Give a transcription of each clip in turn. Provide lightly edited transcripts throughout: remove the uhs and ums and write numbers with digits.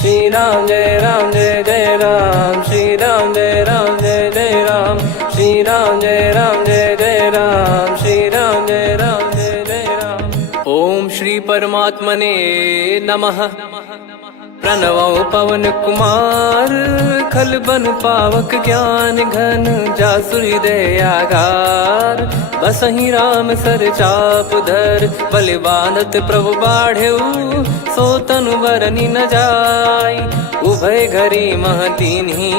श्री राम जय जय राम, श्री राम जय जय राम, श्री राम जय जय राम, श्री राम जय जय राम। ओम श्री परमात्मने नमः। प्रणवो पवन कुमार, खल बन पावक ज्ञान घन, जासु हृदय आगार। बसहि राम सर चाप धर, बलि बांधत प्रभु बाढ़ेऊ, सो तनु बरनि न जाय। उभय घरी महतीन्ही,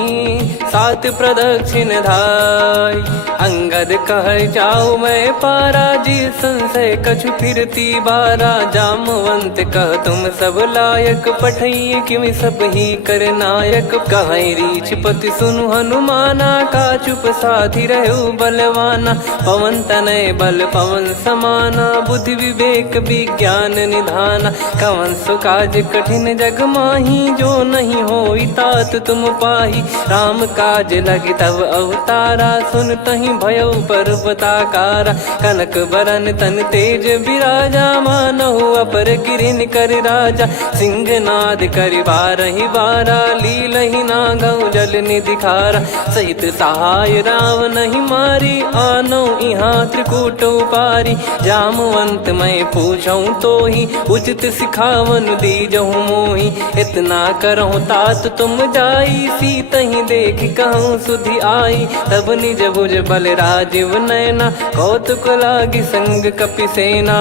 सात प्रदक्षिण धाय। अंगद कह जाऊ मैं पारा, जी संशय कछु फिरती बारा। जामवंत कह तुम सब लायक, पठई किमि सब ही कर नायक। कहीं रीछ पति सुनु हनुमाना, का चुप साधि रहु बलवाना। पवन तनय बल पवन समाना, बुद्धि विवेक विज्ञान निधाना। कवन सो काज कठिन जग माही, जो नहीं होई तात तुम पाही। राम काज लगी तब अवतारा, सुन तहि भयउ पर्वताकारा। कनक बरन तन तेज बिराजा, मानहु अपर गिरिन कर राजा। सिंहनाद करि बारहि बारा, लीलहि नागौ जल निधि खारा। सहित सहाय राम नहीं मारी, आनो इहाँ त्रिकूट उपारी। जामवंत मैं पूछऊँ तोहि, उचित सिखावन दीजहु मोहि। इतना करहु तात तुम जाई, सीतहि देख कहूँ सुधि आई। तब निज भुज बल राजीव नयना, कौतुक लागी संग कपिसेना।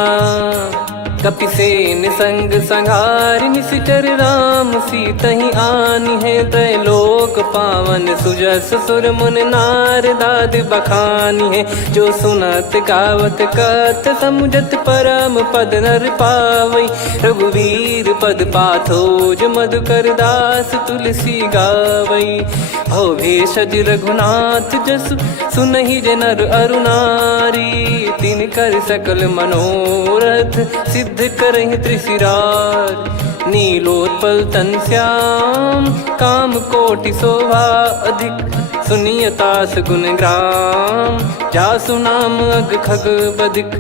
कपिसेन संग संघारि, निशिचर राम सीतहि आनी है। त्रैलोक पावन सुजस सुर मुन नार, दाद बखानी है। जो सुनत गावत कथ, समुझत परम पद नर पावई। रघुवीर पद पाथोज, मधुकर दास तुलसी गावई। भव भेषज रघुनाथ जसु, सुनहि जे नर अरु नारी। तिन कर सकल मनोरथ, सिद्ध करहि त्रिशिरार। नीलोत्पल तन श्याम, काम कोटि शोभा अधिक। सुनियतास गुण ग्राम, जासु नाम अग खग बदिक।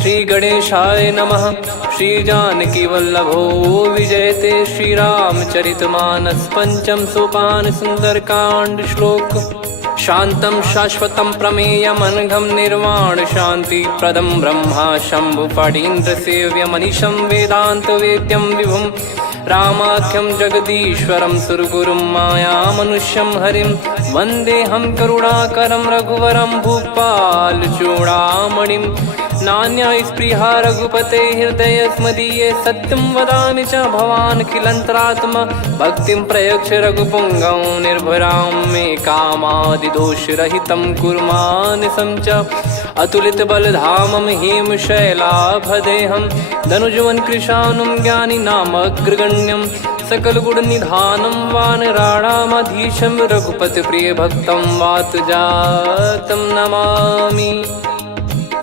श्री गणेशाय नमः। श्री जानकी वल्लभो विजयते, श्री रामचरित मानस। पंचम सोपान सुंदर कांड श्लोक। शांतं शाश्वतं प्रमेयमनघं, निर्वाण शांति प्रदं ब्रह्मा शंभु फणीन्द्र सेव्यमनिशं। वेदांत वेद्यं विभुं रामाख्यं जगदीश्वरं, सुरगुरुं माया मनुष्यं हरिं। वन्देऽहं करुणाकरं रघुवरं, भूपाल चूडामणिं। नान्या स्पृहा रघुपते हृदय स्मदीये, सत्यं वदामि च भवान् खिलन्तरात्मा। भक्तिं प्रयच्छ रघुपुङ्गं, निर्भरां मे कामादिदोषरहितं कुर्मानिसं च। अतुलित बलधामं हेमशैलाभदेहं, धनुजवन कृशानुं ज्ञानी नामग्रगण्यं। सकल गुण निधानं वानराणामधीशं, रघुपति प्रिय भक्तं वातजातं नमामि।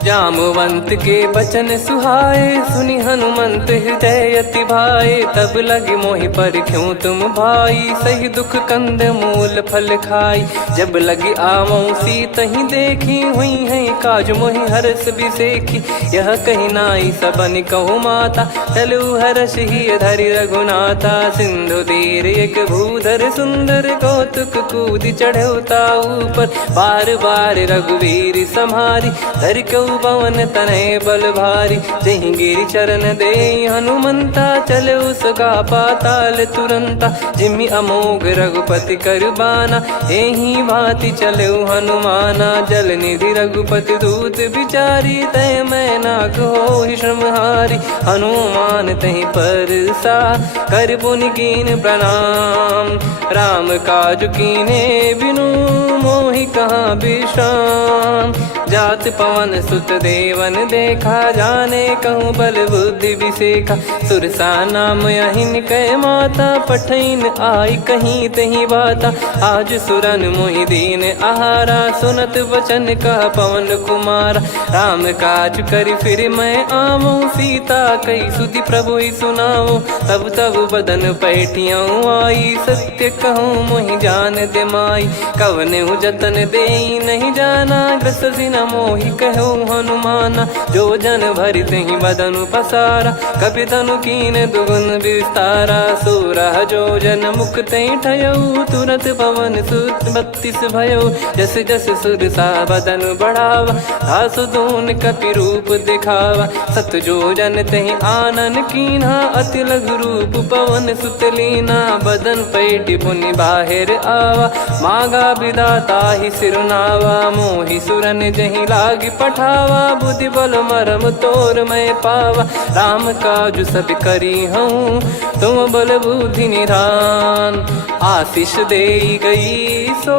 जामवंत के बचन सुहाए, सुनि हनुमंत हृदय अति भाए। तब लगे मोहि पर क्यों तुम भाई, सही दुख कंद मूल फल खाई। जब लगे आवऊं सीतहि देखी, हुई है काज मोहि हरस बिसेखी। यह कही नाई सबन कहु माता, चलु हरष ही धरि रघुनाथा। सिंधु तीर एक भूधर सुंदर, कौतुक कूद चढ़ौता ऊपर। बार बार रघुवीर सम्हारी, धर कऊ पवन तनय बल भारी। जहि गिरि चरण दे हनुमंता, चले उसका पाताल तुरंता। जिमि अमोघ रघुपति कर बाना, एहि भांति चले हनुमाना। जल निधि रघुपति दूत बिचारी, तय मैं नाग होहि श्रमहारी। हनुमान तहि परसा, कर पुनि कीन प्रणाम। राम काज कीने बिनु, मोहि कहाँ विश्राम। जात पवन सुत देवन देखा, जाने कहूँ बल बुद्धि विसेखा। सुरसा नाम अहिन कै माता, पठैन आई कहीं तही बाता। आज सुरन मोहि दीन आहारा, सुनत वचन कह पवन कुमारा। राम काज करि फिर मैं आवऊं, सीता कई सुधि प्रभु ही सुनाओ। तब तब बदन पैठियाँ आई, सत्य कहूँ मोहि जान दे माई। कवने जतन दे नहीं जाना, ग्रसि न मोहि कहो हनुमाना। जो जन भरि तेहि बदनु पसारा, कपि तनु कीन दुगुन विस्तारा। सोरह जो जन मुख तेहि ठयऊ, तुरत पवन सुत 32 भयऊ। जस जस सुरसा बदन बढ़ावा, आसु दून कपि रूप दिखावा। सत जो जन तेहि आनन कीन्हा, अति लघु रूप पवन सुत लीना। बदन पैटि पुनि बाहिर आवा, मागा विधाता ही सिरुनावा। मोहि सुरन जहि लागी पठावा, बुद्धि बल मरम तोर मैं पावा। राम काजु सब करी हूँ, तुम बल बुद्धि निधान। आशीष देई गई सो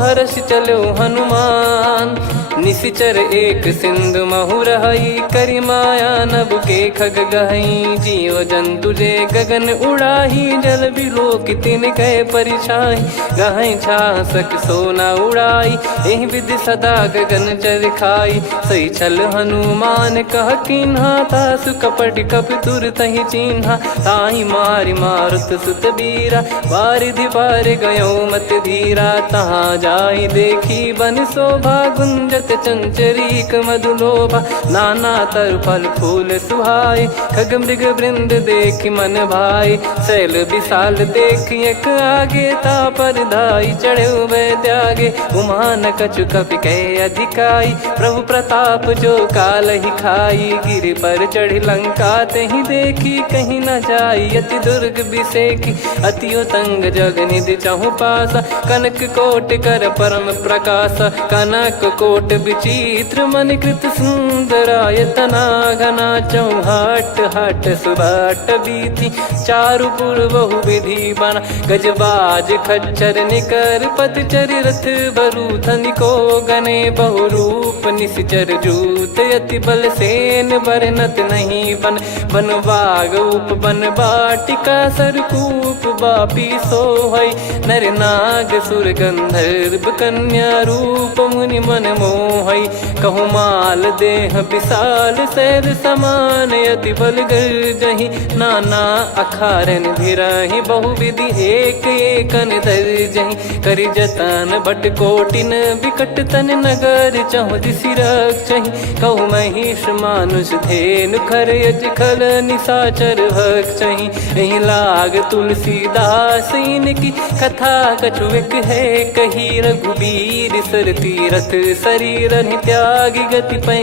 हर्ष चलो हनुमान। निशिचर एक सिंधु महु रहई, करी माया नभ के खग गहई। जीव जंतु जे गगन उड़ाही, जल बिलोक तिन कह परिछाई। गहई छासक सोना उड़ाई, एहि विधि सदा गगन चर खाई। सही छल हनुमान कह कीन्हा, तासु कपट कप तुर तहि चिन्हा। ताहि मारि मारुत सुत बीरा, वारिधि पार गयो मत धीरा। तहाँ जाई देखी बन शोभा, गुंजत चंचरीक मधुलोभा। नाना तर फल फूल सुहाए, खग मृग वृंद देख मन भाई। शैल विशाल देख एक आगे, तापर धाई चढ़े वै त्यागे। उमान कछु कपि कह अधिकाई, प्रभु प्रताप जो काल ही खाई। गिर पर चढ़ी लंका तेहि देखी, कहीं न जाई अति दुर्ग बिसेकी। अति उतंग जग निधि चहु पासा, कनक कोट कर परम प्रकाश। कनक कोट विचित्र मन कृत सुंदरायतना। घना चौहाट हाट सुबाट बीती, चारु पुर बहु विधि बना। गजबाज खच्चर निकर पतचर, रथ बरु धनिको गने। बहु रूप निशिचर जूत, अति बल सेन बरनत नहीं बन। बन बाग उप बन बाटिका, सरकूप बापी सोहई। नर नाग सुर गंधर्व कन्या, रूप मुनि मन मोहई। कहु माल देह विशाल, शैल समान अति बल गर्जहि। नाना अखारन भिरहि, बहु विधि एक एकन दर्जहि। करि जतन बट कोटिन, बिकट तन नगर चहु दिसि रक्षहि। कहु महिष मानुष धेनु, खर यज खल निशाचर भक्षहि। एहि लाग तुलसीदास इनकी, कथा कछु एक है कही। रघुबीर सर तीरथ शरीर, त्यागी गति पै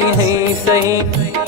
सही।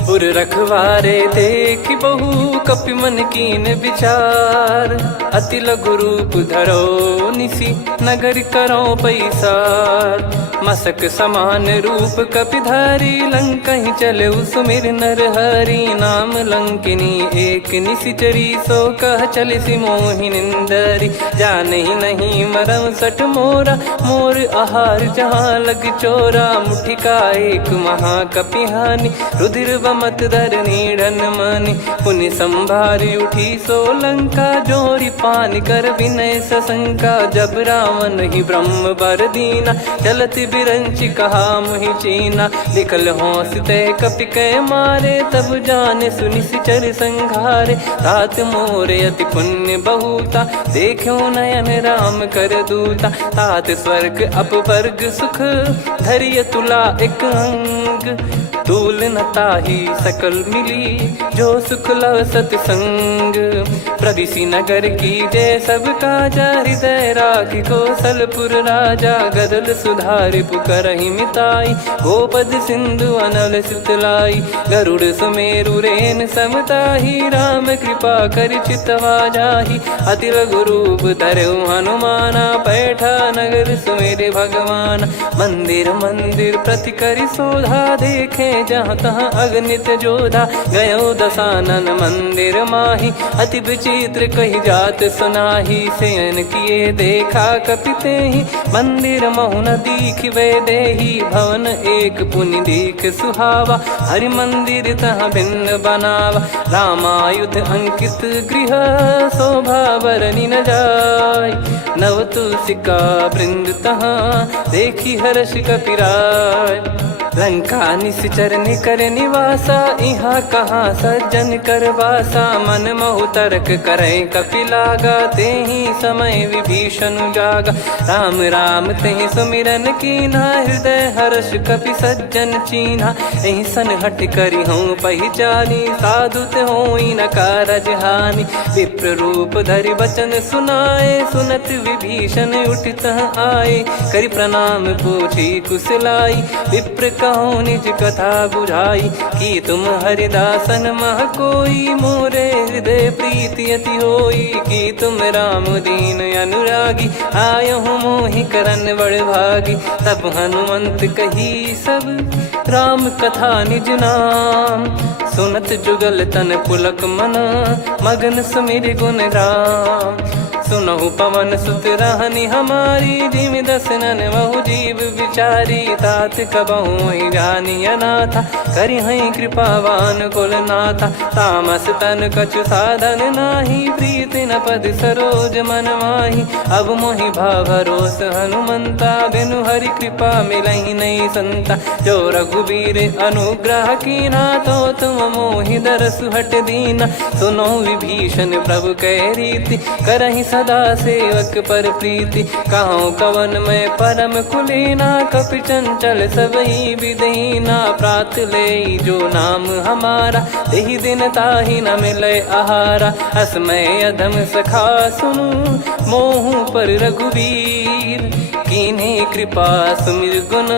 पुर रखवारे देख बहु, कपि मन कीन विचार। अति लघु रूप धरो निसी, नगर करो पैसार। मसक समान रूप कपि धारी, लंकहि चले सुमिर नर हरि। नाम लंकिनी एक निशिचरी, सो कह चलिसि मोहि निंदरी। जानहि नहीं मरम सठ मोरा, मोर आहार जहाँ लग चोरा। मुठिका एक महाकपिहानि, रुधिर बमत धरनी ढन मानि। पुनि संभारी उठी सो लंका, जोरी पान कर विनय सशंका। जब रावण ही ब्रह्म बर दीना, चलत बिरंचि कहा मुहि चीना। लिखल होंस ते कपि कै मारे, तब जाने सुनि सिचर संघारे। तात मोरे अति पुण्य बहुता, देखो नयन राम कर दूता। तात स्वर्ग अपवर्ग सुख, धरिय तुला एक अंग। तूल न ताहि सकल मिली, जो सुख लव सतसंग। प्रविशि नगर की जय सब काजा, हृदय राखि कौशलपुर राजा। गदल सुधारि पुकरहि मिताई, गोपद सिंधु अनल सितलाई। गरुड़ सुमेरु रेन समताहि, राम कृपा करि चितवा जाहि। अति लघु रूप धरऊ हनुमाना, पैठा नगर सुमेरे भगवान। मंदिर मंदिर प्रति करि शोधा, देखे जहाँ तहाँ अगणित जोधा। गयो दशानन मंदिर माही, अति विचित्र कही जात सुनाही। शयन किए देखा कपि तेहि, मंदिर महु न दीख वे देही। भवन एक पुनि दीख सुहावा, हरि मंदिर तहाँ भिन्न बनावा। रामायुध अंकित गृह, शोभा बरनि न जाय। नव तुलसी का वृंद तहाँ, देखी हर्ष कपिराय। लंका निश्चर निकर निवासा, इहाँ कहाँ सज्जन कर वासा। मन महु तर्क करे कपिलागा, तेहि समय विभीषण जागा। राम राम तेहि सुमिरन कीन्हा, हृदय हर्ष कपि सज्जन चीन्हा। एहि सन हट करि हूँ पहिचानी, साधु ते होई न कारज हानि। विप्र रूप धरि वचन सुनाए, सुनत विभीषण उठित आए। करि प्रणाम पूछी कुशलाई, विप्र कहो निज कथा बुझाई। कि तुम हरिदासन मह कोई, मोरे हृदय प्रीति अति होई। कि तुम राम दीन अनुरागी, आयहु मोहि करन बड़ भागी। तब हनुमंत कही सब राम कथा निज नाम, सुनत जुगल तन पुलक मना, मगन सुमिर गुण राम। सुनहु पवन सुत रहनी हमारी, जिमि दसनन महु जीव विचारी। तात कबहु ही जानी अनाथा, करि हई कृपावान कुल नाथा। तामस तन कछु साधन नाही, प्रीति न पद सरोज मन माही। अब मोहि भाव भरोस हनुमंता, बिनु हरि कृपा मिलहि नहीं संता। जो रघुबीर अनुग्रह कीन्हा, तो तुम मोहि दरसु हट दीना। सुनो विभीषण प्रभु कह रीति, करहि सदा सेवक पर प्रीति। कहूँ कवन में परम कुलीना, कपि चंचल सबही विदहीना। प्रात ले जो नाम हमारा, तेहि दिन ताहि न मिले आहारा। असमय अधम सखा सुनु, मोहु पर रघुवीर। कीन्ही कृपा सुमिर गुण,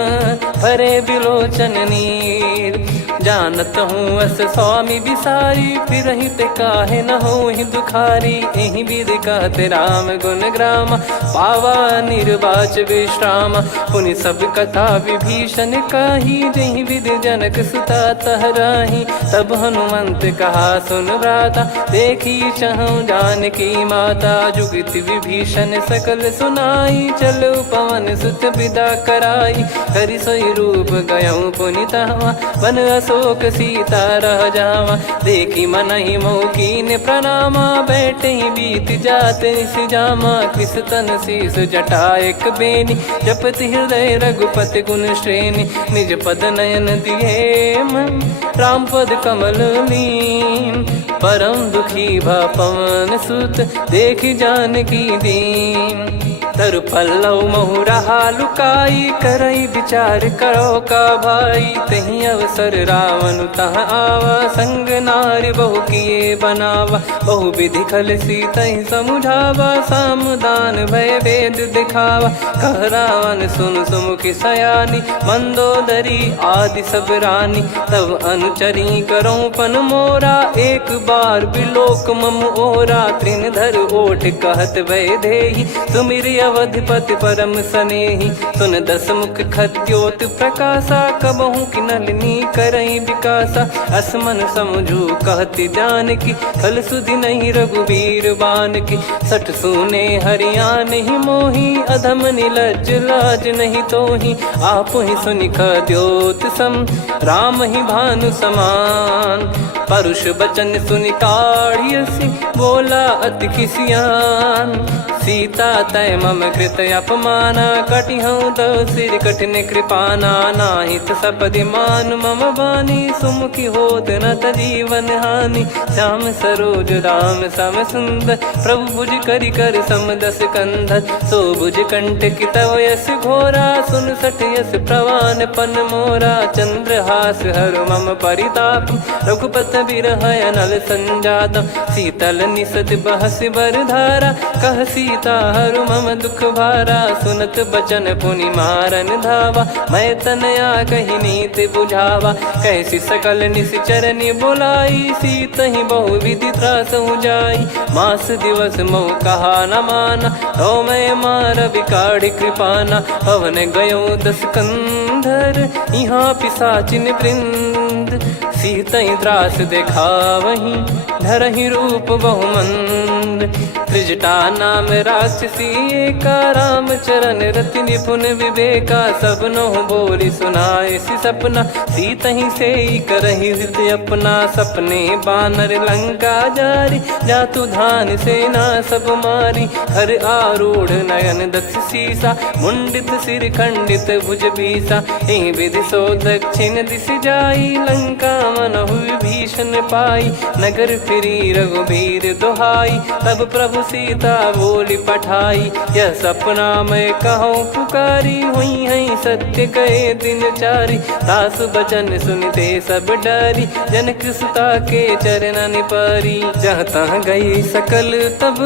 भरे बिलोचन नीर। जानत हूँ अस स्वामी बिसारी, फिरहि ते काहे न होहि दुखारी। एहि विधि कहते राम गुण ग्राम, पावा निर्वाच विश्राम। पुनि सब कथा विभीषण काही, जहि विधि जनक सुता तहराही। तब हनुमंत कहा सुन भ्राता, देखी चहु जानकी माता। जुगति विभीषण सकल सुनाई, चलो पवन सुत विदा कराई। करि सोई रूप गयऊँ पुनि तहवा, वन अशोक सीता रह जावा। देखी मनहि मोह कीन्ह प्रणामा, बैठे ही बीत जात निस जामा। कृस तन शीस जटा एक बेनी, जपति हृदय रघुपति गुण श्रेणी। निज पद नयन दिए मन, राम पद कमल लीन। परम दुखी भा पवन सुत, देखि जानकी दीन। तरु पल्लव महु रहा लुकाई, करई विचार करो का भाई। तहि अवसर रावण तह आवा, संग नारी बहु किए बनावा। बहु विधि खल सीतहि समुझावा, सामदान भय वेद दिखावा। कह रावण सुन सुमुखि सयानी, मंदोदरी आदि सब रानी। तब अनुचरी करो पन मोरा, एक बार बिलोक मम ओरा। तृण धर ओठ कहत भय देहि, सुमिर अवधिपति परम सनेहि। सुन दस मुख खद्योत प्रकाशा, कबहु कि नलिनी करई विकासा। असमन समझू कहति जानकी, खल सुधि नहीं रघुवीर बानकी। सठ सुने हरियाण ही मोही, अधम निलज्ज लाज नहीं तोही। आप ही सुनि खद्योत सम, राम ही भानु समान। परुष बचन सुनि काढ़ियसि, बोला अति किसियान। सीता तय मम कृत अपमाना, कटिहऊँ तव सिर कठिन कृपाना। नाहित सपदि मान मम बानी, सुमुखी होत न जीवन हानि। श्याम सरोज राम सम सुंदर, प्रभु भुज करि कर सम दस कंधर। सो भुज कंठ की तव यस घोरा, सुन सठ यस प्रवान पन मोरा। चंद्रहास हर मम परिताप, रघुपत बिरह अनल संजातम। शीतल निसत बहस बर धारा, कह सीता हरु मम दुख भारा। सुनत बचन पुनि मारन धावा, मैं तनया कहि नीति बुझावा। कैसी सकल निश्चरनि बुलाई, सीतहि बहु विधि त्रासहु जाई। मास दिवस मोह कहा न माना, तो मैं मार बिकाढ़ि कृपाना। पवन गयो दस कंधर, यहाँ पिशाचिन वृंद। मंद, सीतई त्रास देखावहीं धरहि रूप बहुमंद। त्रिजटा नाम राक्षसी एका, राम चरण रति निपुण विवेका। सबनो बोली सुनाए सि सपना, सीतहि से करहि हृद अपना। सपने बानर लंका जारी, जातु धान सेना सब मारी। हर आरूढ़ नयन दक्ष सीसा, मुंडित सिर खंडित भुज बीसा। एहि विधि सो दक्षिण दिश जाई, लंका मनहु विभीषण पाई। नगर फिरी रघुबीर दुहाई, तब प्रभु सीता बोली पठाई। यह सपना मैं कहूँ पुकारी, हुई है सत्य कहे दिन चारी। दास बचन सुनते सब डरी, जनक सुता के चरण परी। जहाँ तहाँ गई सकल तब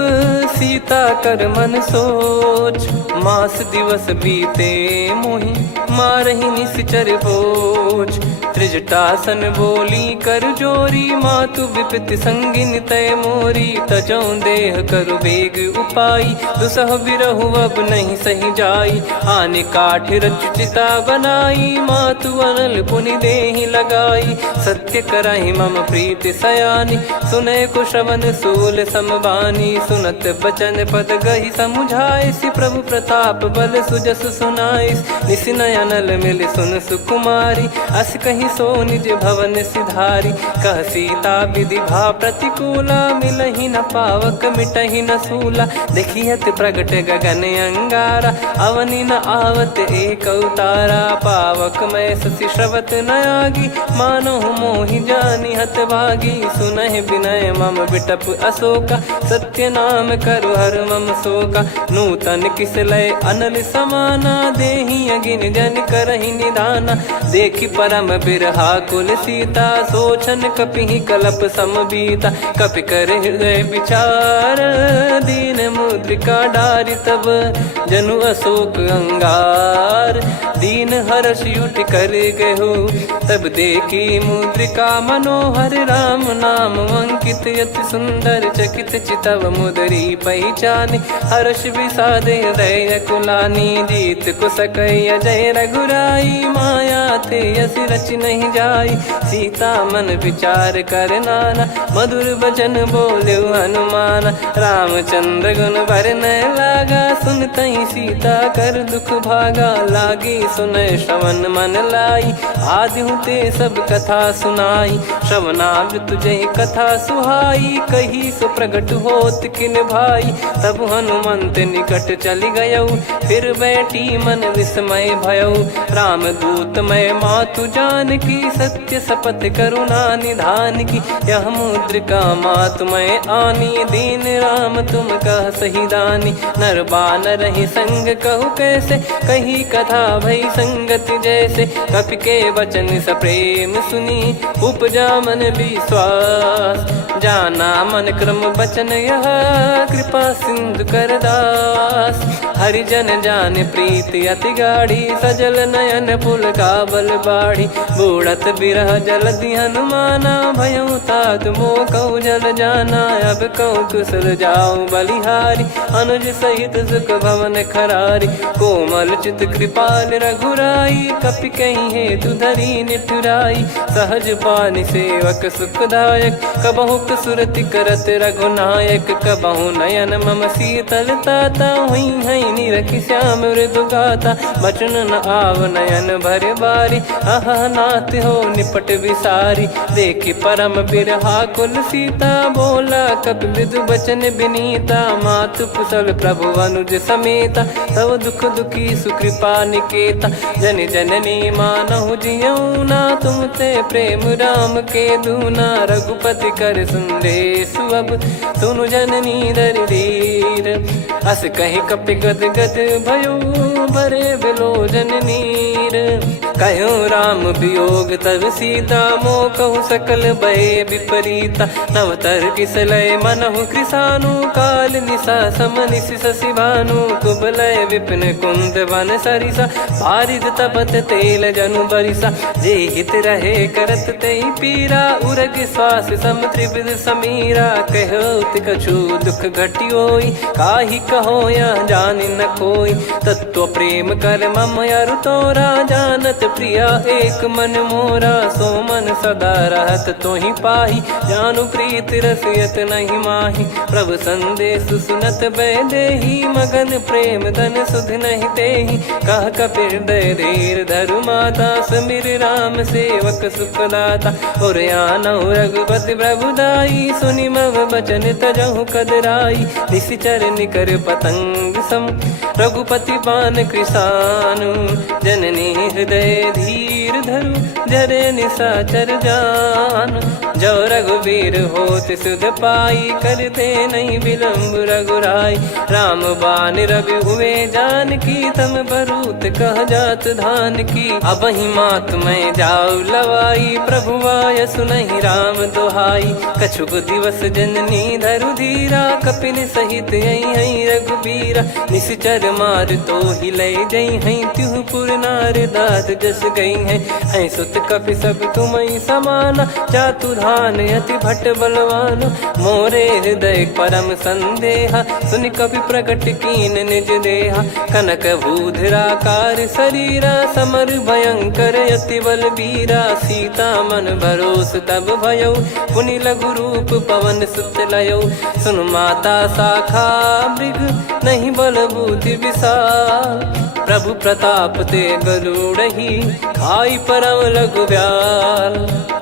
सीता कर मन सोच। मास दिवस बीते मोहि मारहि निश्चर बोझ। त्रिजटासन बोली कर जोरी, मातु विपत्ति संगिन तय मोरी। तजौ देह करु बेग उपाई, दुसह बिरहु अब नहीं सही जाई। आने काठ रचिता बनाई, मातु अनल पुनि देहि लगाई। सत्य करहि मम प्रीति सयानी, सुनय को श्रवण सूल समबानी। सुनत बचन पद गहि समुझाए, सि प्रभु प्रताप बल सुजस सुनाइस। निस नयनल मिल सुन सुकुमारी, अस कहि सो निज भवन सिधारी। कह सीता विधि भा प्रतिकूला, मिलहि न पावक मिटहि न सूला। देखियत प्रगट गगन अंगारा, अवनि न आवत एक अवतारा। पावक मैं शशि श्रवत न आगी, मानो मोहि जानि हत भागी। सुनहि विनय मम बिटप अशोका, सत्य नाम करु हर मम शोका। नूतन किस लय अनल समाना, देहि अगिन जन करहि निदाना। देखि परम बिरहा कुल सीता, सोचन कपिहि कलप समबीता। कपि कर हृदय विचार, दीन मुद्रिका डारि तब जनु अशोक अंगार। दीन हर्ष उठ कर गहु, तब देखी मुद्रिका मनोहर। राम नाम अंकित अति सुंदर, चकित चितव मुदरी पहचान। हर्ष विषाद हृदय कुलानी, जीत को सकय जय रघुराई। माया थे यस रच नहीं जाई, सीता मन विचार कर नाना। मधुर बचन बोले हनुमान, रामचंद्र गुण बरनै लागा। सुनतहि सीता कर दुख भागा, लागी सुनय श्रवण मन लाई। आदि ते सब कथा सुनाई, श्रवणामृत जय कथा सुहाई। कही सो प्रगट होत किन भाई, तब हनुमंत निकट चली गयौ। फिर बैठी मन विस्मय भयौ, राम दूत मैं मातु जानकी। सत्य शपथ करुणा निधान की, यह मुद्रिका मातु मैं आनी। दीन राम तुम कह सही दानी, नर बानर ही संग कहु कैसे। कही कथा भई संगति जैसे, कपि के वचन सप्रेम सुनी। उपजा मन विश्वास, जाना मन क्रम बचन यह। कृपा सिंधु कर दास, हरिजन जान प्रीति अति गाढ़ी। सजल नयन पुल का बल बाढ़ी, बूढ़त बिरह जल दी हनुमाना। भयउ तात मोह कहु जल जाना, अब कहु कुशल जाऊं बलिहारी। अनुज सहित सुख भवन खरारी, कोमल चित कृपाल रघुराई। कपि कहीं हेतु धरी निठुराई, सहज पानि सेवक सुखदायक। कबहु सुरति करत रघुनायक, कबहु नयन मम शीतल ताता। हुई है निरखि श्याम मृदु गाता, बचन न आव नयन भर बारी। आहा नाथ हो निपट विसारी, देखि परम बिरहा कुल सीता। बोला कपि मृदु बचन बिनीता, मातु कुशल प्रभु अनुज समेता। तव दुख दुखी सुकृपा निकेता, जन जननी मानहु जियऊ ना। तुम ते प्रेम राम के दूना, रघुपति कर संदेश अब सुनु जननी दर धीर। अस कहि कपि गद गद भयो, भरे बिलोचन नीर। कहो राम वियोग तब सीता, मोह कहु सकल भय विपरीता। नवतर किसलय मनहु कृसानु, काल निशा समनिशि शशि भानु। कुबलय विपिन कुंद वन सरिसा, पारिद तपत तेल जनु बरिसा। जे हित रहे करत तेहि पीरा, उरग श्वास सम त्रिविध समीरा। कहो कछु दुख घटियोई, काहि कहो या जान न कोई। तत्व प्रेम कर मम अरु तोरा, जानत प्रिया एक मन मोरा। सो मन सदा रहत तो ही पाही, जानु प्रीत रसियत नहीं माही। प्रभु संदेश सुनत बैदेही, मगन प्रेम धन सुध नहीं तेही। कह कपिर दय धीर धरु माता, समिर राम सेवक सुखदाता। और आनौ रघुपति प्रभुदाई, सुनि मव बचन तजहु कदराई। निशिचर निकर पतंग सम, रघुपति पान कृसानु। जननी हृदय धीर धरु, जरे निशाचर जान। जो रघुवीर होत सुध पाई, करते नहीं विलम्ब रघुराई। राम बान रवि हुए जानकी, तम बरूत कह जात धान की। अब ही मात मैं जाऊ लवाई, प्रभु आय सुनहि राम दोहाई। कछुक दिवस जननी धरु धीरा, कपिन सहित यही रघुबीरा। निशिचर मार तो ही ले जई हैं, त्युह पुर नार दाद जस गई हैं। सुत कपि सब तुमहि समाना, जातु धान अति भट बलवान। मोरे हृदय परम संदेहा, सुनि कपि प्रकट कीन निज देहा। कनक भूधराकार शरीरा, समर भयंकर अति बलबीरा। सीता मन भरोस तब भयउ, पुनि लघु रूप पवन सुत लयउ। सुन माता शाखा मृग, नहीं बल बुद्धि विशाल। प्रभु प्रताप ते गरुड़ही, खाई परम लघु ब्याल।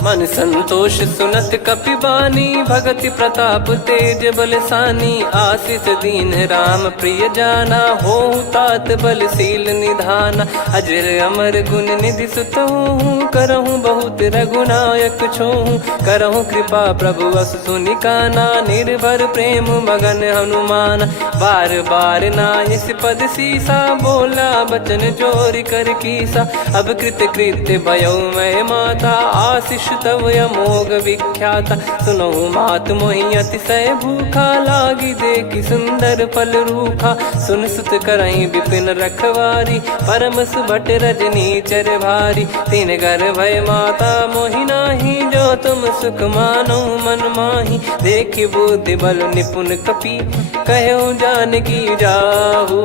मन संतोष सुनत कपि बानी, भगति प्रताप तेज बलसानी। आशीष दीन राम प्रिय जाना, होहु तात बलशील निधाना। अजर अमर गुण निधि सुतहु, करहु बहुत रघुनायक छोहु। करहु कृपा प्रभु अस सुनि काना, निर्भर प्रेम मगन हनुमान। बार बार नायस पद सीसा, बोला बचन चोरी कर कीसा। अब कृत कृत्य भयउ मैं माता, आशीष तव अमोघ विख्याता। सुनहु मात मोहि अतिशय भूखा, लागी देखि सुंदर फल रूखा। सुन सुत करहि विपिन रखवारी, परम सुभट रजनी चर भारी। तीन घर भय माता मोहि नाही, जो तुम सुख मानो मन माही। देखि बुद्धि बल निपुण कपि, कहु जानकी जाहु।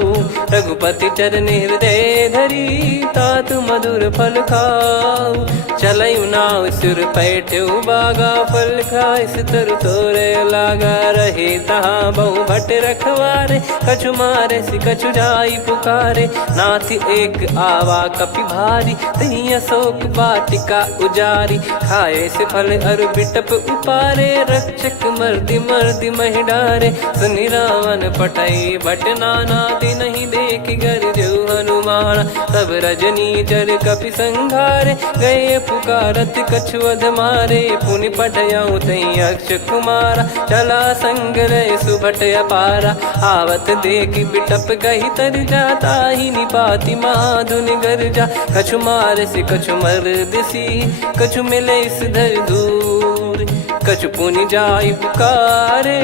रघुपति चरण हृदय धरी, तात मधुर फल खाऊ। चलयु नाव सुर पैठ्यु बागा, फल खाइस तरु तोरे लागा। रहे तहाँ बहु भट रखवारे, कछु मारे सि कछु जाई पुकारे। नाथ एक आवा कपि भारी, तही अशोक वाटिका उजारी। खाए से फल अरु बिटप उपारे, रक्षक मर्दि मर्दि महि डारे। सुनि रावण पटई भट नाना, तिनहि देखि गरजउ हनुमान। तब रजनी चर कपि संघारे, गए पुकारत कछु अध मारे। पुनि पठयउ तई अक्ष कुमारा, चला संग रहे सुभट अपारा। आवत देखि बिटप गही तर जाता, ही निपाति महाधुनि गर्जा। कछु मार से कछु मर्दिसी, कछु मिले इस धर दूर। कछु पुनि जाई पुकारे,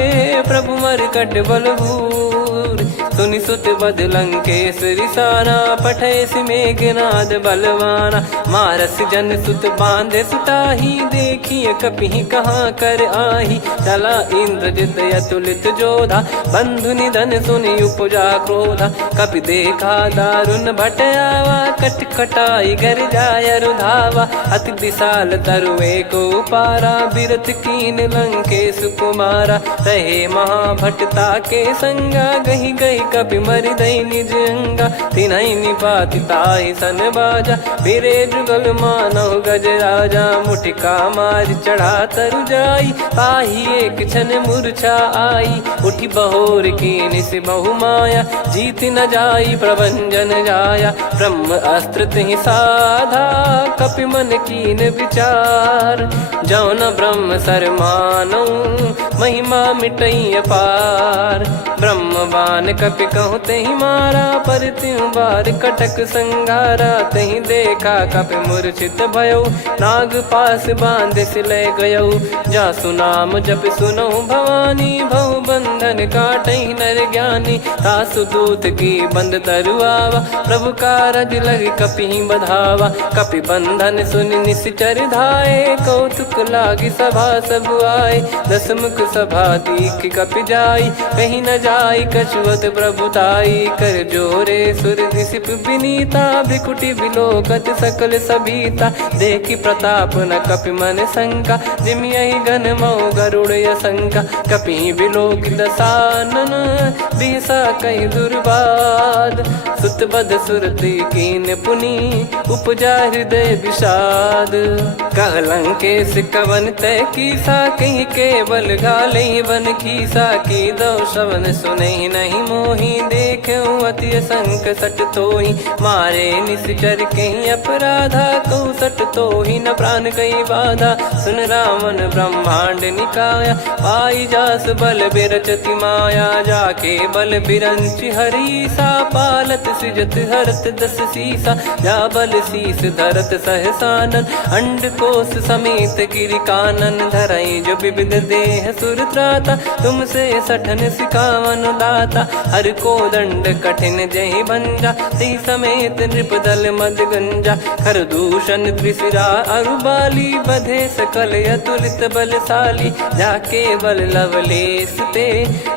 प्रभु मरकट बलभूर। सुनि सुत बद लंकेश्वरी साना, पठय मेघनाद बलवाना। मारस जन सुत बांधे सुताही, देखिए कपि कहाँ कर आही। चला इंद्रजित अतुलित जोधा, बंधु निधन सुनि उपजा क्रोधा। कपि देखा दारुण भट आवा, कट कटाई गर जाय रुधावा। अति विशाल तरुए को पारा, बिरत कीन लंकेश कुमारा। रहे महाभटता के संगा, गही गही कपि मरि दई निज अंगा। तिन्हि निपाति ताहि सन बाजा, फिरे जुगल मानव गज राजा। मुटिका मार चढ़ा तरु जाई, ताहि एक क्षण मूर्छा आई। उठि बहोर कीन से बहु माया, जीत न जाई प्रभंजन जाया। ब्रह्म अस्त्र तिहि साधा, कपि मन कीन विचार। जौ न ब्रह्म सर मानौ, महिमा मिटई अपार। ब्रह्म बान कपि कहु तहि मारा, पर त्यों बार कटक संगारा। तहि देखा कपि मूर्छित भयउ, नाग पास बांध सिले गयउ। जासु नाम जप सुनहु भवानी, भव बंधन काटहि नर ज्ञानी। तासु दूत की बंद तरुआवा, प्रभु कारज लग कपि बधावा। कपि बंधन सुनि निश्चर धाये, कौतुक लागी सभा सब आए। दस मुख सभा दीख कपि जाई, कहीं न जाई कछुवत प्रभुताई। कर जोरे सुर दिसिप विनीता, भ्रिकुटि बिलोकत सकल सबीता। देखि प्रताप न कपि मन शंका, जिमियहि गन मऊ गरुड़ असंका। कपि बिलोक दसानन, बिहसा कहि दुर्वाद। सुत बध सुरति कीन पुनि, उपजा हृदय विषाद। कहलंकेश कवन तय कीसा, कहीं केवल गाले बन खीसा। की दो श्रवण सुने नहीं मोही, देखे अति संक सट तोही। मारे निश्चर कहीं अपराधा, कहूँ सट तोही न प्राण कहीं बाधा। सुन रावण ब्रह्मांड निकाया, पाई जास बल बिरचति माया। जाके बल बिरंच हरीसा, पालत सृजत हरत दस सीसा। जा बल शीस धरत सहसानन, अंड कोश समेत गिरि कानन। धरई जो विविध देह सुर त्राता, तुमसे सठन सिखावन दाता। हर को दंड कठिन जहि भंजा, ती समेत नृप दल मद गंजा। खर दूषण त्रिशिरा अरुबाली, बधे सकल अतुलित बलशाली। जाके बल लवलेश ते,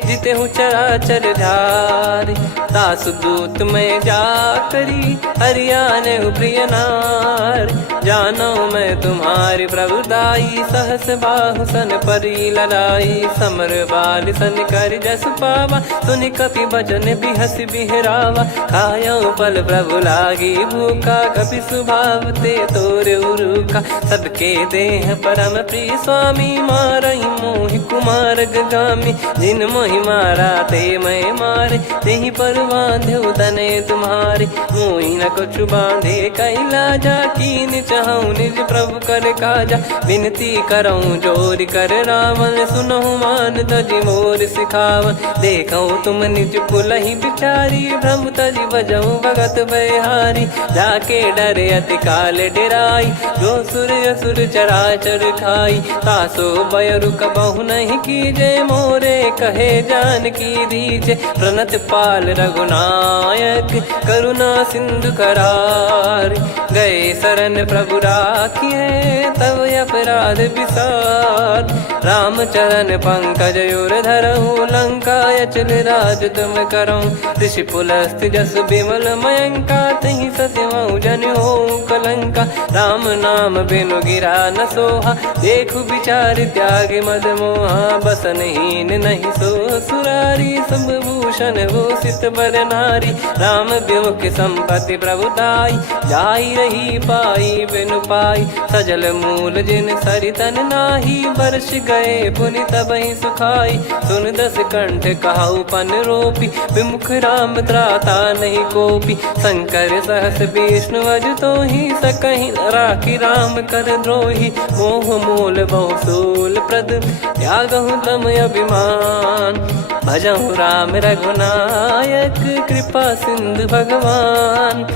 जिते हूँ चराचर धारी। दास दूत में जा करी, हरियाने प्रिय नार। जानो मैं तुम्हारी प्रभुताई, सहस बाहु सन परी लड़ाई। समर बाल सन कर जस पावा, सुनि कपि भजन बिहस बिहरावा। खायो पल प्रभु लागी भूखा, कपि स्वभाव ते तोर उरुखा। सबके देह परम प्रिय स्वामी, मारई मोहि कुमार गगामी। जिन मोहि मारा ते मैं मारे, तेहि पर बांधो तने तुम्हारे। मोहि न कुछ बांधे कैलाजा, कीन चाहूँ निज प्रभु कर काजा। विनती करऊँ जोर कर रावण, सुनहु मान तजि मोर सिखावन। देखऊँ तुम निज पुलहि बिचारी, भ्रम तजि बजऊँ भगत बहारी। जाके डरे अति काल डेराई, जो सुर असुर चराचर खाई। तासो बयरु कबहु नहीं कीजे, मोरे कहे जान की दीजे। प्रणत पाल रघुनायक, करुणा सिंधु करार। गए शरण प्रभु राखिए, तब अपराध विसार। राम चरण पंकज उर धरऊँ, लंका अचल राज तुम करऊँ। ऋषि पुलस्त जस विमल मयंका, तहि सत्यमऊ जन हो कलंका। राम नाम बिनु गिरा न सोहा, देखु विचार त्याग मद मोहा। बसनहीन नहीं सो सुरारी, सब भूषण भूषित बर नारी। राम विमुख संपत्ति प्रभुताई, जाई रही पाई बिनु पाई। सजल मूल जिन सरितन नाही, वर्ष गए पुनि तबहि सुखाई। सुन दस कंठ कहाऊ पन रोपी, विमुख राम त्राता नहीं कोपी। शंकर सहस विष्णु अज तोहि, सकहि न राखी राम कर द्रोही। मोह मूल बहु सूल प्रद, त्यागहु तम अभिमान। भजहु राम रघुनायक, कृपा सिंधु भगवान।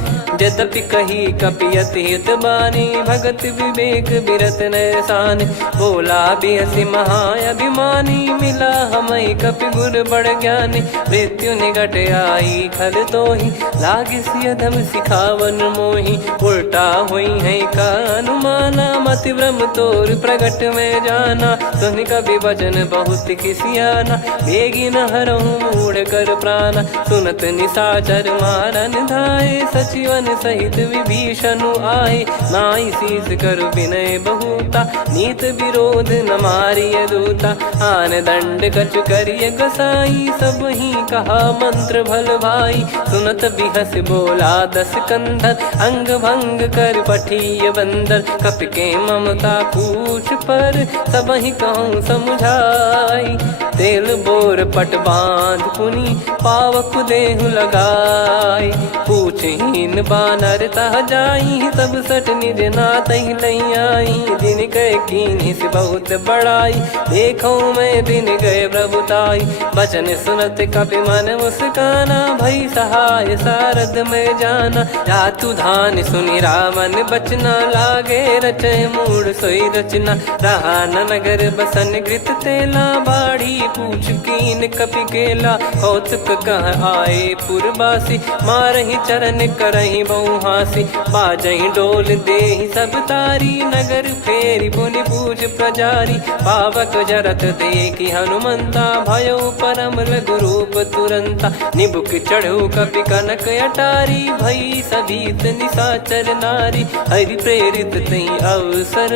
यद्यपि कही कपियति हित बानी, भगत विवेक बिरत नैसान। बोला बिहसि महाअभिमानी, मिला हमई कपि गुर बड़ ज्ञानी। मृत्यु निकट आई खल तोहि, लागिसि अधम सिखावन मोहि। उल्टा हुई है का अनुमाना, मति भ्रम तोर प्रगट में जाना। सुन कवि वचन बहुत खिसियाना, बेगी न हरहु मूढ़ कर प्राणा। सुनत निशाचर मारन धाये, सचिवन सहित विभीषणु आए। नाई शीस कर विनय बहुता, नीत विरोध न मारिय दूता। आन दंड कछु करिय गसाई, सब ही कहा मंत्र भल भाई। सुनत बिहस बोला दस कंधर, अंग भंग कर पठिय बंदर। कपि के ममता पूछ पर, सब ही कहूँ समुझाई। तेल बोर पट बांध पुनि, पावक देहु लगाई। पूछहीन बानर तह जाई, सब सट निज नातहि लई आई। दिन गए कीन्ही से बहुत बड़ाई, देखो मैं दिन गए प्रभुताई। बचन सुनत कपि मन मुस्काना, भई सहाय सारद में जाना। जातु धान सुनि रावण बचना, लागे रचय मूढ़ सोई रचना। रहा न नगर बसन घृत तेला, बाढ़ी पूछ कीन कपि केला कौतुक कह आए पुरबासी मारही चरण करही बहु हासी बाजही डोल देहि सब तारी नगर फेरी पुनि पूज प्रजारी पावक जरत देखी हनुमंता भयो परम लघु रूप तुरंता निबुक चढ़ू कपि कनक अटारी भई सभीत निशाचर नारी हरि प्रेरित तई अवसर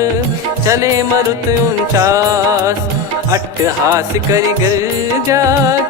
चले मरुत 49 अट्टहास करि गिरजा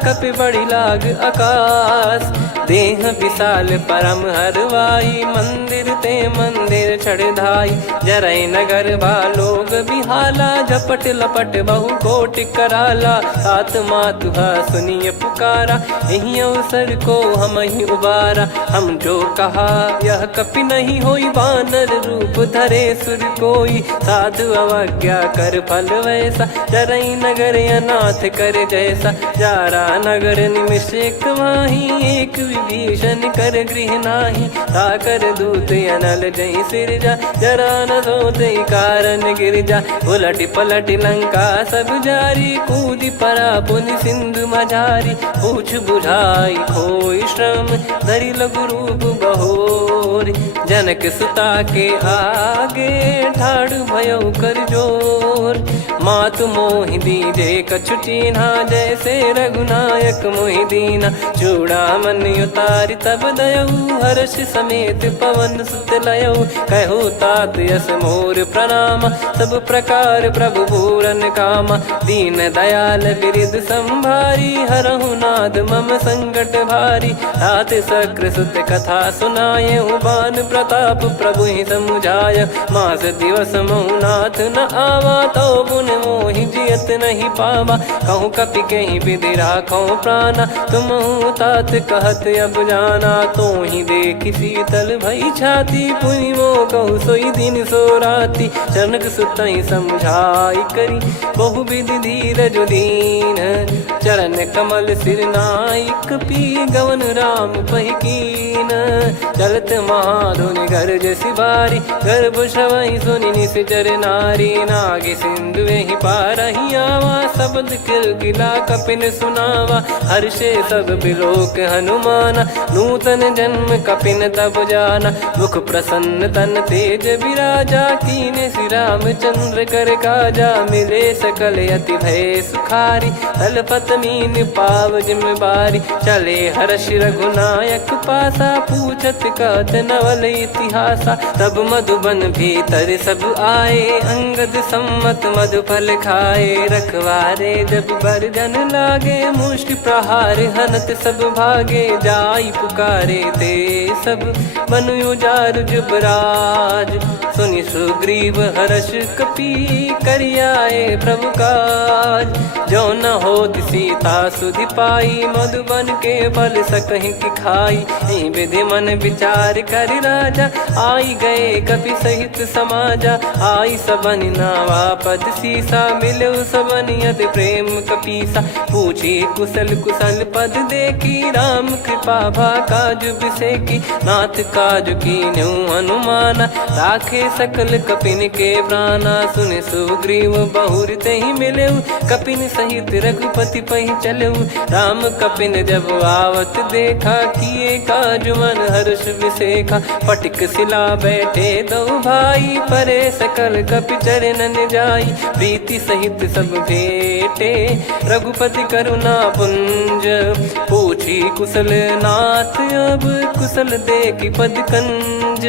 कपि बड़ी लाग आकाश देह विशाल परम हरवाई मंदिर ते मंदिर चढ़ाई जरई नगर बालोग बिहाला झपट लपट बहु कोट कराला सात मातुहा सुनिय पुकारा यही अवसर को हम ही उबारा हम जो कहा यह कपि नहीं होई बानर रूप धरे सुर कोई साधु अवज्ञा कर फल वैसा जरई नगर अनाथ कर जैसा जारा नगर निमिष एक माही एक विभीषण कर गृह नाही ताकर दूत अनल जय सिरजा जरा न सोते कारण गिरजा उलट पलट लंका सब जारी कूदी परा पुनि सिंधु मझारी पूछ बुझाई खोई श्रम धरि लघु रूप बहोरी जनक सुता के आगे ठाड़ भयो कर जोर मातु मोहि दीजे कछु चीन्हा जैसे रघुनायक मोहि दीना चूड़ामन उतारि तब दयऊ हर्ष समेत पवन सुत लयऊ कहु तात यस मोर प्रणाम सब प्रकार प्रभु पूरन कामा दीन दयाल बिरिद संभारी हरहु नाद मम संकट भारी तात सक्र सुत कथा सुनाये बान प्रताप प्रभु ही समुझाय मास दिवस महु नाथ न आवा तो पुन मोहि जियत नहीं पावा कहूँ कपि कहीं विधि राखो प्राणा तुम तात कहत अब जाना तो ही देख शीतल भई छाती पुनि मो कहु सोई दिन सो राती जनक सुतई समझाई करी बहु विधि धीरज दीन चरण कमल सिर नाइक पी गवन राम पहिकीन चलत महाधुनि गर्ज सिबारी गर्भ श्रवहि सुनि निश्चर नारी नागे सिंधु ही पारही आवा शब्द किलकिला कपिन सुनावा हर्षे सब बिलोक हनुमाना नूतन जन्म कपिन तब जाना मुख प्रसन्न तन तेज विराजा कीने श्री रामचंद्र कर काजा मिले सकल अति भय सुखारी तलपत मीन पाव जिम्मेवारी चले हर्ष रघुनायक पासा पूछत कहत नवल इतिहासा तब मधुबन भीतर सब आए अंगद सम्मत मधुफल खाए रखवारे जब बरजन लागे मुष्टि प्रहार हनत सब भागे जाई पुकारे ते सब मनु उजार जुबराज सुनि सुग्रीव हर्ष कपि करियाए प्रभु काज जो न हो सीता सुधि पाई मधुबन के फल सकहि की खाई विधि मन विचार कर राजा आई गए कपि सहित समाजा आई सबन नावा पद सीसा मिलो सबनियत प्रेम कपीसा पूछी कुशल कुशल पद देखी राम कृपा भा काज बिसेकी नाथ काज की न्यू हनुमाना राखे सकल कपिन के प्राणा सुन सुग्रीव बहुर ते ही मिले कपिन सहित रघुपति पहि चले राम कपिन जब आवत देखा किए काज मन हर्ष विसेखा पटिक सिला बैठे दो भाई परे सकल कपि चरणन जाई प्रीति सहित सब भेटे रघुपति करुणा पुंज पूछी कुशल नाथ अब कुशल देखी पद कंज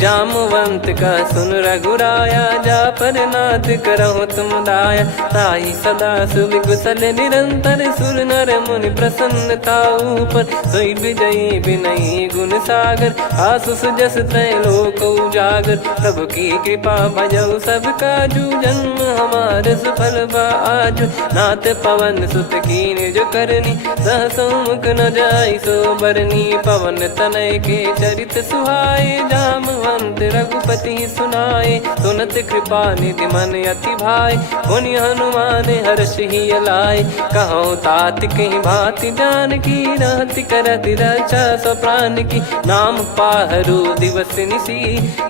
जामवंत का सुन रघुराया जा पर नाथ करहु तुम दाया ताई सदा सुभि कुशल निरंतर सुर नर मुनि प्रसन्नता ऊपर सोई विजयी बिनयी गुण सागर आसु सुजस त्रैलोक उजागर प्रभु की कृपा भजऊ सब काजू जन्म हमार सफल बाजू नाथ पवन सुत कीन जो करनी सहसो मुख न जाई सो बरनी पवन तनय के चरित सुहाए जामवंत रघुपति सुनाए सुनत कृपा निधि मन अति भाई पुनि हनुमान हर्ष ही लाए कहो तात कहीं भांति जान की रहति करति रक्षा सो प्राण की नाम पाहरू दिवस निसी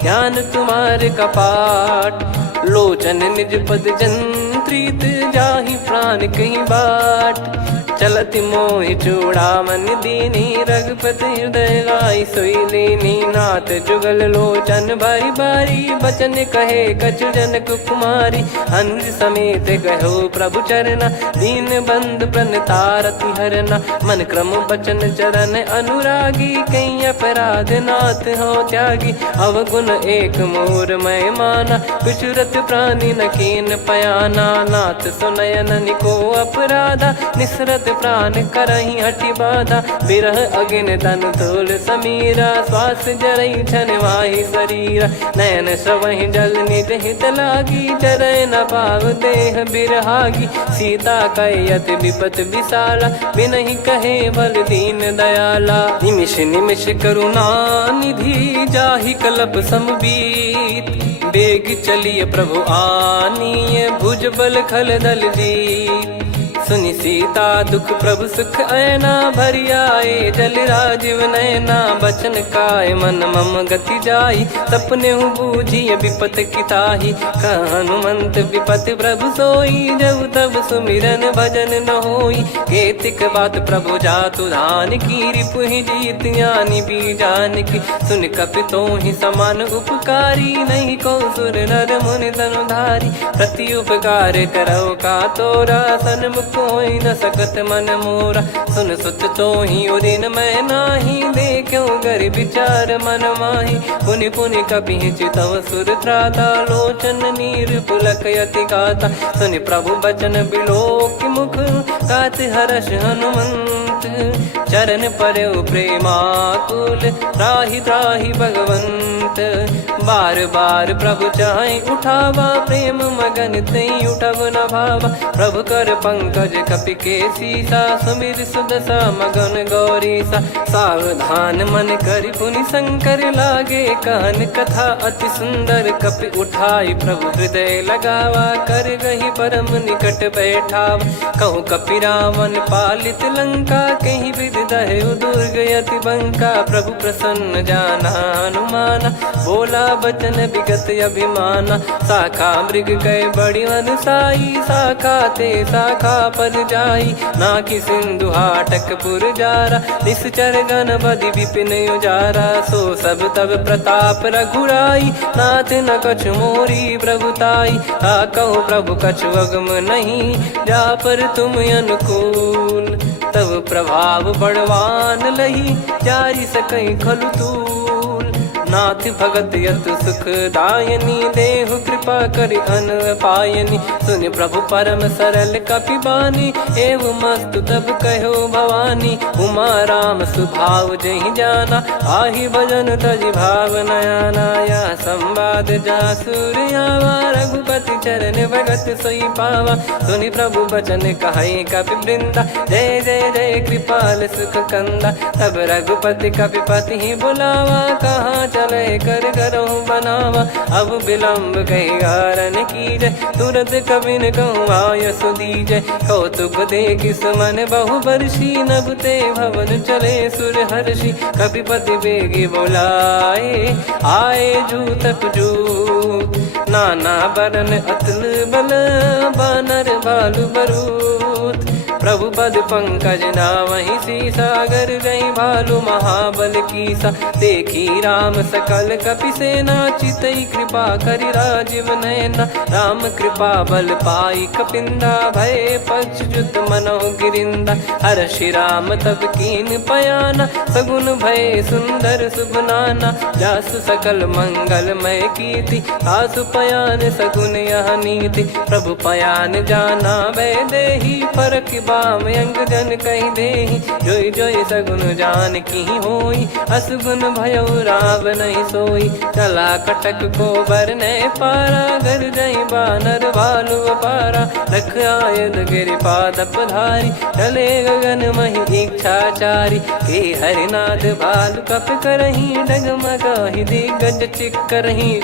ध्यान तुम्हारे कपाट लोचन निज पद जन प्रीत जाहि प्राण कहीं बाट। चलत मोहि चूड़ामन दीनी रघुपति हृदय लाई सोई लीनी। नाथ जुगल लोचन बारी बारी बचन कहे कछु जनक कुमारी। हंस समेत गहो प्रभु चरना दीन बंद प्रणतारति हरना। मन क्रम बचन चरण अनुरागी कहीं अपराध नाथ हो त्यागी। अवगुण एक मोर मैं माना विचुरत प्राणी न कीन पयाना। नाथ सुनयन निको अपराधा निसरत प्राण करही हटि बाधा। बिरह अगिन तन तोल समीरा श्वास जरई छन वाहि शरीरा। नयन सवहि जल निज हित लागी चरय न पाव देह बिरहागी। सीता कयत विपत विशाला बिनहि कहे बल दीन दयाला। निमिष निमिष करुणा निधि जाहि कलप समबीत। बेग चलिए प्रभु आनीय भुज बल खल दल जीत। सुनि सीता दुख प्रभु सुख ऐना भरि आए जल राजीव नैना। बचन काय मन मम गति जाई सपने बूझी विपत किताही। हनुमंत विपत प्रभु सोई जब तब सुमिरन भजन न होई। केतिक बात प्रभु जातु धान की रिपुहि जीत ज्ञानी बीजान की। सुन कपितो ही समान उपकारी नहीं को सुर नर मुनि तनुधारी। प्रति उपकार करो का तोरा सन्मुख कोई न सकत मन मोरा। सुन सुत तो ही उदिन मैं नाही देखो गर विचार मन माही। पुनि पुनि कपि चितव सुर त्राता लोचन नीर पुलक यति गाता। सुनि प्रभु बचन बिलोक मुख गात हर्ष हनुमंत। चरण परयो प्रेमाकुल त्राहि त्राहि भगवंत। बार बार प्रभु चाहि उठावा प्रेम मगन तई उठब न भावा। प्रभु कर पंकज कपि के सीसा सुमिर सुदशा मगन गौरीसा। सावधान मन करि पुनि शंकर लागे कहन कथा अति सुंदर। कपि उठाई प्रभु हृदय लगावा कर गही परम निकट बैठावा। कहूँ कपि रावण पालित लंका कहीं विधि दहु दुर्ग यति बंका। प्रभु प्रसन्न जाना हनुमाना बोला बचन विगत अभिमाना। शाखा मृग गए बड़ी अनुसाई शाखा ते शाखा पर जाई। ना कि सिंधु हाटक पुर जारा निश्चर गण बदि विपिन उजारा। सो सब तब प्रताप रघुराई नाथ न कछु मोरी प्रभुताई। कहूँ प्रभु कछु अगम नहीं जा पर तुम अनुकूल। तब प्रभाव बड़वान लही जारी सकई खलु तूल। नाथ भगत यत सुख दायनी देहु कृपा करि अन पायनी। सुन प्रभु परम सरल कपि बानी एवं मस्तु तब कहो भवानी। उमा राम सुभाव जहि जाना आहि भजन तजि भाव नयाना। या संवाद जासुर आवा रघुपति चरण भगत सोई पावा। सुनि प्रभु बचन कहै कपि वृंदा जय जय जय कृपाल सुख कंदा। तब रघुपति कपि पति बुलावा कहाँ चले कर करहु बनावा। अब विलम्ब कही कारण कीजय तुरत कबिन कहूँ आयस दीजय। कौतुक देख सुमन बहु बरसी नभ ते भवन चले सुर हर्षि। कपिपति बेगी बोलाए आए जूतक जूत। नाना बरन अतुल बल बानर बालु बरूत। प्रभु पद पंकज नावहि सीसागर गई भालु महाबल कीसा। देखी राम सकल कपि सेना चितई कृपा करि राजीव नयना। राम कृपा बल पाई कपिंदा भय पक्ष जुत मनो गिरिंदा। हर्षि राम तब कीन पयाना सगुन भय सुंदर शुभ नाना। जासु सकल मंगलमय कीर्ति आसु पयान सगुन यह नीति। प्रभु पयान जाना वै देहि फरक बाम अंग जन कहीं देहि। जोई जोई सगुन जान की होई असगुन भयो राव नहीं सोई। चला कटक को बरने पारा घर जई बानर भालु पारा। रख आयद गिरि पाद पधारी चले गगन मही इच्छाचारी। के हरिनाथ भालु कप करही डगमगाहि दिग्गज चिक्करही।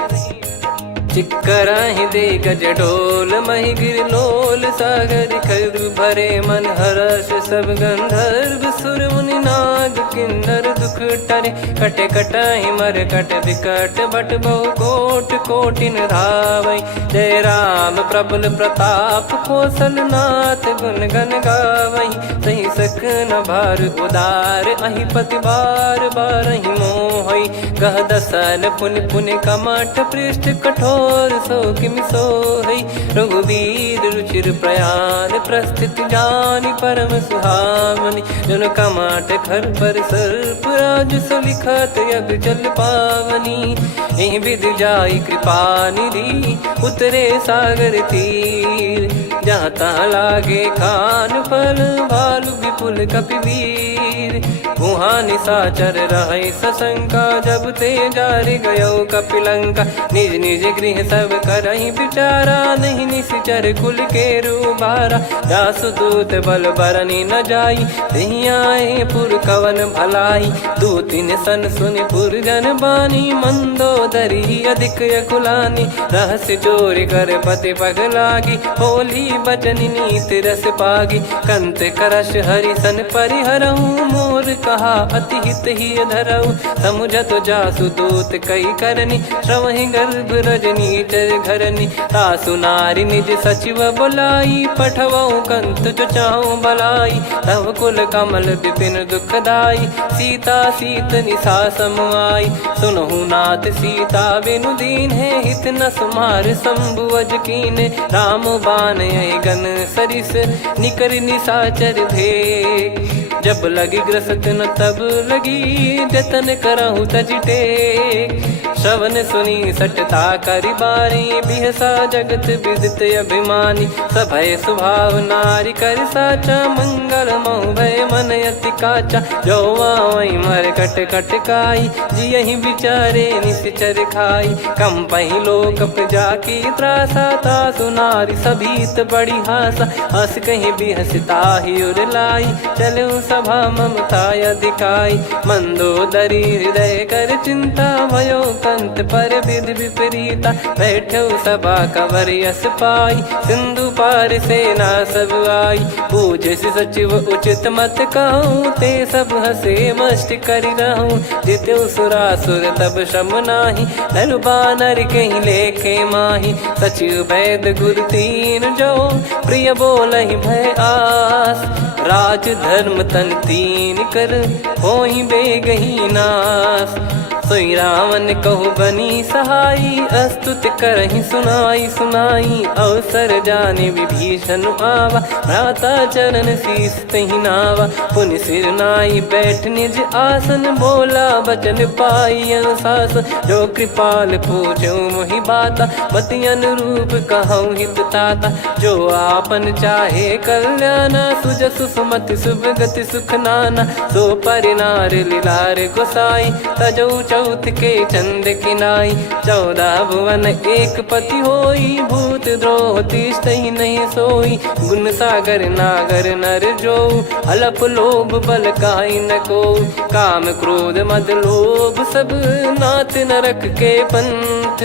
चिक्कराहि दे गज डोल महि गिर लोल सागर खर भरे मन हर्ष सब गंधर्व सुर मुनि नार। नाग किन्नर दुख टरे, कटे कटहि मर कट विकट बट बहु कोट कोटिन धावै। जय राम प्रबल प्रताप कौशलनाथ गुण गण गावै। सही सकन भार उदार अहि पति बार बारहि मोहै। गह दसन पुन पुन कमठ पृष्ठ कठोर सो किमि सोहै। रघुवीर रुचिर प्रयाण प्रस्थित जानि परम सुहावनि। जन कमठ खर पर सर्प राज सलिखत यग जल पावनी। एहि विधि जाई कृपा निधि उतरे सागर तीर। जहाँ तहाँ लागे खान फल भालु विपुल कपिवीर। वहाँ निशाचर रहै सशंका जब ते जारि गयो कपिलंका। निज निज गृह सब करहि विचारा नहीं निश्चर कुल के रूबारा। जासु दूत बल बरनि न जाई तेहि आए पुर कवन भलाई। दूतिन सन सुनि पुर जन बानी मंदोदरी अधिक यकुलानी। रहस्य चोरी कर पति पगलागी होली बचन नीति रस पागी। कंत करश हरिसन परिहरहु मोर कहा अति हित ही धरऊ। समुझत जासु दूत कई करनी श्रवहि गर्भ रजनी चर घरनी। तासु नारी निज सचिव बुलाई पठवऊ कंत जो चाहूं बलाई। तव कुल कमल विपिन दुखदाई सीता सीत निशा समाई। सुनहु नाथ सीता बिनु दीन है हित न सुमार शंभु अज कीने। राम बाण गन सरिस निकर निशाचर भेग। जब लगी ग्रसत न तब लगी जतन करहु तज टेक। श्रवण सुनी सटता करि बारी बिहसा जगत विदित अभिमानी। सभय स्वभाव नारी कर साचा मंगल मऊ भय मन अति काचा। जो आवै मर कट कट काई जियहि विचारे निश्चर खाई। कम पहि लोक जाकी त्रासा तासु नारी सभीत बड़ी हासा। हस कहीं बिहसता ही उर लाई चलऊ सभा ममता अधिकाई। मंदोदरी हृदय कर चिंता भयो कंत पर विधि विपरीता। बैठो सभा कवर यस पाई सिंधु पार सेना सब आई। पूज्य सचिव उचित मत कहूँ ते सब हसे मष्ट करि रहूँ। जित्यु सुरासुर तब श्रम नाही नर बानर कहीं लेखे माही। सचिव वैद गुरु तीन जो प्रिय बोलहि भय आस। राज धर्म तन तीन कर होई बेगही नास। सोई रावण कहु बनी सहाई अस्तुत करहि सुनाई सुनाई। अवसर जाने विभीषण आवा भ्राता चरण शीस तहि नावा। पुनि सिर नाई बैठ निज आसन बोला बचन पाई अनुशासन। जो कृपाल पूछो मोहि बाता मति अनुरूप कहूँ हित ताता। जो आपन चाहे कल्याणा सुजसु सुमति सुभगति सुख नाना। सो परिनार लीलार गोसाई तजौ चौथ के चंद किनाई। 14 भुवन एक पति होई भूत द्रोह तिष्ठहि नहीं सोई। गुण सागर नागर नर जो अलप लोभ बल काई न को। काम क्रोध मद लोभ सब नाथ नरक के पंथ।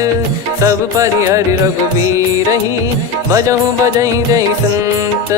सब परिहरि रघुबीर ही भजहु भजहि जय संत।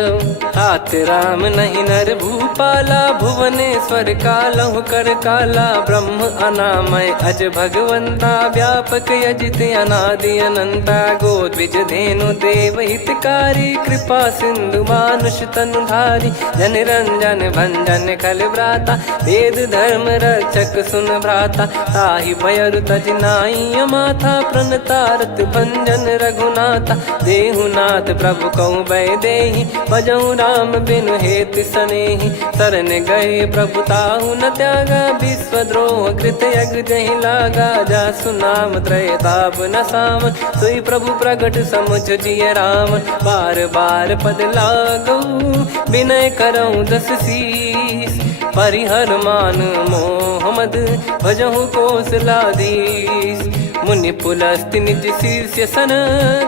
तात राम नहीं नर भूपाला भुवनेश्वर कालहु कर काला। ब्रह्म अनामय अज भगवंता व्यापक यजित अनादि अनंता। गोद्विज धेनु देव हितकारी कृपा सिंधु मानुष तनुधारी। जन रंजन भंजन खल भ्राता वेद धर्म रक्षक सुन भ्राता। ताहि भयरु तज नाई माथा प्रणतारत भंजन रघुनाथा। देहुनाथ प्रभु कहु भय देहि भजहु राम बिनु हेतु सनेहि। शरण गए प्रभु ताहु न त्यागा विश्वद्रोह कृत यज्ञ जहि लागा। जासु नाम त्रय ताप न सावन सोई प्रभु प्रगट समुझ जिय राम। बार बार पद लागऊ विनय करऊँ 10 शीस। परिहर मान मोह मद भजहु कौशलाधीश। मुनि पुलस्त्य निज शिष्य सन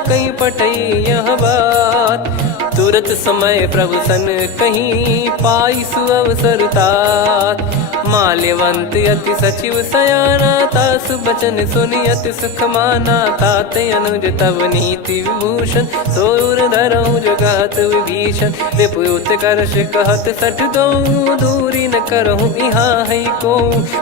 कहीं पठई यह बात। तुरत समय प्रभु सन कहीं पाई सुअवसर तात। माल्यवंत अति सचिव सयाना तासु बचन सुनि अति सुख माना। ताते अनुज तव नीति विभूषण सोर धरऊ जगत विभीषण। विपुत करश कहत सठ दो दूरी न करहु यहाँ है को।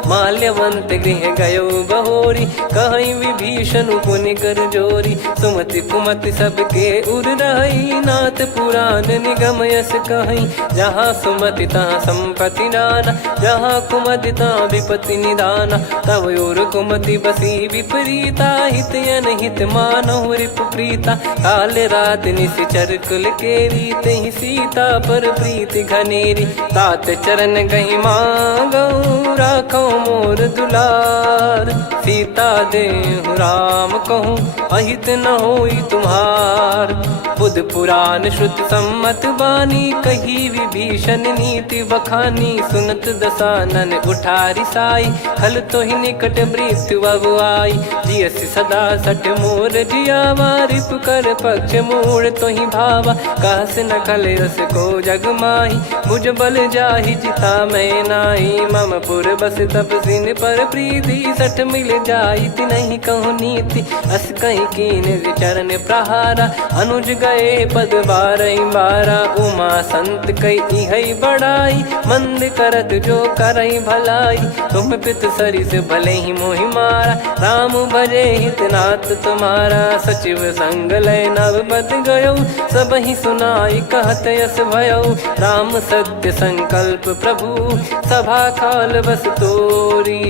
माल्यवंत गृह गयो बहोरी, कहीं विभीषण पुनि कर जोरी। सुमति कुमति सबके उर रही, नाथ पुराण निगम यस कहीं। जहाँ सुमति तहाँ संपत्ति नाना, जहाँ कुमति तहाँ विपत्ति निदाना। तब और कुमति बसी विपरीता, हित अनहित मानहु रिपु प्रीता। काल रात निश्चर कुल केरी, तहि सीता पर प्रीति घनेरी। तात चरण गही मांगऊ, राखो मोर दुलार। सीता देहु राम कहूँ, अहित न होई तुम्हार। बुध पुराण श्रुत सम्मत बानी, कही विभीषण नीति बखानी। सुनत दसानन उठारी साई, खल तो ही निकट मृत्यु अब आई। जियसि सदा सठ मोर जियावा, रिप कर पक्ष मूड़ तो ही भावा। कहस न खल रस को जग माही, मुझ बल जाहि जिता मैं नाई। मम पुर बस तपसिन पर प्रीति, सठ मिल जाई नहीं कहूँ नीति। अस कहीं कीन चरण प्रहारा, अनुज गए पद बारई बारा। उमा संत कई है बड़ाई, मंद करत जो करई भलाई। तुम पित सरिस भले ही मोहि मारा, राम भजे हित नाथ तुम्हारा। सचिव संग लय नव बद गयो, सब ही सुनाई कहत यस भयो। राम सत्य संकल्प प्रभु, सभा काल बस तोरी।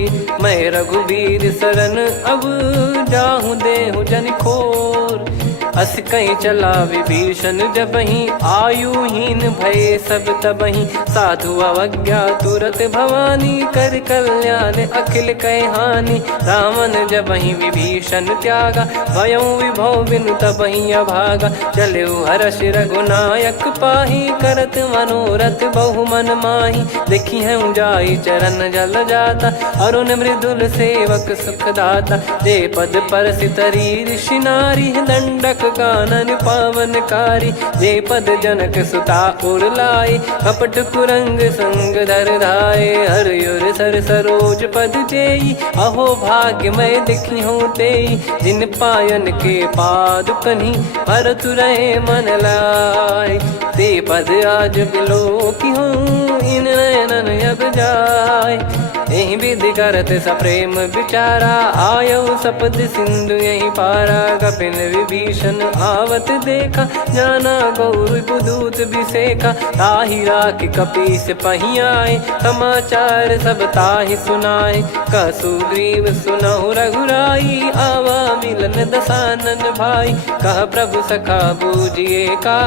मैं रघुबीर शरण अब, जाहूँ देहु जन खोर। अस कहीं चला विभीषण जबहि, आयुहीन भय सब तबहि। साधु अवज्ञा तुरत भवानी, कर कल्याण अखिल कह हानि। रावण जबहि विभीषण त्यागा, भयउ विभव बिनु तबहि अभागा। चलऊ हर्ष रघुनायक पाही, करत मनोरथ बहु मन माही। देखी है जाई चरण जल जाता, अरुण मृदुल सेवक सुखदाता। जे पद पर सितरी ऋषि नारी, दंडक कानन पावनकारी। जे पद जनक सुता उर लाए, कपट कुरंग संग धर धाये। हरियुर सर सरोज पद जेई, अहो भाग्य मैं दिखी हूँ तेई। जिन पायन के पाद कन्ही, भरत रहे मन लाए। ते पद आज बिलो की हूँ, इन नयनन अब जाय। यही विधि करत सप्रेम विचारा, आयऊ सपद सिंधु यही पारा। कपिन विभीषण आवत देखा, जाना गौर बुदूत बिसेखा। ताहि राख कपीस पही आए, समाचार सब ताहि सुनाए। कह सुग्रीव सुनहु रघुराई, आवा मिलन दसानन भाई। कह प्रभु सखा बूझिए का,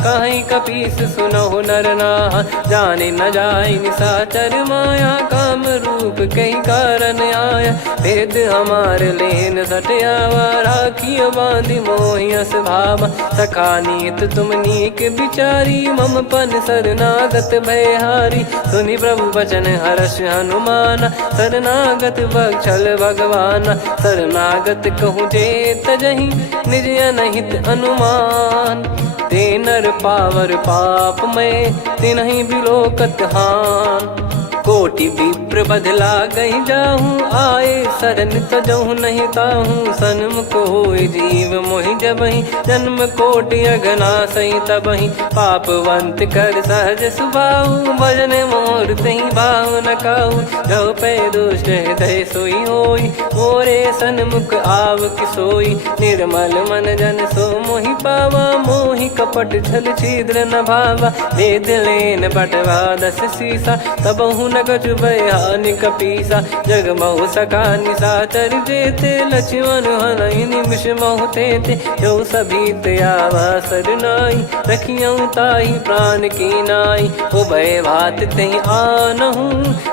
कहीं कपीस सुनहु नर नाहा। जाने न जाय निशाचर माया, काम रूप कई कारण आया। भेद हमार लेन सटयावा, राखियो बांधि मोहियस भावा। सखा नीत तुम नीक बिचारी, मम पन शरणागत भयहारी। सुनि प्रभु वचन हर्ष हनुमाना, शरणागत बक्षल भगवाना। शरणागत कहूँ जे तजहि, निज अनहित अनुमान। ते नर पावर पाप में, तिन्हि बिलोकत हान। कोटि विप्र बदला गई जाहूँ, आए शरण तजहु नहीं ताहूँ। सन्मुख होय जीव मोहि जबहि, जन्म कोटि अगना सही तबहि। पापवंत कर सहज सुभाऊ, भजन मोर तहि भाव न काहू। जो पै दुष्ट हृदय सोई होई, मोरे सन्मुख आव किसोई। निर्मल मन जन सो मोहि पावा, मोहि कपट छल छिद्र न भावा। वेद लेन बटवा दस सीसा, तबहु न कछु भयानि कपीसा। जग महु सखा निशाचर जेते, लक्ष्मण हनहि निमिष महु तेते। जो सभी त्यावा सरनाई, रखियऊ ताहि प्राण की नाई। उभय भात तहि आनहु,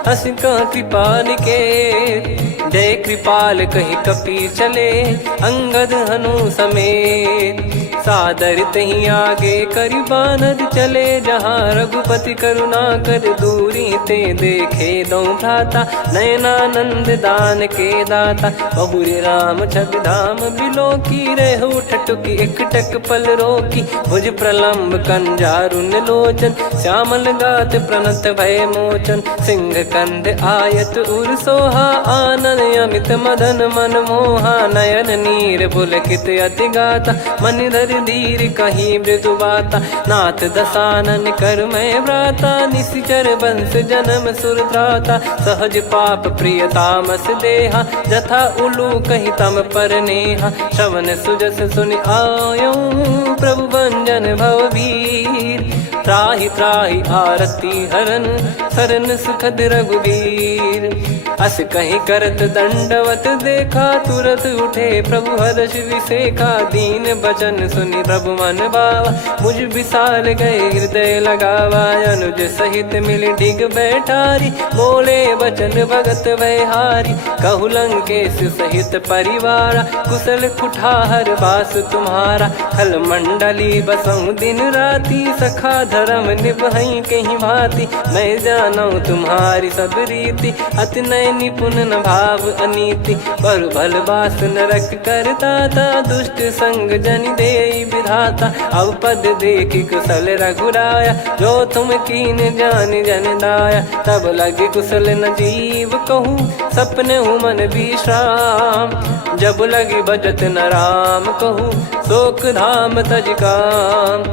हस कह कृपाल के। जय कृपाल कहि कपी चले, अंगद हनु समेत। सादर तही आगे करि बानर चले, जहाँ रघुपति करुणा कर दूरी ते देखे दो भ्राता। नयनानंद दान के दाता, बहुरी राम छग धाम बिलो की। रेहु ठटुकी एकटक पल रोकी, भुज प्रलम्ब कंजारुन लोचन। श्यामल गात प्रणत भय मोचन, सिंह कंध आयत उर सोहा। आनन अमित मदन मन मोहा, नयन नीर पुलकित अति गाता। मनिधर कर धीर कहीं मृदु बाता, नाथ दसानन कर मैं व्राता, निशिचर बंस जन्म सुर त्राता, सहज पाप प्रिय तामस देहा, जथा उलू कही तम पर नेहा, श्रवण सुजस सुनि आयो प्रभु भंजन भववीर, त्राहि त्राहि आरती हरन सरन सुखद रघुवीर, अस कहीं करत दंडवत देखा, तुरत उठे प्रभु हर्ष विसेखा, दीन बचन सुनि प्रभु मन भावा, मुझ विशाल गए हृदय लगावा, अनुज सहित मिल डिग बैठारी, बोले बचन भगत वैहारी, कहु लंकेश सहित परिवारा, कुशल कुठार बास तुम्हारा, खल मंडली बसऊं दिन राती, सखा धर्म निभई कहीं भांति, मैं जानू तुम्हारी सब रीति, अति नय निपुण न भाव अनीति, पर भल बास नरक करता था, दुष्ट संग जन दे विधाता, अब पद देखी कुशल रघुराया, जो तुम कीन जान जन दाया, तब लगे कुशल न जीव कहूँ, सपने हूँ मन विश्राम, जब लगी बजत न राम कहूँ, शोक धाम तज काम,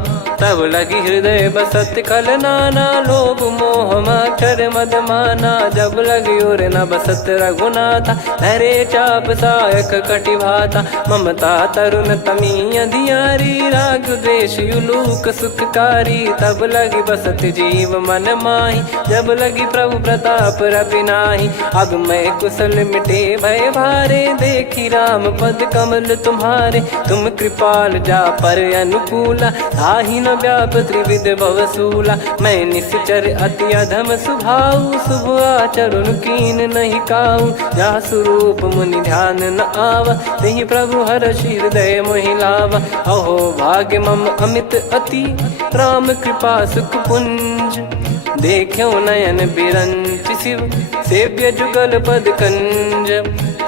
तब लगी हृदय बसत खल नाना, लोभ मोह मक्षर मद माना, जब लगी और न बसत रघुनाथा, धरे चाप सायक कटि भाता, ममता तरुण तमी अधियारी, राग द्वेष युलूक सुखकारी, तब लगी बसत जीव मन माही, जब लगी प्रभु प्रताप रवि नाही, अब मैं कुशल मिटे भय भारे, देखी राम पद कमल तुम्हारे, तुम कृपाल जा पर अनुकूला, ताहि न व्याप त्रिविध भवसूला, मैं निश्चर अति अधम सुभाऊ, शुभ आचरण कीन नहीं काऊ, जा स्वरूप मुनि ध्यान न आवा, तेहि प्रभु हर्ष हृदय मोहि लावा, अहो भाग्य मम अमित अति, राम कृपा सुख पुंज, देखो नयन बिरंच शिव, सेव्य जुगल पद कंज,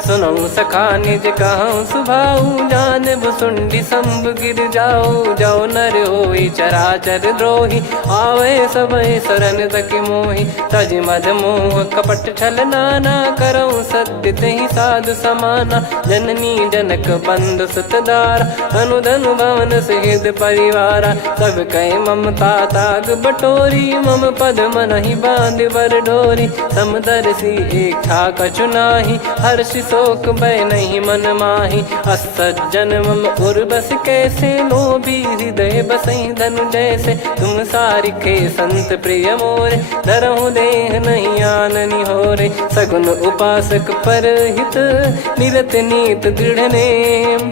सुनऊ सखा निज कहूँ सुभाऊ, जान भुसुंडी संभ गिर जाओ, जाओ नर होई चराचर द्रोही, आवे सबय शरण तक मोहि, तज मद मोह कपट छल नाना, करऊँ सत्य तेहि साधु समाना, जननी जनक बंधु सुतदारा, अनु धनु भवन सहित परिवारा, सब कहे ममता ताग बटोरी, मम पद मनहि बांध बर डोरी, समदर्शी इच्छा कछु नाही, हर्ष शोक भय नहीं मन माही, असज्जन मम उर्वश कैसे, लोभी हृदय बसई धनु जैसे, तुम सारिखे संत प्रिय मोरे, धरहु देह नहीं आननि होरे, सगुन उपासक पर हित, निरत नीत दृढ़ नेम,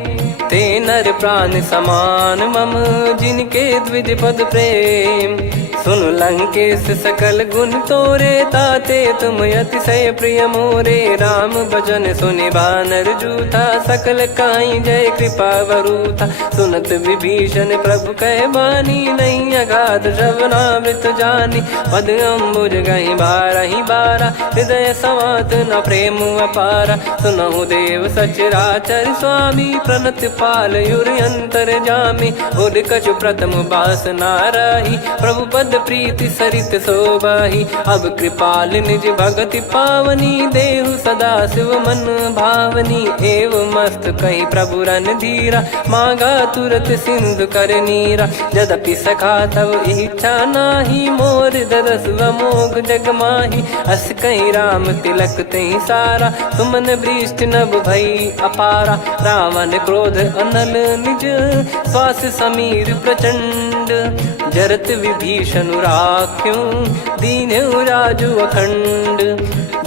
ते नर प्राण समान मम, जिनके द्विज पद प्रेम, सुन लंकेश सकल गुण तोरे, ताते तुम अतिशय प्रिय मोरे, राम भजन सुनि बानर जूथा, सकल काई जय कृपा वरूथा, सुनत विभीषण प्रभु कह बानी, नहीं अगाध श्रवणामृत जानी, पद अम्बुज गहि बारहि बारा, हृदय समात न प्रेम अपारा, सुनहु देव सचराचर स्वामी, प्रणत पाल युर अंतर जामी, उद कछु प्रथम बास नाराही, प्रभु पद प्रीति सरित शोभाही, अब कृपाल निज भगति पावनी, देहु सदा शिव मन भावनी, एव मस्त कही प्रभु रन धीरा, मांगा तुरत सिंधु कर नीरा, यद्यपि सखा तब इच्छा नाही, मोर दरस अमोघ जग माही, अस कहीं राम तिलक तहि सारा, सुमन वृष्ट नभ भई अपारा, रावण क्रोध अनल निज, श्वास समीर प्रचंड, जरत विभीषण राख्यों, दीन्हु राजु अखंड,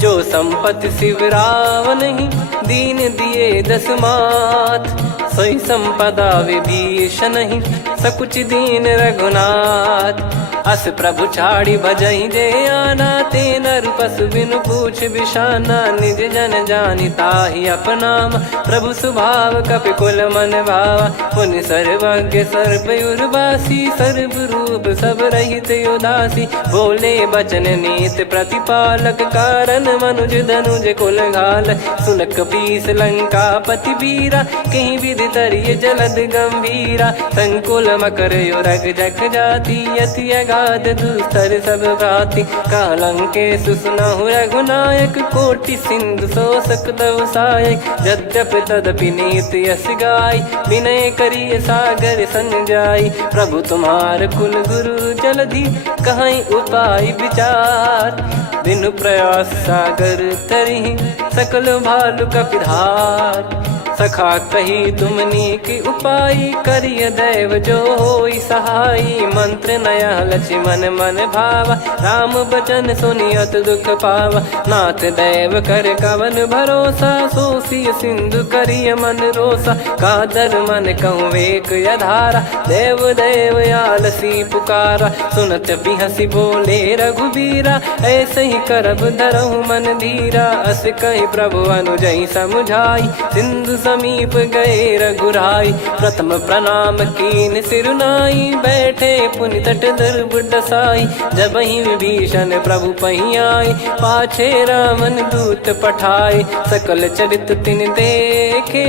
जो संपत्ति शिव रावण ही, दीन दिए दस मात, सोई संपदा विभीषण ही, सकुच दीन रघुनाथ, अस प्रभु छाड़ी भजई जे आना, ते नर पशु बिनु पूछ बिशाना, निज जन जानि ताहि अपनाम, प्रभु स्वभाव कपि कुल मन भावा, मुनि सर्वज्ञ सर्वयुर्वासी, सर्व रूप सब रहित उदासी, बोले बचन नीत प्रतिपालक, कारण मनुज धनुज कुल घाल, सुन कपीस लंका पति वीरा, कहीं विधि तरिय जलद गंभीरा, संकुल मकर युरग जख जाति, यति गाद दुस्तर सब भांति कालंके सुसुनाहु रघुनायक कोटि सिंधु शोषक तव सहायक यद्यपि तदपि नीत यस गाय विनय करिय सागर सन जाई प्रभु तुम्हार कुल गुरु जलधि कहीं उपाय विचार बिनु प्रयास सागर तरिहि सकल भालु कपिधार सखा कही तुमनी की उपाय करिय दैव जो होई सहाई मंत्र नया लक्ष्मण मन भावा राम बचन सुनियत दुख पावा नाथ दैव कर कवन भरोसा सोसिय सिंधु करिय मन रोसा कादर मन कहूँ वेक यधारा देव देव आलसी पुकारा सुनत बिहसी बोले रघुबीरा ऐसे ही करब धरहु मन धीरा अस कही प्रभु अनुजई समुझाई सिंधु समीप गए रघुराई प्रथम प्रणाम कीन सिरुनाई बैठे पुनि तट दर्भ डसाई जब ही विभीषण प्रभु पही आए पाछे रामन दूत पठाए सकल चरित तिन देखे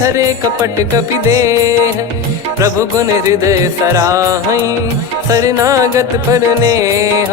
धरे कपट कपि देह प्रभु गुण हृदय सराहई शरणागत पर नेह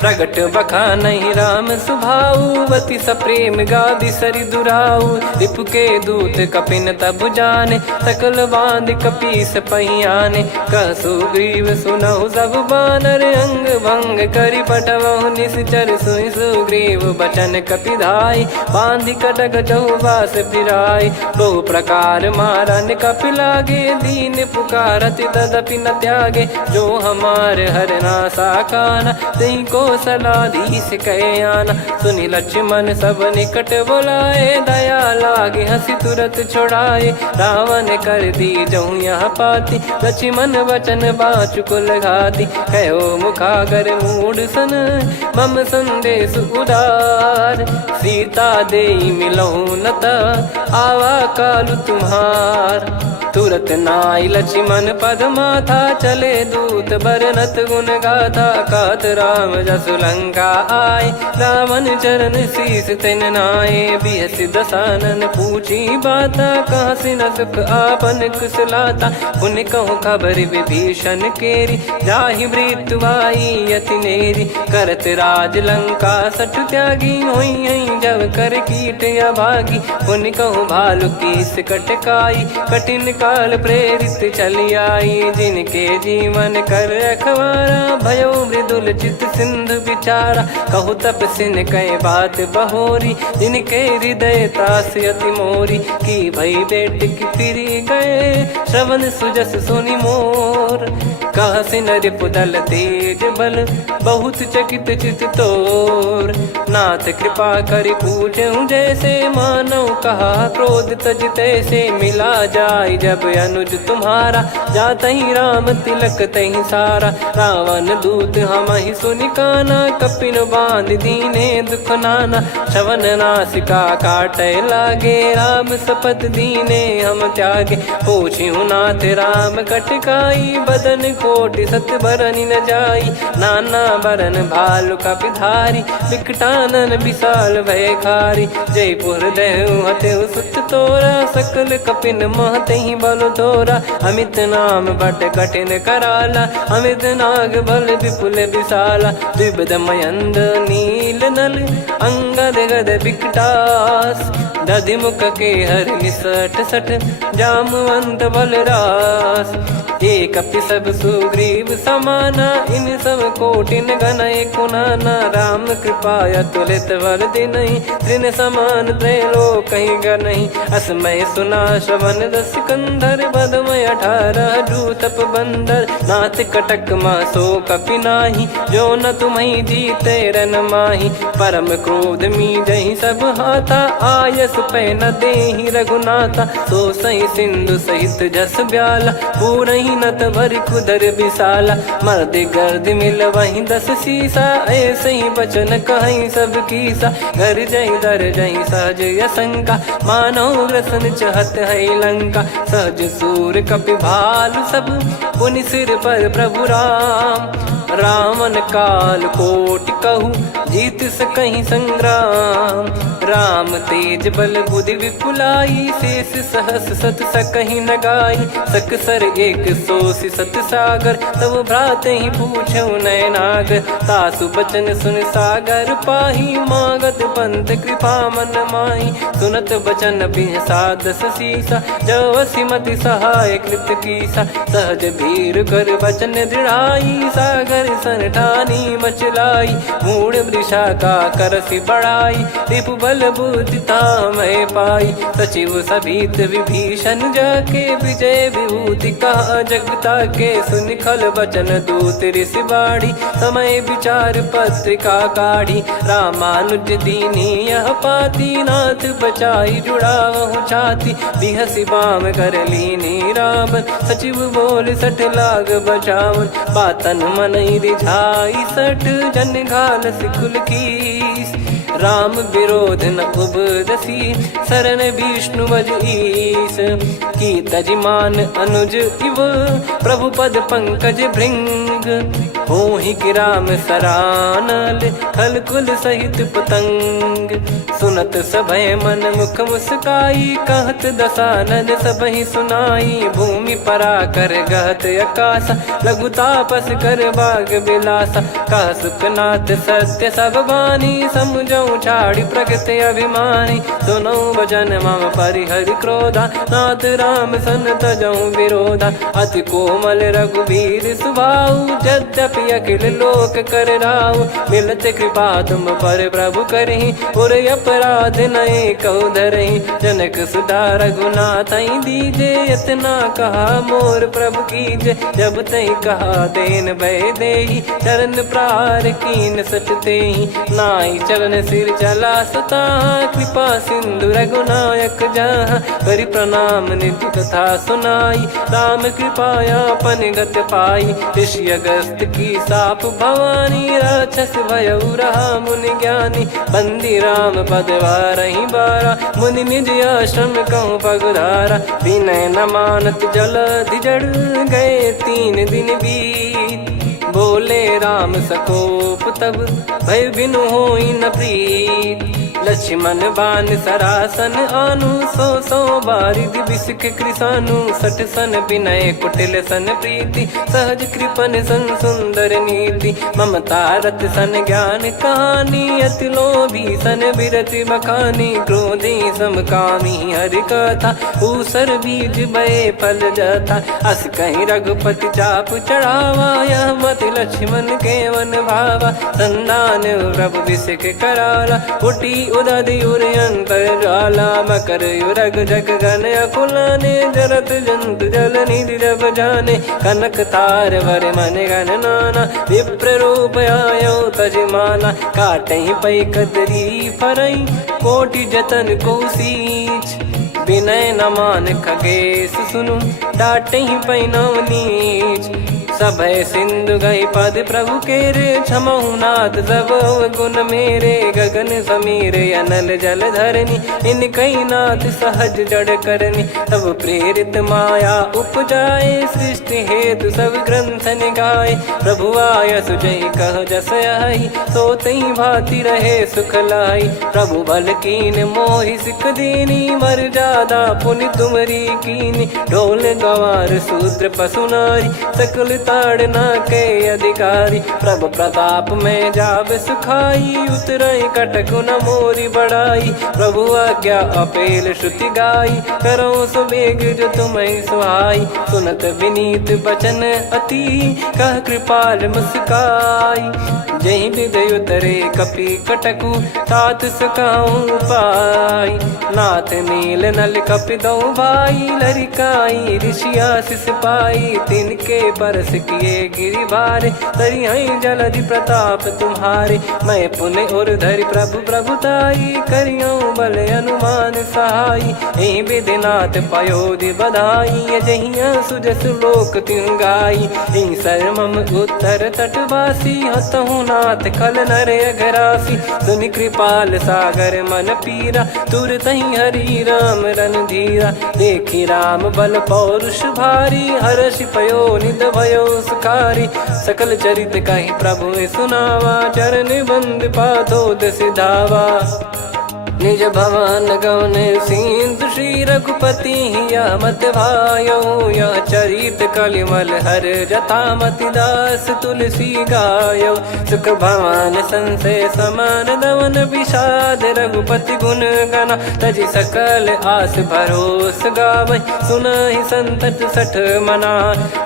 प्रगट बखानहि राम सुभाऊ वति सप्रेम गादि सरि दुराऊ रिपु के दूत कपिन तब जाने सकल बांध कपीस पहियाने कह सुग्रीव सुनहु सब बानर अंग भंग करि पटवहु निश्चर सुनि सुग्रीव बचन कपिधाई बांधि कटक चहुबास फिराई बहु प्रकार मारन कपि लागे दीन पुकारति तदपि न त्यागे जो हमार हरना साकाना तई को सलाधीश कहे आना सुनि लक्ष्मण सब निकट बुलाए दया लागे हंसी तुरत छोड़ाए रावण कर दी जहूँ यहाँ पाती लक्ष्मण वचन बाचु कुल घाती कहो मुखागर मूड सन मम संदेश उदार सीता देई मिलहु नता आवा कालु तुम्हार तुरत नाई लक्ष्मण पद माथा चले दूत बरनत गुण गाथा कात राम जसु लंका आए रावण चरण शीस तिन नाये बिहसि दसानन पूछी बाता कहाँ से न सुख आपन कुशलाता पुन कहूँ खबर विभीषण केरी जाहि मृत्यु आई यति नेरी करत राज लंका सठ त्यागी होई जब कर कीट अभागी पुन कहूँ भालु कीस कटकाई कठिन काल प्रेरित चली आई जिनके जीवन कर रखवारा भयो मृदुल चित सिंधु विचारा कहु तप सिन कई बात बहोरी जिनके हृदय तास अति मोरी की भई बेट की फिरी गए श्रवण सुजस सुनि मोर कह सिन रिपुदल तेज बल बहुत चकित चित तोर नाथ कृपा करि पूछूं जैसे मानव कहा क्रोध तज तैसे मिला जाय जब अनुज तुम्हारा जात ही राम तिलक तही सारा रावण दूत हम ही सुनि काना कपिन बांध दीने दुख नाना श्रवण नासिका काटे लागे राम सपत दीने हम त्यागे पूछ्यू नाथ राम कटकाई बदन कोटि सत बरनि न जाई नाना बरन भालु कपिधारी विकटानन विशाल भय खारी जयपुर देहु हतेउ सुत तोरा सकल कपिन महतहि बल तोरा अमित नाम बट कठिन कराला अमित नाग बल विपुल विशाला द्विपद मयंद नील नल अंगद गद विकटास दधि मुख के हर निसठ सठ जामवंत बलरास एक अपि सब सुग्रीव समाना इन सब कोटिन गनय कुनाना राम कृपा अतुलित बल दिनहि त्रिन समान त्रैलोक कहीं गनहि असमय सुना श्रवण दस कंधर बदमय 18 जूतप बंदर नाथ कटक मासो कपि नाही जो न तुम्हि जीते रन माही परम क्रोध मी जहि सब हाथा आयस पै न देहि रघुनाथा सो सही सिंधु सहित जस ब्याला पूरहि नत भरि कुदर विशाला मर्द गर्द मिल वहीं 10 सीसा ऐसे ही बचन कहीं सब कीसा घर जहि दर जहि सहज यसंका मानव रसन चहत है लंका सहज सूर कपि भालु सब पुनि सिर पर प्रभु राम रावण काल कोटि कहु जीत सकहीं संग्राम। राम तेज बल बुद्धि विपुलाई, शेष सहस सत सकहीं न गाई। सकसर एक सोसी सत सागर, तब भ्रात ही पूछो नयनागर। तासु बचन सुन सागर पाही, मागत पंथ कृपा मन माही। सुनत बचन बिहसादस सीसा, जव सिमति सहाय कृत कीसा। सहज भीर कर बचन दृढ़ाई, सागर सन ठानी मचलाई। मूढ़ वृषा का करसि बढ़ाई, रिपु बल बुद्धि तामय पाई। सचिव सभीत विभीषण जाके, विजय विभूति कहा जगता के। सुनि खल बचन दूत ऋषि बाड़ी, समय विचार पत्रिका काढ़ी। रामानुज दीनी यह पाती, नाथ बचाई जुड़ावहु छाती। बिहसि बाम कर लीनी रावण, सचिव बोल सठ लाग बचावन। बातन मनई रिझाई सठ, जन घाल सिकुल कीस। राम विरोध न उपदसी, शरण विष्णु बज ईस। की तजिमान अनुज इव, प्रभु पद पंकज भृंग। होहि कि राम सरानल, खल कुल सहित पतंग। सुनत सभय मन मुख मुस्काई, कहत दसानन सबहि सुनाई। भूमि परा कर गहत आकाशा, लघु तापस कर बाग बिलासा। कह सुखनाथ सत्य सब बानी, समुझौ छाड़ी प्रगति अभिमानी। सुनो भजन मम परिहरि क्रोधा, नाथ राम सन तजौ विरोधा। अति कोमल रघुवीर सुभाऊ, यद्यपि अखिल लोक कर राऊ। मिलत कृपा तुम पर प्रभु करहि, पुर अपराध नए कौ धरहि। जनक सुधा रघुनाथ दीजे, इतना कहा मोर प्रभु कीजे। जब तई कहा देन भय देहि, चरण प्रार कीन सट तेहि। नाई चरण सिर चला सता, कृपा सिंधु रघुनायक जहाँ। करि प्रणाम निधि कथा सुनाई, राम कृपाया पन गत पाई। ऋषि अगस्त की साप भवानी, राक्षस भयउ रहा मुनि ज्ञानी। बंदी राम पद वारहि बारा, मुनि निज आश्रम कहूँ पगुधारा। विनय न मानत जलधि जड़, गए 3 दिन बीत। बोले राम सकोप तब, भय बिनु होई न प्रीत। लक्ष्मण बान सरासन आनु, 100 बारिधि बिसक कृसानु। 60 सन विनय कुटिल सन प्रीति, सहज कृपन सन सुंदर नीति। ममता रत सन ज्ञान कहानी, अति लोभी सन बिरति बखानी। क्रोधी समकामी हरि कथा, ऊसर बीज बये फल जथा। अस कहीं रघुपति चाप चढ़ावा, यह मत लक्ष्मण के वन भावा। संदान प्रभु बिसक कराला, उठी उदधि उर अंतर ज्वाला। मकर युरग जग गण अकुलाने, जरत जंतु जल निधि जब जाने। कनक तार वर मन गण नाना, विप्र रूप आयो तजमाना। काटहि पै कदरी फरई, कोटि जतन को सींच। विनय न मान खगेश सुनु, डांटहि पै नव नीच। सभय सिंधु गई पद प्रभु केरे, क्षमहु नाथ सब गुण मेरे। गगन समीरे अनल जल धरनी, इन कई नाथ सहज जड़ करनी। तब प्रेरित माया उपजाए, सृष्टि हेतु सब ग्रंथ निगाए। प्रभु आय सुजई कह जस आई, सोतई भांति रहे सुख लाई। प्रभु बल कीन मोहि सिख दीनी, मर्यादा पुनि तुमरी कीनी। ढोल गवार शूद्र पशु नारी, सकल ताड़ना के अधिकारी। प्रभु प्रताप में जाब सुखाई, उतरई कटक न मोरी बढ़ाई। प्रभु आज्ञा अपेल श्रुति गाई, करो सुबेग जो तुम्हें सुहाई। सुनत विनीत बचन अति, कह कृपाल मुस्काई। जहि हृदय उतरे कपि कटकु, तात सकाऊं पाई। नाथ नील नल कपि दो भाई, लरिकाई ऋषि आशीष पाई। तिनके परस किए गिरि भारे, तरिहै जलधि प्रताप तुम्हारे। मैं पुन और धरि प्रभु प्रभुताई, करियौ बल अनुमान सहाई। एहि विधिनाथ पयोधि बधाई, जहिया सुजस लोक तिहुँ गाई। एहि सरमम उत्तर तटवासी, हतहु रघुनाथ खल नर अघरासी, सुनि कृपाल सागर मन पीरा, तुरतहि हरि राम रणधीरा। देखि राम बल पौरुष भारी, हर्षि पयो निध भयो सुखारी। सकल चरित कहि प्रभु सुनावा, चरण बंद पादोद सिधावा। निज भवन गौन सिंधु श्री रघुपति हिया मत भायो, यह चरित कलिमल हर जथा मति दास तुलसी गायो। सुख भवन संशय समान दवन विषाद, रघुपति गुण गना तजि सकल आस भरोस गावै। सुनहि संतत सठ मना,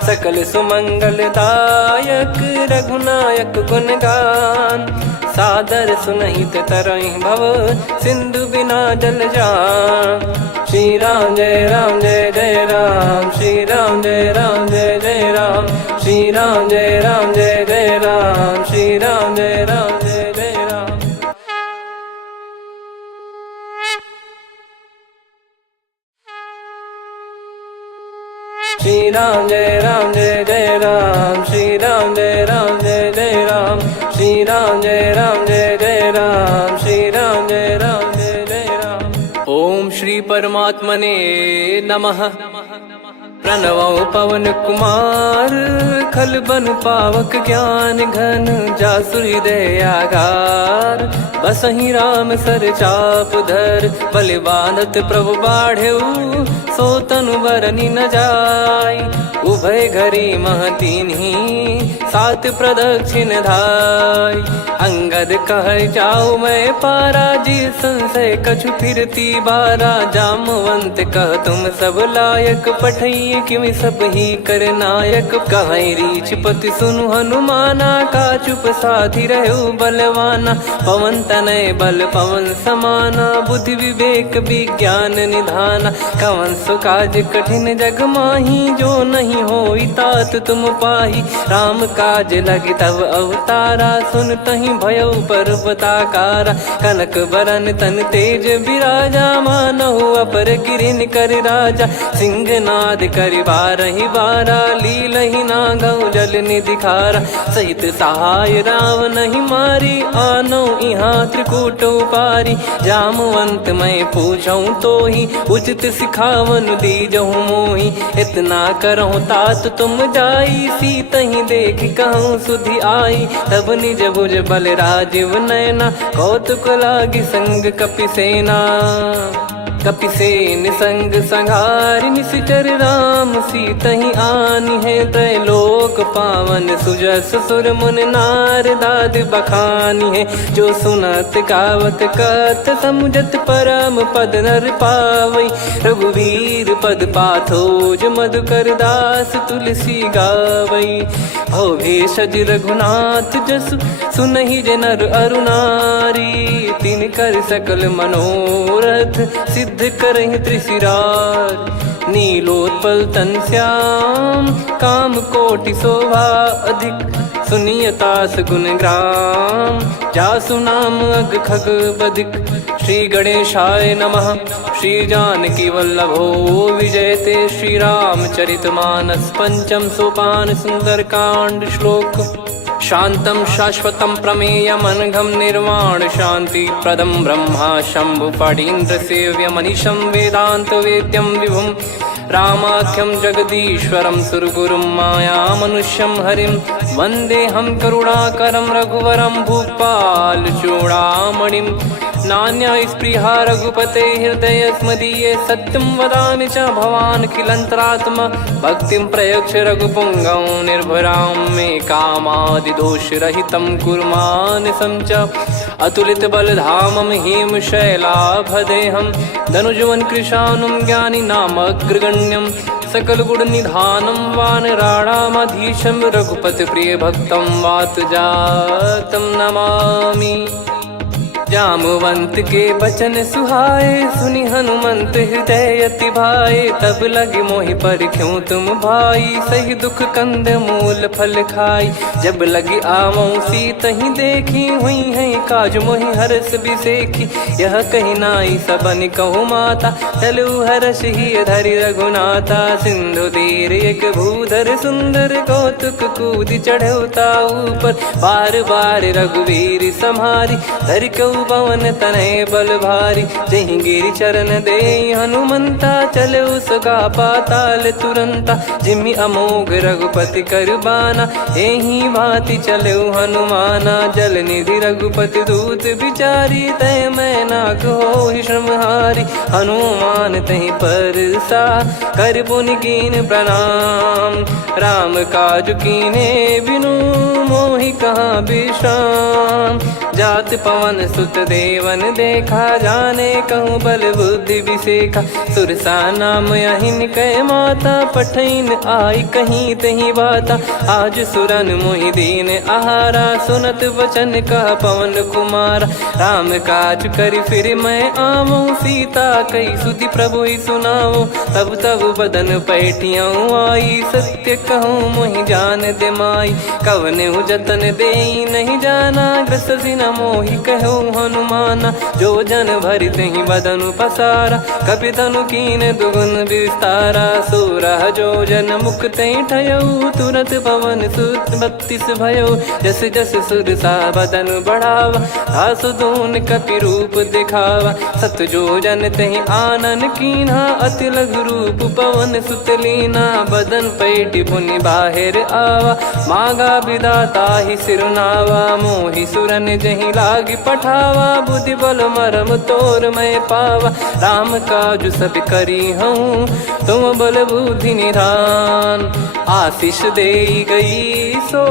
सकल सुमंगल दायक रघुनायक गुण गान। सादर सुनहित तरहि भव, सिंधु बिना जल जान। श्री राम जय जय राम, श्री राम जय जय राम, श्री राम जय जय राम, श्री राम जय जय राम। श्री राम जय जय राम, श्री राम जय जय राम, श्री राम जय जय राम, श्री राम जय जय राम। ओम श्री परमात्मने नमः। प्रणवो पवन कुमार, खल बन पावक ज्ञान घन, जासु हृदय आगार। बसहि राम सर चाप धर, बलि बांधत प्रभु बाढ़ऊ, सो तनु बरनि न जाय। उभय घरी महतीन्ही, सात प्रदक्षिण धाय। अंगद कह जाऊ मैं पारा, जी संशय कछु फिरती बारा। जामवंत कह तुम सब लायक, पठई किमि सब ही कर नायक। कहै रीछ पति सुनु हनुमाना, का चुप साधि रहु बलवाना। पवन तनय बल पवन समाना, बुद्धि विवेक विज्ञान निधाना। कवन सो काज कठिन जग माही, जो नहीं होई तात तुम पाही। राम काज लगी तब अवतारा, सुन तहि भयउ पर्वताकारा। कनक बरन तन तेज बिराजा, मानहु अपर गिरिन कर राजा। सिंहनाद करि बारहि बारा, लीलहि नागौ जल निधि खारा। सहित सहाय राम नहीं मारी, आनो इहाँ त्रिकूट उपारी। जामवंत मैं पूछऊँ तोहि, उचित सिखावन दीजहु मोहि। इतना करहु तात तुम जाई, सीतहि देख कहूँ सुधि आई। तब निज भुज बल राजीव नयना, कौतुक लागी संग कपिसेना। कपिसेन संग संघारि निशिचर राम, सीतहि आनि है त्रैलोक पावन। सुजस सुर मुन नार दाद बखानी है, जो सुनत गावत कथ समुझत परम पद नर पावै। रघुवीर पद पाथोज मधुकर दास तुलसी गावै। भव भेषज रघुनाथ जसु, सुनहि जे नर अरु नारी। तिन कर सकल मनोरथ, सिद्ध करहि त्रिशिरार। नीलोत्पल तन श्याम, काम कोटि शोभा अधिक। सुनियतास गुण ग्राम, जासु नाम अग खग बधिक। श्री गणेशाय नमः। श्री जानकी वल्लभो विजयते, श्री रामचरित मानस पंचम सोपान सुंदरकांड श्लोक। शांतं शाश्वतं प्रमेयमनघं निर्वाण शांति प्रदं ब्रह्मा शंभु फणीन्द्र सेव्य मनीषं वेदांत वेद्यं विभुं। रामाख्यं जगदीश्वरं सुरगुरुं माया मनुष्यं हरिं। वन्देऽहं करुणाकरं रघुवरं भूपाल चूडामणिं। नान्या स्पृहा रघुपते हृदय स्मदीये, सत्यं वदामि च भवान् खिलन्तरात्मा। भक्तिं प्रयच्छ रघुपुङ्गं निर्भरां मे कामादिदोषरहितं कुर्मानसं च। अतुलित बलधामं हेमशैलाभदेहं, धनुजवन कृशानुं ज्ञानिनामग्रगण्यं। सकल गुण निधानं वानराणामधीशं, रघुपति प्रिय भक्तं वातजातं नमामि। जामवंत के बचन सुहाए, सुनि हनुमंत हृदय अति भाए। तब लगे मोहि पर क्यों तुम भाई, सही दुख कंद मूल फल खाई। जब लगी आवऊं सीत ही देखी, हुई है काज मोहि हरस बिसेखी। यह कही नाई सबन कहु माता, चलू हरष ही धरि रघुनाथा। सिंधु तीर एक भूधर सुंदर, कौतुक कूद चढ़ौता ऊपर। बार बार रघुवीर सम्हारी, धरि कहु पवन तनय बल भारी। जहि गिरि चरण दे हनुमंता, चलो सगा पाताल तुरंता। जिमि अमोघ रघुपति कर बाना, एहि भांति चलो हनुमाना। जल निधि रघुपति दूत बिचारी, तय मैं नाग होहि श्रमहारी। हनुमान तहि परसा, कर पुनि कीन प्रणाम। राम काज कीने बिनु, मोहि कहाँ विश्राम। जात पवन सुत देवन देखा, जाने कहूँ बल बुद्धि विसेखा। सुरसा नाम अहिन कै माता, पठैन आई कहीं तहीं बाता। आज सुरन मोहि दीन आहारा, सुनत वचन कह पवन कुमारा। राम काज करि फिर मैं आवऊं, सीता कई सुधि प्रभु ही सुनाओ। तब तब बदन पैठियाँ आई, सत्य कहूँ मोहि जान दे माई। कवने जतन देई नहीं जाना, ग्रसि न मोहि कहूँ हनुमाना। जो जन भरि तहि बदनु पसारा, कपि तनु कीन दुगुन विस्तारा। सोरह जो जन मुख तहि ठयऊ, तुरत पवन सुत 32 भयऊ। जस जस सुरसा बदन बढ़ावा, आसु दून कपि रूप दिखावा। सत जो जन तहि आनन कीन्हा, अति लघु रूप पवन सुत लीना। बदन पैठि पुनि बाहिर आवा, मांगा विधाता ही सिरुनावा। मोहि सुरन जहि लागी पठावा, बुद्धि बल मरम तोर मैं पावा। राम काज सब करी हूँ, तुम बल बुद्धि निधान। आशीष देई गई सो,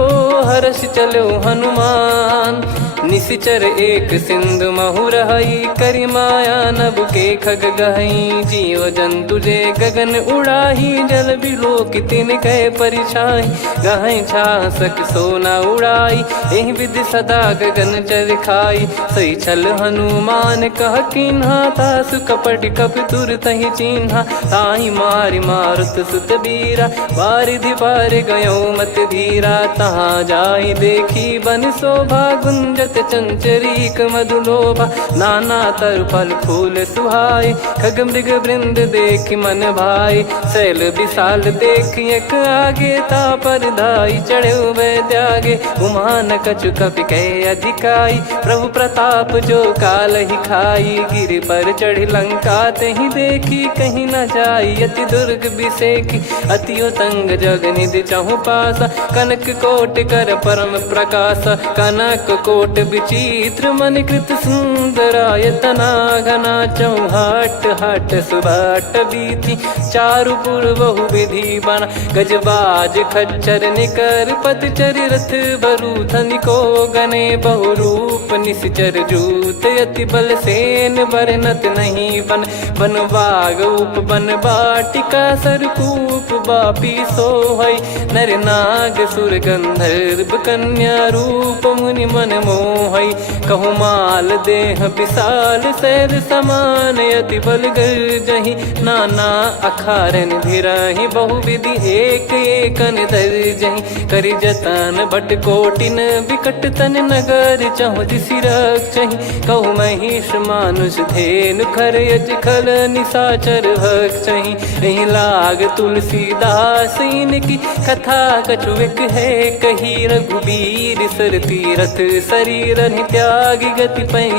हर्ष चलो हनुमान। निशिचर एक सिंधु महु रहई, करि माया नभ के खग गहई। जीव जंतु जे गगन उड़ाही, जल बिलोक तिन कह परिछाई। गहई छासक सोना उड़ाई, एहि विधि सदा गगन चर खाई। सही छल हनुमान कह कीन्हा, तासु कपट कपि तुर तहि चिन्हा। ताहि मारि मारुत सुत बीरा, बारिधि पार गयो मत धीरा। तहाँ जाई देखी बन शोभा, गुंजत चंचरीक मधुलोभा। नाना तरु फल फूल सुहाए, खग मृग वृंद देख मन भाई। शैल विशाल देख एक आगे, तापर धाई चढ़े वै त्यागे। उमान कछु कपि कह अधिकाई, प्रभु प्रताप जो काल ही खाई। गिर पर चढ़ी लंका तहि देखी, कहीं न जाई अति दुर्ग बिसेखी। अति उतंग जग निधि चहु पासा, कनक कोट कर परम प्रकाशा। कनक कोट विचित्र मन कृत सुंदरायतना। घना चौहाट हाट सुबाट बीथी, चारु पुर बहु विधि बना। गजबाज खच्चर निकर पतचर, रथ बरु धनिको गने। बहु रूप निश्चर जूत, अति बल सेन बरनत नहीं बन। बन बाग उप बन बाटिका, सरकूप बापी सोहई। नर नाग सुर गंधर्व कन्या, रूप मुनि मन मोहई। कहु माल देह विशाल, शैल समान अति बल गर्जहि। नाना अखारन भिराहि, बहु विधि एक एकन दर्जहि। करि जतन भट कोटिन, विकट तन नगर चहु दिसि रक्षहि। कहु महिष मानुष धेनु, खर यज खल निशाचर भक्षहि। एहि लाग तुलसीदास इनकी, कथा कछु एक है कही। रघुबीर सर तीरथ शरीर, त्यागी गति पै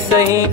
सही।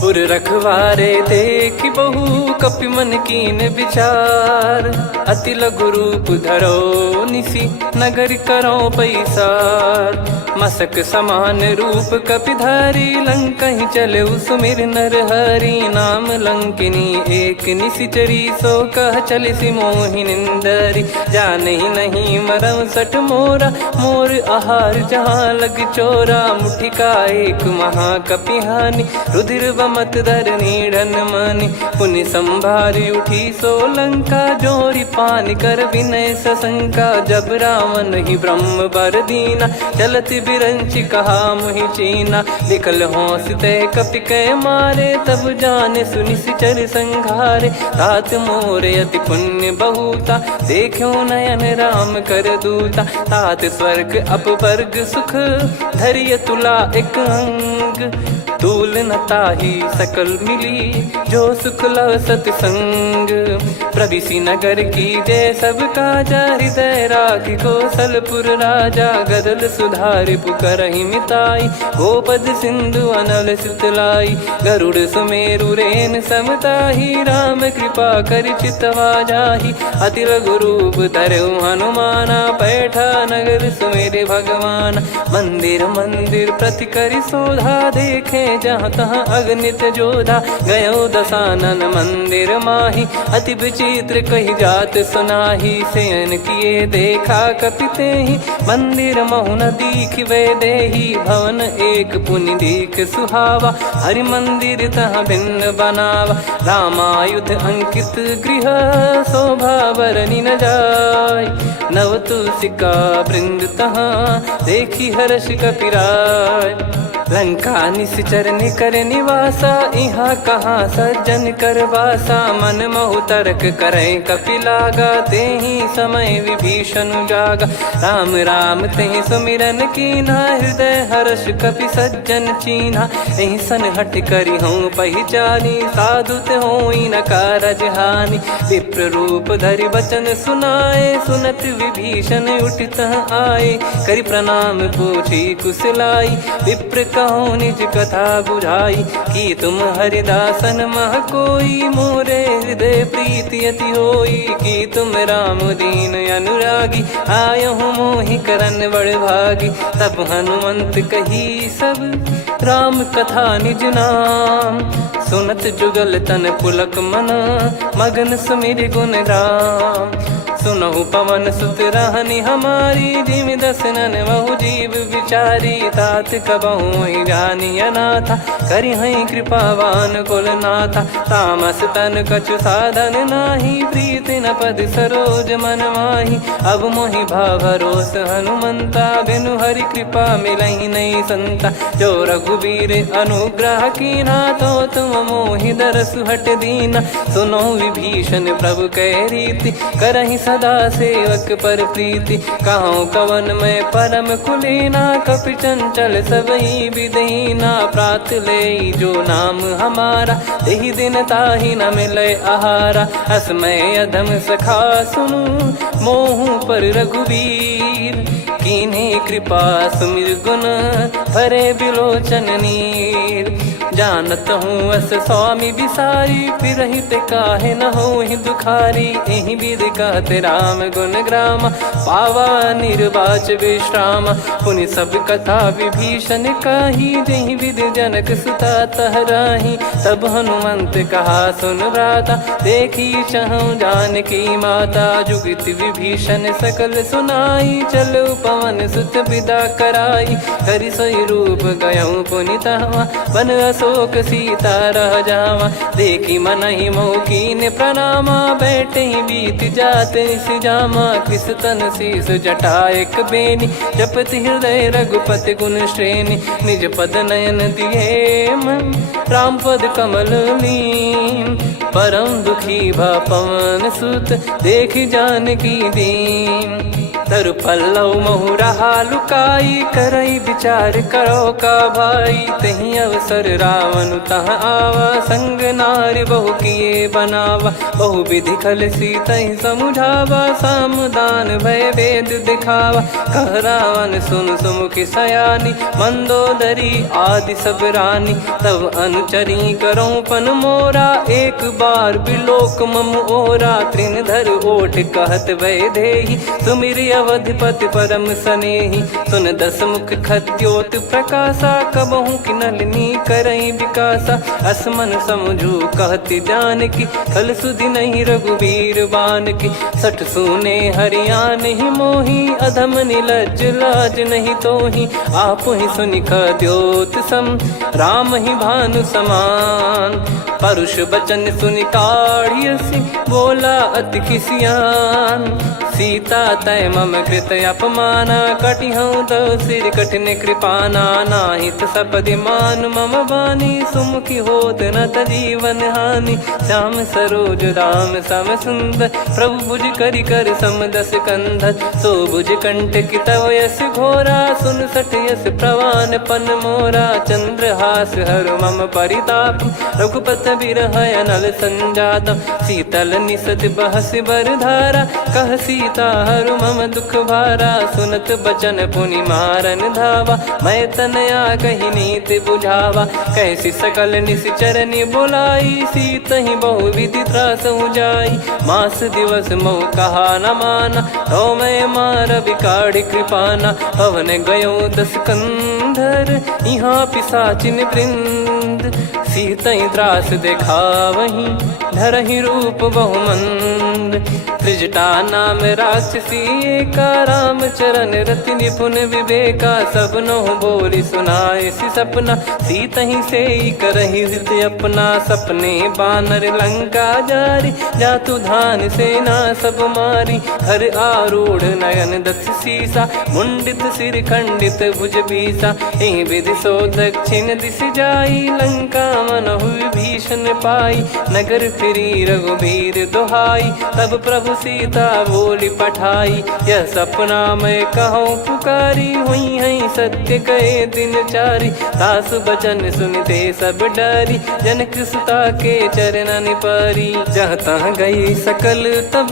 पुर रखवारे देख बहु, कपि मन कीन विचार। अति लघु रूप धरो निसी, नगर करो पैसार। मसक समान रूप कपि धारी, लंकहि चले सुमिर नर हरि। नाम लंकिनी एक निशिचरी, सो कह चलिसि मोहि निंदरी। जानहि नहीं मरम सठ मोरा, मोर आहार जहाँ लग चोरा। मुठिका एक महाकपि हानि, रुधिर बमत धरनी ढन मनि पुनि संभारी उठी सोलंका जोरी पानी कर विनय सशंका जब रावण ही ब्रह्म बर दीना चलत बिरंची कहा मुहि चीना निकल होंस ते कपि कै मारे तब जाने सुनि सिचर संघारे तात मोरे अति पुण्य बहुता देखो नयन राम कर दूता तात स्वर्ग अपवर्ग सुख धरिय तुला एक अंग तूल न ताही सकल मिली जो सुख लव सतसंग प्रविसी नगर की जय सब काजा हृदय राखी कौशलपुर राजा गदल सुधारि पुकरहि मिताई गोपद सिंधु अनल सितलाई गरुड़ सुमेरु रेन समताही राम कृपा कर चितवा जाही अति लघु रूप धरऊ हनुमाना बैठा नगर सुमेरे भगवान मंदिर मंदिर प्रति करि शोधा देखे जहाँ तहाँ अगणित जोधा गयो दशानन मंदिर माही अति विचित्र कही जात सुनाही सेन किए देखा कपिते ही मंदिर महु न दीख वे देही भवन एक पुनि दीख सुहावा हरि मंदिर तहाँ भिन्न बनावा रामायुध अंकित गृह शोभा बरनी न जाय नव तुलसी का वृंद तहाँ देखी हर्ष कपिराय लंका निश्चर निकर निवासा यहाँ कहाँ सज्जन कर वासा मन महु तर्क करे कपिलागा ते ही समय विभीषण जागा राम राम ते सुमिरन कीना हृदय हर्ष कपि सज्जन चीन्हा यही सन हट करी हूँ पहचानी साधु ते होई न कारज हानि विप्र रूप धरि वचन सुनाए सुनत विभीषण उठित आए करि प्रणाम पूछी कुशलाई विप्र कहो निज कथा बुझाई कि तुम हरिदासन मह कोई मोरे हृदय प्रीति अति होई कि तुम राम दीन अनुरागी आयहु मोहि करन बड़ भागी तब हनुमंत कही सब राम कथा निज नाम सुनत जुगल तन पुलक मन मगन सुमिर गुण राम सुनहु पवन सुत रहनी हमारी जिमि दसनन बहु जीव विचारी तात कबहु ही जानी अनाथा करि हई कृपावान कुल नाथा तामस तन कछु साधन नाही प्रीति न पद सरोज मन माही अब मोहि भाव भरोस हनुमंता बिनु हरि कृपा मिलहि नहीं संता जो रघुबीर अनुग्रह कीना तो तुम मोहि दरस हट दीना सुनो विभीषण प्रभु कह रीति करहि सदा सेवक पर प्रीति कहूँ कवन में परम कुलीना कपि चंचल सबही विदहीना प्रात ले जो नाम हमारा तेहि दिन ताहि न मिले आहारा असमय अधम सखा सुनु मोहु पर रघुवीर कीन्हे कृपा सुमिर गुण भरे बिलोचन नीर जानत हूँ अस स्वामी बिसारी फिर हित काहे न हो ही दुखारी एहि विध कहते राम गुण ग्राम पावा निर्वाच विश्राम पुनि सब कथा विभीषण काही जहि विध जनक सुता तहराही तब हनुमंत कहा सुन भ्राता देखी चहु जानकी माता जुगित विभीषण सकल सुनाई चलो पवन सुत विदा कराई करि सोई रूप गयऊँ पुनि तहवा बन अशोक सीता रह जावा देखी मन ही मौकीन प्रणामा बैठे ही बीत जाते जामा कृष तन शीस जटा एक बेनी जपति हृदय रघुपति गुण श्रेणी निज पद नयन दिए मन राम पद कमल लीन परम दुखी भा पवन सुत देखी जानकी दीन तरु पल्लव महु रहा लुकाई करई विचार करो का भाई तही अवसर रावण तह आवा संग नारी बहु किए बनावा बहु विधि खल सीतहि समुझावा सामदान भय वेद दिखावा कह रावण सुन सुमुखी सयानी मंदोदरी आदि सब रानी तब अनुचरी करो पन मोरा एक बार बिलोक मम ओरा तृण धर ओट कहत वै देहि सुमिर अवधिपति परम सनेही। सुन दस मुख खद्योत प्रकाशा, कबहू की नलिनी करई विकासा। असमन समझू कहती जान की, फल सुधि नहीं रघुबीर बान की। सठ सुने हरियाण ही मोही, अधम निलज लाज नहीं तोही। आप ही सुनि खद्योत सम, राम ही भानु समान। परुष बचन सुनि काढ़ियसि, बोला अति किसियान। सीता तय मम कृत अपमाना, कटिहऊँ तो सिर कठिन कृपाना। नाहित सपदि मान मम बानी, सुमुखी होत न जीवन हानि। श्याम सरोज राम सम सुंदर, प्रभु भुज करि कर सम दस कंधर। सो भुज कंठ की तव यस घोरा, सुन सठ यस प्रवान पन मोरा। चंद्रहास हर मम परिताप, रघुपत बिरह अनल संजात। शीतल निसत बहस बर धारा, कह सीता हरु मम दुख भारा। सुनत बचन पुनि मारन धावा, मैं तनया कही नीति बुझावा। कैसी सकल निश्चरनि बुलाई, सीत ही बहु विधि त्रास जाई। मास दिवस मोह कहा न माना, तो मैं मार बिकाढ़ी कृपाना। पवन गयो दस कंधर, यहाँ पिशाचिन वृंद। सीतहि त्रास देखावहीं, धरहि रूप बहुमंद। त्रिजटा नाम राक्षसी एका, राम चरण रति निपुण विवेका। सबनो बोली सुनाए सि सपना, सीतहि सेई करहि हृद अपना। सपने बानर लंका जारी, जातु धान सेना सब मारी। हर आरूढ़ नयन दस सीसा, मुंडित सिर खंडित भुज बीसा। एहि विधि सो दक्षिण दिश जाई, लंका मनहु भीषण पाई। नगर फिरी रघुबीर दुहाई, तब प्रभु सीता बोली पठाई। यह सपना मैं कहूँ पुकारी, हुई है सत्य कहे दिन चारी। सासु बचन सुनते सब डरी, जनक सुता के चरण परी। जहाँ तहाँ गई सकल तब,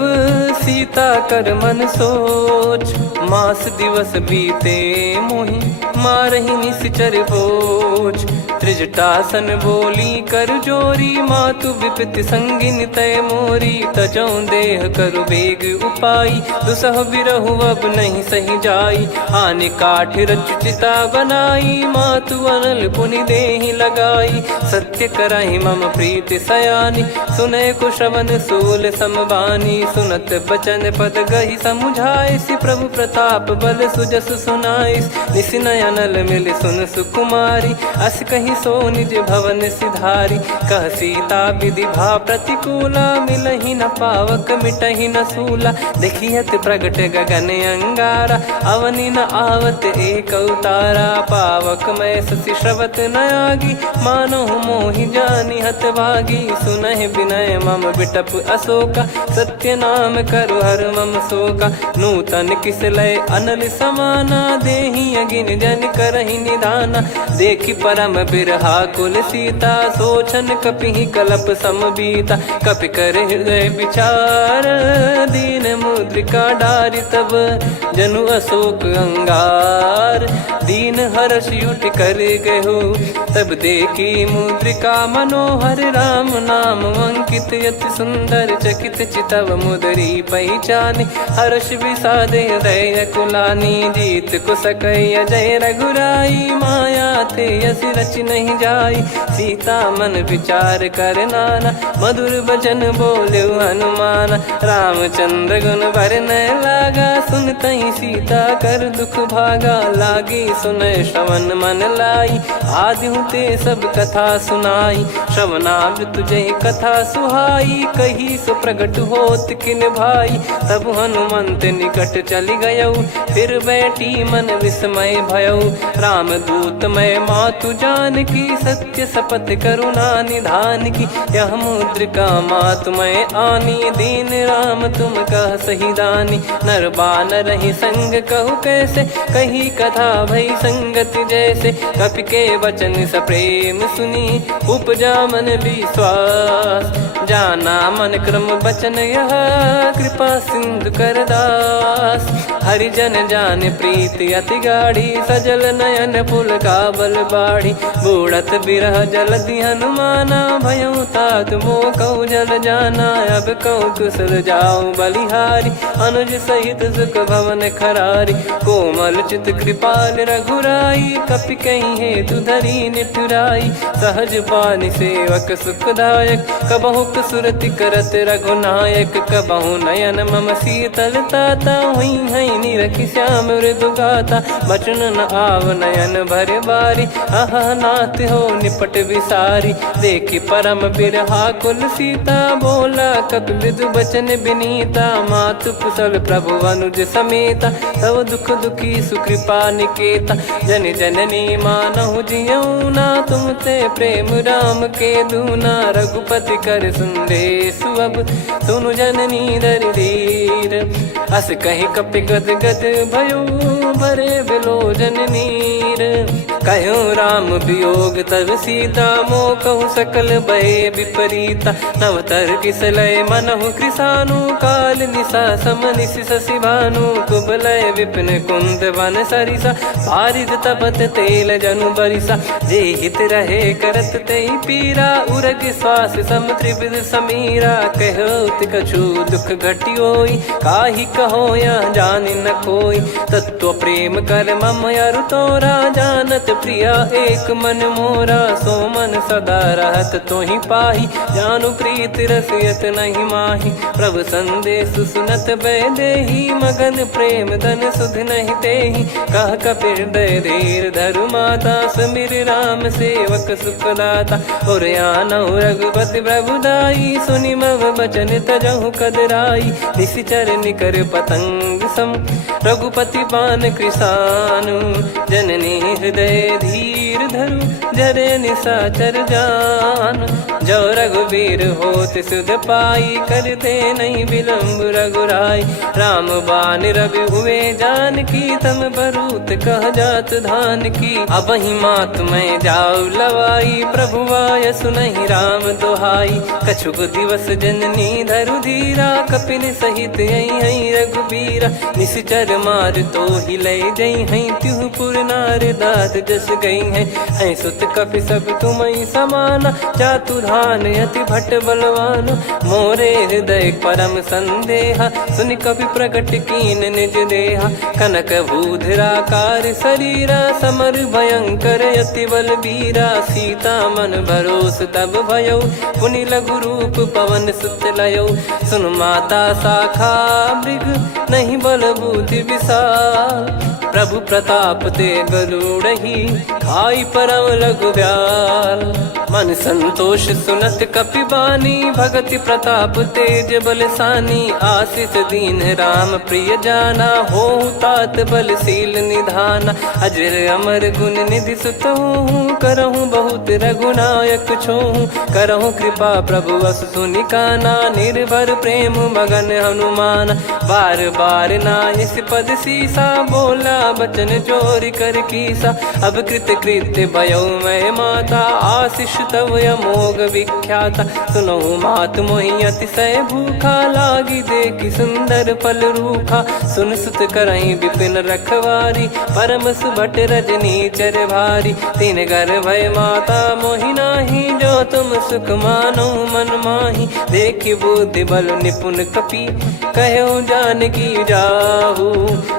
सीता कर मन सोच। मास दिवस बीते मोहि, मारहि निश्चर बोझ। त्रिजटासन बोली कर जोरी, मातु विपति संगिन तय मोरी। तजौ देह करु बेग उपाई, दुसह बिरहु अब नहीं सही जाई। आने काठ रचु चिता बनाई, मातु अनल पुनि देहि लगाई। सत्य करहि मम प्रीति सयानी, सुनय को श्रवण सूल समबानी। सुनत बचन पद गहि समुझाइसि, प्रभु प्रताप बल सुजस सुनाइस। निसिनय अनल मिल सुन सुकुमारी, अस कहि सो निज भवन सिधारी। कह सीता विधि भा प्रतिकूला, मिलहि न पावक मिटहि न सूला। देखियत प्रगट गगन अंगारा, अवनि न आवत एक अवतारा। पावक मैं ससि श्रवत न आगी, मानो मोहि जानि हत भागी। सुनहि विनय मम बिटप अशोका, सत्य नाम करु हर मम शोका। नूतन किस लय अनल समाना, देहि अगिन जन करहि निधाना। देखि परम बिरहा कुल सीता, सोचन कपिहि कलप समबीता। कपि कर हृदय विचार, दीन मुद्रिका डारि तब। जनु अशोक अंगार, दीन हर्ष उठ कर गहो। तब देखी मुद्रिका मनोहर, राम नाम अंकित अति सुंदर। चकित चितव मुदरी पहचानी, हर्ष विषाद हृदय कुलानी। जीत को सकय जय रघुराई, माया थे यस रच नहीं जाई। सीता मन विचार कर नाना, मधुर बचन बोले हनुमान। रामचंद्र गुण बरनय लागा, सुनतहि सीता कर दुख भागा। लागी सुनय श्रवण मन लाई, आदिहु ते सब कथा सुनाई। श्रवणाब तुझे कथा सुहाई, कही सो प्रगट होत किन भाई। तब हनुमंत निकट चली गयऊ, फिर बैठी मन विस्मय भयऊ। राम दूत मैं मातु जान की, सत्य शपथ करुणा निधान की। यह मुद्रिका मातु मैं आनी, दीन राम तुम कह सही दानी। नर बानर ही संग कहु कैसे, कही कथा भई संगति जैसे। कपि के वचन सप्रेम सुनी, उपजा मन विश्वास। जाना मन क्रम बचन यह, कृपा सिंधु कर दास। हरिजन जान प्रीति अति गाढ़ी, सजल नयन पुल काबल बाढ़ी। बूढ़त बिरह जलधि हनुमाना, भयउ तात मोह कहु जल जाना। अब कहु कुशल जाऊं बलिहारी, अनुज सहित सुख भवन खरारी। कोमल चित कृपाल रघुराई, कपि कहीं हेतु धरी निठुराई। सहज पानि सेवक सुखदायक, कबहु सुरति करत रघुनायक। कबहु नयन मम शीतलता, हुई हई निरखि श्याम मृदु गाता। बचन न आव नयन भर बारी, आहा नाथ हो निपट विसारी। देखि परम बिरहा कुल सीता, बोला कपि मृदु बचन बिनीता। मातु कुशल प्रभु अनुज समेता, तव दुख दुखी सुकृपा निकेता। जन जननी मानहु जियऊ ना, तुम ते प्रेम राम के दूना। रघुपति कर संदेशु अब, सुनु जननी दर धीर। अस कहि कपि गद गद भयो, भरे बिलोचन नीर। कहूँ राम वियोग तब सीता, मोह कहूँ सकल भय विपरीता। नवतर किसलय मनहु कृसानु, काल निशा समनिशि शशि भानु। कुबलय विपिन कुंद वन सरिसा, पारिद तपत तेल जनु बरिसा। जे हित रहे करत तेहि पीरा, उरग श्वास सम त्रिविध समीरा। कहत कछु दुख घटियोई, काहि कहो या जानि न कोई। तत्व प्रेम कर मम अरु तोरा, जानत प्रिया एक मन मोरा। सो मन सदा रहत तोहि पाही, जानु प्रीत रसियत नहीं माही। प्रभु संदेश सुनत बैदेही, मगन प्रेम धन सुध नहीं तेहि। कह कपिर दय धीर धरु माता, सुमिर राम सेवक सुखदाता। और आनहु रघुपति प्रभु दाई, सुनि मव बचन तजहु कदराई। निशिचर निकर पतंग सम, रघुपति पान कृसानु। जननी हृदय धीर धरु, जरे निशाचर जान। जो रघुवीर होत सुध पाई, कर दे नहीं विलम्ब रघुराई। राम बान रवि हुए जानकी, तम बरूत कह जात धान की। अब ही मात मैं जाऊ लवाई, प्रभु आय सुनहि राम दोहाई। कछुक दिवस जननी धरु धीरा, कपिन सहित यही रघुबीरा। निशिचर मार तो ही ले जई हैं, त्यों पुर नार दाद जस गई हैं। सुत कपि सब तुमहि समाना, चातुधान अति भट्ट बलवान। मोरे हृदय परम संदेहा, सुन कपि प्रकट कीन निज देहा। कनक भूधराकार शरीरा, समर भयंकर अति बलबीरा। सीता मन भरोस तब भयउ, पुनि लघु रूप पवन सुत लयउ। सुन माता शाखा मृग, नहीं बल बुद्धि विशाल। प्रभु प्रताप ते गरुड़हि, खाई परम लघु ब्याल। मन संतोष सुनत कपि बानी, भगति प्रताप तेज बलसानी। आशीष दीन राम प्रिय जाना, होहु तात बलशील निधाना। अजर अमर गुण निधि सुतहु, करहु बहुत रघुनायक छोहु। करहु कृपा प्रभु अस सुनि काना, निर्भर प्रेम मगन हनुमान। बार बार नायस पद सीसा, बोला बचन चोरी कर कीसा। अब कृत कृत्य भयो मैं माता, आशीष तव अमोघ विख्याता। सुनहु मात मोहि अतिशय भूखा, लागी देखि सुंदर फल रूखा। सुन सुत करहि विपिन रखवारी, परम सुभट रजनी चर भारी। तीन घर भय माता मोहि नाही, जो तुम सुख मानो मन माही। देखि बुद्धि बल निपुण कपि, कहु जानकी जाहु।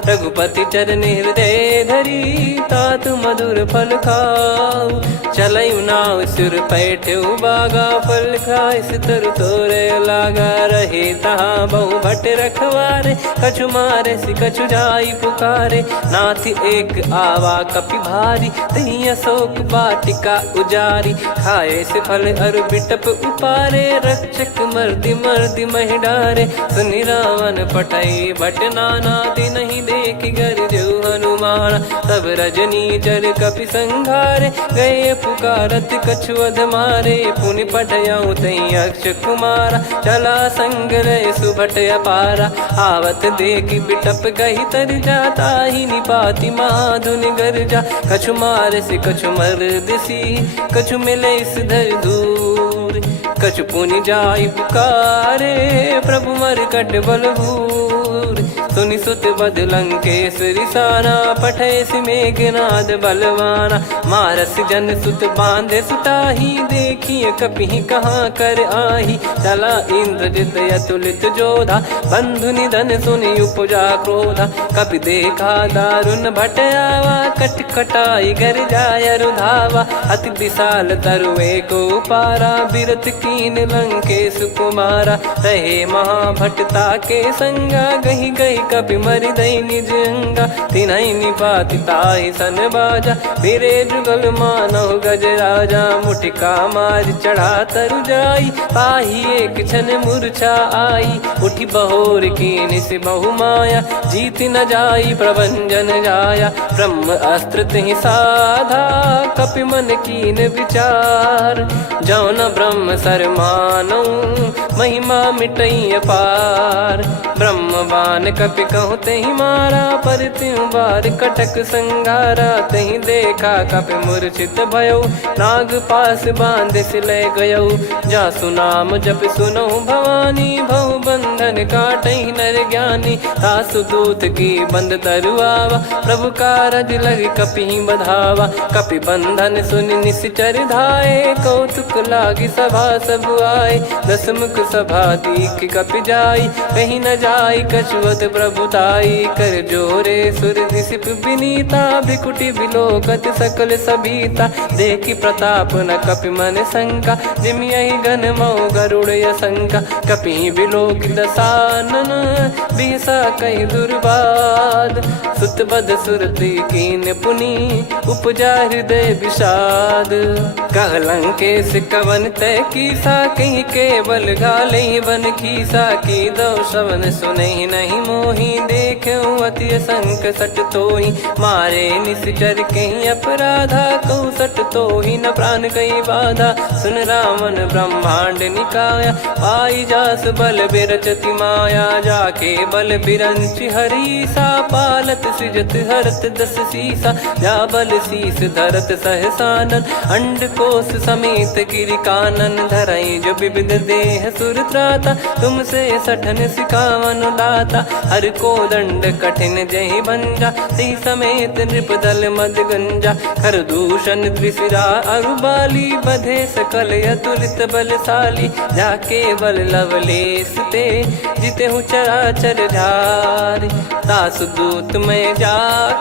रघुपति चरण हृदय धरी, तात मधुर फल खाऊ। चलऊ नाव सुर पैठऊ बागा, फल खाइस तरु तोरे लागा। रहे तहाँ बहु भट रखवारे, कछु मारे सि कछु जाई पुकारे। नाथ एक आवा कपि भारी, तही अशोक वाटिका उजारी। खाए से फल अरु बिटप उपारे, रक्षक मर्दि मर्दि महि डारे। सुनि रावण पटई भट नाना, तिनहि देखि गरजऊ हनुमान। तब रजनी चर कपि संघारे, गए पुकारत कछु अध मारे। पुनि पटयऊ तई अक्ष कुमारा, चला संग रहे सुभट अपारा। आवत देखि बिटप गही तर जाता, ही निपाति माधुन गर्जा। कछु मार से कछु मर्द सी, कछु मिले इस धर दूर। कछु पुनि जाई पुकारे, प्रभु मर कट बलभूर। सुनि सुत बद लंकेश्वरी साना, पठैसि मेघनाद बलवाना। मारस जन सुत बांधे सुताही, देखिए कपिहि कहाँ कर आही। चला इंद्रजित अतुलित जोधा, बंधु निधन सुनि उपजा क्रोधा। कपि देखा दारुण भट आवा, कट कटाई घर जाय रुधावा। अति विशाल तरुए को पारा, बिरत कीन लंकेश कुमारा। रहे महाभटता के संगा, गही गही कपि मरि दई निज अंगा। तिन्है निपाति ताहि सन बाजा, बिरे जुगल मानव गज राजा। मुटिका मार चढ़ा तरु जाई, पाही एक क्षण मूर्छा आई। उठी बहोर कीन से बहु माया, जीत न जाई प्रभंजन जाया। ब्रह्म अस्त्र तिहि साधा, कपि मन कीन विचार। जौ न ब्रह्म सर मानौ, महिमा मिटई अपार। ब्रह्म बान कपि कहु तेहि मारा, पर त्यों बार कटक संगारा। तेहि देखा कपि मूर्छित भयौ, नाग पास बांध सिले गयौ। जासु नाम जप सुनौ भवानी, भव बंधन काटहि नर ज्ञानी। तासु दूत की बंद तरुआवा, प्रभु कारज लग कपि बधावा। कपि बंधन सुनि निश्चर धाये, कौतुक लागी सभा सब आए। दसमुख सभा दीख कपि जाई, कहीं न जाई कछुवत प्रभुताई। कर जोरे सुर दिसिप विनीता, भ्रिकुटि बिलोकत सकल सबीता। देखि प्रताप न कपि मन शंका, जिमियहि घन मऊ गरुड़ असंका। कपि बिलोक दसानन, बिहसा कहि दुर्बाद। सुत बद सुरति कीन पुनि, उपजा हृदय विषाद। कह लंकेश कवन तय कीसा, कहीं केवल घाले बन खीसा। की दो श्रवण सुनहि नहीं मोही, देखऊं अति संक सट तोहि। मारे निश्चर कहीं अपराधा, कहूँ सट तोहि न प्राण कहीं बाधा। सुन रावण ब्रह्मांड निकाया, पाई जास बल बिरचति माया। जाके बल बिरंच हरीसा, पालत सृजत हरत दस सीसा। जा बल शीस धरत सहसानन, अंड कोश समेत गिरि कानन। धरई जो विविध देह सुर त्राता, तुमसे सठन सिखावन दाता। हर को दंड कठिन जहि भंजा, ती समेत नृप दल मद गंजा। कर दूषण त्रिशिरा अरुबाली, बधे सकल अतुलित बलशाली। जाके बल लवलेस ते, जिते हूँ चराचर झारी। दास दूत में जा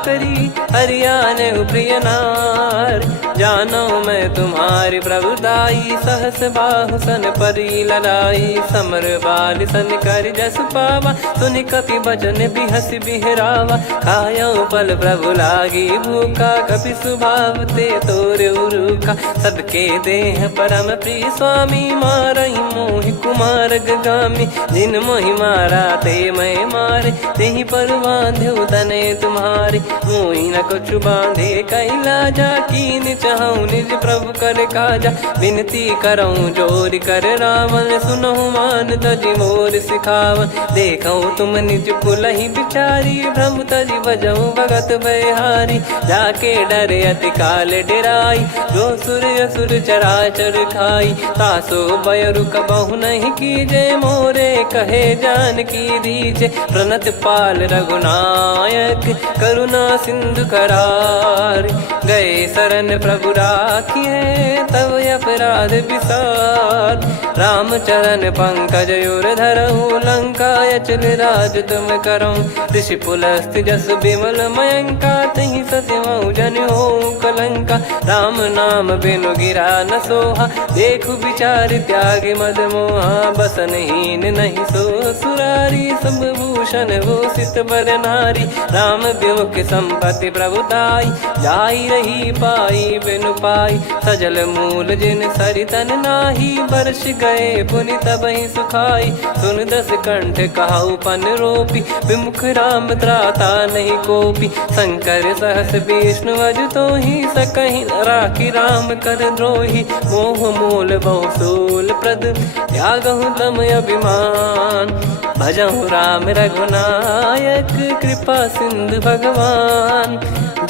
करी, हरियाने प्रिय नार। जानो मैं तुम्हारी प्रभुताई, सहस बाहु सन परी लड़ाई। समर बाल सन कर जस पावा, सुनि कपि बचन बिहस बिहरावा। खायो पल प्रभु लागी भूखा, कपि स्वभाव ते तोर उरुखा। सबके देह परम प्रिय स्वामी, मारहि मोहि कुमार गगामी। जिन मोहि मारा ते मैं मारे, तेहि पर बांधो तने तुम्हारे। मोहि न कछु बांधे कैलाजा, कीन चाहूं निज प्रभु कर काजा। विनती करऊं जोरि कर रावण, सुनहु मान तजि मोर सिखावन। देखऊं तुम निज कुलहि बिचारी, भ्रम तजि बजऊं भगत बयहारी। जाके डरे अति काल डेराई, जो सुर असुर चराचर खाई। तासो बयरु कबहु नहीं कीजे, मोरे कहे जान की दीजे। प्रणत पाल रघुनायक, करुणा सिंधु करार। गए शरण प्रभु राखिए, तब अपराध विसार। राम चरण पंकज उर धरऊं, लंका अचल राज तुम करऊं। ऋषि पुलस्त्य जस विमल मयंका, तहि ससिमऊ जन होऊं कलंका। राम नाम बिनु गिरा न सोहा, देखु विचार त्याग मद मोहा। बसनहीन नहीं सो सुरारी, सब भूषण भूषित बर नारी। राम विमुख संपत्ति प्रभुताई, जाई रही पाई बिनु पाई। सजल मूल जिन सरितन नाही, बरस गए पुनि तबहि सुखाई। सुन दस कंठ कहाऊ पन रोपी, विमुख राम त्राता नहीं कोपी। शंकर सहस विष्णु अज तोहि, सकहि न राखी राम कर द्रोही। मोह मूल बहु सूल प्रद, त्यागहु तम अभिमान। भजहु राम रघुनायक, कृपा सिंधु भगवान।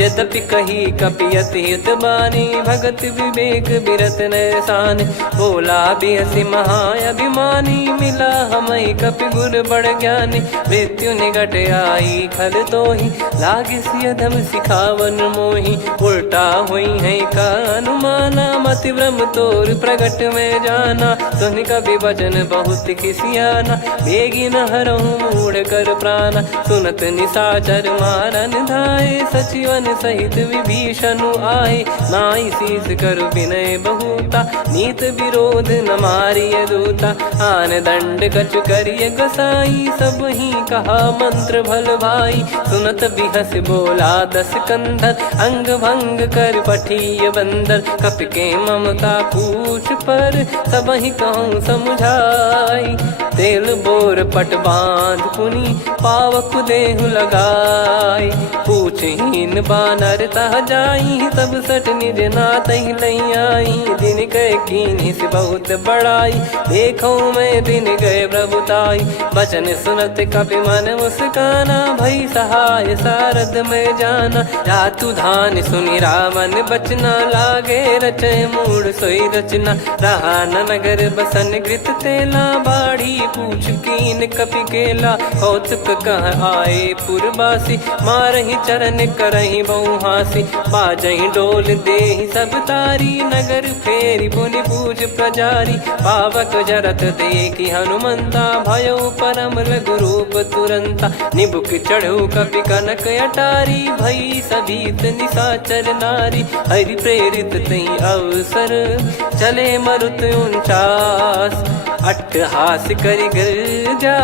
यद्यपि कही कपियत हित बानी भगत विवेक बिरत नैसान बोला बियसि महाअभिमानी मिला हमई कपि गुर बड़ ज्ञानी मृत्यु निकट आई खल तो ही लागिस अधम सिखावन मोही उल्टा हुई है का अनुमाना मति भ्रम तोर प्रगट में जाना सुन कवि वचन बहुत खिसियाना बेगी न हरहु मूढ़ कर प्राण सुनत निशाचर मारन धाये सचिवन सहित विभीषण आए नाई शीस कर विनय बहुता नीत विरोध न मारिय दूता आन दंड कछु करिय गोसाई सब ही कहा मंत्र भल भाई सुनत बिहस बोला दस कंधर अंग भंग कर पठिय बंदर कपि के ममता पूछ पर सब ही कहूँ समझाई तेल बोर पट बांध पुनी पावक देहु लगाई पूछहीन बानर तह जाई तब सट निज नाथ लई आई दिन गए कीनी से बहुत बड़ाई देखो मैं दिन गए प्रभुताई बचन सुनत कपि मन मुस्काना भई सहाय सारद में जाना जातु धान सुनि रामन बचना लागे रचय मूड सोई रचना रहा न नगर बसन कृत तेला बाड़ी पूछ कीन कपि केला कौतुक कह आए पुरबासी मारहि चरण करहि बहुहासी बाजहि डोल देहि सब तारी नगर फेरी पुनि पूज प्रजारी पावक जरत देखि हनुमंता भयो परम लघु रूप तुरंता निबुक चढ़ऊ कपि कनक अटारी भई सभीत निशाचर नारी हरि प्रेरित तई अवसर चले मरुत 49 अट्टहास करि गिरजा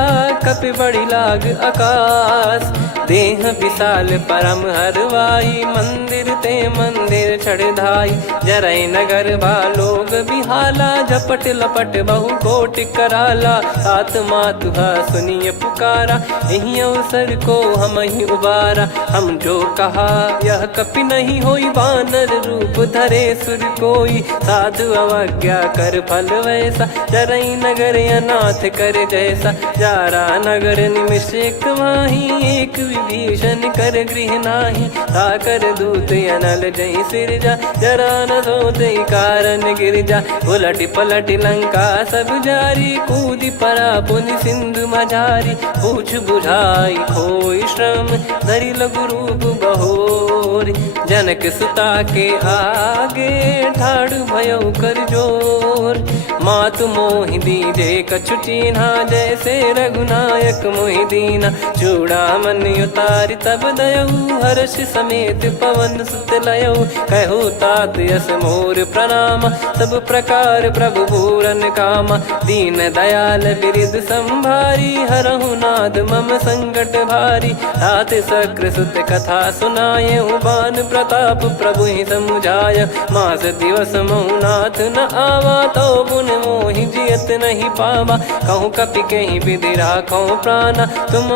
कपि बड़ी लाग आकाश देह विशाल परम हरवाई मंदिर ते मंदिर चढ़ाई जरई नगर लोग बिहाला झपट लपट बहु कोट कराला सात मातुहा सुनिय पुकारा यही अवसर को हम ही उबारा हम जो कहा यह कपि नहीं होई बानर रूप धरे सुर कोई साधु अवज्ञा कर फल वैसा जरई नगर अनाथ कर जैसा जारा नगर निमिष एक माही एक विभीषण कर गृह नाही ताकर दूत अनल जय सिरजा जरा न सोते कारण गिरजा उलट पलट लंका सब जारी कूदी परा पुनि सिंधु मझारी पूछ बुझाई खोई श्रम धरि लघु रूप बहोरी जनक सुता के आगे ठाड़ भयो कर जोर मातु मोहि दीजे कछु चिन्हा जैसे रघुनायक मोहि दीना चूड़ामन उतारि तब दयऊ हर्ष समेत पवन सुत लयऊ कहु तात यस मोर प्रणाम सब प्रकार प्रभु पूरन कामा दीन दयाल बिरिद संभारी हरहु नाद मम संकट भारी तात सक्र सुत कथा सुनाये बान प्रताप प्रभु ही समुझाय मास दिवस मौनाथ न आवा तो पुन मोहि जियत नहीं पावा कहूँ कपि कहीं विधि राखो प्राणा तुम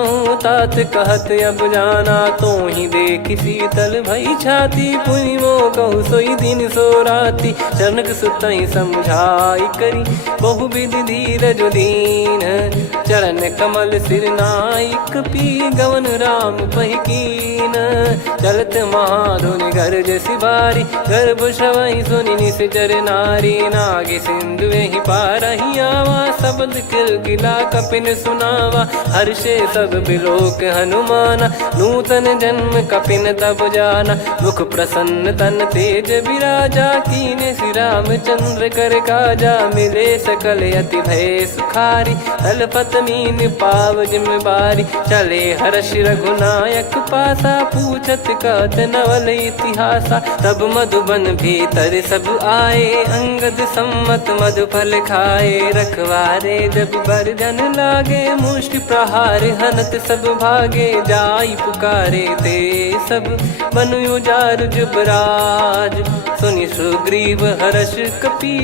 तात कहत अब जाना तो ही देख शीतल भई छाती पुनि मो कहु सोई दिन सो राती जनक सुतई समझाई करी बहु विधि धीरज दीन चरण कमल सिर नाइक पी गवन राम पहिकीन चलत महाधुनि गर्ज सिबारी गर्भ श्रवई सुनि निश्चर नारी नागे सिंधु ही पारही आवा शब्द किलकिला कपिन सुनावा हर्षे सब बिलोक हनुमाना नूतन जन्म कपिन तब जाना मुख प्रसन्न तन तेज विराजा कीने श्री रामचंद्र कर काजा मिले सकल अति भय सुखारी तलपत मीन पाव जिम्मेवारी चले हर्ष रघुनायक पासा पूछत कहत नवल इतिहासा तब मधुबन भीतर सब आए अंगद सम्मत मधुफल खाए रखवारे जब बरजन लागे मुष्टि प्रहार हनत सब भागे जाई पुकारे ते सब बनु उजार जुबराज सुनि सुग्रीव हर्ष कपि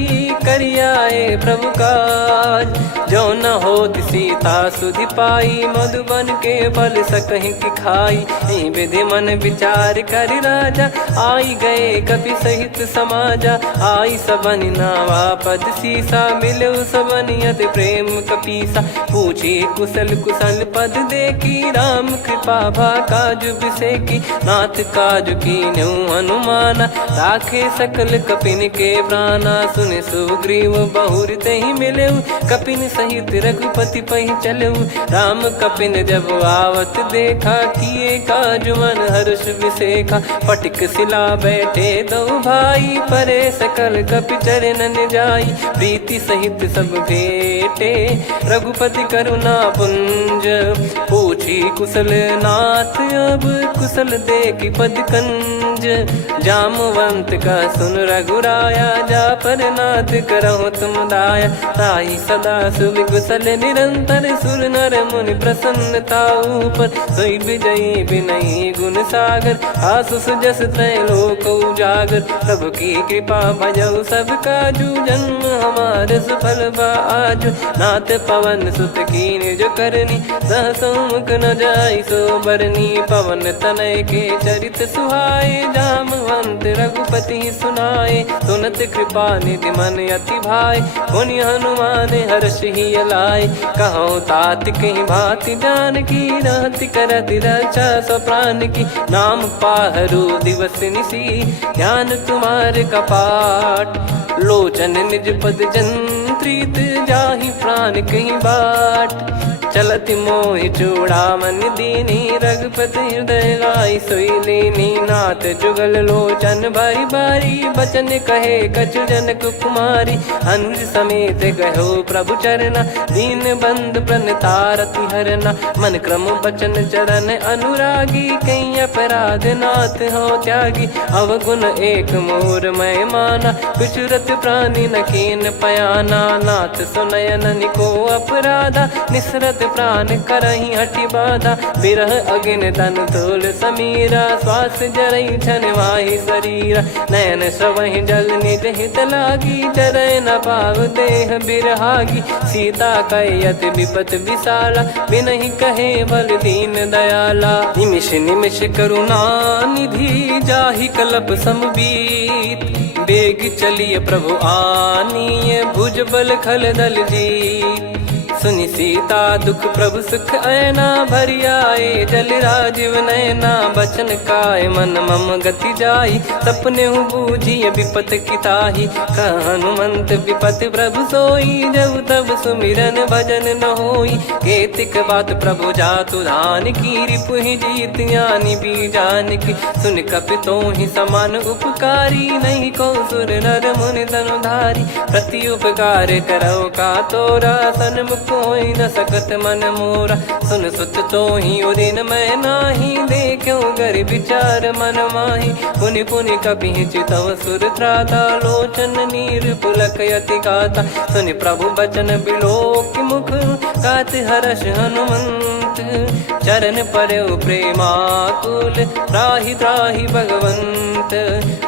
करियाए प्रभु काज जो न होत सीता सुधि पाई मधुबन के फल सकहि की खाई विधि मन विचार कर राजा आई गए कपि सहित समाजा आई सबन नावा पद सीसा मिलो सबन करत प्रेम कपीसा। पूछी कुशल कुशल पद देखी राम कृपा भा काज बिसेकी। नाथ काज कीन्हु हनुमाना राखे सकल कपिन के प्राणा। सुन सुग्रीव बहुर तेहि मिलेउ कपिन सहित रघुपति पहि चलेउ। राम कपिन जब आवत देखा किए काज मन हर्ष विसेखा। फटिक सिला बैठे दो भाई परे सकल कपि चरणन जाई। प्रीति सहित सब भेटे रघुपति करुणा पुंज। पूछी कुशल नाथ अब कुशल देखी पद कंज। जामवंत का सुन रघुराया जा पर नाथ करहु तुम दाया। ताई सदा सुविकुशल निरंतर सुर नर मुनि प्रसन्नता ऊपर। सोई विजयी विनयी गुण सागर आसु सुजस त्रैलोक उजागर। प्रभु की कृपा भजऊ सब काजू जन्म हमारे सफल बा आजु। नाथ पवन सुत कीन्ह जो करनी सहसो मुख न जाई सो बरनी। पवन तनय के चरित सुहाए जामवंत रघुपति सुनाए। सुनत कृपा निधि मन अति भाई पुनि हनुमान हर्ष ही लाए। कहो तात कहीं भांति जान की रहति करति रक्षा सो प्राण की। नाम पाहरु दिवस निसी ध्यान तुम्हारे कपाट। लोचन निज पद जंत्रित जाहि प्राण कहीं बाट। चलति मोहि चूड़ामन दीनी रघुपति हृदय लाई सोई लीनी। नाथ जुगल लोचन बारी बारी बचन कहे कछु जनक कुमारी। अनुज समेत गहो प्रभु चरना दीन बंद प्रणतारति हरना। मन क्रम बचन चरण अनुरागी कहीं अपराध नाथ हो त्यागी। अवगुण एक मोर मैं माना कुछुरत प्राणी न कीन पयाना। नाथ सुनयन निको अपराधा निसरत प्राण करही हटि बाधा। बिरह अगिन तन तोल समीरा श्वास जरई छन वाहि शरीरा। नयन श्रवहि जल निज हित लागी चरय न पाव देह बिरहागी। सीता कयत विपत विशाला बिनहि कहे बल दीन दयाला। निमिष निमिष करुणा निधि जाहि कलप समबीत। बेग चलिए प्रभु आनीय भुज बल खल दल जीत। सुनि सीता दुख प्रभु सुख ऐना भरि आए। जल राजीव नयना बचन काय मन मम गति जाई। सपने हूँ बूझिए विपत किताही हनुमंत विपत प्रभु सोई। जब तब सुमिरन भजन न होई केतिक बात प्रभु जातु धान की। रिपु ही जीत ज्ञानी बीजान की सुन कपि तो ही समान उपकारी। नहीं को सुर नर मुनि धनुधारी प्रति उपकार करो का तोरा। सन्मुख कोई न सकत मन मोरा सुन सुत तो ही उदिन मैं नाही। देखो गर विचार मन माही पुनि पुनि कपि चितव सुर त्राता। लोचन नीर पुलक यति गाता सुनि प्रभु बचन बिलोक मुख। गात हर्ष हनुमंत चरण परउ प्रेमाकुल। त्राहि त्राहि भगवंत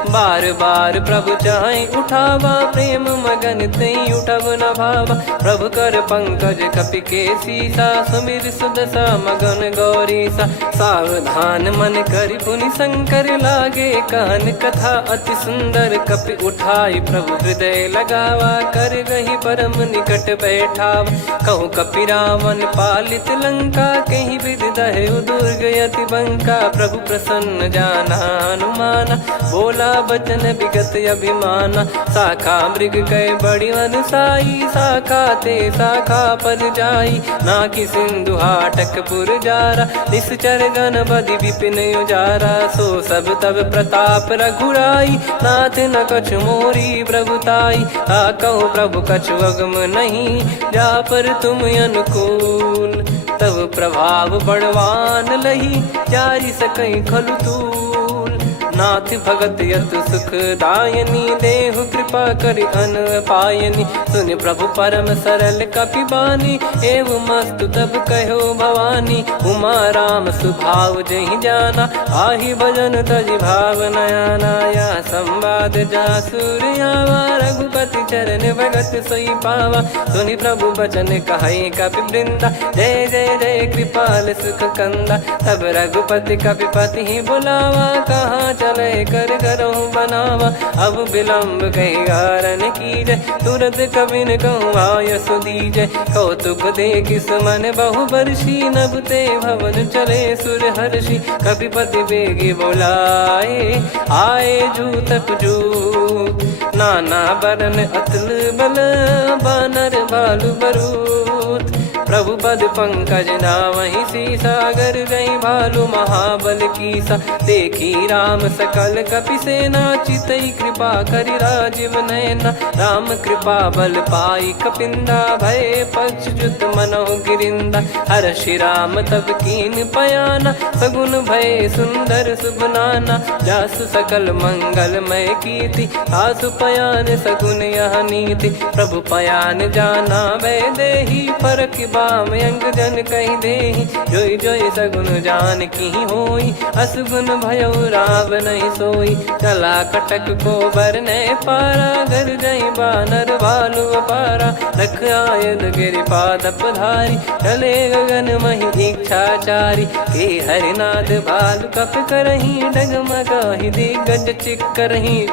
बार बार प्रभु चाहि उठावा। प्रेम मगन तई उठब न भावा। प्रभु कर पंकज कपि के सीसा सुमिर सुदशा मगन गौरीसा। सावधान मन करि पुनि शंकर लागे कहन कथा अति सुंदर। कपि उठाई प्रभु हृदय लगावा कर गही परम निकट बैठावा। कहु कपि रावण पालित लंका कहीं विधि दहु दुर्ग यति बंका। प्रभु प्रसन्न जाना हनुमाना बोला बचन विगत अभिमाना। शाखा मृग कय बड़ी अनुसाई शाखा ते शाखा पर जाई। नाकि सिंधु हाटक पुर जारा निश्चर गण बदि विपिन उजारा। सो सब तब प्रताप रघुराई नाथ न कछु मोरी प्रभुताई। कहो प्रभु कछु अगम नहीं जा पर तुम अनुकूल। तब प्रभाव बड़वान लही जारी सकई खलु तूल। नाथ भगत यतु सुख दायनी देहु कृपा करि अन पायनी। सुन प्रभु परम सरल कपि बानी एवं मस्तु तब कहो भवानी। उमा राम सुभाव जहि जाना आहि भजन तजि भाव नयाना। या संवाद जासुर आवा रघुपति चरण भगत सोई पावा। सुनि प्रभु बचन कहै कपि वृंदा जय जय जय कृपाल सुख कंदा। तब रघुपति कपिपति बुलावा कहाँ चले कर करहु बनावा। अब विलम्ब कही कारण कीजय, तुरत कबिन कहूँ आयस दीजय। कौतुक देखिस मन बहु बरसी, नभ ते भवन चले सुर हर्षि। कपिपति बेगी बोलाए, आए जूतक जूत। नाना बरन अतुल बल, बानर भालु बरूत। प्रभु पद पंकज नावहि सीसा, गर गई भालु महाबल कीसा। देखी राम सकल कपि सेना, चितई कृपा करि राजीव नयना। राम कृपा बल पाई कपिंदा, भय पक्ष जुत मनोह गिरिंदा। हर्षि राम तब कीन पयाना, सगुन भय सुंदर शुभ नाना। जासु सकल मंगलमय कीर्ति, आसु पयान सगुन यह नीति। प्रभु पयान जाना वै देहि, फरक बाम अंग जन कहि देहि। जोई जोई सगुन जान की होई, असगुन भयो राव नहीं सोई। चला कटक को बरने पारा, घर जई बानर भालु अपारा। रख आयद गिरिपाद पधारी, चले गगन महि इच्छाचारी। के हरिनाथ भालु कप करही, डगमगाहि दिग्गज चिक्करही।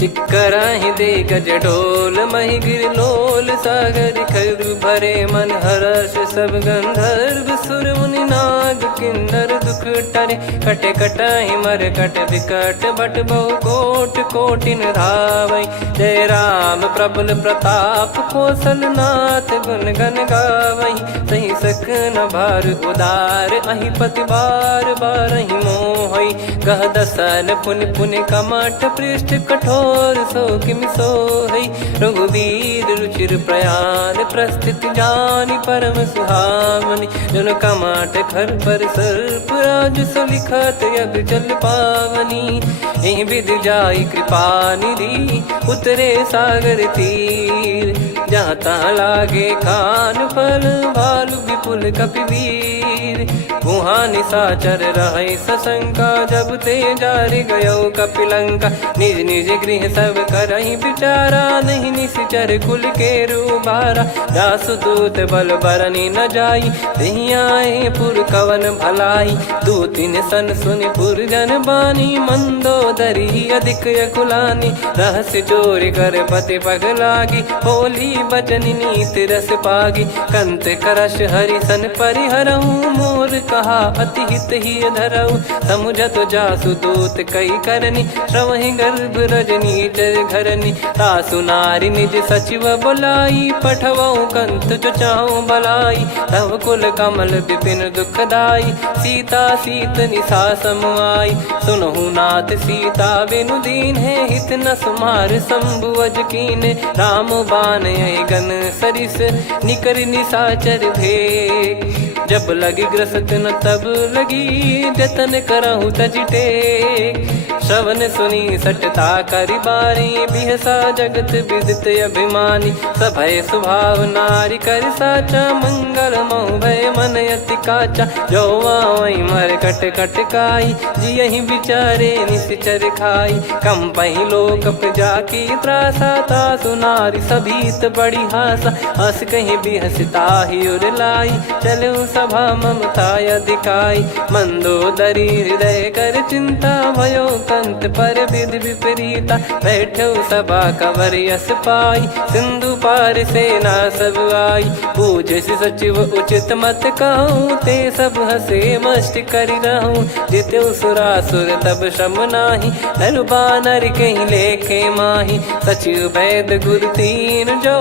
चिक्कराहि दे गज ढोल, महि गिर लोल। सागर खर भरे मन हर्ष, सब गंधर्व सुर मुनि नाग किन्नर दुख टरे। कटे कटाहि मर कट विकट, बट बहु कोट कोटिन धावै। जय राम प्रबल प्रताप, कौशल नाथ गुण गन गावै। सही सकन भार उदार, अहि पति बार बारहि मोहै। गह दसन पुन पुन कमठ, पृष्ठ कठोर सो किमि सोहै। रघुवीर रुचिर प्रयाण, प्रस्थित जानि परम सुहावनि। जन कमाट खर पर सर्प, राज सलिखत यग जल पावनी। एहि विधि जाई कृपा निधि, उतरे सागर तीर। जहाँ तहाँ लागे खान फल, भालु विपुल कपिवीर। गुहा निशाचर रहै सशंका, जब ते जारि गयो कपिलंका। निज निज गृह सब करहि विचारा, नहीं निश्चर कुल के रूबारा। जासुदूत बल बरनि न जाई, तेहि आए पुर कवन भलाई। दूतिन सन सुनि पुर जन बानी, मंदोदरी अधिक यकुलानी। रहस्य चोरी कर पति पग लागी, होली बचन नीत रस पागी। कंत करश हरिसन परिहरहु, मोर कहा अति हित ही धरऊ। समुझत जासुदूत कई करनी, श्रवहि गर्भ रजनी चर घरनी। तासु नारी निज सचिव बोलाई, पठवऊ कंत जो चाहूं बलाई। तव कुल कमल विपिन दुखदाई, सीता सीत निशा समाई। सुनहु नाथ सीता बिनु दीन है, हित न सुमार शंभु अज कीने। राम बान गन सरिस, निकर निशाचर भेग। जब लगी ग्रसत न तब लगी, जतन करहु तज टेक। श्रवण सुनी सटता करि बारी, बिहसा जगत विदित अभिमानी। सभय स्वभाव नारी कर साचा, मंगल महु भय मन अति काचा। जो आवै मर कट कट काई, जियहि विचारे निश्चर खाई। कम पहि लोक जाकी त्रासा, तासु नारी सभीत बड़ी हासा। हस कहीं बिहसता ही उर लाई, चलऊ सभा ममता अधिकाई। मंदोदरी हृदय कर चिंता, भयो कंत पर विधि विपरीता। बैठो सभा कवर यस पाई, सिंधु पार सेना सब आई। पूज्य सचिव उचित मत कहूँ, ते सब हसे मस्त करि रहूं। जित्यु सुरासुर तब श्रम नाही, नर बानर कहीं लेखे माही। सचिव वैद गुरु तीन जो,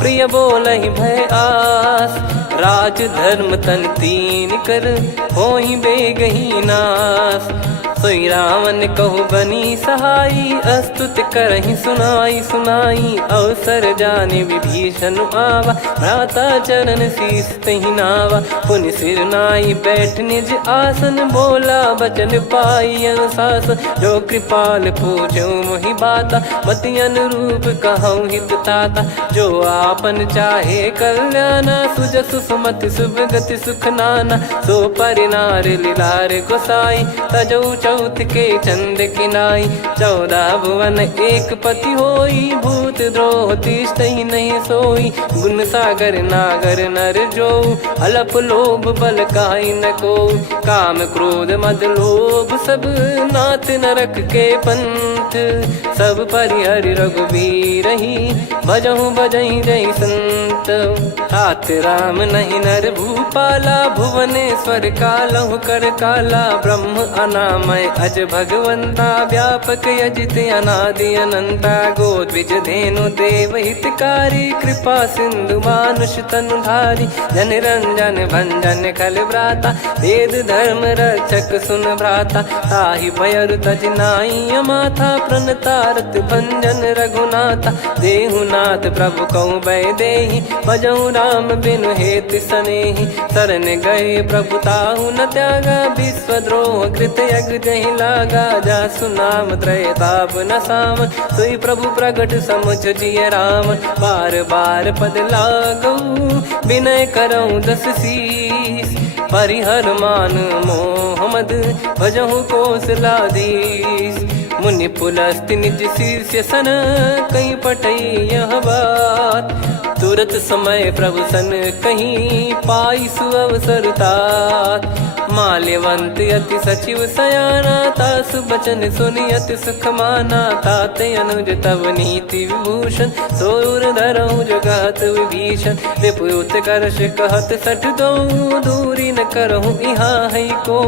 प्रिय बोलहि भय आस। राज धर्म तन तीन कर, होहि बेगहि नास। सोई रावण कहु बनी सहाई, अस्तुत करहि सुनाई सुनाई। अवसर जाने विभीषण आवा, भ्राता चरण शीस तहि नावा। पुनि सिर नाई बैठ निज आसन, बोला बचन पाई अनुशासन। जो कृपाल पूछो मोहि बाता, मति अनुरूप कहूँ हित ताता। जो आपन चाहे कल्याणा, सुजसु सुमति शुभ गति सुख नाना। सो परिनार लीलार गोसाई, तजौ चौथ के चंद किनाई 14 भुवन एक पति होई भूत द्रोह तिष्ठ ही नहीं सोई गुण सागर नागर नर जो अलप लोभ बल काई न को काम क्रोध मद लोभ सब नाथ नरक के पंथ सब परिहरि रघुबीर ही भजहु भजहि जय संत तात राम नहीं नर भूपाला भुवनेश्वर कालहु कर काला ब्रह्म अनामय अज भगवंता व्यापक यजित अनादि अनंता गोद्विज धेनु देव हितकारी कृपा सिंधु मानुष तनुधारी जन रंजन भंजन खल भ्राता वेद धर्म रक्षक सुन भ्राता ताहि भयर तज नाई माथा प्रणतारत भंजन रघुनाथा देहुनाथ प्रभु कहु बै देहि भजहु राम बिनु हेत सनेहि शरण गए प्रभु ताहु न त्यागा विश्वद्रोह कृत यज्ञ जहि लागा जासु नाम त्रय ताप न साम सोई प्रभु प्रगट समुझ जिय राम बार बार पद लागऊ विनय करऊँ दस शीस परिहर मान मोह मद भजहु कौशलाधीश मुनि पुलस्ति निज शीर्ष सन कहीं पटई यह बात तुरत समय प्रभु सन कहीं पाई सुअवसर तात माल्यवंत अति सचिव सयाना तासु बचन सुनि अति सुख माना ताते अनुज तव नीति विभूषण सोर धरहु जगत विभीषण रिपुत करश कहत सठ दो दूरी न करहु इहाँ है को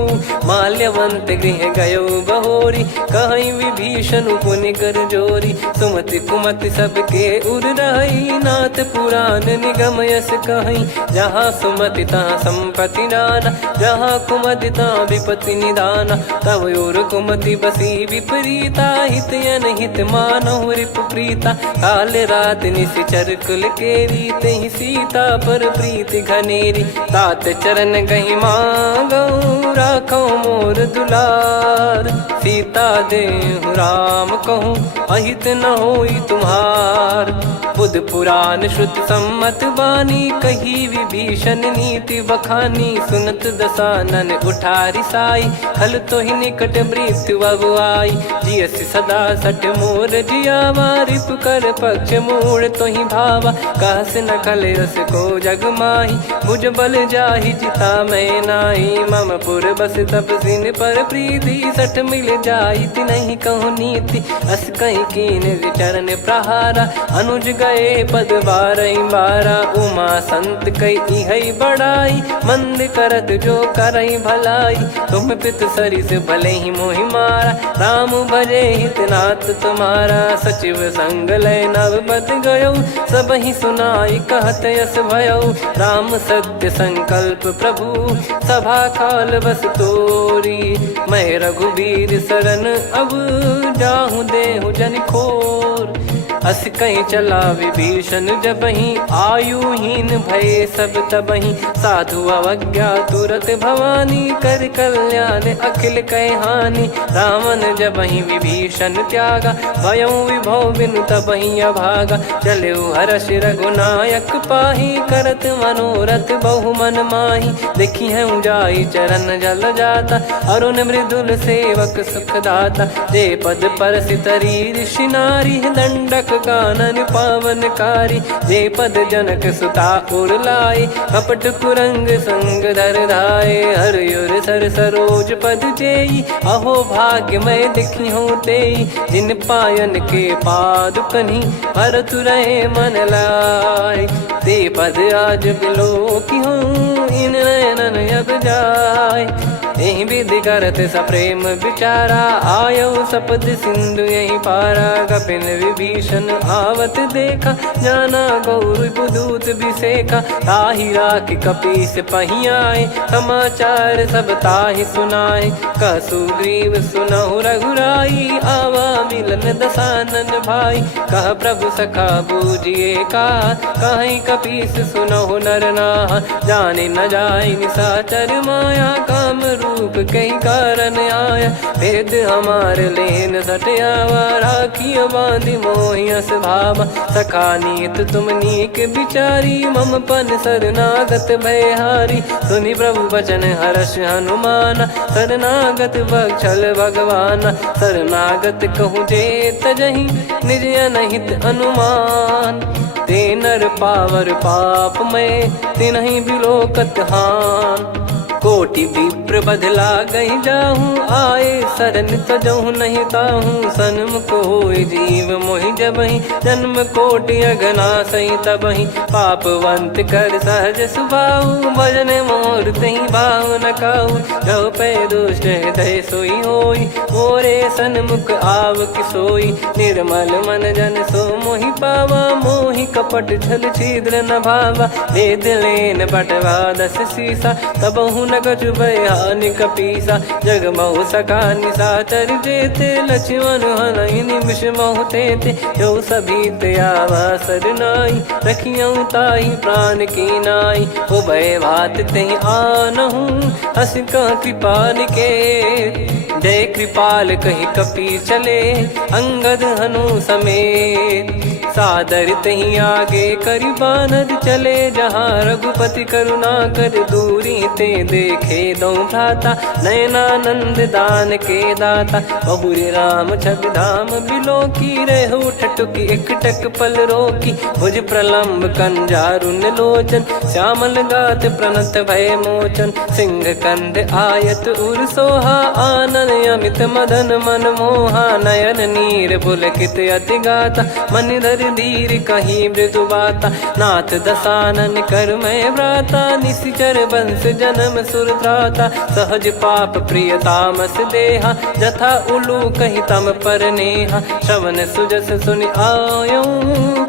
माल्यवंत गृह गयो बहोरी कहीं विभीषण पुनि कर जोरी सुमति कुमति सबके उर रही नाथ पुराण निगम यस कहीं जहाँ सुमति तहाँ संपत्ति नाना जहाँ कुमति तहाँ विपत्ति निदाना तव और कुमति बसी विपरीता हित अनहित मानहु रिप प्रीता काल रात निशिचर कुल केरी तेहि सीता पर प्रीति घनेरी तात चरण गहि मांगऊ राखो मोर दुलार सीता देहु राम कहूँ अहित न होई तुम्हार बुध पुराण श्रुत सम्मत वाणी कही विभीषण नीति बखानी सुनत दसानन उठारी साई खल तो ही निकट मृत्यु अब आई जियसि सदा सट मोर जियावा रिप कर पक्ष मूड़ तो ही भावा कहस न खल रस को जग माही मुझ बल जाहि जिता मैं नाही मम पुर बस तपसिन पर प्रीति सठ मिल जाई नहीं कहूँ नीति अस कहीं कीन विचरण प्रहारा अनुज गए पद बारा उमा संत कई है बड़ाई मंद करत जो करई भलाई तुम पित सरिस भले ही मोहि मारा राम भजे हितनाथ तुम्हारा सचिव संग लय नवपत गयो सब ही सुनाई कहत यस भयो राम सत्य संकल्प प्रभु सभा काल बस तोरी मैं रघुबीर शरण अब जाहूँ देहु जन खोर अस कहीं चला विभीषण जबहि आयुहीन भय सब तबहि साधु अवज्ञा तुरत भवानी कर कल्याण अखिल कह हानि रावण जबहि विभीषण त्यागा भयउ विभव बिनु तबहि अभागा चलऊ हर्ष रघुनायक पाही करत मनोरथ बहु मन माही देखी है जाई चरण जल जाता अरुण मृदुल सेवक सुख दाता जे पद पर सितरी ऋषि नारी दंडक कानन पावनकारी जे पद जनक सुता उर लाई कपट कुरंग संग धर धाये हरियुर सर सरोज पद जेई अहो भाग्य मैं दिखी हूँ तेई जिन पायन के पाद कन्ही भरत रहे मन लाय ते पद आज बिलो की हूँ इन नयनन अब जाय यही विधि करत सप्रेम विचारा आयो सपद सिंधु यही पारा कपिन विभीषण आवत देखा जाना गौर बुदूत बिसेखा ताहि राख कपीस पहियाए समाचार सब ताहि सुनाए कसु ग्रीव सुनहु रघुराई आवा मिलन दसानन भाई कह प्रभु सखा बूझिए का कहीं कपीस सुनहु नर नाह जाने न जाय निशाचर माया काम रूप कई कारण आया, भेद हमारे लेन सटयावा, राखिया बांधी मोहियस भावा, सखा नीत तुम नीक बिचारी, मम पन शरणागत भयहारी, सुनि प्रभु वचन हर्ष हनुमाना, शरणागत बक्षल भगवाना, शरणागत कहूँ जे तजहि निज अनहित अनुमान, ते नर पावर पाप में तिन्हि बिलोकत हान, कोटि विप्र बदला गई जाहूँ, आए शरण तजहु नहीं ताहूँ, सन्मुख होय जीव मोहि जबहि, जन्म कोटि अगना सही तबहि, पापवंत कर सहज सुभाऊ, भजन मोर तहि भाव न काहू, जो पै दुष्ट हृदय सोई होई, मोरे सन्मुख आव किसोई, निर्मल मन जन सो मोहि पावा, मोहि कपट छल छिद्र न भावा, वेद लेन बटवा दस सीसा, तबहु न कछु बयान कपीसा, जग महु सका निशाचर जेते, लक्ष्मण हनहि निमिष महु तेते, जो सभी त्यावा सरनाई, रखियऊ ताहि प्राण की नाई, उभय भात तेहि आनहु, हस कह कृपाल के, जय कृपाल कहि कपि चले, अंगद हनु समेत, सादर तही आगे करि बानर चले, जहाँ रघुपति करुणा कर दूरी ते देखे दो भ्राता, नयनानंद दान के दाता, बहुरी राम छवि धाम बिलो की, रेहु ठटुकी एकटक पल रोकी, भुज प्रलम्ब कंजारुन लोचन, श्यामल गात प्रणत भय मोचन, सिंह कंद आयत उर सोहा, आनन अमित मदन मन मोहा, नयन नीर पुलकित अति गाता, मन धर धीर कहीं मृदु बाता, नाथ दसानन कर मैं भ्राता, निशिचर वंश जन्म सुर त्राता, सहज पाप प्रिय तामस देहा, जथा उलू कहि तम पर नेहा, श्रवण सुजस सुनि आयो,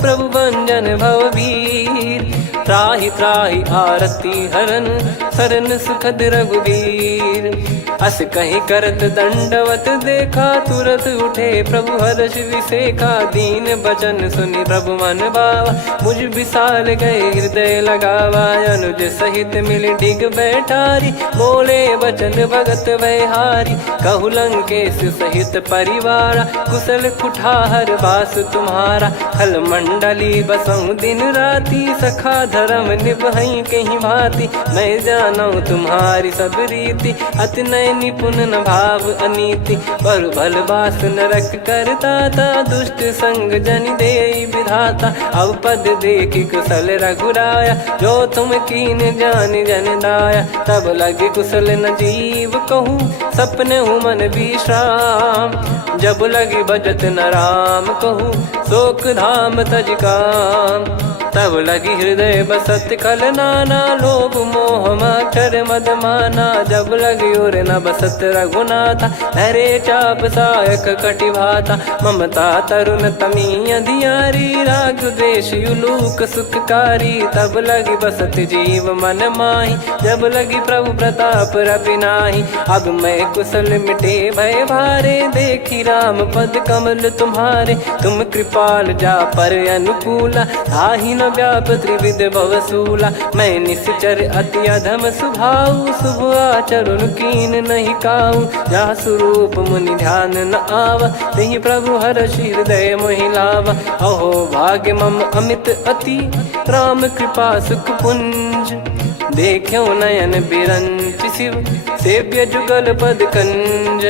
प्रभु भंजन भवभीर, त्राहि त्राहि आरती हरन, शरण सुखद रघुबीर, अस कहीं करत दंडवत देखा, तुरत उठे प्रभु हर्ष विसेखा, दीन बचन सुनि प्रभु मन भावा, मुझ विशाल गए हृदय लगावा, अनुज सहित मिल डिग बैठारी, बोले बचन भगत वैहारी, कहु लंकेश सहित परिवारा, कुशल कुठार बास तुम्हारा, खल मंडली बसऊं दिन राती, सखा धर्म निभई कहीं भांति, मैं जानू तुम्हारी सब रीति, अति नय निपुण न भाव अनीति, पर भल बास नरक करता था, दुष्ट संग जन दे विधाता, अब पद देखी कुशल रघुराया, जो तुम कीन जान जन दाया, तब लगे कुशल न जीव कहूँ, सपने हूँ मन विश्राम, जब लगी बजत न राम कहूँ, शोक धाम तज काम, तब लगी हृदय बसत खल नाना, लोभ मोह मक्षर मद माना, जब लगी उर न बसत रघुनाथा, हरे चाप सायक कटि भाता, ममता तरुण तमी अधियारी, राग द्वेष युलूक सुखकारी, तब लगी बसत जीव मन माही, जब लगी प्रभु प्रताप रवि नाही, अब मैं कुशल मिटे भय भारे, देखी राम पद कमल तुम्हारे, तुम कृपाल जा पर अनुकूला, आही न व्याप त्रिविध भवसूला, मैं निश्चर अति अधम सुभाऊ, शुभ आचरण कीन नहीं काऊ, जहाँ स्वरूप मुनि ध्यान न आवा, तहि प्रभु हर्ष हृदय मोहि लावा, अहो भाग्य मम अमित अति, राम कृपा सुख पुंज, देखो नयन बिरंच शिव, सेव्य जुगल पद कंज,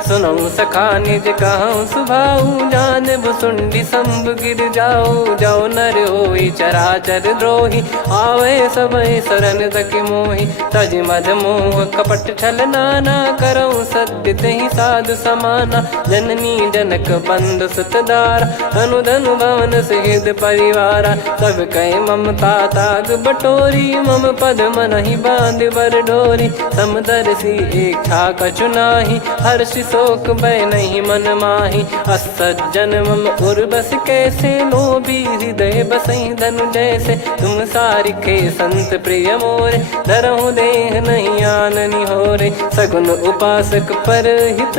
सुनऊ सखा निज कहूँ सुभाऊ, जान भुसुंडी शंभ गिर जाओ, जाओ नर होई चराचर द्रोही, आवे सबय शरण तक मोहि, तज मद मोह कपट छल नाना, करऊँ सत्य तहि साधु समाना, जननी जनक बंधु सुतदारा, धनु धनु भवन सहित परिवारा, सब कहे ममता ताग बटोरी, मम पद मनहि बांध बर डोरी, समदर्शी इच्छा कछु नाही, हर्ष शोक भय नहीं मन माही, असज्जन मम उर्वश कैसे, लोभी हृदय बसई धनु जैसे, तुम सारिखे संत प्रिय मोरे, धरहु देह नहीं आननि होरे, सगुन उपासक पर हित,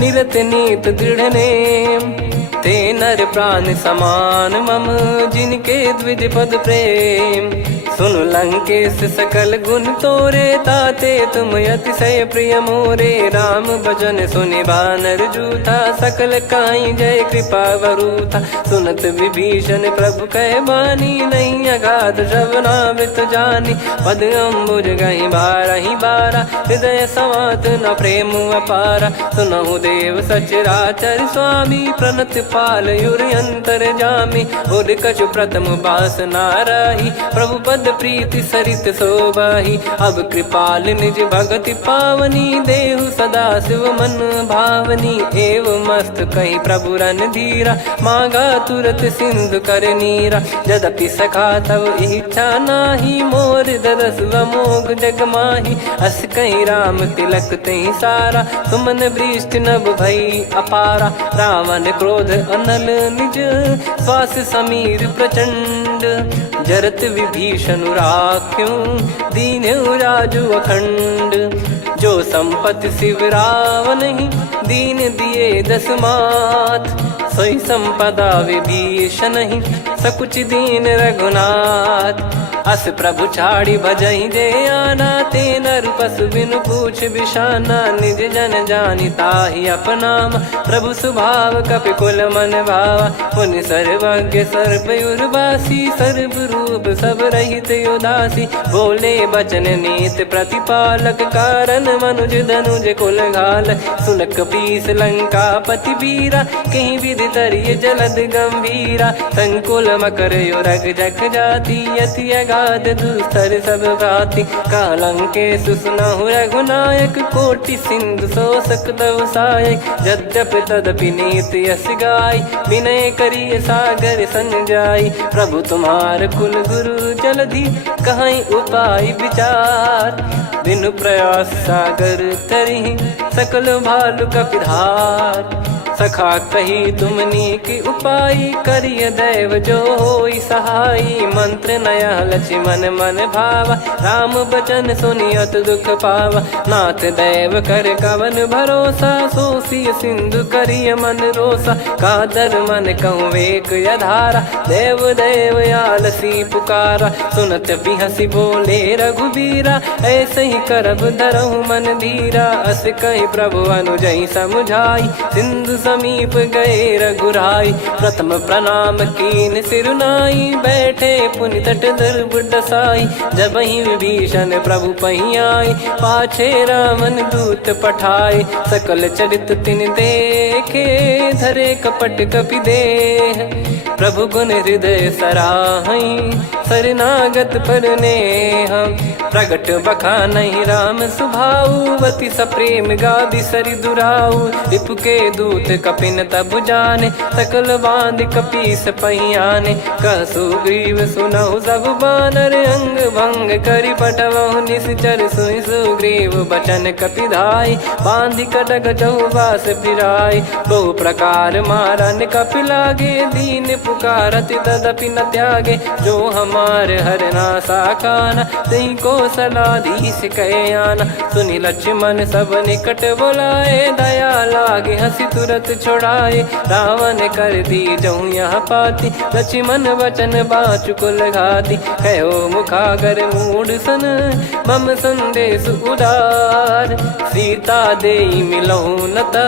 निरत नीत दृढ़ नेम, ते नर प्राण समान मम, जिनके द्विज पद प्रेम, सुन लंकेश सकल गुण तोरे, ताते तुम अतिशय प्रिय मोरे। राम भजन सुनि बानर जूथा, सकल काई जय कृपा वरूथा। सुनत विभीषण प्रभु कह बानी, नहीं अगाध श्रवणामृत जानी। पद अम्बुज गहि बारहि बारा, हृदय समात न प्रेम अपारा। सुनहु देव सचराचर स्वामी, प्रणत पाल युर अंतर जामी। उर कछु प्रथम बास नाराही, प्रभु पद प्रीति सरित शोभाही। अब कृपाल निज भगति पावनी, देहु सदा शिव मन भावनी। एव मस्त कही प्रभु रन धीरा, मांगा तुरत सिंधु कर नीरा। यद्यपि सखा तब इच्छा नाही, मोर दरस मोग जग माही। अस कहीं राम तिलक तही सारा, सुमन वृष्टि नभ भई अपारा। रावण क्रोध अनल निज, श्वास समीर प्रचंड। जरत विभीषण राख्यों, दीन्हु राजु अखंड। जो संपत्ति शिव रावण ही, दीन दिए दस मात। सोई संपदा विभीषण ही, सकुच दीन रघुनाथ। अस प्रभु छाड़ी भजई जे आना, ते नर पशु बिनु पूछ बिशाना। निज जन जानि ताहि अपनाम, प्रभु स्वभाव कपि कुल मन भावा। मुनि सर्वज्ञ सर्वयुर्वासी, सर्व रूप सब रहित उदासी। बोले बचन नीत प्रतिपालक, कारण मनुज धनुज कुल घाल। सुन कपीस लंका पति वीरा, कहीं विधि तरिय जलद गंभीरा। संकुल मकर युरग जख जाति, यति अगाध दुस्तर सब भाति। कालंकेश सुनहु रघुनायक, कोटि सिंधु शोषक तव सहायक। यद्यपि तदपि नीति यस गाय, विनय करिय सागर सन जाई। प्रभु तुम्हार कुल गुरु जलधि, कहीं उपाय विचार। बिनु प्रयास सागर तरिहि, सकल भालु कपिधार। सखा कही तुमनी की उपाय, करिय दैव जो होई सहाई। मंत्र नया लक्ष्मण मन भावा, राम बचन सुनियत दुख पावा। नाथ दैव कर कवन भरोसा, सोसिय सिंधु करिय मन रोसा। कादर मन कहूँ वेक यधारा, देव देव आलसी पुकारा। सुनत बिहसी बोले रघुबीरा, ऐसे ही करब धरहु मन धीरा। अस कही प्रभु अनुजई समुझाई, सिंधु समीप गए रघुराई। प्रथम प्रणाम कीन सिरुनाई, बैठे पुनि तट दर्भ डसाई। जब ही विभीषण प्रभु पही आई, पाछे रावण दूत पठाए। सकल चरित तिन देखे, धरे कपट कपि देह। प्रभु गुण हृदय सराहई, शरणागत पर नेह। प्रगट बखानहि राम सुभाऊ, अति सप्रेम गादि सरि दुराऊ। रिपु के दूत कपिन तब जाने, सकल बांध कपीस पहियाने। कह सुग्रीव सुनहु सब बानर, अंग भंग करि पठवहु निश्चर। सुनि सुग्रीव बचन कपिधाई, बांधि कटक चहुबास फिराई। बहु प्रकार मारन कपि लागे, दीन पुकारत तदपि न त्यागे। जो हमार हरना साकाना, तई को सलाधीश कहे आना। सुनि लक्ष्मण सब निकट बुलाए, दया लागे हंसी तुरत छुड़ाए। रावण कर दी जऊँ यहाँ पाती, लक्ष्मण वचन बाचु कुल घाती। कहो मुखागर मूढ़ सन, मम संदेश उदार। सीता देई मिलहु नता,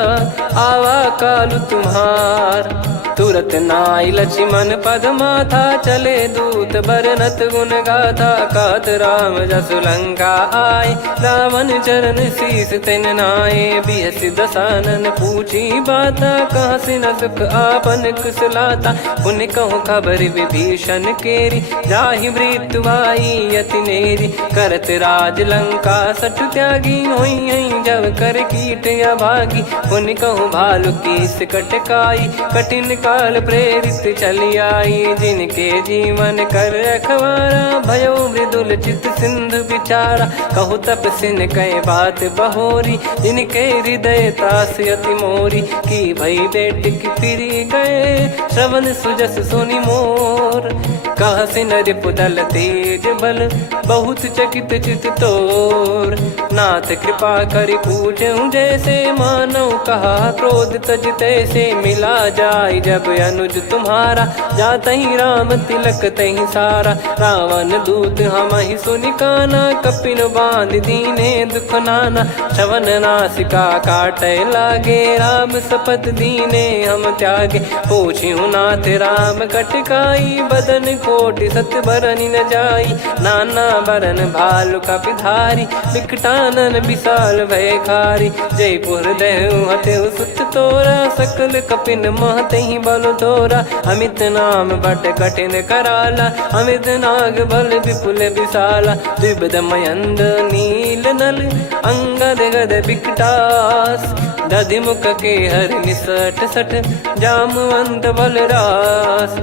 आवा कालु तुम्हार। तुरत नाई लक्ष्मण पद माथा, चले दूत बरनत गुण गाथा। कात राम जसु लंका आए, रावण चरण शीस तिन नाये। बिहसि दसानन पूछी बाता, कहाँ से न सुख आपन कुशलाता। पुन कहूँ खबर विभीषण केरी, जाहि मृत्यु आई अति नेरी। करत राज लंका सठ त्यागी, होई जब कर कीट अभागी। पुन कहूँ भालु कीस कटकाई, कठिन काल प्रेरित चली आई। जिनके जीवन कर रखवारा, भयो मृदुल चित सिंधु विचारा। कहु तपसिन कई बात बहोरी, जिनके हृदय तास अति मोरी। की भई बेट की फिरी गए, श्रवण सुजस सुनि मोर। कह से नर पुदल तेज बल बहुत चकित चित तोर। नाथ कृपा कर पूछूं जैसे मानव कहा क्रोध तज तैसे मिला जाय जब अनुज तुम्हारा जात ही राम तिलक तही सारा। रावण दूत हम ही सुनि काना कपिन बांध दीने दुख नाना। श्रवण नासिका काटे लागे राम शपथ दीने हम त्यागे। पूछ्यू नाथ राम कटकाई बदन कोटि सत बरनि न जाई। नाना बरन भालु कपिधारी विकटानन विशाल भयखारी। जयपुर देहु हतेउ सुत तोरा सकल कपिन महतहि बल तोरा। अमित नाम बट कठिन कराला अमित नाग बल विपुल विशाला। द्विबद मयंद नील नल अंगद गद विकटास। दधि मुख के हर निसठ सठ जामवंत बलरास।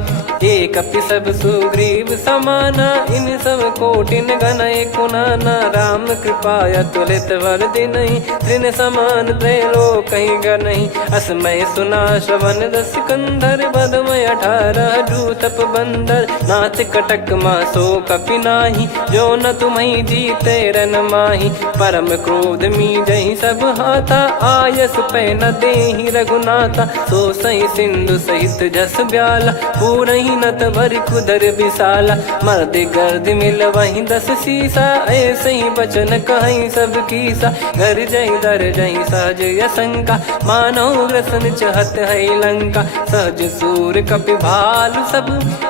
एक कपि सब सुग्रीव समाना इन सब कोटिन गनय कुनाना। राम कृपा अतुलित बल दिनहि तृण समान त्रैलोक गनहि। असमय सुना श्रवण दस कंधर बदमय 18 जूतप बंदर। नाथ कटक मासो कपि नाही जो न तुम्हि जीते रन माही। परम क्रोध मी जहि सब हाथा आयस पै न देहि रघुनाथा। सो सही सिंधु सहित जस ब्याला पूरहि नत भर कुदर विशाला। मर्द गर्द मिल वहीं 10 सीसा ऐसे ही बचन कहीं सब कीसा। घर जय दर जय सहज यसंका मानव ग्रसन चहत है लंका। सहज सूर कपि भालु सब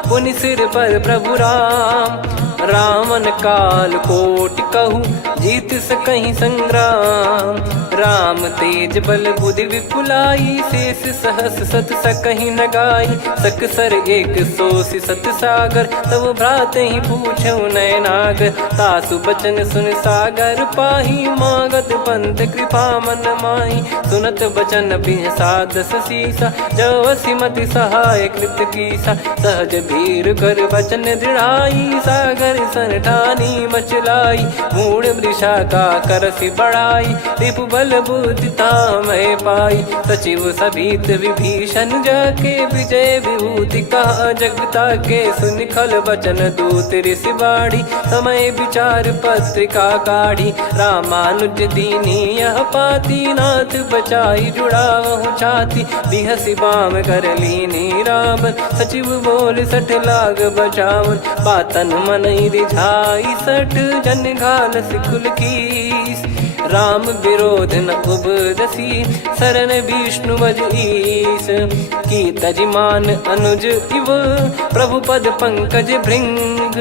पुनि सिर पर प्रभु राम। रामन काल कोटि कहु जीत सकहि संग्राम। राम तेज बल बुद्धि विपुलाई शेष सहस सत सकहि न गाई। सकसर एक सोसि सत सागर तब भ्रात ही पूछौ नयनागर। तासु बचन सुन सागर पाही मागत पंथ कृपा मन माही। सुनत बचन बिहसा 10 सीसा जवसि मति सहाय कृत कीसा। सहज भीर कर बचन दृढ़ाई सागर सन ठानी मचलाई। मूढ़ वृषा का करसि बढ़ाई रिपु बल बुद्धि तामय पाई। सचिव सभीत विभीषण जाके विजय विभूति कहा जगता के। सुनि खल बचन दूत ऋषि बाड़ी समय विचार पत्रिका काढ़ी। रामानुज दीनी यह पाती नाथ बचाई जुड़ावहु छाती। बिहसि बाम कर लीनी राम सचिव बोल 60 लाग बचावन। बातन मन रिझाई 60 जन घाल सिकुल कीस। राम विरोध न उपदसी शरण विष्णु बज ईस। की तजिमान अनुज इव प्रभु पद पंकज भृंग।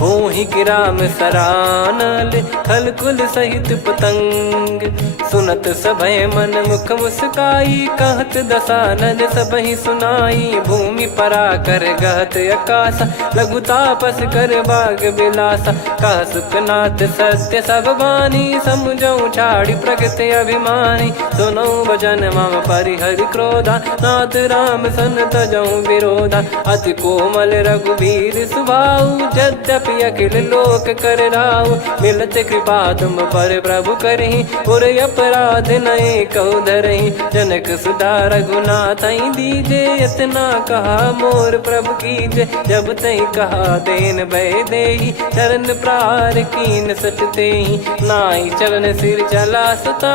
होहि कि राम सरानल खल कुल सहित पतंग। सुनत सभय मन मुख मुस्काई कहत दसानन सबहि सुनाई। भूमि परा कर गहत आकाशा लघु तापस कर बाग बिलासा। कह सुखनाथ सत्य सब बानी समुझौ छाड़ी प्रकृति अभिमानी। सुनो भजन मम परिहरि क्रोधा नाथ राम सन तजौ विरोधा। अति कोमल रघुवीर सुभाऊ यद्यपि अखिल लोक कर राऊ। मिलत कृपा तुम पर प्रभु करहि पुर अपराध नए कहु धरहि। जनक सुधा रघुनाथ दीजे इतना कहा मोर प्रभु कीजे। जब तई कहा देन भय देहि चरण प्रार कीन सटतेहि। नाई चरण सिर चला सता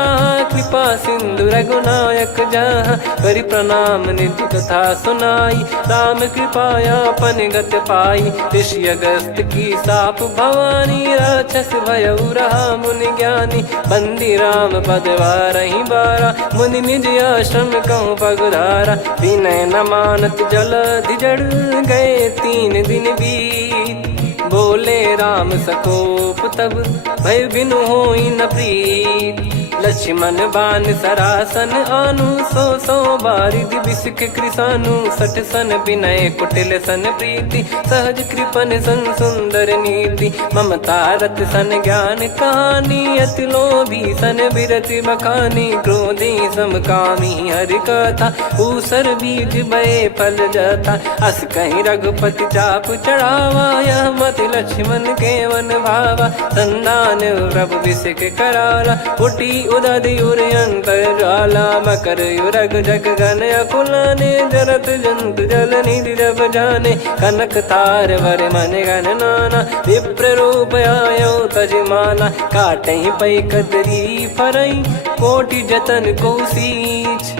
कृपा सिंधु रघुनायक जहाँ। करि प्रणाम नित्य कथा सुनाई राम कृपाया पन गत पाई। ऋषि अगस्त की साप भवानी राक्षस भयउ रहा मुनि ज्ञानी। बंदी राम पद वारहि बारा मुनि निज आश्रम कहूँ पगुधारा। विनय न मानत जल जड़ गए 3 दिन बीत। बोले राम सकोप तब भय बिनु होई न प्रीत। लक्ष्मण बान सरासन आनु 100 बारिधि बिसिख कृसानु। 60 सन विनय कुटिल सन प्रीति सहज कृपन सन सुंदर नीति। ममता रत सन ज्ञान कहानी अति लोभी सन बिरति बखानी। क्रोधी समकामी हरि कथा ऊसर बीज भय फल जाता। अस कहीं रघुपति चाप चढ़ावा यह मत लक्ष्मण के वन भावा। संदान प्रभु बिसिख कराला उठी उदधियुर अंतर्ज्वाला मकर युरग जग गण अकुलाने जरत जंत जल निधि जब जाने कनक तार वर मन गण नाना विप्र रूप आयो तजमाना काटहि पै कदरी फरई कोटि जतन को सींच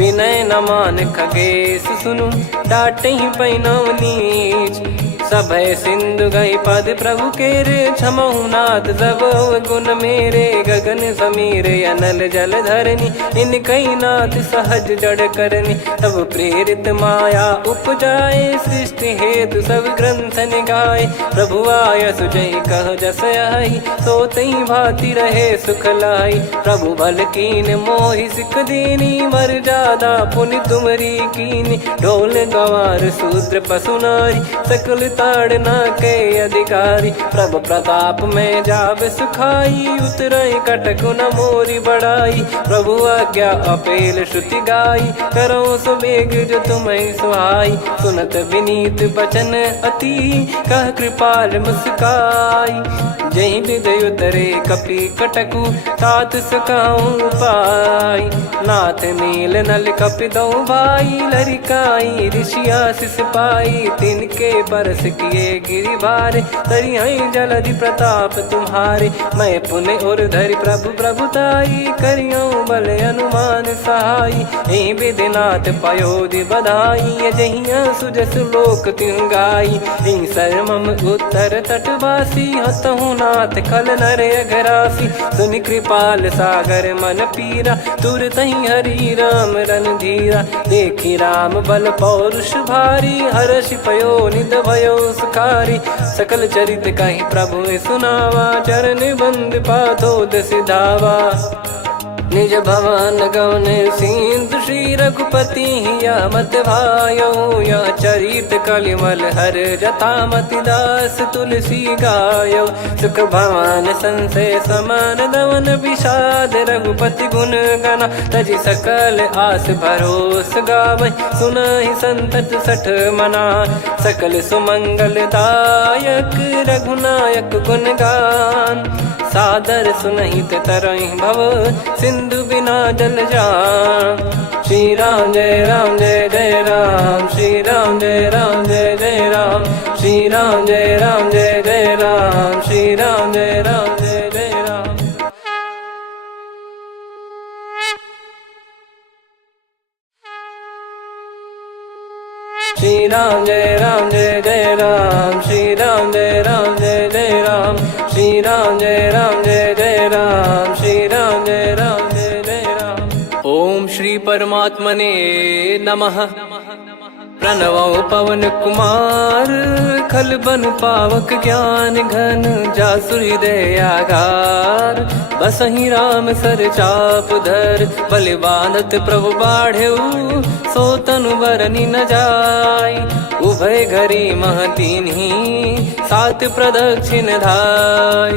विनय न मान खगेश सुनु डाटहि पै नव नीच सभय सिंधु गई पद प्रभु केरे क्षमहु नाथ सब गुण मेरे गगन समीरे अनल जल धरनी इन कई नाथ सहज जड़ करनी तब प्रेरित माया उपजाए सृष्टि हेतु सब ग्रंथ निगाए प्रभु आय सुजय कह जस आई सो तई भांति रहे सुख लाई प्रभु बल कीन मोहि सिख दीनी मर जादा पुनि तुमरी कीनी ढोल गवार शूद्र पशु नारी सकल ताड़ना के अधिकारी प्रभु प्रताप में जाब सुखाई उतरई कटक न मोरी बढ़ाई प्रभु आज्ञा अपेल श्रुति गाई करो सुबेग जो तुम्हें सुहाई सुनत विनीत बचन अति कह कृपाल मुस्काई जही विदय उतरे कपि कटकु तात सकाऊं पाई नाथ नील नल कपि दो भाई लरिकाई ऋषिया शिष पाई तिनके परस किए गिरि भारे तरियाई जलधि प्रताप तुम्हारे मैं पुण्य और धरि प्रभु प्रभुताई करियो बल अनुमान सहाई यही विधिनाथ पयोधि बधाई जहिया सुजस लोक तिहु गाई यही सरमम उत्तर तटवासी हतहु नाथ खल नर अघरासी सुनि कृपाल सागर मन पीरा तुरत ही हरि राम रणधीरा देखी राम बल पौरुष भारी हर्षि पयो निध भयो सुखारी सकल चरित कहीं प्रभु सुनावा चरण बंद पाथोद सिधावा निज भवन गौन सिंधु श्री रघुपति या मत भायो या चरित कलिमल हर जता मति दास तुलसी गायो सुख भवन संशय समान दवन विषाद रघुपति गुण गना तजि सकल आस भरोस गावै सुनहि संतत सठ मना सकल सुमंगल दायक रघुनायक गुण गान सादर सुनहित तरहि भव सिंधु बिना जल जान श्री राम जय जय राम श्री राम जय जय राम श्री राम जय जय राम श्री राम जय जय राम श्री राम जय जय राम श्री राम जय जय राम श्री राम जय जय राम श्री राम जय जय राम। ओम श्री परमात्मने नमः। प्रणवो पवन कुमार खल बन पावक ज्ञान घन जासु हृदय आगार बसहि राम सर चाप धर बलि बांधत प्रभु बाढ़ेऊ सो तनु बरनि न जाय उभय घरी महतीन्ही सात प्रदक्षिण धाय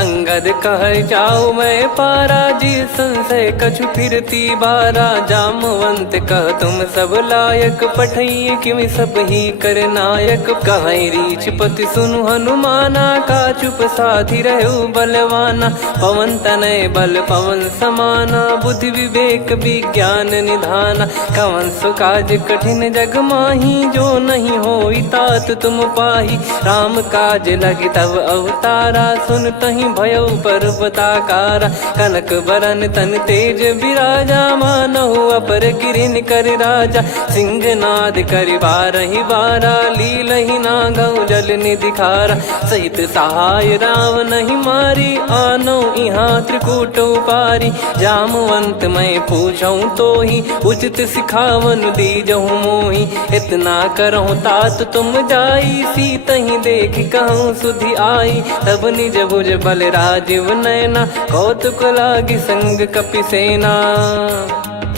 अंगद कह जाऊ मैं पारा जी संशय कछु फिरती बारा जामवंत कह तुम सब लायक पठई किमि सब ही कर नायक कहीं रीछ पति सुनु हनुमाना का चुप साधि रहो बलवाना पवन तनय बल पवन समाना बुद्धि विवेक विज्ञान निधाना कवन सो काज कठिन जग माही जो नहीं होई तात तुम पाही राम काज लगी तब अवतारा सुन तहि भयो पर्वताकारा कनक बरन तन तेज विराजा मानहु अपर गिरिन कर राजा सिंहनाद कर बारहि बारा लीलहि नागौ जल निधि खारा सहित सहाय राम नहीं मारी आनो इहाँ त्रिकूट पारी जामवंत मैं पूछऊं तो ही उचित सिखावन दीजहु मोही इतना करहु तात तुम जाई सीत ही देख कहूँ सुधि आई तब निज भुज बल राजीव नैना कौतुक लागी संग कपिसेना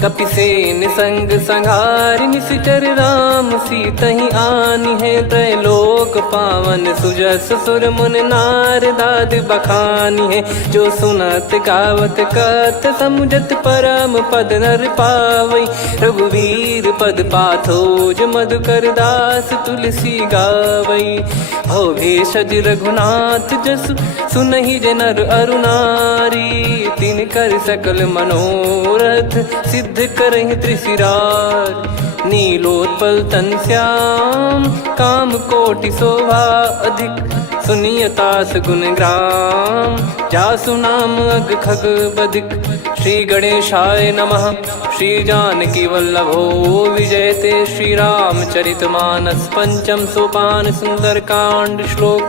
कपिसेन संग संहारि निशिचर राम सीतहि आनि है त्रैलोक पावन सुजस सुर मुन नार दाद बखानी है जो सुनत गावत कत समुझत परम पद नर पावई रघुवीर पद पाथोज मधुकर दास तुलसी गावई हो भेषज रघुनाथ जसु सुनहि जे नर अरु नारी। तिन कर सकल मनोरथ सिद्ध करहि त्रिशिरार। नीलोत्पल तन श्याम काम कोटि शोभा अधिक। सुनियतास गुण ग्राम जासु नाम अग खग बधिक। श्री गणेशाय नमः। श्री जानकी वल्लभो विजयते। श्री रामचरितमानस पंचम सोपान सुंदरकांड श्लोक।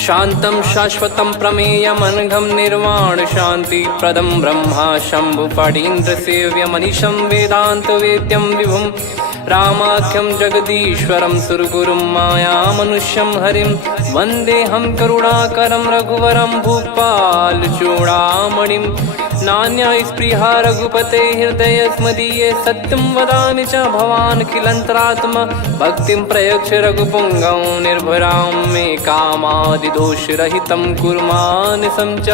शांतं शाश्वतं प्रमेयम् अनघं निर्वाण शांति प्रदं ब्रह्मा शंभु फणीन्द्र सेव्य मनीषं वेदांत वेद्यं विभुं। रामाख्यं जगदीश्वरं सुरगुरुं माया मनुष्यं हरिं। वन्देऽहं करुणाकरं रघुवरं भूपाल चूडामणिं। नान्या स्पृहा रघुपते हृदय स्मदीये। सत्यं वदामि च भवान् खिलन्तरात्मा। भक्तिं प्रयच्छ रघुपुङ्गं निर्भरां मे कामादिदोषरहितं कुर्मानसं च।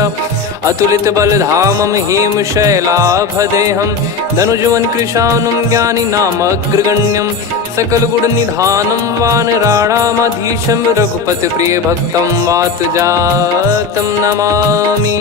अतुलित बलधामं हेमशैलाभदेहं। धनुजवन कृशानुं ज्ञानी नामग्रगण्यं। सकल गुण निधानं वानराणामधीशं। रघुपति प्रिय भक्तं वात जातं नमामि।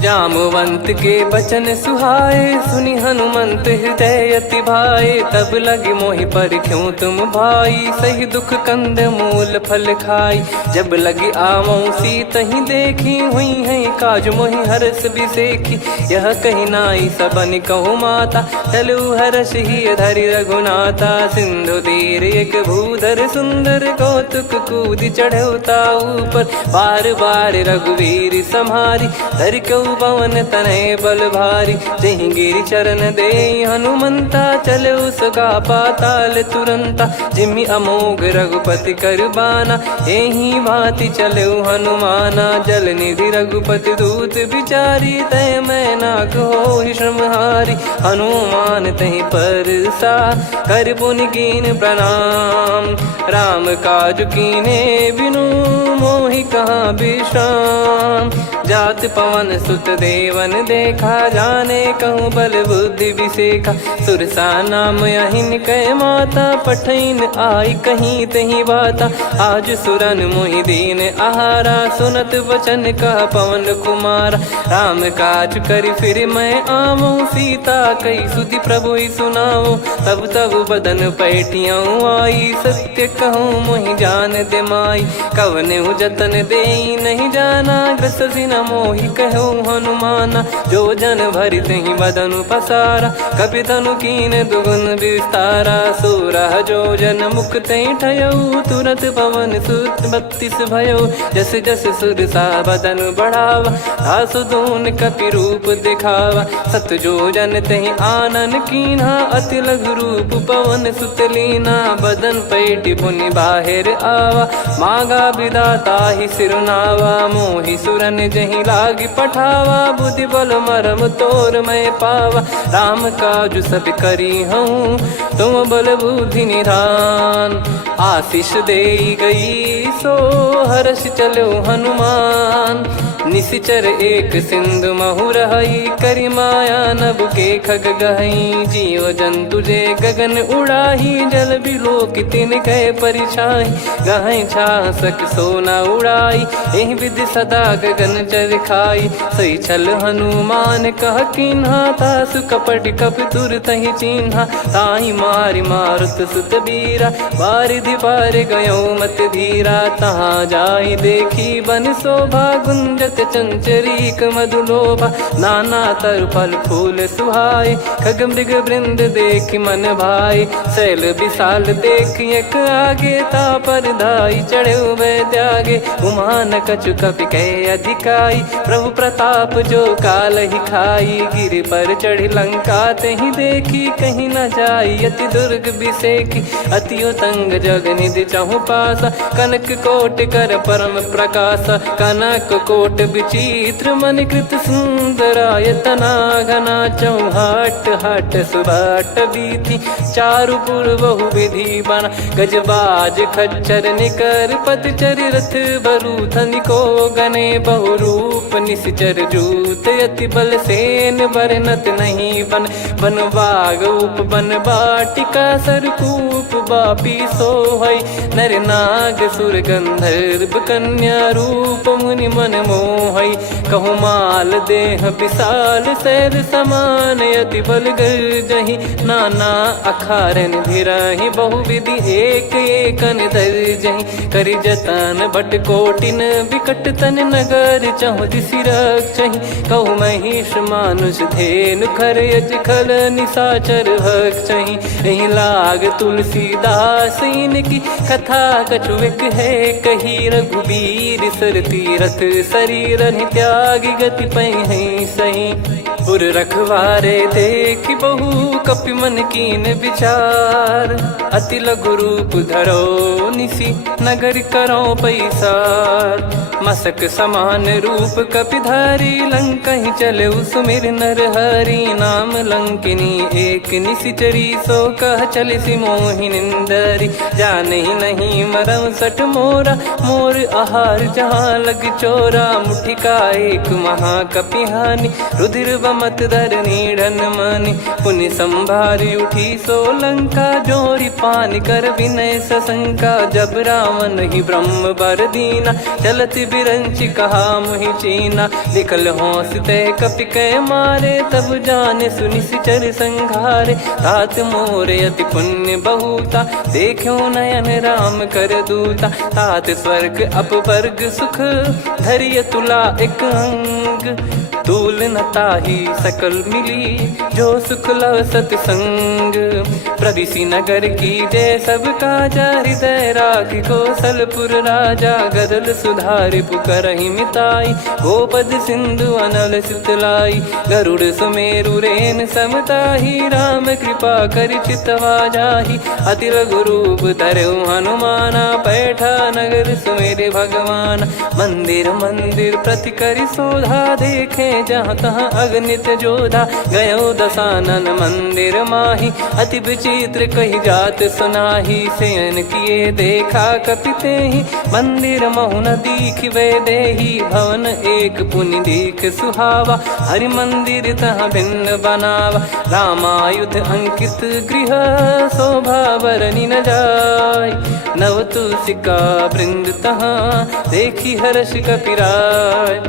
जामवंत के बचन सुहाए सुनि हनुमंत हृदय अति भाए। तब लगे मोहि पर क्यों तुम भाई सही दुख कंद मूल फल खाई। जब लगी आवों सीत ही देखी हुई है काज मोहि हरस बिसेखी। यह कही नाई सबन कहु माता चलु हरष ही धरि रघुनाथा। सिंधु तीर एक भूधर सुंदर कौतुक कूद चढ़ौता ऊपर। बार बार रघुवीर सम्हारी धरि कऊ पवन तनय बल भारी। जहि गिरि चरण दे हनुमंता चले उसका पाताल तुरंता। जिमि अमोघ रघुपति कर बाना एहि भांति चले हनुमाना। जल निधि रघुपति दूत बिचारी तय मैं नाक होहि श्रमहारी। हनुमान तहि परसा कर पुनि कीन प्रणाम। राम काज कीने बिनु मोहि कहाँ विश्राम। जात पवन सुत देवन देखा जाने कहूँ बल बुद्धि विसेखा। सुरसा नाम यहिन कै माता पठैन आई कहीं तही बाता। आज सुरन मोहि दीन आहारा सुनत वचन कह पवन कुमारा। राम काज करि फिर मैं आवूं सीता कई सुधि प्रभु ही सुनाऊं। तब तब बदन पैठियाँ आई सत्य कहूँ मोहि जान दे माई। कवने जतन दे नहीं जाना ग्रसिन मोहि कहूँ हनुमाना। जो जन भरि तहि बदनु पसारा कपि तनु कीन दुगुन विस्तारा। सोरह जो जन मुख तहि ठयऊ तुरत पवन सुत 32 भयऊ। जस जस सुरसा बदनु बढ़ावा आसु दून कपि रूप दिखावा। सत जो जन तहि आनन कीन्हा अति लघु रूप पवन सुत लीना। बदन पैठि पुनि बाहिर आवा मांगा विधाता ही सिरुनावा। मोहि सुरन जहि लागी पठावा बुद्धि बल मरम तोर मैं पावा। राम काज सब करी हूँ तुम बल बुद्धि निधान। आशीष दे गई सो हर्ष चलो हनुमान। निशिचर एक सिंधु महु रहई करी माया नभ के खग गहई। जीव जंतु जे गगन उड़ाही जल बिलो कितिन गए परिछाई। गहई छासक सोना उड़ाई एहि विधि सदा गगन चर खाई। सही छल हनुमान कह कीन्हा तासु कपट कप तुर तहि चिन्हा। ताहि मारि मारुत सुत बीरा बारिधि पार गयो मत धीरा। तहाँ जाई देखी बन शोभा गुंजत चंचरीक मधुलोभा। नाना तरु फल फूल सुहाई खग मृग वृंद देख मन भाई। शैल विशाल देख एक आगे तापर धाई चढ़े वै त्यागे। उमा न कछु कपि कह अधिकाई प्रभु प्रताप जो काल ही खाई। गिर पर चढ़ी लंका तहि देखी कहीं न जाई अति दुर्ग बिसेखी। अति उतंग जग निधि चहु पासा कनक कोट कर परम प्रकाशा। कनक कोट विचित्र मन कृत सुंदरायतना घना चौहाट हाट सुबाट बीथी चारु पुर बहु विधि बना गजबाज खच्चर निकर पतचर रथ बरु धनिको गने बहु रूप निश्चर जूत अति बल सेन बरनत नहीं बन बन बाग उप बन बाटिका सरकूप बापी सोहई नर नाग सुर गंधर्व कन्या रूप मुनि मन मोहई कहु माल देह विशाल शैल समान अति बल गर्जहि नाना अखारन भिराहि बहुविधि एक एकन दर्जहि करि जतन बट कोटिन विकट तन नगर चहु दिसि रक्षहि कहु महिष मानुष धेनु खर यज खल निशाचर भक्षहि एहि लाग तुलसीदास इनकी कथा कछुक है कही रघुबीर सर तीरथ शरीर त्यागी गति पै सही पुर रखवारे देख बहु कपि मन कीन विचार अति लघु रूप धरो निसी नगर करो पैसार मसक समान रूप कपिधारी लंकहि चले सुमिर नर हरि नाम लंकिनी एक निशिचरी सो कह चले सि मोहि निंदरी जानहि नहीं मरम सठ मोरा मोर आहार जहाँ लग चोरा मुठिका एक महाकपिहानि रुधिर बमत धरनी ढन मानि पुनि संभारी उठी सो लंका जोरी पान कर विनय सशंका जब रावण ही ब्रह्म बर दीना चलति बिरंचि कहा मुहि चीना निकल हौसते कपि कै मारे तब जाने सुनि सिचर संघारे तात मोरे अति पुण्य बहुता देखो नयन राम कर दूता तात स्वर्ग अपवर्ग सुख धरिय तुला एक अंग तूल न ताही सकल मिली जो सुख लव सतसंग प्रदिशि नगर की जय सब काजा हृदय राख कौशलपुर राजा गदल सुधारि पुकरहि मिताई गोपद सिंधु अनल सितलाई गरुड़ सुमेरु रेन समताही राम कृपा कर चितवा जाहि अति लघु रूप धरऊ हनुमाना बैठा नगर सुमेरे भगवान मंदिर मंदिर प्रति करि शोधा देखे जहाँ तहाँ अगणित जोधा गयो दशानन मंदिर माही अति विचित्र कही जात सुनाही सेन किए देखा कपिते ही मंदिर महु न दीख वे देही भवन एक पुनि दीख सुहावा हरि मंदिर तहाँ भिन्न बनावा रामायुध अंकित गृह शोभा बरनी न जाय नव तुलसिका वृंद तहाँ देखी हर्ष कपिराय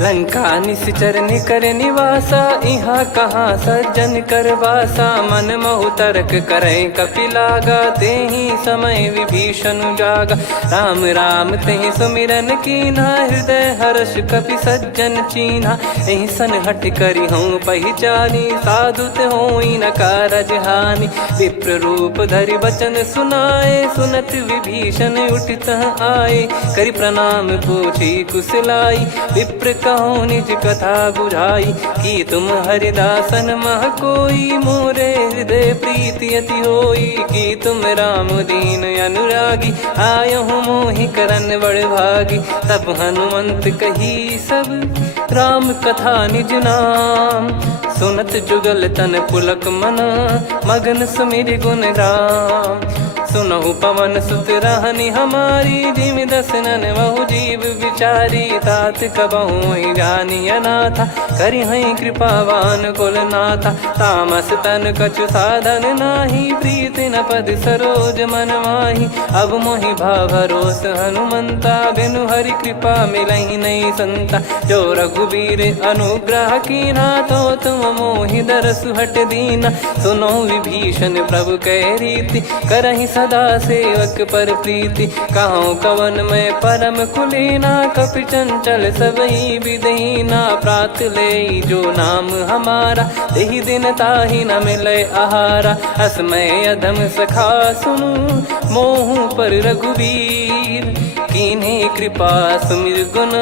लंका निश्चर निकर निवासा इहाँ कहाँ सज्जन कर वासा मन महु तर्क करे कपिलागा तेहि समय विभीषण जागा राम राम तेहि सुमिरन कीना हृदय हर्ष कपि सज्जन चीन्हा एहि सन हट करी हूँ पहचानी साधु ते होई न कारज हानि विप्र रूप धरि वचन सुनाए सुनत विभीषण उठित आए करि प्रणाम पूछी कुशलाई विप्र कहो निज कथा बुझाई कि तुम हरिदासन मह कोई मोरे हृदय प्रीति अति होई कि तुम राम दीन अनुरागी आयहु मोहि करन बड़ भागी तब हनुमंत कही सब राम कथा निज नाम सुनत जुगल तन पुलक मन मगन सुमिर गुण राम सुनहु पवन सुत रहनी हमारी जिमि दसनन बहु जीव विचारी तात कबहु जानी अनाथा करि हई कृपावान कुल नाथा तामस तन कछु साधन नाही प्रीति न पद सरोज मन माही अब मोहि भाव भरोस हनुमंता बिनु हरि कृपा मिलहि नहीं संता जो रघुबीर अनुग्रह कीना तो तुम मोहि दरसु हट दीना सुनो विभीषण प्रभु कह रीति करहि सदा सेवक पर प्रीति कहूँ कवन में परम कुलीना कपि चंचल सबई विदहीना प्रात ले जो नाम हमारा तेहि दिन ताहि न मिले आहारा असमय अधम सखा सुनु मोहु पर रघुवीर कीन्हे कृपा सुमिर गुण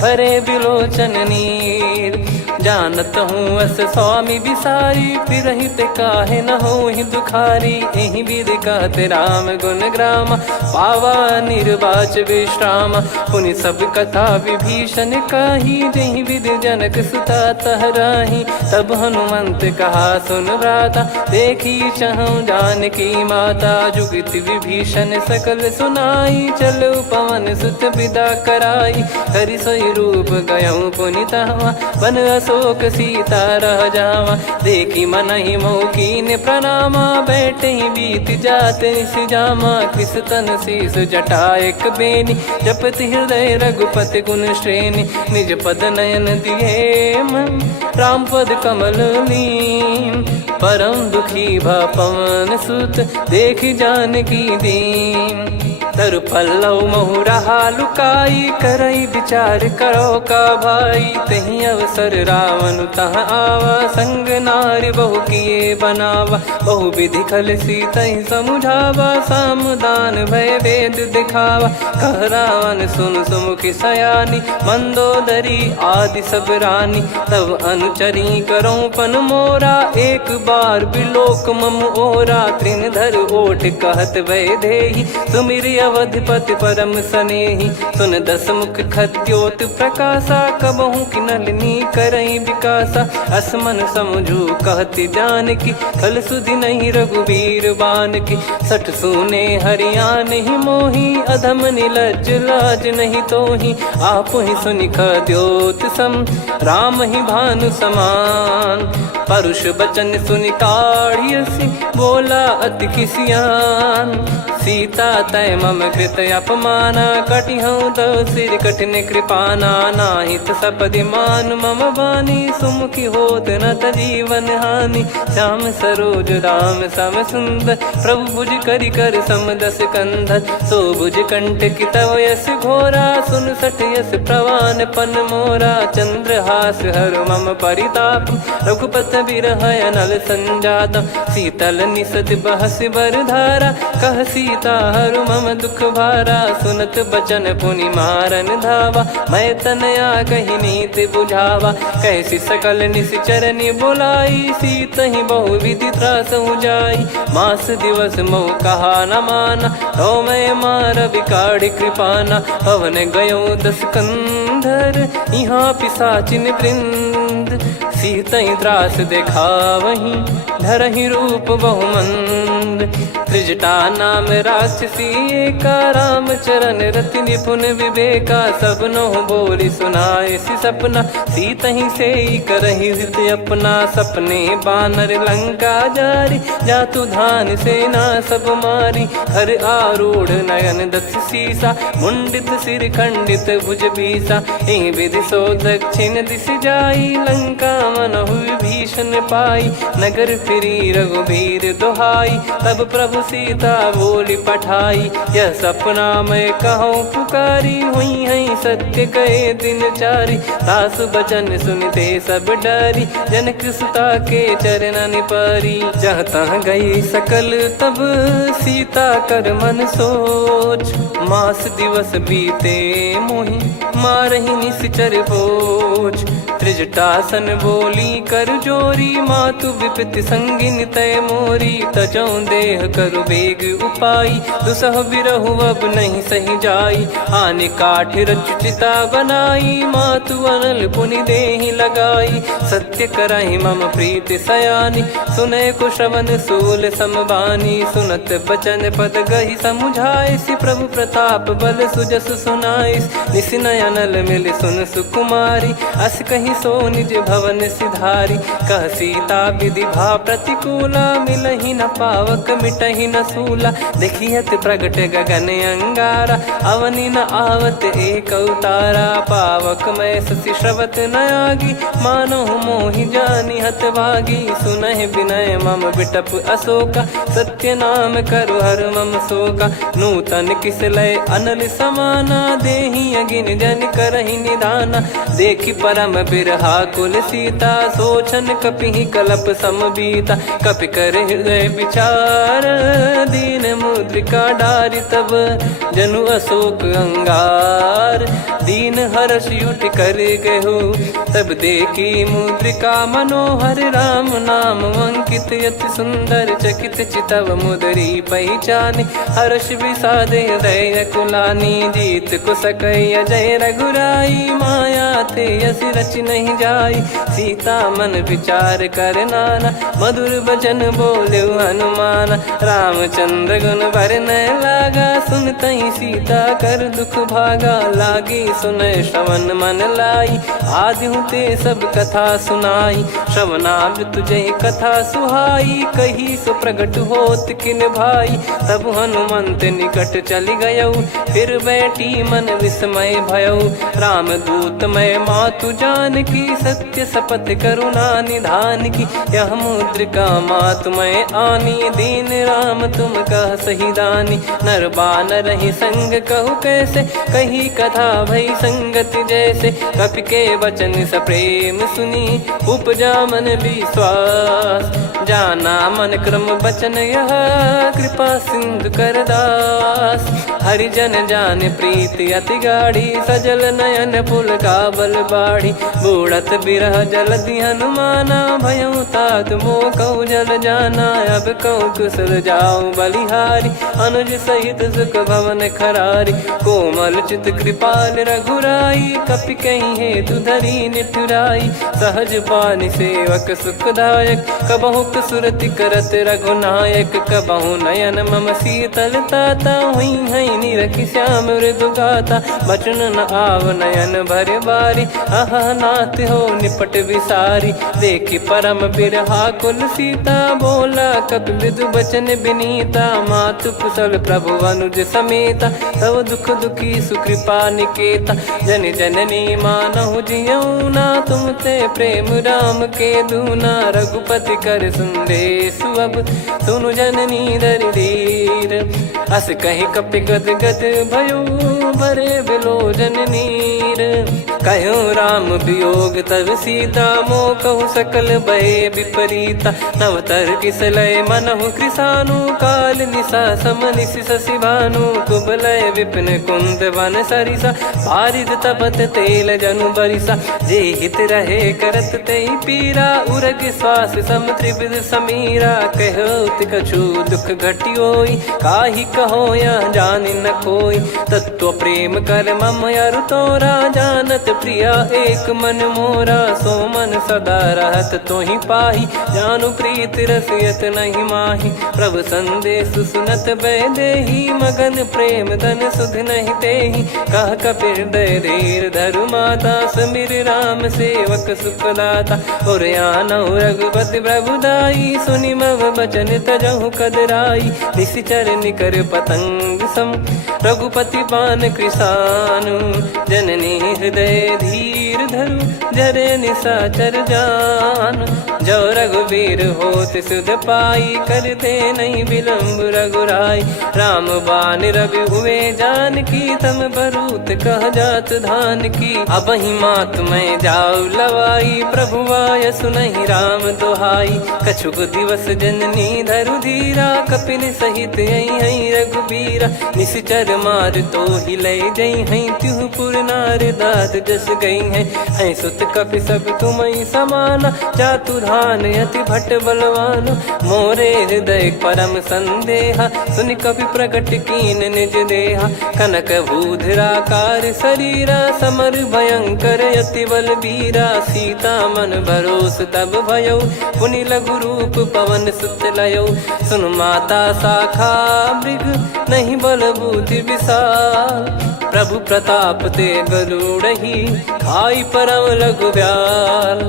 भरे बिलोचन नीर जानत हूँ अस स्वामी बिसारी, फिर ही ते काहे न हो ही दुखारी। यही विधि कहते राम गुण ग्राम, पावा निर्वाच विश्राम। पुनि सब कथा विभीषण काही, जही विधि जनक सुता तहराही। तब हनुमंत कहा सुन भ्राता, देखी चहु जानकी माता। जुगित विभीषण सकल सुनाई, चलो पवन सुत विदा कराई। हरि सोई रूप गयऊँ पुनि तहवा, बन अशोक सीता रह जावा। देखी मनहि मौकीन प्रणामा, बैठे ही बीत जात निस जामा। कृस तन शीस जटा एक बेनी, जपति हृदय रघुपति गुण श्रेणी। निज पद नयन दिए मन, राम पद कमल लीन। परम दुखी भा पवन सुत, देखी जानकी दीन। तरु पल्लव महु रहा लुकाई, करई विचार करो का भाई। तही अवसर रावण तहाँ आवा, संग नारी बहु किए बनावा। बहु विधि खल सीतहि समुझावा, सामदान भय वेद दिखावा। कह रावण सुन सुमुखी सयानी, मंदोदरी आदि सब रानी। तब अनुचरी करो पन मोरा, एक बार बिलोक मम ओरा। तृण धर ओठ कहत भय देहि, सुमिर अवधिपति परम सनेहि। सुन दस मुख खद्योत प्रकाशा, कबहु की नलिनी करई विकासा। असमन समझू कहति जानकी, खल सुधि नहीं रघुवीर बान की। सठ सुने हरियाण ही मोही, अधम निलज लाज नहीं तोही। आप ही सुनि खद्योत सम, राम ही भानु समान। परुष बचन सुनि काढ़ियसि, बोला अति किसियान। सीता तय मम कृत अपमाना, कटिहऊँ तो सिर कठिन कृपाना। नाहित सपदि मान मम बानी, सुमुखी होत न जीवन हानि। श्याम सरोज राम सम सुंदर, प्रभु भुज करि कर सम दस कंधर। सो भुज कंठ की तव यस घोरा, सुन सठ यस प्रवान पन मोरा। चंद्रहास हर मम परिताप, रघुपत बिरह अनल संजात। शीतल निसत बहस बर धारा, कह सीता हरु मम दुख भारा। सुनत बचन पुनि मारन धावा, मैं तनया कही नीति बुझावा। कैसी सकल निश्चरनि बुलाई, सीत ही बहु विधि त्रास जाई। मास दिवस मोह कहा न माना, तो मैं मार बिकाढ़ी कृपाना। पवन गयो दस कंधर, यहाँ पिशाचिन वृंद। सीतहि त्रास देखावहीं, धरहि रूप बहुमंद। त्रिजटा नाम राक्षसी एका, राम चरण रति निपुण विवेका। सबनो बोली सुनाए सि सपना, सीतहि से करहि हृद अपना। सपने बानर लंका जारी, जातु धान सेना सब मारी। हर आरूढ़ नयन दस सीसा, मुंडित सिर खंडित भुज बीसा। एहि विधि सो दक्षिण दिश जाई, लंका मनहु विभीषण पाई। नगर फिरी रघुबीर दुहाई, तब प्रभु सीता बोली पठाई। यह सपना मैं कहूँ पुकारी, हुई है सत्य कहे दिन चारी। सासु बचन सुनते सब डरी, जनक सुता के चरण परी। जहाँ तहाँ गई सकल तब सीता कर मन सोच। मास दिवस बीते मोहि, मारहि निश्चर बोझ। त्रिजटासन बोली कर जोरी, मातु विपति संगिन तय मोरी। तजौ देह करु बेग उपाई, दुसह बिरहु अब नहीं सही जाई। आने काठ रचिता बनाई, मातु अनल पुनि देहि लगाई। सत्य करहि मम प्रीति सयानी, सुनय को श्रवण सूल समबानी। सुनत बचन पद गहि समुझाए, सि प्रभु प्रताप बल सुजस सुनाइस। निस नयनल मिल सुन सुकुमारी, अस कहि सो निज भवन सिधारी। कह सीता विधि भा प्रतिकूला, मिलहि न पावक मिटहि न सूला। देखियत प्रगट गगन अंगारा, अवनि न आवत एक अवतारा। पावक मैं ससि श्रवत न आगी, मानो मोहि जानि हत भागी। सुनहि विनय मम बिटप अशोका, सत्य नाम करु हर मम शोका। नूतन किस लय अनल समाना, देहि अगिन जन करहि निधाना। देखि परम बिरहा कुल सीता, सोचन कपि कलप सम बीता। कपि कर हृदय विचार, दीन मुद्रिका डारि तब जनु अशोक अंगार। दीन हर्ष युट कर गहु, तब देखी मुद्रिका मनोहर। राम नाम अंकित अति सुंदर, चकित चितव मुदरी पहचानी। हर्ष विषाद हृदय कुलानी, जीत को सकय जय रघुराई। माया थे यस रच नहीं जाई, सीता मन विचार कर नाना। मधुर बचन बोले हनुमान, रामचंद्र गुण बरनय लागा। सुनतहि सीता कर दुख भागा, लागी सुनय श्रवण मन लाई। आदिहु ते सब कथा सुनाई, श्रवणाब तुझे कथा सुहाई। कही सो प्रगट होत किन भाई, तब हनुमंत निकट चली गयऊ। फिर बैठी मन विस्मय भयऊ, राम दूत मैं मातु जानकी। सत्य शपथ करुणा निधान की, यह मुद्रिका मातु मैं आनी। दीन राम तुम कह सही दानी, नर बानर ही संग कहु कैसे। कही कथा भई संगति जैसे, कपि के वचन सप्रेम सुनी। उपजा मन विश्वास, जाना मन क्रम बचन यह। कृपा सिंधु कर दास, हरिजन जान प्रीति अति गाढ़ी। सजल नयन पुल काबल बाढ़ी, बूढ़त बिरह जलधि हनुमाना। भयउ तात मोह कहु जल जाना, अब कहु कुशल जाऊं बलिहारी। अनुज सहित सुख भवन खरारी, कोमल चित कृपाल रघुराई। कपि कहीं हेतु धरी निठुराई, सहज पानि सेवक सुखदायक। कबहु सुरति करत रघुनायक, कबहु नयन मम शीतल ताता। हुई हई निरखि श्याम मृदु गाता, बचन न आव नयन भर बारी। अह नाथ हो निपट विसारी, देखि परम बिरहा कुल सीता। बोला कपि मृदु बचन बिनीता, मातु कुशल प्रभु अनुज समेता। तव दुख दुखी सुकृपा निकेता, जन जननी मानहु जियऊ ना। तुम ते प्रेम राम के दूना, रघुपति कर संदेशु अब सुनु जननी दरि धीर। अस कहि कपि गद गद भयो, भरे बिलोचन नीर। कहूँ राम वियोग तब सीता, मोह कहु सकल भय विपरीता। नव तर किसलय मनहु कृसानु, काल निशा सम निशि शशि भानु। कुबलय विपिन कुंद वन सरिसा, पारिद तपत तेल जनु बरिसा। जे हित रहे करत ते पीरा, उरग श्वास सम त्रिविध समीरा। कहो कछु दुख घटियोई, काहि कहो या जानि न कोई। तत्व प्रेम कर मम अरु तोरा, जानत प्रिया एक मन मोरा। सो मन सदा रहत तोहि पाही, जानु प्रीत रसियत नहीं माही। प्रभु संदेश सुनत भय देहि, मगन प्रेम धन सुध नहीं तेहि। कह कपिर दय धीर धरु माता, समीर राम सेवक सुखदाता। और आनहु रघुपति प्रभु दाई, सुनि मव बचन तजहु कदराई। निशिचर निकर पतंग सम, रघुपति पान कृसानु। जननी हृदय धीर धरु, जरे निशाचर जान। जो रघुवीर होत सुध पाई, करते नहीं विलंब रघुराई। राम बान रवि हुए जानकी, तम बरूत कह जात धान की। अब ही मात मैं जाऊ लवाई, प्रभु आय सुनहि राम दोहाई। कछुक दिवस जननी धरु धीरा, कपिन सहित हई रघुबीरा। निश्चर मार तो ही लय जई हई, त्युह पुर नार दाद जस गई है। सुत कपि सब तुम समाना, जातु धान अति भट बलवान। मोरे हृदय परम संदेहा, सुनि कपि प्रकट कीन निज देहा। कनक भूधराकार शरीरा, समर भयंकर अति बलबीरा। सीता मन भरोस तब भयऊ, पुनि लघु रूप पवन सुत लयऊ। सुन माता शाखा मृग, नहीं बल बुद्धि विशाल। प्रभु प्रताप ते गरुड़हि, खाई परम लघु ब्याल।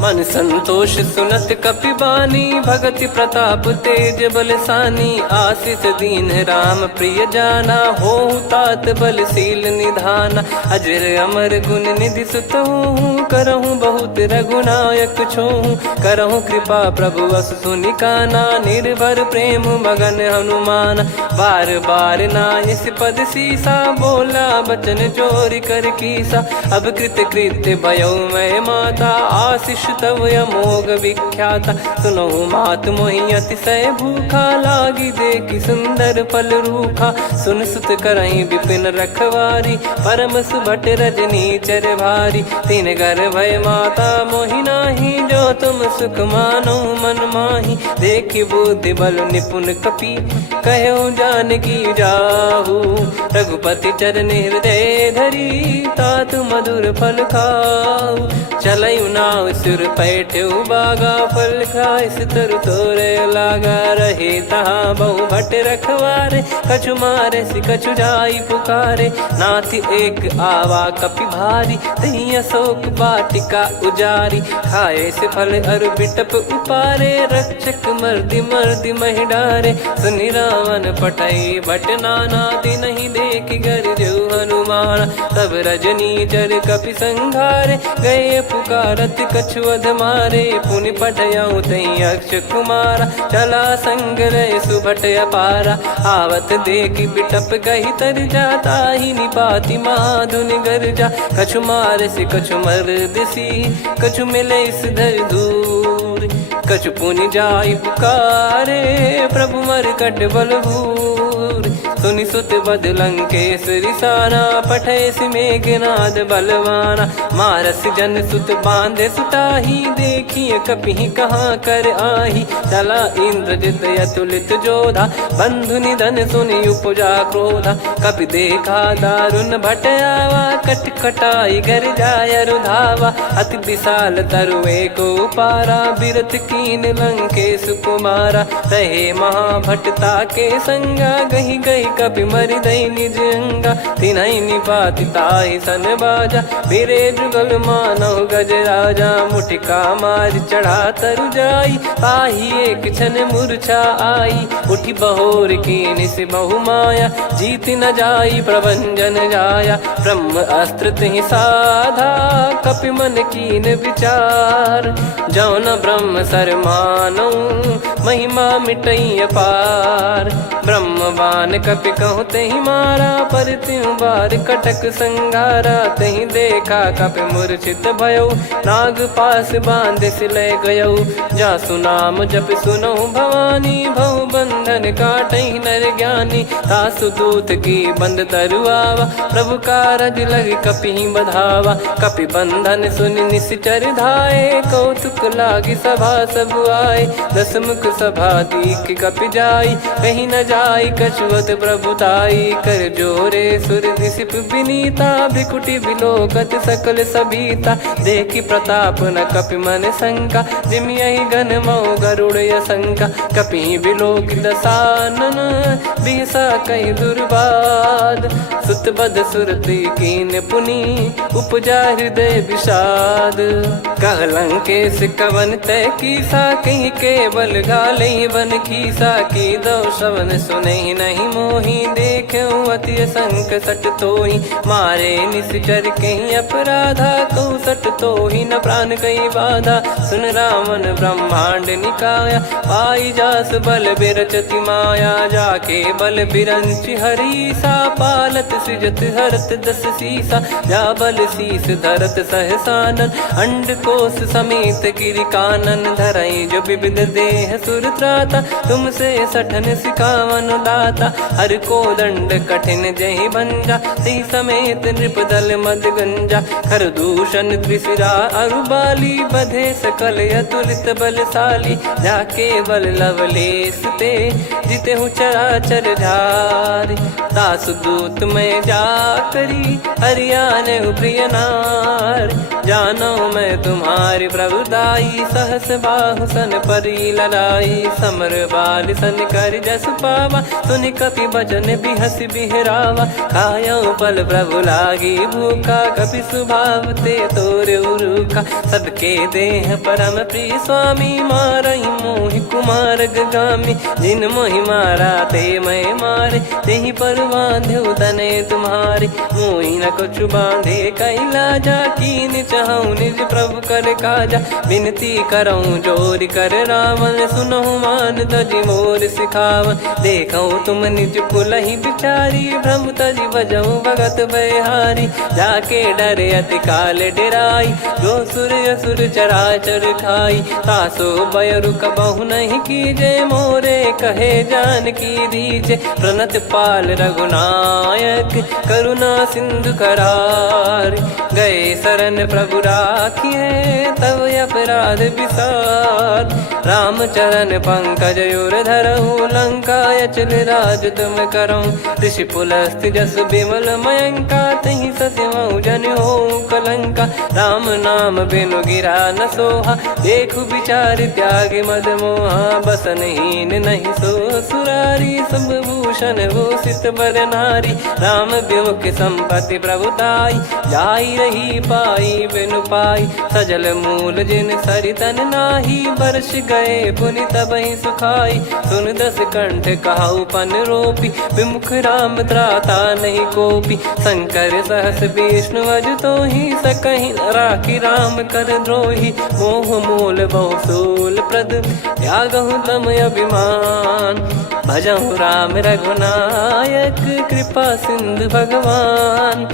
मन संतोष सुनत कपि बानी, भगति प्रताप तेज बलसानी। आशीष दीन राम प्रिय जाना, होहु तात बलशील निधाना। अजर अमर गुण निधि सुतहु, करहु बहुत रघुनायक छोहु। करहु कृपा प्रभु अस सुनि काना, निर्भर प्रेम मगन हनुमान। बार बार नायस पद सीसा, बोला बचन चोरी कर कीसा। अब कृत कृत्य भयो मैं माता, आशीष तव अमोघ विख्याता। सुनो मात मोहि अतिशय भूखा, लागी देखी सुंदर फल रूखा। सुन सुत करई विपिन रखवारी, परम सुभट रजनी चर भारी। तीन घर भय माता मोहि नाही, जो तुम सुख मानो मन माही। देखी बुद्धि बल निपुण कपि, कहो जानकी जाहू। रघुपति चरण हृदय धरी, तात मधुर फल खाऊ। चलऊ नाव सुर पैठऊ बागा, फल खाइस तरु तोरे लागा। रहे तहाँ बहु भट रखवारे, कछु मारे सि कछु जाई पुकारे। नाथ एक आवा कपि भारी, तही अशोक वाटिका उजारी। खाए से फल अरु बिटप उपारे, रक्षक मर्दि मर्दि महि डारे। सुनि रावण पटई भट नाना, नहीं देखि गरजु हनुमान। तब रजनी चर कपि संघारे, गए पुकारत कछु अध मारे। पुनि पटयऊ तई अक्ष कुमारा, चला संग रहे सुभट अपारा। आवत देखि बिटप कही तर जाता, ही निपाति माधुन गर्जा। कछु मार से कछु मर्द सी, कछु मिले इस धर दूर। कछु पुनि जाई पुकारे, प्रभु मरकट बलभूर। सुनि सुत बद लंकेश्वरी साना, पठे सि मेघनाद बलवाना। मारस जन सुत बांधे सुताही, देखिए कपि कहाँ कर आही। चला इंद्रजित अतुलित जोधा, बंधु निधन सुनि उपजा क्रोधा। कपि देखा दारुण भट आवा, कट कटाई गर जाय रुधावा। अति विशाल तरुए को पारा, बिरत कीन लंकेश कुमारा। रहे महाभटता के संगा, गही गही कपि मरि दई निज अंगा। तिन्हि निपाति ताहि सन बाजा, फिरे जुगल मानव गज राजा। मुटिका मार चढ़ा तरु जाई, ताहि एक क्षण मूर्छा आई। उठी बहोर कीन से बहु माया, जीत न जाई प्रभंजन जाया। ब्रह्म अस्त्र तिहि साधा, कपि मन कीन विचार। जौ न ब्रह्म सर मानौ, महिमा मिटई अपार। ब्रह्मवान कपि कहु तहि मारा, पर त्यों बार कटक संगारा। तहि देखा कपि मूर्छित भयउ, नाग पास बांध सिले गयउ। जासु नाम जप सुनौ भवानी, भव बंधन काटहि नर ज्ञानी। तासु दूत की बंद तरुआवा, प्रभु कारज लग कपि बधावा। कपि बंधन सुनि निश्चर धाये, कौतुक लागी सभा सब आए। दस मुख सभा दीख कपि जाई, कहीं न जाई कछुअत प्रभुताई। कर जोरे सुर दिसिप विनीता, भ्रिकुटि बिलोकत सकल सबीता। देखि प्रताप न कपि मन शंका, जिमियहि घन मऊ गरुड़ असंका। कपि बिलोक दसानन, बिहसा कहि दुर्बाद। सुत बद सुरति कीन पुनि, उपजा हृदय विषाद। कह लंकेश कवन तय कीसा, कहीं केवल गाले बन खीसा। की दो श्रवण सुनहि नहीं मोही, देखऊं अति संक सट तोहि। मारे निश्चर कहीं अपराधा, कहूँ सट तोहि न प्राण कहीं बाधा। सुन रावण ब्रह्मांड निकाया, पाई जास बल बिरचति माया। जाके बल बिरंच हरीसा, पालत सृजत हरत दस सीसा। जा बल शीस धरत सहसानन, अंड कोश समेत गिरि कानन। धरई जो विविध देह सुर त्राता, तुमसे सठन सिखावन दाता। हर को दंड कठिन जहि भंजा, ती समेत नृप दल मद गंजा। खर दूषण त्रिशिरा अरुबाली, बधे सकल अतुलित बलशाली। जाके बल लवलेस ते, जिते हूँ चराचर झारी। दास दूत में जा करी, हरियाने प्रिय नार। जानो मैं तुम्हारी प्रभुदाई, सहस बाहु सन परी लड़ाई। समर बाल सन कर जस पावा, सुनि कपि बचन बिहस बिहरावा। खायऊ पल प्रभु लागी भूखा, कपि स्वभाव ते तोर उरुखा। सबके देह परम प्रिय स्वामी, मारई मोहि कुमार गगामी। जिन मोहि मारा ते मैं मारे, तेहि पर बांधे दने तुम्हारे। मोहि न कुछ बांधे कैला, जा कीन चहूँ निज प्रभु कर काजा। विनती करऊँ जोर कर रावण, सुनहु मान तजी मोर सिखावन। देखऊँ तुम निज कुलहि बिचारी, भ्रम तजी बजऊँ भगत बहारी। जाके डरे अति काल डेराई, जो सुर असुर चराचर खाई। तासो बयरु कबहु नहीं कीजे, मोरे कहे जान की दीजे। प्रणत पाल रघुनायक, करुणा सिंधु करार। गए शरण प्रभु राखिए, तब अपराध विसार। राम चरण पंकज उर धरहु, लंका अचल राज तुम करऊँ। ऋषि पुलस्त्य जस विमल मयंका, तहि सत्यमऊ जन हो कलंका। राम नाम बिनु गिरा न सोहा, देखु विचार त्याग मद मोहा। बसनहीन नहीं सो सुरारी, सब भूषण भूषित बर नारी। राम विमुख संपत्ति प्रभुताई, जाई रही पाई बिनु पाई। सजल मूल जिन सरितन नाही, बरस गए पुनि तबहि सुखाई। सुन दस कंठ कहाऊ पन रोपी, विमुख राम त्राता नहीं कोपी। शंकर सहस विष्णु अज तोहि, सकहि न राखी राम कर द्रोही। मोह मूल बहु सूल प्रद, त्यागहु तम अभिमान। भजहु राम रघुनायक, कृपा सिंधु भगवान।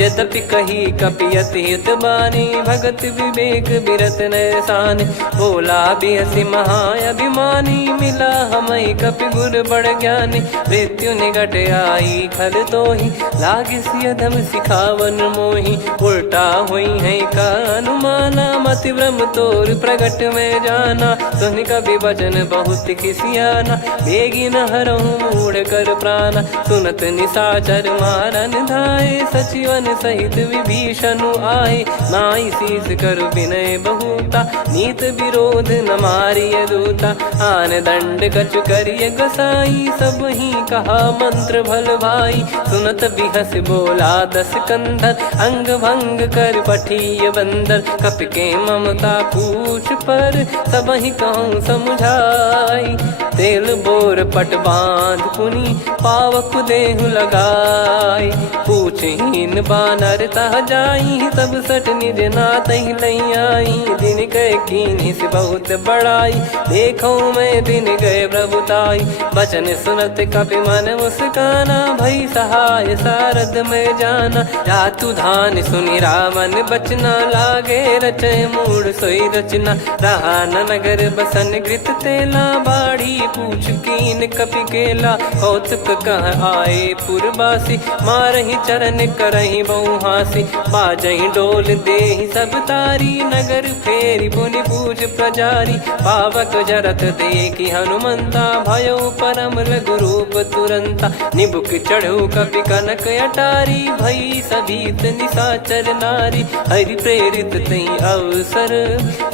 यद्यपि कही कपियति हित बानी, भगत विवेक बिरत नैसान। बोला बिहसि महाअभिमानी, मिला हमई कपि गुर बड़ ज्ञानी। मृत्यु निकट आई खल तोहि, लागिसि अधम सिखावन मोहि। उल्टा हुई है का अनुमाना, मति भ्रम तोर प्रगट में जाना। सुनि कपि वचन बहुत खिसियाना, बेगी न हरहु मूढ़ कर प्राणा। सुनत निशाचर मारन धाये, सचिवन सहित विभीषण आए। नाई शीस कर विनय बहुता, नीत विरोध न मारिय दूता। आन दंड कछु करिय गसाई, सब ही कहा मंत्र भल भाई। सुनत बिहस बोला दस कंधर, अंग भंग कर पठिय बंदर। कपि के ममता पूछ पर, सब ही कहूँ समझाई। तेल बोर पट बांध पुनि, पावक देहु लगाई। पूछहीन बानर तह जाई, तब सट निज नाथ ही लई आई। दिन गए कीन्ही से बहुत बड़ाई, देखो मैं दिन गए प्रभुताई। बचन सुनत कपि मन मुस्काना, भई सहाय सारद में जाना। जातु धान सुनि रावण बचना, लागे रचय मूढ़ सोई रचना। रहा न नगर बसन घृत तेला, बाढ़ी पूछ कीन कपि केला। कौतुक कह आए पुरबासी, मारहि चरण करहि बहु हासी। बाजहि डोल देहि सब तारी, नगर फेरी पुनि पूज प्रजारी। पावक जरत देखि हनुमंता, भयो परम लघु रूप तुरंता। निबुक चढ़ऊ कपि कनक अटारी, भई सभीत निशाचर नारी। हरि प्रेरित तई अवसर,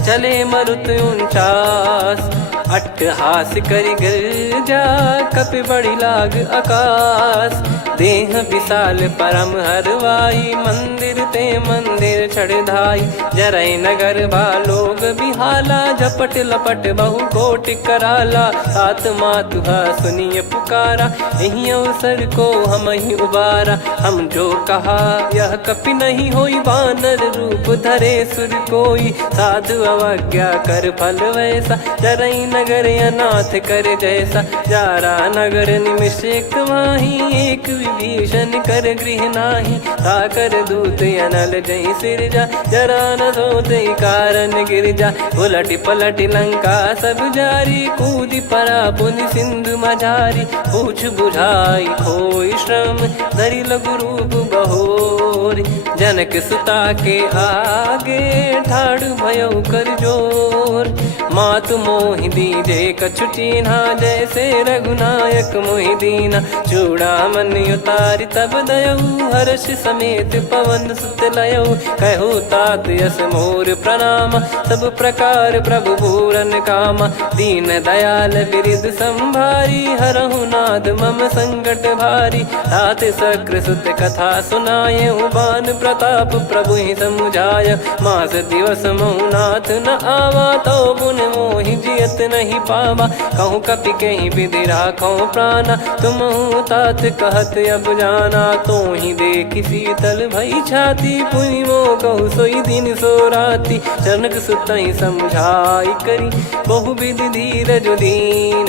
चले मरुत 49। अट्टहास करि गिरजा, कपि बड़ी लाग आकाश। देह विशाल परम हरवाई, मंदिर ते मंदिर चढ़धाई। जरई नगर बालोग बिहाला, झपट लपट बहु कोटि कराला। सात मातुहा सुनिय पुकारा, यही अवसर को हम ही उबारा। हम जो कहा यह कपि नहीं होई, वानर रूप धरे सुर कोई। साधु अवज्ञा कर फल वैसा, जरई नगर अनाथ कर जैसा। जारा नगर निमिष एक माही, एक विभीषण कर गृह नाही। ताकर दूत अनल जय सिरजा, जरा न सोते कारण गिरजा। उलटि पलटि लंका सब जारी, कूदि परा पुनि सिंधु मझारी। पूछ बुझाई खोई श्रम, धरि लघु रूप बहोरी। जनक सुता के आगे, ठाड़ भयउ कर जोर। मातु मोहि दीजे कछु चीन्हा, जैसे रघुनायक मोहि दीना। चूड़ामणि उतारि तब दयऊ, हर्ष समेत पवन सुत लयऊ। कहु तात यस मोर प्रणाम, सब प्रकार प्रभु पूरन कामा। दीन दयाल बिरिद संभारी, हरहु नाद मम संकट भारी। तात सक्र सुत कथा सुनाये, बान प्रताप प्रभु ही समुझाय। मास दिवस महु नाथ न आवा, तो पुन मोहि जियत नहीं पावा। कहूँ कपि कहीं विधि राखो प्राणा, तुम तात कहत अब जाना। तो ही देखी शीतल भई छाती, पुनि मो कहु सोई दिन सो राती। जनक सुतहि समझाई करी, बहु विधि धीरज दीन।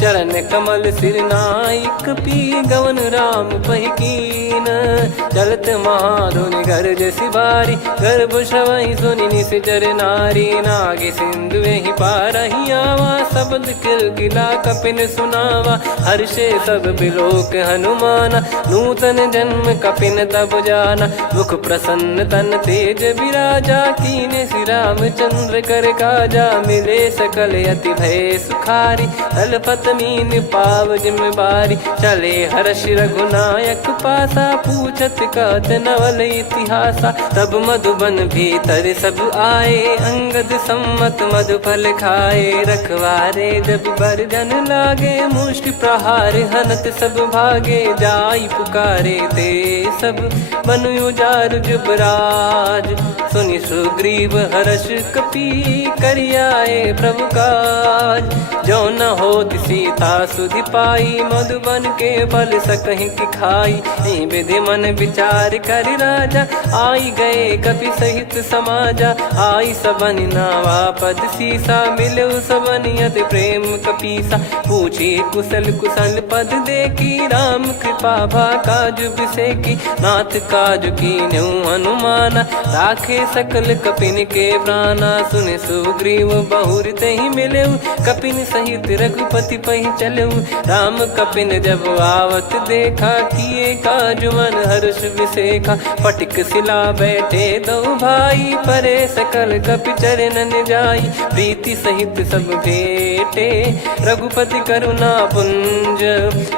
चरण कमल सिर नायक, पी गवन राम पहिकीन। चलत महाधुनि गरज सिबारी, गर्भ श्रवहि सुनि निश्चर नारी। नागे सिंधु ही पारहि आवा, शब्द किलकिला कपिन सुनावा। हर्षे सब बिलोक हनुमाना, नूतन जन्म कपिन तब जाना। मुख प्रसन्न तन तेज विराजा, कीने श्री रामचंद्र कर काजा। मिले सकल अति भय सुखारी, तलपत मीन पाव जिम्मेवारी। चले हर्ष रघुनायक पासा, पूछत कहत नवल इतिहासा। तब मधुबन भीतर सब आए, अंगद सम्मत मधुफल खाए। रखवारे जब बरजन लागे, मुष्टि प्रहार हनत सब भागे। जाई पुकारे ते सब, बन उजार जुबराज। सुनि सुग्रीव हर्ष कपि, करियाए प्रभु काज। जो न होत सीता सुधि पाई, मधुबन के बल सकहि की खाई। विधि मन विचार कर राजा, आई गए कपि सहित समाजा। आई सबनि नावा पद सीसा, मिलु सबनि अति प्रेम कपीसा। पूछी कुशल कुशल पद देखी, राम कृपा भा काज बिसेकी। नाथ काज कीन्हु हनुमाना, राखे सकल कपिन के प्राणा। सुनि सुग्रीव बहुर तेहि मिलेउ, कपिन सहित रघुपति पहि चलेउ। राम कपिन जब आवत देखा, किए काज मन हर्ष विसेखा। पटिक सिला बैठे दो भाई, परे सकल कपि चरणन जाई। प्रीति सहित सब भेटे, रघुपति करुणा पुंज।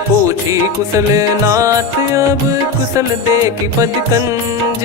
पूछी कुशल नाथ अब, कुशल देखि पद कंज।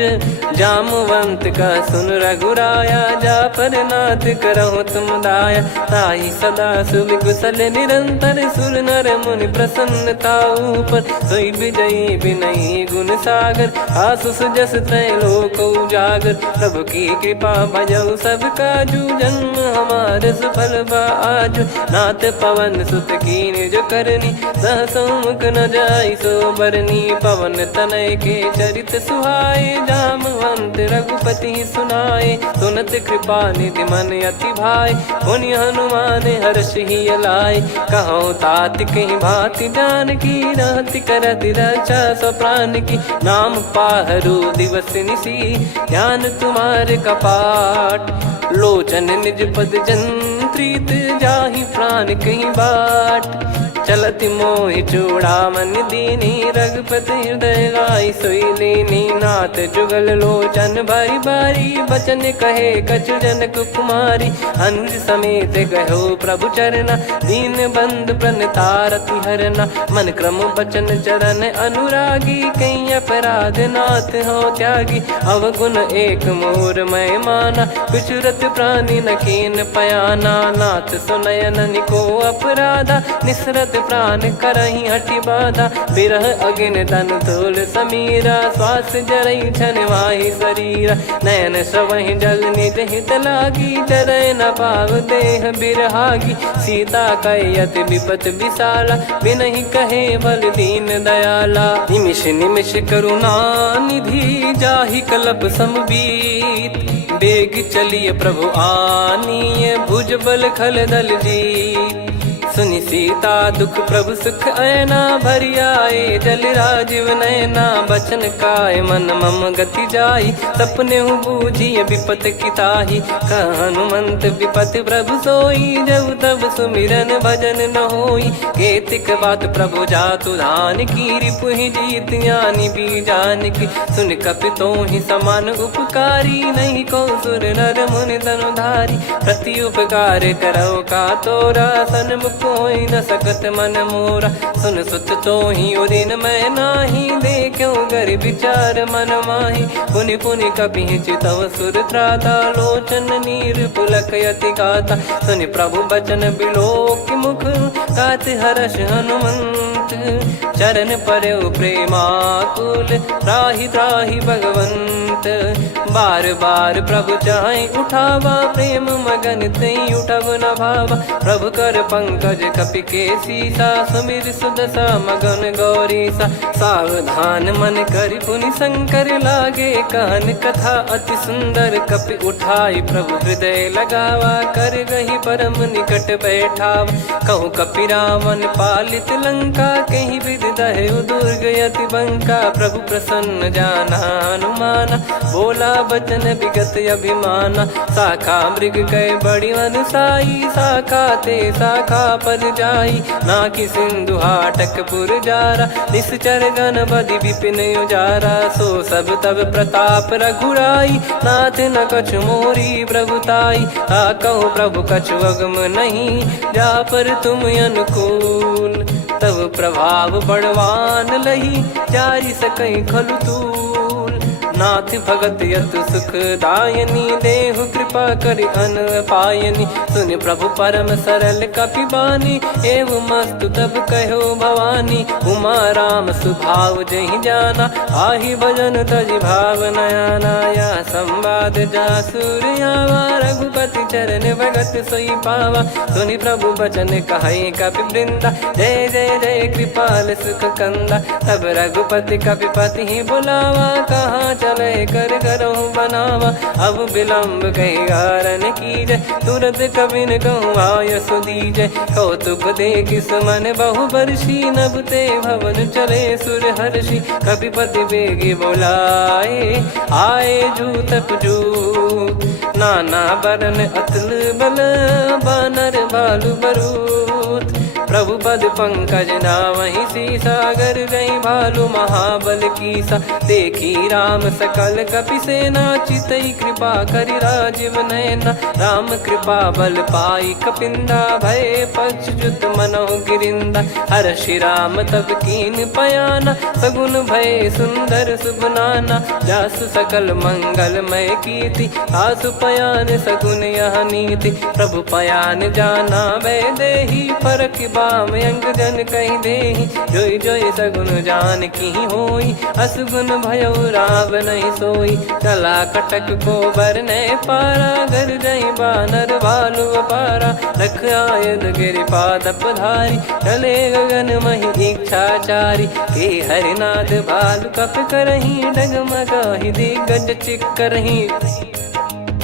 जामवंत का सुन रघुराया, जा पर नाथ करहु तुम दाया। ताहि सदा सुभि कुशल निरंतर, सुर नर मुनि प्रसन्नता ऊपर। सोई विजयी विनयी गुण सागर, आसु सुजस त्रैलोक उजागर। प्रभु की कृपा भजऊ सब काजू, जन्म हमार सफल बा आजु। नाथ पवन सुत कीन्ह जो करनी, सहसो मुख न जाई सो बरनी। पवन तनय के चरित सुहाए, जामवंत रघुपति सुनाए। सुनत कृपा निधि मन अति भाई, पुनि हनुमान हर्ष ही लाए। कहो तात कहीं भांति जान की, रहति करति रक्षा सो प्राण की। नाम पाहरु दिवस निसी, ध्यान तुम्हारे कपाट। लोचन निज पद जंत्रित, जाहि प्राण कहीं बाट। चलति मोहि चूड़ामन दीनी, रघुपति हृदय लाई सोई लीनी। नाथ जुगल लोचन बारी बारी, बचन कहे कछु जनक कुमारी। अनुज समेत गयो प्रभु चरना, दीन बंधु प्रणतारति हरना। मन क्रम बचन चरण अनुरागी, कहीं अपराध नाथ हो त्यागी। अवगुण एक मोर मैं माना, बिचुरत प्राणी न कीन पयाना। नाथ सुनयन निको अपराधा, निसरत प्राण करहि हटि बाधा। बिरह अगिन तन तोल समीरा, श्वास जरई छन वाहि शरीरा। नयन श्रवहि जल निज हित लागी, चरय न पाव देह बिरहागी। सीता कयत विपत विशाला, बिनहि कहे बल दीन दयाला। निमिष निमिष करुणा निधि, जाहि कल्प समबीत। बेग चलिए प्रभु आनीय, भुज बल खल दल जीत। सुनि सीता दुख प्रभु सुख ऐना, भरि आए जल राजीव नैना। बचन काय मन मम गति जाई, सपने बूझी विपत किताही। हनुमंत विपत प्रभु सोई, जब तब सुमिरन भजन न होई। केतिक बात प्रभु जातु धान की, रिपुहि जीत ज्ञानी बीजान की। सुन कपि तोहि समान उपकारी, नहीं को सुर नर मुनि तनुधारी। प्रति उपकार करो का तोरा, सन्मुख कोई न सकत मन मोरा। सुन सुत तो ही उदिन मैं नाही, देखो गर विचार मन माही। पुनि पुनि कपि चितव सुर त्राता, लोचन नीर पुलक यति गाता। सुनि प्रभु बचन बिलोक मुख, गात हर्ष हनुमंत। चरण परउ प्रेमाकुल, त्राहि त्राहि भगवंत। बार बार प्रभु चाहे उठावा, प्रेम मगन तई उठब न भावा। प्रभु कर पंकज कपि के सीसा, सुमिर सुदशा मगन गौरीसा। सावधान मन कर पुनि शंकर लागे, कहन कथा अति सुंदर कपि उठाई। प्रभु हृदय लगावा, कर गही परम निकट बैठावा। कहूँ कपि रावण पालित लंका, कहीं विधि दहु दुर्ग अति बंका। प्रभु प्रसन्न जाना हनुमाना, बोला बचन विगत अभिमाना। शाखा मृग कह बड़ी अनुसाई, शाखा ते शाखा पर जाई। ना कि सिंधु हाटक पुर जारा, निश्चर गण बधि विपिन उजारा। सो सब तब प्रताप रघुराई, नाथ न कछु मोरी प्रभुताई। कहूँ प्रभु कछु अगम नहीं, जा पर तुम अनुकूल। तब प्रभाव बड़वान लही, जारी सकई खलु तूल। नाथ भगत यतु सुख दायनी, देहु कृपा करि अन पायनी। सुन प्रभु परम सरल कपि बानी, एवं मस्तु तब कहो भवानी। उमा राम सुभाव जहि जाना, आहि भजन तजि भाव नया नाया। संवाद जासुर आवा, रघुपति चरण भगत सोई पावा। सुनि प्रभु बचन कहै कपि वृंदा, जय जय जय कृपाल सुख कंदा। तब रघुपति कपिपति ही बुलावा, कहाँ चले कर करहु बनावा। अब विलम्ब कही कारण कीजय, तुरत कबिन कहूँ आयस दीजय। कौतुक देख सुमन बहु बरसी, नभ ते भवन चले सुर हर्षि। कपिपति बेगी बोलाए, आए जूतक जूत। नाना बरन अतुल बल, बानर भालु बरूत। प्रभु पद पंकज नामहि सीसा, गर गई भालु महाबल कीसा। देखी राम सकल कपि सेना, चितई कृपा करि राजीव नयना। राम कृपा बल पाई कपिंदा, भय पक्षजुत मनोह गिरिंदा। हर्षि राम तब कीन पयाना, सगुन भय सुंदर सुबनाना। जासु सकल मंगलमय कीर्ति, आसु पयान सगुन यह नीति। प्रभु पयान जाना वै देहि, फरक बाम अंग जन कहि देहि। जोई जोई सगुन जान की होई, असगुन भयो राव नहीं सोई। कला कटक को बरने पारा, घर जई बानर भालु अपारा। लख आयद गिरिपाद पधारी, चले गगन महि इच्छाचारी। के हरिनाथ भालु कप करही, डगमगाहि दिग्गज चिक्करही।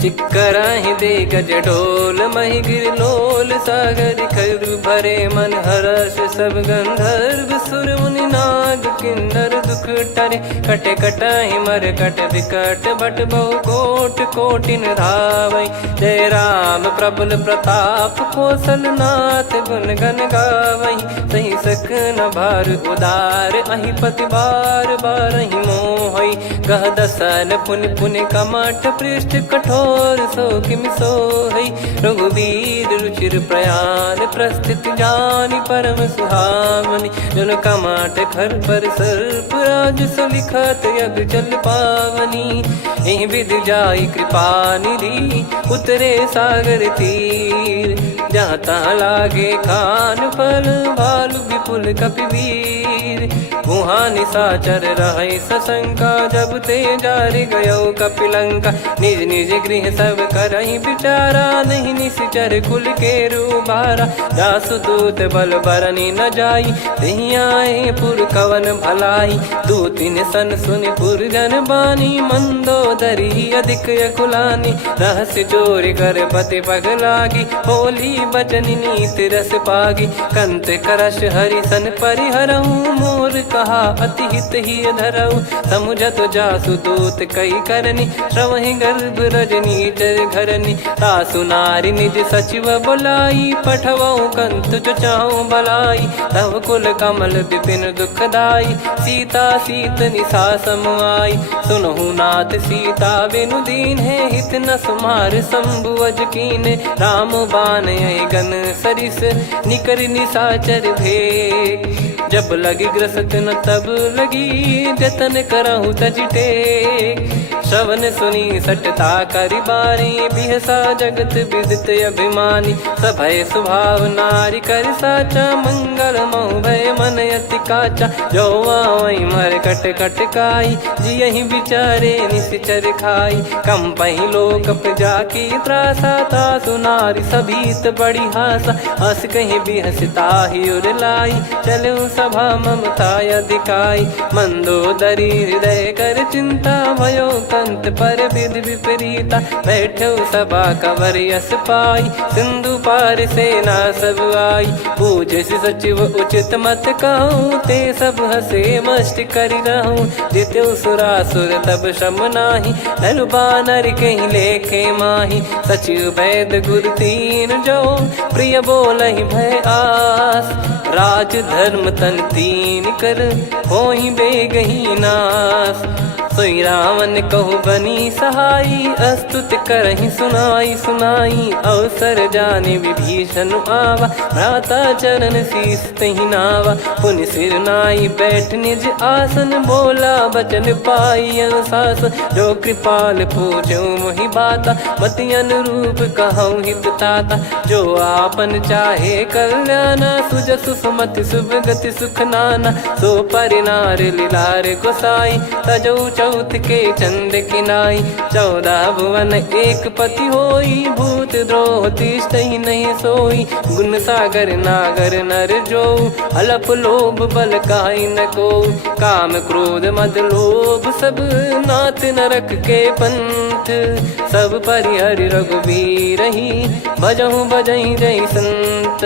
चिक्कराहि दे गज ढोल, महि गिर लोल। सागर खर भरे मन हर्ष, सब गंधर्व सुर मुनि नाग किन्नर दुख टरे। कटे कटाहि मर कट विकट, भट बहु कोट कोटिन धावै। जय राम प्रबल प्रताप, कौशल नाथ गुण गन गावै। सही सख न भार उदार, अहि पति बार बारहि मोहै। गह दसन पुन पुन कमठ, पृष्ठ कठोर सो किमि सोहै। रघुवीर रुचिर प्रयाण, प्रस्थित जानि परम सुहावनी। जन कमाट खर पर सर्प, राज सलिखत यग जल पावनी। एहि विधि जाई कृपा निधि, उतरे सागर तीर। जहाँ तहाँ लागे खान फल, भालु विपुल कपिवीर। वहाँ निशाचर रहै सशंका, जब ते जारि गयो कपिलंका। निज निज गृह सब करहि विचारा, नहीं निश्चर कुल के रूबारा। दासु दूत बल बरनी न जाई, तेहि आए पुर कवन भलाई। दूतिन सन सुनि पुर जन बानी, मंदोदरी अधिक अकुलानी। रहस्य चोरी कर पति पग लागी, होली बचन नीत रस पागी। कंत करश हरि सन परिहरहु, मोर कहा अति हित ही धरऊ। समुझत जासु दूत कई करनी, श्रवहि गर्भ रजनी चर घरनी। तासु नारी निज सचिव बुलाई, पठवऊ कंत जो चाहूं भलाई। तव कुल कमल विपिन दुखदाई, सीता सीत निशा समाई। सुनहु नाथ सीता बिनु दीन है, हित न सुमार शंभु अज कीने। राम बान गन सरिस, निकर निशाचर भेग। जब लगी ग्रसत न तब लगी, जतन करहु तज टेक। श्रवण सुनी सटता करि बारी, बिहसा जगत विदित अभिमानी। सभय स्वभाव नारी कर साचा, मंगल मोह भय मन अति काचा। जो आवई मर कट कट काई, जियहि विचारे निश्चर खाई। कम पही लोक जाकी त्रासा, तासु नारी सभीत बड़ी हासा। हस कहीं भी हंसता ही उर लाई, चलूं सभा ममता अधिकाई। मंदोदरी हृदय कर चिंता, भयो कंत पर विधि विपरीता। बैठो सभा कवर यस पाई, सिंधु पार सेना सब आई। पूजे सचिव उचित मत कहूँ, ते सब हसे मस्त करि रहूं। जित्यु सुरासुर तब श्रम नाही, नर बानर कहीं लेखे माही। सचिव वैद गुरु तीन जो, प्रिय बोलहि भय आस। राज धर्म तन तीन कर, होहि बेगहि नास। सोई रावण कहु बनी सहाई, अस्तुत करहि सुनाई सुनाई। अवसर जाने विभीषण आवा, भ्राता चरण शीस तहि नावा। पुनि सिर नाई बैठ निज आसन, बोला बचन पाई अनुशासन। जो कृपाल पूछो मोहि बाता, मति अनुरूप कहूँ हित ताता। जो आपन चाहे कल्याणा, सुजसु सुमति शुभ गति सुख नाना। सो परिनार लीलार गोसाई, तजौ चौथ के चंद किनाई। 14 भुवन एक पति होई, भूत द्रोह तिष्ठहि नहीं सोई। गुण सागर नागर नर जो, अलप लोभ बल काई न को। काम क्रोध मद लोभ सब, नाथ नरक के पंथ। सब परिहरि रघुवीर ही, भजहु भजहि जय संत।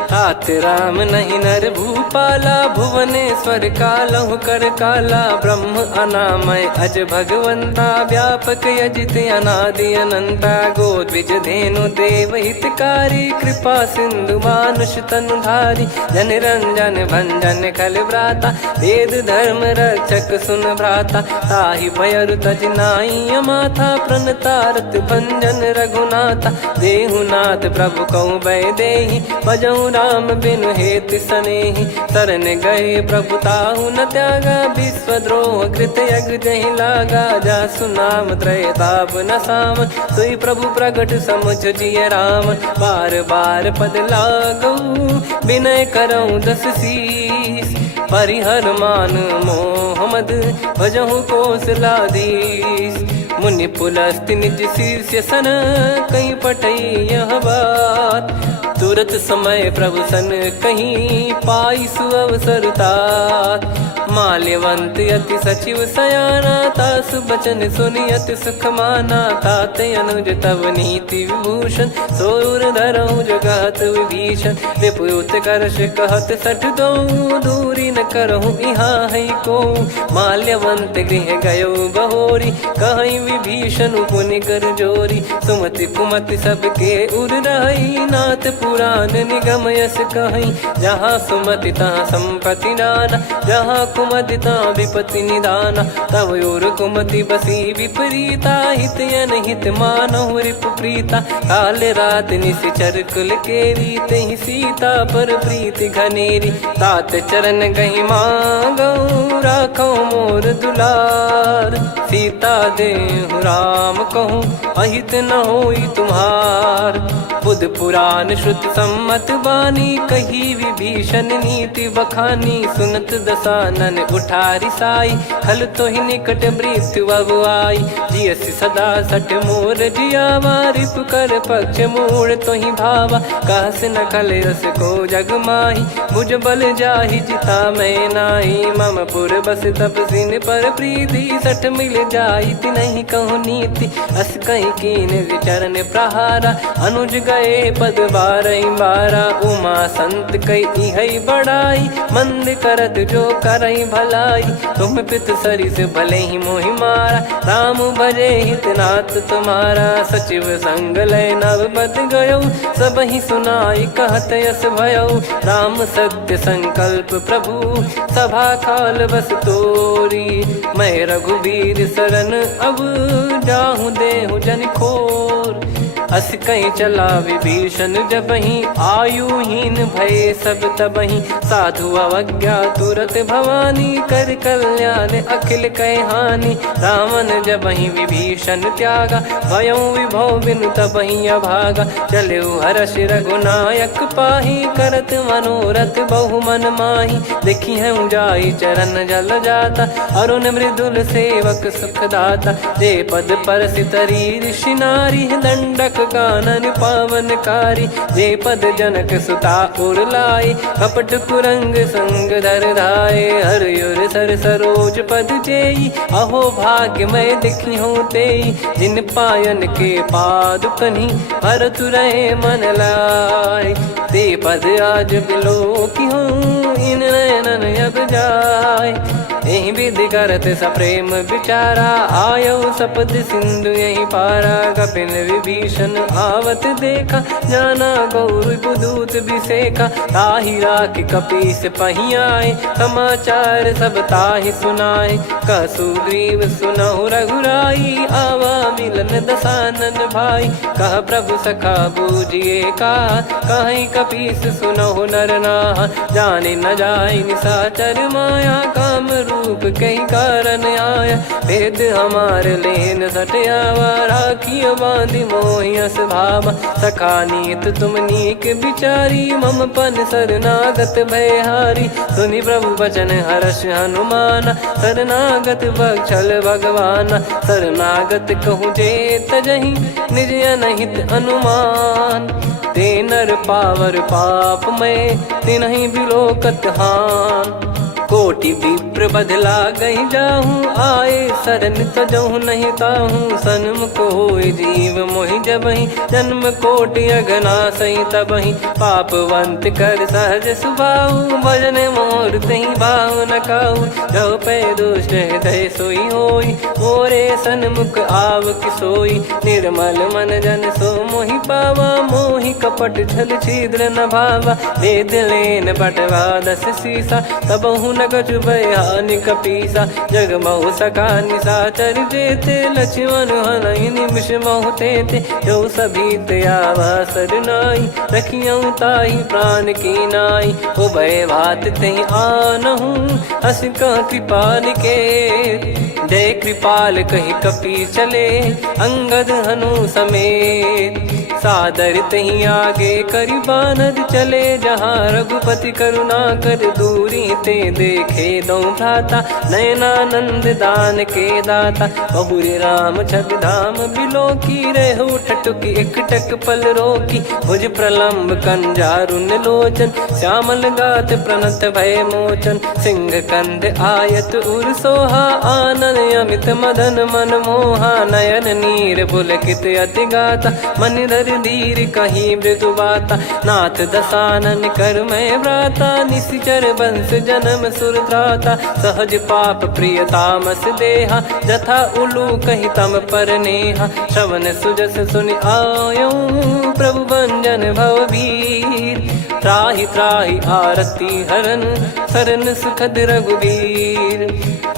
तात राम नहीं नर भूपाला, भुवनेश्वर कालहु कर काला। ब्रह्म अनामय अज भगवंता, व्यापक यजित अनादि अनंता। गोद्विज धेनु देव हितकारी, कृपा सिंधु मानुष तनुधारी। जन रंजन भंजन खल भ्राता, वेद धर्म रक्षक सुन भ्राता। ताहि भयरु तज नाई माथा, प्रणतारत भंजन रघुनाथा। देहुनाथ प्रभु कहु भय देहि, भजहु राम बिनु हेतु सनेहि। शरण गए प्रभु ताहु न त्यागा, विश्वद्रोह कृत यज्ञ जहि लागा। जासु नाम त्रय ताप न साम, सोई प्रभु प्रगट समुझ जिय राम। बार बार पद लागऊ, विनय करऊँ दस शीस। परिहर मान मोह मद, भजहु कौशलाधीश। मुनि पुलस्त्य निज शीर्ष सन, कहीं पटई यह बात। तुरत समय प्रभु सन कहीं, पाई सुअवसर तात। माल्यवंत अति सचिव सयाना, तासु बचन सुनि अति सुख माना। तात अनुज तव नीति विभूषण, सोर धरहु जगत विभीषण। विपुत करश कहत सठ दो, दूरी न करहु यहाँ है को। माल्यवंत गृह गयो बहोरी, कहीं विभीषण पुनि कर जोरी। सुमति कुमति सबके उर रही, नाथ पुराण निगम यस कहीं। जहाँ सुमति तहाँ संपत्ति नाना, जहाँ कुमति तहाँ विपत्ति निदाना। तव और कुमति बसी विपरीता, हित अनहित मानहु रिप प्रीता। काल रात निशिचर कुल केरी, तहि सीता पर प्रीति घनेरी। तात चरण गहि मांगऊ, राखो मोर दुलार। सीता देहु राम कहूँ, अहित न होई तुम्हार। बुध पुराण श्रुति सम्मत बानी, कही विभीषण नीति बखानी। सुनत दसानन उठारी साई, खल तो ही निकट मृत्यु अब आई। जियसि सदा सठ मोर जियावा, रिप कर पक्ष मूड़ तो ही भावा। कहस न खल रस को जग माही, भुज बल जाहि जिता मैं नाही। मम पुर बस तपसिन पर प्रीति, सठ मिल जाई तिनहि कहूँ नीति। अस कहीं कीन विचरण प्रहारा, अनुज गए पद बारहि बारा। उमा संत कई इहै बड़ाई, मंद करत जो करई भलाई। तुम पित सरिस भले ही मोहि मारा, राम भजे हितनाथ तुम्हारा। सचिव संग लय नवबत गयो, सब ही सुनाई कहत यस भयो। राम सत्य संकल्प प्रभु, सभा काल बस तोरी। मैं रघुबीर शरण अब, जाहु देहु जन खोर। अस कहीं चला विभीषण जबहि, आयुहीन भये सब तबहि। साधु अवज्ञा तुरत भवानी, कर कल्याण अखिल कह हानि। रावण जबहि विभीषण त्यागा, भयउ विभव बिनु तबहि अभागा। चलऊ हर्ष रघुनायक पाहि, करत मनोरथ बहु मन माहि। देखी हूँ जाई चरण जल जाता, अरुण मृदुल सेवक सुखदाता। जे पद परसि तरी ऋषि नारी, दंडक कानन पावनकारी। जे पद जनक सुता उर लाई, कपट कुरंग संग धर धाये। हरियुर सर सरोज पद जेई, अहो भाग्य मैं दिखी हूँ तेई। जिन पायन के पाद कन्ही, भरत रहे मन लाय। ते पद आज बिलो की हूँ, इन नयनन अब जाय। यही विधि करत सप्रेम विचारा, आयो सपद सिंधु यही पारा। कपिन विभीषण आवत देखा, जाना गौर बुदूत बिसेखा। ताहि राख कपीस पही आए, समाचार सब ताहि सुनाए। कह सुग्रीव सुनहु रघुराई, आवा मिलन दसानन भाई। कह प्रभु सखा बूझिए का, कहीं कपीस सुनहु नर नाहा। जाने न जाय निशाचर माया, काम रूप कई कारण आया। भेद हमार लेन सटयावा, राखिय बांधि मोहियस भावा। सखा नीत तुम नीक बिचारी, मम पन शरणागत भयहारी। सुनि प्रभु बचन हर्ष हनुमाना, शरणागत बक्षल भगवाना। शरणागत कहूँ जे तजहि, निज अनहित अनुमान। ते नर पावर पाप में, तिन्हि बिलोकत हान। कोटि विप्र बदला गई जाहूँ, आए शरण तजहु नहीं ताहूँ। सन्मुख होय जीव मोहि जबहि, जन्म कोटि अगना सही तबहि। पापवंत कर सहज सुभाऊ, भजन मोर तहि भाव न काऊ। जो पै दुष्ट हृदय सोई होई, मोरे सन्मुख आव किसोई। निर्मल मन जन सो मोहि पावा, मोहि कपट छल छिद्र न भावा। वेद लेन बटवा दस सीसा, तबहु न कछु बयानि कपीसा। जग महु सका निशाचर जेते, लक्ष्मण हनहि निमिष महु तेते। जो सभी त्यावा सरनाई, रखियऊँ ताहि प्राण की नाई। उभय भात तहि आनहूँ, अस कह कृपाल के। जय कृपाल कहि कपी चले, अंगद हनु समेत। सादर तही आगे करि बानर चले, जहाँ रघुपति करुणा कर दूरी ते देखे दो भ्राता। नयनानंद दान के दाता, बहुरे राम छवि धाम बिलो की। रहु ठटुकी एकटक पल रोकी, भुज प्रलम्ब कंजारुन लोचन। श्यामल गात प्रणत भय मोचन, सिंह कंध आयत उर सोहा। आनन अमित मदन मन मोहा, नयन नीर पुलकित अति गाता। मन धर धीर कहीं मृदु बाता, नाथ दसानन कर मैं व्राता। निशिचर वंश जन्म सुरत्राता, सहज पाप प्रिय तामस देहा। जथा उलू कही तम पर नेहा, श्रवण सुजस सुनि आयो। प्रभु भंजन भवभीर, त्राहि त्राहि आरती हरन। शरण सुखद रघुबीर,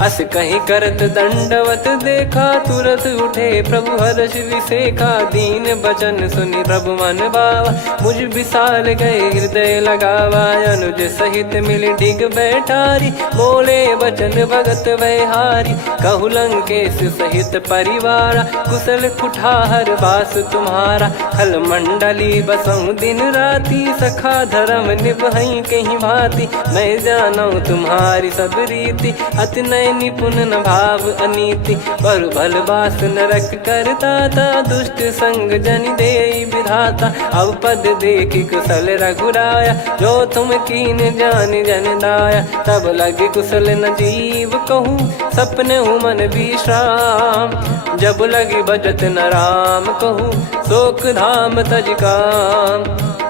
अस कहीं करत दंडवत देखा। तुरत उठे प्रभु हर्ष विसेखा, दीन बचन सुनि प्रभु मन भावा। मुझ विशाल गए हृदय लगावा, अनुज सहित मिल डिग बैठारी। बोले बचन भगत भयहारी, कहु लंकेश सहित परिवारा। कुशल कुठार बास तुम्हारा, खल मंडली बसऊं दिन राती। सखा धर्म निभई कहीं भांति, मैं जानू तुम्हारी सब रीति। अति नय निपुण न भाव अनीति, पर भल बास नरक करता था। दुष्ट संग जन दे विधाता, अब पद देखी कुशल रघुराया। जो तुम कीन जान जन दाया, तब लगे कुशल न जीव कहूँ। सपने मन विश्राम, जब लगी बजत न राम कहूँ। शोक धाम तज काम,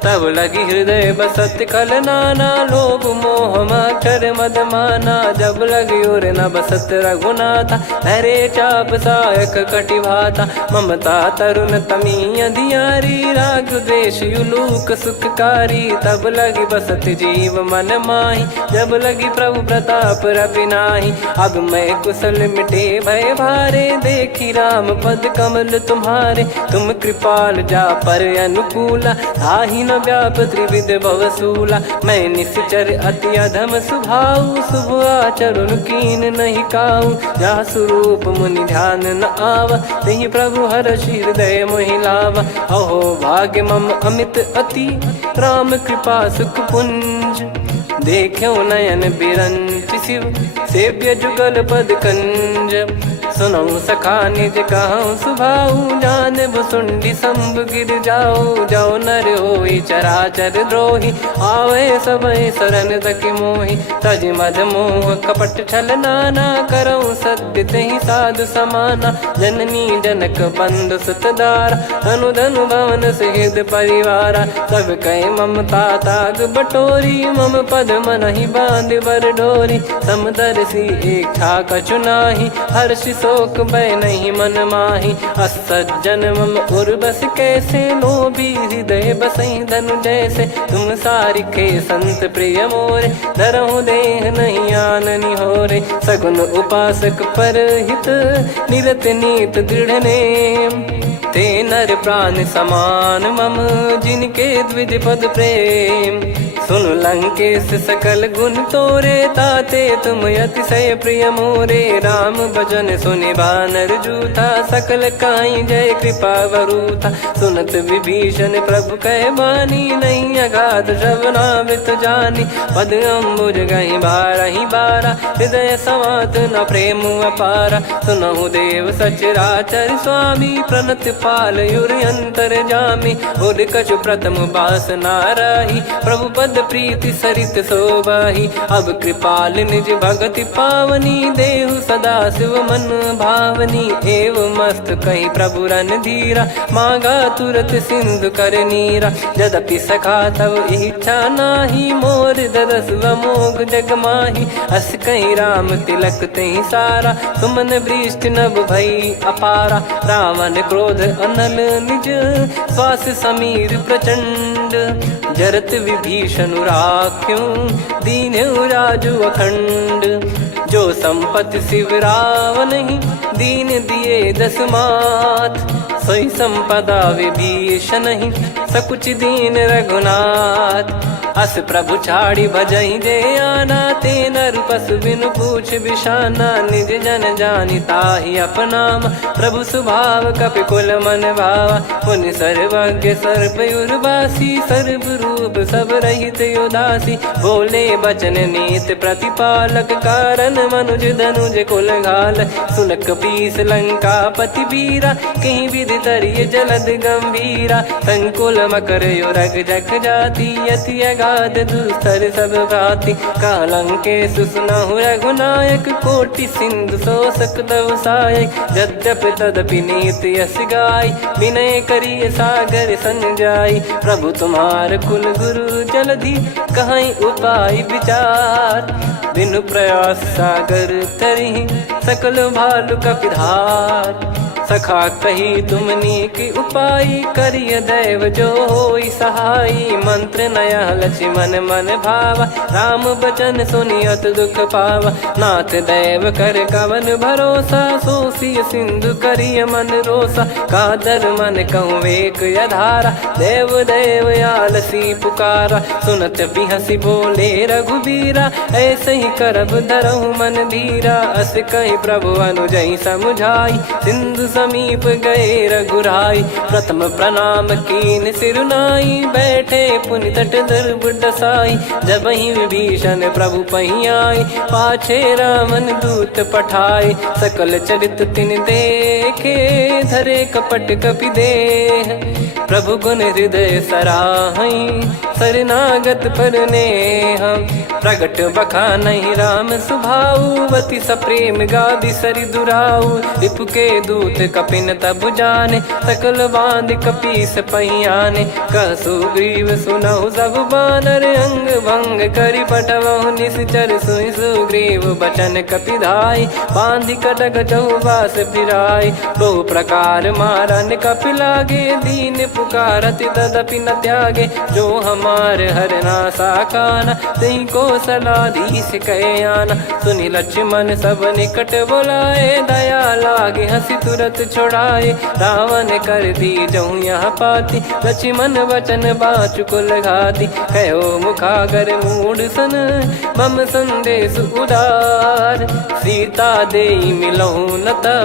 तब लगी हृदय बसत कल नाना। लोभ मोह मक्षर मद माना, जब लगी उर न बसत रघुनाथा। हरे चाप सायक कटि भाता, ममता तरुण तमी अधियारी। राग द्वेष युलूक सुखकारी, तब लगी बसत जीव मन माही। जब लगी प्रभु प्रताप रवि नाही, अब मैं कुशल मिटे भय भारे। देखी राम पद कमल तुम्हारे। तुम कृपाल जा पर अनुकूला, ताहि न व्याप त्रिविध भवसूला। मैं निश्चर अति अधम सुभाऊ, शुभ आचरण कीन नहीं काऊ। जा स्वरूप मुनि ध्यान न आवा, तेहि प्रभु हर्षि हृदय मोहि लावा। अहो भाग्य मम अमित अति, राम कृपा सुख पुंज। देखो नयन बिरंच शिव, सेव्य जुगल पद कंज। सुनऊ सखा निज कहूँ सुभाऊ, जान भुसुंडी शंभ गिर जाओ। जाओ नर होई चराचर द्रोही, आवे सबय शरण तकी मोहि। तज मद मोह कपट छल नाना, करऊँ सत्य तेहि साधु समाना। जननी जनक बंधु सुतदारा, धनु धनु भवन सहित परिवारा। सब कहे ममता ताग बटोरी, मम पद मनहि बांध बर डोरी। समदर्शी इच्छा कछु नाही, हर्ष शोक भय नहीं मन माही। असज्जन मम उर्वश कैसे, लोभी हृदय बसई धनु जैसे। तुम सारिखे संत प्रिय मोरे, धरहु देह नहीं आननि होरे। सगुन उपासक परहित, निरत नीत दृढ़ नेम। ते नर प्राण समान मम, जिनके द्विज पद प्रेम। सुन लंकेश सकल गुण तोरे, ताते तुम अतिशय प्रिय मोरे। राम भजन सुनि बानर जूथा, सकल काई जय कृपा वरूथा। सुनत विभीषण प्रभु कह बानी, नहीं अगाध श्रवणामृत जानी। पद अम्बुज गहि बारहि बारा, हृदय समात न प्रेम अपारा। सुनहु देव सचराचर स्वामी, प्रणत पाल युर अंतर जामी। उर कछु प्रथम बास नाराही, प्रभु पद प्रीति सरित शोभाही। अब कृपाल निज भगति पावनी, देहु सदा शिव मन भावनी। एव मस्त कही प्रभु रन धीरा, मांगा तुरत सिंधु कर नीरा। यद्यपि सखा तब इच्छा नाही, मोर दरस मोग जग माही। अस कहीं राम तिलक तेहि सारा, सुमन वृष्टि नभ भई अपारा। रावण क्रोध अनल निज, श्वास समीर प्रचंड। जरत विभीषण राख्यों, दीन्हु राजु अखंड। जो संपत्ति शिव रावण ही, दीन दिए दस मात। सोई संपदा विभीषण ही, सकुच दीन रघुनाथ। अस प्रभु छाड़ी भजई जे आना, ते नर पशु बिनु पूछ बिशाना। निज जन जानि ताहि अपनाम, प्रभु स्वभाव कपि कुल मन भावा। मुनि सर्वज्ञ सर्वयुर्वासी, सर्व रूप सब रहित उदासी। बोले बचन नीत प्रतिपालक, कारण मनुज धनुज कुल घाल। सुन कपीस लंका पति वीरा, कहीं विधि तरिय जलद गंभीरा। संकुल मकर युरग जग जाति, यति अगाध दुस्तर सब घाति। कालंकेश सुनहु रघुनायक, कोटि सिंधु शोषक तव सहायक। यद्यपि तदपि नीति यस गाय, विनय करिय सागर सन जाई। प्रभु तुम्हार कुल गुरु जलधि, कहीं उपाय विचार। बिनु प्रयास सागर तरिहि, सकल भालु कपिधार। सखा कही तुमनी की उपाय, करिय दैव जो होई सहाई। मंत्र नया लक्ष्मण मन भावा, राम बचन सुनियत दुख पावा। नाथ दैव कर कवन भरोसा, सोसिय सिंधु करिय मन रोसा। कादर मन कहूँ एक यधारा, देव देव आलसी पुकारा। सुनत बिहसी बोले रघुबीरा, ऐसे ही करब धरहु मन धीरा। अस कही प्रभु अनुजई समुझाई, सिंधु समीप गए रघुराई। प्रथम प्रणाम कीन सिरुनाई, बैठे पुनि तट दर्भ डसाई। जब ही विभीषण प्रभु पही आई, पाछे रामन दूत पठाए। सकल चरित तिन देखे, धरे कपट कपि देह। प्रभु गुण हृदय सराहई, शरणागत पर नेह। प्रगट बखानहि राम सुभाऊ, बति सप्रेम गादि सरि दुराऊ। रिपु के दूत कपिन तब जाने, सकल बांध कपीस पहियाने। कह सुग्रीव सुनहु सब बानर, अंग भंग करि पठवहु निश्चर। सुनि सुग्रीव बचन कपिधाई, बांधि कटक चहुबास फिराई। बहु प्रकार मारन कपि लागे, दीन पुकारति तदपि न त्यागे। जो हम कुमार हरना साकाना, तई को सलाधीश कहे आना। सुनि लक्ष्मण सब निकट बुलाए, दया लागे हंसी तुरत छुड़ाए। रावण कर दी जऊँ यहाँ पाती, लक्ष्मण वचन बाचु कुल घाती। कहो मुखागर मूड सन, मम संदेश उदार। सीता देई मिलहु नता,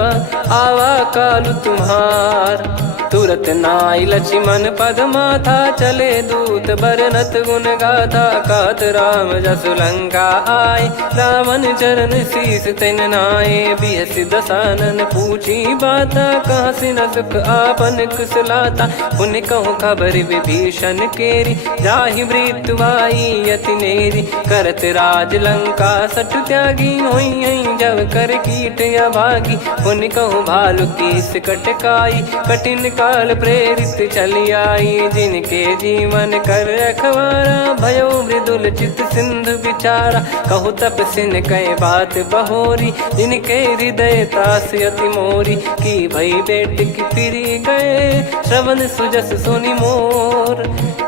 आवा कालु तुम्हार। तुरत नाई लक्ष्मण पद माथा, चले दूत बरनत गुण गाथा। कहत राम जसु लंका आए, रावण चरण शीस तिन नाये। बिहसि दसानन पूछी बाता, कहाँ से न सुख आपन कुशलाता। पुन कहूँ खबर विभीषण केरी, जाहि मृत्यु आई अति नेरी। करत राज लंका सठ त्यागी, होई जब कर कीट अभागी। पुन कहूँ भालु कीस कटकाई, कठिन काल प्रेरित चली आई। जिनके जीवन कर रखवारा, भयो मृदुल चित सिंधु विचारा। कहु तपसिन कई बात बहोरी, जिनके हृदय तास अति मोरी। की भई बेट की फिरी गए, श्रवण सुजस सुनि मोर।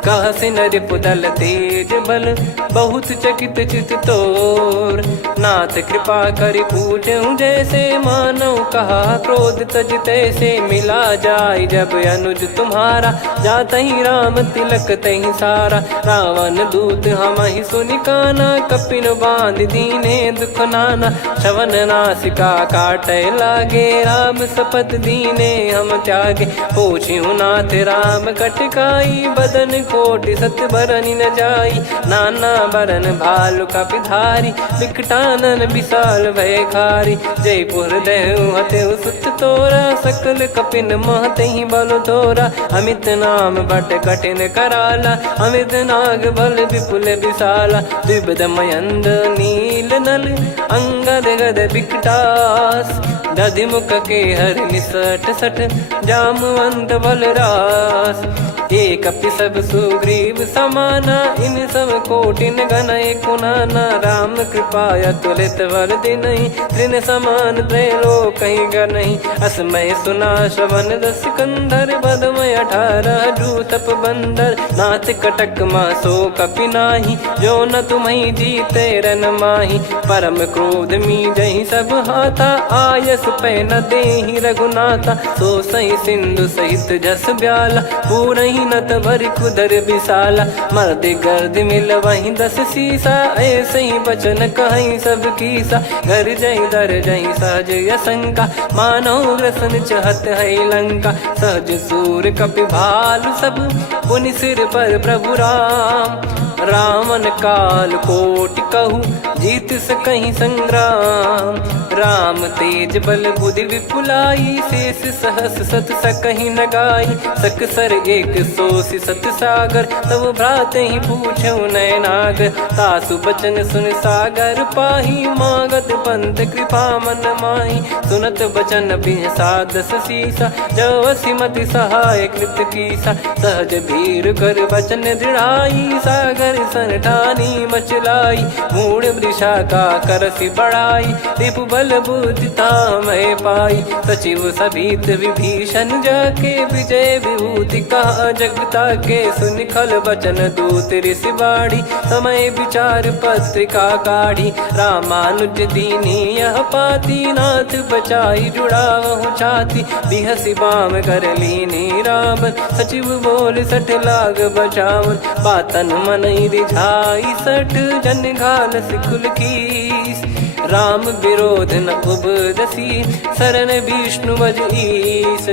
कह सिन रिपुदल तेज बल, बहुत चकित चित तोर। नाथ कृपा करि पूछऊँ जैसे, मानव कहा क्रोध तज तैसे। मिला जाय जब अनुज तुम्हारा, जातहि राम तिलक तहि सारा। रावण दूत हमहि सुनि काना, कपिन बांध दीने दुख नाना। श्रवण नासिका काटै लागे, राम शपथ दीने हम त्यागे। पूछिहु नाथ राम कटकाई, बदन कोटि सत बरनि न जाई। नाना बरन भालु कपिधारी, विकटानन विशाल भयखारी। जयपुर देहु हतेउ सुत तोरा, सकल कपिन महतहि बल तोरा। अमित नाम बट कठिन कराला, अमित नाग बल विपुल विशाला। द्विविध मयंद नील नल, अंगद गद विकटास। दधिमुख के हर निसठ सठ, जामवंत बलरास। एक कपि सब सुग्रीव समाना, इन सब कोटिन गनय कुनाना। राम कृपा अतुलित बल दिनहि, तृण समान त्रैलोकहि गनहि। असमय सुना श्रवण दस कंधर, बदमय 18 जूतप बंदर। नाथ कटक मासो कपि नाही, जो न तुम्हि जीते रन माही। परम क्रोध मीजहि सब हाथा, आयस पै न देहि रघुनाथा। सो सही सिंधु सहित जस ब्याला, पूरहि नत भर कुदर विशाला। मर्द गर्द मिल वहीं 10 सीसा, ऐसे ही बचन कहीं सब कीसा। घर जय दर जय सहज यसंका, मानो ग्रसन चहत है लंका। सहज सूर कपि भालु सब, पुनि सिर पर प्रभु राम। रामन काल कोटि कहु, जीत सकहि संग्राम। राम तेज बल बुद्धि विपुलाई, शेष सहस सत सकहि न गाई। सकसर एक सोसि सत सागर, तब भ्राते ही पूछौ नयनागर। तासु बचन सुन सागर पाही, मागत पंथ कृपा मन माही। सुनत बचन बिहसा 10 सीसा, जवसि मति सहाय कृत कीसा। सहज भीर कर बचन दृढ़ाई, सागर सन ठानी मचलाई। मूढ़ वृषा का करसि बढ़ाई, रिपु बल बुद्धि तामय पाई। सचिव सभीत विभीषण जाके, विजय विभूति कहा जगता के। सुनि खल बचन दूत ऋषि बाढ़ी, समय विचार पत्रिका काढ़ी। रामानुज दीनी यह पाती, नाथ बचाई जुड़ावहु छाती। बिहसि बाम कर लीनी राम, सचिव बोल सठ लाग बचावन। बातन मन रिझाई सठ, जन घाल सिकुल कीस। राम विरोध न उपदसी, शरण विष्णु बज ईस।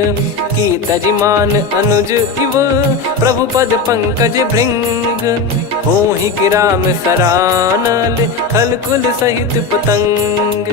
की तजिमान अनुज इव, प्रभु पद पंकज भृंग। होहि कि राम सरानल, खल कुल सहित पतंग।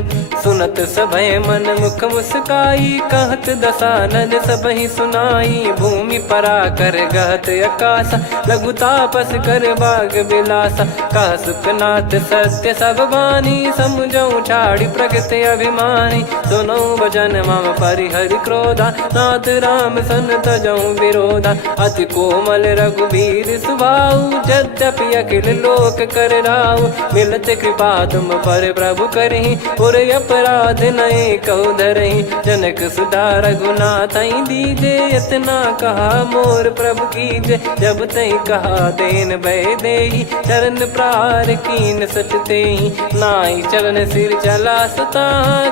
सुनत सभय मन मुख मुस्काई, कहत दसानन सबहि सुनाई। भूमि परा कर गहत आकाशा, लघु तापस कर बाग बिलासा। कह सुखनाथ सत्य सब बानी, समुझौ छाड़ी प्रकृति अभिमानी। सुनो भजन मम परिहरि क्रोधा, नाथ राम सन तजौ विरोधा। अति कोमल रघुवीर सुभाऊ, यद्यपि की अखिल लोक कर राव। मिलत कृपा तुम पर प्रभु करही, और अपराध नए कौ धरही। जनक सुधा रघुनाथ दीजे, इतना कहा मोर प्रभु कीजे। जब तई कहा देन भय देही, चरण प्रार कीन सटते ही। नाई चरण सिर चला सता,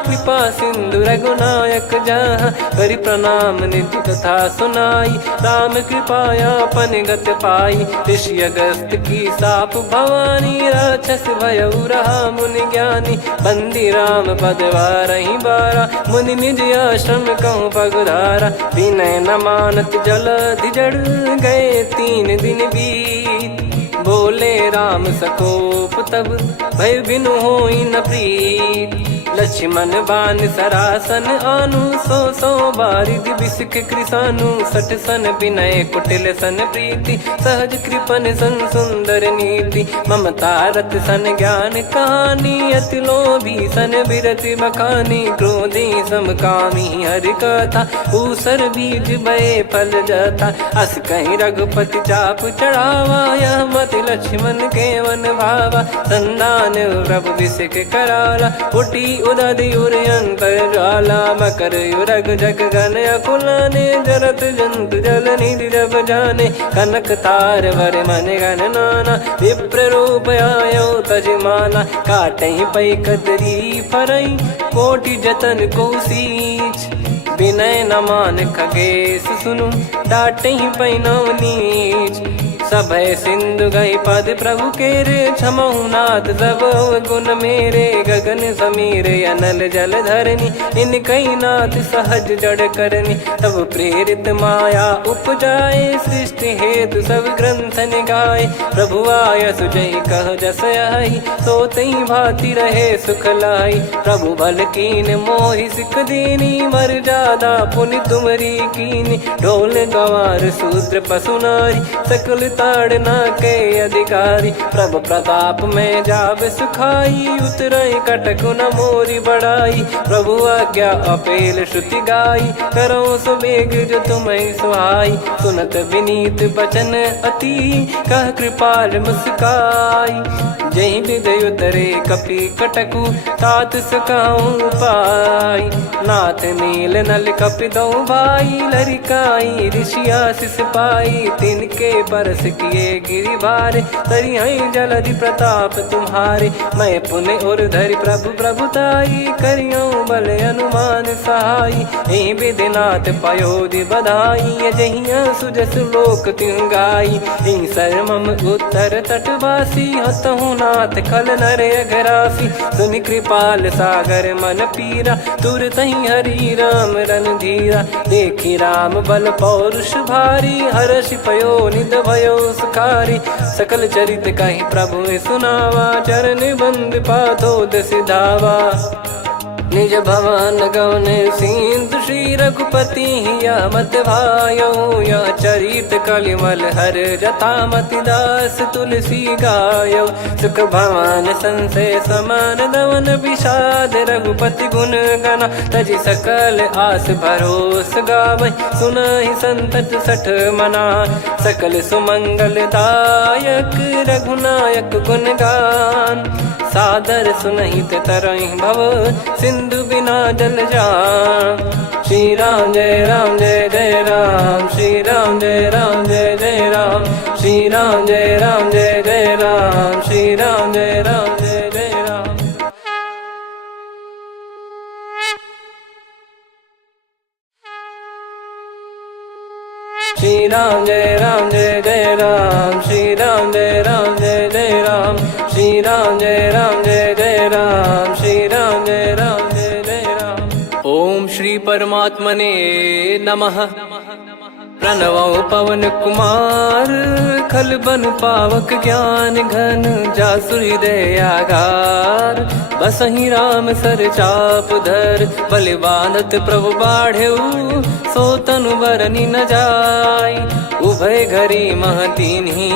कृपा सिंधु रघुनायक जहाँ। करि प्रणाम निज कथा सुनाई, राम कृपाया पन गत पाई। ऋषि अगस्त की साप भवानी, राक्षस भयउ रहा मुनि ज्ञानी। बंदी राम पद वारहि बारा, मुनि निज आश्रम कहूँ पगुधारा। विनय न मानत जलधि जड़, गए 3 दिन बीत। बोले राम सकोप तब, भय बिनु होई न प्रीत। लक्ष्मण बान सरासन आनु, 100 बारिद बिसिख कृसानु। 60 सन विनय कुटिल सन प्रीति, सहज कृपन सन सुंदर नीति। ममता रत सन ज्ञान कहानी, अति लोभी सन बिरति बखानी। क्रोधी समकामी हरि कथा, ऊसर बीज बये फल जथा। अस कहीं रघुपति चाप चढ़ावा, यह मत लक्ष्मण के मन भावा। संदान प्रभु बिसिख कराला, उठी उदधि उर अंतर ज्वाला। मकर युरग जग गण अकुलाने, जरत जंतु जल निधि जब जाने। कनक तार वर मन गण नाना, विप्र रूप आयो तजमाना। काटहि पै कदरी फरई, कोटि जतन को सींच। विनय न मान खगेश सुनु, डांटहि पै नव नीच। सभय सिंधु गई पद प्रभु केरे, क्षमहु नाथ सब गुण मेरे। गगन समीरे अनल जल धरनी, इन कई नाथ सहज जड़ करनी। तब प्रेरित माया उपजाए, सृष्टि हेतु सब ग्रंथ निगाए। प्रभु आय सुजई कह जस आई, सोतई भांति रहे सुख लाई। प्रभु बल कीन मोहि सिख दीनी, मर्यादा पुनि तुमरी कीनी। ढोल गवार शूद्र पशु नारी, सकल ताड़ना के अधिकारी। प्रभु प्रताप में जाब सुखाई, उतरई कटक न मोरी बढ़ाई। प्रभु आज्ञा अपेल श्रुति गाई, करो सुबेग जो तुम्हें सुहाई। सुनत विनीत बचन अति, कह कृपाल मुस्काई। जही विदय उतरे कपि कटकु, तात सकाऊं पाई। नाथ नील नल कपि दो भाई, लरिकाई ऋषि आशीष पाई। तिनके परस किए गिरि भारे, तरिहै जलधि प्रताप तुम्हारे। मैं पुण्य और धरि प्रभु प्रभुताई, करियऊं बल अनुमान सहाई। एहि विधिनाथ पयोधि बधाई, जहिया सुजस लोक तिहुँ गाई। एहि सरमम उत्तर तटवासी, हतहु नाथ खल नर अघरासी। सुनि कृपाल सागर मन पीरा, तुरतहि हरि राम रणधीरा। देखि राम बल पौरुष भारी, हर्षि पयो निध भयो सुखारी। सकल चरित कहि प्रभु सुनावा, चरण बंद पादोद सिधावा। निज भवन गौन सिंधु, श्री रघुपति हिया मत भायो। यह चरित कलिमल हर जथा, मति दास तुलसी गायो। सुख भवन संशय समान दवन, विषाद रघुपति गुण गना। तजि सकल आस भरोस गावै, सुनहि संतत सठ मना। सकल सुमंगल दायक, रघुनायक गुण गान। सादर सुनहित तरहि भव, सिंधु बिना जल जान। श्री राम जय राम जय जय राम, श्री राम जय राम जय जय राम। श्री राम जय राम जय जय राम, श्री राम जय राम जय जय राम। श्री राम जय राम जय जय राम, श्री राम जय राम जय जय राम। श्री राम जय राम जय जय राम, श्री राम जय राम जय जय राम। ओम श्री परमात्मने नमः। प्रणवौ पवन कुमार, खल बन पावक ज्ञान घन। जासु हृदय आगार, बसहि राम सर चाप धर। बलि बांधत प्रभु बाढ़ेउ, सो तनु बरनि न जाय। उभय घरी मह दीन्ही,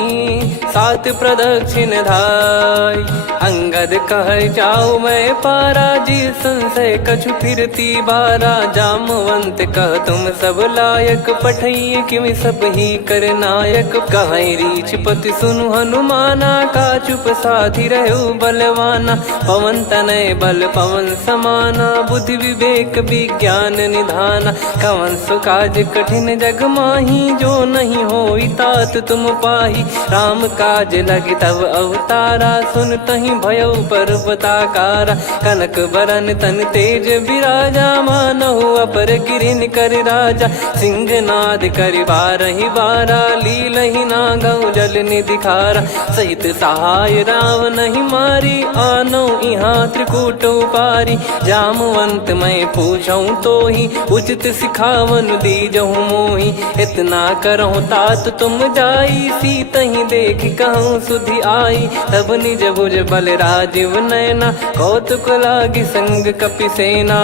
सात प्रदक्षिण धाय। अंगद कह जाऊ मैं पारा, जी संशय कछु फिरती बारा। जामवंत कह तुम सब लायक, पठई किमि सब ही कर नायक। कहीं रीछ पति सुनु हनुमाना, का चुप साधि रहु बलवाना। पवन तनय बल पवन समाना, बुद्धि विवेक विज्ञान निधाना। कवन सो काज कठिन जग माही, जो नहीं होई तात तुम पाही। राम काज लगी तब अवतारा, सुन तहि भयउ पर्वताकारा। कनक बरन तन तेज बिराजा, मानहु अपर गिरिन कर राजा। सिंहनाद करि बारहि बारा, लीलहि नागौ जल निधि खारा। सहित सहाय रावणहि मारी, आनौ इहाँ त्रिकूट उपारी। जामवंत मैं पूछऊँ तोहि, उचित सिखावन दीजहु मोहि। इतना करहु तात तुम जाई, सीतहि देख कहूँ सुधि आई। तब निज भुज बल राजीव नयना, कौतुक लागी संग कपिसेना।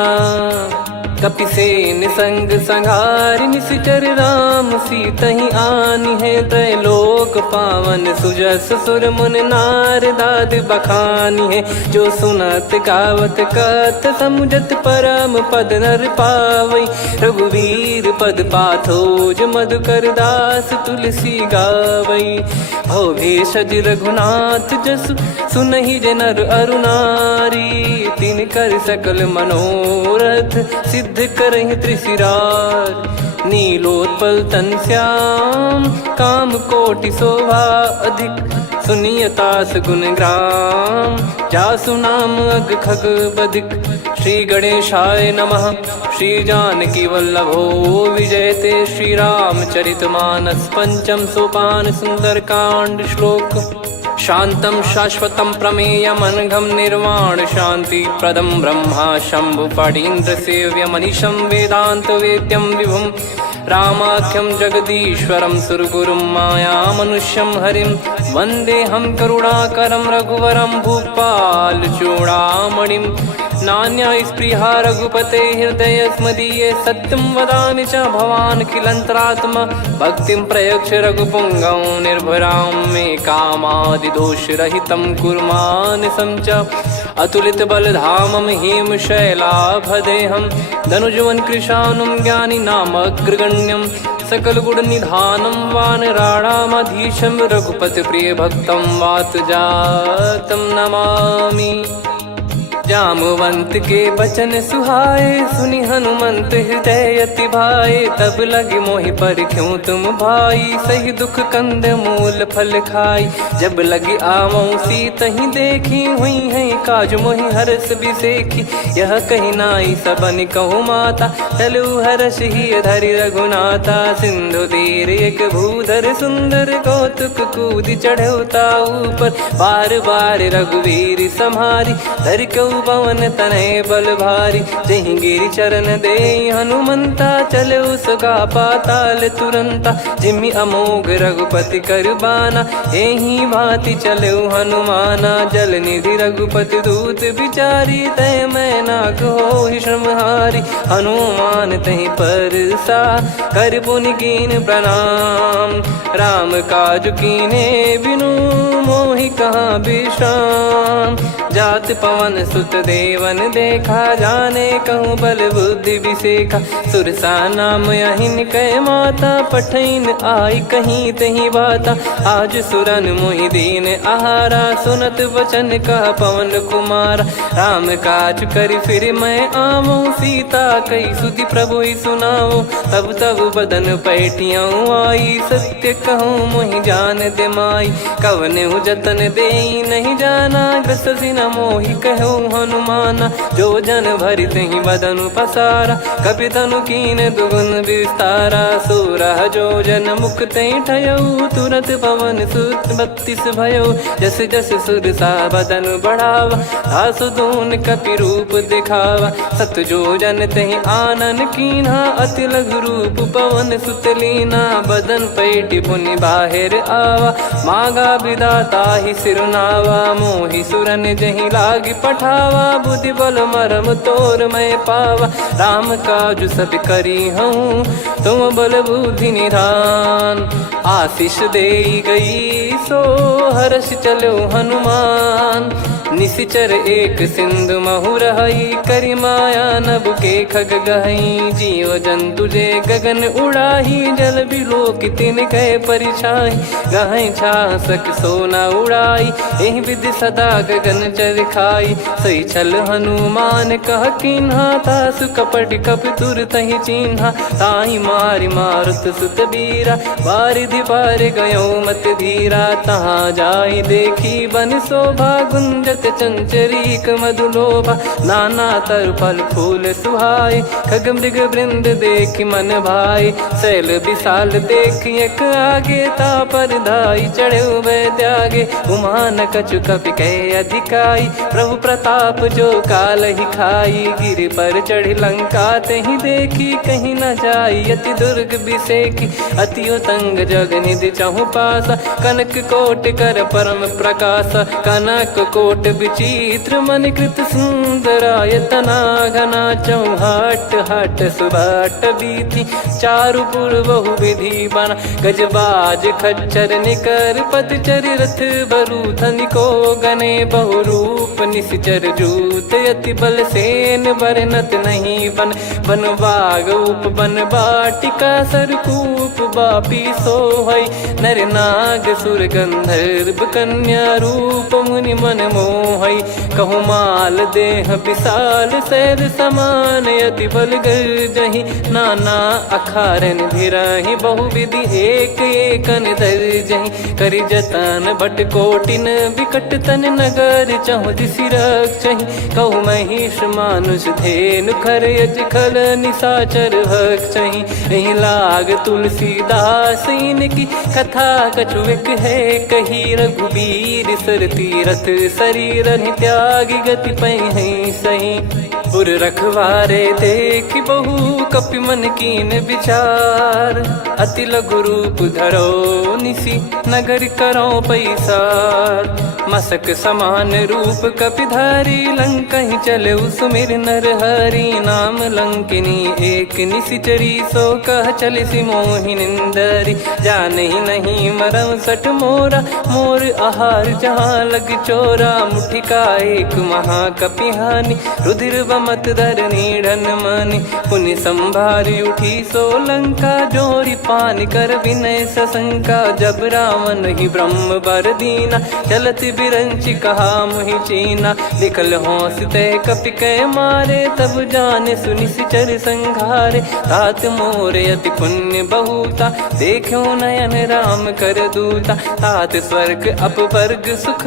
कपिसेन संग संहारि निशिचर राम, सीतहि आनि है त्रैलोक पावन। सुजस सुर मुन नार दाद बखानी है, जो सुनत गावत कथ समुझत परम पद नर पावई। रघुवीर पद पाथोज मधुकर दास तुलसी गावई। भव भेषज रघुनाथ जसु, सुनहि जे नर अरु नारी। तिन कर सकल मनोरथ, सिद्ध करहि त्रिशिरार। नीलोत्पल तन श्याम, काम कोटि शोभा अधिक। सुनियतास गुण ग्राम, जासु नाम अग खग बदिक। श्री गणेशाय नमः। श्री जानकी वल्लभो विजयते, श्री रामचरित मानस। पंचम सोपान सुंदर कांड श्लोक। शांतं शाश्वतं प्रमेयमनघं निर्वाण शांति प्रदं ब्रह्मा शंभु फणीन्द्र सेव्य मनीषं वेदांत वेद्यं विभुं। रामाख्यं जगदीश्वरं सुरगुरुं माया मनुष्यं हरिं। वन्देऽहं करुणाकरं रघुवरं भूपाल चूडामणिं। नान्या स्पृहा रघुपते हृदय स्मदीये, सत्यं वदामि च भवान् खिलन्तरात्मा। भक्तिं प्रयच्छ रघुपुङ्गं निर्भरां मे कामादिदोषरहितं कुर्मानसं च। अतुलित बलधामं हेमशैलाभदेहं, धनुजवन कृशानुं ज्ञानिनामग्रगण्यं। सकल गुण निधानं वानराणामधीशं, रघुपति प्रिय भक्तं वात जातं नमामि। जामवंत के बचन सुहाए, सुनि हनुमंत हृदय अति भाए। तब लगे मोहि पर क्यों तुम भाई, सही दुख कंद मूल फल खाई। जब लगी आवऊँ सीतहि देखी, हुई है काज मोहि हरस बिसेखी। यह कही नाई सबन कहु माता, चलु हरष ही धरि रघुनाथा। सिंधु तीर एक भूधर सुंदर, कौतुक कूद चढ़ौता ऊपर। बार बार रघुवीर सम्हारी, धरि कहु पवन तनय बल भारी। जहि गिरि चरण दे हनुमंता, चले उसका पाताल तुरंता। जिमि अमोघ रघुपति कर बाना, एहि भांति चले हनुमाना। जल निधि रघुपति दूत बिचारी, तय मैं नाक होहि श्रमहारी। हनुमान तहि परसा, कर पुनि कीन प्रणाम। राम काज कीने बिनु, मोहि कहाँ विश्राम। जात पवन सुत देवन देखा, जाने कहूँ बल बुद्धि विसेखा। सुरसा नाम अहिन कै माता, पठैन आई कहीं तही बाता। आज सुरन मोहि दीन आहारा, सुनत वचन कह पवन कुमारा। राम काज करि फिर मैं आवऊँ, सीता कई सुधि प्रभु ही सुनाओ। तब तब बदन पैठियाँ आई, सत्य कहूँ मोहि जान दे माई। कवने जतन देई नहीं जाना, ग्रसि न मोहि कहूँ हनुमाना। जो जन भरि तहि बदनु पसारा, कपितनु कीन दुगुन विस्तारा। सोरह जो जन मुख तहि ठयऊ, तुरत पवन सुत 32 भयऊ। जस जस सुरसा बदनु बढ़ावा, आसु दून कपि रूप दिखावा। सत जो जन तहि आनन कीन्हा, अति लघु रूप पवन सुत लीना। बदन पैठि पुनि बाहिर आवा, मागा विधाता ही सिरुनावा। मोहि सुरन जहि नहीं लागी पठावा, बुद्धि बल मरम तोर मैं पावा। राम काज सब करी हूँ तुम बल बुद्धि निधान, आशीष दे गई सो हर्ष चलो हनुमान। निशिचर एक सिंधु महु रहई, करी माया नभ के खग गहई। जीव जंतु जे गगन उड़ाही, जल बिलो कि तिन गए परिछाई। गहई छासक सोना उड़ाई, एहि विधि सदा गगन चर खाई। सही छल हनुमान कह किन्हा, तासु कपट कप तुर तहि चिन्हा। ताहि मारि मारुत सुत बीरा, बारिधि पार गयो मत धीरा। तहाँ जाई देखी बन शोभा, गुंजत चंचरीक मधुलोभा। नाना तर फल फूल सुहाए, खग मृग वृंद देखि मन भाई। शैल विशाल देखि एक आगे, तापर धाई चढ़े वै त्यागे। उमा न कछु कपि कहे अधिकाई, प्रभु प्रताप जो काल ही खाई। गिर पर चढ़ी लंका तहि देखी, कहीं न जाई अति दुर्ग बिसेकी। अति उतंग जग निधि चहु पासा, कनक कोट कर परम प्रकाशा। कनक कोट विचित्र मन कृत सुंदरायतना घना। चौहाट हाट सुबाट बीथी, चारु पुर बहु विधि बना। गजबाज खच्चर निकर पतचर, रथ बरु धनिको गने। बहु रूप निशिचर जूत, अति बल सेन बरनत नहीं बन। बन बाग उप बन बाटिका, सरकूप बापी सोहई। नर नाग सुर गंधर्व कन्या, रूप मुनि मन मोहई। कहु माल देह विशाल, शैल समान अति बल गर्जहि। नाना अखारन भिराहि, बहु विधि एक एकन दर्जहि। करि जतन भट कोटिन, विकट तन नगर चहु दिसि रक्षहि। कहु महिष मानुष धेनु, खर यज खल निशाचर भक्षहि। एहि लाग तुलसीदास इनकी, कथा कछुक है कही। रघुबीर सर तीरथ शरीर, त्यागी गति पै सही। पुर रखवारे देख बहु, कपि मन कीन विचार। अति लघु रूप धरो निसी, नगर करो पैसार। मसक समान रूप कपिधारी, लंकहि चले सुमिर नर हरि। नाम लंकिनी एक निशिचरी, सो कह चलिसि मोहि निंदरी। जानहि नहीं मरम सठ मोरा, मोर आहार जहाँ लग चोरा। मुठिका एक महाकपिहानि, रुधिर बमत धरनी ढन मानि। पुनि संभारी उठी सो लंका, जोरी पान कर विनय सशंका। जब रावण ही ब्रह्म बर दीना, चलत बिरंचि कहा मुहि चीना। लिखल होंस ते कपि कै मारे, तब जाने सुनि सिचर संघारे। तात मोरे अति पुण्य बहुता, देखो नयन राम कर दूता। तात स्वर्ग अपवर्ग सुख,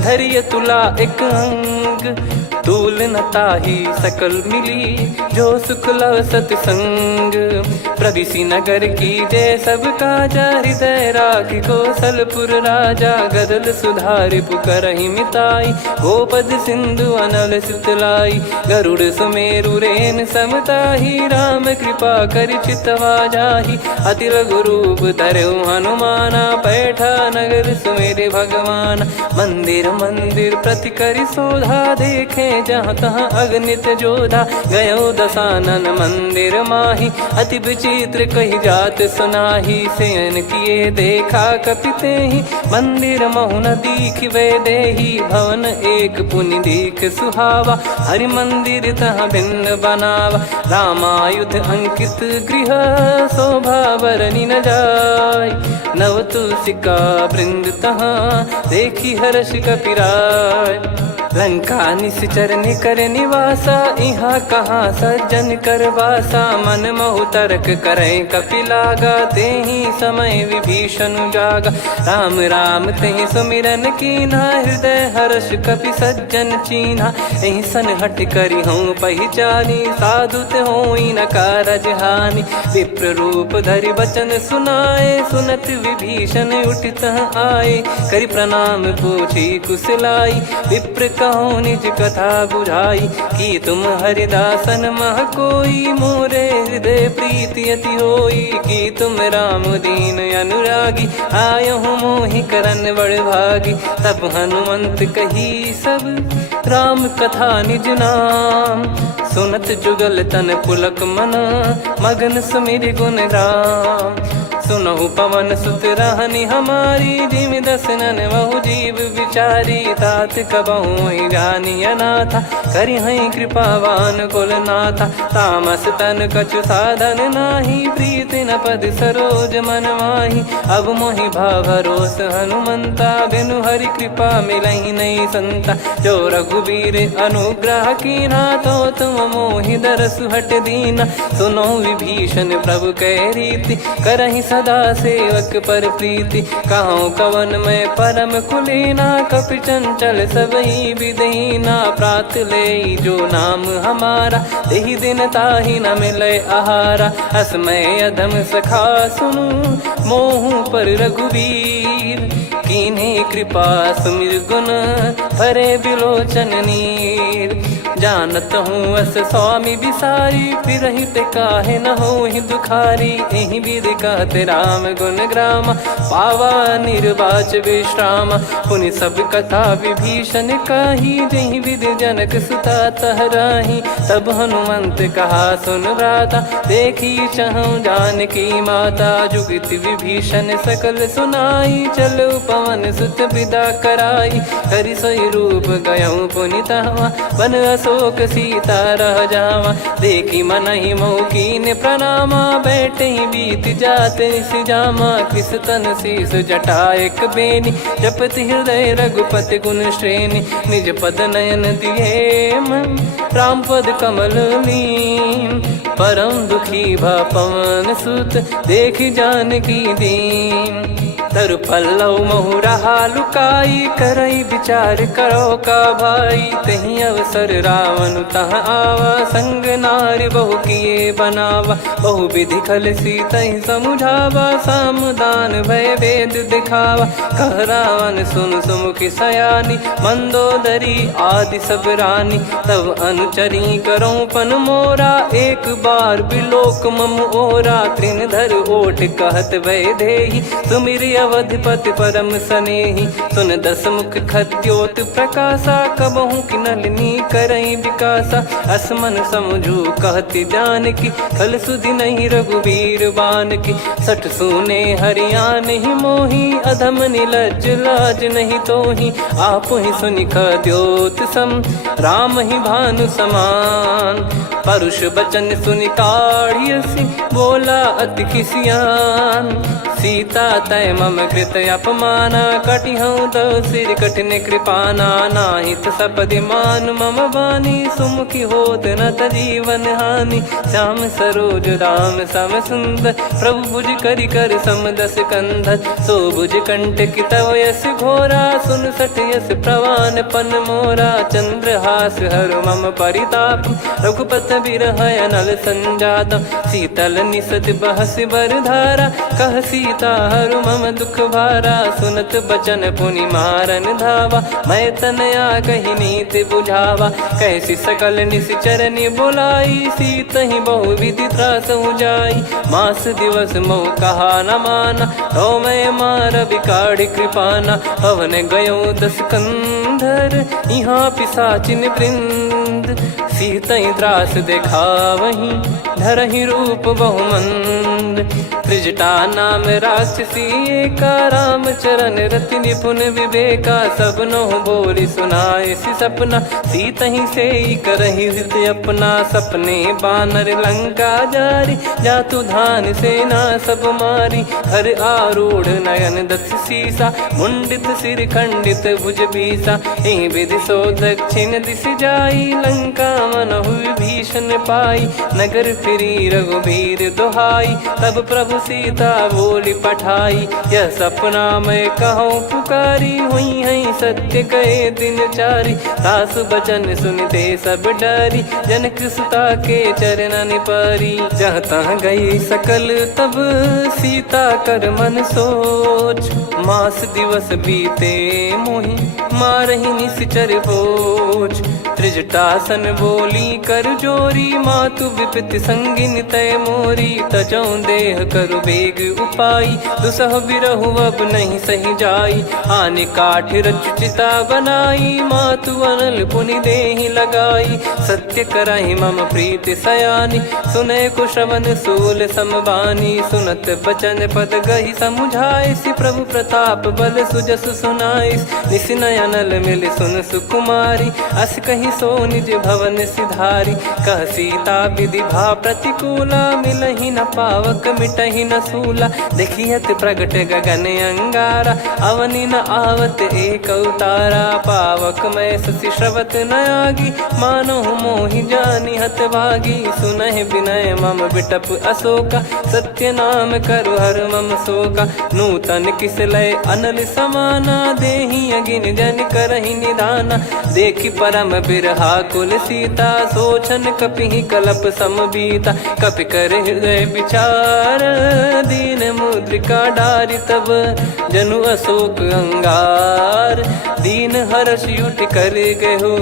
धरिय तुला एक अंग। तूल न ताहि सकल मिली, जो सुख लव सतसंग। प्रदिशि नगर की जय सब काजा, हृदय राखि कौशलपुर राजा। गदल सुधारि पुकारहि मिताई, गोपद सिंधु अनल सितलाई। गरुड़ सुमेरु रेन समताहि, राम कृपा करि चितवा जाहि। अति लघु रूप धरऊ हनुमाना, पैठा नगर सुमेरे भगवान। मंदिर मंदिर प्रति करि शोधा, देखे जहाँ तहाँ अगणित जोधा। गयो दशानन मंदिर माही, अति विचित्र कही जात सुनाही। शयन किए देखा कपितेहि, मंदिर महु न दीखिबे देहि। भवन एक पुनि दीख सुहावा, हरि मंदिर तहाँ भिन्न बनावा। रामायुध अंकित गृह, शोभा बरनि न जाय। नव तुलसिका वृंद तहाँ, देखी हर्ष कपिराय। लंका निश्चर निकर निवासा, इहाँ कहाँ सज्जन कर वासा। मन महु तर्क करै कपिलागा, तेहि समय विभीषण जागा। राम राम तेहि सुमिरन कीन्हा, हृदय हर्ष कपि सज्जन चीन्हा। एहि सन हट करि हूँ पहिचानी, साधु ते होई न कारज हानि। विप्र रूप धरि वचन सुनाए, सुनत विभीषण उठित आए, करि प्रणाम पूछी कुशलाई। विप्र कहो निज कथा बुझाई, कि तुम हरिदासन मह कोई। मोरे हृदय प्रीति अति होई, कि तुम राम दीन अनुरागी। आयहु मोहि करन बड़ भागी, तब हनुमंत कही सब राम कथा निज नाम। सुनत जुगल तन पुलक मना, मगन सुमिर गुण राम। सुनहु पवन सुत रहनि हमारी, जिमि दसनन बहु जीव विचारी। तात कबहु ही जानिय नाथा, करिहै कृपावान कुल नाथा। तामस तन कछु साधन नाही, प्रीति न पद सरोज मन माही। अब मोहि भाव भरोस हनुमंता, बिनु हरि कृपा मिलहि नहीं संता। जो रघुबीर अनुग्रह कीना, तो तुम मोहि दरसु हट दीना। सुनो विभीषण प्रभु कह रीति, करहि सदा सेवक पर प्रीति। कहूँ कवन में परम कुलीना, कपि चंचल सबही विदहीना। प्रात ले जो नाम हमारा, तेहि दिन ताहि न मिले आहारा। असमय अधम सखा सुनु, मोहु पर रघुवीर। कीन्हे कृपा सुमिर गुण, भरे बिलोचन नीर। जानत हूँ अस स्वामी बिसारी, फिरहि ते काहे न होहि दुखारी। एहि विधि कहते राम गुण ग्राम, पावा निर्वाच विश्राम। पुनि सब कथा विभीषण काही, जहि विधि जनक सुता तहराही। तब हनुमंत कहा सुन भ्राता, देखी चहु जानकी माता। जुगित विभीषण सकल सुनाई, चलो पवन सुत विदा कराई। हरि सोई रूप गयऊँ पुनि तहवा, बन अशोक सीता रह जावा। देखी मनहि मौकीन प्रणामा, बैठे ही बीत जात निस जामा। कृस तन शीस जटा एक बेनी, जपति हृदय रघुपति गुण श्रेणी। निज पद नयन दिए मन, राम पद कमल लीन। परम दुखी भा पवन सुत, देखी जानकी दीन। तरु पल्लव महु रहा लुकाई, करई विचार करो का भाई। तही अवसर रावण तह आवा, संग नारी बहु किए बनावा। बहु विधि खल सीतहि समुझावा, सामदान भय वेद दिखावा। कह रावण सुन सुमुखी सयानी, मंदोदरी आदि सब रानी। तब अनुचरी करो पन मोरा, एक बार बिलोक मम ओरा। तृण धर ओट कहत भय देहि, सुमिर अवधिपति परम सनेहि। सुन दस मुख खद्योत प्रकाशा, कबहु कि नलिनी करई विकासा। असमन समझू कहति जानकी, खल सुधि नहीं रघुबीर बान की। सठ सुने हरियाण ही मोही, अधम निलज लाज नहीं तोही। आपु ही सुनि खद्योत सम, राम ही भानु समान। परुष बचन सुनि काढ़ियसि, बोला अति किसियान। सीता तय मम कृत अपमाना, कटिहऊँ तो सिर कठिन कृपाना। नाहित सपदि मान मम बानी, सुमुखी होत न तजीवन हानि। श्याम सरोज राम सम सुंदर, प्रभु भुज करि कर सम दस कंधर। सो भुज कंटक तव यस घोरा, सुन सठ यस प्रवान पन मोरा। चंद्रहास हर मम परिताप, रघुपत बिरह अनल संजात। शीतल निसत बहस बर धारा, कह सीता हरु मम दुख भारा। सुनत बचन पुनि मारन धावा, मैं तनया कही नीति बुझावा। कैसी सकल निश्चरनि बुलाई, सीतहि बहु विधि त्रास जाई। मास दिवस मोह कहा न माना, तो मैं मार बिकाढ़ कृपाना। पवन गयो दस कंधर, यहाँ पिशाचिन वृंद। सीतहि त्रास देखावहीं, धरहि रूप बहुमंद। त्रिजटा नाम राक्षसी एका, राम चरण रति निपुण विवेका। सब नोह बोली सुनाए सि सपना, सीतहि से करहि हित अपना। सपने बानर लंका जारी, जातु धान सेना सब मारी। हर आरूढ़ नयन दस सीसा, मुंडित सिर खंडित भुज बीसा। एहि विधि सो दक्षिण दिश जाई, लंका मनहु विभीषण पाई। नगर फिरी रघुबीर दुहाई, तब प्रभु सीता बोली पठाई, यह सपना मैं कहूँ पुकारी, हुई है सत्य कहे दिन चारी। सासु बचन सुनते सब डरी, जनक सुता के चरण परी। जहाँ तहाँ गई सकल तब सीता कर मन सोच, मास दिवस बीते मोहि मारहि निश्चर बोझ। त्रिजटासन बोली कर जोरी, मातु विपत्ति संगिन तय मोरी। तजौ देह करु बेग उपाई, दुसह बिरहु अब नहीं सही जाई। आने काठ रच चिता बनाई, मातु अनल पुनि देहि लगाई। सत्य कराहि मम प्रीत सयानी, सुने को श्रवण सूल समबानी। सुनत बचन पद गही समुझाइसि, प्रभु प्रताप बल सुजस सुनाइस। निस नयनल मिल सुन सुकुमारी, अस कही सो निज भवन सिधारी। कह सीता विधि भा प्रतिकूला, मिलहि न पावक मिटहि न सूला। देखियत प्रगट गगन अंगारा, अवनि न आवत एक उतारा। पावक मैं ससि श्रवत न आगी, मानो मोहि जानि हत भागी। सुनहि विनय मम बिटप अशोका, सत्य नाम करु हर मम शोका। नूतन किस लय अनल समाना, देहि अगिन जन करहि निदाना। देखि परम बिरहा कुल सीता, सोचन कपिहि कलप समबीता। कपि कर हृदय विचार, दीन मुद्रिका डारि तब जनु अशोक अंगार। दीन हर्ष युट कर गहु,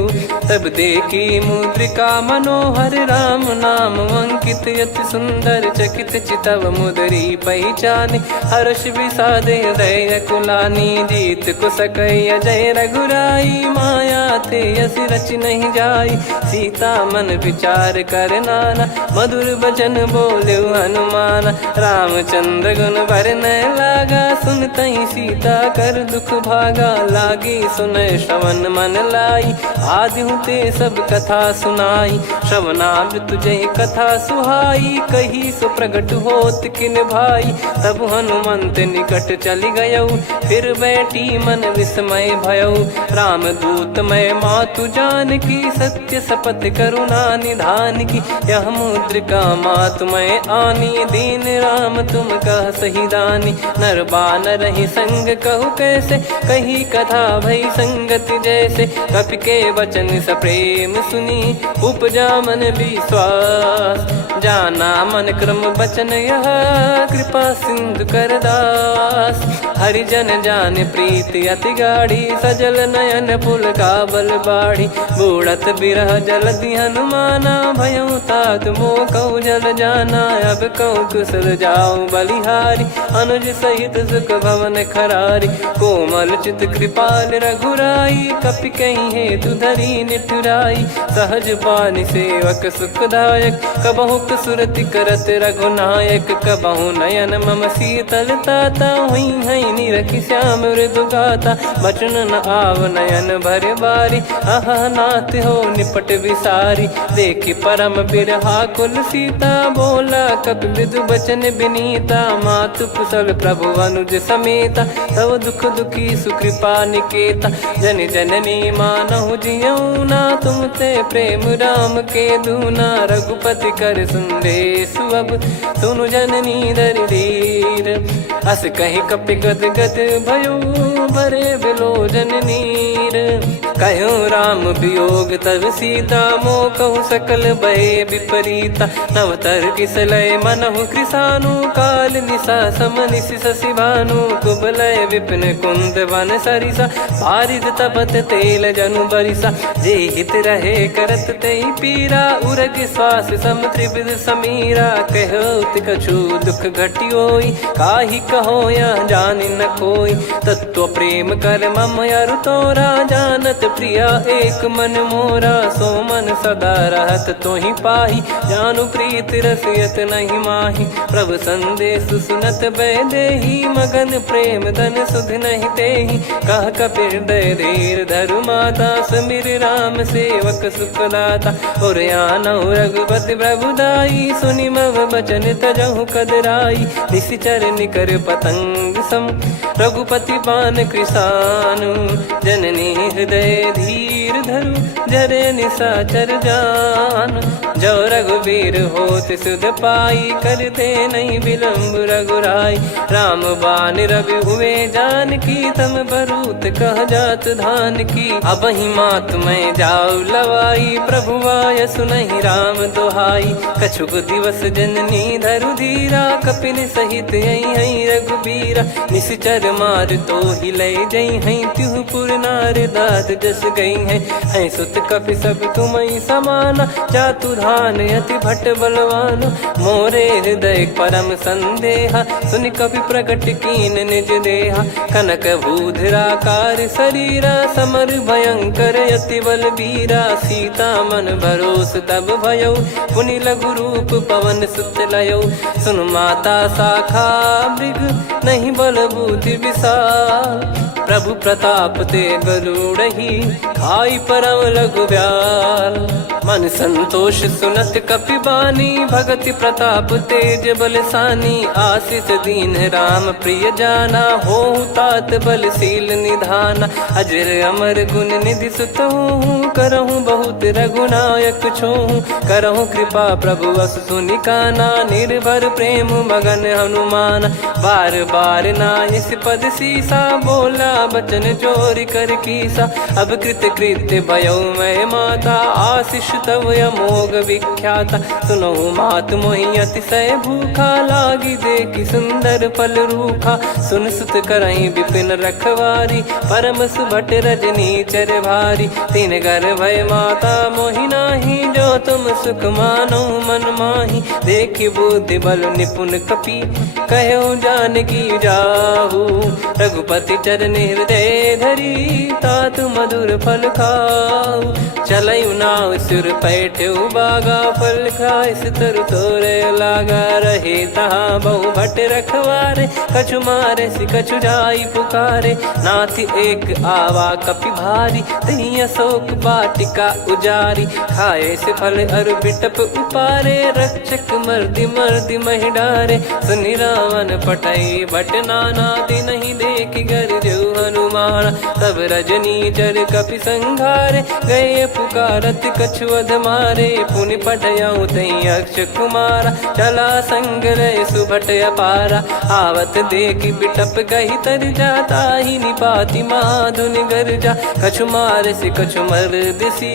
तब देखी मुद्रिका मनोहर। राम नाम अंकित यति सुंदर, चकित चितव मुदरी पहचान। हर्ष विषाद हृदय कुलानी, जीत को सकई अजय रघुराई। माया थे यस रच नहीं जाई, सीता मन विचार कर नाना। मधुर बचन बोले हनुमान, रामचंद्र गुण वरनय लागा। सुनतहि सीता कर दुख भागा, लागी सुनय श्रवण मन लाई। आदि ते सब कथा सुनाई, श्रवणामृत जय कथा सुहाई। कही सो प्रगट होत किन भाई, तब हनुमंत निकट चली गयौ। फिर बैठी मन विस्मय भयौ, राम दूत मैं मातु जान की। सत्य शपथ करुणा निधान की, यह मुद्रिका मातु मैं आनी। दीन राम तुम कह सही दानी, नर बानर ही संग कहु कैसे। कही कथा भई संगति जैसे, कपि के वचन सप्रेम सुनी। उपजा मन विश्वास, जाना मन क्रम बचन यह। कृपा सिंधु कर दास, हरिजन जान प्रीति अति गाढ़ी। सजल नयन पुल काबल बाढ़ी, बूढ़त बिरह जलधि हनुमाना। भयउ तात मोह कहु जल जाना, अब कहु कुशल जाऊं बलिहारी। अनुज सहित सुख भवन खरारी, कोमल चित कृपाल रघुराई। कपि कहीं हेतु धरी निठुराई, सहज पानि सेवक सुखदायक। कबहु सुरति करत रघुनायक, कबहु नयन मम शीतल ताता। हुई है निरखि श्याम मृदु गाता, बचन न आव नयन भर बारी। अह नाथ हो निपट विसारी, देखि परम बिरहा कुल सीता। बोला कपि मृदु बचन बिनीता, मातु कुशल प्रभु अनुज समेता। तव दुख दुखी सुकृपा निकेता, जन जननी मानहु जियऊ ना। तुम ते प्रेम राम के दूना, रघुपति कर सुंदेशु अब सुनु जननी दरि धीर। अस कहि कपि गद गद भयो, भरे बिलोचन नीर। कहूँ राम वियोग तब सीता, मोह कहूँ सकल भय विपरीता। नवतर किसलय मनहु कृसानु, काल निशा सम निशि शशि भानु। कुबलय विपिन कुंद वन सरिसा, पारिद तपत तेल जनु बरिसा। जे हित रहे करत तेहि पीरा, उरग श्वास सम त्रिविध समीरा। कहत कछु दुख घटियोई, काहि कहो यह जानि न कोई। तत्व प्रेम कर मम अरु तोरा, जानत प्रिया एक मन मोरा। सो मन सदा रहत तोहि पाही, जानु प्रीत रसियत नहीं माही। प्रभु संदेश सुनत बैदेही, मगन प्रेम धन सुध नहीं तेहि। कह कपि हृदय धीर धरु माता, समीर राम सेवक सुखदाता। और आनहु रघुपति प्रभु दाई, सुनि मम बचन तजहु कदराई। निशिचर निकर पतंग सम रघुपति बान कृसानु जननी हृदय धीर धरु जरे निशाचर जान जो रघुबीर होत सुध पाई करते नहीं विलंब रघुराई राम बान रवि हुए जान की तम बरूत कह जात धान की अब ही मात मैं जाऊ लवाई प्रभु आय सुनहि राम दोहाई कछुक दिवस जननी धरु धीरा कपिन सहित यही रघुबीरा निश्चर मार तो ही ले जई हैं त्यों पुर नार दाद जस गई हैं सुत कपि सब तुमई समाना जातु धान अति भट बलवान मोरे हृदय परम संदेहा सुन कपि प्रकट कीन निज देहा कनक भूधराकार शरीरा समर भयंकर अति बल बीरा सीता मन भरोस तब भयो पुनि लघु रूप पवन सुत लयो सुन माता शाखा मृग नहीं बल बुद्धि विशाल प्रभु प्रताप ते गरुड़हि खाई परम लघु ब्याल मन संतोष सुनत कपि बानी भगति प्रताप तेज बलसानी आशीष दीन राम प्रिय जाना हो तात बलशील निधाना अजर अमर गुण निधि सुतहूँ करहूँ बहुत रघुनायक छोहूँ करहूँ कृपा प्रभु अस सुनिकाना निर्भर प्रेम मगन हनुमान बार बार नायस पद सीसा बोला बचन चोरी कर कीसा अब कृत कृत्य भयो मैं माता आशीष तव अमोघ विख्याता सुनो मात मोहि अतिशय भूखा लागी देखी सुंदर फल रूखा सुन सुत करई विपिन रखवारी परम सुभट रजनी चर भारी तीन घर भय माता मोहि नाही जो तुम सुख मानो मन माही देखी बुद्धि बल निपुण कपि कहो जानकी जाहू रघुपति चरण हृदय धरी तात मधुर फल खाऊ चलऊ नाव सुर पैठ्यू बागा फल खाइस तरु तोरे लागा रहे तहाँ बहु भट रखवारे कछु मारे सि कछु जाई पुकारे नाथि एक आवा कपि भारी तही अशोक बाटिका उजारी खाए से फल अरु बिटप उपारे रक्षक मर्दि मर्दि महि डारे सुनि रावण पटई भट नाना दिन नहीं देख गर जो हनुमान तब रजनी चर कपि संघारे गए पुकारत कछु अध मारे पुनि पटयाऊं तई अक्ष कुमारा चला संग रहे सुभट अपारा आवत देखी बिटप कही तर जाता ही निपाति माधुन गर्जा कछु मारे से कछु मर दिसी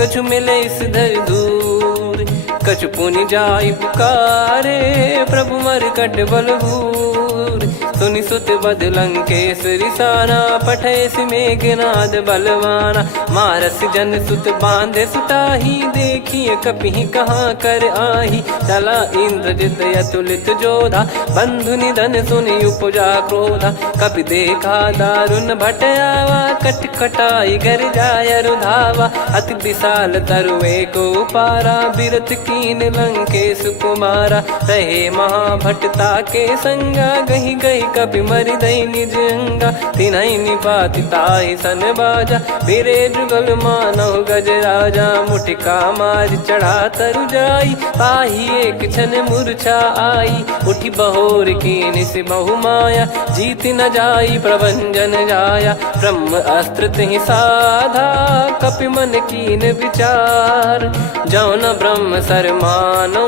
कछु मिले इस धर दूर कछु पुनि जाई पुकारे प्रभु मर कट बलभूर सुनि सुत बद लंकेश्वरी साना पठेस मेघनाद बलवाना मारस जन सुत बांधे सुताही देखिए कपि कहाँ कर आही चला इंद्रजित अतुलित जोधा बंधु निधन सुनि उपजा क्रोधा कपि देखा दारुण भट आवा कट कटाई घर जाय रुधावा अति विशाल तरुए को पारा बिरत कीन लंकेश कुमारा रहे महाभटता के संगा गही गही कपि मरि दई निज अंगा तिन्है निपाति ताहि सन बाजा बिरे जुगल मानव गज राजा मुटिका मार चढ़ा तरु जाई ताहि एक क्षण मूर्छा आई उठी बहोर कीन से बहु माया जीत न जाई प्रभंजन जाया ब्रह्म अस्त्र तिहि साधा कपि मन कीन विचार जौन ब्रह्म सर मानौ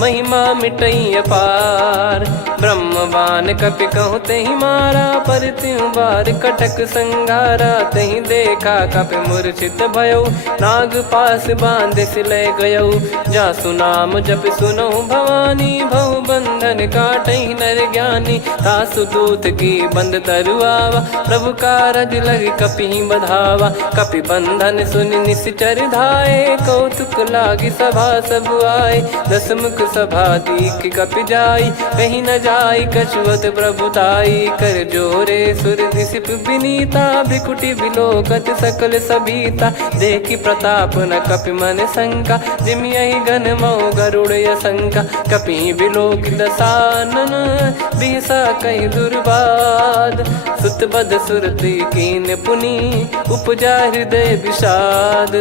महिमा मिटई अपार ब्रह्म बान कपि कहूँ तही मारा पर त्यों बार कटक संगारा तही देखा कपि मूर्छित भयो नाग पास बांध सिले गयो जा सुनाम जप सुनो भवानी भव बंधन काटई नर ज्ञानी तासु दूत की बंद तरुआवा प्रभु कारज लग कपि बधावा कपि बंधन सुनि निश्चर धाये कौतुक लागी सभा सब आए दसमुख सभा दीख कपि जाई कहीं न जाई कछुअत प्रभुताई कर जोरे सुर दिसिप विनीता भ्रिकुटी बिलोकत सकल सबीता देखी प्रताप न कपि मन शंका जिमियहि गन मऊ गरुड़ शंका कपि बिलोक दसानन बिहसा कहीं दुर्बाद सुत बद सुरति कीन पुनी उपजा हृदय विषाद।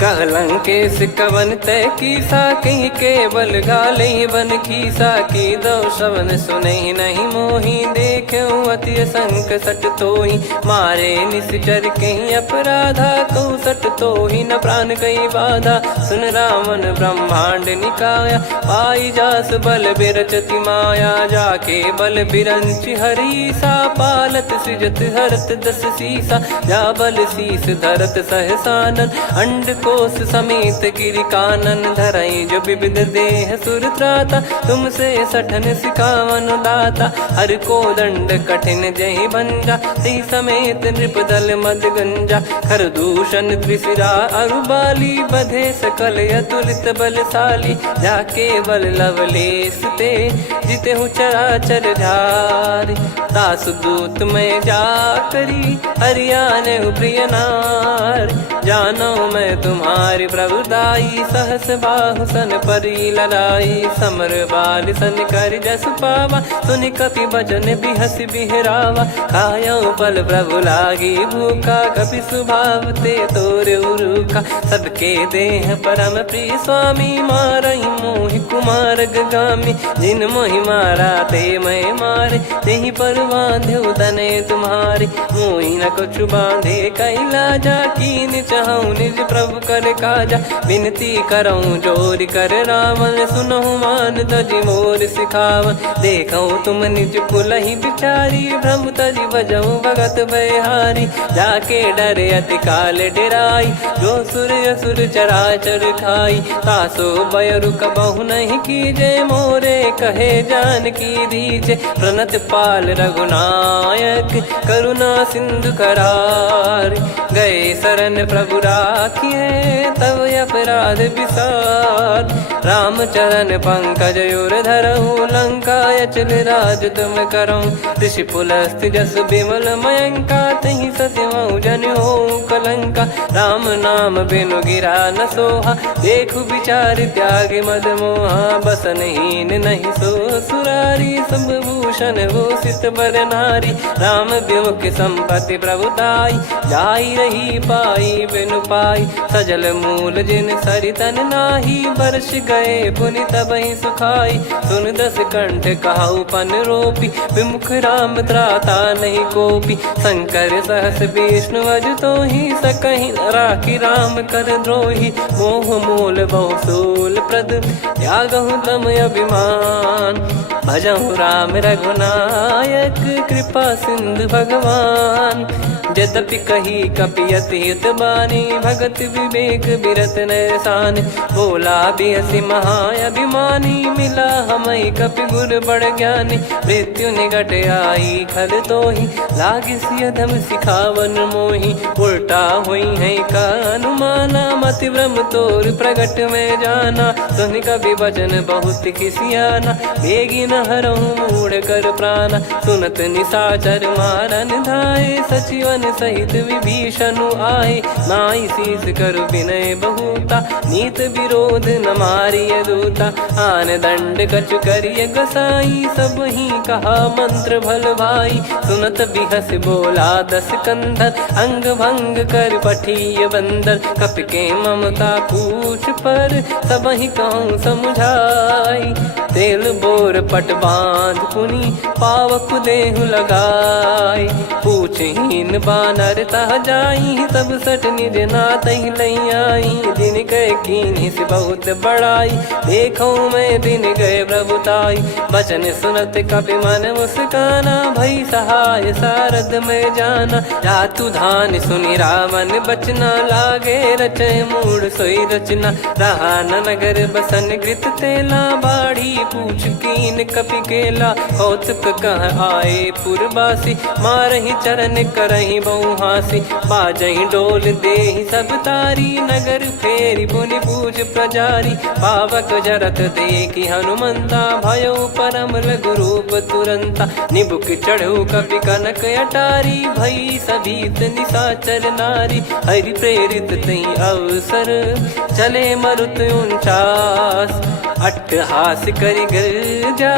कहलंकेश कवन तय कीसा कहीं केवल गाले बन खीसा की दो श्रवण सुने नहीं मोही देखे अति संक सट तोही मारे निश्चर कहीं अपराधा कहूँ सट तोही न प्राण कहीं बाधा। सुन रावण ब्रह्मांड निकाया पाई जास बल बिरचति माया जाके बल बिरंच हरीसा पालत सृजत हरत दस सीसा जा बल शीस धरत सहसानन अंड कोश समेत गिरि कानन धरई जो विविध देह सुर त्राता तुमसे सठन सिखावन दाता हर को दंड कठिन जहि भंजा सी समेत नृप दल मद गंजा खर दूषण त्रिशिरा अरुबाली बधे सकल अतुलित बलशाली जाके बल लवलेस ते जिते हूँ चराचर झारी दास दूत में जा करी हरियाणे प्रिय नार जानो मैं तुम्हारी प्रभुदाई सहस बाहु सन परी लड़ाई समर बाल सन कर जस पावा सुनि कपि भजन बिहस बिहरावा खायो बल प्रभु लागी भूखा कपि स्वभाव ते तोर उरुखा सबके देह परम प्रिय स्वामी मारई मोहि कुमार गामी जिन मोहि मारा ते मैं मारे तेहि पर बांधे उदने तुम्हारे मोहि न कुछ बांधे कैलाजा कीन चाहूं निज प्रभु कर काजा विनती करऊं जोर कर रावण सुनहु मान तजि मोर सिखावन देखऊं तुम निज कुलहि बिचारी भ्रम तजि बजऊं भगत बहारी जाके डरे अति काल डेराई जो सुर असुर चराचर खाई तासो बयरु कबहु नहीं कीजे मोरे कहे जान की दीजे प्रणत पाल रघुनायक करुणा सिंधु करार गए शरण प्रभु राखिए तब अपराध विसार राम चरण पंकज उर धरहु लंका अचल राज तुम करऊं ऋषि पुलस्त जस विमल मयंका तहि ससिमऊ जन हो कलंका राम नाम बिनु गिरा न सोहा देखु विचार त्याग मद मोहा बसनहीन नहीं सो सुरारी सब भूषण वो सित बर नारी राम विमुख संपत्ति प्रभुताई जाई रही पाई बिनु पाई सजल मूल जिन सरितन नाही वर्ष गए पुनि तबहि सुखाई सुन दस कंठ कहाऊ पन रोपी विमुख राम त्राता नहीं कोपी शंकर सहस विष्णु अज तो ही सकहि राखी राम कर द्रोही मोह मूल बहु सूल प्रद त्यागहु तम अभिमान भजहु राम रघुनायक कृपा सिंधु भगवान यद्यपि कही कपियति हित बानी भगत विवेक बिरत नैसान बोला बिहसी महाअभिमानी मिला हमई कपि गुर बड़ ज्ञानी मृत्यु निकट आई खल तो ही लागे सियधम सिखावन मोही उल्टा हुई है का अनुमाना मति ब्रह्म तोर प्रगट में जाना सुन कभी वचन बहुत किसियाना बेगी न हरहु मूढ़ कर प्राणा सुनत निशाचर मारन धाये सचिवन सहित विभीषण आए नाई शीस कर विनय बहुता नीत विरोध न मारिय दूता आन दंड कछ करिय गसाई सब ही कहा मंत्र भल भाई सुनत बिहस बोला दस कंधर अंग भंग कर पठिय बंदर कप के ममता पूछ पर सब ही कहूँ समझाई तेल बोर पट बांध पुनी पावक देहु लगाई पूछहीन बानर तह जाई सब सट निज नाथ ही लई आई दिन गए कीन्ही से बहुत बड़ाई देखो मैं दिन गए प्रभुताई बचन सुनत कपि मन मुस्काना भई सहाय सारद में जाना जातु धान सुनि रावण बचना लागे रचे मूड सोई रचना रहा न नगर बसन कृत तेला बाढ़ी पूछ कीन कपि केला कौतुक कह आए पुरबासी मारहि चरण करहि बहु हासी बाजहि डोल देहि सब तारी नगर फेरी पुनि पूज प्रजारी पावक जरत देखि हनुमंता भयो परम लघु रूप तुरंता निबुक चढ़ऊ कपि कनक अटारी भई सभीत निशाचर नारी हरि प्रेरित तई अवसर चले मरुत 49 अट्टहास करि गर्जा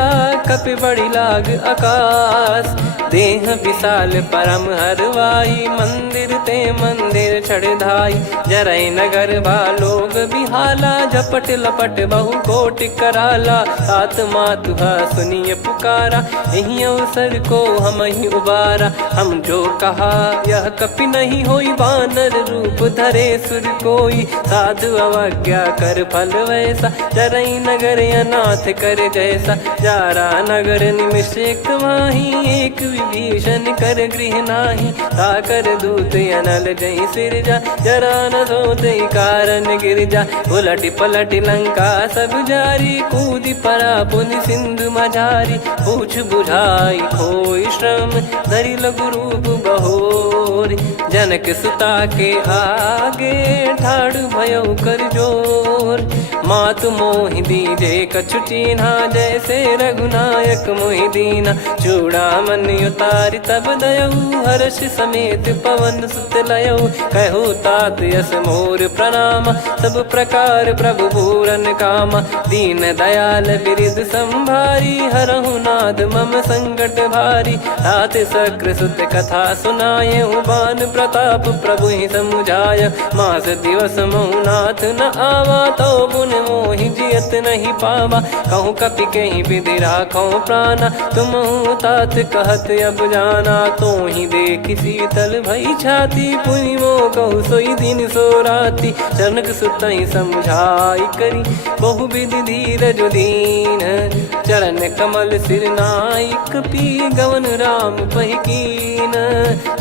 कपि बड़ी लाग आकाश देह विशाल परम हरवाई, मंदिर ते मंदिर चढ़धाई। जरई नगर बा लोग बिहाला, झपट लपट बहु कोट कराला। तात मातुहा सुनिए पुकारा, यही अवसर को हम ही उबारा। हम जो कहा यह कपि नहीं होई, बानर रूप धरे सुर कोई। साधु अवज्ञा कर फल वैसा, जरई नगर अनाथ कर जैसा। जारा नगर निमिष एक माही, एक विभीषण कर गृह नाही। ताकर दूत अनल जई सिरजा, जरा न सोते कारण गिरजा। उलट पलट लंका सब जारी, कूदी परा पुनि सिंधु मझारी। पूछ बुझाई खोई श्रम, धरि लघु रूप बहोरी। जनक सुता के आगे, ठाड़ भयो कर जोर। मातु मोहि दीजे कछु चीन्हा, जैसे रघुनायक मोहि दीना। चूड़ामणि उतारि तब दयऊ, हर्ष समेत पवन सुत लयऊ। कहु तात यस मोर प्रणाम, सब प्रकार प्रभु पूरन कामा। दीन दयाल बिरिद संभारी, हरहु नाद मम संकट भारी। तात सक्र सुत कथा सुनाये, बान प्रताप प्रभु ही समुझाय। मास दिवस महु नाथ न आवा, तो पुन मोहि जियत नहीं पावा। कहूँ कपि कहीं विधि राखो प्राणा, तुम तात कहत अब जाना। तो ही देख शीतल भई छाती, पुनि मो कहु सोई दिन सो राती। जनक सुतहि समझाई करी, बहु विधि धीरज दीन। चरण कमल सिर नाई, कपि गवन राम पहिकीन।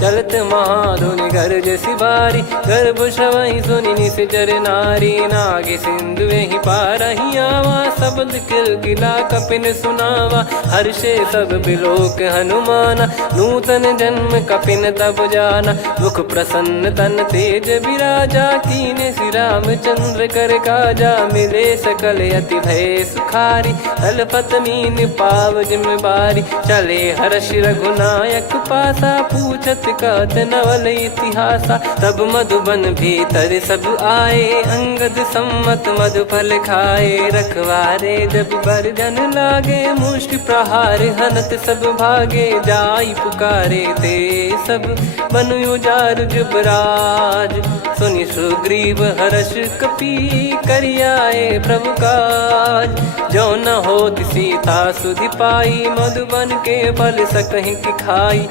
चलत महाधुनि गरज सिबारी, गर्भ श्रवहि सुनि निश्चर नारी। नागे सिंधु ही पारहि आवा, शब्द किलकिला कपिन सुनावा। हर्षे सब बिलोक हनुमाना, नूतन जन्म कपिन तब जाना। मुख प्रसन्न तन तेज विराजा, कीने श्री रामचंद्र कर काजा। मिले सकल अति भय सुखारी, तलपत मीन पाव जिम्मेवारी। चले हर्ष रघुनायक पासा, पूछत कहत नवल इतिहासा। तब मधुबन भीतर सब आए, अंगद सम्मत मधुफल खाए। रखवारे जब बरजन लागे, मुष्टि प्रहार हनत सब भागे। जाई पुकारे ते सब, बन उजार जुबराज। सुनि सुग्रीव हर्ष कपि, करियाए प्रभु काज। जो न होत सीता सुधि पाई, मधुबन के फल सकहि की खाई।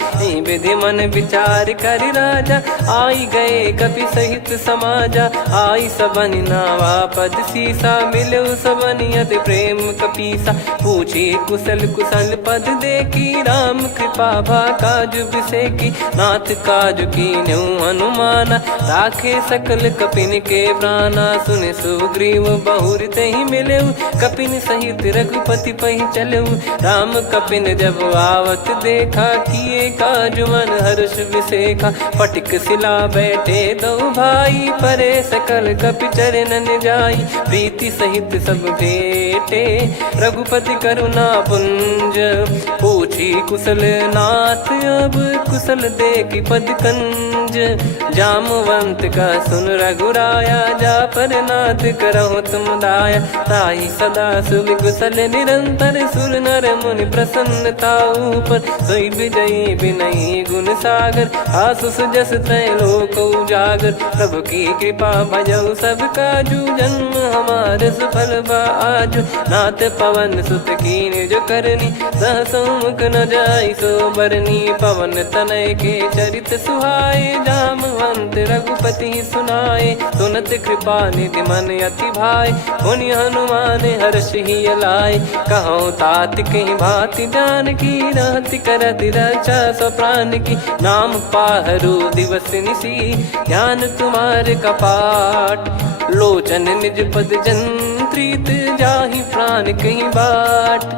विधि मन विचार करि राजा, आई गए कपि सहित समाजा। आई सबनि नावा पद सीसा, मिलो सबनि अति प्रेम कपीसा। पूछी कुशल कुशल पद देखी, राम कृपा भा काज बिसेकी। नाथ काज कीन्हु हनुमाना, राखे सकल कपिन के प्राणा। सुनि सुग्रीव बहुर तेहि मिलेउ, कपिन सहित रघुपति पहि चलेउ। राम कपिन जब आवत देखा, किए काज मन हर्ष विसेखा। पटिक सिला बैठे दो भाई, परे सकल कपि चरणन जाई। प्रीति सहित सब भेटे, रघुपति करुणा पुंज। पूछी कुशल नाथ अब, कुशल देखि पद कंज। जामवंत का सुन रघुराया, जा पर नाथ करहु तुम दाया। ताहि सदा सुभि कुशल निरंतर, सुर नर मुनि प्रसन्नता ऊपर। सोई विजयी विनयी गुण सागर, आसु सुजस तय लोक उजागर। प्रभु की कृपा भजऊ सब काजू, जन्म हमार सफल बा आजु। नाथ पवन सुत कीन्ह जो करनी, सहसो मुख न जाई सो बरनी। पवन तनय के चरित सुहाए, जामवंत रघुपति सुनाए। सुनत कृपा निधि मन अति भाई, पुनि हनुमान हर्ष ही लाए। कहो तात कहीं भांति जानकी, रहति करति रक्षा सो प्राण की। नाम पाहरु दिवस निसी, ज्ञान तुम्हारे कपाट। लोचन निज पद जंत्रित, जाहि प्राण कहीं बाट।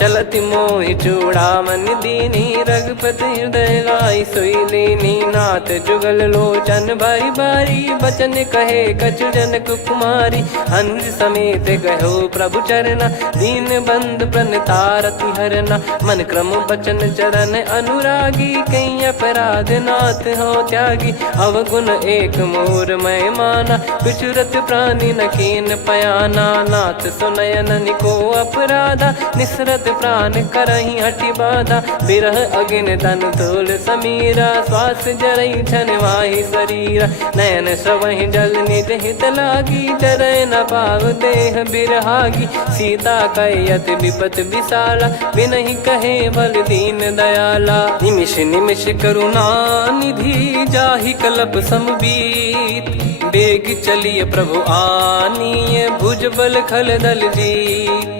चलति मोहि चूड़ामणि दीनी, रघुपति हृदय लाई सोई लीनी। नाथ जुगल लोचन बारी बारी, बचन कहे कछु जनक कुमारी। हंस समेत गयो प्रभु चरना, दीन बंधु प्रणतारति हरना। मन क्रम बचन चरण अनुरागी, कहीं अपराध नाथ हो त्यागी। अवगुण एक मोर मैं माना, बिचुरत प्राणी न कीन पयाना। दीनानाथ सुनयन को अपराधा, निसरत प्राण करही हटि बाधा, बिरह अगिन तन तोल समीरा, श्वास जरई छन वाहि शरीरा, नयन श्रवहि जल निज हित लागी, चरय न पाव देह बिरहागी, सीता कैयत विपत विशाला, बिनहि कहे बल दीन दयाला, निमिष निमिष करुणा निधि, जाहि कल्प समबीत, बेग चलिए प्रभु आनीय, भुज बल खल दल जीत,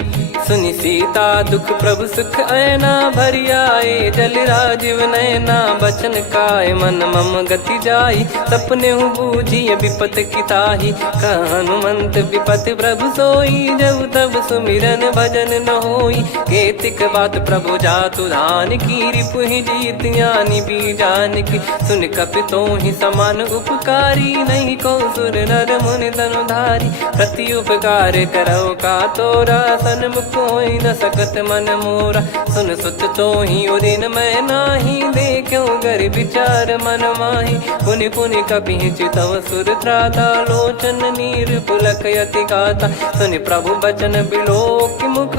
सुनि सीता दुख प्रभु सुख ऐना, भरि आए जल राजीव नैना, बचन काय मन मम गति जाई, सपने बूझी विपत किताही, हनुमंत विपत प्रभु सोई, जब तब सुमिरन भजन न होई, केतिक बात प्रभु जातु धान की, रिपुहि जीत ज्ञानी बीजान की, सुन कपितो ही समान उपकारी, नहीं को सुर नर मुनि तनुधारी, प्रति उपकार करो का तोरा, सन्मुख कोई न सकत मन मोरा, सुन सुत तो ही उदिन मैं नाही, देखो गर विचार मन माही, पुनि पुनि कपि चितव सुर त्राता, लोचन नीर पुलक यति गाता, सुनि प्रभु बचन बिलोक मुख,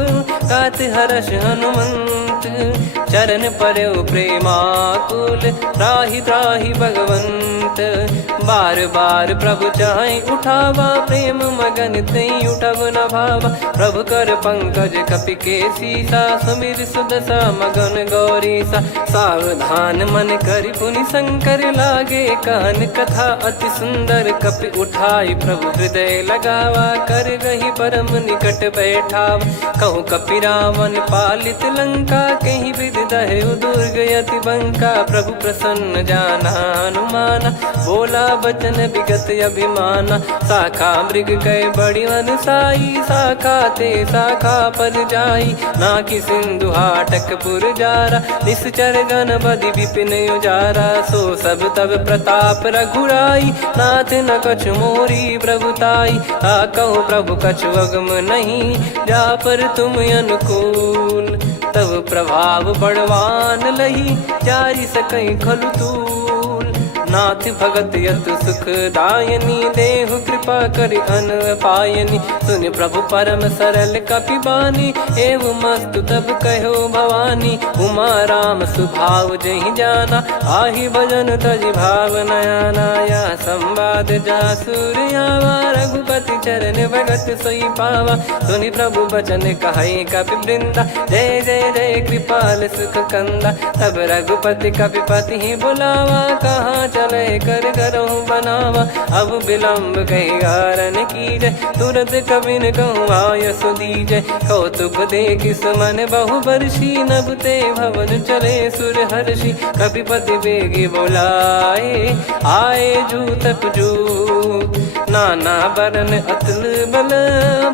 गात हर्ष हनुमंत, चरण परयो प्रेमाकुल, त्राहि त्राहि भगवंत, बार बार प्रभु चाहि उठावा, प्रेम मगन तई उठब न भावा, प्रभु कर पंकज कपि के सीसा, सुमिर सुदशा मगन गौरीसा, सावधान मन करि पुनि शंकर लागे, कहन कथा अति सुंदर, कपि उठाई प्रभु हृदय लगावा, कर गही परम निकट बैठावा, कहूँ कपि रावण पालित लंका, कहीं विद दहु दुर्ग यति बंका, प्रभु प्रसन्न जाना हनुमाना, बोला बचन विगत अभिमाना, शाखा मृग कह बड़ी मनसाई, शाखा ते शाखा पर जाई, नाकि सिंधु हाटक पुर जारा, निश्चर गण बधि विपिन उजारा, सो सब तब प्रताप रघुराई, नाथ न कछु मोरी प्रभुताई, कहो प्रभु कछु अगम नहीं, जा पर तुम अनुकूल, तब प्रभाव बड़वान लही, जारी सकई खलु तूल, नाथ भगत यत सुख दायनी, देहु कृपा करि अन पायनी, सुन प्रभु परम सरल कपि बानी, एव मस्तु तब कहो भवानी, उमा राम सुभाव जहि जाना, आहि भजन तजि भाव नयाना, या संवाद जासुर आवा, रघुपति चरण भगत सोई पावा, सुनि प्रभु बचन कहै कपि वृंदा, जय जय जय कृपाल सुख कंदा, तब रघुपति कपिपति ही बुलावा, कहाँ चले कर करहु बनावा, अब विलम्ब कही कारण कीजय, तुरत कबिन कहूँ आय सुदीजय, कौतुक देख सुमन बहु बरसी, नभ ते भवन चले सुर हर्षि, कपिपति बेगी बोलाए, आए जूतक जूत, नाना बरन अतुल बल,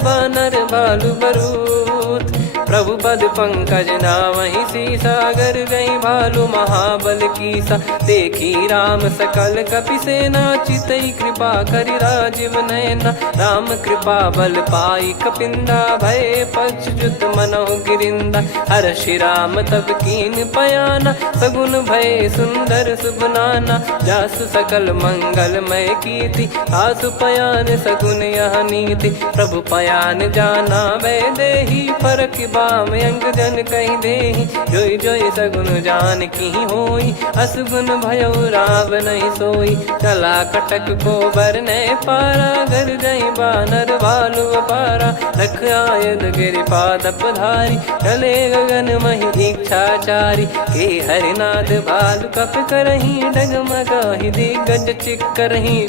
बानर भालु बरूत, प्रभु पद पंकज नामहि सीसा, गर गई भालु महाबल कीसा, देखी राम सकल कपि सेना, चितई कृपा करि राजीव नैना, राम कृपा बल पाई कपिंदा, भय पक्षजुत मनोह गिरिंदा, हर्षि राम तब कीन पयाना, सगुन भय सुंदर शुभ नाना, जासु सकल मंगलमय कीर्ति, आसु पयान सगुन यह नीति, प्रभु पयान जाना वै देहि, फरक बाम अंग जन कहि देहि, जोई जोई सगुन जान की होई, असगुन भयो राव नहीं सोई, चला कटक को बरने पारा, घर जई बानर भालु अपारा, रख आयद गिरिपाद पधारी, चले गगन महि इच्छाचारी, के हरिनाथ भालु कप करही, डगमगाहि दिग्गज चिक्करही,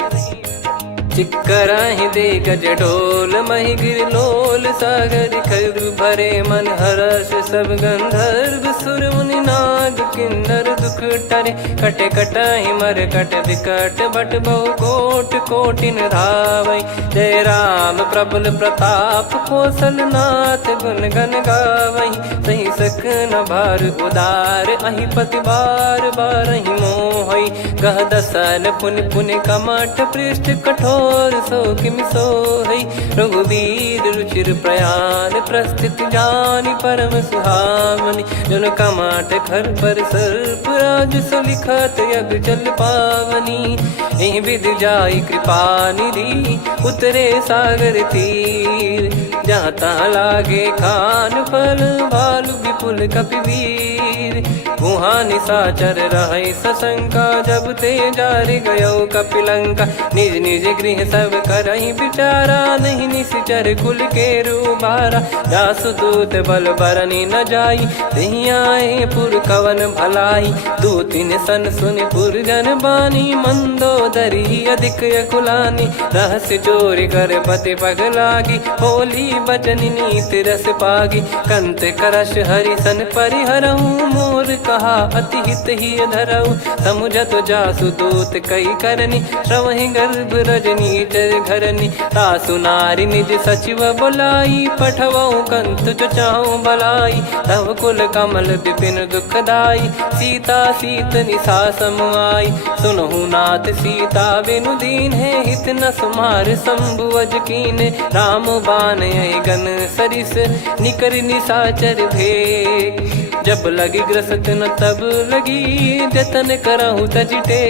चिक्कराहि दे गज ढोल, महि गिर लोल, सागर खर भरे मन हर्ष, सब गंधर्व सुर मुनि नाग किन्नर दुख टरे, कटे कटाहि मर कट विकट, बट बहु कोट कोटिन धावै, जय राम प्रबल प्रताप कौशल नाथ, गुण गन गावै, सही सख न भार उदार, अहि पति बार बार ही मोहै, गह दसन पुन पुन कमठ पृष्ठ कठोर सो किम सोहई रघुवीर रुचिर प्रयाण प्रस्थित जानि परम सुहावनी जन कमठ खर पर सर्प राज सो लिखत यग चल पावनी एहि विधि जाई कृपा निधि उतरे सागर तीर जहाँ तहाँ लागे खान फल भालु विपुल कपिवीर वहाँ निशाचर रहे सशंका जब ते जारि गयो कपिलंका निज निज गृह सब करहि विचारा नहीं निश्चर कुल के रूबारा जासु दूत बल बरनी न जाई तेहि आए पुर कवन भलाई दू तीन सन सुन पुर जन बानी मंदोदरी अधिक अकुलानी रहस्य चोरी कर पति पग लागी होली बचन नीत रस पागी कंत करश हरि सन परिहरऊ मोर कहा अति हित ही धरऊ समुझत जासु दूत कई करनी श्रवहि गर्भ रजनी चर घरनी तासु नारी निज सचिव बुलाई पठवऊ कंत जो चाहूं बलाई तव कुल कमल विपिन दुखदाई सीता सीत निशा समाई सुनहु नाथ सीता बिनु दीन है हित न सुमार शंभुवज कीने राम बान गन सरिस निकर निशाचर भेग जब लगी ग्रसत न तब लगी जतन करहु तजटे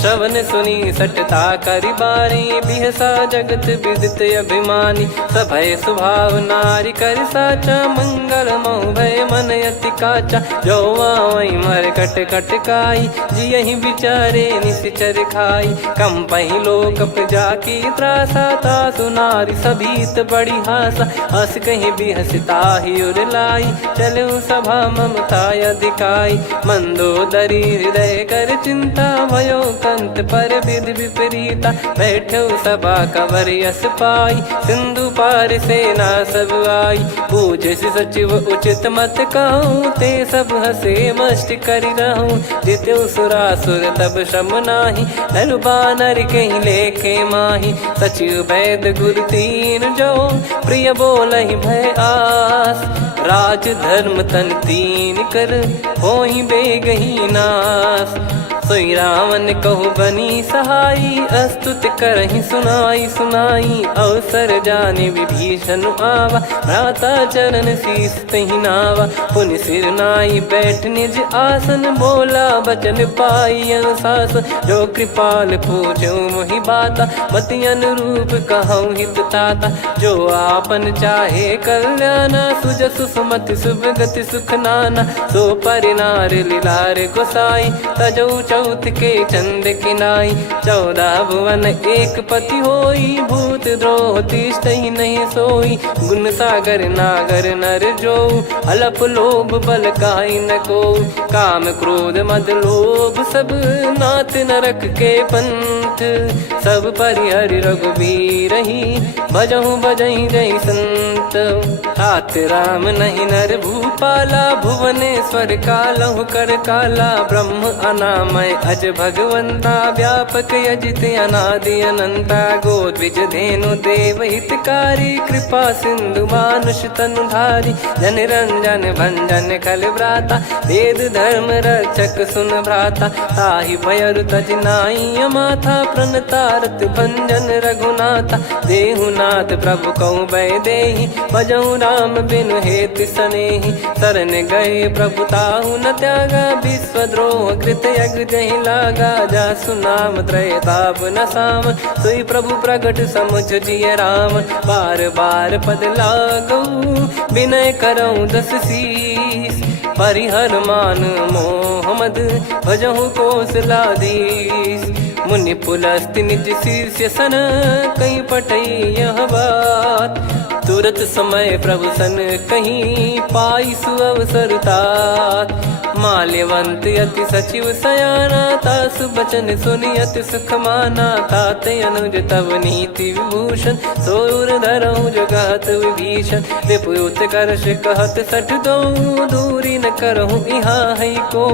श्रवण सुनी सटता करि बारी बिहसा जगत विदित अभिमानी सभय स्वभाव नारी कर साचा मंगल मऊ भय मन अति काचा जो आवई मर कट कट काई जियहि विचारे निश्चर खाई कम पही लोक प्रजा की त्रासा तासु नारी सभीत बड़ी हासा हस कहीं बिहसता ही उर लाई चलऊ सभा ममता अधिकाई मंदोदरी हृदय कर चिंता भयो कंत पर विधि विपरीता बैठो सभा कवर यस पाई सिंधु पार सेना सब आई पूज सचिव उचित मत कहूँ ते सब हसे मष्ट करि रहूं जित्यु सुरासुर तब श्रम नाही नर बानर कहीं लेखे माही सचिव वैद गुरु तीन जो प्रिय बोलहि भय आस राज धर्म तन तीन कर होहि बेगही नास सोई रावण कहु बनी सहाई अस्तुत करहि सुनाई सुनाई अवसर जाने विभीषण आवा भ्राता चरण शीस तहि नावा पुनि सिर नाई बैठ निज आसन बोला बचन पाई अनुशासन जो कृपाल पूछो मोहि बाता मति अनुरूप कहूँ हित ताता जो आपन चाहे कल्याणा सुजसु सुमति शुभ गति सुख नाना सो परिनार लीलार गोसाई तजौ चौथ के चंद किनाई 14 भुवन एक पति होई भूत द्रोह तिष्ठ ही नहीं सोई गुण सागर नागर नर जो अलप लोभ बल काई न को काम क्रोध मद लोभ सब नाथ नरक के पंथ सब परिहरि रघुबीर ही भजहु भजहि जय संत तात राम नहीं नर भूपाला भुवनेश्वर कालहु कर काला ब्रह्म अनामय अज भगवंता व्यापक यजित अनादि अनंता गोद्विज धेनु देव हितकारी कृपा सिंधु मानुष तनुधारी जन रंजन भंजन खल भ्राता वेद धर्म रक्षक सुन भ्राता ताहि भयरु तज नाई माथा प्रणतारत भंजन रघुनाथा देहुनाथ प्रभु कहु भय देहि भजहु राम बिनु हेत सनेहि शरण गए प्रभु ताहु न त्यागा विश्वद्रोह कृत यज्ञ जहि लागा जासु नाम त्रय ताप न साम सोई प्रभु प्रगट समुझ जिय राम बार बार पद लागऊ विनय करऊँ दस शीस परिहर मान मोह मद भजहु कौशलाधीश मुनि पुलस्ति निज शीर्ष सन कहीं पटई यह बात तुरत समय प्रभु सन कहीं पाई सुअवसर तात माल्यवंत अति सचिव सयाना तासु बचन सुनि अति सुख माना तात अनुज तव नीति विभूषण सोर धरऊ जगत विभीषण विपुत करश कहत सठ दो दूरी न करहु इहा है को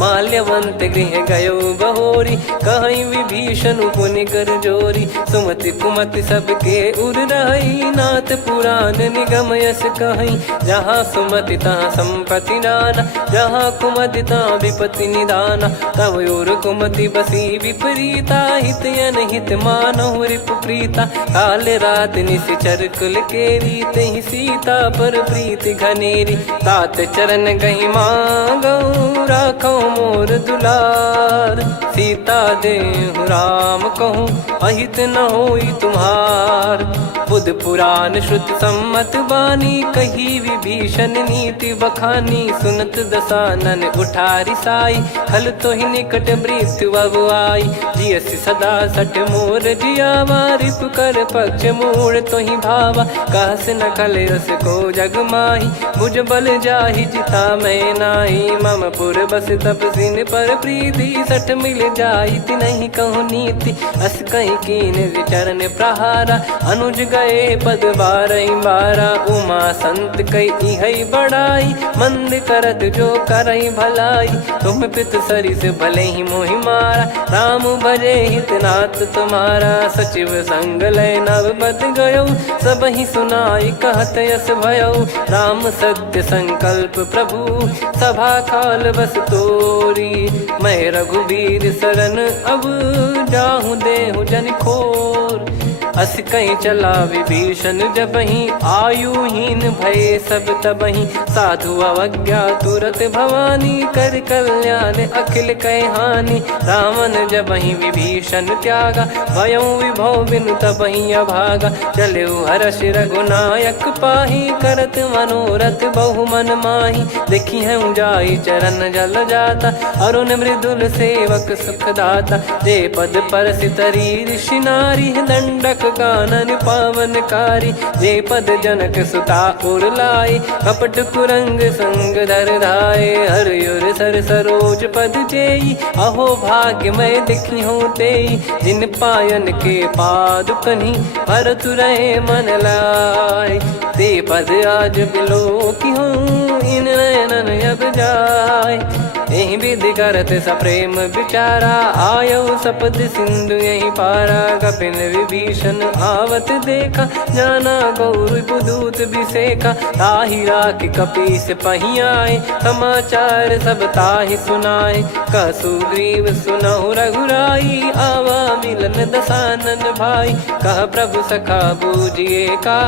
माल्यवंत गृह गयो बहोरी कहीं विभीषण पुनि कर जोरी सुमति कुमति सबके उर रही नाथ पुराण निगम यस कहीं जहाँ सुमति तहाँ संपत्ति नाना जहाँ कुमदिता विपत्ति निदाना। तव योर कुमति बसी विपरीता, हित अनहित मानव रिपु प्रीता। काल रात निशिचर कुल केरी, तहि सीता पर प्रीति घनेरी। तात चरण गही मांगऊ, राखो मोर दुलार। सीता देहु राम कहूँ, अहित न होई तुम्हार। बुध पुराण श्रुति सम्मत बानी, कही विभीषण नीति बखानी। सुनत दसानन उठारी साई, खल तो ही निकट मृत्यु अब आई। जियसि सदा सठ मोर जियावा, रिप कर पक्ष मूड़ तो ही भावा। कहस न खल रस को जग माही, भुज बल जाहि जिता मैं नाही। मम पुर बस तप सिन पर प्रीति, सठ मिल जाई तिनहि कहूँ नीति। अस कहीं कीन चरण प्रहारा, अनुज गए पद बारही बारा। उमा संत कई इहै बड़ाई, मंद करत जो करई भलाई। तुम पित सरिस भले ही मोहि मारा, राम भजे हित नाथ तुम्हारा। सचिव संग लय नव बत गयो, सब ही सुनाई कहत यस भयो। राम सत्य संकल्प प्रभु, सभा काल बस तोरी। मैं रघुबीर शरण अब, जाहूँ देहु जन खोर। अस कहीं चला विभीषण जबहि, आयुहीन भये सब तबहि। साधु अवज्ञा तुरत भवानी, कर कल्याण अखिल कह हानि। रावण जबहि विभीषण त्यागा, भयउ विभव बिनु तबहि अभागा। चलऊ हर्ष रघुनायक पाहि, करत मनोरथ बहु मन माहि। देखी है जाई चरण जल जाता, अरुण मृदुल सेवक सुखदाता। जे पद परसि तरी ऋषि नारी, दंडक कानन पावनकारी। जे पद जनक सुता उर लाए, कपट कुरंग संग धर धाये। हरियुर सर सरोज पद जेई, अहो भाग्य मैं दिखी हूँ तेई। जिन पायन के पादुकनि, भरतु रहे मन लाय। ते पद आज बिलो की हूँ, इन नयनन अब जाय। यही विधि करत सप्रेम विचारा, आयो सपद सिंधु यही पारा। कपिन विभीषण आवत देखा, जाना गौर बुदूत बिसेखा। ताहि राख कपीस पही आए, समाचार सब ताहि सुनाए। कह सुग्रीव सुनहु रघुराई, आवा मिलन दसानन भाई। कह प्रभु सखा बूझिए का,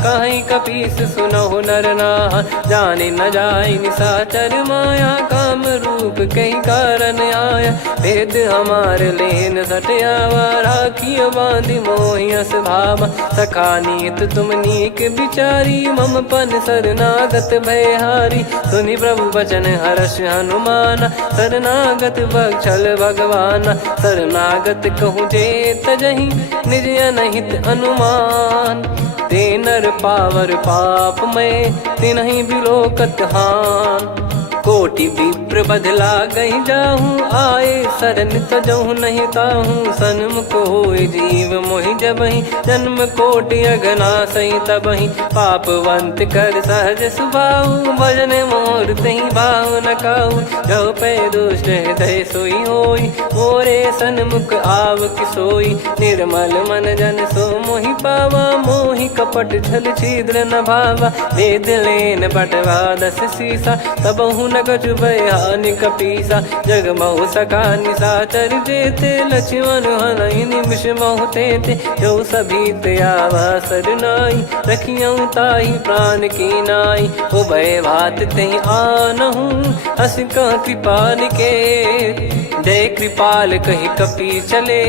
कहीं कपीस सुनहु नर नाहा। जाने न जाय निशाचर माया, काम रूप कई कारण आया। भेद हमार लेन सटयावा, राखिय बांधि मोहियस भावा। सखा नीत तुम नीक बिचारी, मम पन शरणागत भयहारी। सुनि प्रभु बचन हर्ष हनुमाना, शरणागत बक्षल भगवाना। शरणागत कहूँ जे तजहि, निज अनहित अनुमान। ते नर पावर पाप में, तिन्हि बिलोकत हान। कोटि विप्र बदला गई जाहूँ, आए शरण तजहु नहीं ताहूँ। सन्मुख होय जीव मोहि जबहि, जन्म कोटि अगना सही तबहि। पापवंत कर सहज सुभाऊ, भजन मोर तहि भाव न काऊ। जो पै दुष्ट हृदय सोई होई, मोरे सन्मुख आव किसोई। निर्मल मन जन सो मोहि पावा, मोहि कपट छल छिद्र न भावा। वेद लेन बटवा दस सीसा, तबहु न कछु भयानि कपीसा। जग महु सका निशाचर जेते, लक्ष्मण हनहि निमिष महु तेते। जो सभी त्यावा सरनाई, रखियऊ ताहि प्राण की नाई। उभय भात तेहि आनहु, हस कह कृपाल के। जय कृपाल कहि कपी चले,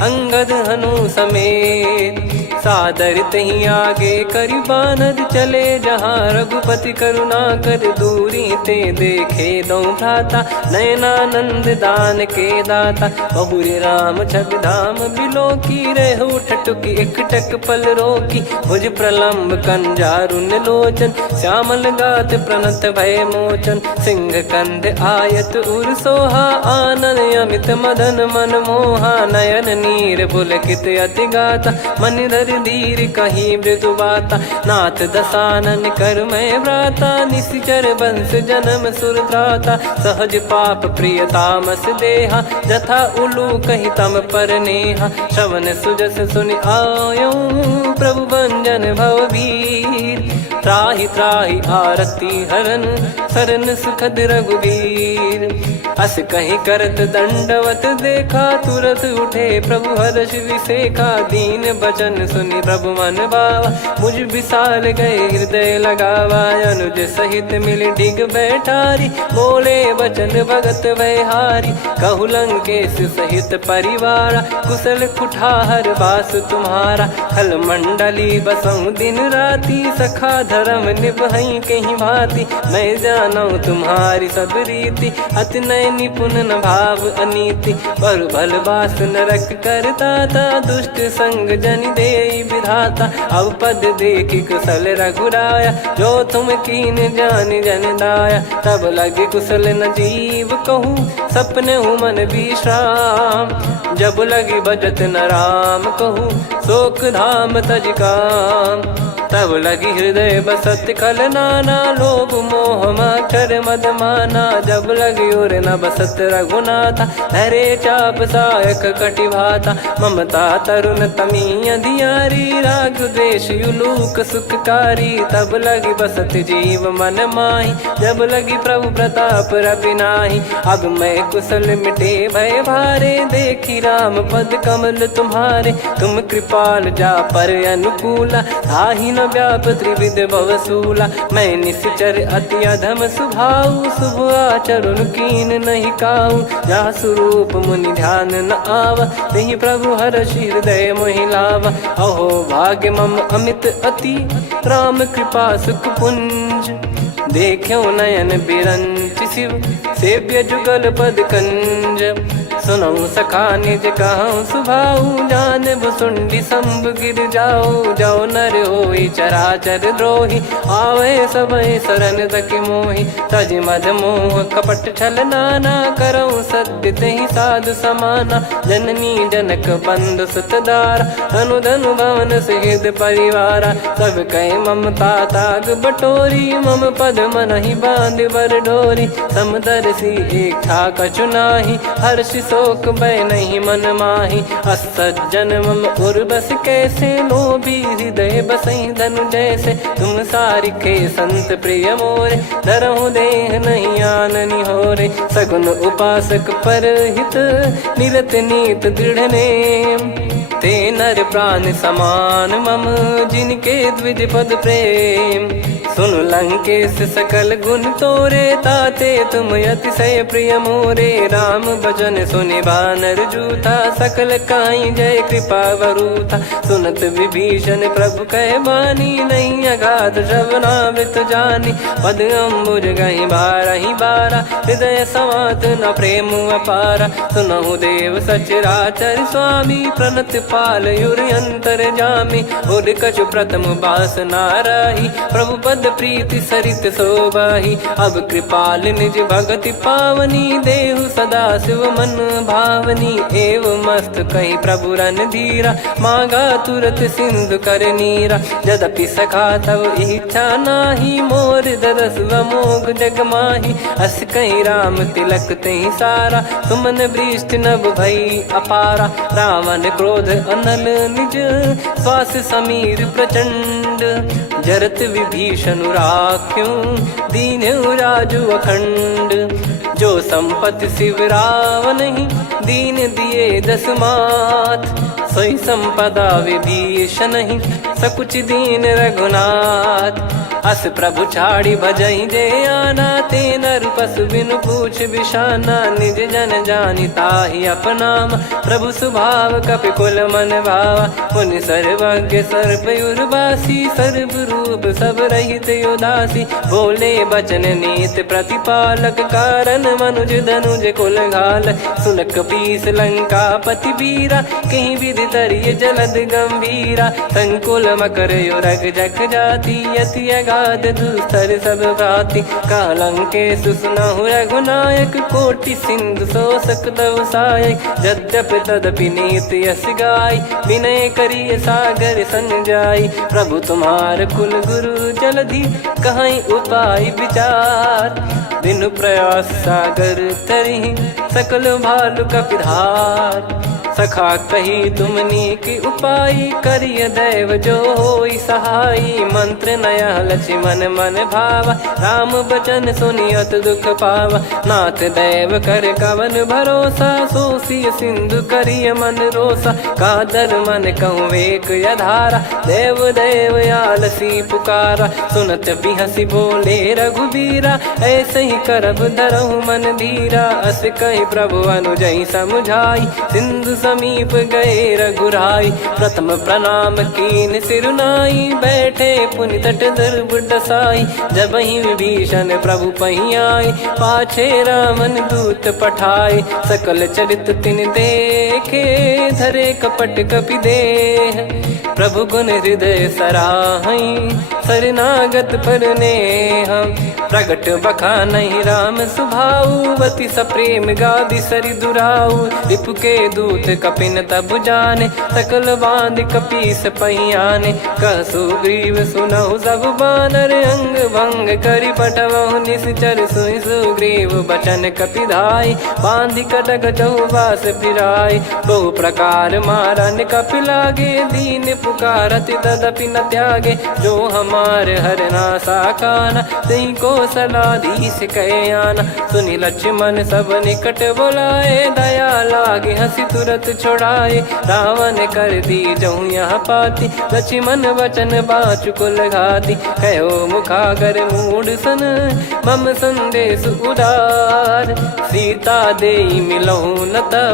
अंगद हनु समेत। सादर तही आगे करि बानर चले, जहाँ रघुपति करुणा कर दूरी ते देखे दो भ्राता। नयनानंद दान के दाता, बहुरे राम छग धाम बिलो की। रहु ठटुकी एकटक पल रोकी, भुज प्रलम्ब कंजारुन लोचन। श्यामल गात प्रणत भय मोचन, सिंह कंध आयत उर सोहा। आनन अमित मदन मन मोहा, नयन नीर पुलकित अति गाता। मन धर धीर कहीं मृदु बाता, नाथ दसानन कर मैं व्राता। निशिचर वंश जन्म सुरत्राता, सहज पाप प्रिय तामस देहा। जथा उलू कही तम पर नेहा, श्रवण सुजस सुनि आयो। प्रभु भंजन भववीर, त्राहि त्राहि आरती हरन सरन सुखद रघुवीर। अस कहीं करत दंडवत देखा तुरत उठे प्रभु हर्ष विसेखा। दीन बचन सुनि प्रभु मन भावा मुझ विशाल गए हृदय लगावा। अनुज सहित मिल डिग बैठारी बोले वचन भगत वैहारी। कहु लंकेश सहित परिवारा कुशल कुठार बास तुम्हारा। खल मंडली बसऊं दिन राती सखा धर्म निभई कहीं भांति। मैं जानू तुम्हारी सब रीति अति नय निपुण न भाव अनीति। पर भल बास नरक करता था दुष्ट संग जन दे विधाता। अब पद देखी कुशल रघुराया जो तुम कीन जान जन दाया। तब लगे कुशल न जीव कहूँ सपने मन विश्राम। जब लगी बजत न राम कहूँ शोक धाम तज काम। तब लगी हृदय बसत खल नाना लोभ मोह मकर मद माना। जब लगी और न बसत रघुनाथा हरे चाप सायक कटि भाता। ममता तरुण तमी अधियारी राग द्वेष युलूक सुखकारी। तब लगी बसत जीव मन माही जब लगी प्रभु प्रताप रविनाही। अब मैं कुशल मिटे भय भारे देखी राम पद कमल तुम्हारे। तुम कृपाल जा पर अनुकूला ताहि न व्याप त्रिविध भवसूला। मैं निश्चर अति अधम सुभाऊ शुभ आचरण कीन नहीं काऊ। जा स्वरूप मुनि ध्यान न आवा नहीं प्रभु हर्ष हृदय मोहि लावा। अहो भाग्य मम अमित अति राम कृपा सुख पुंज। देखो नयन बिरंच शिव सेव्य जुगल पद कंज। सुनऊ सखा निज कहूँ सुभाऊ जान भुसुंडी संभ गिर जाओ। जाओ नर होई चराचर द्रोही आवे सबय शरण तक मोहि। तज मद मोह कपट छल नाना करऊँ सत्य तेहि साधु समाना। जननी जनक बंधु सुतदारा धनु धनु भवन सहित परिवारा। सब कहे ममता ताग बटोरी मम पद मन ही बांध बर डोरी। समदर्शी इच्छा कछु नाही हर्ष शोक भय नहीं मन माही। असज्जन मम उर्वश कैसे लोभी हृदय बसई धनु जैसे। तुम सारिखे संत प्रिय मोरे धरहु देह नहीं आननि होरे। सगुन उपासक पर हित निरत नीत दृढ़ नेम। ते नर प्राण समान मम जिनके द्विज पद प्रेम। सुन लंकेश सकल गुण तोरे ताते तुम अतिशय प्रिय मोरे। राम भजन सुनि बानर जूथा सकल काई जय कृपा वरूथा। सुनत विभीषण प्रभु कह बानी नहीं अगाध श्रवणामृत जानी। पद अम्बुज गहि बारहि बारा हृदय समात न प्रेम अपारा। सुनहु देव सचराचर स्वामी प्रणत पाल युर अंतर जामी। उर कछु प्रथम बास नाराही प्रभु पद प्रीति सरित शोभाही। अब कृपाल निज भगति पावनी देहु सदा शिव मन भावनी। एव मस्त कही प्रभु रन धीरा मांगा तुरत सिंधु कर नीरा। यद्यपि सखा तब इच्छा नाही मोर दरस मोग जग माही। अस कहीं राम तिलक तही सारा सुमन वृष्टि नभ भई अपारा। रावण क्रोध अनल निज श्वास समीर प्रचंड। जरत विभीषण राख्यों दीन राजु अखंड। जो संपत्ति शिव रावण ही दीन दिए दस मात। सोई संपदा विभीषण ही सकुच दीन रघुनाथ। अस प्रभु छाड़ी भजई जे आना ते नर पशु बिनु पूछ बिशाना। निज जन जानि ताहि अपनाम प्रभु स्वभाव कपि कुल मन भावा। मुनि सर्वज्ञ सर्वयुर्वासी सर्व रूप सब रहित उदासी। बोले बचन नीत प्रतिपालक कारण मनुज धनुज कुल घाल। सुन कपीस लंका पति वीरा कहीं विधि तरिय जलद गंभीरा। संकुल मकर युरग जग जाति यति अगाध दुस्तर सब भाति। कालंकेश सुनहु रघुनायक कोटि सिंधु शोषक तव सहायक। यद्यपि तदपि नीत यस गाय विनय करिय सागर सन जाई। प्रभु तुम्हार कुल गुरु जलधि कहीं उपाय विचार। बिनु प्रयास सागर तरिहि सकल भालु कपिधार। सखा कही तुमनी की उपाई, करिय दैव जो होई सहाई। मंत्र नया लक्ष्मण मन भावा, राम बचन सुनियत दुख पावा। नाथ दैव कर कवन भरोसा, सोसिय सिंधु करिय मन रोसा। कादर मन कहूँ एक यधारा, देव देव आलसी पुकारा। सुनत बिहसी बोले रघुबीरा, ऐसे ही करब धरहु मन धीरा। अस कही प्रभु अनुजई समुझाई, सिंधु समीप गए रघुराई। प्रथम प्रणाम कीन सिरुनाई, बैठे पुनि तट दर्भ डसाई। जब ही विभीषण प्रभु पही आए, पाछे रामन दूत पठाए। सकल चरित तिन देखे, धरे कपट कपि देह। प्रभु गुण हृदय सराहई, शरणागत पर नेह। प्रगट बखानहि राम सुभाऊ, बति सप्रेम गादि सरि दुराऊ। रिपु के दूत कपिन तब जाने, सकल बांध कपीस पहियाने। कह सुग्रीव सुनहु सब बानर, अंग भंग करि पठवहु निश्चर। सुनि सुग्रीव बचन कपिधाई, बांधि कटक चौबास फिराई। बहु प्रकार मारन कपि लागे, दीन पुकारति तदपि न त्यागे। जो हमारे हरना साकाना, तई को सलाधीश कहे आना। सुनि लक्ष्मण सब निकट बोलाए, दया लागे हंसी तुरत छोड़ाए। रावण कर दी जऊँ यहाँ पाती, लक्ष्मण वचन बाचु कुल घाती। कहो मुखागर मूढ़ सन, मम संदेश उदार। सीता देई मिलहु नता,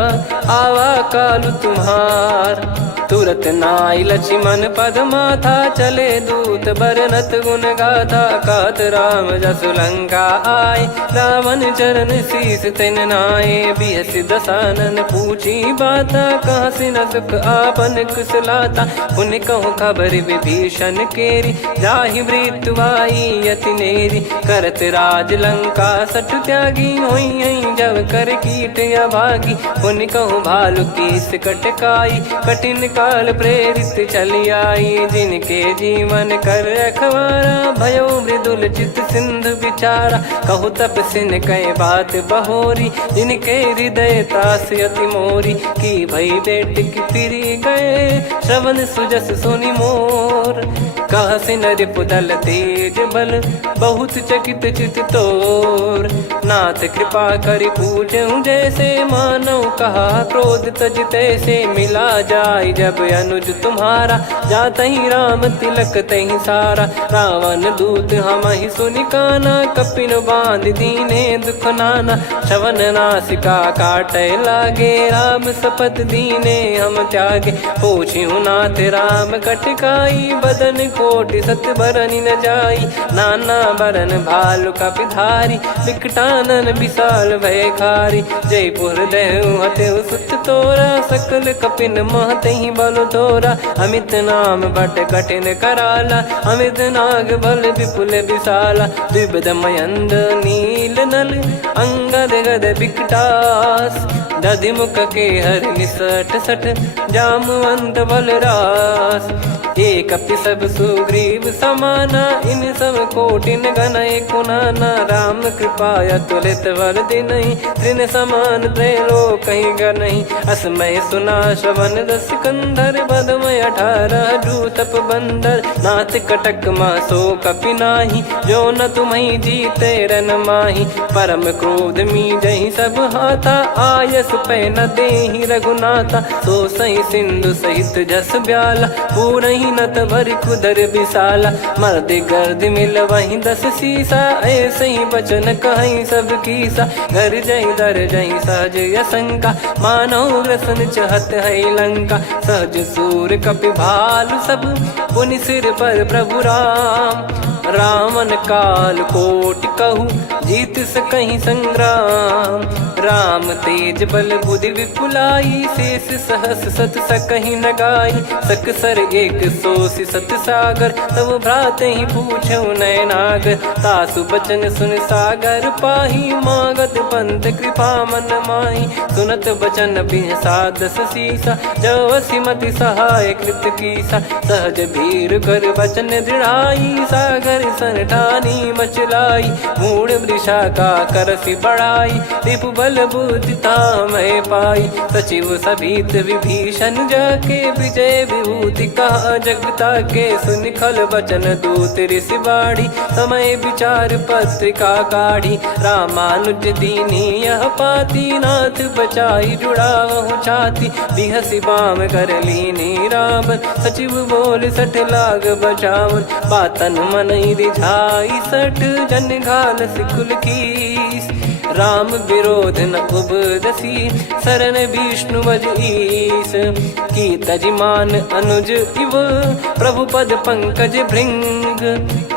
आवा कालु तुम्हार। तुरत नाई लक्ष्मण पद माथा, चले दूत बरनत गुण गाथा। कहत राम जसु लंका आए, रावण चरण शीस तिन नाये। बिहस दसानन पूछी बाता, कहाँ से न सुख आपन कुशलाता। पुन कहूँ खबर विभीषण केरी, जाहि मृत्यु आई अति नेरी। करत राज लंका सठ त्यागी, होई जब कर कीट अभागी। पुन कहूँ भालु कीस कटकाई, कठिन काल प्रेरित चली आई। जिनके जीवन कर रखवारा, भयो मृदुल चित सिंधु विचारा। कहु तपसिन कई बात बहोरी, जिनके हृदय तास अति मोरी। की भई बेट की फिरी गए, श्रवण सुजस सुनि मोर। कह सिन रिपुदल तेज बल, बहुत चकित चित तोर। नाथ कृपा करि पूजऊं जैसे, मानव कहा क्रोध तज तैसे। मिला जाय जब अनुज तुम्हारा, जातहि राम तिलक तहि सारा। रावण दूत हमहि सुनि काना, कपिन बांध दीने दुख नाना। श्रवण नासिका काटय लागे, राम शपथ दीने हम त्यागे। पूछिहु नाथ राम कटकाई, बदन कोटि सत बरनि न जाई। नाना बरन भालु कपिधारी, विकटानन विशाल भयखारी। जयपुर देहु हतेउ सुत तोरा, सकल कपिन महतहि बल तोरा। अमित नाम बट कठिन कराला, अमित नाग बल विपुल विशाला। द्विविध मयंद नील नल, अंगद गद विकटास। दधिमुख के हर निसठ सठ, जामवंत बलरास। एक अपि सब सुग्रीव समाना, इन सब कोटिन गनय कुनाना। राम कृपा अतुलित बल दिनहि, त्रिन समान त्रैलोकहि गनहि। असमय सुना श्रवण रस कंधर, बदमय 18 जूतप बंदर। नाथ कटक मासो कपि नाही, जो न तुम्हि जीते रन माही। परम क्रोध मीजहि सब हाथा, आयस पै न देहि रघुनाथा। सो सही सिंधु सहित जस ब्याला, पूरहि नत भरि कुदर विशाला। मर्द गर्द मिल वहीं 10 सीसा, ऐसे ही बचन कहीं सब कीसा। घर जहि दर जहि सहज यसंका, मानव ग्रसन चहत है लंका। सहज सूर कपि भालु सब, पुनि सिर पर प्रभु राम। रामन काल कोटि कहु, जीत सकहि संग्राम। राम तेज बल बुद्धि विपुलाई, शेष सहस सत सकहि न गाई। सकसर 100 सत सागर, तब भ्राते ही पूछौ नयनागर। तासु बचन सुन सागर पाही, मागत पंत कृपा मन माही। सुनत बचन बिहसा 10 सीसा, जो सिमति सहाय कृत कीसा। सहज भी वीर कर वचन दृढ़ाई, सागर सन ठानी मचलाई, मूड वृषा का करसी बढ़ाई, रिपु बल बुद्धिता मैं पाई, सचिव सभीत विभीषण जाके, विजय विभूति कहा जगता के, सुन खल वचन दूत ऋषि बाड़ी, समय विचार पत्रिका काढ़ी, रामानुज दीनी यह पाती, नाथ बचाई जुड़ावहु छाती, बिहसी बाम कर लीनी रावण, सचिव बोल सठ लाग बचावन, बातन मन रिझाई सठ, जन घाल सिकुल कीस, राम विरोध न उपदसी, शरण विष्णु बज ईस, की तजिमान अनुज इव, प्रभु पद पंकज भृंग,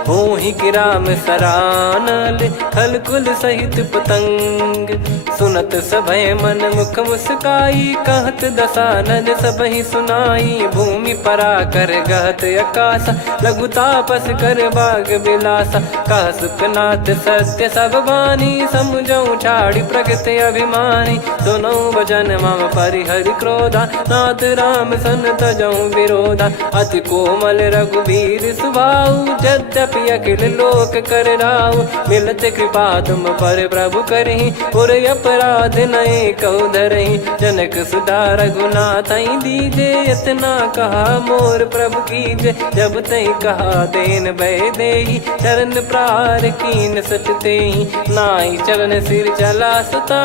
होहि कि राम सरानल, खल कुल सहित पतंग, सुनत सभय मन मुख मुस्काई, कहत दसानन सबहि सुनाई, भूमि परा कर गहत आकाशा, लघु तापस कर बाग बिलासा, कह सुखनाथ सत्य सब बानी, समुझऊ छाड़ी प्रगति अभिमानी, सुनो भजन मम परिहरि क्रोधा, नाथ राम सन तजऊ विरोधा, अति कोमल रघुवीर सुभाऊ, यद्यपि अखिल लोक कर राऊ, मिलत कृपा तुम पर प्रभु करहि, और अपराध नये कौ धरहि, जनक सुधा रघुनाथ दीजे, इतना कहा मोर प्रभु कीजे, जब तई कहा देन भय देहि, चरण प्रार कीन सटतेहि, नाई चरण सिर चला सता,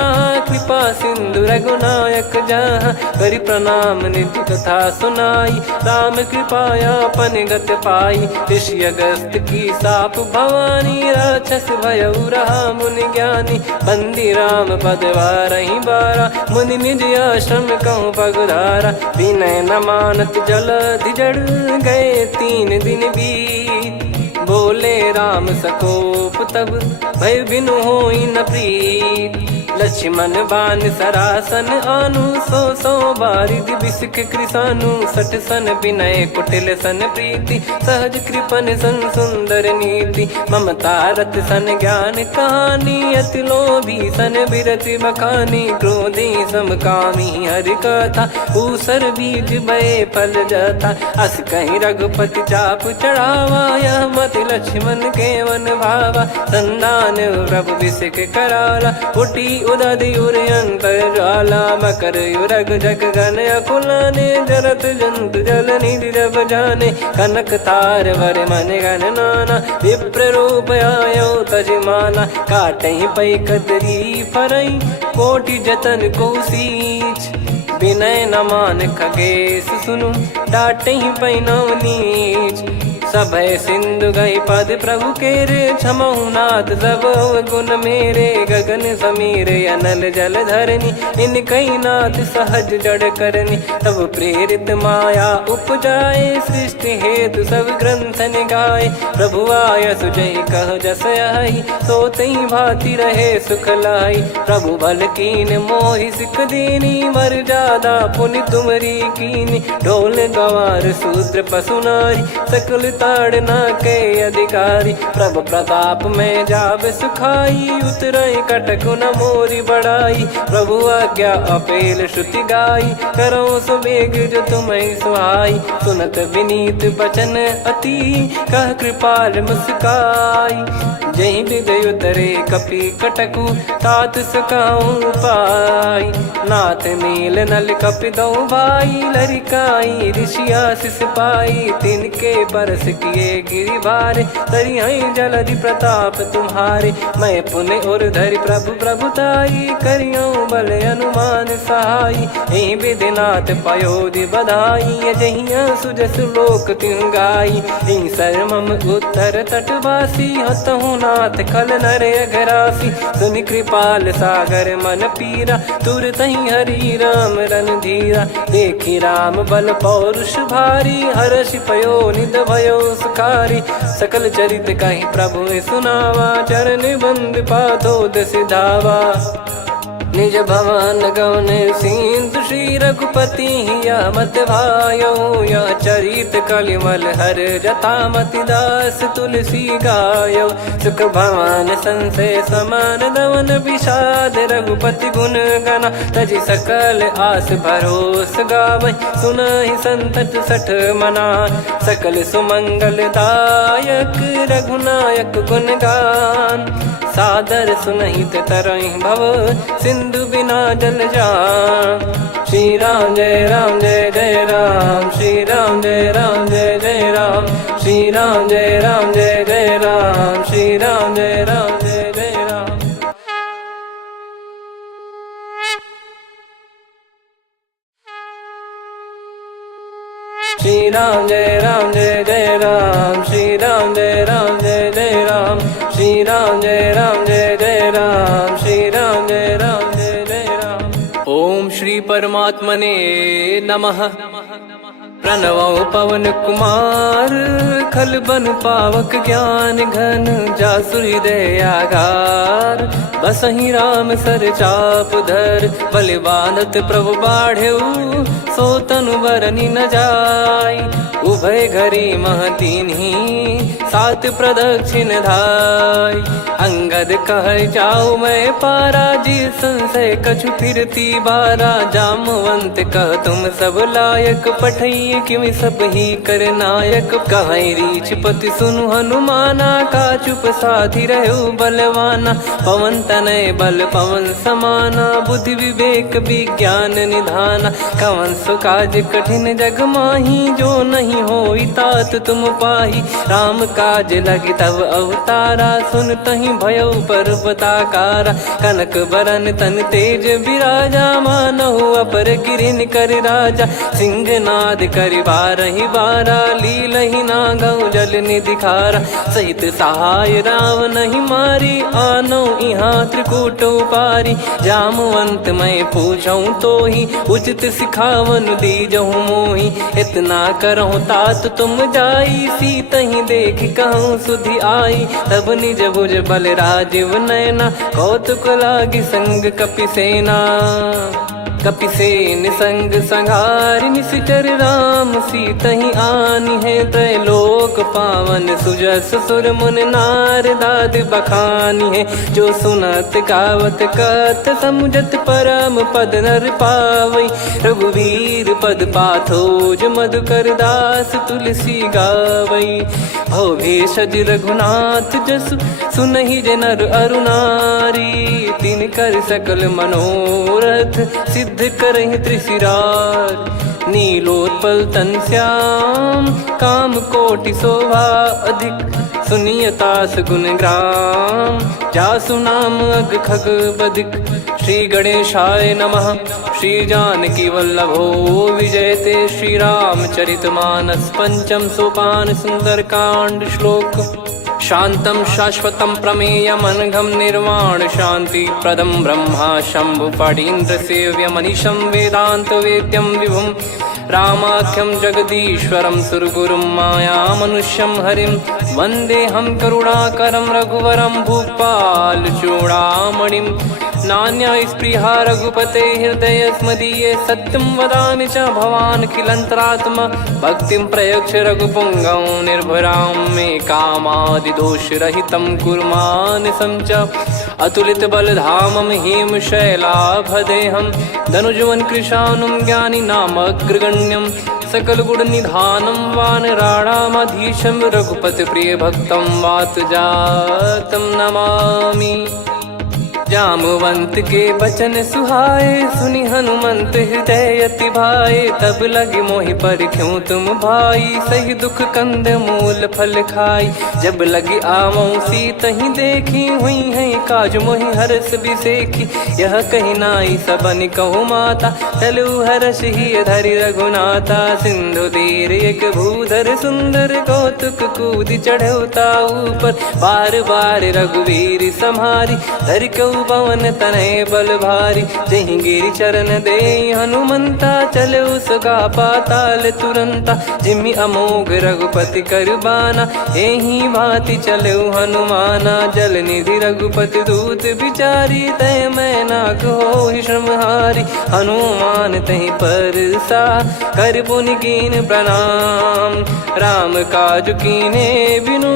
कृपा सिंधु रघुनायक जहाँ, करि प्रणाम निधि कथा सुनाई, राम कृपाया पन गत पाई, ऋषि अगस्त की साप भवानी, राक्षस भयउ रहा मुनि ज्ञानी, बंदी राम पद वारहि बारा, मुनि निज आश्रम कहूँ पगधारा, विनय न मानत जलधि जड़, गए 3 दिन बीत, बोले राम सकोप तब, भय बिनु होई न प्रीत, लक्ष्मण बान सरासन आनु, सो बारिद बिसिख कृसानु, सठ सन विनय कुटिल सन प्रीति, सहज कृपन सन सुंदर नीति, ममता रत सन ज्ञान कहानी, अति लोभी सन बिरति बखानी, क्रोधी समकामी हरि कथा, ऊसर बीज भय फल जाता, अस कहीं रघुपति चाप चढ़ावा, यह मत लक्ष्मण के वन भावा, संदान प्रभु बिसिख कराला, उठी उदधि उर अंतर ज्वाला, मकर युरग जग गण अकुलाने, जरत जंतु जल निधि जब जाने, कनक तार वर मन गण नाना, विप्र रूप आयो तजमाना, काटहि पै कतरी फरई, कोटि जतन को सींच, विनय न मान खगेश सुनु, डांटहि पै नव नीच, सभय सिंधु गई पद प्रभु केरे, क्षमहु नाथ सब गुण मेरे, गगन समीरे अनल जल धरनी, इन कई नाथ सहज जड़ करनी, तब प्रेरित माया उपजाए, सृष्टि हेतु सब ग्रंथ निगाए, प्रभु आय सुजय कह जस आई, सोतई भांति रहे सुख लाई, प्रभु बल कीन मोहि सिख दीनी, वर जादा पुनि तुमरी कीनी, ढोल गवार शूद्र पशु नारी, सकल ताड़ना के अधिकारी, प्रभु प्रताप में जाब सुखाई, उतरई कटक न मोरी बढ़ाई, प्रभु आज्ञा अपेल श्रुति गाई, करो सुबेग जो तुम्हें सुहाई, सुनत विनीत बचन अति, कह कृपाल मुस्काई, जहि हृदय उतरे कपि कटकु, तात सकाऊं पाई, नाथ नील नल कपि दो भाई, लरिकाई ऋषि आशीष पाई, तिनके परस किए गिरि भारे, तरिहै जलधि प्रताप तुम्हारे, मैं पुण्य और धरि प्रभु प्रभुताई, करियऊँ बल अनुमान सहाई, एहि विधिनाथ पयोधि बधाई, जहिया सुजस लोक तिहुँ गाई, एहि सरमम उत्तर तटवासी, हतहु नाथ खल नर अघरासी, सुनि कृपाल सागर मन पीरा, तुरतहि हरि राम रणधीरा, देखि राम बल पौरुष भारी, हर्षि पयो निध भयो सुखारी, सकल चरित कहि प्रभु सुनावा, चरण बंद पादोद सिधावा, निज भवन गवन सिंधु श्री रघुपति या मत भायो, या चरित कलिमल हर जथा मति दास तुलसी गायो। सुख भवन संशय समान दमन विषाद, रघुपति गुण गना तजि सकल आस भरोस गावै। सुनहि संतत सठ मना सकल सुमंगल दायक, रघुनायक गुण गान सादर सुनहित तरहि भव सिंधु बिना जल जान। श्री राम जय राम जय जय राम, श्री राम जय राम जय जय राम, श्री राम जय राम जय जय राम, श्री राम जय राम जय जय राम। श्री राम जय राम जय जय राम, श्री राम जय राम जय जय राम, श्री राम जय राम जय जय राम, श्री राम जय राम जय जय राम। ओम श्री परमात्मने नमः। प्रणवो पवन कुमार, खल बन पावक ज्ञान घन, जासु हृदय आगार। बसहि राम सर चाप धर, बल बांधत प्रभु बाढ़ेऊ, सो तनु बरनि न जाय। उभय घरी मह दीन्ही, सात प्रदक्षिण धाय। अंगद कह जाऊ मैं पारा, जी संशय कछु फिरती बारा। जामवंत कह तुम सब लायक, पठइये किमि सब ही कर नायक। कहीं रीछ पति सुनु हनुमाना, का चुप साधि रहु बलवाना। पवन तनय बल पवन समाना, बुद्धि विवेक विज्ञान निधाना। कवन सो काज कठिन जग माही, जो नहीं होई तात तुम पाही। राम काज लगी तब अवतारा, सुन तहि भयउ पर्वताकारा। कनक बरन तन तेज बिराजा, मानहु अपर गिरिन कर राजा। सिंहनाद करि बारहि बारा, लीलहि नागौ जल निधि खारा। सहित सहाय रावणहि मारी, आनो इहाँ त्रिकूट उपारी। जामवंत मैं पूछऊँ तोहि, उचित सिखावन दीजहु मोहि। इतना करहु तात तुम जाई, सीतहि देखि कहूँ सुधि आई। तब निज भुज बल राजीव नयना, कौतुक लागी संग कपिसेना। कपिसेन संग संहारि निशिचर राम, सीतहि आनि है त्रैलोक पावन। सुजस सुर मुन नार दाद बखानी है, जो सुनत गावत कथ समुझत परम पद नर पावै। रघुवीर पद पाथोज मधुकर दास तुलसी गावै। भव भेषज रघुनाथ जसु, सुनहि जे नर अरु नारी। तिन कर सकल मनोरथ, सिद्ध करहि त्रिशिरार। नीलोत्पल तन श्याम, काम कोटि शोभा अधिक। सुनियतास गुण ग्राम, जासु नाम अग खग बदिक। श्री गणेशाय नमः। श्री जानकी वल्लभो विजयते, श्री रामचरित मानस पंचम सोपान सुंदरकांड श्लोक। शांतं शाश्वतं प्रमेयमनघं निर्वाण शांति प्रदं ब्रह्मा शंभु फणीन्द्र सेव्य मनीषं वेदांत वेद्यं विभुं। रामाख्यं जगदीश्वरं सुरगुरुं माया मनुष्यं हरिं। वन्देऽहं करुणाकरं रघुवरं भूपाल चूडामणिं। नान्या स्पृहा रघुपते हृदय स्मदीये, सत्यं वदामि च भवान् खिलन्तरात्मा। भक्तिं प्रयच्छ रघुपुङ्गं निर्भरां मे कामादिदोषरहितं कुर्मानसं च। अतुलित बलधामं हेमशैलाभदेहं, धनुजवन कृशानुं ज्ञानी नामग्रगण्यं। सकल गुण निधानं वानराणामधीशं, रघुपति प्रिय भक्तं वात जातं नमामि। जामवंत के बचन सुहाए, सुनि हनुमंत हृदय अति भाए। तब लगे मोहि परख्यूं तुम भाई, सही दुख कंद मूल फल खाई। जब लगे आवऊं सीतहि देखी, हुई है काज मोहि हरस बिसेखी। यह कही नाई सबन कहु माता, चलु हरष ही धरि रघुनाथा। सिंधु तीर एक भूधर सुंदर, कौतुक कूद चढ़ौता ऊपर। बार बार रघुवीर सम्हारी, धरि कौ चलऊ पवन तनय बल भारी, जहि गिरि चरण दे हनुमंता, चलऊ सगा पाताल तुरंता, जिमि अमोघ रघुपति कर बाना, एहि भांति चलऊ हनुमाना। जल निधि रघुपति दूत बिचारी, तय मैं नाक होहि श्रमहारी, हनुमान तहि परसा कर पुनि कीन प्रणाम, राम काज कीने बिनु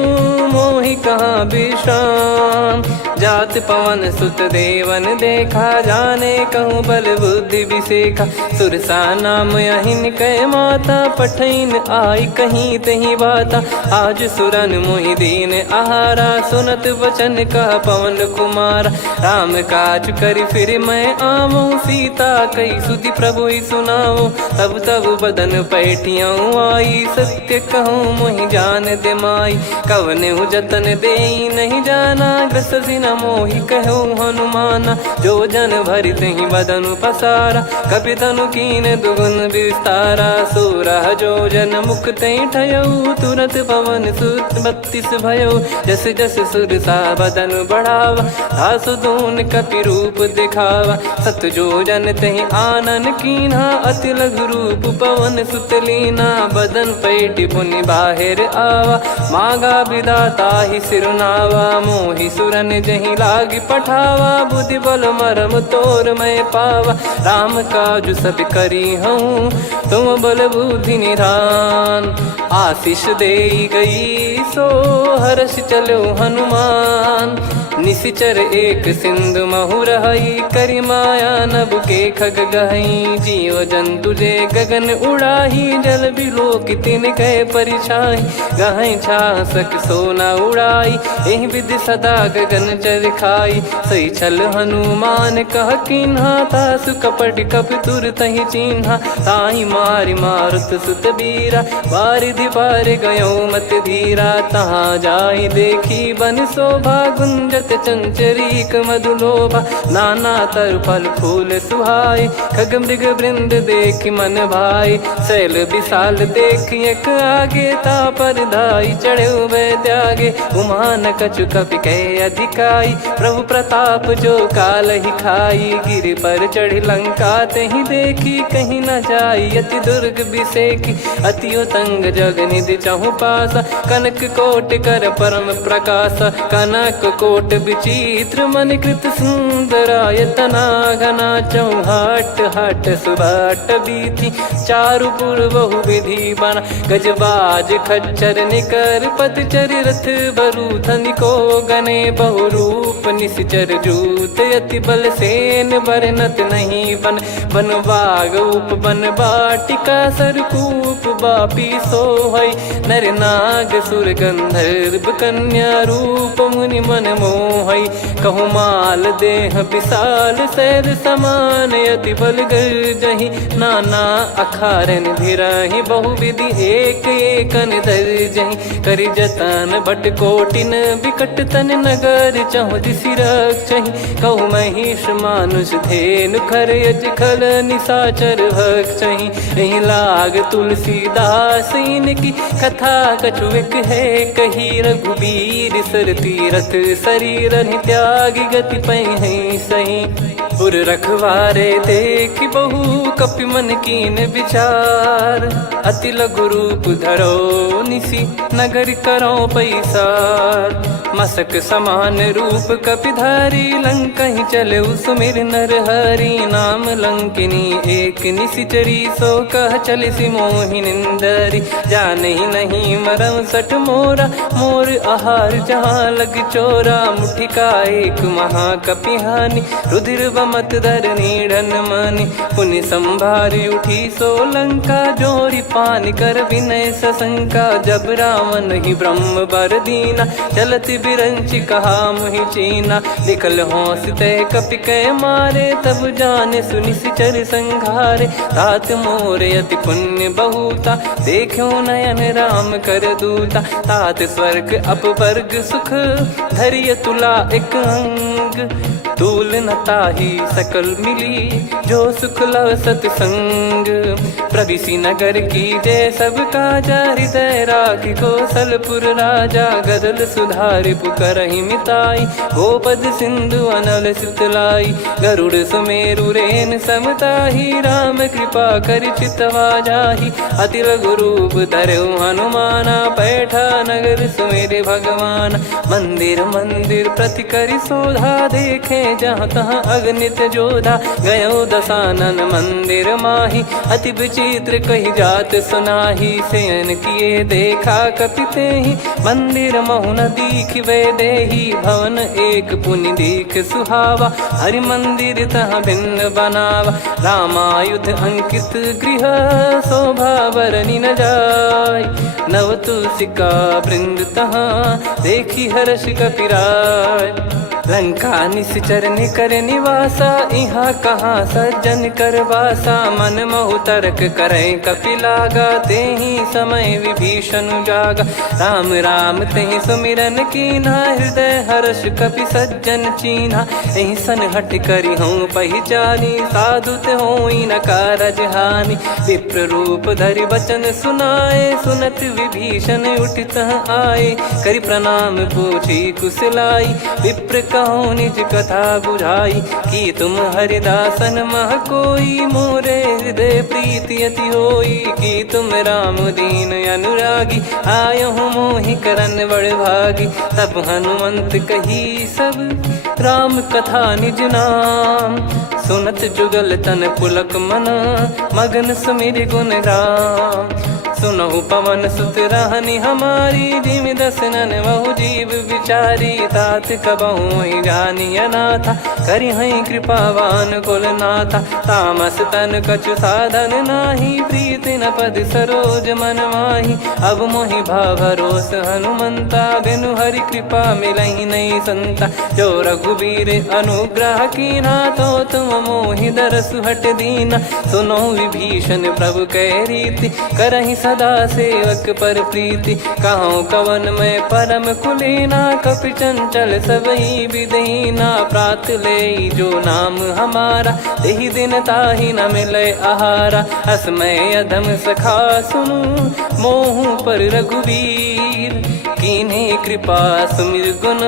मोहि कहाँ विश्राम। जात पवन सुत देवन देखा, जाने कहूँ बल बुद्धि विसेखा, सुरसा नाम अहिन कै माता, पठैन आई कहीं तहीं बाता। आज सुरन मोहि दीन आहारा, सुनत वचन कह पवन कुमारा, राम काज करि फिर मैं आवूँ, सीता कई सुधि प्रभु ही सुनाओ। तब तब बदन पैठियाँ आई, सत्य कहूँ मोहि जान दे माई, कवने जतन दे नहीं जाना, ग्रसिन मोहि कहूँ हनुमाना। जो जन भरि तहि बदन पसारा, कपि तनु कीन दुगुन विस्तारा, सोरह जो जन मुख तहि ठयऊ, तुरत पवन सुत 32 भयऊ। जस जस सुरसा बदन बढ़ावा, दासु दून कपि रूप दिखावा, सत जो जन तहि आनन कीन्हा, अति लघु रूप पवन सुत लीना। बदन पैटि पुनि बाहिर आवा, मांगा विधाता ही सिरुनावा, मोहि सुरन जहि लागी पठावा, बुद्धि बल मरम तोर मैं पावा। राम काज सब करी हूँ, तुम बल बुद्धि निधान, आशीष देई गई सो हर्ष चलो हनुमान। निशिचर एक सिंधु महु रहई, करि माया नभ के खग गहई, जीव जंतु जे गगन उड़ाही, जल बिलो कि तिन गए परिछाई, गहई छासक सोना उड़ाई, एहि विधि सदा गगन चर खाई। सही छल हनुमान कह कीन्हा, तासु कपट कपि तुर तहि चिन्हा, ताहि मारि मारुत सुत बीरा, बारिधि पार गयो मत धीरा। तहाँ जाई देखी बन शोभा, गुंजत चंचरीक मधुलोभा, नाना तर फल फूल सुहाए, खग मृग वृंद देख मन भाई, शैल विशाल देख एक आगे, तापर धाई चढ़े वै त्यागे, उमा न कछु कपि कहे अधिकाई, प्रभु प्रताप जो काल ही खाई। गिरि पर चढ़ी लंका तहि देखी, कहीं न जाई अति दुर्ग बिसेकी, अति उतंग जग निधि चहु पासा, कनक कोट कर परम प्रकाशा, कनक कोट विचित्र मन कृत सुंदरायतना, घना चौहाट हाट सुबाट बीथी, चारु पुर बहु विधि बना, गजबाज खच्चर निकर पतचर रथ बरु धनिको गने, बहु रूप निश्चर जूत अति बल सेन, बरनत नहीं बन बन बाग उप बन बाटिका, सरकूप बापी सोहई, नर नाग सुर गंधर्व कन्या, रूप मुनि मन मोहई, कहु माल देह विशाल शैल समान, अति बल गर्जहि, नाना अखारन भिराहि, बहु विधि एक एकन दर्जहि, करि जतन भट कोटिन विकट तन नगर, चहु दिसि रक्षहि, कहु महिष मानुष धेनु खर यज खल निशाचर भक्षहि, एहि लाग तुलसीदास इनकी कथा कछु एक है कही, रघुबीर सर तीरथ शरीर त्यागी गति पै सही, पुर रखवारे देख बहु कपि मन कीन विचार, अति लघु रूप धरो निसी नगर करो पैसार, मसक समान रूप कपि धारी, लंकहि चले सुमिर नर हरि, नाम लंकिनी एक निशिचरी, सो कह चल सि मोहि निंदरी, जानहि नहीं मरम सठ मोरा, मोर आहार जहाँ लग चोरा, मुठिका एक महाकपि हानि, रुधिर बमत धरनी ढन मानि, पुनि संभारी उठी सो लंका, जोरी पान कर विनय सशंका, जब रावण ही ब्रह्म बर दीना, चलत बिरंच कहा मुहि चीना, निकल होंस तय कपि कै मारे, तब जाने सुनि सिचर संघारे, तात मोर अति पुण्य बहुता, देखो नयन राम कर दूता, तात स्वर्ग अपवर्ग सुख, धैर्य तुला एक अंग, तूल न ताहि सकल मिली, जो सुख लव सतसंग, प्रविसी नगर की जय सब काजा, हृदय राखी कौशलपुर राजा। गदल सुधारि पुकरहि मिताई, गोपद सिंधु अनल सितलाई। गरुड़ सुमेरु रेन समताही, राम कृपा करि चितवा जाहि। अति लघु रूप धरऊ हनुमाना, पैठा नगर सुमेरे भगवान। मंदिर मंदिर प्रति करि शोधा, देखे जहाँ तहाँ अगणित जोधा। गयो दशानन मंदिर माही, अति विचित्र कही जात सुनाही। शयन किए देखा कपिते ही, मंदिर महु न दीखिबे देही। भवन एक पुनि दीख सुहावा, हरि मंदिर तहाँ भिन्न बनावा। रामायुध अंकित गृह, शोभा बरनि न जाय। नव तुलसी का वृंद तहाँ, देखी हर्ष कपिराय। लंका निश्चर निकर निवासा, यहाँ कहाँ सज्जन कर वासा। मन महु तर्क करे कपिलागा, तेहि समय विभीषण जागा। राम राम तेहि सुमिरन कीन्हा, हृदय हर्ष कपि सज्जन चीन्हा। एहि सन हट करि हूँ पहिचानी, साधु ते होई न कारज हानि। विप्र रूप धरि वचन सुनाए, सुनत विभीषण उठित आए। करि प्रणाम पूछी कुशलाई, विप्र कहो निज कथा बुझाई। कि तुम हरिदासन मह कोई, मोरे हृदय प्रीति अति होई। कि तुम राम दीन अनुरागी, आयहु मोहि करन बड़ भागी। तब हनुमंत कही सब राम कथा निज नाम। सुनत जुगल तन पुलक मना, मगन सुमिर गुण राम। सुनहु पवन सुत रहनि हमारी, जिमि दसनन बहु जीव विचारी। तात कबहु ही जानिय नाथा, करि हई कृपावान कुल नाथा। तामस तन कछु साधन नाही, प्रीति न पद सरोज मन माही। अब मोहि भाव भरोस हनुमंता, बिनु हरि कृपा मिलहि नहीं संता। जो रघुबीर अनुग्रह कीन्हा, तो तुम मोहि दरसु हट दीना। सुनो विभीषण प्रभु कह रीति, करहि सदा सेवक पर प्रीति। कहूँ कवन में परम कुलीना, कपि चंचल सबही विदहीना। प्रात ले जो नाम हमारा, तेहि दिन ताहि न मिले आहारा। असमय अधम सखा सुनु, मोहु पर रघुवीर। कीन्ही कृपा सुमिर गुण,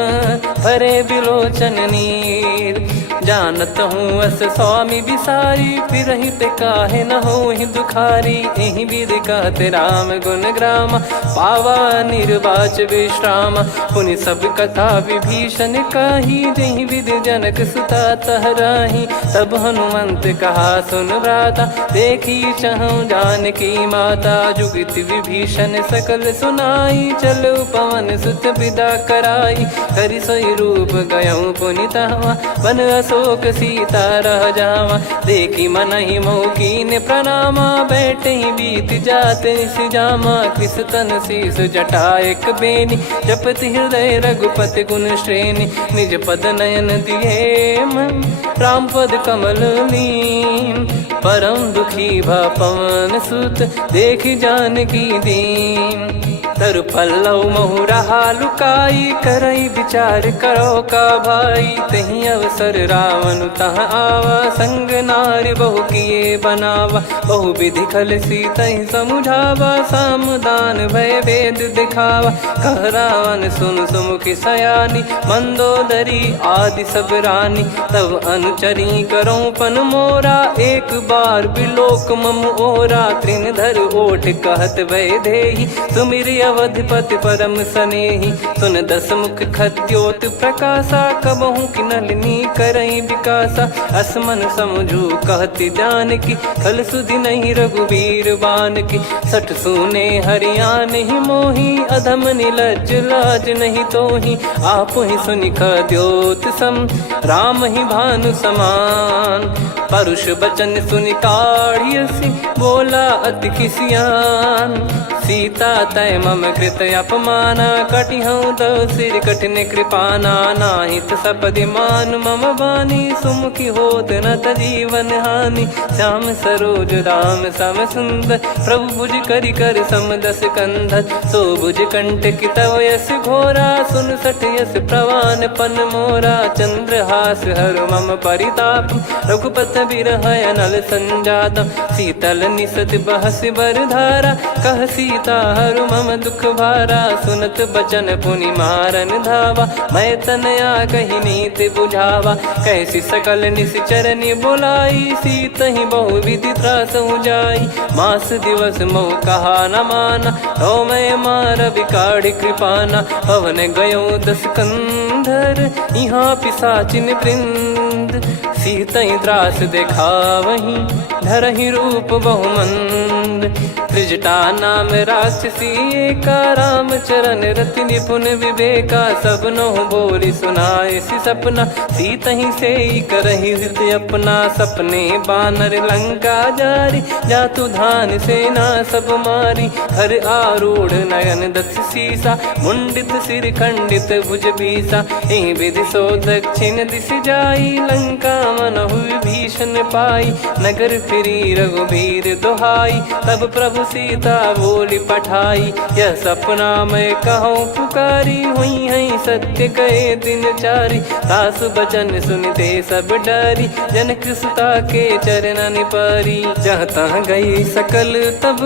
भरे बिलोचन नीर। जानत हूँ अस स्वामी बिसारी, फिरहि ते काहे न होहि दुखारी। एहि विधि कहते राम गुण ग्राम, पावा निर्वाच विश्राम। पुनि सब कथा विभीषण काही, जेहि विधि जनक सुता तहराही। तब हनुमंत कहा सुन भ्राता, देखी चहु जानकी माता। जुगित विभीषण सकल सुनाई, चलो पवन सुत विदा कराई। करि सोई रूप गयऊँ पुनि तहवा, बन अशोक सीता रह जावा। देखी मनहि मोकीन प्रणामा, बैठे ही बीत जात निस जामा। कृस तन शीस जटा एक बेनी, जपति हृदय रघुपति गुण श्रेणी। निज पद नयन दिए मन, राम पद कमल लीन। परम दुखी भा पवन सुत, देखि जानकी दीन। तरु पल्लव महु रहा लुकाई, करई विचार करो का भाई। तही अवसर रावण तहाँ आवा, संग नारी बहु किए बनावा। बहु विधि खल सीतहि समुझावा, सामदान भय वेद दिखावा। कह रावण सुन सुमुखि सयानी, मंदोदरी आदि सब रानी। तब अनुचरी करो पन मोरा, एक बार बिलोक मम ओरा। तृण धर ओठ कहत भय देहि, सुमिर अवधिपति परम सनेहि। सुन दस मुख खद्योत प्रकाशा, कबहु कि नलिनी करई विकासा। असमन समझू कहति जानकी, खल सुधि नहीं रघुवीर बान की। सठ सुने हरियाण ही मोही, अधम निलज लाज नहीं तोही। आपु ही सुनि खद्योत सम, राम ही भानु समान। परुष बचन सुनि काढ़ियसि, बोला अति किसियान। सीता तय मम कृत अपमाना, कटिहऊँ तव सिर कठिन कृपाना। नाहित सपदि मान मम बानी, सुमुखि होत न तजीवन हानि। श्याम सरोज राम सम सुंदर, प्रभु भुज करि कर सम दस कंधर। सो भुज कंठ की तव यस घोरा, सुन सठ यस प्रवान पन मोरा। चंद्रहास हर मम परिताप, रघुपत बिरह अनल संजाता शीतल निसत बहस बरधारा कह सीता हरु मम दुख भारा सुनत बचन पुनि मारन धावा मैं तनया कही नीति बुझावा कैसी सकल निश्चरनि बोलाई सीत ही बहु विधि त्रास जाई मास दिवस मोह कहा न माना तो मैं मार विकाढ़ कृपाना पवन गयो दस कंधर यहाँ पिशाचिन वृंद सीतई त्रास देखा वहीं धरहि रूप बहुमंद त्रिजटा नाम राक्षसी का राम चरण रति निपुण विवेका सब नोह बोली सुनाए सी सपना सीतहि से करहि हित अपना सपने बानर लंका जारी जातु धान सेना सब मारी हर आरूढ़ नयन दस सीसा मुंडित सिर खंडित भुज बीसा एहि विधि सो दक्षिण दिश जाई लंका मनहु भीषण पाई नगर फिरी रघुबीर दोहाई तब प्रभु सीता बोली पठाई यह सपना मैं कहूँ पुकारी हुई है सत्य गए दिन चारी सासु बचन सुनते सब डरी जनक सुता के चरण परी जहाँ तहाँ गई सकल तब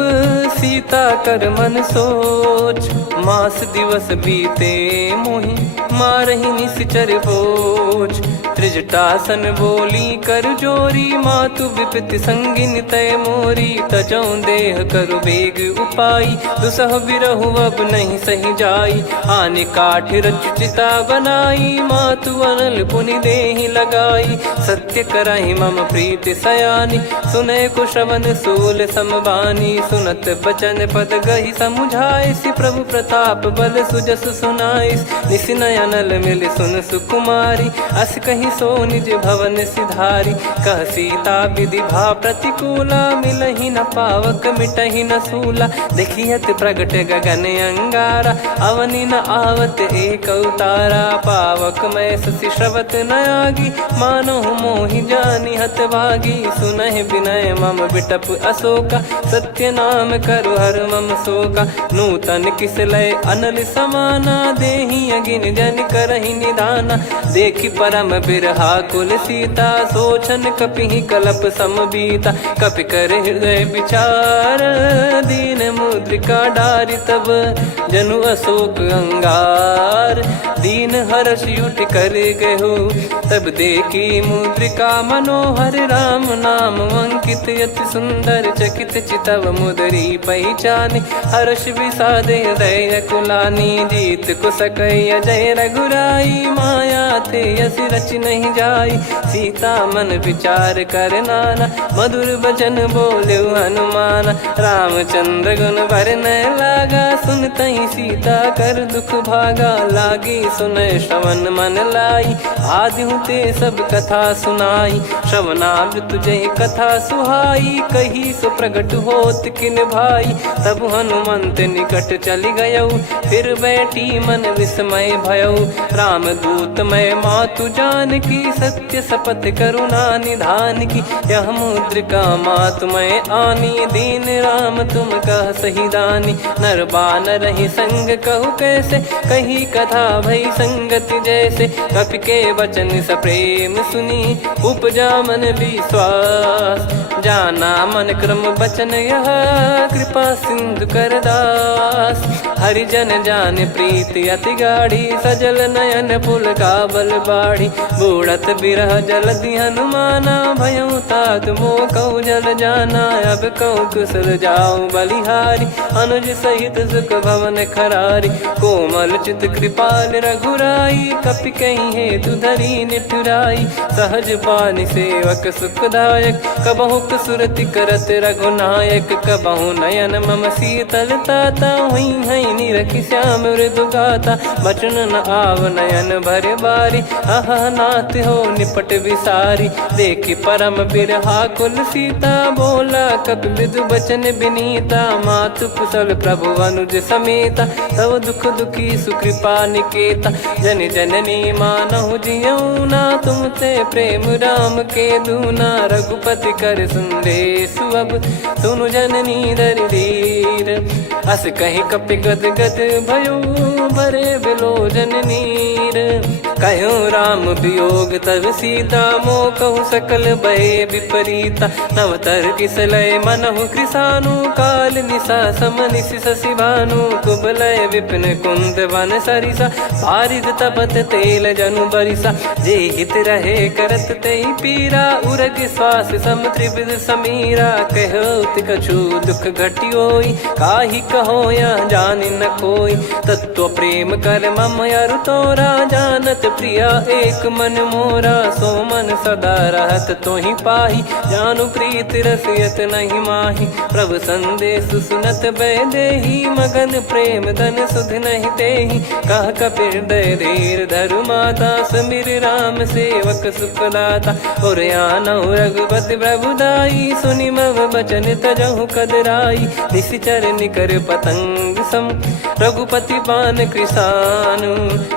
सीता कर मन सोच मास दिवस बीते मोहि मारहि निश्चर बोझ त्रिजटासन बोली कर जोरी मातु विपति संगिन तय मोरी तजौ देह करु बेग उपाई दुसह बिरहु अब नहीं सही जाई आने काठ रचिता बनाई मातु अनल पुनि देहि लगाई सत्य कराई मम प्रीति सयानी सुने को श्रवण सूल समबानी सुनत बचन पद गही समुझाए सि प्रभु प्रताप बल सुजस सुनाइस निसिनय अनल मिल सुन सुकुमारी अस कही सो निज भवन सिधारी कह सीता विधि भा प्रतिकूला मिलहि न पावक मिटहि न सूला देखियत प्रगट गगन अंगारा अवनि न आवत एक उतारा पावक मैं ससी श्रवत न आगी मानो मोहि जानि हत भागी सुनहि विनय मम बिटप अशोका सत्य नाम करु हर मम शोका नूतन किस लय अनल समाना देहि अगिन जन करहि निदाना देखि परम बिरहा कुल सीता सोचन कपि कलप समबीता कपि कर हृदय विचार दीन मुद्रिका डारि तब जनु अशोक अंगार दीन हर्ष उठ कर गहु तब देखी मुद्रिका मनोहर राम नाम अंकित यति सुंदर चकित चितव मुदरी पहचान हर्ष विषाद हृदय कुलानी जीत को सकय जय रघुराई माया थे यस रच नहीं जाई सीता मन विचार कर नाना मधुर बचन बोले हनुमान रामचंद्र गुण वरन लागा सुनतहि सीता कर दुख भागा लागी सुन श्रवण मन लाई आदि ते सब कथा सुनाई श्रवणाब तुझे कथा सुहाई कही सो प्रगट होत किन भाई तब हनुमंत निकट चली गयौ फिर बैठी मन विस्मय भयौ राम दूत मैं मातु जान की सत्य शपथ करुणा निधान की यह मुद्रिका मातु मैं आनी दीन राम तुम कह सही दानी नर बानर ही संग कहु कैसे कही कथा भई संगति जैसे कपि के वचन सप्रेम सुनी उपजा मन विश्वास जाना मन क्रम बचन यह कृपा सिंधु कर दास हरिजन जान प्रीति अति गाढ़ी सजल नयन पुल का बल बाढ़ी बूढ़त बिरह जलधि हनुमाना भयउ तात मोह कहु जल जाना अब कहु कुशल जाऊं बलिहारी अनुज सहित सुख भवन खरारी कोमल चित कृपाल रघुराई कपि कहीं हेतु धरी निठुराई सहज पानि सेवक सुखदायक कबहु सुरति करत रघुनायक कबहु नयन मम शीतल ताता हुई है निरखि श्याम मृदु गाता बचन न आव नयन भर बारी अह नाथ हो निपट विसारी देखि परम बिरहा कुल सीता बोला कपि मृदु बचन विनीता मातु कुशल प्रभु अनुज समेता तव दुख दुखी सुकृपा निकेता जन जननी मानहु जियऊ ना तुम ते प्रेम राम के दूना रघुपति कर संदेश अब सुनु जननी दर धीर अस कहीं कपि गद गद भयो भरे बिलोचन नीर कहो राम वियोग तब सीता मोह कहु सकल भय विपरीता नवतर किसलय मनहु कृसानु काल निशा समनिश शशि भानु कुबलय विपिन कुंद वन सरिसा पारिद तपत तेल जनु बरिसा जे हित रहे करत ते पीरा उरग श्वास सम त्रिविध समीरा कहत कछु दुख घटियोई काहि कहो या जानि न कोई तत्व प्रेम कर मम अरु तोरा जानत प्रिया एक मन मोरा सो मन सदा रहत तोहि पाही जानु प्रीत रसियत नहीं माही प्रभु संदेश सुनत बैदेही मगन प्रेम धन सुध नहीं तेहि कह कपिर दय धीर धरु माता समीर राम सेवक सुखदाता और आनौ रघुपति प्रभुदाई सुनि मव बचन तजहु कदराई निशिचर निकर पतंग सम रघुपति पान कृसानु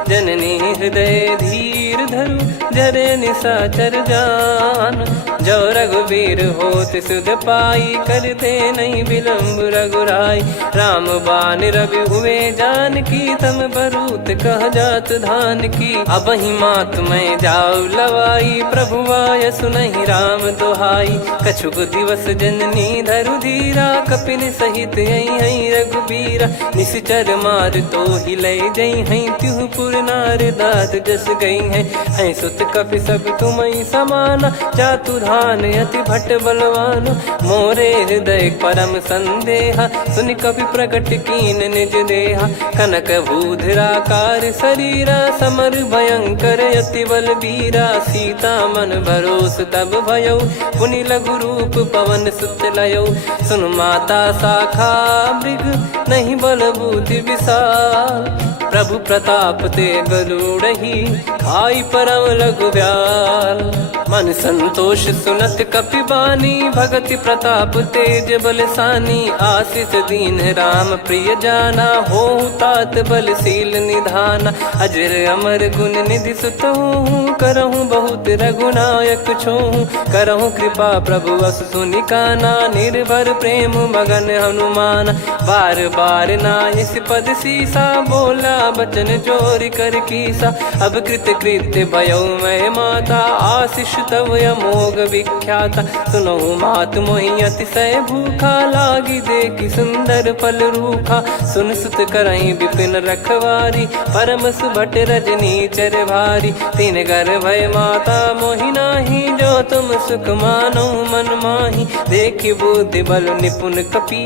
जननी हृदय धीर धरु जरे निशाचर जान जो रघुवीर होत सुध पाई करते नहीं विलम्ब रघुराई राम बान रवि हुए जान की तम बरूत कह जात धान की अब ही मात में जाऊ लवाई प्रभु आय सुनहि राम दोहाई कछुक दिवस जननी धरु धीरा कपिन सहित यही रघुबीरा निश्चर मार तो ही ले जई हैं त्युह पुर नार दाद जस गई हैं सुत कपि सब तुमई समाना जातु धान अति भट बलवान मोरे हृदय परम संदेहा सुनि कपि प्रकट कीन निज देहा कनक भूधराकार शरीरा समर भयंकर अति बल बीरा सीता मन भरोस तब भयो पुनि लघु रूप पवन सुत लयो सुन माता शाखा मृग नहीं बल बुद्धि विशाल प्रभु प्रताप ते गरुड़हि खाई परम लघु ब्याल मन संतोष सुनत कपि बानी भगति प्रताप तेज बलसानी आशीष दीन राम प्रिय जाना हो तात बलशील निधाना अजर अमर गुण निधि सुतहु करहु बहुत रघुनायक छोहु करहु कृपा प्रभु अस सुनि काना निर्भर प्रेम मगन हनुमान बार बार नायस पद सीसा बोला बचन चोरी कर कीसा अब कृत कृत्य भयो मैं माता आशीष तव अमोघ विख्याता सुनहु मात मोहि अतिशय भूखा लागी देखी सुंदर फल रूखा सुन सुत करई विपिन रखवारी परम सुभट रजनी चर भारी तीन घर भय माता मोहि नाही जो तुम सुख मानो मन माही देखी बुद्धि बल निपुण कपि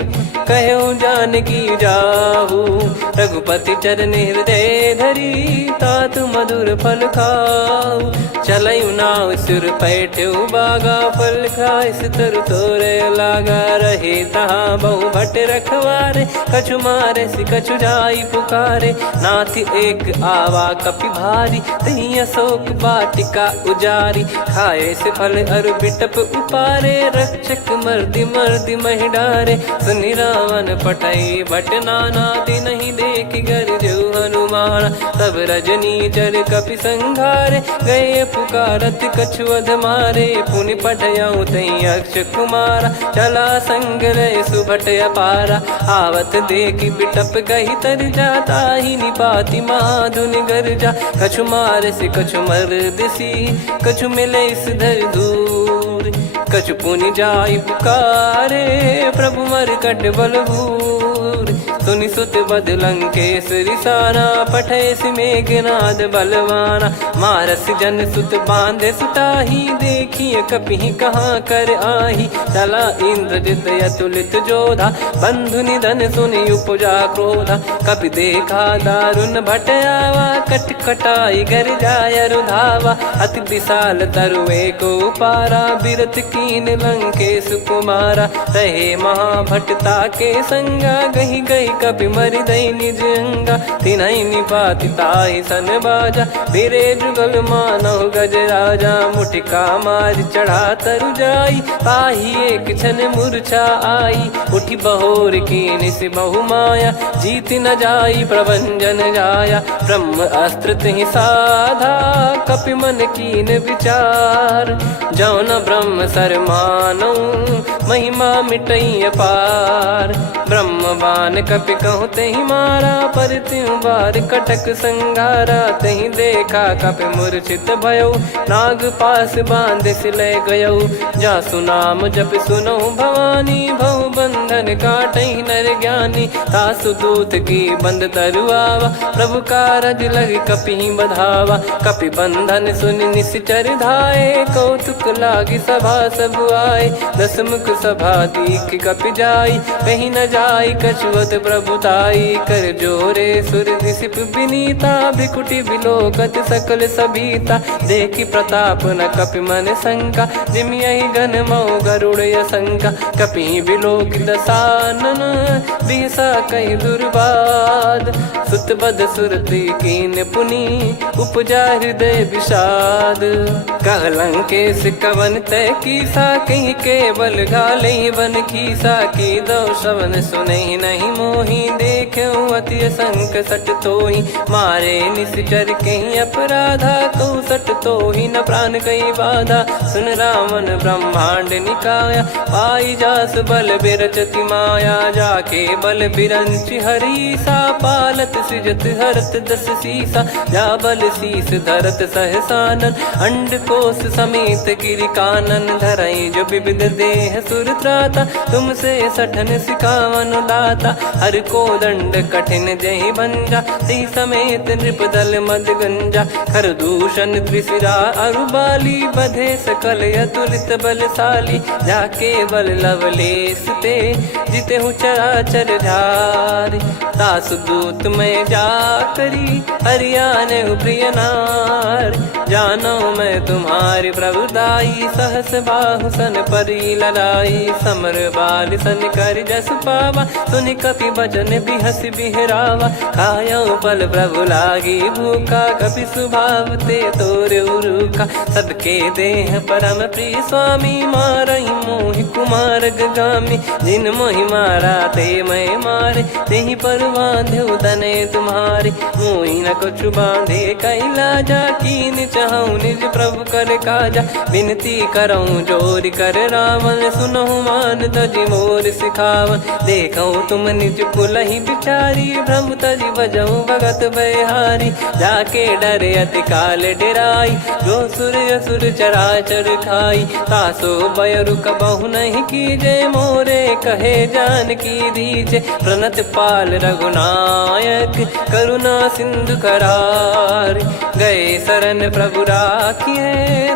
कहो जानकी जाहू रघुपति चरण हृदय धरी तात मधुर फल खाऊ चलऊ नाव सुर पैठ्यू बागा फल खाइस तरु तोरे लागा रहे तहाँ बहु भट रखवारे कछु मारे सि कछु जाई पुकारे नाथ एक आवा कपि भारी तही अशोक बाटिका उजारी खाए से फल अरु बिटप उपारे रक्षक मर्दि मर्दि महि डारे सुनि रावण पटई भट नाना नहीं देख गर जो हनुमान तब रजनी चर कपि संघारे गए पुकारत कछु अध मारे पुनि पटयऊ तई अक्ष कुमारा चला संग रहे सुभट अपारा आवत देखी बिटप कही तर जाता ही निपाति माधुनि गर्जा कछु मार से कछु मर दिसी कछु मिले इस धर दूर कछु पुनि जाई पुकारे प्रभु मर कट बलभूर सुनि सुत बद लंकेश रिसाना पठेस मेघनाद बलवाना मारस जन सुत बांधे सुताही देखिए कपि कहाँ कर आही चला इंद्रजित अतुलित जोधा बंधु निधन सुनि उपजा क्रोधा कपि देखा दारुण भट आवा कट कटाई घर जाय रुधावा अति विशाल तरुए को पारा बिरत कीन लंकेश कुमारा रहे महाभटता के संगा गही गही कपि मरि दई निज अंगा तिन्है निपाति ताहि सन बाजा बिरे जुगल मानव गज राजा मुटिका मार चढ़ा तरु जाई ताहि एक क्षण मूर्छा आई उठी बहोर कीन से बहु माया जीत न जाई प्रभंजन जाया ब्रह्म अस्त्र तिहि साधा कपि मन कीन विचार जौन ब्रह्म सर मानऊ महिमा मिटई अपार। ब्रह्मवान कपि कहूँ तेहि मारा, पर त्यों बार कटक संघारा। तही देखा कपि मूर्छित भयो, नाग पास बांध सिले गयो। जासु नाम जप सुनो भवानी, भव बंधन काटई नर ज्ञानी। तासु दूत की बंद तरुआवा, प्रभु कारज लग कपि बधावा। कपि बंधन सुन निश्चर धाये, कौतुक लागी सभा सब आए। दस मुख सभा दीख कपि जाई, कहीं न जाई कछुअत प्रभुताई। कर जोरे सुर दिसिप विनीता, भ्रिकुटि बिलोकत सकल सबीता। देखी प्रताप न कपि मन शंका, जिमि यही घन मऊ गरुड़ असंका। कपि बिलोक दसानन, बिहसा कहि दुर्बाद। सुत बद सुरति कीन पुनि, उपजा हृदय विषाद। कहलंकेश कवन तय कीसा, कहीं केवल घाले बन खीसा। की दो श्रवण सुनहि नहीं मोही, देखऊं अति संक सट तोहि। मारे निश्चर कहीं अपराधा, कहूँ सट तोहि न प्राण कहीं बाधा। सुन रावण ब्रह्मांड निकाया, पाई जास बल बिरचति माया। जाके बल बिरंच हरीसा, पालत सृजत हरत दस सीसा। जा बल शीस धरत सहसानन, अंड कोश समेत गिरि कानन। धरई जो विविध देह सुर त्राता, तुमसे सठन सिखावन दाता। हर को दंड कठिन जहि भंजा, ती समेत नृप दल मद गंजा। खर दूषण त्रिशिरा अरुबाली, बधे सकल अतुलित बलशाली। जाके बल लवलेस ते, जिते हूँ चराचर झारी। तासु दूत में जा करी, हरियाने प्रिय नार। जानो मैं तुम्हारी प्रभुदाई, सहस बाहु सन परी लड़ाई। समर बाल सन कर जस पावा, सुनि कपि बचन बिहस बिहरावा। खायो बल प्रभु लागी भूखा, कपि स्वभाव ते तोर उरुखा। सबके देह परम प्रिय स्वामी, मारई मोहि कुमार गामी। जिन मोहि मारा ते मैं मारे, तेहि पर बांधे तने तुम्हारे। मोहि न कुछ बांधे कैलाजा, कीन चाहूं निज प्रभु कर काजा। विनती करऊं जोर कर रावण, सुनहु मान तजि मोर सिखावन। देखऊं तुम निज कुलहि बिचारी, भ्रम तजि बजऊं भगत बहारी। जाके डरे अति काल डेराई, जो सुर असुर चराचर खाई। तासो बयरु कबहु नहीं कीजे, मोरे कहे जान की दीजे। प्रणत पाल रघुनायक, करुणा सिंधु करार। गए शरण प्रभु राखिए,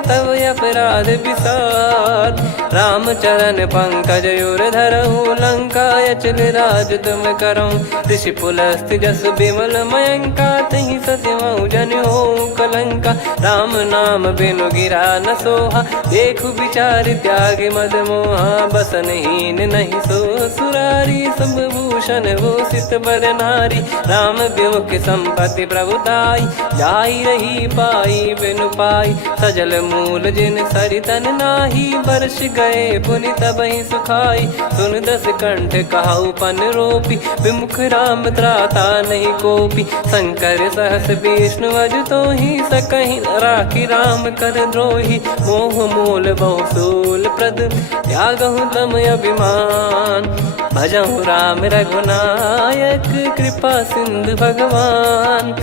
तब अपराध विसार। राम चरण पंकज उर धरहु, लंका अचल राज तुम करऊं। ऋषि पुलस्त जस विमल मयंका, तहि ससिमऊ जन हो कलंका। राम नाम बिनु गिरा न सोहा, देखु विचार त्याग मद मोहा। बसनहीन नहीं सो सुरारी, सब भूषण वो सित बर नारी। राम विमुख संपत्ति प्रभुताई, जाई रही पाई बिनु पाई। सजल मूल जिन सरितन नाही, वर्ष गए पुनि तबहि सुखाई। सुन दस कंठ कहाऊ पन रोपी, विमुख राम त्राता नहीं कोपी। शंकर सहस विष्णु अज तोहि, सकहि राखी राम कर द्रोही। मोह मूल बहु सूल प्रद, त्यागहु तम अभिमान। भजहु राम रघुनायक, कृपा सिंधु भगवान।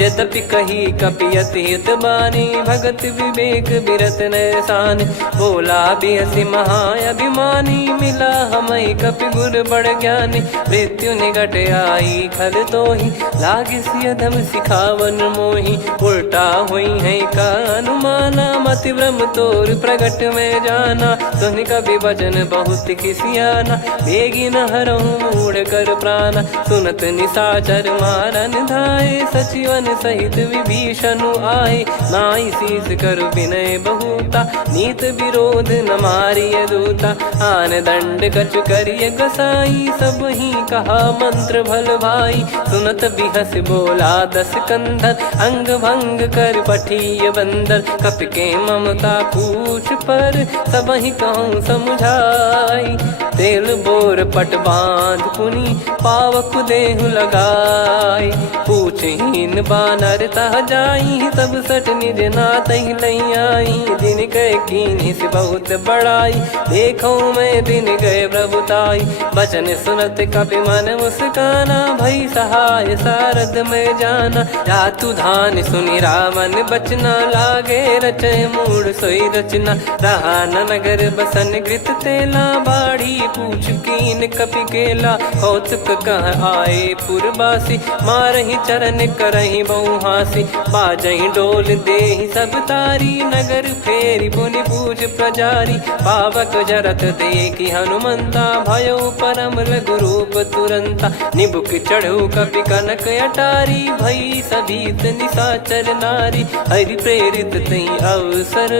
यद्यपि कही कपि अति हित बानी, भगत विवेक बिरत नैसान। बोला बिहसि महाअभिमानी, मिला हमई कपि गुर बड़ ज्ञानी। मृत्यु निकट आई खल तोहि, लागे सियधम सिखावन मोहि। उल्टा हुई है का अनुमाना, मति भ्रम तोर प्रगट में जाना। सुनि कपि वचन बहुत खिसियाना, बेगी न हरहु मूढ़ कर प्राणा। सुनत निशाचर मारन धाये, सचिवन सहित विभीषणु आए। नाई शीस करु विनय बहुता, नीत विरोध न मारिय दूता। आन दंड कछु करिय गसाई, सब ही कहा मंत्र भल भाई। सुनत बिहस बोला दस कंधर, अंग भंग कर पठिय बंदर। कपि के ममता पूछ पर, सब ही कहूँ समुझाई। तेल बोर पट बांध पुनि पावक देहु लगाई। पूछहीन बानर तह जाई तब सट निज नाथ लई आई। दिन गए कीन्ही से बहुत बड़ाई देखो मैं दिन गए प्रभुताई। बचन सुनत कपि मन मुस्काना भई सहाय सारद में जाना। जातु धान सुनि रावण बचना लागे रचे मूड सोई रचना। रहा न नगर बसन कृत तेला बाढ़ी पूछ कीन कपि केला। कौतुक कह आए पुरबासी मारहि चरण करहि बहु हासी। बाजहि डोल देहि सब तारी नगर फेरी पुनि पूछ प्रजारी। पावक जरत देखि हनुमंता भयो परम लघु रूप तुरंता। निबुक चढ़ऊ कपि कनक अटारी भई सभीत निशाचर नारी। हरि प्रेरित तई अवसर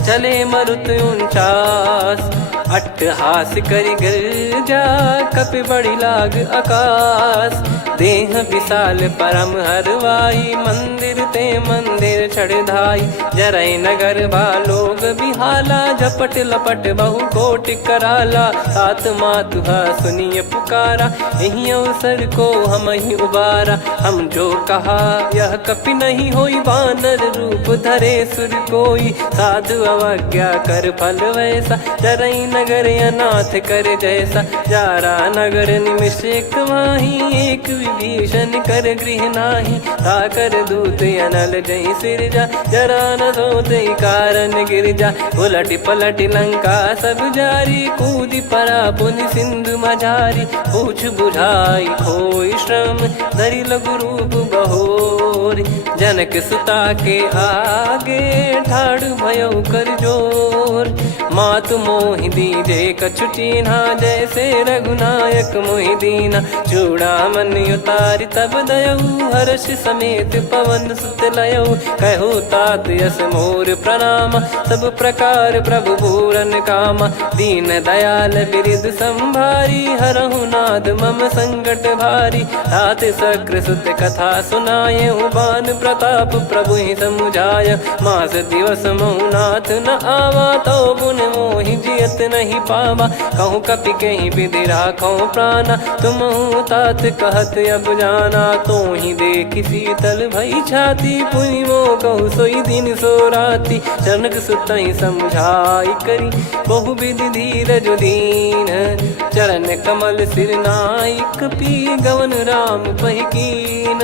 चले मरुत 49। अट्टहास करि गिरजा कपि बड़ी लाग आकाश। देह विशाल परम हरवाई मंदिर ते मंदिर चढ़धाई। जरई नगर बालोग बिहाला झपट लपट बहु कोटि कराला। सात मातुहा सुनिय पुकारा यही अवसर को हम ही उबारा। हम जो कहा यह कपि नहीं होई वानर रूप धरे सुर कोई। साधु अवज्ञा कर फल वैसा जरई नगर अनाथ कर जैसा। जारा नगर निमिष एक माही एक विभीषण कर गृह नाही। ताकर दूत अनल जय सिरजा जरा न सोते कारण गिरजा। उलट पलट लंका सब जारी कूदी परा पुनि सिंधु मझारी। पूछ बुझाई खोई श्रम धरि लघु रूप बहोर। जनक सुता के आगे ठाड़ भयो कर जोर। मातु मोहि दीजे कछु चिन्हा जैसे रघुनायक मोहि दीना। चूड़ामन उतारि तब दयऊ हर्ष समेत पवन सुत लयऊ। कहु तात यस मोर प्रणाम सब प्रकार प्रभु पूरन कामा। दीन दयाल बिरिद संभारी हरहु नाद मम संकट भारी। तात सक्र सुत कथा सुनाये बान प्रताप प्रभु ही समुझाय। मास दिवस महु नाथ न आवा तो पुन मोहि जियत नहीं पावा। कहूँ कपि कहीं विधि राखो प्राणा तुम तात कहत अब जाना। तो ही देखी शीतल भई छाती पुनि मो कहु सोई दिन सो राती। जनक सुतहि समझाई करी बहु विधि धीरज दीन। चरण कमल सिर नाई कपि गवन राम पहिकीन।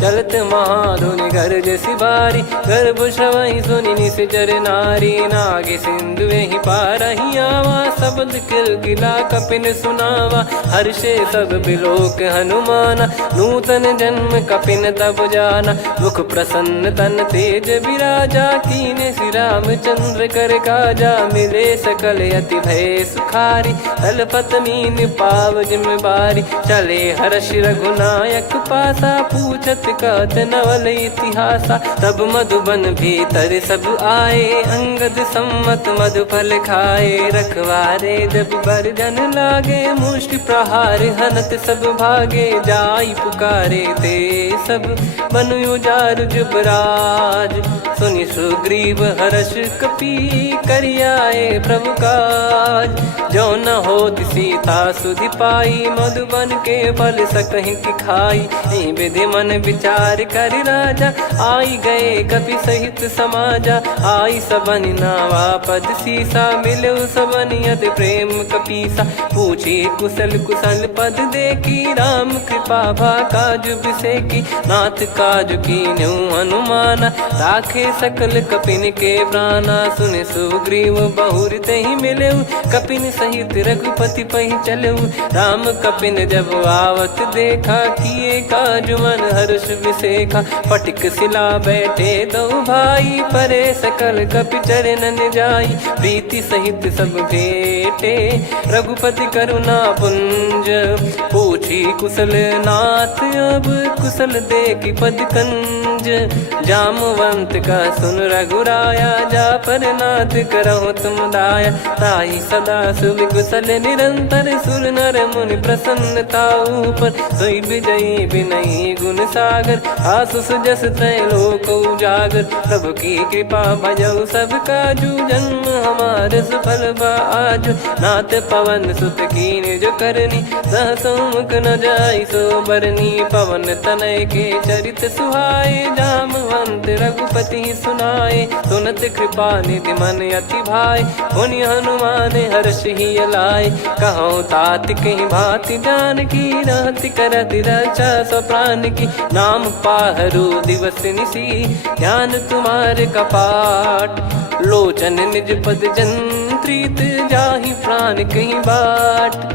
चलत महाधुनि गर्ज सिबारी गर्भ श्रवहि सुनि निश्चर नारी। नागे सिंधु ही पारहि आवा शब्द किलकिला कपिन सुनावा। हर्षे सब बिलोक हनुमाना नूतन जन्म कपिन तब जाना। मुख प्रसन्न तन तेज विराजा कीने श्री रामचंद्र कर काजा। मिले सकल अति भय सुखारी तलपत मीन पाव जिम बारी। चले हर्ष रघुनायक पासा पूछत कहत नवल इतिहासा। तब मधुबन भीतर सब आए अंगद सम्मत मधुफल खाए। रखवारे जब बरजन लागे मुष्टि प्रहार हनत सब भागे। जाई पुकारे ते सब बन उजार जुबराज। सुनि सुग्रीव हर्ष कपि करियाए प्रभु काज। जो न होत सीता सुधि पाई मधुबन के फल सकहि की खाई। विधि मन विचार कर राजा आई गए कपि सहित समाजा। आई सबन नावा पद सीसा मिलो सबन यद प्रेम कपीसा। पूछी कुशल कुशल पद देखी राम कृपा भा काज बिसेकी। नाथ काज कीन्हु हनुमाना राखे सकल कपिन के प्राणा। सुने सुग्रीव बहुर तहि मिलेऊ कपिन सहित रघुपति पहि चलेऊ। राम कपिन जब आवत देखा किए काज मन हर्ष विसेखा। फटिक सिला बैठे दो भाई परे सकल कपि चरणन जाई। प्रीति सहित सब भेटे रघुपति करुणा पुंज। पूछ पूछी कुशल नाथ अब कुशल देखी पद कंज। जामवंत का सुन रघुराया जा पर नाथ करहु तुम दाया। ताहि सदा सुभि कुशल निरंतर सुर नर मुनि प्रसन्नता ऊपर। सोई विजयी विनयी गुण सागर आसु सुजस त्रैलोक उजागर। प्रभु की कृपा भजऊ सब काजू जन्म हमारे सफल बा आजु। नाथ पवन सुत की निज करनी सहसो मुख न जाई सो बरनी। पवन तनय के चरित सुहाए जामवंत रघुपति सुनाए। सुनत कृपा निधि मन अति भाई पुनि हनुमान हर्ष ही लाए। कहो तात कहीं भांति जान की रहति करति रक्षा सो प्राण की। नाम पाहरु दिवस निसी ध्यान तुम्हारे कपाट। लोचन निज पद जंत्रित जाहि प्राण कहीं बाट।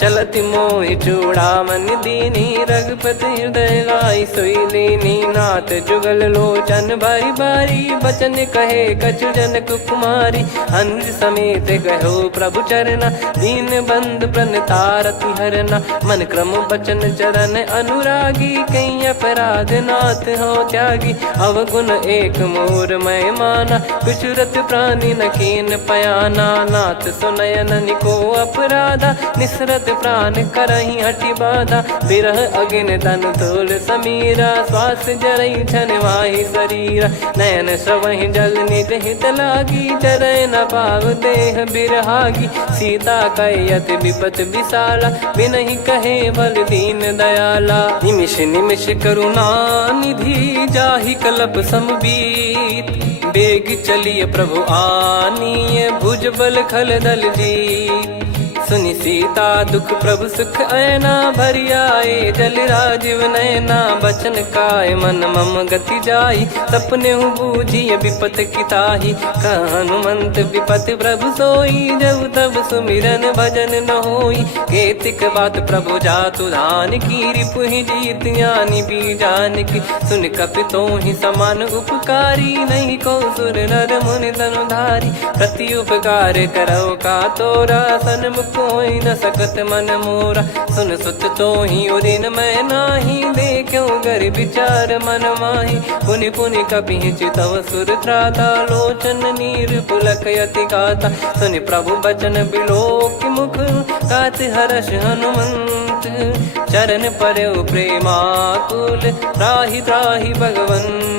चलति मोहि चूड़ामन दीनी रघुपति हृदय लाई सोई लीनी। नाथ जुगल लोचन बारी बारी बचन कहे कछु जनक कुमारी। अनुज समेत गयो प्रभु चरना दीन बंद प्रणतारति हरना। मन क्रम बचन चरण अनुरागी कहीं अपराध नाथ हो त्यागी। अवगुण एक मोर मैं माना कुछुरत प्राणी न कीन पयाना। नाथ सुनयन को अपराधा निसरत प्राण करही हटि बाधा। बिरह अगिन तन तोल समीरा श्वास जरई छन वाहि शरीरा। नयन श्रवहि जल निज हित लागी चरय न पाव देह बिरहागी। सीता कयत विपत विशाला बिनहि कहे बल दीन दयाला। निमिष निमिष करुणा निधि जाहि कल्प समबीत। बेग चलिए प्रभु आनीय भुज बल खल दल जीत। सुनि सीता दुख प्रभु सुख ऐना भरि आए। जल राजीव नैना बचन काय मन मम गति जाई। सपने हूँ बूझी विपत किताही हनुमंत विपत प्रभु सोई। जब तब सुमिरन भजन न होई। केतिक बात प्रभु जातु धान की रिपु ही जीत यानी बीजान की। सुन कपितो ही समान उपकारी नहीं को सुर नर मुनि धनुधारी। प्रति उपकार करो का तोरा सन्मुख कोई न सकत मन मोरा। सुन सुत तो ही उदिन मैं नाही देखो गर विचार मन माही। पुनि पुनि कपि चितव सुर त्राता लोचन नीर पुलक यति गाता। सुनि प्रभु बचन बिलोक मुख कात हर्ष हनुमंत। चरण परयो प्रेमाकुल त्राहि त्राहि भगवंत।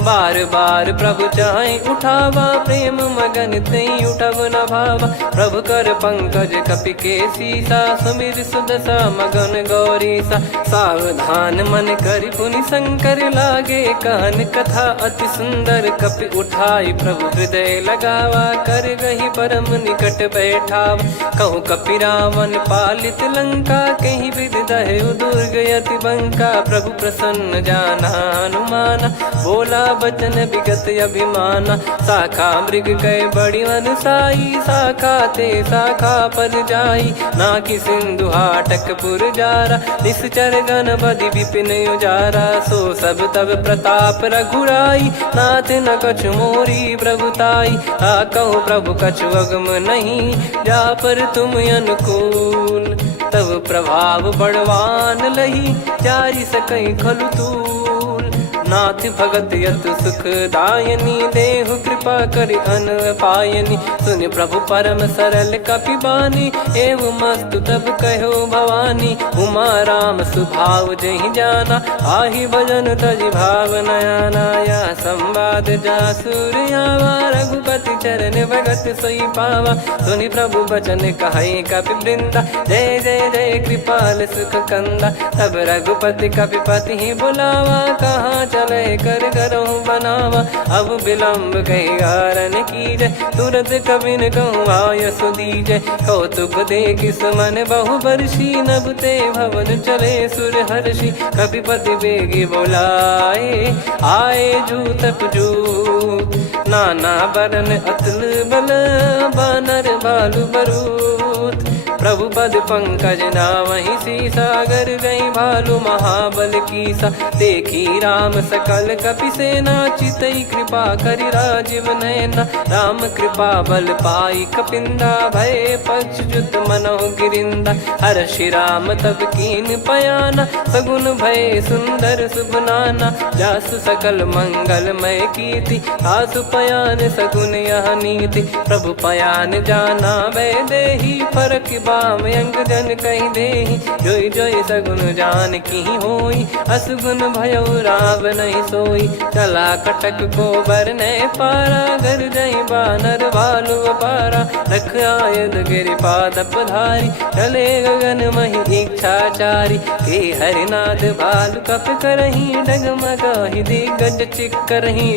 बार बार प्रभु चाहि उठावा प्रेम मगन तई उठब न भावा। प्रभु कर पंकज कपि के सीसा सुमिर सुदशा मगन गौरीसा। सावधान मन करि पुनि शंकर लागे कहन कथा अति सुंदर। कपि उठाई प्रभु हृदय लगावा कर गही परम निकट बैठावा। कहु कपि रावण पालित लंका कहीं विद दहु दुर्ग यति बंका। प्रभु प्रसन्न जाना हनुमाना बोला बचन विगत अभिमाना। शाखा मृग गए बड़ी अनुसाई शाखा ते शाखा पर जाई। ना कि सिंधु हाटक पुर जारा निश्चर गण बदि विपिन उजारा। सो सब तब प्रताप रघुराई नाथ न कछु मोरी प्रभुताई। कहु प्रभु कछु अगम नहीं जा पर तुम अनुकूल। तब प्रभाव बड़वान लही जारी सकई खलु तूल। नाथ भगत यत सुख दायनी देहु कृपा करि अन पायनी। सुन प्रभु परम सरल कपि बानी एवं मस्तु तब कहो भवानी। उमा राम सुभाव जहि जाना आहि भजन तजि भाव नयाना। या संवाद जासुर आवा रघुपति चरण भगत सोई पावा। सुनि प्रभु बचन कहै कपि वृंदा जय जय जय कृपाल सुख कंदा। तब रघुपति कपिपति ही बुलावा कहाँ चले कर करो बनावा। अब विलम्ब कही कारण कीजय तुरंत कबिन कहूँ आय सुदीजय। कौतुक देख सुमन बहु बरसी नभते भवन चले सुर हर्षि। कपिपति बेगी बोलाए आए जूतप जूत। नाना बरन अतुल बल बानर बालु बरूत। प्रभु पद पंकज नावहि सीसा, गर गई भालु महाबल कीसा। देखी राम सकल कपि सेना, चितई कृपा करि राजीव नयना। राम कृपा बल पाई कपिंदा, भय पक्षजुत मनहु गिरिंदा। हर्षि राम तब कीन पयाना, सगुन भय सुंदर शुभ नाना। जासु सकल मंगलमय कीर्ति, आसु पयान सगुन यह नीति। प्रभु पयान जाना वै देहि, फरक बाम अंग जन कहि देहि। जोई जोई सगुन जान की होई, असुगुन भयो राव नहीं सोई। चला कटक को बरने पारा, घर जई बानर भालु अपारा। रख आयद गिरिपाद पधारी, चले गगन महि इच्छाचारी। के हरिनाथ भालु कप करही, डगमगाहि दिग्गज चिक्करही।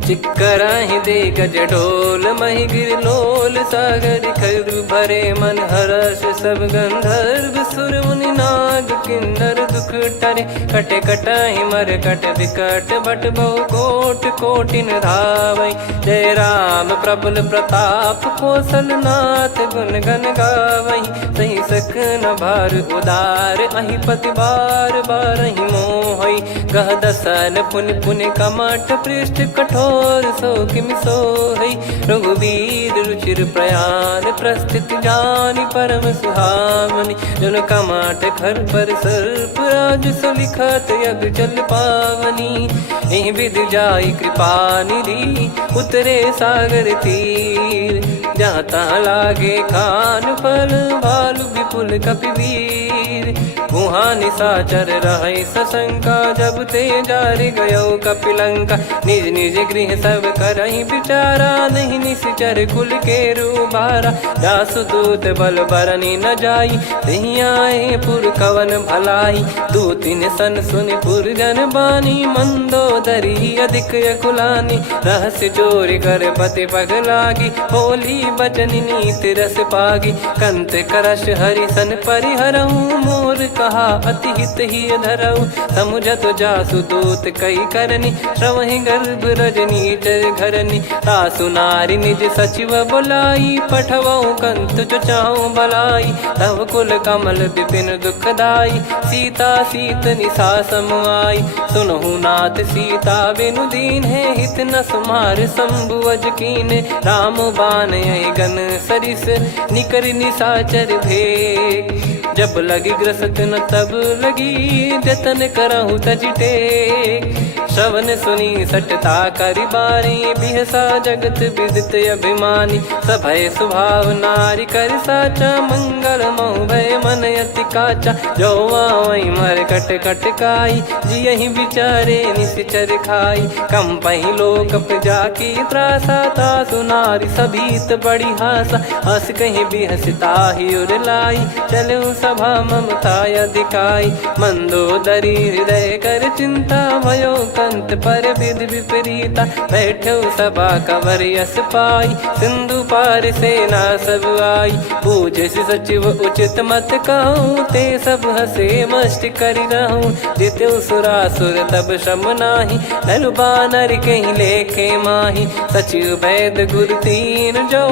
चिक्कराहि दिग्गज ढोल, महि गिर लोल। सागर खर भरे मन हर्ष, सब गंधर्व सुर मुनि नाग किन्नर दुख टरे। कट कटाहि मर कट विकट, बट बहु कोट कोटिन धावै। जय राम प्रबल प्रताप, कौशल नाथ गुण गन गावै। सही सखन भार उदार, अहि पति बार बारहि मोहै। गह दसन पुन पुन कमठ, पृष्ठ कठोर सो किमि सोहै। रघुवीर रुचिर प्रयाण, प्रस्थित जानि परम सुहावनी। जन कमाट खर पर सर्प, राज सलिखत यग जल पावनी। एहि विधि जाई कृपा निधि, उतरे सागर तीर। जाता लागे खान फल, भालु विपुल कपिवीर। वहाँ निशाचर रहै सशंका, जब ते जारि गयो कपिलंका। निज निज गृह सब करहि विचारा, नहीं निश्चर कुल के रूबारा। जासु दूत बल बरनी न जाई, तेहि आए पुर कवन भलाई। दूतिन सन सुनि पुर जन बानी, मंदोदरी अधिक अकुलानी। रहस्य चोरी कर पति पग लागी, होली बचन नीत रस पागी। कंत करश हरि सन परिहरऊ, मोर कहा अति हित ही धरऊ। समुझत जासु दूत कई करनी, श्रवहि गर्भ रजनी चर घरनी। तासु नारी निज सचिव बुलाई, पठवऊ कंत जो चाहू बलाई। तव कुल कमल विपिन दुखदाई, सीता सीत निशा समुआई। सुनहु नाथ सीता बिनु दीन है, हित न सुमार शंभुअज कीने। राम बान यही गन सरिस, निकर निशाचर भेग। जब लगी ग्रसत न तब लगी, जतन करहु तज टेक। श्रवण सुनी सटता करि बारी, बिहसा जगत विदित अभिमानी। सभय स्वभाव नारी कर साचा, मंगल महु भय मन अति काचा। जो आवै मर कट कट काई, जियहि विचारे निश्चर खाई। कंपहि लोक प्रजा की त्रासा, तासु नारी सभीत बड़ी हासा। हस कहीं बिहसता ही उर लाई, चलऊ सभा ममता अधिकाई। मंदोदरी हृदय कर चिंता, भयो कंत पर विधि विपरीता। बैठो सभा कवर यस पाई, सिंधु पार सेना सब आई। पूजे सचिव उचित मत कहूँ, ते सब हसे मस्त करि रहूँ। जित्यु सुरासुर तब श्रम नाही, नल बानर कहीं लेखे माही। सचिव वैद गुरु तीन जो,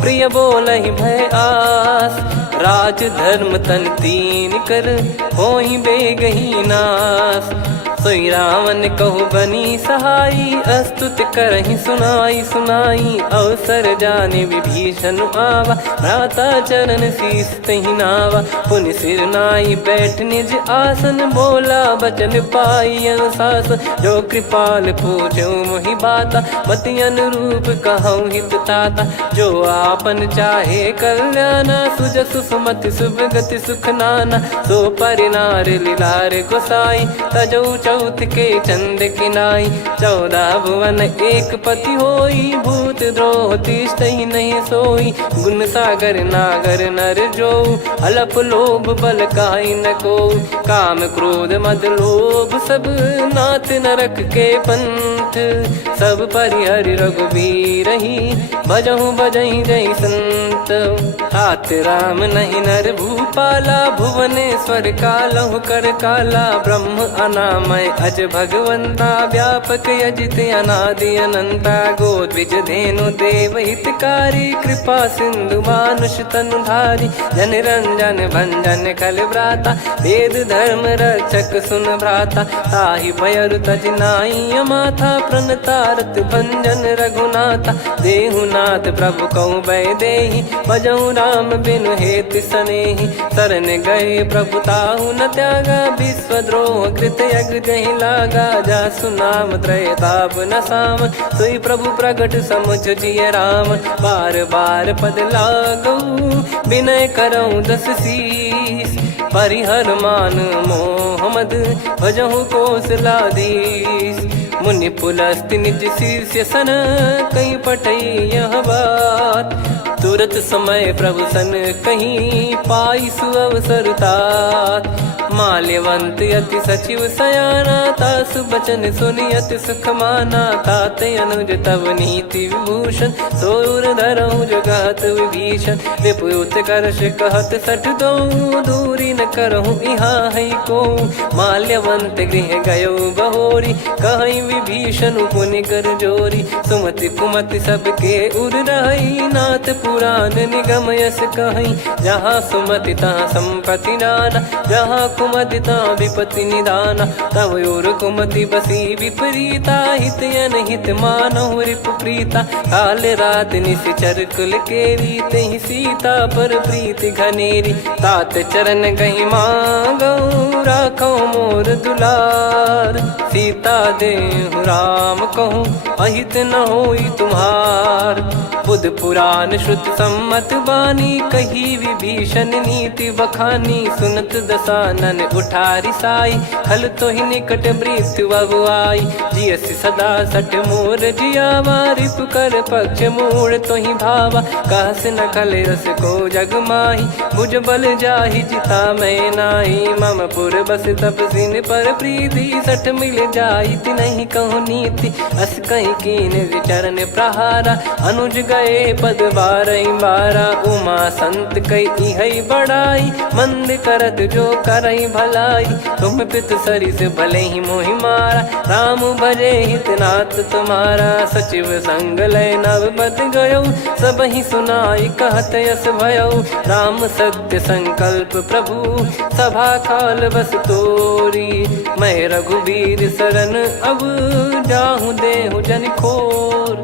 प्रिय बोलहि भय आस। राज धर्म तन तीन कर, होहि बेगहि नास। सोई रावण कहु बनी सहाई, अस्तुत करहि सुनाई सुनाई। अवसर जाने विभीषण आवा, भ्राता चरण शीस तहि नावा। पुनि सिर नाई बैठ निज आसन, बोला बचन पाई अनुशासन। जो कृपाल पूछो मोहि बाता, मति अनुरूप कहूँ हित ताता। जो आपन चाहे कल्याणा, सुजसु सुमति शुभ गति सुख नाना। सो परिनार लीलार गोसाई, तजौ चौथ के चंद किनाई। 14 भुवन एक पति होई, भूत द्रोह तिष्ठहि नहीं सोई। गुण सागर नागर नर जो, अलप लोभ बल काई न को। काम क्रोध मद लोभ सब, नाथ नरक के पंथ। दुख सब परिहरि रघुबीर ही, भजहु भजहि जय संत। तात राम नहीं नर भूपाला, भुवनेश्वर कालहु कर काला। ब्रह्म अनामय अज भगवंता, व्यापक यजित अनादि अनंता। गोद्विज धेनु देव हितकारी, कृपा सिंधु मानुष तनुधारी। जन रंजन भंजन खल भ्राता, वेद धर्म रक्षक सुन भ्राता। ताहि भयरु तज नाई माथा, प्रणतारत भंजन रघुनाथा। देहुनाथ प्रभु कहु बै देहि, भजहु राम बिनु हेत सनेहि। शरण गए प्रभु ताहु न त्यागा, विश्वद्रोह कृत यज्ञ जहि लागा। जासु नाम त्रय ताप न साम, सोई प्रभु प्रगट समुझ जिय राम। बार बार पद लागऊ, विनय करऊँ दस शीस। परिहर मान मोह मद, भजहु कौशलाधीश। मुनि पुलस्त्य निज शिष्य सन, कहीं पठई यह बात। तुरत समय प्रभु सन कहीं, पाई सुअवसर तात। माल्यवंत अति सचिव सयाना, तासु बचन सुनि अति सुख माना। तात अनुज तव नीति विभूषण, सोर धरऊ जगत विभीषण। विपुत करश कहत सठ दो, दूरी न करहु इहाँ है को। माल्यवंत गृह गयो बहोरी, कहीं विभीषण पुनि कर जोरी। सुमति कुमति सबके उर रही, नाथ पुराण निगम यस कहीं। जहाँ सुमति तहाँ संपत्ति नाना, जहाँ कुमति तहाँ विपत्ति निदाना। तव और कुमति बसी विपरीता, हित अनहित मानहु रिपु प्रीता। काल रात निश्चर कुल केरी, तहि सीता पर प्रीति घनेरी। तात चरण गहि मांगऊ, राखो मोर दुलार। सीता देहु राम कहूँ, अहित न होई तुम्हार। बुध पुराण श्रुत सम्मत बानी, कही विभीषण नीति बखानी। सुनत दसानन उठारी साई, खल तो ही निकट मृत्यु अब आई। जियसि सदा सठ मोर जियावा, रिप कर पक्ष मूड़ तो ही भावा। कहस न खल रस को जग माही, भुज बल जाहि जिता मैं नाही। मम पुर बस तपसिन पर प्रीति, सठ मिल जाई तिनहि कहु नीति। अस कहीं कीन विचरण प्रहारा, अनुज गए पद बारहि बारा। उमा संत कई इहै बड़ाई, मंद करत जो करई भलाई। तुम पित सरिस भले ही मोहि मारा, राम भजे हितनाथ तुम्हारा। सचिव संग लय नव बद गयो, सब ही सुनाई कहत यस भयो। राम सत्य संकल्प प्रभु, सभा काल बस तोरी। मैं रघुबीर शरण अब, जाहूँ देहु जन खोर।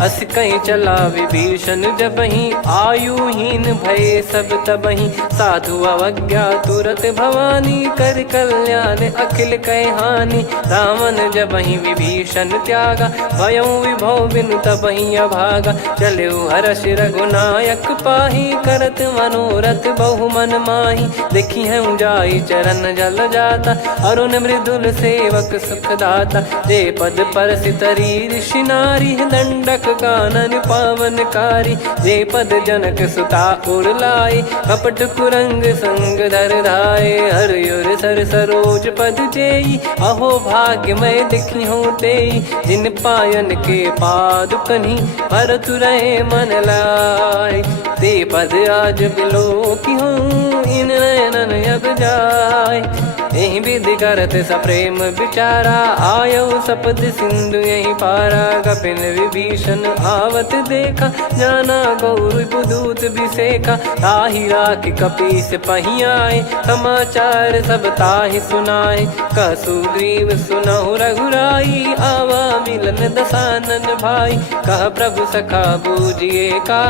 अस कहीं चला विभीषण जबहि, आयुहीन भये सब तबहि। साधु अवज्ञा तुरत भवानी, कर कल्याण अखिल कह हानि। रावण जबहि विभीषण त्यागा, भयउ विभव बिनु तबहि अभागा। चलऊ हर्ष रघुनायक पाहि, करत मनोरथ बहु मन माहि। देखी है जाई चरण जल जाता, अरुण मृदुल सेवक सुखदाता। जे पद परसि तरी ऋषि नारी, दंडक कानन पावनकारी। जे पद जनक सुता उर लाए, कपट कुरंग संग धर धाये। हरियर सर सरोज पद जेई, अहो भाग्य मैं देखी हूँ तेई। जिन पायन के पाद कन्ही, भरतु रहे मन लाय। ते पद आज बिलो की हूँ, इन नयनन अब जाय। यही विधि करत सप्रेम विचारा, आयो सपद सिंधु यही पारा। कपिन विभीषण आवत देखा, जाना गौर बुदूत बिसेखा। ताहि राख कपीस पही आए, समाचार सब ताहि सुनाए। कह सुग्रीव सुनहु रघुराई, आवा मिलन दसानन भाई। कह प्रभु सखा बूझिए का,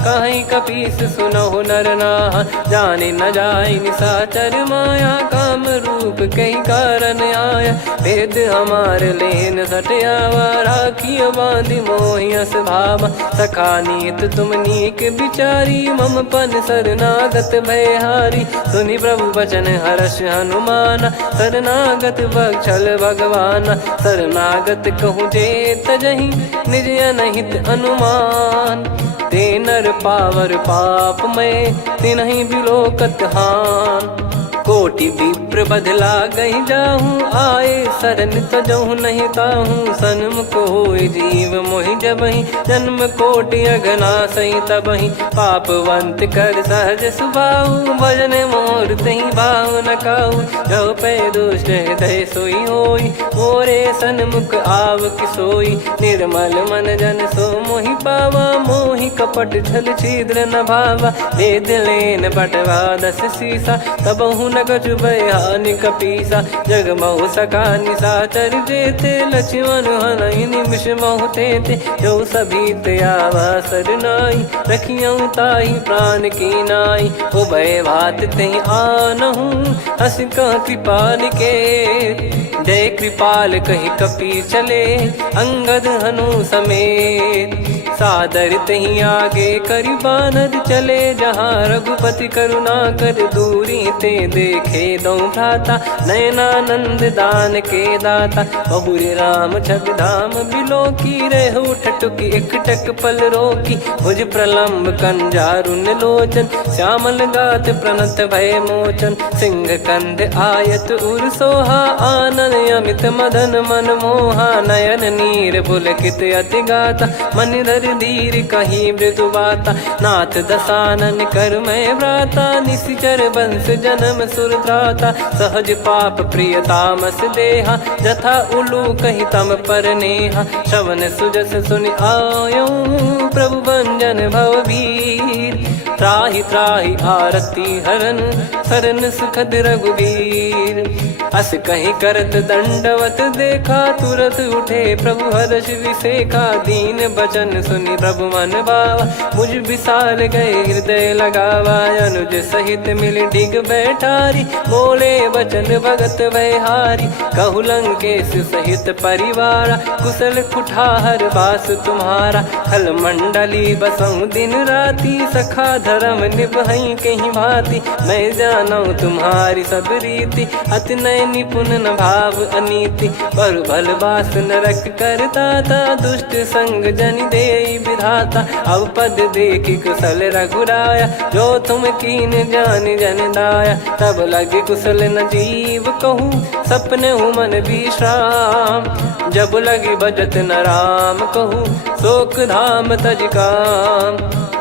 कहीं कपीस सुनहु नर नाहा। जाने न जाय निशाचर माया, काम रूप कई कारण आया। वेद हमार लेन सटयावा, राखिय बांधि मोहियस भावा। सखा नीत तुम नीक विचारी, मम पन शरणागत भयहारी। सुनि प्रभु वचन हर्ष हनुमाना, शरणागत बक्षल भगवाना। शरणागत कहूँ जे तजहि, निज अनहित अनुमान। ते नर पावर पाप में, तिनहि बिलोकत हान। कोटि विप्र विप्र बदला गई जाहूँ, आए शरण तजहु नहीं ताहूँ। सन्मुख होय जीव मोहि जबहि, जन्म कोटि अगना सही तबहि। पापवंत कर सहज सुभाऊ, भजन मोर तहि भाव न काऊ। जो पै दुष्ट हृदय सोई होई, मोरे सन्मुख आव किसोई। निर्मल मन जन सो मोहि पावा, मोहि कपट छल छिद्र न भावा। वेद लेन बटवा 10 सीसा, तबहु न कछु भय हानि कपीसा। जग महु सका निशाचर जेते, लक्ष्मण हनहि निमिष महु तेते। जो सभीत आवा सरनाई, रखियऊ ताहि प्राण की नाई। उभय भात तेहि आनहु, हस कह कृपाल के। जय कृपाल कहि कपि चले, अंगद हनु समेत। सादर तही आगे करि बानर चले, जहाँ रघुपति करुणा कर दूरी ते देखे दो भ्राता। नयनानंद दान के दाता, बहुरे राम छग धाम बिलो की। रहु ठटुकी एकटक पल रोकी, भुज प्रलम्ब कंजारुन लोचन। श्यामल गात प्रणत भय मोचन, सिंह कंद आयत उर सोहा। आनन अमित मदन मन मोहा, नयन नीर पुलकित अति गाता। मन धर धीर कहीं मृदु बाता, नाथ दसानन कर मैं व्राता। निशिचर बंस जन्म सुरत्राता, सहज पाप प्रिय तामस देहा। जथा उलू कही तम पर नेहा, श्रवण सुजस सुनि आयो। प्रभु भंजन भवभीर, त्राहि त्राहि आरती हरन। शरण सुखद रघुवीर, अस कहीं करत दंडवत देखा। तुरत उठे प्रभु हर्ष विसेखा, दीन बचन सुनि प्रभु मन भावा। मुझ विसाल गए हृदय लगावा, अनुज सहित मिल डिग बैठारी। बोले बचन भगत वैहारी, कहु लंकेश सहित परिवारा। कुशल कुठार बास तुम्हारा, खल मंडली बसऊं दिन राती। सखा धर्म निभई कहीं भांति, मैं जानू तुम्हारी सब रीति। अति नय निपुण न भाव अनीति, पर भल बास नरक करता था। दुष्ट संग जनि देई विधाता, अब पद देखि कुशल रघुराया। जो तुम कीन जान जन दाया, तब लगे कुशल न जीव कहूँ। सपने हूँ मन विश्राम, जब लगी भजत न राम कहूँ। शोक धाम तज काम,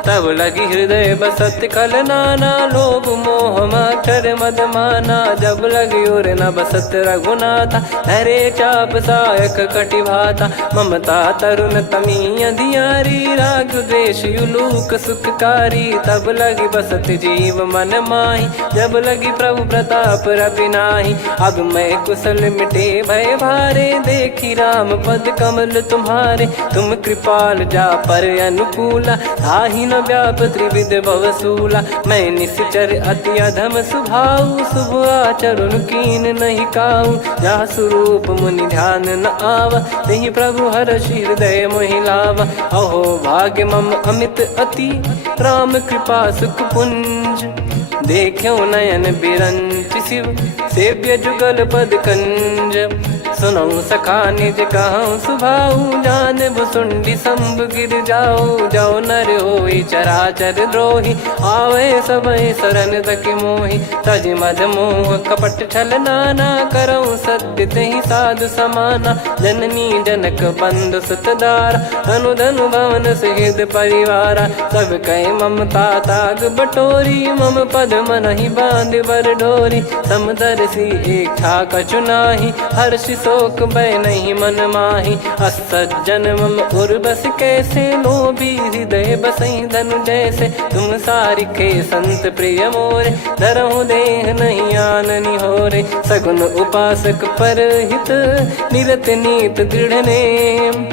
तब लगी हृदय बसत खल नाना। लोभ मोह मच्छर मद माना, जब लगी उर न बसत रघुनाथा। हरे चाप सायक कटि भाता, ममता तरुण तमी अधियारी। राग द्वेष युलूक सुखकारी, तब लगी बसत जीव मन माही। जब लगी प्रभु प्रताप रवि नाही, अब मैं कुशल मिटे भय भारे। देखी राम पद कमल तुम्हारे, तुम कृपाल जा पर अनुकूला। ताहि न व्याप त्रिविध भवसूला, मैं निश्चर अति अधम सुभाऊ। शुभ आचरण कीन नहीं काऊ, जा स्वरूप मुनि ध्यान न आवा। तेहि प्रभु हर्ष हृदय मोहि लावा। अहो भाग्य मम अमित अति, राम कृपा सुख पुंज। देखो नयन बिरंच शिव, सेव्य जुगल पद कंज। सुनऊ सखा निज कहूँ सुभाऊ, जान भुसुंडी शंभ गिर जाऊ। जो नर होई चराचर द्रोही, आवे सबय शरण तक मोहि। तज मद मोह कपट छल नाना, करऊँ सत्य तेहि साधु समाना। जननी जनक बंधु सुतदारा, धनु धनु भवन सहित परिवारा। सब कहे ममता ताग बटोरी, मम पद मनहि बांध बर डोरी। समदर्शी इच्छा कछु नाही, हर्ष शोक भय नहीं मन माही। असज्जन मम उर बस कैसे, लोभी हृदय बसई धनु जैसे। तुम सारिखे संत प्रिय मोरे, धरहु देह नहीं आननि होरे। सगुन उपासक पर हित, निरत नीत दृढ़ नेम।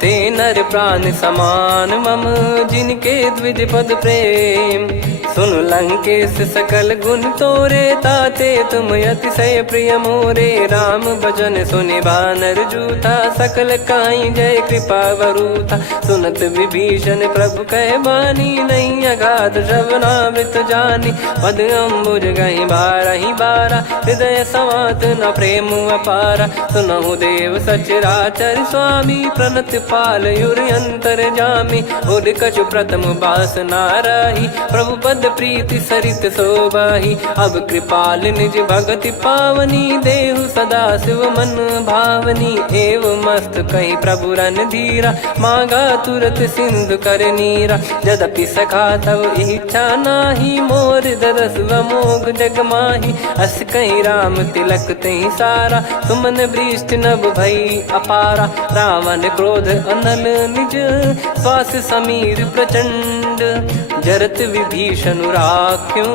ते नर प्राण समान मम, जिनके द्विज पद प्रेम। सुन लंकेश सकल गुण तोरे, ताते तुम अतिशय प्रिय मोरे। राम भजन सुनि बानर जूथा, सकल काई जय कृपा वरूथा। सुनत विभीषण प्रभु कह बानी, नहीं अगाध श्रवणामृत जानी। पद अम्बुज गहि बारहि बारा, हृदय समात न प्रेम अपारा। सुनहु देव सचराचर स्वामी, प्रणत पाल युर अंतर जामी। उर कछु प्रथम बास नाराही, प्रभु पद प्रीति सरित शोभाही। अब कृपाल निज भगति पावनी, देहु सदा शिव मन भावनी। एव मस्त कहीं प्रभु रन धीरा, मांगा तुरत सिंधु कर नीरा। यद्यपि सखा तब इच्छा नाही, मोर दरस मोग जग माही। अस कहीं राम तिलक तहीं सारा, सुमन वृष्टि नभ भई अपारा। रावण क्रोध अनल निज, श्वास समीर प्रचंड। जरत विभीषण राख्यों,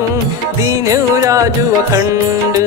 दीन्हु राजु अखंड।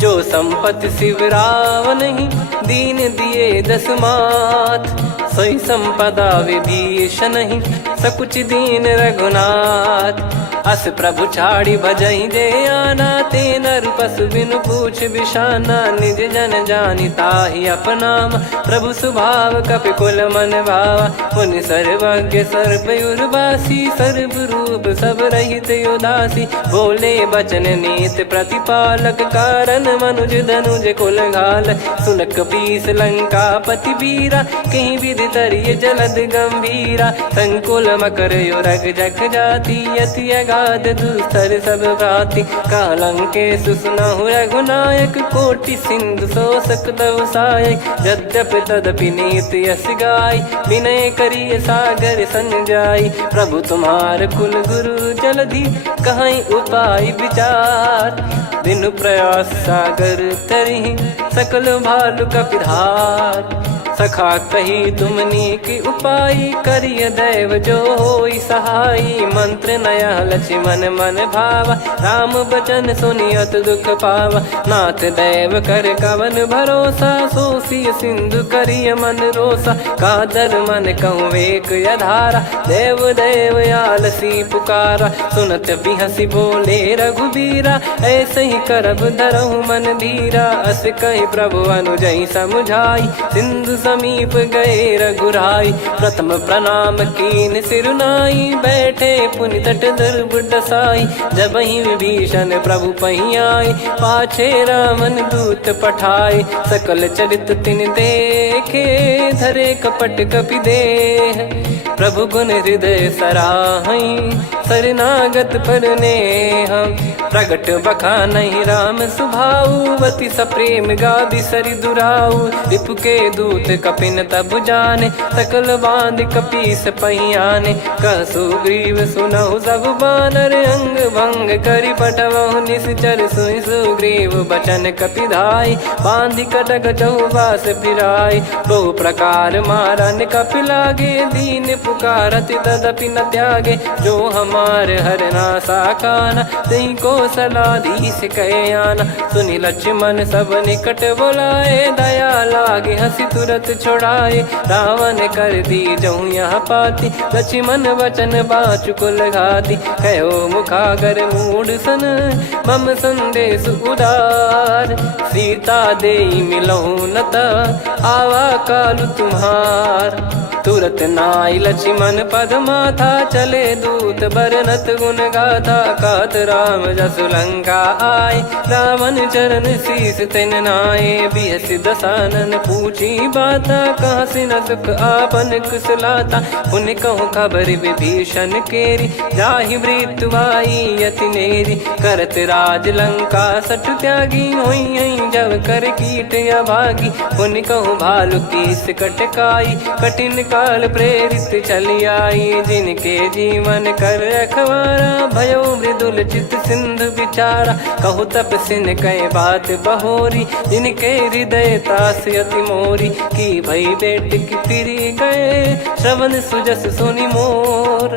जो संपत्ति शिव रावण ही, दीन दिए दस मात। सोई संपदा विभीषण ही, सकुच दीन रघुनाथ। अस प्रभु छाड़ी भजई जे आना, ते नर पशु बिनु पूछ बिशाना। निज जन जानि ताहि अपनाम, प्रभु स्वभाव कपि कुल मन भावा। मुनि सर्वज्ञ सर्वयुर्वासी, सर्व रूप सब रहित उदासी। बोले बचन नीत प्रतिपालक, कारण मनुज धनुज कुल घाल। सुन कपीस लंका पति वीरा, कहीं विधि तरिय जलद गंभीरा। संकुल मकर युरग जग जाति, यति अगाध दुस्तर सब भांति। कालंकेश सुनहु रघुनायक, कोटि सिंधु शोषक तव सहायक। यद्यपि तदपि नीति यस गाय, विनय करिय सागर सन जाई। प्रभु तुम्हार कुल गुरु जलधि, कहीं उपाय विचार। बिनु प्रयास सागर तरहि, सकल भालु कपिधार। सखा कही तुमनी की उपाय, करिय दैव जो होई सहाई। मंत्र नया लक्ष्मण मन भावा, राम बचन सुनियत दुख पावा। नाथ दैव कर कवन भरोसा, सोसिय सिंधु करिय मन रोसा। कादर मन कहूँ एक यधारा, देव देव आलसी पुकारा। सुनत बिहसी बोले रघुबीरा, ऐसे ही करब धरहु मन धीरा। अस कहीं प्रभु अनुजई समुझाई, सिंधु समीप गए रघुराई। प्रथम प्रणाम कीन सिरुनाई, बैठे पुनि तट दर्भ डसाई। जब ही विभीषण प्रभु पही आए, पाछे रामन दूत पठाए। सकल चरित तिन देखे, धरे कपट कपि देह। प्रभु गुण हृदय सराहई, शरणागत पर नेह। प्रगट बखानहि राम सुभाऊ, बति सप्रेम गादि सरि दुराऊ। रिपु के दूत कपिन तब जाने, सकल बांध कपीस पहियाने। कह सुग्रीव सुनहु सब बानर, अंग भंग करि पठवहु निश्चर। सुनि सुग्रीव बचन कपिधाई, बांधि कटक चौबास फिराई। बहु प्रकार मारन कपि लागे, दीन पुकारति तदपि न त्यागे। जो हमार हरना साकाना, तई को सलाधीश कहे आना। सुनि लक्ष्मण सब निकट बुलाए, दया लागे हंसी तुरत छोड़ाए। रावण कर दी जहूँ यहाँ पाती, लक्ष्मण वचन बाचु कुल घाती। कहो मुखागर मूढ़ सन, मम संदेश उदार। सीता देई मिलहु नता, आवा कालु तुम्हार। तुरत नाई लक्ष्मण पद माथा, चले दूत बरनत गुण गाथा। कहत राम जसु लंका आए, रावण चरण शीस तिन नाये। बिहस दसानन पूछी बाता, कहाँ से न सुख आपन कुशलाता। पुन कहूँ खबर विभीषण केरी, जाहि मृत्यु आई यति नेरी। करत राज लंका सठ त्यागी, होई जब कर कीट अभागी। पुन कहूँ भालु कीस कटकाई, कठिन काल प्रेरित चली आई। जिनके जीवन कर रखवारा, भयो मृदुल चित सिंधु विचारा। कहु तपसिन कई बात बहोरी, जिनके हृदय तास अति मोरी। की भई बेट की फिरी गए, श्रवण सुजस सुनि मोर।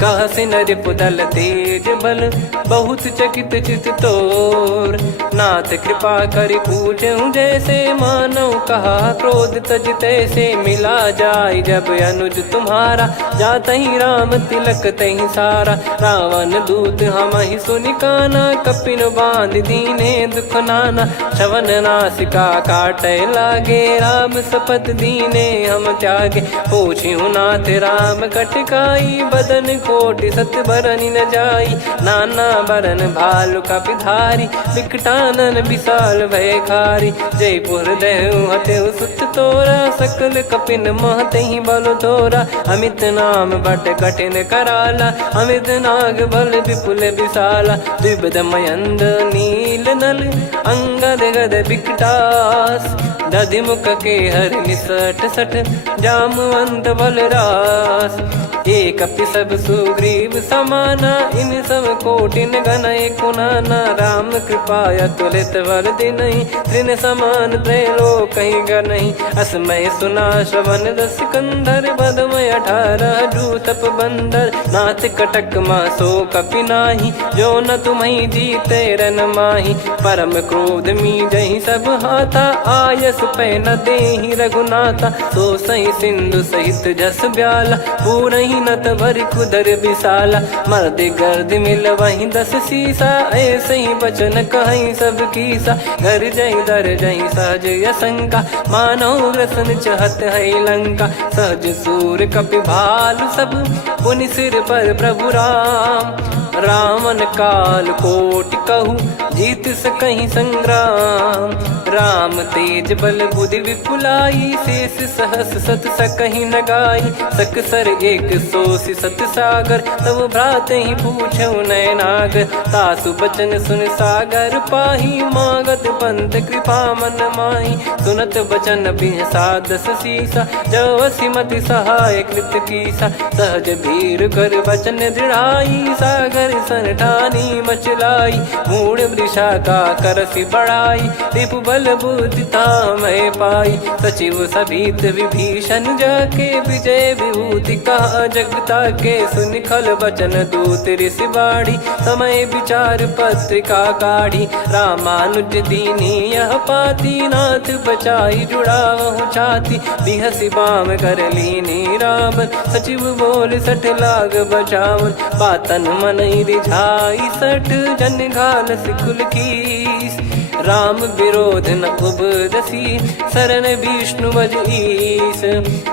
कह सिन रिपुदल तेज बल, बहुत चकित चित तोर। नाथ कृपा करि पूछऊं जैसे, मानव कहा क्रोध तज तैसे। मिला जाय जब अनुज तुम्हारा, जातहि राम तिलक तहि सारा। रावण दूत हमहि सुनि काना, कपिन बांध दीने दुख नाना। श्रवण नासिका काटय लागे, राम शपथ दीने हम त्यागे। पूछिहु नाथ राम कटकाई, बदन कोटि सत बरनि न जाई। नाना बरन भालु कपिधारी, विकटा कानन विशाल भय खारी। जयपुर देहु हतेउ सुत तोरा, सकल कपिन महते ही बल तोरा। अमित नाम बट कठिन कराला, अमित नाग बल विपुल विशाला। द्विविध मयंद नील नल, अंगद गद विकटास। दधिमुख के हर निसठ सठ, जामवंत बलरास। एक अपि सब सुग्रीव समाना, इन सब कोटिन गणय कुनाना। राम कृपाया तुलित बल दिनहि, त्रिन समान त्रैलोक कहीं गनहि। असमय सुना श्रवण दस कंधर, बदमय 18 जूतप बंदर। नाथ कटक मासो कपि नाही, जो न तुम्हि जीते रन माही। परम क्रोध मी जहि सब हाथा, आयस पै न देहि रघुनाथा। सो सही सिंधु सहित जस ब्याला, पूरहि नत भर कुदर विशाला। मर्द गर्द मिल वहीं 10 सीसा, ऐसे ही बचन कहीं सब कीसा। घर जय दर जय सहज यसंका, मानव ग्रसन चहत है लंका। सहज सूर कपि भालु सब, पुनि सिर पर प्रभु राम। रामन काल कोटि कहु, जीत सकहि संग्राम। राम तेज बल बुद्धि विपुलाई, शेष सहस सत सकहि न गाई। सकसर 180 सत सागर, तब भ्राते ही पूछौ नयनागर। तासु बचन सुन सागर पाही, मागत पंथ कृपा मन माही। सुनत बचन बिहसा 10 सीसा, जवसि मति सहाय कृत कीसा। सहज भीर कर बचन दृढ़ाई, सागर सन ठानी मचलाई। मूढ़ वृषा का करसि बढ़ाई, रिपु बल बुद्धि तामय पाई। सचिव सभीत विभीषण जाके, विजय विभूति कहा जगता के। सुनि खल बचन दूत ऋषि बाढ़ी, समय विचार पत्रिका काढ़ी। रामानुज दीनी यह पाती, नाथ बचाई जुड़ावहु छाती। बिहसि बाम कर लीनी रावण, सचिव बोल 60 लाग बचावन। बातन मन रिझाई 60, जन घाल सिकुल कीस। राम विरोध न उपदसी, शरण विष्णु बज ईस।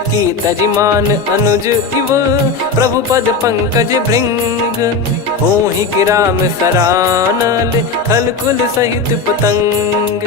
की तजिमान अनुज इव, प्रभु पद पंकज भृंग। होहि कि राम सरानल, खल कुल सहित पतंग।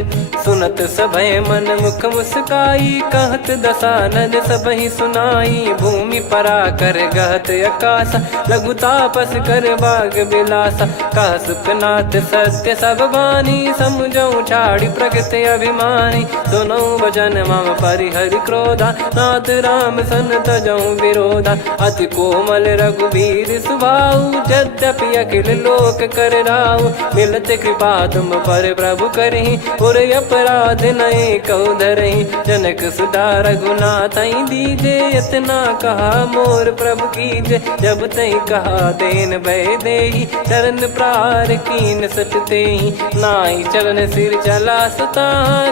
सुनत सभय मन मुख मुस्काई, कहत दसानन सबहि सुनाई। भूमि परा कर गहत आकाशा, लघु तापस कर बाग बिलासा। कह सुखनाथ सत्य सब बानी, समुझौ छाड़ी प्रकृति अभिमानी। सुनो वचन मम परिहरि क्रोधा, नाथ राम सन तजौ विरोधा। अति कोमल रघुवीर सुभाऊ, यद्यपि अखिल लोक कर राऊ। मिलत कृपा तुम पर प्रभु करहि, और अपराध नये कौ धरहि। जनक सुता रघुनाथ दीजे, इतना कहा मोर प्रभु कीजे। जब तहि कहा देन भय देहि, चरण प्रहार कीन सटतेहि। नाई चरण सिर चला सता,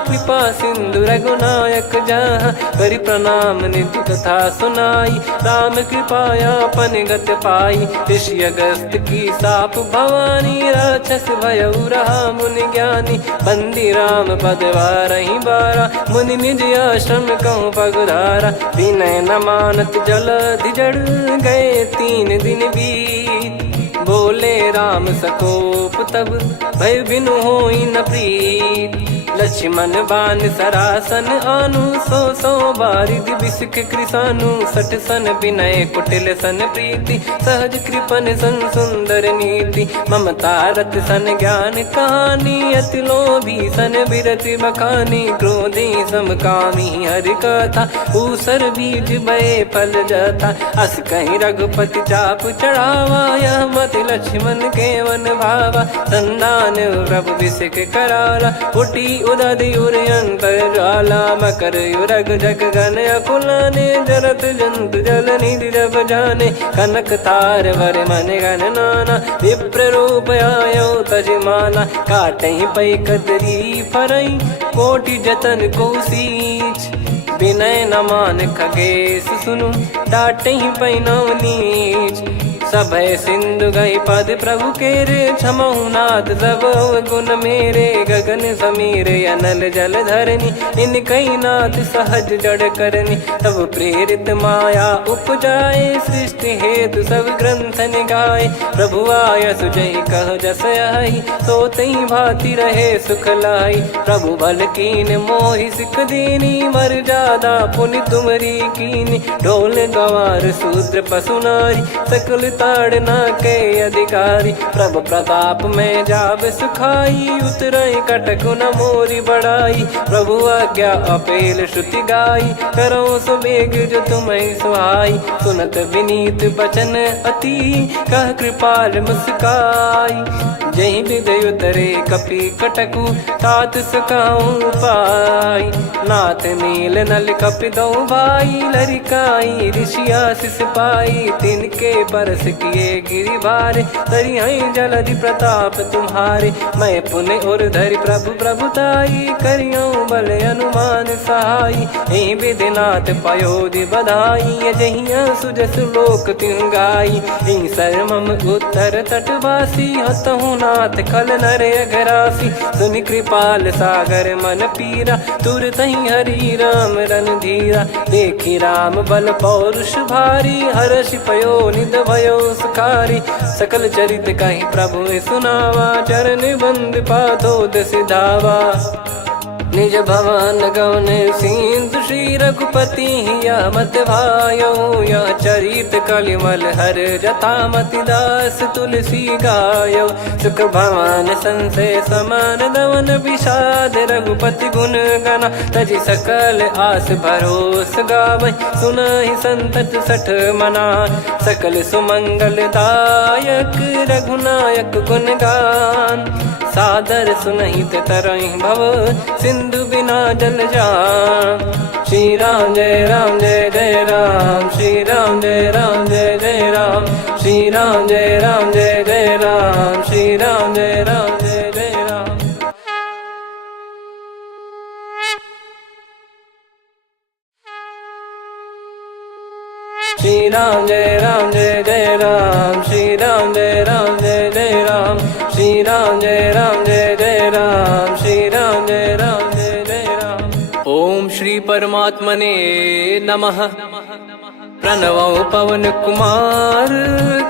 कृपा सिंधु रघुनायक जहाँ। करि प्रणाम निज कथा सुनाई, राम कृपायापन गत पाई। ऋषि अगस्त की साप भवानी, राक्षस भयउ रहा मुनि ज्ञानी। बंदी राम पद वारहि बारा, मुनि निज आश्रम कहूँ पगधारा। विनय न मानत जलधि जड़, गए 3 दिन बीत। बोले राम सकोप तब, भय बिनु होई न प्रीत। लक्ष्मण बान सरासन आनु, 100 बारिद बिसिक कृसानु। 60 सन विनय कुटिल सन प्रीति, सहज कृपन सन सुंदर नीति। ममता रत सन ज्ञान कहानी, अति लोभी सन बिरति बखानी। क्रोधी समकामी हरि कथा, ऊसर बीज भय फल जथा। अस कहीं रघुपति चाप चढ़ावा, यह मति लक्ष्मण के वन भावा। संदान प्रभु बिसिक कराला, उटी उदधि उर अंतर ज्वाला। मकर युरग जग गन अकुलाने, जरत जंतु जल निधि जब जाने। कनक तार वर मन गण नाना, विप्र रूप आयो तजमाना। काटहि पै कतरी फरई, कोटि जतन को सींच। विनय न मान खगेश सुनु, डांटहि पै नव नीच। सभय सिंधु गई पद प्रभु केरे, क्षमहु नाथ सब गुण मेरे। गगन समीरे अनल जल धरनी, इन कई नाथ सहज जड़ करनी। तब प्रेरित माया उपजाए, सृष्टि हेतु सब ग्रंथन गाए। प्रभु आय सुजई कह जस आई, सो तई भांति रहे सुख लाई। प्रभु बल कीन मोहि सिख दीनी, मर्यादा पुनि तुमरी कीनी। ढोल गवार शूद्र पशु नारी, सकल ताड़ना के अधिकारी। प्रभु प्रताप में जाब सुखाई, उतरई कटक न मोरी बढ़ाई। प्रभु आज्ञा अपेल श्रुति गाई, करो सो बेग जो तुम्हें सुहाई। सुनत विनीत बचन अति, कह कृपाल मुस्काई। जय विदय उतरे कपि कटकु, तात सकाऊं पाई। नाथ नील नल कपि दो भाई, लरिकाई ऋषि आशीष पाई। तिनके परस किए गिरि भारे, तरि हई जलधि प्रताप तुम्हारे। मैं पुण्य और धरि प्रभु प्रभुताई, करियों बल अनुमान सहाई। एहि विधिनाथ पयोधि बधाई, जहिया सुजस लोक तिहुँ गाई। एहि सरमम उत्तर तटवासी, हतहु नाथ खल नर अघरासी। सुनि कृपाल सागर मन पीरा, तुरत ही हरि राम रन धीरा। देखी राम बल पौरुष भारी, हर्षि पयो निध भयो सुखारी। सकल चरित कहि प्रभु सुनावा, चरण बंद पादोद सिधावा। निज भवन गौन सिंधु, श्री रघुपति या मत भायो। या चरित कलिमल हर जथामति, दास तुलसी गायो। सुख भवन संशय समान दवन, विषाद रघुपति गुण गना। तजि सकल आस भरोस गावै, सुनहि संतत सठ मना। सकल सुमंगल दायक, रघुनायक गुण गान। सादर सुनहित तरहि भव, सिंधु बिना जल जान। श्री राम जय राम जय जय राम, श्री राम जय राम जय जय राम। श्री राम जय राम जय जय राम, श्री राम जय राम जय जय राम। श्री राम जय राम जय जय राम, श्री राम जय राम जय जय राम। श्री राम जय राम जय जय राम, श्री राम जय राम जय जय राम। ओम श्री परमात्मने नमः। प्रणवौ पवन कुमार,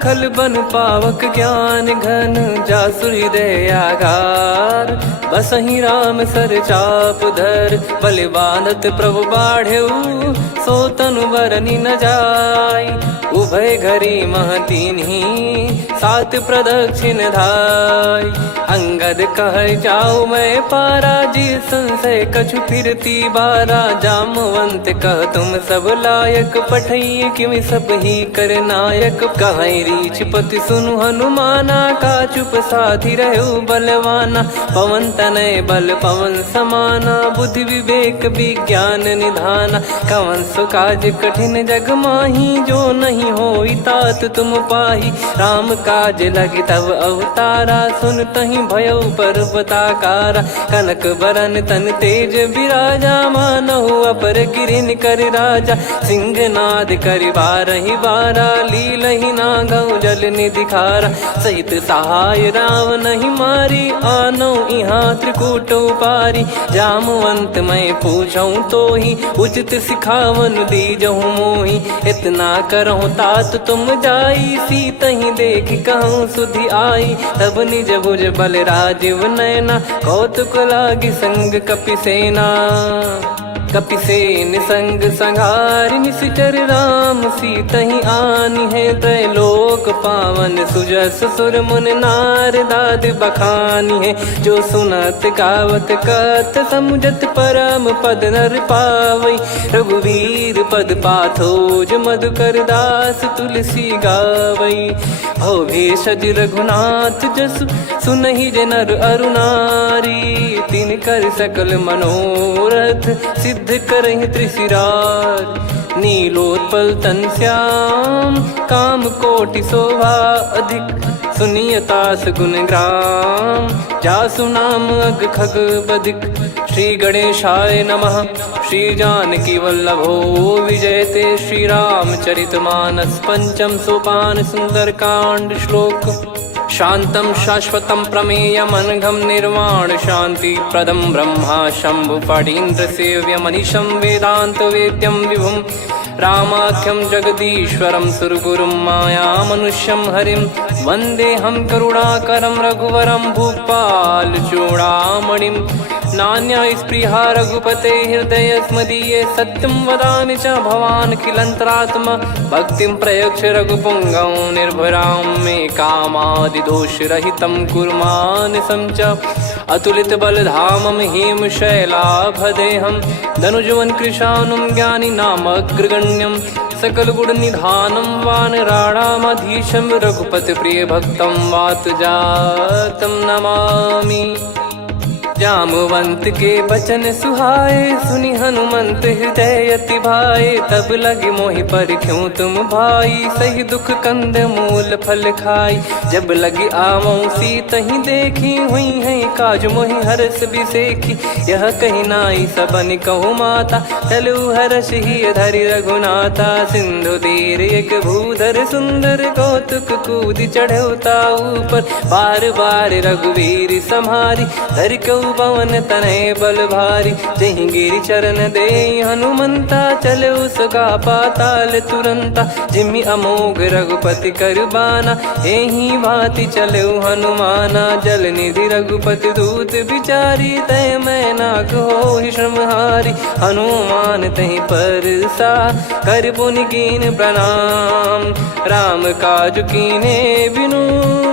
खल बन पावक ज्ञान घन। जासु हृदय आगार, बसहि राम सर चाप धर। बलि बांधत प्रभु बाढ़ेउ, सो तनु बरनि न जाय। उभय घरी मह तीन्ही, सात प्रदक्षिण धाय। अंगद कह जाऊ मैं पारा, जी संशय कछु फिरती बारा। जामवंत कह तुम सब लायक, पठई किमि सब ही कर नायक। कहीं रीछ पति सुनु हनुमाना, का चुप साधि रहु बलवाना। पवन तनय बल पवन समाना, बुद्धि विवेक विज्ञान निधाना। कवन सु काज कठिन जग माही, जो नहीं होई तात तुम पाही। राम काज लगी तब अवतारा, सुन तहि भयो पर्वताकारा। कनक बरन तन तेज बिराजा, मानहु अपर गिरिन कर राजा। सिंहनाद करि बारहि बारा, लीलहि नागौ जल निधि खारा। सहित सहाय रावण ही मारी, आनो इहाँ त्रिकूट उपारी। जामवंत मैं पूछऊँ तो ही, उचित सिखावन दीजहु मोहि। इतना करहु तात तुम जाई, सीतहि देख कहूँ सुधि आई। तब निज भुज बल राजीव नयना, कौतुक लागी संग कपिसेना। कपिसेन संग संहारि निशिचर राम, सीतहि आनि है त्रैलोक पावन। सुजस सुर मुन नार दाद बखानी है, जो सुनत गावत कथ समुझत परम पद नर पावई। रघुवीर पद पाथोज मधुकर दास तुलसी गावई। भव भेषज रघुनाथ जसु, सुनहि जे नर अरु नारी। तिन कर सकल मनोरथ, सिद्ध करहि त्रिशिरार। नीलोत्पल तन श्याम, काम कोटि शोभा अधिक। सुनियतास गुण ग्राम, जासु नाम अग खग बदिक। श्री गणेशाय नमः। श्री जानकी वल्लभो विजयते। श्री रामचरितमानस पंचम सोपान सुंदरकांड श्लोक। शांतं शाश्वतं प्रमेयमनघं निर्वाण शांति प्रदं ब्रह्मा शंभु फणीन्द्र सेव्य मनीषं वेदांत वेद्यं विभुं रामाख्यं जगदीश्वरं सुरगुरुं माया मनुष्यं हरिं वन्देऽहं करुणाकरं रघुवरं भूपाल चूडामणिं। नान्या स्पृहा रघुपते हृदय स्मदीये सत्यं वदामि च भवान् किलन्तरात्मा भक्तिं प्रयच्छ रघुपुङ्गं निर्भरां मे कामादिदोषरहितं कुर्मानसं च अतुलितबलधामं हेमशैलाभदेहं धनुजवन् कृशानुं ज्ञानिनामग्रगण्यं सकलगुणनिधानं वानराणामधीशं रघुपतिप्रियभक्तं वातजातं नमामि। जामवंत के बचन सुहाए सुनि हनुमंत हृदय अति भाए। तब लगे मोहि पर क्यों तुम भाई सही दुख कंद मूल फल खाई। जब लगी आवों सीतहि देखी हुई है काज मोहि हरस बिसेखी। यह कही नाई सबन कहु माता चलु हरष ही धरि रघुनाथा। सिंधु तीर एक भूधर सुंदर कौतुक कूद चढ़ौता ऊपर। बार बार रघुवीर सम्हारी धरि कौ पवन तनय बल भारी। जहि गिरि चरण दे हनुमंता चले उसका पाताल तुरंता। जिमि अमोघ रघुपति कर बाना एहि भांति चले हनुमाना। जल निधि रघुपति दूत बिचारी तय मैं नाक होहि श्रमहारी। हनुमान तहि परसा कर पुनि कीन प्रणाम। राम काज कीने बिनु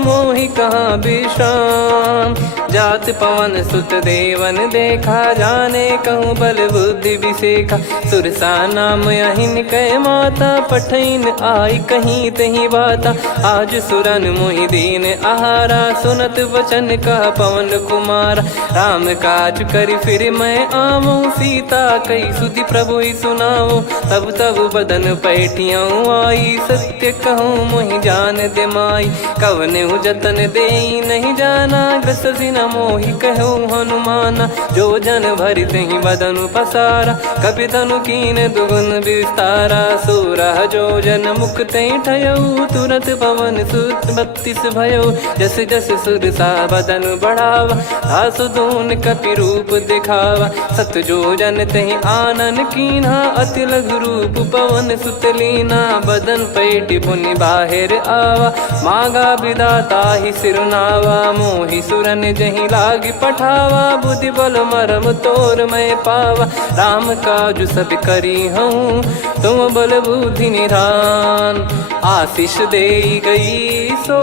मोहि कहाँ विश्राम। जात पवन सुत देवन देखा जाने कहूँ बल बुद्धि विसेखा। सुरसा नाम अहिन कै माता पठैन आई कहीं तही बाता। आज सुरन मोहि दीन आहारा सुनत वचन कह पवन कुमारा। राम काज करि फिर मैं आवूं सीता कई सुधि प्रभु ही सुनाओ। तब तब बदन पैठियाँ आई सत्य कहूँ मोहि जान दे माई। कवने जतन दे नहीं जाना ग्रसि न मोहि कहूँ हनुमाना। जो जन भरि तहि बदनु पसारा कपि तनु कीन दुगुन विस्तारा। सोरह जो जन मुख तहि ठयऊ तुरत पवन सुत 32 भयऊ। जस जस सुरसा बदन बढ़ावा आसु दून कपि रूप दिखावा। सत जो जन तहि आनन कीन्हा अति लघु रूप पवन सुत लीना। बदन पैटि पुनि बाहिर आवा मांगा विधाता ही सिरुनावा। मोहि सुरन जहि लागी पठावा बुद्धि बल मरम तोर मैं पावा। राम काज सब करी हूँ तुम बल बुद्धि निधान। आशीष दे गई सो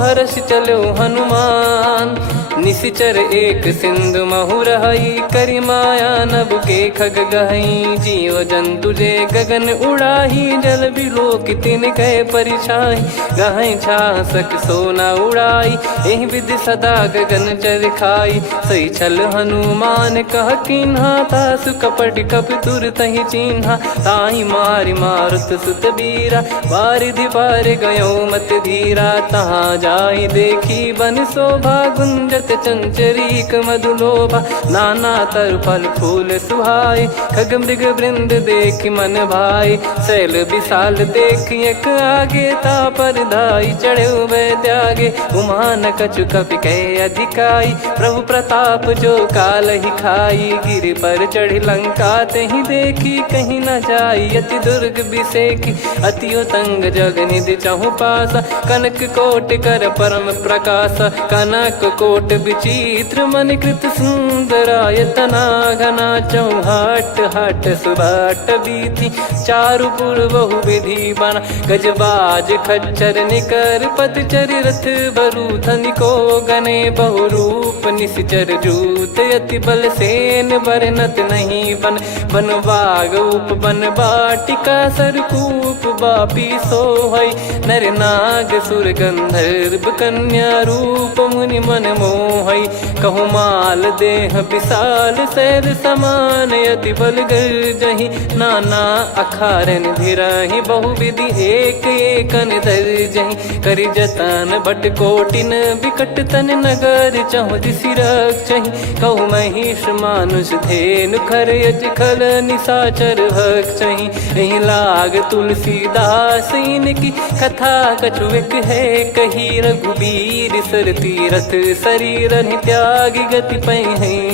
हर्ष चलो हनुमान। निशिचर एक सिंधु महु रहई करि माया नभ के खग गहई। जीव जंतु जे गगन उड़ाही जल बिलोक तिन कह परिछाई। गहई छासक सोना उड़ाई एहि विधि सदा गगन चर खाई। सही छल हनुमान कह किन्हा तासु कपट कप तुर तहि चिन्हा। ताहि मारि मारुत सुत बीरा बारिधि पार गयो मत धीरा। तहाँ जाई देखी बन शोभा गुंजत चंचरीक मधुलोभा। नाना तर फल फूल सुहाए खग मृग वृंद देख मन भाई। शैल विशाल देख एक आगे तापर धाई चढ़े वै त्यागे। उमा न कछु कपि कह अधिकाई प्रभु प्रताप जो काल ही खाई। गिर पर चढ़ी लंका तहि देखी कहीं न जाई अति दुर्ग बिसेकी। अति उतंग जग निधि चहु पासा कनक कोट कर परम प्रकाशा। कनक कोट विचित्र मन कृत सुंदरायतना घना। चौहाट हाट सुबाट बीती चारु पुर बहु विधि बना। गजबाज खच्चर निकर पतचर रथ बरु धनिको गने। बहु रूप निश्चर जूत अति बल सेन बरनत नहीं बन। बन बाग उप बन बाटिका सरकूप बापी सोहई। नर नाग सुर गंधर्व कन्या रूप मुनि मन मोहई। कहु माल देह विशाल शैल समान यति बल गर्जहि। नाना अखारन भिराहि बहु विधि एक एकन दर्जहि। करि जतन भट कोटिन विकट तन नगर चहु दिसि रक्षहि। कहु महिष मानुष धेनु खर यज खल निशाचर भक्षहि। एहि लाग तुलसीदास इनकी कथा कछु एक है कही। रघुबीर सर तीरथ शरीर त्यागी गति पै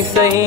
सही।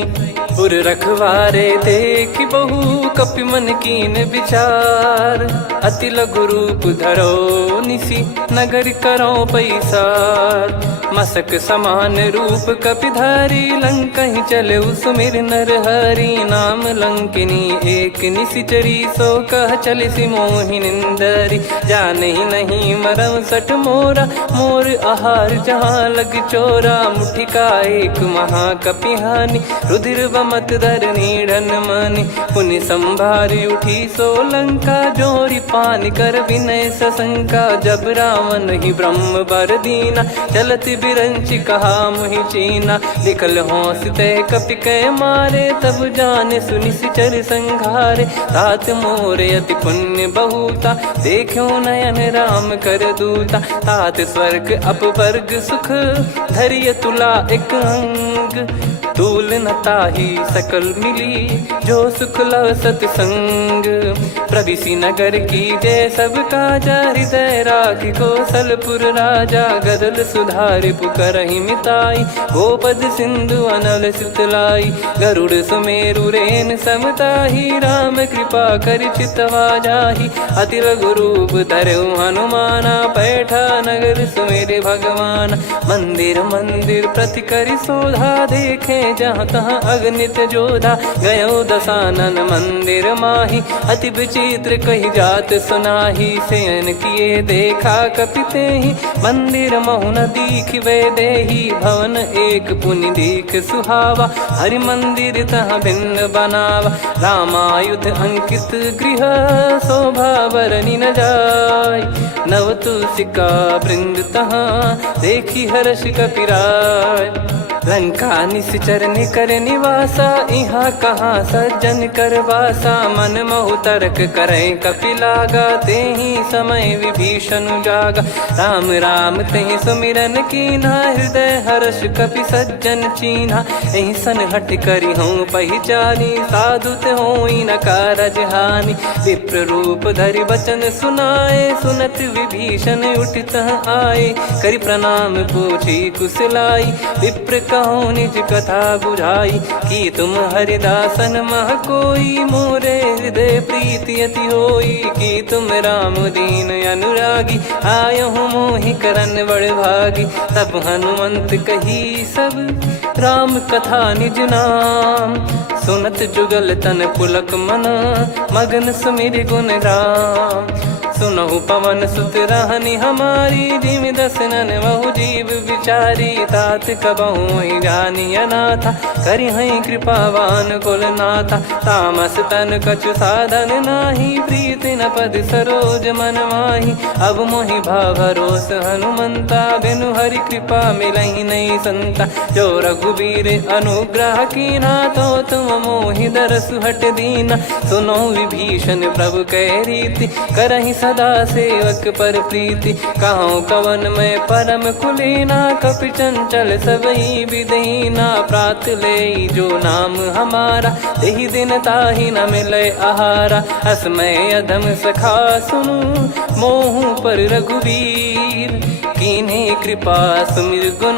उर रखवारे देख बहु कपि मन कीन विचार। अति लघु रूप धरो निसी नगर करो पैसार। मसक समान रूप कपिधारी लंकहि चले सुमिर नर हरि। नाम लंकिनी एक निशिचरी सो कह चल सि मोहि निंदरी। जानहि नहीं मरम सठ मोरा मोर आहार जहाँ लग चोरा। मुठिका एक महाकपिहानि रुधिर बमत धरनी ढन मनि। पुनि संभारी उठी सो लंका जोरी पान कर विनय सशंका। जब रावण ही ब्रह्म बर दीना चलत बिरंच कहा मुहि चीना। निकल होंस ते कपि कै मारे तब जाने सुनि सिचर संघारे। तात मोर अति पुण्य बहुता देखो नयन राम कर दूता। तात स्वर्ग अपवर्ग सुख धरिय तुला एक अंग। तूल न ताहि सकल मिली जो सुख लव सतसंग। प्रविशि नगर की जय सब काजा हृदय राखि कौशलपुर राजा। गदल सुधारि पुकरहि मिताई गोपद सिंधु अनल सितलाई। गरुड़ सुमेरु रेन समताहि राम कृपा करि चितवा जाहि। अति लघु रूप धरऊ हनुमाना पैठा नगर सुमेरे भगवान। मंदिर मंदिर प्रति करि शोधा देखे जहाँ तहाँ अगणित जोधा। गयो दशानन मंदिर माही अति विचित्र कही जात सुनाही। शयन किए देखा कपिते ही मंदिर महु न दीखिबे देही। भवन एक पुनि दीख सुहावा हरि मंदिर तहाँ भिन्न बनावा। रामायुध अंकित गृह शोभा बरनि न जाय। नव तुलसिका वृंद तहाँ देखी हर्ष कपिराय। लंका निश्चर निकर निवासा यहाँ कहाँ सज्जन कर वासा। मन महु तर्क करें कपिलागा तेहि समय विभीषण जागा। राम राम तेहि सुमिरन कीन्हा हृदय हर्ष कपि सज्जन चीन्हा। एहि सन हट करी हूँ पहिचानी साधु ते होई न कारज हानि। विप्र रूप धरि वचन सुनाए सुनत विभीषण उठित आए। करि प्रणाम पूछी कुशलाई विप्र कहो निज कथा बुझाई। कि तुम हरिदासन मह कोई मोरे हृदय प्रीति अति होई। कि तुम राम दीन अनुरागी आयहु मोहि करन बड़ भागी। तब हनुमंत कही सब राम कथा निज नाम। सुनत जुगल तन पुलक मना मगन सुमिर गुण राम। सुनहु पवन सुत रहनी हमारी जिमि दसनन बहु जीव विचारी। तात कबहु ही जानी अनाथा करि हई कृपावान कुल नाथा। तामस तन कछु साधन नाही प्रीति न पद सरोज मन माही। अब मोहि भावरोस हनुमंता बिनु हरि कृपा मिलहि नहीं संता। जो रघुबीर अनुग्रह कीना तो तुम मोहि दरसु हट दीना। सुनो विभीषण प्रभु कह रीति करहि सदा सेवक पर प्रीति। कहूँ कवन में परम कुलीना कपि चंचल सबई विदहीना। प्रात ले जो नाम हमारा तेहि दिन ताहि न मिले आहारा। असमय अधम सखा सुनु मोहु पर रघुवीर। कीन्हे कृपा सुमिर गुण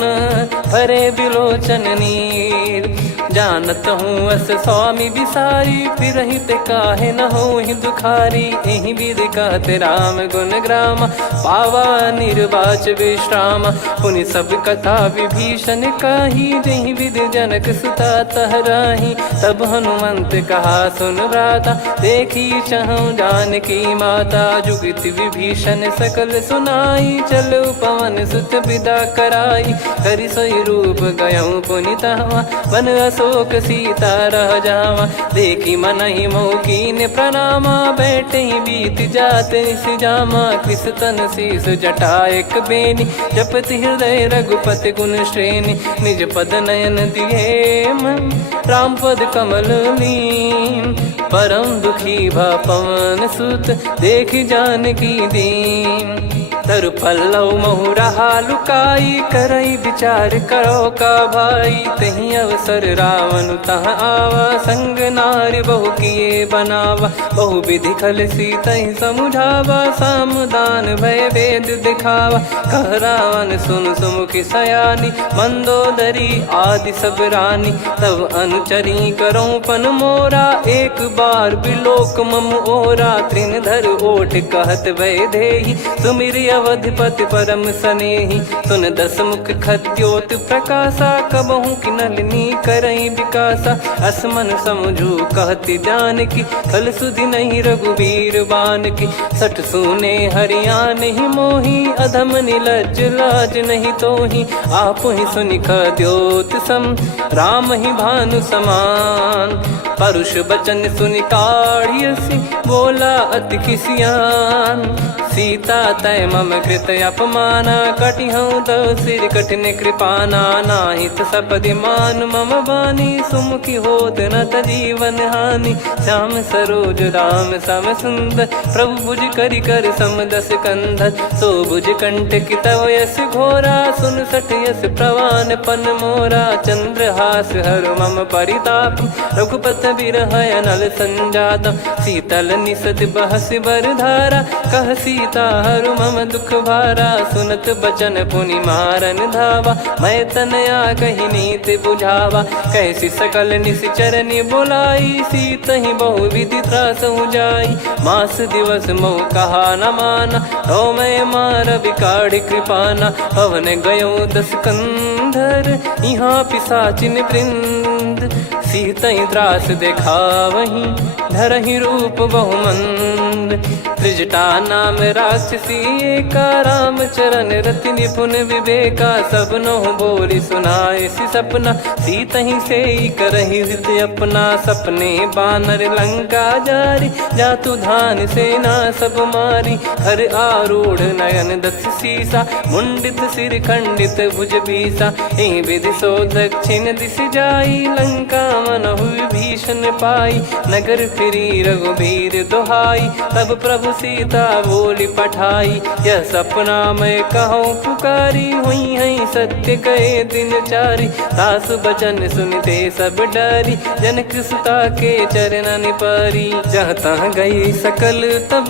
भरे बिलोचन नीर। जानत हूँ अस स्वामी बिसारी फिर ते काहे न हो दुखारी। एहि विधि कहते राम गुण ग्राम पावा निर्वाच विश्राम। पुनि सब कथा विभीषण काही जहि विधि जनक सुता तहराही। तब हनुमंत कहा सुन भ्राता देखी चहु जानकी माता। जुगित विभीषण सकल सुनाई चलो पवन सुत विदा कराई। हरि सोई रूप गयऊँ पुनि तहवा वन अस शोक सीता रह जावा। देखी मन ही मौकीन प्रणामा, बैठे ही बीत जाते निस जामा। कृष तन शीस जटा एक बेनी, जपति हृदय रघुपति गुण श्रेणी। निज पद नयन दिए मन, राम पद कमल लीन। परम दुखी भा पवन सुत, देखी जानकी दीन। तरु पल्लव महु रहा लुकाई, करई विचार करो का भाई। तही अवसर रावण तहाँ आवा, संग नारी बहु किए बनावा। बहु विधि खल सीतहि समुझावा, सामदान भय वेद दिखावा। कह रावण सुन सुमुखी सयानी, मंदोदरी आदि सब रानी। तब अनुचरी करो पन मोरा, एक बार बिलोक मम ओरा। तृण धर ओठ कहत भय देहि, सुमिरि अवधिपति परम सनेहि। सुन दस मुख खद्योत प्रकाशा, कबहु की नलिनी करई विकासा। असमन समझू कहती जानकी, कल सुधि नहीं रघुबीर बान की। सठ सुने हरियाण ही मोही, अधम निलज लाज नहीं तोही। आप ही सुनि खद्योत सम, राम ही भानु समान। परुष बचन सुनि काढ़ियसि, बोला अति किसियान। सीता तय मम कृत अपमाना, कटिहऊँ तव सिर कठिन कृपाना। नाहित सपदि मान मम बानी, सुमुखी होत न जीवन हानि। श्याम सरोज राम सम सुंदर, प्रभु भुज करि कर सम दस कंधर। सो भुज कंठ की तव यस घोरा, सुन सठ यस प्रवान पन मोरा। चंद्रहास हर मम परिताप, रघुपत बिरह अनल संजातम। शीतल निसत बहस बर धारा, कह सीता हरु मम दुख भारा। सुनत बचन पुनि मारन धावा, मैं तनया कही नीति बुझावा। कैसी सकल निश्चरनि बोलाई, सीतहि बहु विधि त्रासहु जाई। मास दिवस मोह कहा न माना, तो मैं मार बिकाढ़ कृपाना। पवन गयो दस कंधर, यहाँ पिशाचिन वृंद। सीतहि त्रास देखावहीं, धरहि रूप बहुमंद। त्रिजटा नाम राक्षसी एका, राम चरण रति निपुण विवेका। सब नोह बोली सुनाए सि सपना, सीतहि से करहि हृत अपना। सपने बानर लंका जारी, जातु धान सेना सब मारी। हर आरूढ़ नयन दस सीसा, मुंडित सिर खंडित भुज बीसा। एहि विधि सो दक्षिण दिश जाई, लंका मनहु विभीषण पाई। नगर फिरी रघुबीर दुहाई, तब प्रभु सीता बोली पठाई। यह सपना मैं कहूँ पुकारी, हुई है सत्य कहे दिन चारी। सासु बचन सुनते सब डरी, जनक सुता के चरण पारी। जहाँ तहाँ गई सकल तब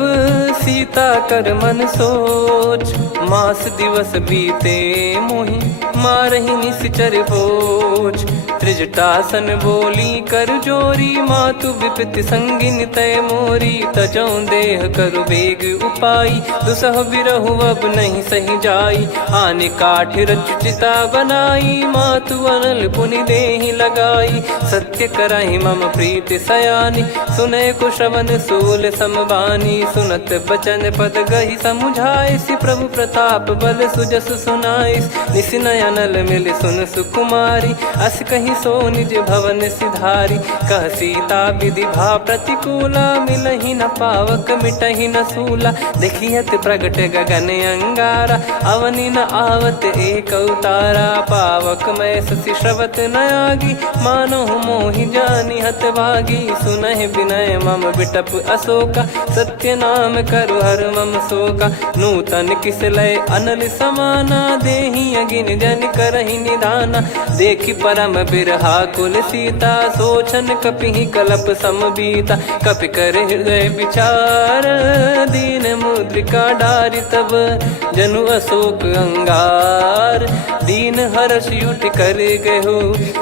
सीता कर मन सोच। मास दिवस बीते मोहि, मारहि निश्चर बोझ। त्रिजटासन बोली कर जोरी, मातु विपति संगिन तय मोरी। तजौ देह करु बेग उपाई, दुसह बिरहु अब नहीं सही जाई। आने काठ रचिता बनाई, मातु अनल पुनि देहि लगाई। सत्य कराई मम प्रीति सयानी, सुनय को श्रवण सूल समबानी। सुनत बचन पद गही समुझाइसि, प्रभु प्रताप बल सुजस सुनाइस। निस नयनल मिल सुन सुकुमारी, अस कहीं सो निज भवन सिधारी। कह सीता विधि भा प्रतिकूला, मिलहि न पावक मिटहि न सूला। देखियत प्रगट गगन अंगारा, अवनि न आवत एक उतारा। पावक मैं ससि श्रवत न आगी, मानो मोहि जानि हत भागी। सुनहि विनय मम बिटप अशोका, सत्य नाम करु हर मम शोका। नूतन किस लय अनल समाना, देहि अगिन जन करहि निधाना। देखि परम बिरहा कुल सीता, सोचन कपिहि कलप समबीता। कपि कर हृदय विचार, दीन मुद्रिका डारि तब जनु अशोक अंगार। दीन हर्ष उठ कर गयो,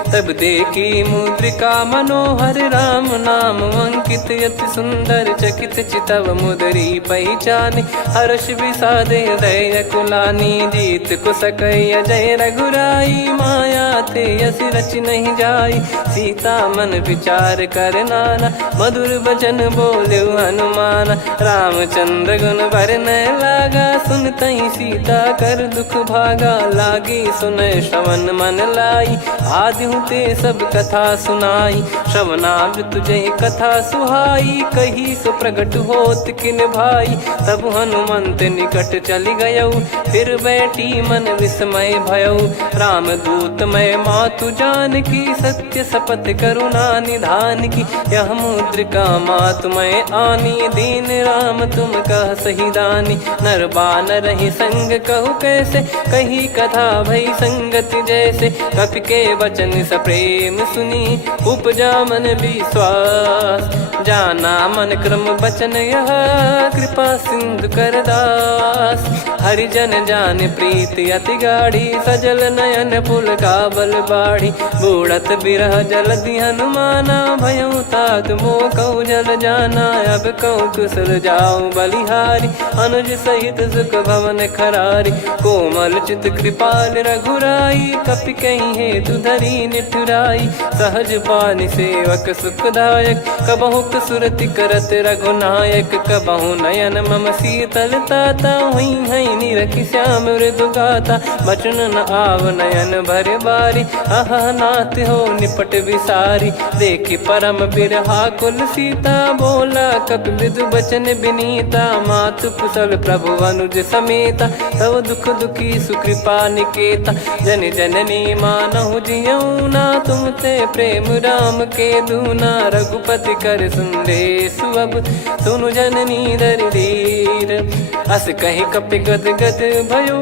तब देखी मुद्रिका मनोहर। राम नाम अंकित अति सुंदर, चकित चितव मुदरी पहचान। हर्ष विषाद हृदय कुलानी, जीत को सकय अजय रघुराई। माया थे यस रच नहीं जाई, सीता मन विचार कर नाना। मधुर बचन बोले हनुमान, रामचंद्र गुण बरनय लागा। सुनतहि सीता कर दुख भागा, लागी सुनय श्रवण मन लाई। आदिहु ते सब कथा सुनाई, श्रवणाव तुझे कथा सुहाई, कही सो प्रगट होत किन भाई। तब हनुमंत निकट चली गयऊ, फिर बैठी मन विस्मय भयऊ। राम दूत मैं मातु जान की, सत्य शपथ करुणा निधान की। यह मुद्रिका मातु मैं आनी, दीन राम तुम कह सही दानी। नर बानर ही संग कहु कैसे, कही कथा भई संगति जैसे। कपि के वचन सप्रेम सुनी, उपजा मन विश्वास। जाना मन क्रम बचन यह, कृपा सिंधु कर दास। हरिजन जान प्रीति अति गाढ़ी, सजल नयन पुल काबल बाढ़ी। बूढ़त बिरह जलधि हनुमाना, भयउ तात मोह कहु जल जाना। अब कहूँ कुशल जाऊँ बलिहारी, अनुज सहित सुख भवन खरारी। कोमल चित कृपाल रघुराई, कपि कहीं हेतु धरी निठुराई। सहज पानि सेवक सुखदायक, कबहु सुरति करत रघुनायक। कबहु नयन मम शीतल ताता, हुई हई निरखि श्याम मृदु गाता। बचन न आव नयन भर बारी, अह नाथ हो निपट विसारी। देखि परम बिरहा कुल सीता, बोला कपि मृदु बचन विनीता। मातु कुशल प्रभु अनुज समेता, तव दुख दुखी सुकृपा निकेता। जन जननी मानहु जियऊ ना, तुम ते प्रेम राम के दूना। रघुपति कर संदेश अब, सुनु जननी दर धीर। अस कहि कपि गद गद भयो,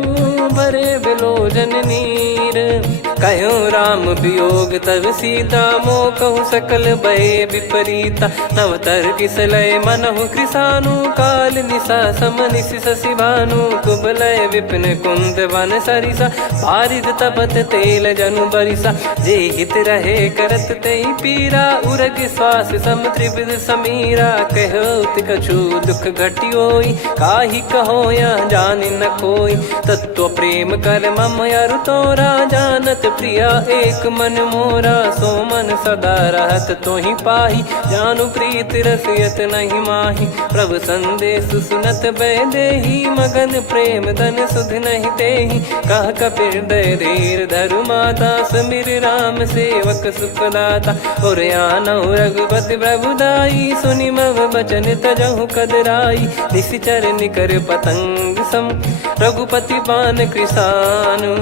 भरे बिलोचन नीर। कहूँ राम वियोग तब सीता, मोह कहूँ सकल भय विपरीता। नवतर किसलय मनहु कृसानु, काल निशा समनिश शशि भानु। कुबलय विपिन कुंद वन सरिसा, पारिद तपत तेल जनु बरिसा। जे हित रहे करत ते पीरा, उरग श्वास सम त्रिविध समीरा। कहो कछु दुख घटियोई, काहि कहो या जानि न कोई। तत्व प्रेम कर मम अरु तोरा, जानत प्रिया एक मन मोरा। सो मन सदा रहत तोहि पाही, जानु प्रीत रसियत नहीं माही। प्रभु संदेश सुनत बैदेही, मगन प्रेम धन सुध नहीं तेहि। कह कपि हृदय धीर धरु माता, सुमिर राम सेवक सुखदाता। और आनहु रघुपति प्रभुदाई, सुनि मम बचन तजहु कदराई। निशिचर निकर पतंग सम, रघुपति पान कृसानु।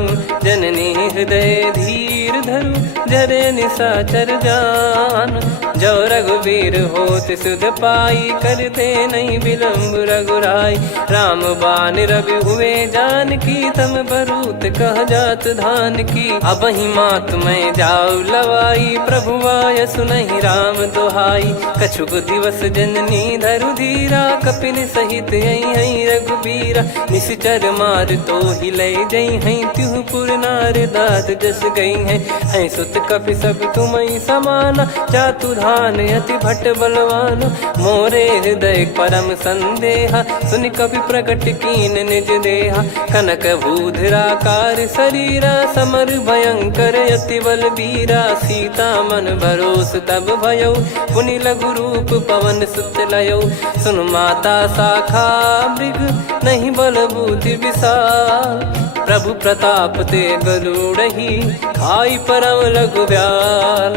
जननी हृदय धीर धरु, जरे निशाचर जान। जो रघुवीर होत सुध पाई, करते नहीं विलम्ब रघुराई। राम बान रवि हुए जान की, तम बरूत कह जात धान की। अब ही मात मैं जाऊ लवाई, प्रभु आय सुनहि राम दुहाई। कछुक दिवस जननी धरु धीरा, कपिन सहित यही रघुबीरा। निशिचर मार तो ही लय जई हैं, त्युह पुर नार दाद जस गई हैं। सुत कपि सब तुमहि समाना, जातु धान अति भट बलवान। मोरे हृदय परम संदेहा, सुनि कपि प्रकट कीन निज देहा। कनक भूधराकार शरीरा, समर भयंकर अति बल बीरा। सीता मन भरोस तब भयऊ, पुनि लघु रूप पवन सुत लयऊ। सुन माता शाखा मृग, नहीं बल बुद्धि विशाल। प्रभु प्रताप ते गरुड़हि, खाई परम लघु ब्याल।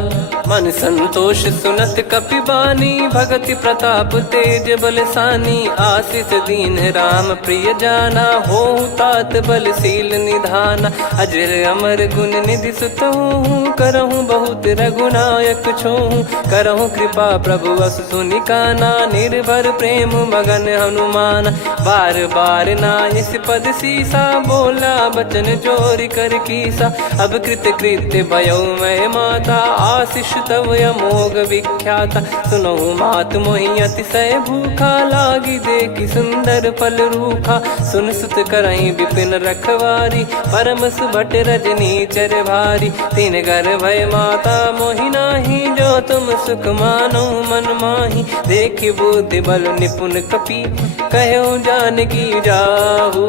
मन संतोष सुनत कपि बानी, भगति प्रताप तेज बलसानी। आशीष दीन राम प्रिय जाना, होहु तात बलशील निधाना। अजर अमर गुण निधि सुतहु, करहु बहुत रघुनायक छोहु। करहु कृपा प्रभु अस सुनि काना, निर्भर प्रेम मगन हनुमान। बार बार नायस पद सीसा, बोला बचन चोरी कर कीसा। अब कृत कृत्य भयउ मैं माता, आशीष तव अमोघ विख्याता। सुनहु मात मोहि अतिशय भूखा, लागी देखि सुंदर फल रूखा। सुन सुत करहि विपिन रखवारी, परम सुभट रजनी चर भारी। तीन घर भय माता मोहि नाही, जो तुम सुख मानो मन माही। देखि बुद्धि बल निपुण कपि, कहो जानकी जाहू।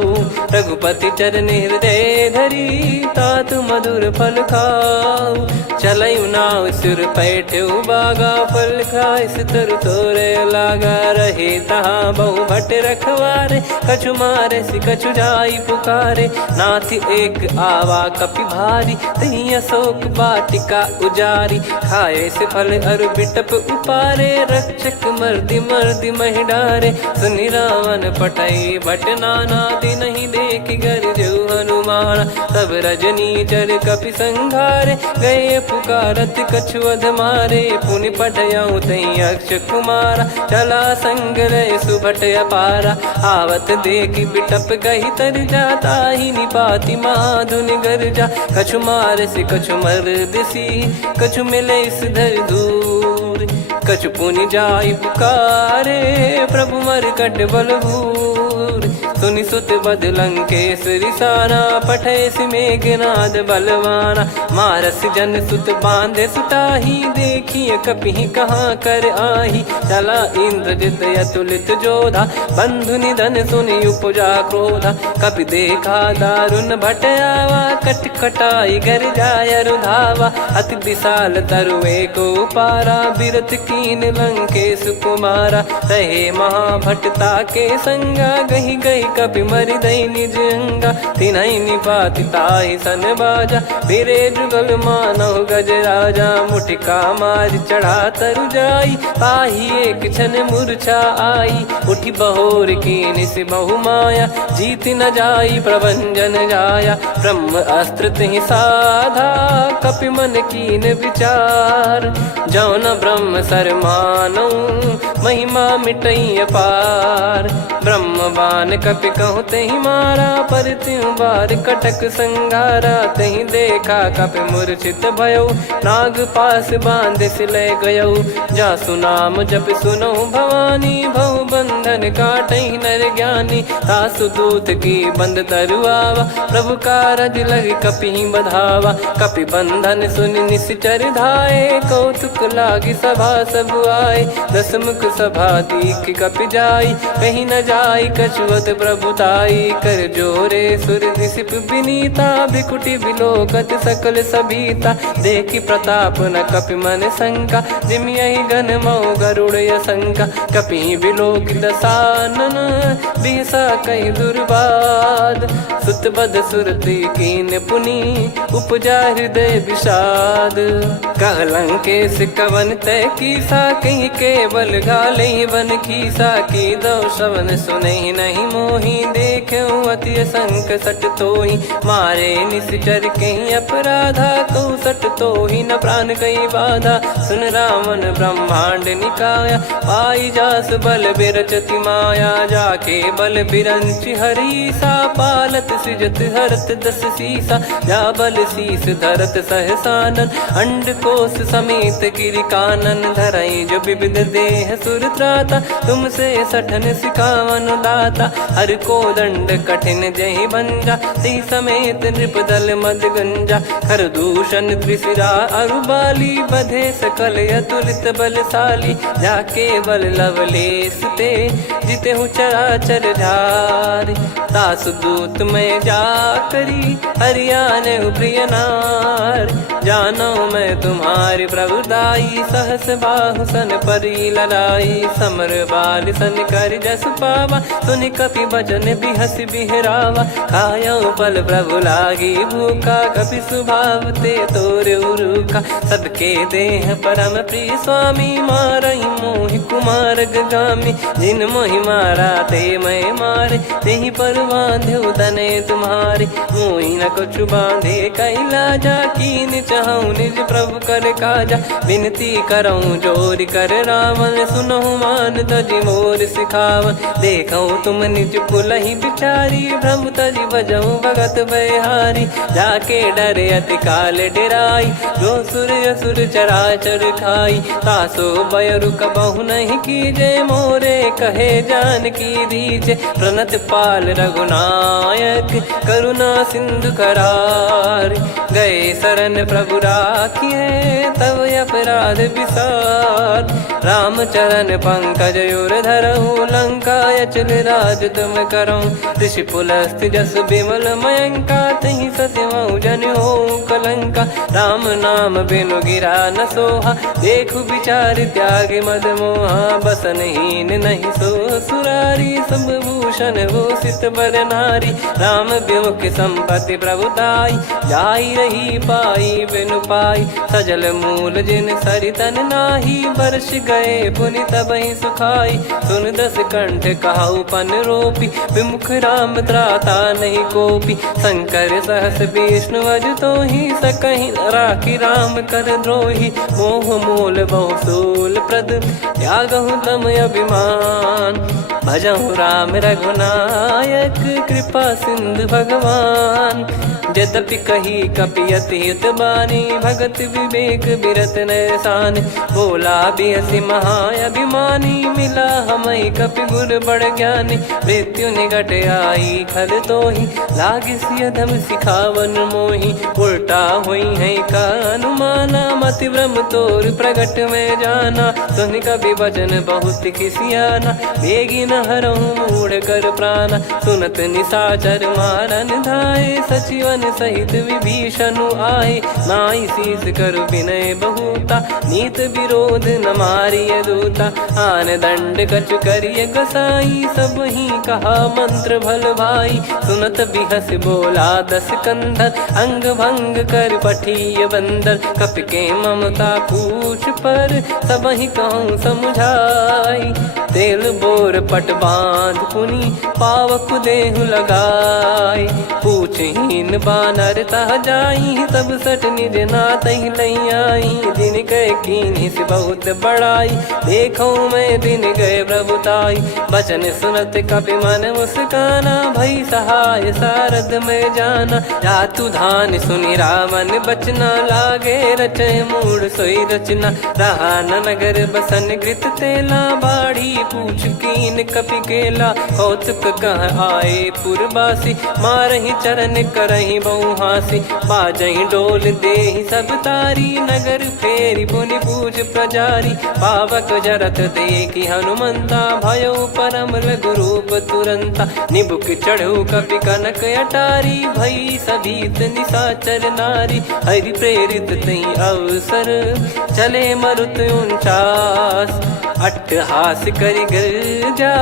रघुपति चरण हृदय धरी तात मधुर फल खाऊ। चलयु नाव सिर पैठ्यु बागा फल खाय सितर तोरे लागा। रहे तहाँ बहु भट रखवारे कछु मारे सि कछु जाई पुकारे। नाथ एक आवा कपि भारी तही अशोक वाटिका उजारी। खाए से फल अरु बिटप उपारे रक्षक मर्दि मर्दि महि डारे। सुनि रावण पटई भट नाना नहीं देख गर जो हनुमान। तब रजनी चर कपि संघारे गए पुकारत कछु अध मारे। पुनि पटयऊ तई अक्ष कुमारा चला संग रहे सुभट अपारा। आवत देखी बिटप गही तर जाता ही निपाति माधुनि गर्जा। कछु मार से कछु मर्दिसी कछु मिले इस धर दूर। कछु पुनि जाई पुकारे प्रभु मरकट बलभूर। सुनि सुत बद लंकेश रिसाना पठय सि मेघनाद बलवाना। मारस जन सुत बांधे सुताही देखिए कपि कहाँ कर आही। चला इंद्रजित अतुलित जोधा बंधु निधन सुनि उपजा क्रोधा। कपि देखा दारुण भट आवा कटकटाई गर जाय रुधावा। अति विशाल तरुए को पारा बिरत कीन लंकेश कुमारा। रहे महाभटता के संगा गही गही कपि मरि दई निज अंगा। तिन्है निपाति ताहि सन बाजा बिरे जुगल मानव गज राजा। मुटिका मार चढ़ा तरु जाई ताहि एक क्षण मूर्छा आई। उठी बहोर कीन से बहु माया जीत न जाई प्रभंजन जाया। ब्रह्म अस्त्र तिहि साधा कपि मन कीन विचार। जौन ब्रह्म सर मानौ महिमा मिटई अपार। ब्रह्म बान कपि कहूँ तहि मारा पर त्यों बार कटक संगारा। तहि देखा कपि मूर्छित भयउ नाग पास बांध सिलय गयउ। जासु नाम जप सुनौ भवानी भव बंधन काटहि नर ज्ञानी। तासु दूत की बंद तरुआवा प्रभु कारज लग कपि बधावा। कपि बंधन सुनि निश्चर धाये कौतुक लागी सभा सब आए। दस मुख सभा दीख कपि जाई कहीं न जाई कछुअत प्रभुताई। कर जोरे सुर निसिप विनीता भ्रिकुटि बिलोकत सकल सबीता। देखी प्रताप न कपि मन शंका जिमियहि गन मऊ गरुड़ असंका। कपि बिलोक दसानन बिहसा कहि दुर्बाद। सुत बद सुरति कीन पुनि उपजा हृदय विषाद। कह लंकेश कवन तय कीसा कहीं केवल गाले बन खीसा। की दो श्रवण सुनहि नहीं मोहि देखऊँ अति संक सट तोहि। मारे निश्चर कहीं अपराधा कहूँ सट तोहि न प्राण कहीं बाधा। सुन रावण ब्रह्मांड निकाया पाई जास बल बिरचति माया। जाके बल बिरंचि हरीसा पालत सृजत हरत दस सीसा। जा बल शीस धरत सहसानन अंड कोश समेत गिरि कानन। धरई जो विविध देह सुर त्राता तुमसे सठन सिखावन दाता। हर को दंड कठिन जहि बंजा ती समेत नृपदल मद गंजा। खर दूषण त्रिशिरा अरुबाली बधे सकल अतुलित बलशाली। जाके बल लवलेस ते जिते हूँ चराचर झार। तासु दूत में जा करी हरियाने प्रिय नार। जानो मैं तुम्हारी प्रभुदाई सहस बाहु सन परी लड़ाई। समर बाल सन कर जस पावा सुनि कपि भजन बिहस बिहरावा। खायऊ पल प्रभु लागी भूखा कपि स्वभाव ते तोर उरुखा। सबके देह परम प्रिय स्वामी मारई मोहि कुमार गामी। जिन मोहि मारा ते मैं मारे तेहि पर बांधे तने तुम्हारे। मोहि न कछु बांधे कैला जा कीन चाहूँ निज प्रभु कर काजा। विनती करऊँ जोर कर रावण सुनहु मान तजि मोर सिखावन। देखऊँ तुम निज पुलहि बिचारी प्रभु तजि बजऊँ भगत बहारी। जाके डरे अति काल डेराई जो सुर असुर चराचर खाई। तासो बयरु कबहु नहीं कीजे मोरे कहे जान की दीजे। प्रणत पाल रघुनायक करुणा सिंधु करार गए शरण प्रभु राखिए तब अपराध विसार। राम चरण पंकज उर धरऊ लंका अचल राज तुम करऊं। ऋषि पुलस्त जस विमल मयंका तहि सत्यमऊ जन हो कलंका। राम नाम बिनु गिरा न सोहा देखु विचार त्याग मद मोहा। बसनहीन नहीं सो सुरारी सब भूषण भूषित बर नारी। राम विमुख संपत्ति प्रभुताई जाई रही पाई बिनु पाई। सजल मूल जिन सरितन नाही वर्ष गए पुनि तबहि सुखाई। सुन दस कंठ कहाऊ पन रोपी विमुख राम त्राता नहीं कोपी। शंकर सहस विष्णु अज तो ही सकहि राखी राम कर द्रोही। मोह मूल बहु सूल प्रद त्यागहु तम अभिमान। भजहु राम रघुनायक कृपा सिंधु भगवान। यद्यपि कही कपियति हित बानी भगत विवेक बिरत नैसान। बोला बिहसी महाअभिमानी मिला हमई कपि गुर बड़ ज्ञानी। मृत्यु निकट आई खल तोहि लागे सियधम सिखावन मोहि। उल्टा हुई है का अनुमाना मति ब्रह्म तोर प्रगट में जाना। सुन कवि वचन बहुत खिसियाना बेगी न हरहु मूढ़ कर प्राण। सुनत निशाचर मारन धाये सचिवन सहित विभीषण आए। नाई शीस कर विनय बहुता नीत विरोध न मारिय दूता। आन दंड कछु करिय गसाई सब ही कहा मंत्र भल भाई। सुनत बिहस बोला दस कंधर अंग भंग कर पठिय बंदर। कपि के ममता पूछ पर सब ही कहूँ समझाई। तेल बोर पट बांध पुनि पावक देहु लगाई। पूछहीन बानर तह जाई तब सट निज नाथ ही लई आई। दिन गए कीन्ही से बहुत बड़ाई देखो मैं दिन गए प्रभुताई। बचन सुनत कपि मन मुस्काना भई सहाय सारद में जाना। जातु धान सुनि रावण बचना लागे रचे मूड सोई रचना। रहा न नगर बसन कृत तेला बाड़ी पूछ कीन कपि केला। कौतुक कह आए पुरबासी मारहि चरण करहि बहु हासी। बाजहि डोल देहि सब तारी नगर फेरी पुनि पूछ प्रजारी। पावक जरत देखि हनुमंता भयो परम रघुरूप तुरंता। निबुक चढ़ऊ कपि कनक अटारी भई सभीत निशाचर नारी। हरि प्रेरित तहि अवसर चले मरुत 49। अट्टहास करि गिरजा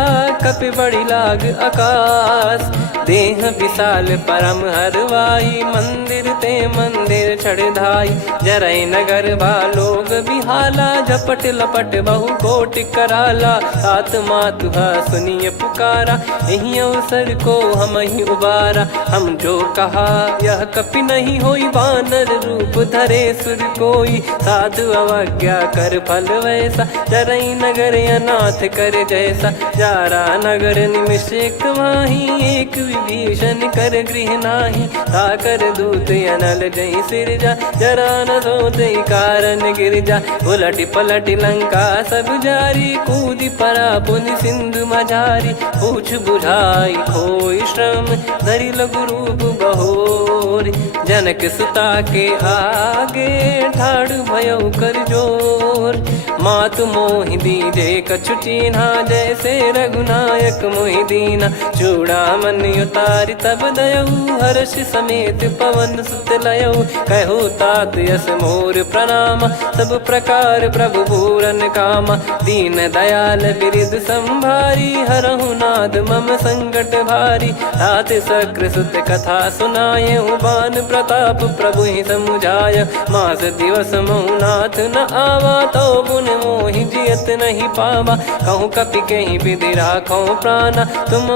कपि बड़ी लाग आकाश। देह विशाल परम हरवाई मंदिर ते मंदिर चढ़धाई। जरई नगर बालोग बिहाला झपट लपट बहु कोटि कराला। सात मातुहा सुनिय पुकारा यही अवसर को हम ही उबारा। हम जो कहा यह कपि नहीं होई वानर रूप धरे सुर कोई। साधु अवज्ञा कर फल वैसा जरई नगर अनाथ कर जैसा। जारा नगर निमिष एक माही एक विभीषण कर गृह नाही। ताकर दूत अनल जय सिरजा जरा न सोते कारण गिरजा। उलट पलट लंका सब जारी कूदी परा पुनि सिंधु मझारी। पूछ बुझाई खोई श्रम धरि लघु रूप बहोर। जनक सुता के आगे ठाड़ भयउ कर जोर। मातु मोहि दीजे कछु चिन्हा जैसे रघुनायक मोहि दीना। चूड़ामन उतारि तब दयऊ हर्ष समेत पवन सुत लयऊ। कहो तात यस मोर प्रणाम सब प्रकार प्रभु पूरन कामा। दीन दयाल बिरिद संभारी हरहु नाद मम संकट भारी। तात सक्र सुत कथा सुनाये बान प्रताप प्रभु ही समुझाय। मास दिवस महु नाथ न आवा तो पुन मोहि जियत नहीं पावा। कहूँ कपि कहीं विधि राखो प्राणा तुम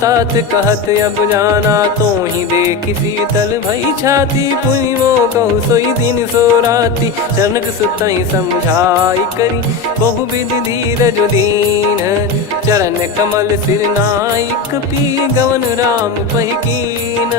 तात कहत अब जाना। तो ही देखी शीतल भई छाती पुनि मो कहु सोई दिन सो राती। जनक सुतई समझाई करी बहु विधि धीरज दीन। चरण कमल सिर नाई कपि गवन राम पहि कीन।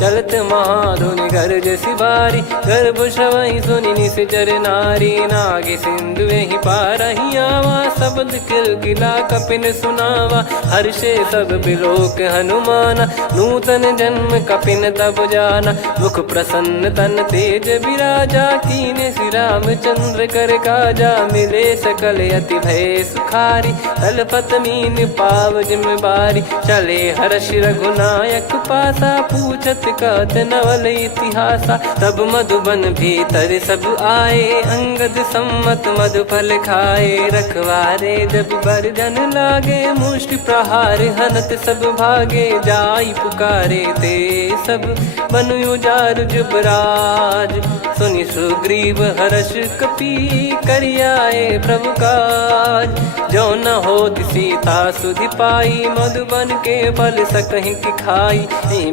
चलत महाधुनि गर्ज सिबारी गर्भ श्रवहि सुनि निश्चर नारी। नागे सिंधु ही रही आवा, शब्द किलकिला कपिन सुनावा, हर्षे सब बिलोक हनुमाना, नूतन जन्म कपिन तब जाना, मुख प्रसन्न तन तेज विराजा, कीने श्री रामचंद्र कर काजा, मिले सकल अति भय सुखारी, तलपत मीन पाव जिम बारी, चले हर्ष रघुनायक पासा, पूछत कहत नवल इतिहासा, तब मधुबन भीतर सब आए, अंगद सम्मत मधुफल खाए, रखवारे जब बरजन लागे, मुष्टि प्रहार हनत सब भागे, जाई पुकारे ते सब बन उजारु जुबराज, सुनि सुग्रीव हर्ष कपि करियाए प्रभु काज, जो न होत सीता सुधि पाई, मधुबन के फल सकहि की खाई,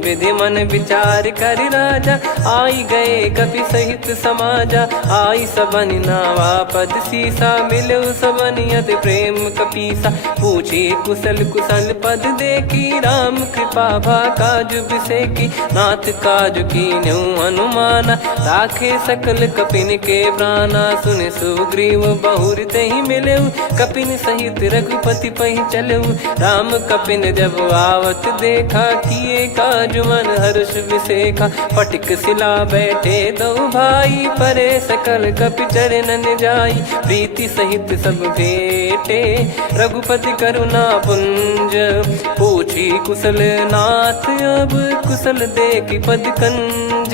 विधि मन विचार कर राजा, आई गए कपि सहित समाजा, आई सबनि नावा पद सीसा, मिलो सबनि अति प्रेम कपीसा, पूछी कुशल कुशल पद देखी, राम कृपा भा काज बिसेकी, नाथ काज कीन्हु हनुमाना, राखे सकल कपिन के प्राणा, सुन सुग्रीव बहुर तेहि मिलेउ, कपिन सहित रघुपति पहि चलेउ, राम कपिन जब आवत देखा, किए काज मन हर्ष विसेखा, फटिक सिला बैठे दो भाई, परे सकल कपि चरणन जाई, प्रीति सहित सब भेटे, रघुपति करुणा पुंज, पूछी कुशल नाथ अब कुशल देखि पद कंज,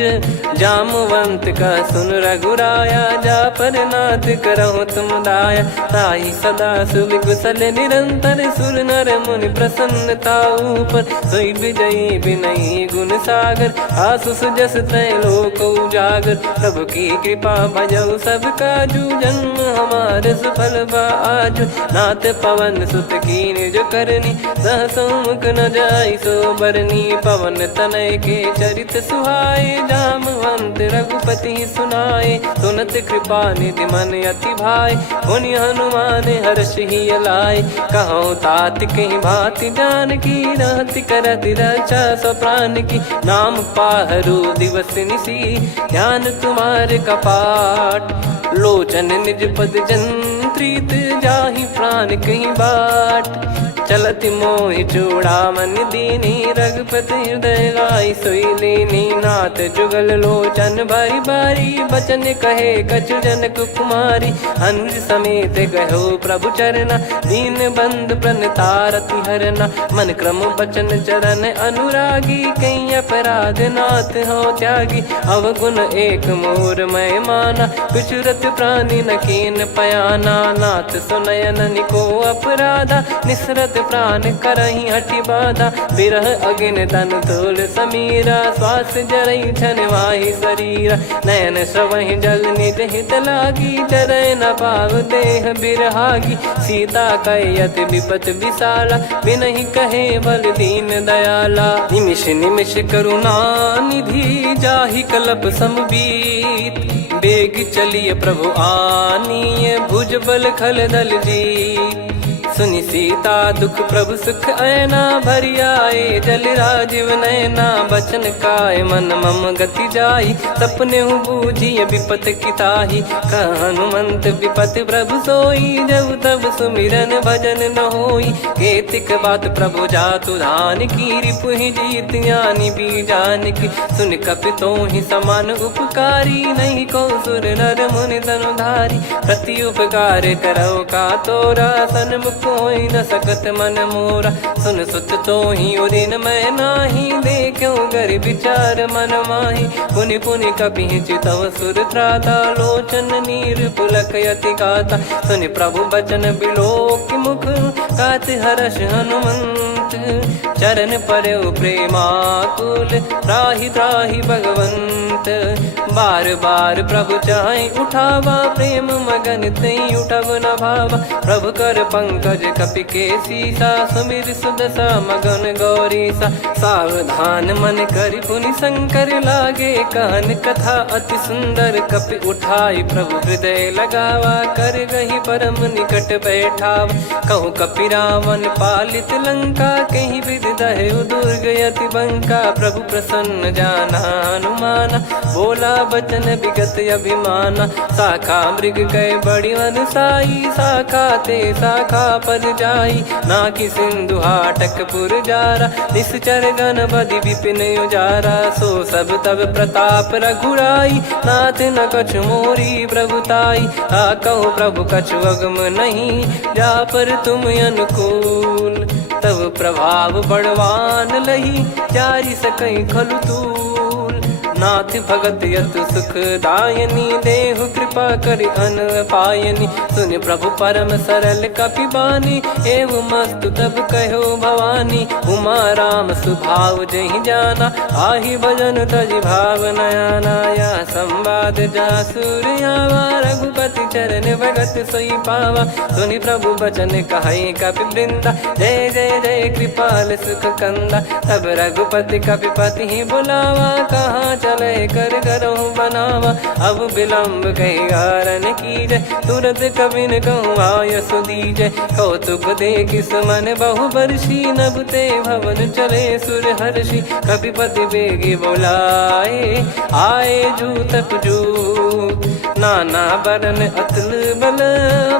जामवंत का सुन रघुराया, जा पर नाथ करहु तुम दाया, ताहि सदा सुभ कुशल निरंतर, सुर नर मुनि प्रसन्नता ऊपर, सोई विजयी विनयी गुण सागर, आसु सुजस त्रैलोक उजागर, प्रभु की कृपा भजऊ सब काजू, जन्म हमार सफल बा आजु, नाथ पवन सुत कीन जो करनी, सहसो मुख न जाई सो बरनी, पवन तनय के चरित सुहाए, जामवंत रघुपति सुनाए, सुनत कृपा निधि मन अति भाई, मुनि हनुमान हर्ष ही लाए, कहो तात कहीं भांति जान की, रहति करति रक्षा सो प्राण की, नाम पाहरु दिवस निसी, ध्यान तुम्हारे कपाट, लोचन निज पद जंत्रित, जाहि प्राण कहीं बाट, चलति मोहि चूड़ामन दीनी, रघुपति हृदय लाई सोई लीनी, नाथ जुगल लोचन बारी बारी, बचन कहे कछु जनक कुमारी, अनुज समेत गयो प्रभु चरना, दीन बंद प्रणतारति हरना, मन क्रम बचन चरण अनुरागी, कहीं अपराध नाथ हो त्यागी, अवगुण एक मोर मैं माना, कुछुरत प्राणी न कीन पयाना, नाथ सुनयन निको अपराधा, निसरत प्राण करही हटि बाधा, बिरह अगिन तन तोल समीरा, श्वास जरई छन वाहि शरीरा, नयन श्रवहि जल निज हित लागी, चरय न पाव देह बिरहागी, सीता कैयत विपत विशाला, बिनहि कहे बल दीन दयाला, निमिष निमिष करुणा निधि, जाहि कलप समबीत, बेग चलिए प्रभु आनीय, भुज बल खल दल जीत, सुनि सीता दुख प्रभु सुख ऐना, भरि आए जल राजीव नैना, बचन काय मन मम गति जाई, सपने हूँ बूझी विपत किताही, हनुमंत विपत प्रभु सोई, जब तब सुमिरन भजन न होई, केतिक बात प्रभु जातु धान की, रिपुहि जीत ज्ञानी बीजान की, सुन कपि तोहि समान उपकारी, नहीं को सुर नर मुनि तनुधारी, प्रति उपकार करो का तोरा, सन्मुख कोई न सकत मन मोरा, सुन सुत तो ही उदिन मैं नाही, देखो गर विचार मन माही, पुनि पुनि कपि चितव सुर त्राता, लोचन नीर पुलक यति गाता, सुनि प्रभु बचन बिलोक मुख, कात हर्ष हनुमंत, चरण परयो प्रेमाकुल, त्राहि त्राहि भगवंत, बार बार प्रभु चाहि उठावा, प्रेम मगन तई उठब न भावा, प्रभु कर पंकज पंकज कपि के सीसा, सुमिर सुदशा मगन गौरी सा। सावधान मन करि पुनि शंकर लागे, कहन कथा अति सुंदर कपि उठाई। प्रभु हृदय लगावा, कर गही परम निकट बैठाव। कहु कपि रावण पालित लंका, कहीं विधि दहेउ दुर्ग यति बंका। प्रभु प्रसन्न जाना हनुमाना, बोला बचन विगत अभिमाना। शाखा मृग गए बड़ी अनुसाई, शाखा ते शाखा पर जाई। नाकि सिंधु हाटक पुर जारा, निश्चर गण बधि विपिन उजारा। सो सब तब प्रताप रघुराई, नाथ न कछु मोरी प्रभुताई। कहो प्रभु कछु अगम नहीं, जा पर तुम अनुकूल। तब प्रभाव बड़वान लही, जारी सकई खलु तूल। नाथ भगत यतु सुख दायनी, देहु कृपा करि अन पायनी। सुन प्रभु परम सरल कपि बानी, एव मस्तु तब कहो भवानी। उमा राम सुभाव जहि जाना, आहि भजन तजि भाव नयाना। या संवाद जासुर आवा, रघुपति चरण भगत सोई पावा। सुनि प्रभु बचन कहै कपि वृंदा, जय जय जय कृपाल सुख कंदा। तब रघुपति कपिपति ही बुलावा, कहाँ चले कर करहु बनावा। अब विलम्ब कही कारण कीजय, तुरत कबिन कहूँ आयस दीजय। कौतुक देखि सुमन बहु बरसी, नभ ते भवन चले सुर हर्षि। कपिपति बेगी बोलाए, आए जूतक जूत। नाना बरन अतुल बल,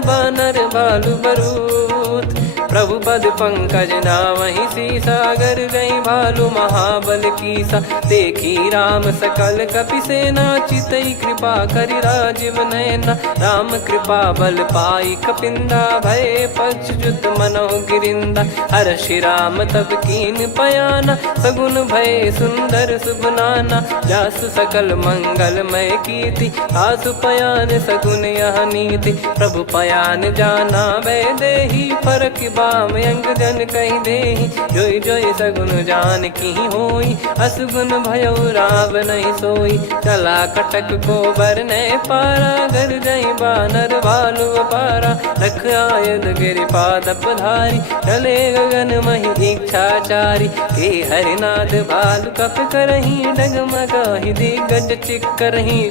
बानर बालु बरूत। प्रभु पद पंकज नामहि सीसा, गर गई भालु महाबल कीसा। देखी राम सकल कपि सेना, चितई कृपा करि राजीव नयना। राम कृपा बल पाई कपिंदा, भय पक्षजुत मनोह गिरिंदा। हर्षि राम तब कीन पयाना, सगुन भय सुंदर सुगुनाना। जासु सकल मंगलमय कीर्ति, आसु पयान सगुन यह नीति। प्रभु पयान जाना भय देहि, फरक बाम अंग जन कहि देहि। जोई जोई सगुन जान की होई, असुगुन भयो राव नहीं सोई। चला कटक को बरने पारा, घर जई बानर भालु अपारा। लख आयद गिरिपाद पधारी, चले गगन महि इच्छाचारी। के हरिनाथ भालु कप करही, डगमगाहि दिग्गज चिक्करही।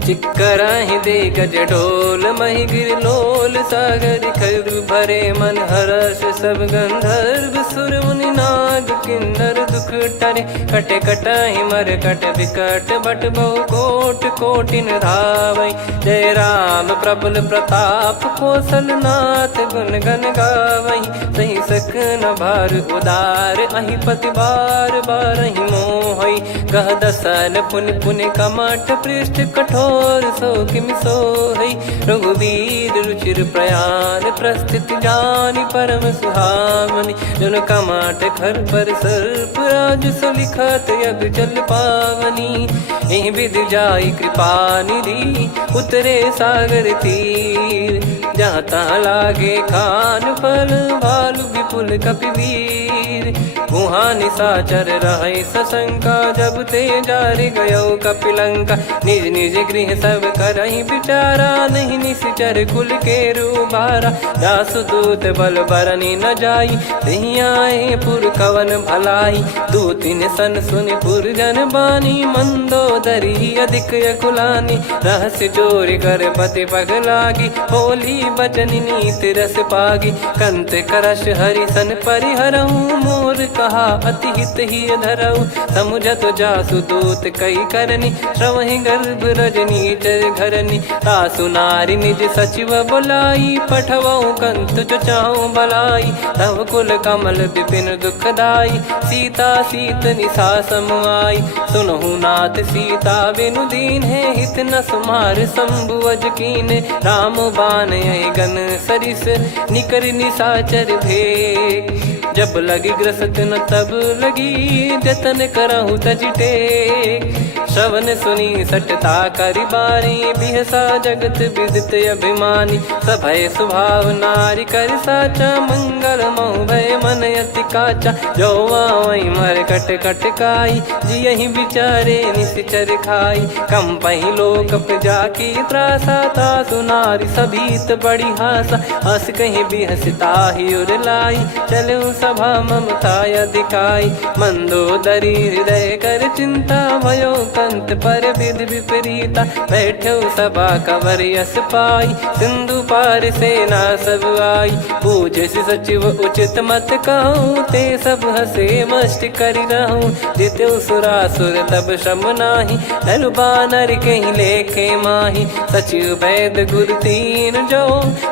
चिक्कराहि दिग्गज ढोल, महि गिर लोल। सागर खरु भरे मन हर्ष, सब गंधर्व सुर मुनि नाग किन्नर दुख टरे। कटे कटाहि मर कट विकट, बट बहु कोट कोटिन धावै। जय राम प्रबल प्रताप, कौशल नाथ गुण गण गावै। सही सक न भार उदार, अहि पति बार बारहि मोहै। गह दसन पुनि पुनि कमठ, पृष्ठ कठोर सो किमि सोहै। रघुवीर रुचिर प्रयाण, प्रस्थित जानि परम सुहावनी। जन कमाट खर पर सर्प, राज सलिखत यग जल पावनी। एहि विधि जाई कृपा निधि, उतरे सागर तीर। जहाँ तहाँ लागे खान फल, भालु विपुल कपिवीर। वहाँ निशाचर रहै सशंका, जब ते जारि गयो कपिलंका। निज निज गृह सब करहि विचारा, नहीं निश्चर कुल के रूबारा। दासदूत बल बरनी न जाई, तेहि आए पुर कवन भलाई। दू तीन सन सुनि पुर जन बानी, मंदोदरी अधिक अकुलानी। रहस्य चोरी कर पति पग लागी, होली बचन नीत रस पागी। कंत करश हरि सन परिहरहु, मोर कहा अति हित ही धरऊ। समुझत जासु दूत कई करनी, श्रवहि गर्भ रजनी चर घरनी। तासु नारी निज सचिव बुलाई, पठवऊ कंत जो चाहूं भलाई। तव कुल कमल विपिन दुखदाई, सीता सीत निशा समुआई। सुनहु नाथ सीता बिनु दीन है, हित न सुमार शंभु अज कीन। राम बान यही गन सरिस, निकर निशाचर भेग। जब लगी ग्रसत न तब लगी, जतन करहु तज टेक। श्रवण सुनी सटता करि बारी, बिहसा जगत विदित अभिमानी। सभय स्वभाव नारी कर साचा, मंगल मोह भय मन अति काचा। जो आवई मर कट कट काई, जियहि बिचारे निश्चर खाई। कम पही लोक जाकी त्रासा, तासु नारी सभीत बड़ी हासा। हस कहीं बिहसता ही उर लाई, चलऊ सभा ममता अधिकाई। मंदोदरी हृदय कर चिंता, भयो कंत पर विधि विपरीता। बैठो सभा कवर यस पाई, सिंधु पार सेना सब आई। पूज सचिव उचित मत कहूँ, ते सब हसे मस्त करि रहूं। जित्यु सुरासुर तब श्रम नाही, धनु बानर कहीं लेखे माही। सचिव वैद गुरु तीन जो,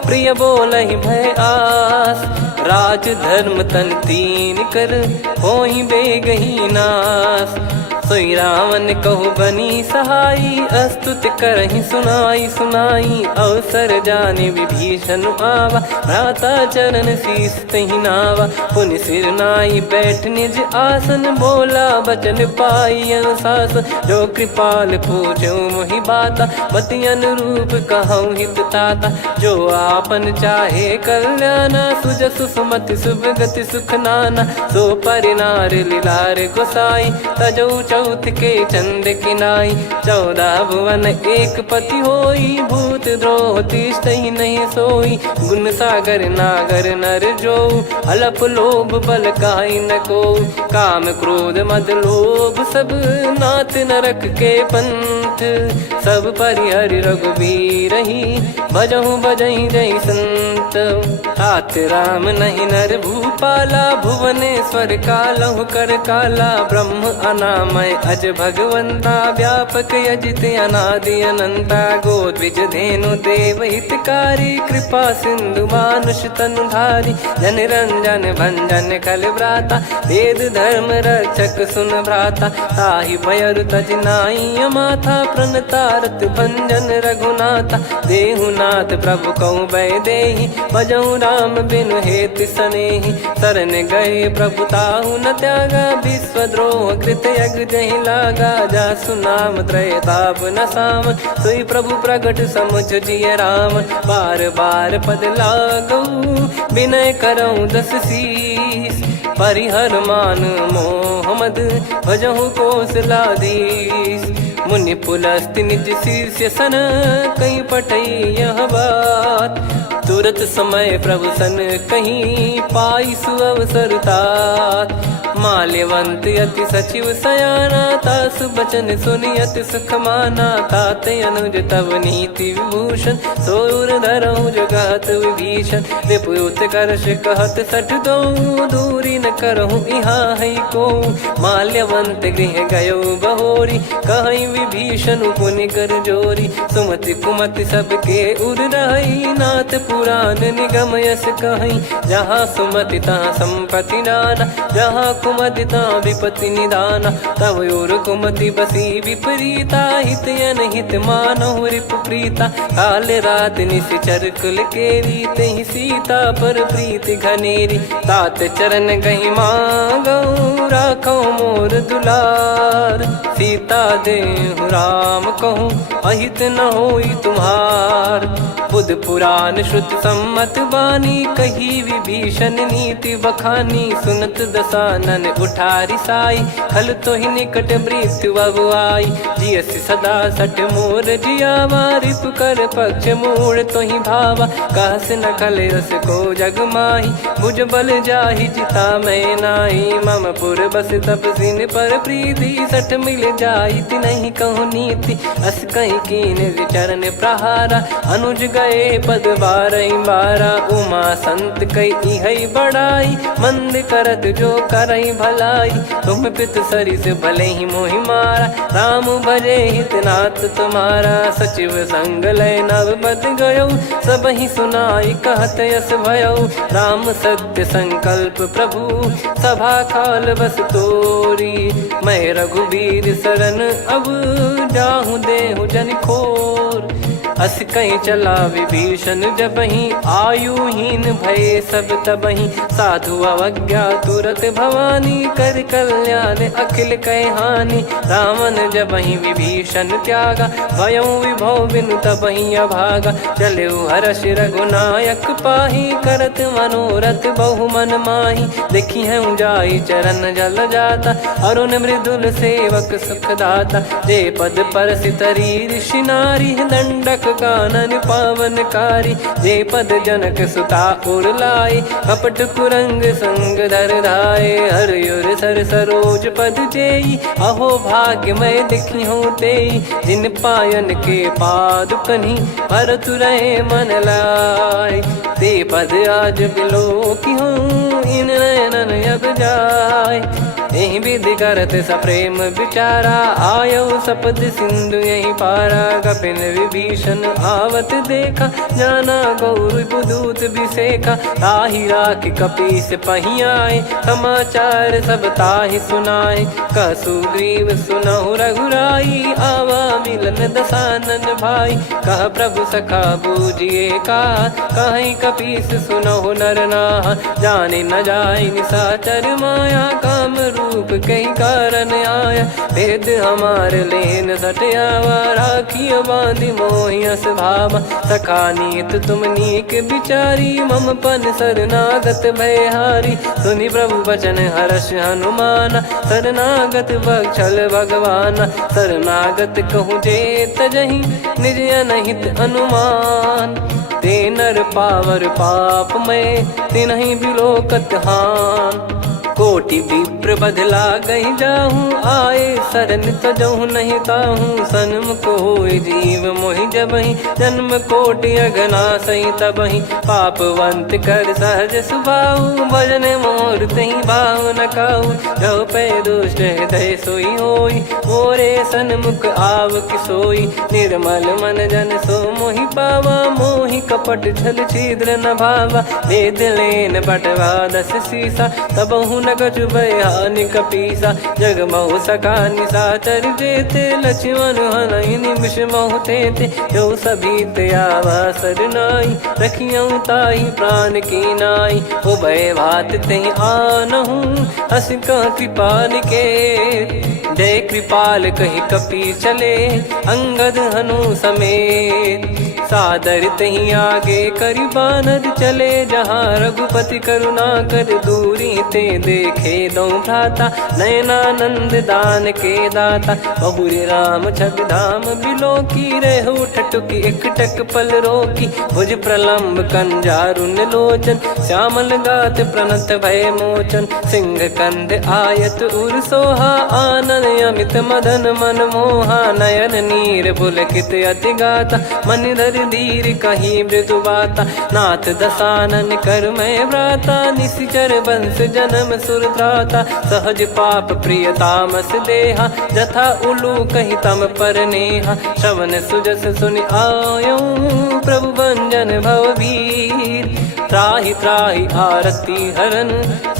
प्रिय बोलहि भय आस। राज धर्म तन तीन कर, होहि बेगहि नास। सोई रावण कहु बनी सहाई, अस्तुत करहि सुनाई सुनाई। अवसर जाने विभीषण आवा, भ्राता चरण शीस तहि नावा। पुनि सिर नाई बैठ निज आसन, बोला बचन पाई अनुशासन। जो कृपाल पूछो मोहि बाता, मति अनुरूप कहूँ हित ताता। जो आपन चाहे कल्याणा, सुजसु सुमति शुभ गति सुख नाना। सो परिनार लीलार गोसाई, तजौ चौथ के चंद किनाई। 14 भुवन एक पति होई, भूत द्रोह तिष्ठहि नहीं सोई। गुण सागर नागर नर जो, अलप लोभ बल काई न को। काम क्रोध मद लोभ सब, नाथ नरक के पंथ। सब परिहरि रघुबीर ही, भजहु भजहि जय संत। तात राम नहीं नर भूपाला, भुवनेश्वर कालहु कर काला। ब्रह्म अनामय अज भगवंता, व्यापक यजित अनादि अनंता। गोद्विज धेनु देव हितकारी, कृपा सिंधु मानुष तनुधारी। जन रंजन भंजन खल भ्राता, वेद धर्म रक्षक सुन भ्राता। ताहि भयरु तज नाई माथा, प्रणतारत भंजन रघुनाथा। देहुनाथ प्रभु कहु भय देहि, भजहु राम बिनु हेतु सनेहि। शरण गए प्रभु ताहु न त्यागा, विश्वद्रोह कृत यज्ञ जहि लागा। जासु नाम त्रय ताप न सामन, सोई प्रभु प्रगट समुझ जिय रामन। बार बार पद लागऊ, विनय करऊँ दस शीस। परिहर मान मोह मद, भजहु कौशलाधीश। मुनि पुलस्त्य निज शीर्ष सन, कहीं पटई यह बात। तुरत समय प्रभु सन कहीं, पाई सुअवसर तात। माल्यवंत अति सचिव सयाना, तासु बचन सुनि अति सुख माना। ताते अनुज तव नीति विभूषण, सोर धरऊँ जगत विभीषण। विपुत करश कहत सठ दो, दूरी न करहूँ यहाँ है को। माल्यवंत गृह गयो बहोरी, कहीं विभीषण पुनि कर जोरी। सुमति कुमति सबके उर रही, नाथ पुराण निगम यस कहीं। जहाँ सुमति तहाँ संपत्ति नाना, जहाँ कुमति तहाँ विपत्ति निदाना। तव और कुमति बसी विपरीता, हित अनहित मानहु रिपु प्रीता। काल रात निश्चर कुल केरी, तहि सीता पर प्रीति घनेरी। तात चरण गहि मांगऊँ, राखो मोर दुलार। सीता देहु राम कहूँ, अहित न होई तुम्हार। बुध पुराण श्रुत सम्मत बानी, कही विभीषण नीति बखानी। सुनत दसानन उठारी साई, खल तो ही निकट मृत्यु अब आई। जियस सदा सठ मोर जियावा, रिपु कर पक्ष मूड़ तो ही भावा। कहस न खल रस को जग माही, भुज बल जाहि जिता मैं नाई। मम पुर बस तब सिन पर प्रीति, सठ मिल जाई नहीं कहूँ नीति। अस कहीं कीन चरण प्रहारा, अनुज गए पद बारई बारा। उमा संत कई है बड़ाई, मंद करत जो करई भलाई। तुम पित सरिस भले ही मोहि मारा, राम भजे हित नाथ तुम्हारा। सचिव संग लय नव बद गयो, सब ही सुनाई कहत यस भयो। राम सत्य संकल्प प्रभु, सभा काल बस तोरी। मैं रघुबीर शरण अब, जाहूँ देहु जन खोर। अस कहीं चला विभीषण जबहि, आयुहीन भये सब तबहि। साधु अवज्ञा तुरत भवानी, कर कल्याण अखिल कह हानि। रावण जबहि विभीषण त्यागा, भयउ विभव बिनु तबहि अभागा। चलऊ हर्ष रघुनायक पाहि, करत मनोरथ बहु मन माहि। देखी हूँ जाई चरण जल जाता, अरुण मृदुल सेवक सुख दाता। जे पद परसि तरी ऋषि नारी, दंडक कानन पावनकारी। जे पद जनक सुता उर लाए, कपट कुरंग संग धर धाये। हरियुर सर सरोज पद जेई, अहो भाग्य मैं देखी हूँ तेई। जिन पायन के पाद कन्ही, भरतु रहे मन लाय। ते पद आज बिलो की हूँ, इन नयनन अब जाय। यही विधि करत सप्रेम विचारा, आयो सपद सिंधु यही पारा। कपिन विभीषण आवत देखा, जाना गौर बुदूत बिसेखा। ताहि राखि कपीस पही आए, समाचार सब ताहि सुनाए। कह सुग्रीव सुनहु रघुराई, आवा मिलन दसानन भाई। कह प्रभु सखा बूझिए का, कहीं कपीस सुनहु नर नाहा। जाने न जाय निशाचर माया, काम रूप कई कारण आया। भेद हमार लेन सटयावा, राखिय बांधि मोहियस भावा। सखा नीत तुम नीक बिचारी, मम पन शरणागत भयहारी। सुनि प्रभु वचन हर्ष हनुमाना, शरणागत बक्षल भगवाना। शरणागत कहूँ जे तजहि, निज अनहित अनुमान। ते नर पावर पाप में, तिन्हि बिलोकत हान। कोटि विप्र बदला गई जाहूँ, आए शरण तजहु नहीं ताहूँ। सन्मुख होय जीव मोहि जबहि, जन्म कोटि अगना सही तबहि। पापवंत कर सहज सुभाऊ, भजन मोर तहि भाव न काऊ। जो पै दुष्ट हृदय सोई होई, मोरे सन्मुख आव किसोई। निर्मल मन जन सो मोहि पावा, मोहि कपट छल छिद्र न भावा। वेद लेन बटवा दस सीसा, तबहु न कछु भयानि कपीसा। जग महु सका निशाचर जेते, लक्ष्मण हनहि निमिष महु तेते। जो सभी त्यावा सरनाई, रखियऊँ ताहि प्राण की नाई। हो भय भात तेहि आनहु, हस कह कृपाल के। जय कृपाल कहि कपी चले, अंगद हनु समेत। सादर तही आगे करि बानर चले, जहाँ रघुपति करुणा कर दूरी ते देखे दो भ्राता। नयनानंद दान के दाता, बहुरी राम छग धाम बिलो की। रेहु ठटुकी एकटक पल रोकी, भुज प्रलम्ब कंजारुन लोचन। श्यामल गात प्रणत भय मोचन, सिंह कंध आयत उर सोहा। आनन अमित मदन मन मोहा, नयन नीर पुलकित अति गाता। मन धर धीर कहीं मृदु बाता, नाथ दसानन कर मैं व्राता। निशिचर वंश जन्म सुरत्राता, सहज पाप प्रिय तामस देहा। जथा उलू कही तम पर नेहा, श्रवण सुजस सुनि आयऊँ। प्रभु भंजन भवभीर, त्राहि त्राहि आरती हरन।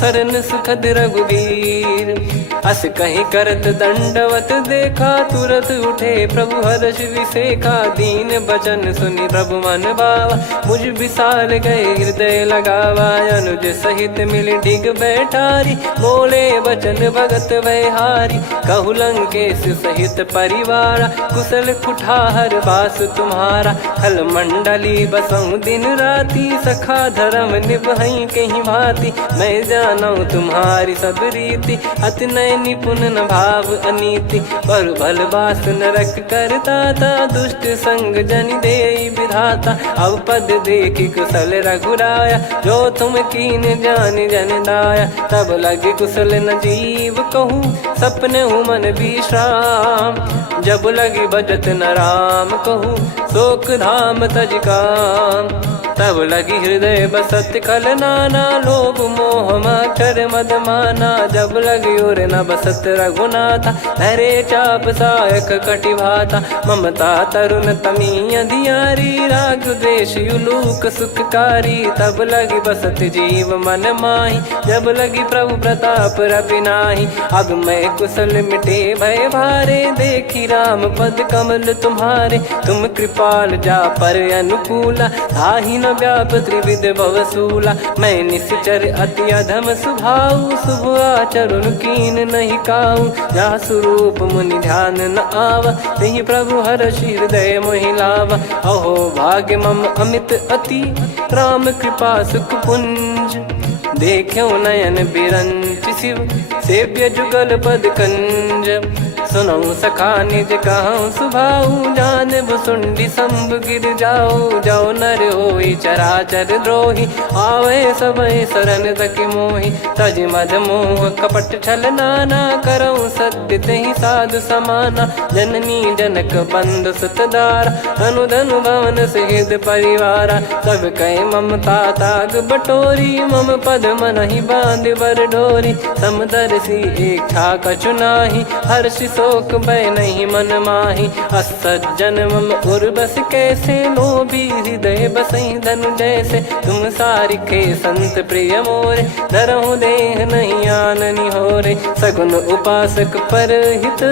शरण सुखद रघुबीर, अस कहीं करत दंडवत देखा। तुरत उठे प्रभु हर्ष विसेखा, दीन बचन सुनि प्रभु मन भावा। मुझ विशाल गए हृदय लगावा, अनुज सहित मिल डिग बैठारी। बोले बचन भगत वैहारी, कहु लंकेश सहित परिवारा। कुशल कुठार बास तुम्हारा, खल मंडली बसऊँ दिन राति। सखा धर्म निभई कहीं भांति, मैं जानऊँ तुम्हारी सब रीति। अति नय निपुण न भाव अनीति, पर भल बास नरक करता था। दुष्ट संग जनि देई विधाता, अब पद देखि कुशल रघुराया। जो तुम कीन जान जन दाया, तब लगे कुशल न जीव कहूँ। सपने हूँ मन विश्राम, जब लगे भजत न राम कहूँ। शोक धाम तज काम, तब लगी हृदय बसत खल नाना, लोभ मोह मच्छर मद माना। जब लगी उर न बसत रघुनाथा, धरे चाप सायक कटि भाता। ममता तरुण तमी अधियारी, राग द्वेष युलूक सुखकारी। तब लगी बसत जीव मन माही, जब लगी प्रभु प्रताप रवि नाही। अब मैं कुशल मिटे भय भारे, देखी राम पद कमल तुम्हारे। तुम कृपाल जा पर अनुकूला, ताहि न व्याप त्रिविध भवसूला। मैं निश्चर अति अधम सुभाऊ, शुभ आचरण कीन नहीं काऊ। जा स्वरूप मुनि ध्यान न आवा, तेहि प्रभु हर्षि हृदय मोहि लावा। अहो भाग्य मम अमित अति, राम कृपा सुख पुंज। देख्यो नयन बिरंच शिव, सेव्य जुगल पद कंज। सुनऊ सखा निज कहूँ सुभाऊ, जान भुसुंडी संभ गिर जाओ। जाओ नर होई चराचर द्रोही, आवे सबय शरण तक मोहि। तज मद मोह कपट छल नाना, करऊँ सत्य तेहि साधु समाना। जननी जनक बंधु सुत दारा, धनु धनु भवन सहित परिवारा। सब कहे ममता ताग बटोरी, मम पद मनहि बांध बर डोरी। समदर्शी इच्छा कछु नाही, हर्ष शोक भय नहीं मन माही। असज्जन मम उर्वश कैसे, लोभी हृदय बसई धनु जैसे। तुम सारिखे संत प्रिय मोरे, धरहु देह नहीं आननि होरे। सगुन उपासक पर हित,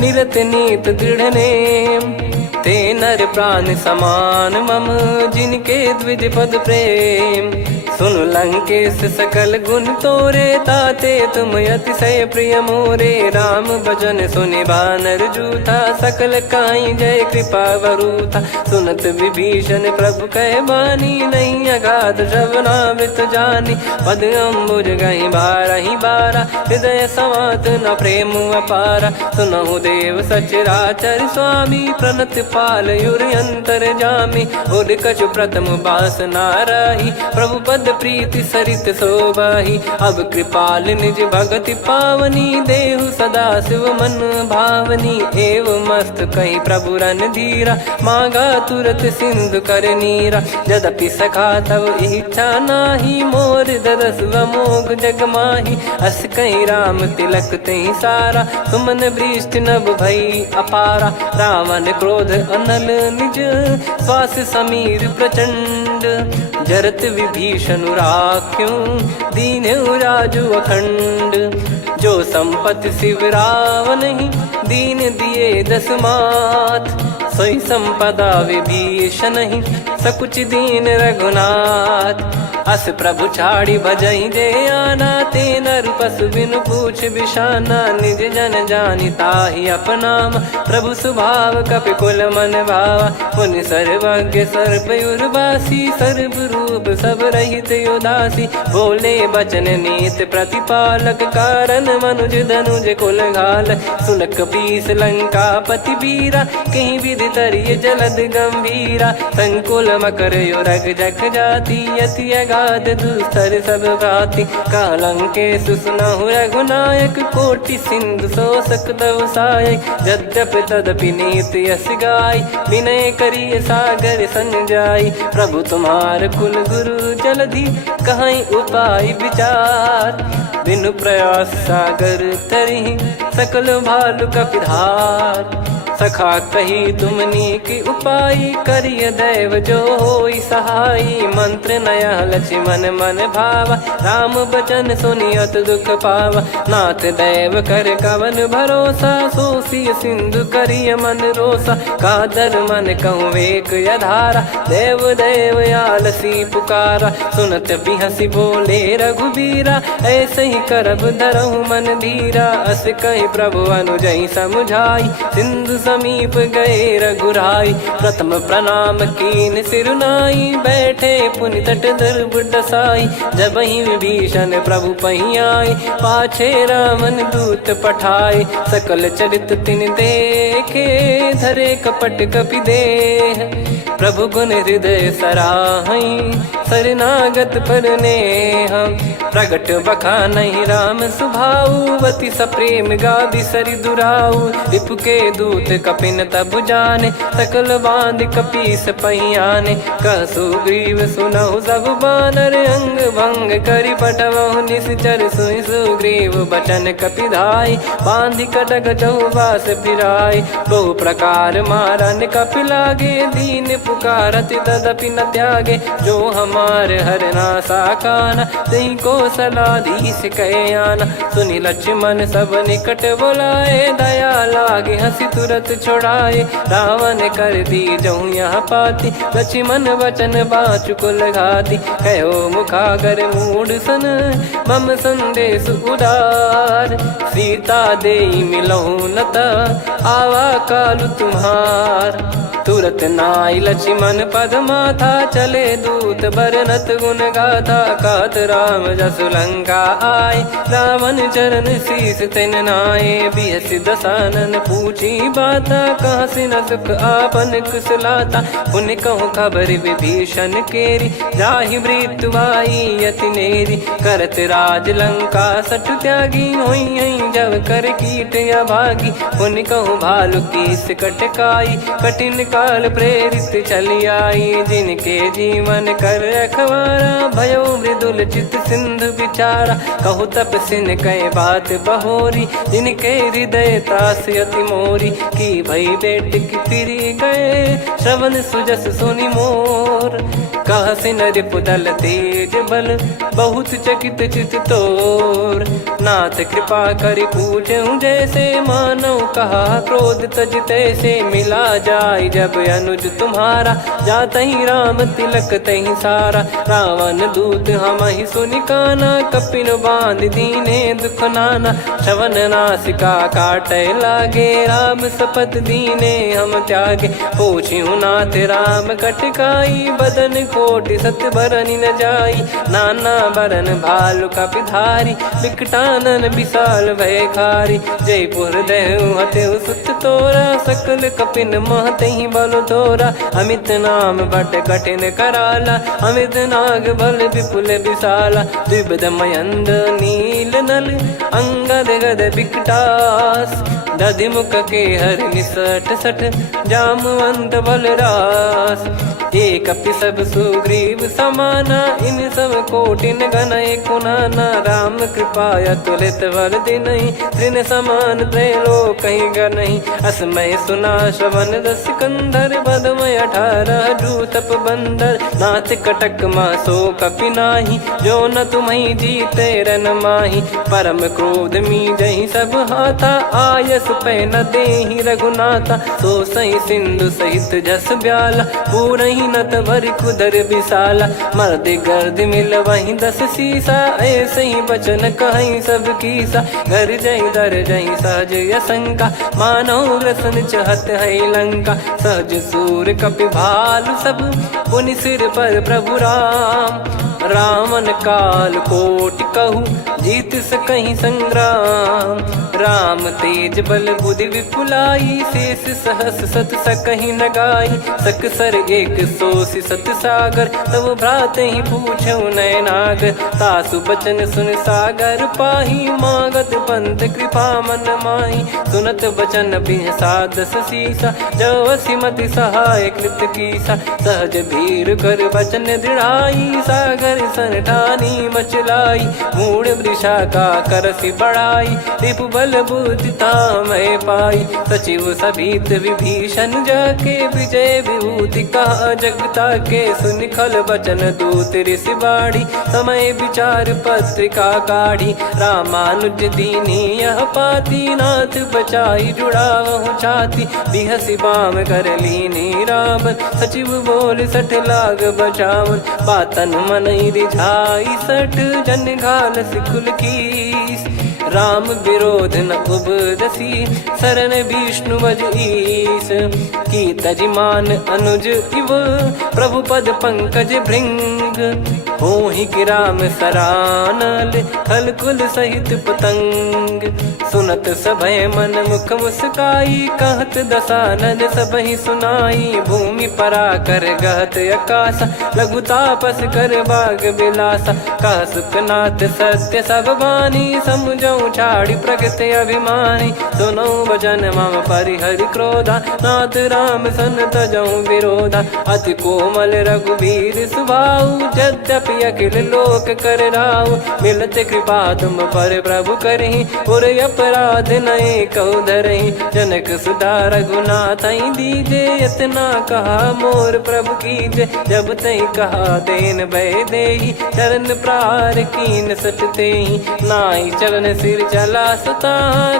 निरत नीत दृढ़ नेम। ते नर प्राण समान मम, जिनके द्विज पद प्रेम। सुन लंकेश सकल गुण तोरे, ताते तुम अतिशय प्रिय मोरे। राम भजन सुनि बानर जूथा, सकल काई जय कृपा वरूथा। सुनत विभीषण प्रभु कह बानी, नहीं अगाध श्रवणामृत जानी। पद अम्बुज गहि बारहि बारा, हृदय समात न प्रेम अपारा। सुनहु देव सचराचर स्वामी, प्रणत पाल युर अंतर जामी। उर कछु प्रथम बास नाराही, प्रभु पद प्रीति सरित शोभाही। अब कृपाल निज भगति पावनी, देहु सदा शिव मन भावनी। एव मस्त कही प्रभु रन धीरा, मांगा तुरत सिंधु कर नीरा। यद्यपि सखा तब इच्छा नाही, मोर दरस मोग जग माही। अस कही राम तिलक तेहि सारा, सुमन वृष्टि नभ भई अपारा। रावण क्रोध अनल निज, श्वास समीर प्रचंड। जरत विभीषण राख्यों, दीन्हु राजु अखंड। जो संपत्ति शिव रावण ही, दीन दिए दस मात। सोई संपदा विभीषण ही, सकुच दीन रघुनाथ। अस प्रभु छाड़ी भजई जे आना, ते नर पशु बिनु पूछ बिशाना। निज जन जानि ताहि अपनाम, प्रभु स्वभाव कपि कुल मन भावा। मुनि सर्वज्ञ सर्वयुर्वासी, सर्व रूप सब रहित उदासी। बोले बचन नीत प्रतिपालक, कारण मनुज धनुज कुल घाल। सुन कपीस लंका पति वीरा, कहीं विधि तरिय जलद गंभीरा। संकुल मकर युरग जग जाति, अति अगाध दुस्तर सब भाति। कालंकेश सुनहु रघुनायक, कोटि सिंधु शोषक तव सहायक। यद्यपि तदपि नीति यस गाय, विनय करिय सागर सन जाई। प्रभु तुम्हार कुल गुरु जलधि, कहीं उपाय विचार। बिनु प्रयास सागर तरिहि, सकल भालु कपिधार। सखा कही तुमनी की उपाय, करिय दैव जो होई सहाई। मंत्र नया लक्ष्मण मन भावा, राम बचन सुनियत दुख पावा। नाथ दैव कर कवन भरोसा, सोसिय सिंधु करिय मन रोसा। कादर मन कहूँ वेक यधारा, देव देव आलसी पुकारा। सुनत बिहसी बोले रघुबीरा, ऐसे ही करब धरहु मन धीरा। अस कही प्रभु अनुजई समुझाई, सिंधु समीप गए रघुराई। प्रथम प्रणाम कीन सिरुनाई, बैठे पुनि तट दर्भ डसाई। जब ही विभीषण प्रभु पही आए, पाछे रावण दूत पठाए। सकल चरित तिन देखे, धरे कपट कपि देह। प्रभु गुण हृदय सराहई, शरणागत पर हम प्रगट बखानहि राम सुभाऊ बति सप्रेम गादि सरि दुराऊ रिपु के दूत कपिन तब जाने सकल बांध कपीस पहियाने कह सुग्रीव सुनहु सब बानर अंग भंग करि पटवहु निश्चर सुनि सुग्रीव बचन कपिधाई बांधि कटक चौबास फिराई बहु प्रकार मारन कपि लागे दीन पुकारत तदपि न त्यागे जो हमार हरना साकाना तही को सलाधीश कहे आना सुनि लक्ष्मण सब निकट बुलाए दया लागे हंसी तुरत छोड़ाए रावण कर दी जहूँ यहाँ पाती लक्ष्मण वचन बाचु कुल घाती कहो मुखागर मूड सन मम संदेश उदार सीता देई मिलहु नत आवा कालु तुम्हार तुरत नाई लक्ष्मण पद माथा चले दूत बरनत गुण गाथा कहत राम जसु लंका आए रावण चरण शीस तिन नाये बिहस दसानन पूछी बाता कहाँ से न सुख आपन कुशलाता पुन कहूँ खबर विभीषण केरी जाहि मृत्यु आई यति नेरी करत राज लंका सठ त्यागी होई जब कर कीट अभागी पुन कहूँ भालु कीस कटकाई कठिन काल प्रेरित चली आई जिनके जीवन कर रखवारा भयो मृदुल चित सिंधु विचारा कहु तपसिन कई बात बहोरी जिनके हृदय त्रास अति मोरी की भई बेट की फिरी गए श्रवण सुजस सुनि मोर कह सिन रिपुदल तेज बल बहुत चकित चित तोर नाथ कृपा करि पूछऊं जैसे मानव कहा क्रोध तज तैसे मिला जाय जब अनुज तुम्हारा जात ही राम तिलक तही सारा रावण दूत हम ही सुनि काना कपिन बांध दीने दुख नाना श्रवण नासिका काटे लागे राम सपत दीने हम त्यागे पूछ्यू नाथ राम कटकाई बदन कोटि सत बरनि न जाई नाना बरन भालु कपिधारी विकटानन विशाल भय खारी जयपुर देहु हतेउ सुत तोरा सकल कपिन महतहि बल तोरा अमित नाम बट कठिन कराला अमित नाग बल विपुल विशाला द्विविध मयंद नील नल अंगद गद विकटास दधिमुख के हर निसठ सठ जामवंत बलरास एक अपि सब सुग्रीव समाना इन सब कोटिन गणय कुनाना राम कृपा अतुलित बल दिनहि त्रिन समान त्रैलोक कहीं गनहि असमय सुना श्रवण दस कंधर बदमय 18 जूतप बंदर नाथ कटक मासो कपि नाही जो न तुम्हि जीते रन माही परम क्रोध मी जहि सब हाथा आयस पै न देहि रघुनाथा सो सही सिंधु सहित जस ब्याला पूरहि नत भरि कुदर विशाला मर्द गर्द मिल वहीं 10 सीसा ऐसे ही बचन कहीं सब कीसा घर जय दर जय सहज यसंका मानो ग्रसन चहत है लंका सहज सूर कपि भालु सब पुनि सिर पर प्रभु राम रामन काल कोटि कहु जीत सकहि संग्राम राम तेज बल बुद्धि विपुलाई शेष सहस सत सकहि न गाई सकसर एक सोसी सत सागर तब भ्रात ही पूछौ नयनागर तासु बचन सुन सागर पाही मागत पंथ कृपा मन माही सुनत बचन बिहसादस सीसा जवसी मति सहाय कृत कीसा सहज भीर कर बचन दृढ़ाई सागर सन ठानी मचलाई मूड वृषा का करसी बढ़ाई रिपु बल बुद्धि तामय पाई सचिव सभीत विभीषण जाके विजय विभूति कहा जगता के सुनि खल बचन दूत ऋषि बाड़ी समय विचार पत्रिका काढ़ी रामानुज दीनी यह पाती नाथ बचाई जुड़ावहु छाती बिहसी बाम कर लीनी रावण सचिव बोल सठ लाग बचावन बातन मन रिझाई सठ जन घाल सिकुल कीस राम विरोध न उपजसी, शरण विष्णु भज ईश। की तजिमान अनुज इव, प्रभु पद पंकज भृंग। होहि कि राम सरानल, खल कुल सहित पतंग। सुनत सभय मन मुख मुस्काई, कहत दसानन सबहि सुनाई। भूमि परा कर गहत आकाशा, लघु तापस कर बाग बिलासा। कह सुखनाथ सत्य सब बानी, समझऊ छाड़ी प्रगति अभिमानी। सुनऊ भजन मम परिहरि क्रोधा, नाथ राम सन तजऊ विरोधा। अति कोमल रघुबीर सुभाऊ, यद्यपि अखिल लोक कर राऊ। मिलत कृपा तुम पर प्रभु करहि, और अपराध नये कौ धरहि। जनक सुता रघुनाथ दीजे, इतना कहा मोर प्रभु कीजे। जब तई कहा देन भय देहि, चरण प्रार कीन सटतेहि। नाई चरण सिर चला सता,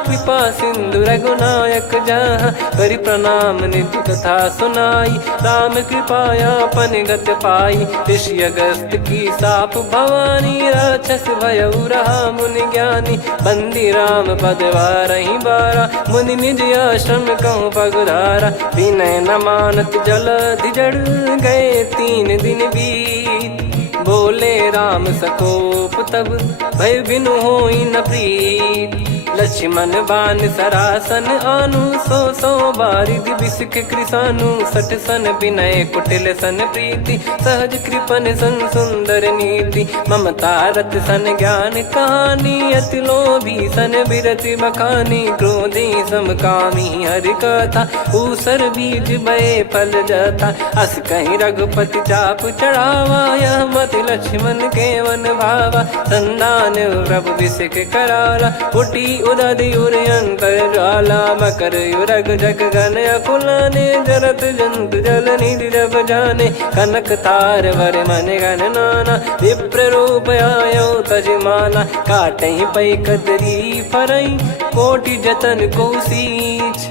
कृपा सिंधु रघुनायक जहाँ। करि प्रणाम निज कथा सुनाई, राम कृपाया पन गत पाई। ऋषि अगस्त की साप भवानी, राक्षस भयउ रहा मुनि ज्ञानी। बंदी राम पद वारहि बारा, मुनि निज आश्रम कहूँ पगुधारा। विनय न मानत जलधि जड़, गए 3 दिन बीत। बोले राम सकोप तब, भय बिनु होई न प्रीत। लक्ष्मण बान सरासन आनु, 100 बारिधि बिसिक कृसानु। 60 सन विनय कुटिल सन प्रीति, सहज कृपन सन सुंदर नीति। ममता रत सन ज्ञान कहानी, अति लोभी सन बिरति बखानी। क्रोधी समकामी हरि कथा, ऊसर बीज भय फल जथा। अस कहीं रघुपति चाप चढ़ावा, यह मति लक्ष्मण के वन भावा। संदान प्रभु बिसिक कराला, उटी उदधि उर अंतर ज्वाला। मकर युरग जग गन अकुलाने, जरत जंतु जल निधि जब जाने। कनक तार वर मन गण नाना, विप्र रूप आयो तजमाना। काटहि पै कदरी फरई, कोटि जतन को सींच।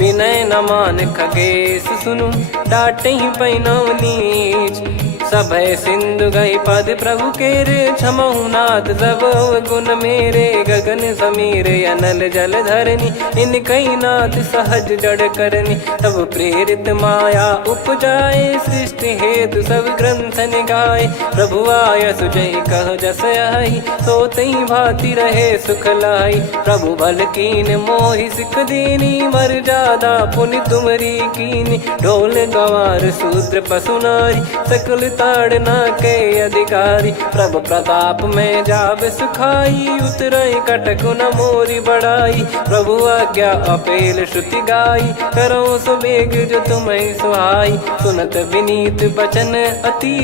विनय न मान खगेश सुनु, डांटहि पै नव नीच। सभय सिंधु गई पद प्रभु केरे, क्षमहु नाथ सब गुण मेरे। गगन समीर अनल जल धरनी, इनकई नाथ सहज जड़ करनी। तब प्रेरित माया उपजाए, सृष्टि हेतु सब ग्रंथ निगाए। प्रभु आय सुजय कह जस आई, सोतहि भांति रहे सुख लाई। प्रभु बल कीन मोहि सिख दीनी, मर्यादा पुनि तुमरी कीनी। ढोल गवार शूद्र पशु नारी, सकल ताड़ना के अधिकारी। प्रभु प्रताप में जाब सुखाई, उतरई कटक न मोरी बढ़ाई। प्रभु आज्ञा अपेल श्रुति गाई, करो सुबेग जो तुम्हें सुहाई। सुनत विनीत बचन अति,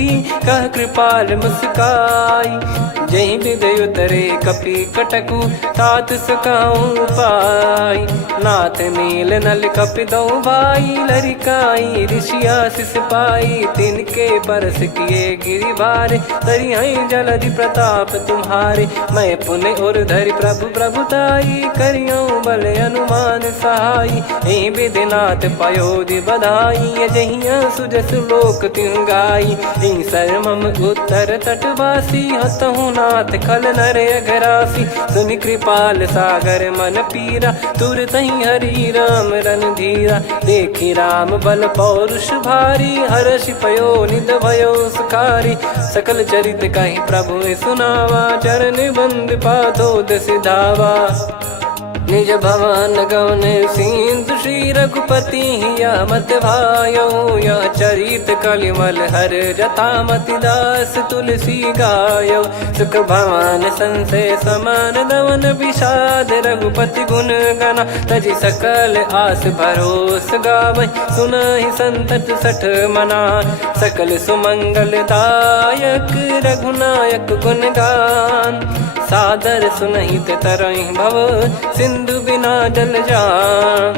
कह कृपाल मुस्काई। जहि विदय उतरे कपि कटकु, तात सकाऊं पाई। नाथ नील नल कपि दो भाई, लरिकाई ऋषि आशीष पाई। तिनके परस किए गिरि भारे, तरिहै जलधि प्रताप तुम्हारे। मैं पुण्य और धरि प्रभु प्रभुताई, करियऊं बल अनुमान सहाई। एहि विधिनाथ पयोधि बधाई, जहिया सुजस लोक तिहुँ गाई। एहि सरमम उत्तर तटवासी, हतहु नाथ खल नर अघरासी। सुनि कृपाल सागर मन पीरा, तुरतहि हरि राम रन धीरा। देखि राम बल पौरुष भारी, हर्षि पयो निध भयो सुखारी। सकल चरित कहि प्रभु सुनावा, चरण बंद पादोद सिधावा। निज भवन गवन सिंधु, श्री रघुपति हिया मत भायो। यह चरित कलिमल हर जथा, मति दास तुलसी गायो। सुख भवन संशय समान दवन, विषाद रघुपति गुण गना। तजि सकल आस भरोस गावै, सुनहि संतत सठ मना। सकल सुमंगल दायक, रघुनायक गुण गान। सादर सुनहित तरहि भव, सिंधु बिना जल जान।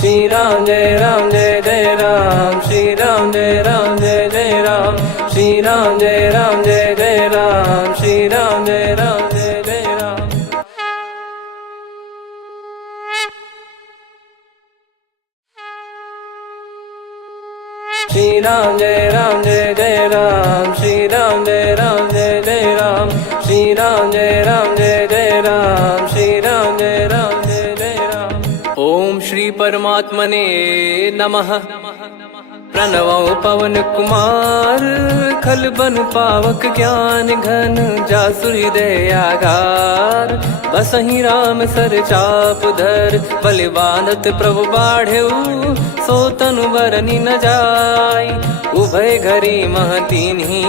श्री राम जय राम जय जय राम, श्री राम जय राम जय जय राम। श्री राम जय राम जय जय राम, श्री राम जय राम जय जय राम। श्री राम जय राम जय जय राम, श्री राम जय राम जय जय राम। श्री राम जय राम जय जय राम, श्री राम परमात्मने नमः। प्रणवो पवन कुमार खल बन पावक ज्ञान घन जासु हृदय आगार। बसहि राम सर चाप धर बलि बांधत प्रभु बाढ़ेऊ सो तनु बरनि न जाय। उभय घरी मह तीन्ही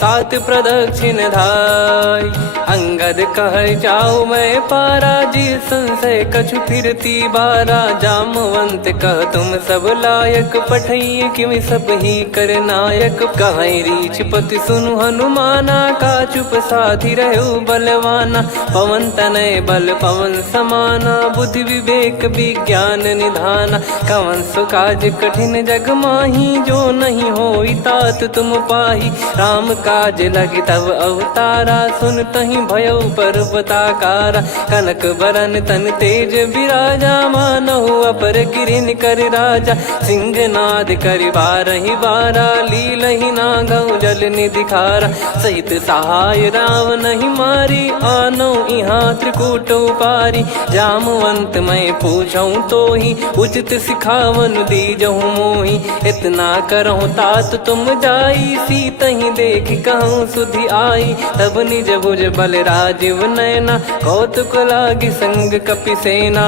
सात प्रदक्षिण धाय। अंगद कह जाऊ मैं पारा जी संशय कछु फिरती बारा। जामवंत कह तुम सब लायक पठई किमि सब ही कर नायक। कहीं रीछ पति सुनु हनुमाना का चुप साधि रहु बलवाना। पवन तनय बल पवन समाना बुद्धि विवेक विज्ञान निधाना। कवन सो काज कठिन जग माही जो नहीं होई तात तुम पाही। राम काज लगी तब अवतारा सुन तहि भयउ पर्वताकारा। कनक बरन तन तेज बिराजा मानहु अपर गिरिन कर राजा। सिंहनाद करि बारहि बारा लीलहि नागौ जल निधि खारा। सहित सहाय रावण ही मारी आनो इहाँ त्रिकूट पारी। जामवंत मैं पूछऊँ तो ही उचित सिखावन दीजहु मोहि। इतना करहु तात तुम जाई सीतहि देख कहूँ सुधि आई। तब निज भुज बल राजीव नयना कौतुक लागी संग कपिसेना।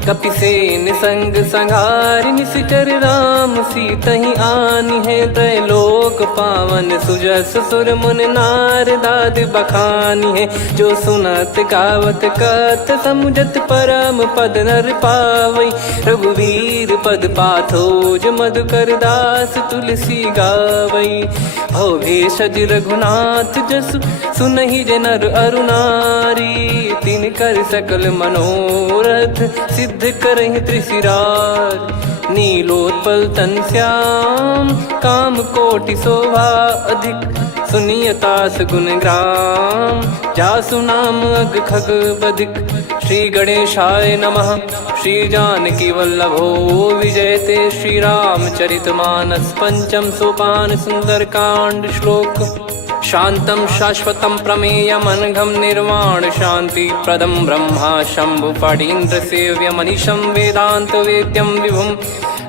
कपिसेन संग संघारि निशिचर राम सीतहि आनि है। त्रैलोक पावन सुजस सुर मुन नार दाद बखानी है। जो सुनत गावत कथ समुझत परम पद नर पावई। रघुवीर पद पाथोज मधुकर दास तुलसी गावई। भव भेषज रघुनाथ जसु सुनहि जे नर अरु नारी। तिन कर सकल मनोरथ सिद्ध करहि त्रिशिरार। नीलोत्पल तन श्याम काम कोटि शोभा अधिक। सुनियतास गुण ग्राम जासु नाम अग खग बधिक। श्री गणेशाय नमः। श्री जानकी वल्लभो विजयते श्री रामचरित मानस। पंचम सोपान सुंदर कांड श्लोक। शांतं शाश्वतं प्रमेयमनघं निर्वाण शांति प्रदं ब्रह्मा शंभु फणीन्द्र सेव्य मनीषं वेदांत वेद्यं विभुं।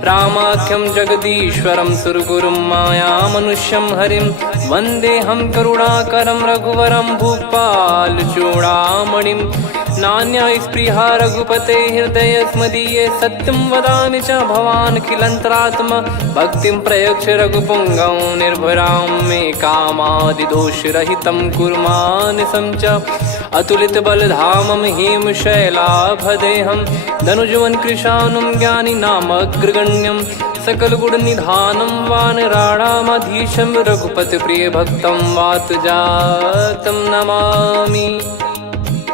रामाख्यं जगदीश्वरं सुरगुरुं माया मनुष्यं हरिं। वन्देऽहं करुणाकरं रघुवरं भूपाल चूडामणिं। नान्या स्पृहा रघुपते हृदय स्मदीये। सत्यं वदामि च भवान् किलन्तरात्मा। भक्तिं प्रयच्छ रघुपुङ्गं निर्भरां मे कामादिदोषरहितं कुर्मानसं च। अतुलित बलधामं हेमशैलाभदेहं धनुजवन कृशानुं ज्ञानी नामग्रगण्यं। सकल गुण निधानं वानराणामधीशं रघुपति प्रिय भक्तं वात जातं नमामि।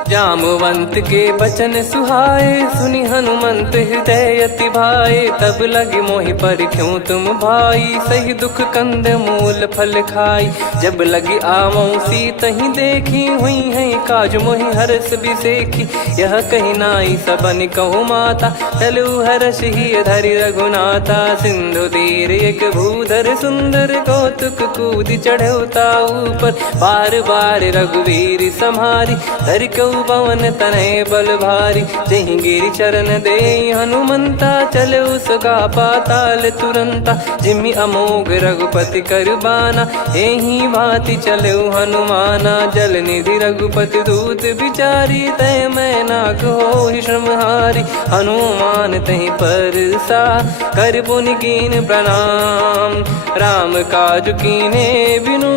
जामवंत के बचन सुहाए सुनि हनुमंत हृदय अति भाए। तब लगे मोहि परख्यूं तुम भाई सही दुख कंद मूल फल खाई। जब लगे आवऊं सीतहि देखी हुई है काज मोहि हरस बिसेखी। यह कही नाई सबन कहु माता चलु हरष ही धरि रघुनाथा। सिंधु तीर एक भूधर सुंदर कौतुक कूद चढ़ौता ऊपर। बार बार रघुवीर सम्हारी धरि कऊ पवन तनय बल भारी। जहि गिरि चरण दे हनुमंता चले उसका पाताल तुरंता। जिमि अमोघ रघुपति कर बाना एहि भांति चले हनुमाना। जल निधि रघुपति दूत बिचारी तय मैं नाक होहि श्रमहारी। हनुमान तहि परसा कर पुनि कीन प्रणाम। राम काज कीने बिनु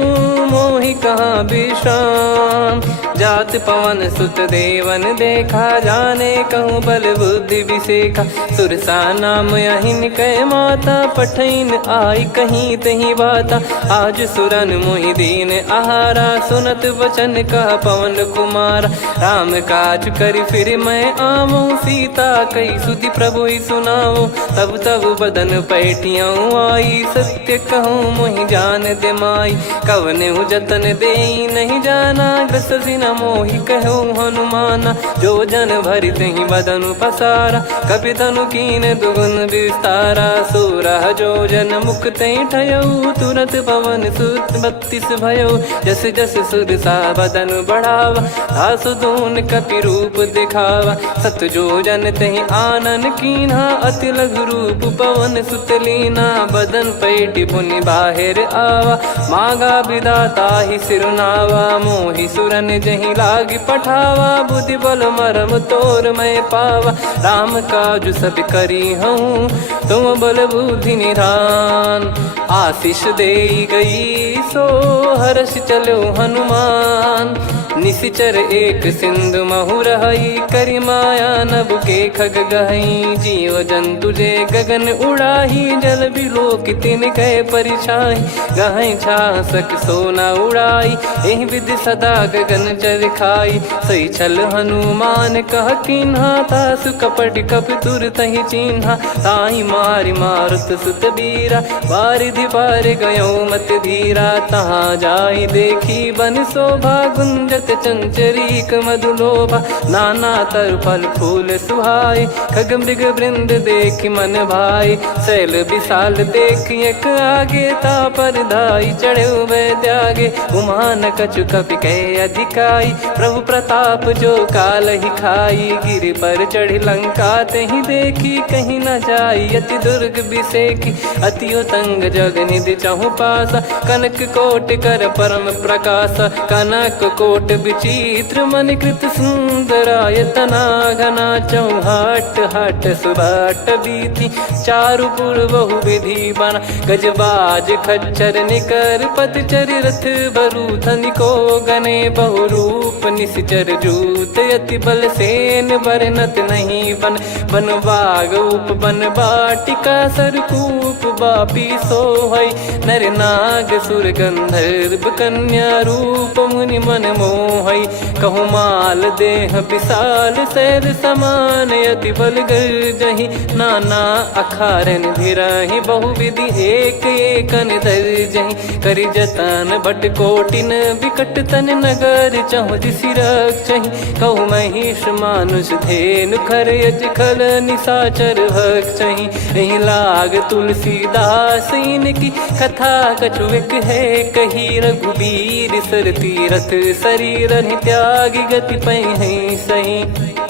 मोहि कहाँ विश्राम। जात पवन सुत देवन देखा जाने कहूँ बल बुद्धि विसेखा। सुरसा नाम अहिन कै माता पठैन आई कहीं तहीं बाता। आज सुरन मोहि दीन आहारा सुनत वचन कह पवन कुमारा। राम काज करि फिर मैं आवऊं सीता कई सुधि प्रभु ही सुनाओ। तब तब बदन पैठियाँ आई सत्य कहूँ मोहि जान दे माई। कवने जतन दे नहीं जाना ग्रस मोहि कहो हनुमाना। जो जन भरि तहि बदनु पसारा, कपि तनु कीन दुगुन विस्तारा। सोरह जो जन मुख तहि ठयऊ, तुरत पवन सुत 32 भयऊ। जस जस सुर सा बदन बढ़ावा, आसु दून कपि रूप दिखावा। सत जो जन तहि आनन कीन्हा, अति लघु रूप पवन सुत लीना। बदन पैटि पुनि बाहिर आवा, मांगा विधाता ही सिरुनावा। मोहि सुरन जहि लागी पठावा, बुद्धि बल मरम तोर मैं पावा। राम काज सब करी हूँ, तुम बल बुद्धि निधान। आशीष देई गई सो हर्ष चलो हनुमान। निशिचर एक सिंधु महु रहई, करि माया नभ के खग गहई। जीव जंतु जे गगन उड़ाही, जल बिलो कितिन कह परिछाई। गहई छासक सोना उड़ाई, एहि विधि सदा गगन चर खाई। सही छल हनुमान कह कीन्हा, तासु कपट कपि तुर तहि चिन्हा। ताहि मारि मारुत सुत बीरा, बारिधि पार गयो मत धीरा। तहाँ जाई देखी बन शोभा, गुंजत चंचरीक मधुलोभा। नाना तर फल फूल सुहाए, खग मृग वृंद देखि मन भाई। शैल विशाल देखि एक आगे, तापर धाई चढ़े वै त्यागे। उमा न कछु कपि कह अधिकाई, प्रभु प्रताप जो काल ही खाई। गिरि पर चढ़ी लंका तहि देखी, कहीं न जाई अति दुर्ग बिसेकी। अति उतंग जग निधि चहु पासा, कनक कोट कर परम प्रकाशा। कनक कोट विचित्र मन कृत सुंदरायतना। घना चौहाट हाट सुबाट बीती, चारुपुर बहु विधि बना। गजबाज खच्चर निकर पतचर, रथ बरु धनिको गने। बहु रूप निशिचर जूत, अति बल सेन बरनत नहीं बन। बन बाग उप बन बाटिका, सरकूप बापी सोहई। नर नाग सुर गंधर्व कन्या, रूप मुनि मन मोहई। कहु माल देह विशाल, शैल समान अति बल गर्जहि। नाना अखारन भिरहि, बहु विधि एक एकन दर्जहि। करि जतन भट कोटिन, विकट तन नगर चहु दिसि रक्षहि। कहु महिष मानुष धेनु, खर यज खल निशाचर भक्षहि। एहि लाग तुलसीदास इनकी, कथा कछु एक है कही। रघुबीर सर तीरथ शरीर, त्यागी गति पै सही।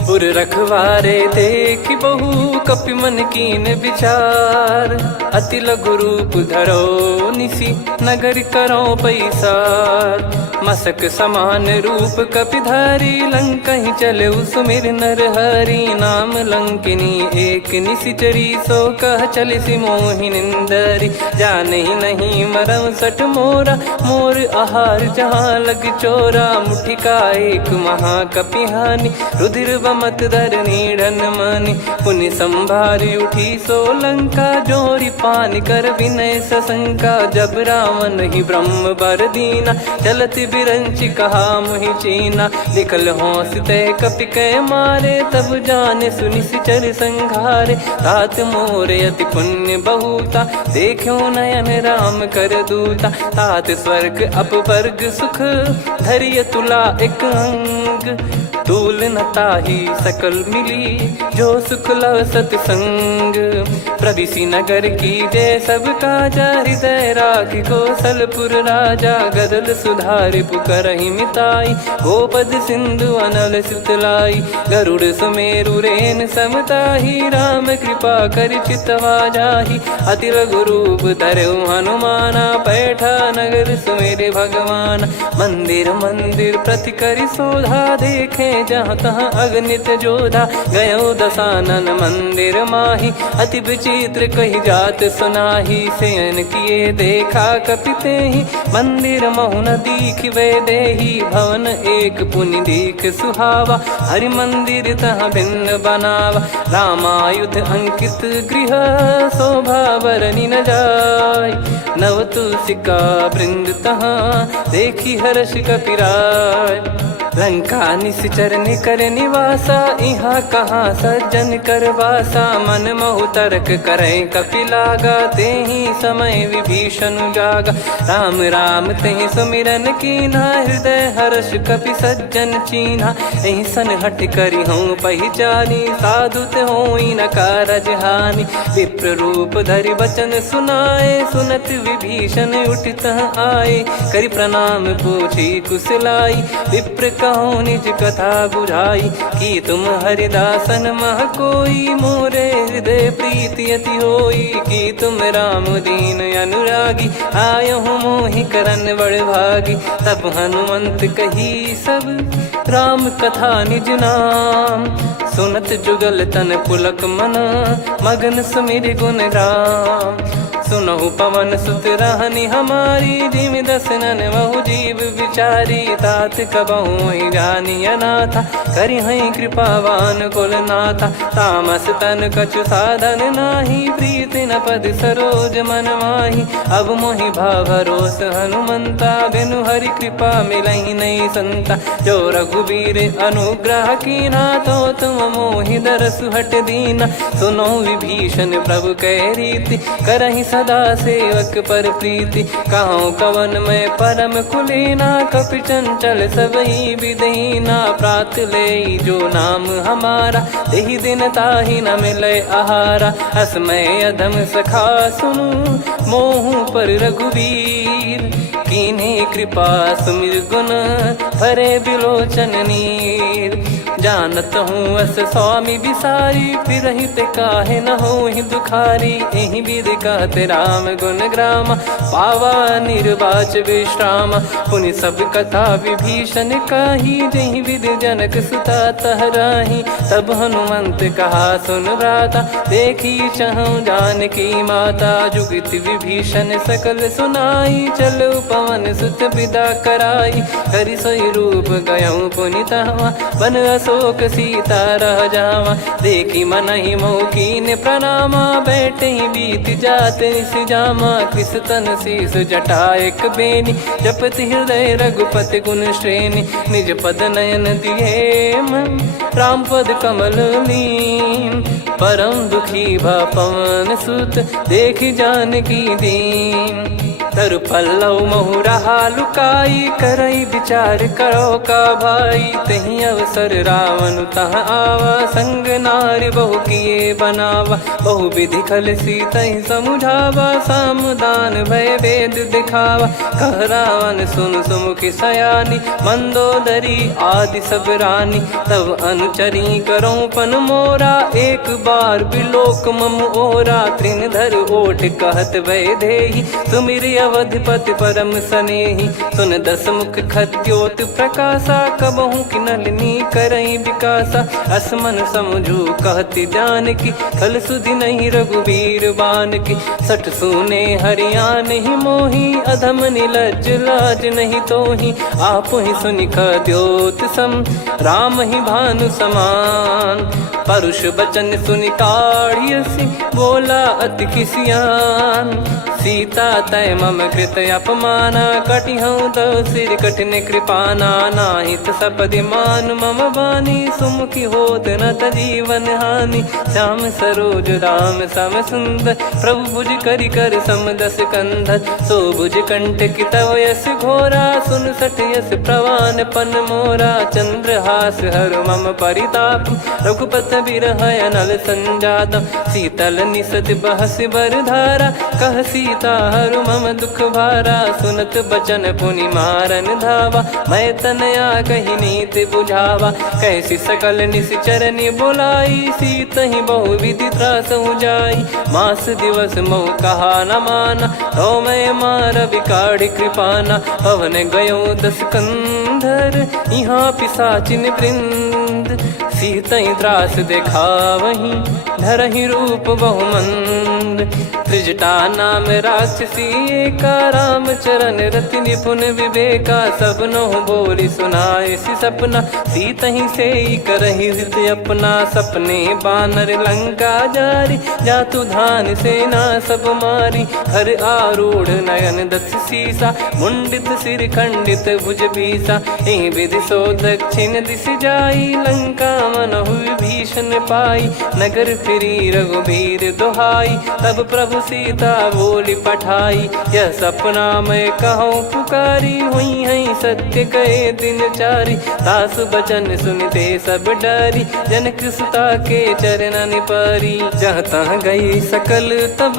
पुर रखवारे देखि बहु, कपि मन कीन विचार। अति लघु रूप धरो निसी, नगर करो पैसार। मसक समान रूप कपि धारी, लंकहि चले सुमिर नर हरि। नाम लंकिनी एक निशिचरी, सो कह चलिसि मोहि निंदरी। जानहि नहीं मरम सठ मोरा, मोर आहार जहाँ लग चोरा। मुठिका एक महाकपि हानि, रुधिर बमत धरनी ढन मानि। पुनि संभारी उठी सो लंका, जोरी पान कर विनय सशंका। जब रावण ही ब्रह्म बर दीना, चलत बिरंचि कहा मुहि चीना। निकल होंस तय कपि कै मारे, तब जाने सुनिशिचर संघारे। तात मोर अति पुण्य बहुता, देखो नयन राम कर दूता। तात स्वर्ग अपवर्ग सुख, धरिय तुला एक अंग। तूल न ताहि सकल मिली, जो सुख लव सतसंग। प्रविशि नगर की जय सब काजा, हृदय राखि कौशलपुर राजा। गदल सुधारि पुकारहि मिताई, गोपद सिंधु अनल सितलाई। गरुड़ सुमेरु रेन समताहि, राम कृपा करि चितवा जाहि। अति लघु रूप धरऊ हनुमाना, पैठा नगर सुमेरे भगवान। मंदिर मंदिर प्रति करि शोधा, देखे जहाँ तहाँ अगणित जोधा। गयो दशानन मंदिर माही, अति विचित्र कही जात सुनाही। शयन किए देखा कपि तेहि, मंदिर महु न दीख वे देही। भवन एक पुनि दीख सुहावा, हरि मंदिर तहाँ भिन्न बनावा। रामायुध अंकित गृह, शोभा बरनि न जाय। नव तुलसी का वृंद तहाँ, देखी हर्ष कपि राय। लंका निश्चर निकर निवासा, इहाँ कहाँ सज्जन कर वासा। मन महु तर्क करें कपिलागा, तेहि समय विभीषण जागा। राम राम तेहि सुमिरन कीन्हा, हृदय हर्ष कपि सज्जन चीन्हा। एहि सन हट करि हूँ पहिचानी, साधु ते होई न कारज हानि। विप्र रूप धरि बचन सुनाए, सुनत विभीषण उठित आए। करि प्रणाम पूछी कुशलाई, विप्र कहो निज कथा बुझाई। कि तुम हरिदासन मह कोई, मोरे हृदय प्रीति अति होई। कि तुम राम दीन अनुरागी, आयहु मोहि करन बड़ भागी। तब हनुमंत कही सब राम कथा निज नाम, सुनत जुगल तन पुलक मना, मगन सुमिर गुण राम। सुनहु पवन सुत रहनी हमारी, जिमि दसनन महु जीव विचारी। तात कबहु ही जानी अनाथा, करि हई कृपावान कुल नाथा। तामस तन कछु साधन नाही, प्रीति न पद सरोज मन माही। अब मोहि भाव भरोस हनुमंता, बिनु हरि कृपा मिलहि नहीं संता। जो रघुबीर अनुग्रह कीना, तो तुम मोहि दरसु हट दीना। सुनो विभीषण प्रभु कह रीति, करहि सदा सेवक पर प्रीति। कहूँ कवन में परम कुलीना, कपि चंचल सबई विदहीना। प्रात ले जो नाम हमारा, तेहि दिन ताहि न मिले आहारा। असमय अधम सखा सुनु, मोहु पर रघुवीर। कीन्हे कृपा सुमिर गुण, भरे बिलोचन नीर। जानत हूँ अस स्वामी बिसारी, फिर हित काहे न होहि दुखारी। एहि विधि कहते राम गुण ग्राम, पावा निर्वाच विश्राम। पुनि सब कथा विभीषण काही, जहि विधि जनक सुता तहराही। तब हनुमंत कहा सुन भ्राता, देखी चहु जानकी माता। जुगित विभीषण सकल सुनाई, चलो पवन सुत विदा कराई। हरि सोई रूप गयऊँ पुनितवा, बन अशोक सीता रह जावा। देखी मनहि मोकीन प्रणामा, बैठे ही बीत जात निस जामा। कृस तन शीस जटा एक बेनी, जपति हृदय रघुपति गुण श्रेणी। निज पद नयन दिए मन, राम पद कमल लीन। परम दुखी भा पवन सुत, देखी जानकी दीन। तरु पल्लव महु रहा लुकाई, करई विचार करो का भाई। तही अवसर रावण तहाँ आवा, संग नारी बहु किए बनावा। बहु विधि खल सीतहि समुझावा, सामदान भय वेद दिखावा। कह रावण सुन सुमुखी सयानी, मंदोदरी आदि सब रानी। तब अनुचरी करो पन मोरा, एक बार बिलोक मम ओरा। तृण धर ओठ कहत भय देहि, सुमिर अवधिपति परम सनेहि। सुन दस मुख खद्योत प्रकाशा, कबहु कि नलिनी करई विकासा। असमन समझू कहति जानकी, खल सुधि नहीं रघुबीर बान की। सठ सुने हरियान ही मोही, अधम निलज लाज नहीं तोही। आप ही सुनि खद्योत सम, राम ही भानु समान। परुष बचन सुनि काढ़ियसि, बोला अति किसियान। सीता तय मम कृत अपमाना, कटिहऊँ तो सिर कठिन कृपाना। नाहित सपदि मान मम बानी, सुमुखी होत न जीवन हानि। श्याम सरोज राम सम सुंदर, प्रभु भुज करि कर सम दस कंधर। सो भुज कंठ की तव यस घोरा, सुन सठ यस प्रवान पन मोरा। चंद्रहास हर मम परिताप, रघुपत बिरह अनल संजातम। शीतल निसत बहस बर धारा, कह सीता हरु मम दुख भारा। सुनत बचन पुनि मारन धावा, मैं तनया कही नीति बुझावा। कैसी सकल निश्चरनि बुलाई, सीतहि बहु विधि त्रासहु जाई। मास दिवस मोह कहा न माना, तो मैं मार बिकाढ़ कृपाना। पवन गयो दस कंधर, यहाँ पिशाचिन वृंद। सीतहि त्रास देखावहीं, धरहि रूप बहुमंद। त्रिजटा नाम राक्षसी का राम चरण रति निपुण विवेका सबनो बोली सुनाए सी सपना सीत ही से करही हित अपना सपने बानर लंका जारी जातु धान सेना सब मारी हर आरूढ़ नयन दस सीसा मुंडित सिर खंडित भुज बीसा एहि विधि सो दक्षिण दिश जाई लंका मनहु भीषण पाई नगर फिरी रघुबीर दोहाई तब प्रभु सीता बोली पठाई यह सपना मैं कहूँ पुकारी हुई है सत्य कहे दिन चारी सासु बचन सुनते सब डरी जनक सुता के चरण परी जहाँ तहाँ गई सकल तब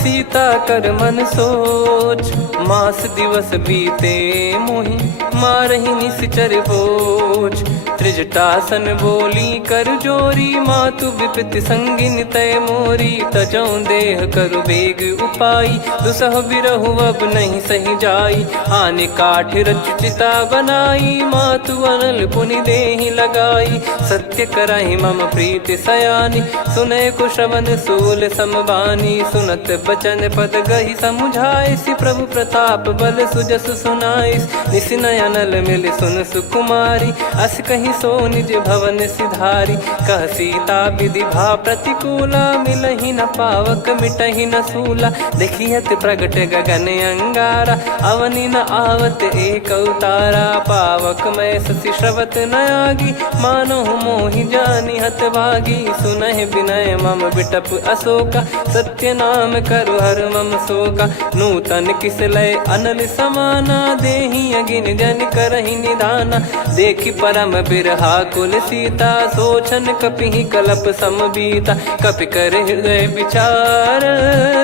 सीता कर मन सोच मास दिवस बीते मोहि मारहि निश्चर बोझ त्रिजटासन बोली कर जोरी मातु विपति संगिन तय मोरी तजौ देह करु बेग उपाई दुसह बिरहु अब नहीं सही जाई आने काठ रचिता बनाई मातु अनल पुनि देहि लगाई सत्य कराई मम प्रीति सयानी सुने कुशवन सूल समबानी सुनत बचन पद गही समुझाए सि प्रभु प्रताप बल सुजस सुनाइस निस नयनल मिल सुन सुकुमारी अस कहीं सो निज भवन सिधारी कह सीता विधि भा प्रतिकूला मिलहि न पावक मिटहि न सूला देखियत प्रगट गगन अंगारा अवनि न आवत एक अवतारा पावक मैं ससी श्रवत न आगी मानो मोहि जानि हत भागी सुनहि विनय मम बिटप अशोका सत्य नाम करु हर मम शोका नूतन किस लय अनल समाना देहि अगिन जन करहि निधाना देखि परम बिरहा कुल सीता सोचन कपि कलप समबीता कपि कर हृदय विचार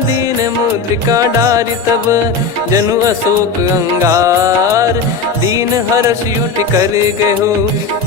दीन मुद्रिका डारि तब जनु अशोक अंगार दीन हर्ष उठ कर गहु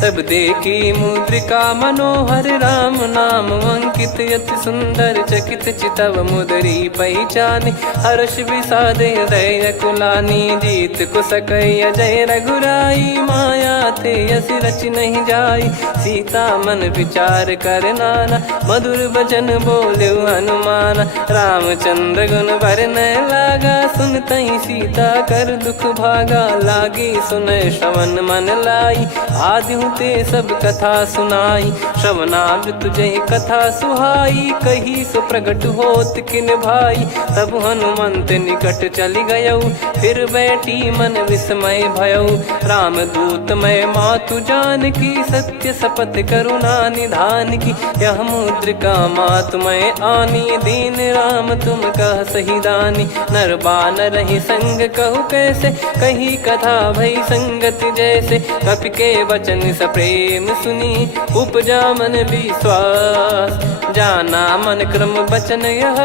तब देखी मुद्रिका मनोहर राम नाम अंकित यति सुंदर चकित चितव मुदरी पहचान हर्ष विषाद हृदय कुलानी जीत को सकई अजय रघुराई माया थे यस रच नहीं जाई सीता मन विचार कर नाना मधुर वचन बोले हनुमान रामचंद्र गुण भरन लागा सुनतहि सीता कर दुख भागा लागी सुनय श्रवण मन लाई आदि ते सब कथा सुनाई श्रवणाव तुझे कथा सुहाई कही सो प्रगट होत किन भाई तब हनुमंत निकट चली गयौ फिर बैठी मन विस्मय भयौ राम दूत मैं मातु जान की सत्य शपथ करुणा निधान की यह मुद्रिका मातु मैं आनी दीन राम तुम कह सही दानी नर बानर रही संग कहु कैसे कही कथा भई संगत जैसे कपि के वचन सप्रेम सुनी उपजा मन विश्वास जाना मन क्रम बचन यह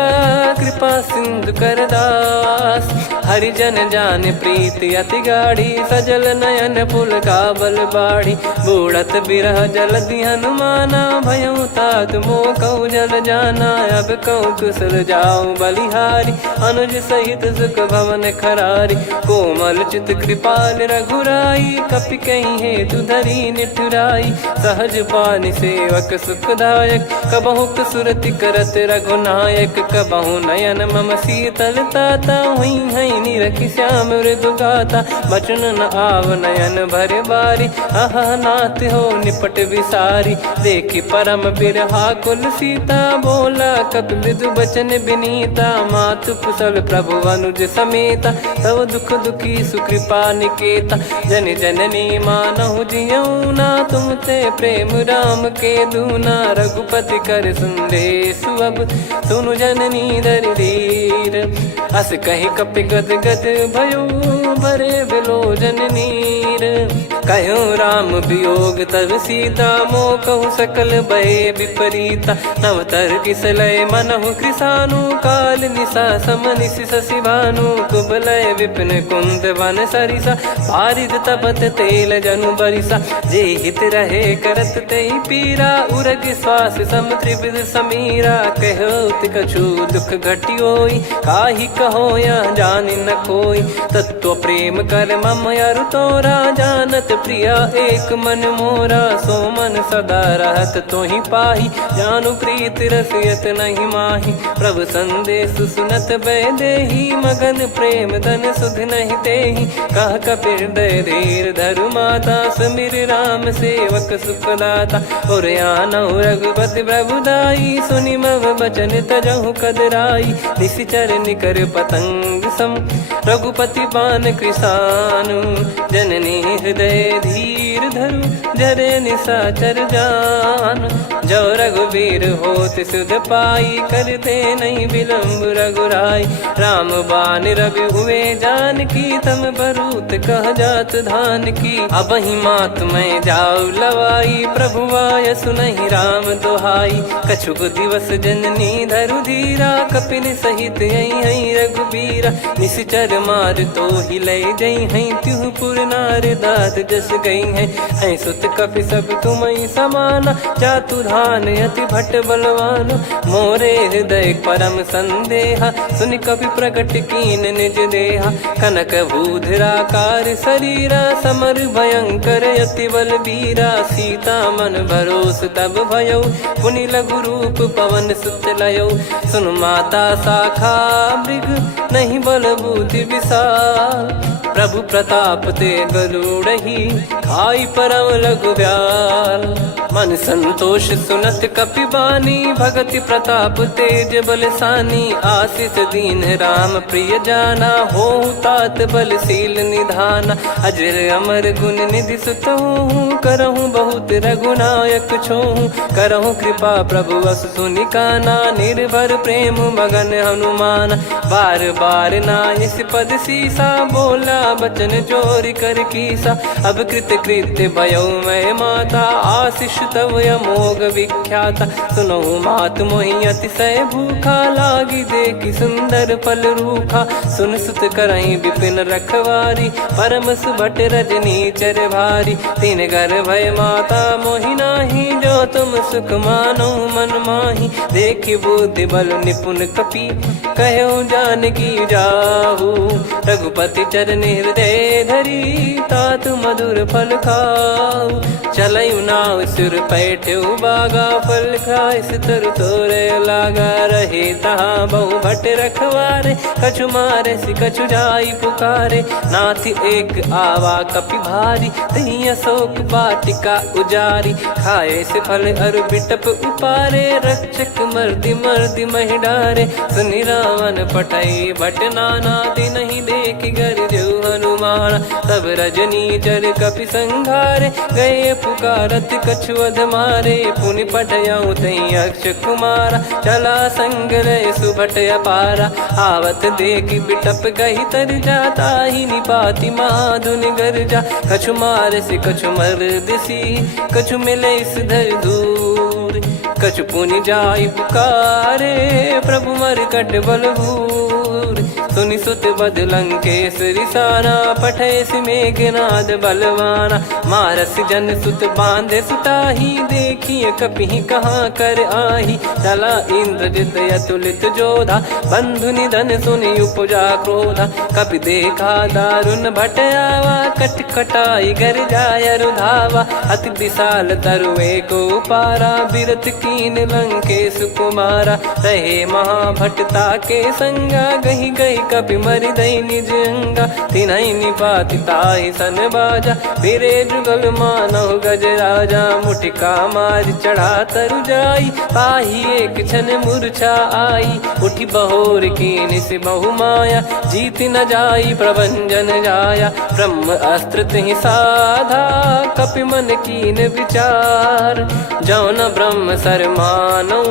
कृपा सिंधु कर दास हरिजन जान प्रीति अति गाढ़ी सजल नयन पुल काबल बाढ़ी बूढ़त बिरह जल हनुमाना भयउ तात मोह कहु जल जाना अब कहु कुशल जाऊं बलिहारी अनुज सहित सुख भवन खरारी कोमल चित कृपाल रघुराई कपि कहीं हेतु धरी निठुराई सहज पानि सेवक सुखदायक कबहु सुरति करत रघुनायक कबहु नयन मम शीतल ताता हुई है निरखि श्याम मृदु गाता बचन न आव नयन भर बारी अह नाथ हो निपट विसारी देखि परम बिरहा कुल सीता बोला कपि मृदु बचन विनीता मातु कुशल प्रभु अनुज समेता तव दुख दुखी सुकृपा निकेता जन जननी मानहु जियऊ ना तुम ते प्रेम राम के दूना रघुपति कर संदेश अब सुनु जननी दर धीर अस कहि कपि गद गद भयो भरे बिलोचन नीर कहो राम वियोग तब सीता मोह कहु सकल भय विपरीता नवतर किसलय मनहु कृसानु काल निशा समनिश शशि भानु कुबलय विपिन कुंद वन सरिसा पारिद तपत तेल जनु बरिसा जे हित रहे करत ते पीरा उरग श्वास सम त्रिविध समीरा कहो कछु दुख घटियोई काहि कहो या जान न कोई तत्व प्रेम कर मम अरु तोरा जानत प्रिया एक मन मोरा, सो मन सदा रहत तो ही पाही। जानु प्रीत रसियत नहीं माही, प्रभु संदेश सुनत बैदेही। मगन प्रेम धन सुध नहीं तेही, कह कपिर दय धीर धरु माता। सुमिर राम सेवक सुखदाता, और आनौ रघुपति प्रभुदाई। सुनि मम बचन तजहु कदराई, निशिचर निकर पतंग सम। रघुपति बान कृसानु, जननी हृदय धीर धरु। जरे निशाचर जान, जो रघुवीर होत सुध पाई। करते नहीं विलम्ब रघुराई, राम बान रवि हुए जानकी। तम बरूत कह जात धान की, अब ही मात मैं जाऊ लवाई। प्रभु आय सुनहि राम दुहाई, कछुक दिवस जननी धरु धीरा। कपिन सहित यही रघुबीरा, निशिचर मार तो ही लय जई हैं। त्यों पुर नार दाद जस गई हैं, सुत कपि सब तुमई समाना। जातु धान अति भट बलवान, मोरे हृदय परम संदेहा। सुनि कपि प्रकट कीन निज देहा, कनक भूधराकार शरीरा। समर भयंकर अति बल बीरा, सीता मन भरोस तब भयौ। पुनि लघु रूप पवन सुत लयौ, सुन माता शाखा मृग नहीं बल बुद्धि विशाल। प्रभु प्रताप ते गरुड़हि, खाई परम लघु ब्याल। मन संतोष सुनत कपि बानी, भगति प्रताप तेज बलसानी। आशीष दीन राम प्रिय जाना, होहु तात बलशील निधाना। अजर अमर गुण निधि सुतहु, करहु बहुत रघुनायक छोहु। करहु कृपा प्रभु अस सुनि काना, निर्भर प्रेम मगन हनुमान। बार बार नायस पद सीसा, बोला बचन चोरी कर कीसा। अब कृत कृत्य भयो मैं माता, आशीष तव अमोघ विख्याता। सुनो मात मोहि अतिशय भूखा, लागी देखी सुंदर फल रूखा। सुन सुत करई विपिन रखवारी, परम सुभट रजनी चर भारी। तीन घर भय माता मोहि नाही, जो तुम सुख मानो मन माही। देखी बुद्धि बल निपुण कपि, कहो जानकी जाहू। रघुपति चरण हृदय धरी, तात मधुर फल खाऊ। चलयु नाव सिर पैठ्यु बागा, फल खाइस तरु तोरे लागा। रहे तहाँ बहु भट रखवारे, कछु मारे सि कछु जाई पुकारे। नाथ एक आवा कपि भारी, तही अशोक वाटिका उजारी। खाए से फल अरु बिटप उपारे, रक्षक मर्दि मर्दि महि डारे। सुनि रावण पटई भट नाना, दिनहि देखि गरजु हनुमान। तब रजनी चर कपि संघारे, गए पुकारत कछु अध मारे। पुनि पटयऊ तई अक्ष कुमारा, चला संग लय सुभट अपारा। आवत देखि बिटप गही तर जाता, ही निपाति महाधुनि गर्जा। कछु मार से कछु मर्दिसी, कछु मिले इस धर दूर। कछु पुनि जाई पुकारे, प्रभु मरकट बलभूर। सुनि सुत बद लंकेश रिसाना, पठय सि मेघनाद बलवाना। मारस जन सुत बांधे सुताही, देखिए कपि कहाँ कर आही। चला इंद्रजित अतुलित जोधा, बंधु निधन सुनि उपजा क्रोधा। कपि देखा दारुण भट आवा, कट कटाई गर जाय रुधावा। अति विशाल तरुए को पारा, बिरत कीन लंकेश कुमारा। रहे महाभटता के संगा, गही गई कपि मरि दई निज अंगा। तिन्हि निपाति ताहि सन बाजा, बिरे जुगल मानव गज राजा। मुटिका मार चढ़ा तरु जाई, पाही एक क्षण मूर्छा आई। उठी बहोर कीन से बहु माया, जीत न जाई प्रभंजन जाया। ब्रह्म अस्त्र तिहि साधा, कपि मन कीन विचार। जौन ब्रह्म सर मानौ,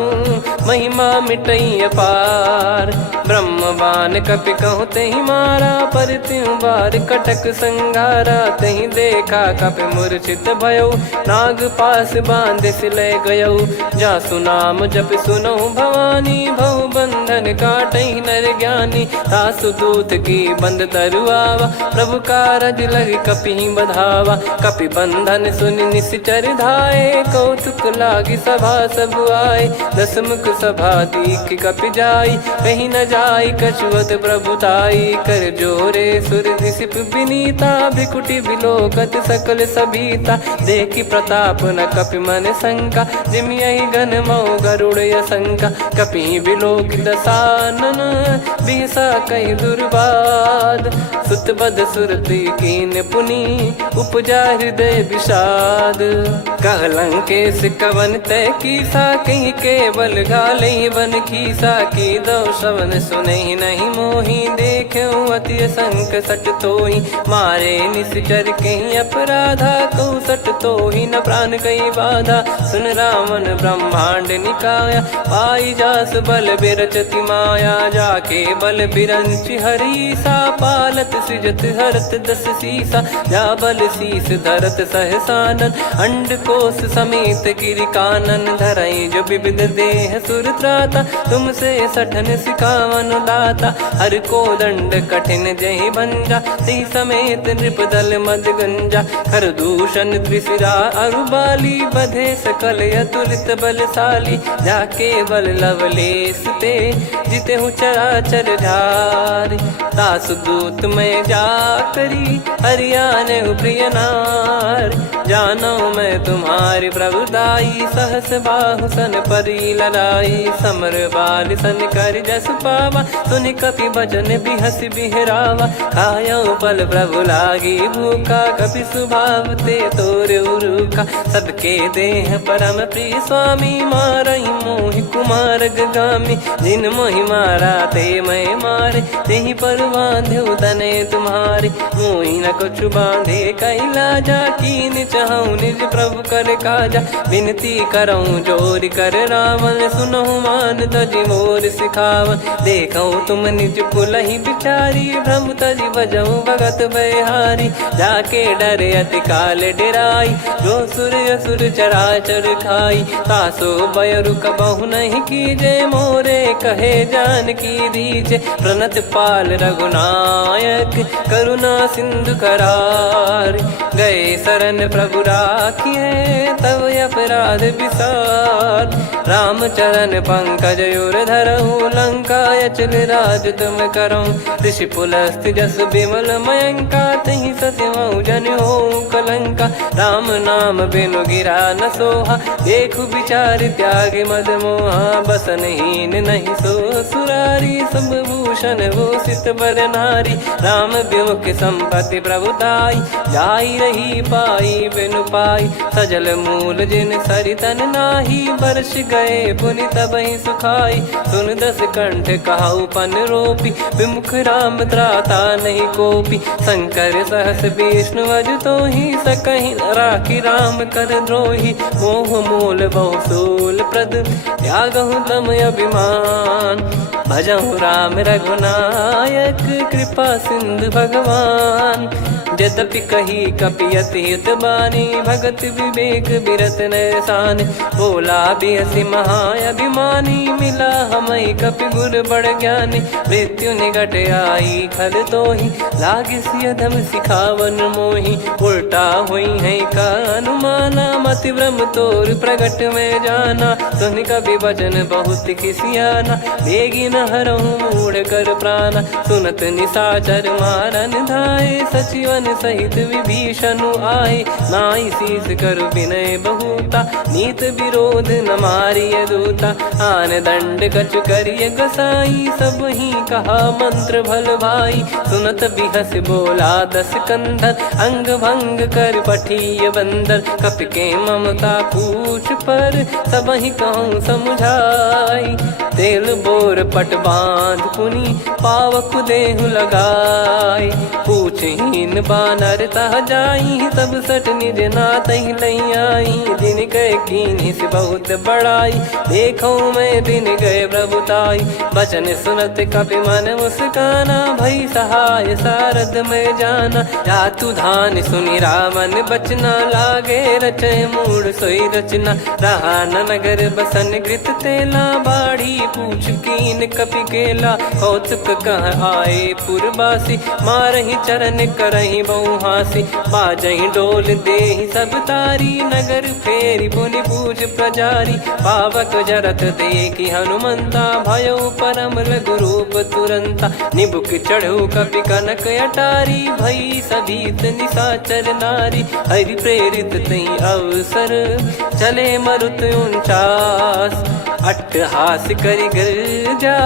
महिमा मिटई अपार। ब्रह्म बान कपि कहूँ तहि मारा, पर त्यों बार कटक संगारा। तहि देखा कपि मूर्छित भयौ, नाग पास बांध सिलय गयौ। जासु नाम जप सुनहु भवानी, भव बंधन काटहि नर ज्ञानी। तासु दूत की बंद तरुआवा, प्रभु कारज लग कपि बधावा। कपि बंधन सुनि निश्चर धाये, कौतुक लागी सभा सब आए। दस मुख सभा दीख कपि जाई, कहीं न जाई कछुअत प्रभुताई कर जोरे सुर दिसिप विनीता भिकुटी बिलोकत सकल सबीता देखी प्रताप न कपि मन शंका जिम यही गण मऊ गरुड़ असंका कपि बिलोक दसानन बिहसा कहीं दुर्बाद सुत बद सुरति कीन पुनी उपजा हृदय विषाद कहलंकेश कवन तय कीसा कहीं केवल घाले बन खीसा की दो श्रवण सुने नहीं मोही देखे अति संक सट तोही मारे निश्चर कहीं अपराधा कहूँ सट तोही न प्राण कहीं बाधा सुन रावण ब्रह्मांड निकाया पाई जास बल बिरचति माया जाके बल बिरंच हरीसा पालत सृजत हरत दस सीसा जा बल शीस धरत सहसानन अंड कोश समेत गिरि कानन धरई जो विविध देह सुर त्राता तुमसे सठन सिखावन दाता हर को दंड कठिन जहि बंजा ती समेत नृपदल मद गंजा खर दूषण त्रिशिरा अरुबाली बधे सकल अतुलित बलशाली जाके बल लवलेस ते जिते हूँ चराचर झार तासु दूत में जा करी हरियाने हूँ प्रिय नार जानो मैं तुम्हारी प्रभुताई सहस बाहु सन परी लड़ाई समर बाल सन कर जस पावा सुनि कपि भजन बिहस बिहरावा खायो पल प्रभु लागी भूखा कपि स्वभाव ते तोर उरुका सबके देह परम प्रिय स्वामी मारई मोहि कुमार गामी जिन मोहि मारा ते मैं मारे तेहि पर बांधे तने तुम्हारे मोहि न कुछ बांधे कैला जा कीन चाहूं निज प्रभु कर काजा विनती करऊं जोर कर रावण सुनहु मान तजि मोर सिखावन देखऊं तुम निज कुलहि बिचारी भ्रम तजि बजऊं भगत बहारी जाके डरे अति काल डेराई जो सुर असुर चराचर खाई तासो बयरु कबहु नहीं कीजे मोरे कहे जान की दीजे प्रणत पाल रघुनायक करुणा सिंधु करार गए शरण प्रभु राखिए तब अपराध विसार राम चरण पंकज युर धरहु लंका अचल राज तुम करऊं ऋषि पुलस्त जस विमल मयंका तहि ससिमऊ जन हो कलंका राम नाम बिनु गिरा न सोहा देखु विचार त्याग मद मोहा बसनहीन नहीं सो सुरारी सब भूषण वो सित बर नारी राम विमुख संपत्ति प्रभुताई जाई रही पाई बिनु पाई सजल मूल जिन सरितन नाही वर्ष गए पुनि तबहि सुखाई सुन दस कंठ कहाऊ पन रोपी विमुख राम त्राता नहीं कोपी शंकर सहस विष्णु अज तो ही सकहि राखी राम कर द्रोही मोह मूल बहुसूल प्रद त्यागहु तम अभिमान भजहु राम रघुनायक कृपा सिंधु भगवान यद्यपि कही कपियति हित बानी भगत विवेक बिरत नैसान बोला बिहसी महाअभिमानी मिला हमई कपि गुर बड़ ज्ञानी मृत्यु निकट आई खल तो ही लागे सियधम सिखावन मोही उल्टा हुई है का अनुमाना मति ब्रह्म तोर प्रगट में जाना सुन कभी वचन बहुत किसियाना बेगी न हरहु मूढ़ कर प्राण सुनत निशाचर मारन धाये सचिवन सहित विभीषणु आए नाई शीस कर विनय बहुता नीत विरोध न मारिय दूता आन दंड कछु करिय गसाई सब ही कहा मंत्र भल भाई सुनत बिहस बोला दस कंधर अंग भंग कर पठिय बंदर कपि के ममता पूछ पर सब ही कहूँ समझाई तेल बोर पट बांध पुनी पावक देहु लगाई पूछहीन बानर तह जाई सब सट निज नाथ ही लई आई दिन गए कीन्ही से बहुत बड़ाई देखो मैं दिन गए प्रभुताई बचन सुनत कपि मन मुस्काना भई सहाय सारद में जाना जातु धान सुनि रावण बचना लागे रचे मूड सोई रचना रहा न नगर बसन कृत तेला बाड़ी पूछ कीन कपि केला कौतुक कह आए पुरबासी मारही चरण करही कहीं बहु हासी बाजही डोल देहि सब तारी नगर फेरी पुनि पूज प्रजारी पावक जरत देखी हनुमंता भयो परम लघु रूप तुरंता निबुक चढ़ऊ कपि कनक अटारी भई सभीत निशाचर नारी हरि प्रेरित तई अवसर चले मरुत 49 अट्टहास करि गर्जा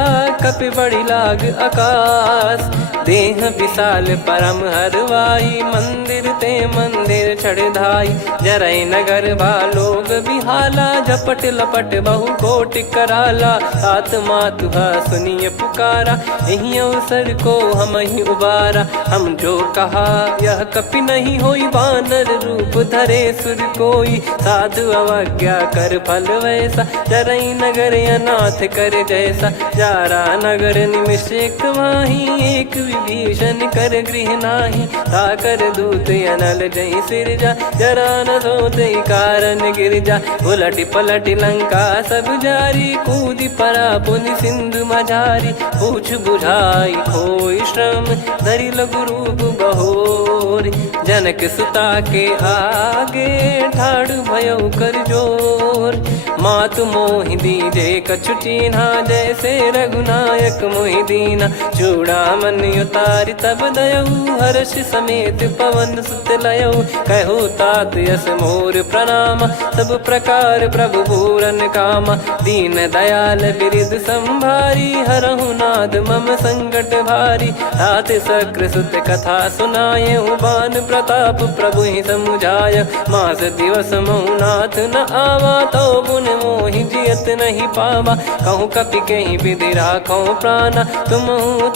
कपि बड़ी लाग आकाश देह विशाल परम हरवाई मंदिर ते मंदिर चढ़धाई जरई नगर बालोग बिहाला झपट लपट बहु कोटि कराला सात मातुहा सुनिय पुकारा यही अवसर को हम ही उबारा हम जो कहा यह कपि नहीं होई वानर रूप धरे सुर कोई साधु अवज्ञा कर फल वैसा जरई नगर अनाथ कर जैसा जारा नगर निमिष एक माही एक विभीषण कर गृह नाही ताकर दूत अनल जय सिरजा जरा न सोते कारण गिरजा उलट पलट लंका सब जारी कूदी परा पुनि सिंधु मझारी पूछ बुझाई खोई श्रम धरि लघु रूप बहोरी जनक सुता के आगे ठाड़ भयो कर जोर मातु मोहि दीजे कछु चीन्हा जैसे रघुनायक मोहि दीना चूड़ामन उतारि तब दयऊ हर्ष समेत पवन सुत लयऊ कहो तात यस मोर प्रणाम सब प्रकार प्रभु पूरन कामा दीन दयाल बिरिद संभारी हरहु नाद मम संकट भारी तात सक्र सुत कथा सुनाये बान प्रताप प्रभु ही समुझाय मास दिवस मौनाथ न आवा तो बुन मोहि जियत नहीं पावा कहूँ कपि कहीं विधि राखो प्राणा तुम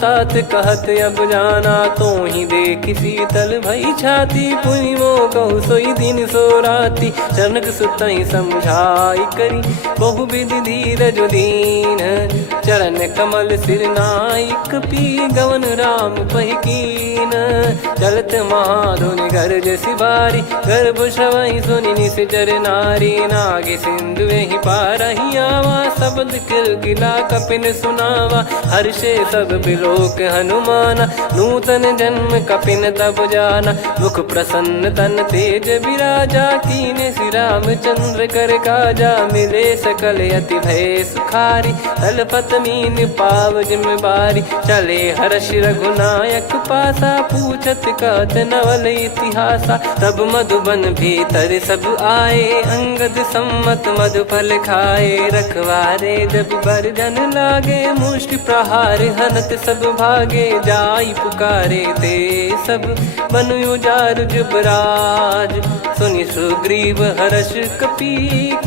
तात कहत अब जाना तो ही देखी शीतल भई छाती पुनि मो कहु सोई दिन सो राती जनक सुत ही समझाई करी बहु विधि धीरज दीन चरण कमल सिर नाइक पी गवन राम पहिकीन चलत महाधुनि गर्ज सिबारी गर्भ श्रवहि सुनि निश्चर नारी नागे सिंधु ही पारही आवा शब्द किलकिला कपिन सुनावा हर्षे सब बिलोक हनुमाना नूतन जन्म कपिन तब जाना मुख प्रसन्न तन तेज विराजा कीने श्री रामचंद्र कर काजा मिले सकल अति भय सुखारी तलपत मीन पाव जिम्मेवारी चले हर्ष रघुनायक पासा पूछत कहत नवल इतिहासा तब मधुबन भीतर सब आए अंगद सम्मत मधु फल खाए रखवारे जब बरजन लागे मुष्टि प्रहार हनत सब भागे जाई पुकारे ते सब बनु उजार जुबराज सुनि सुग्रीव हर्ष कपि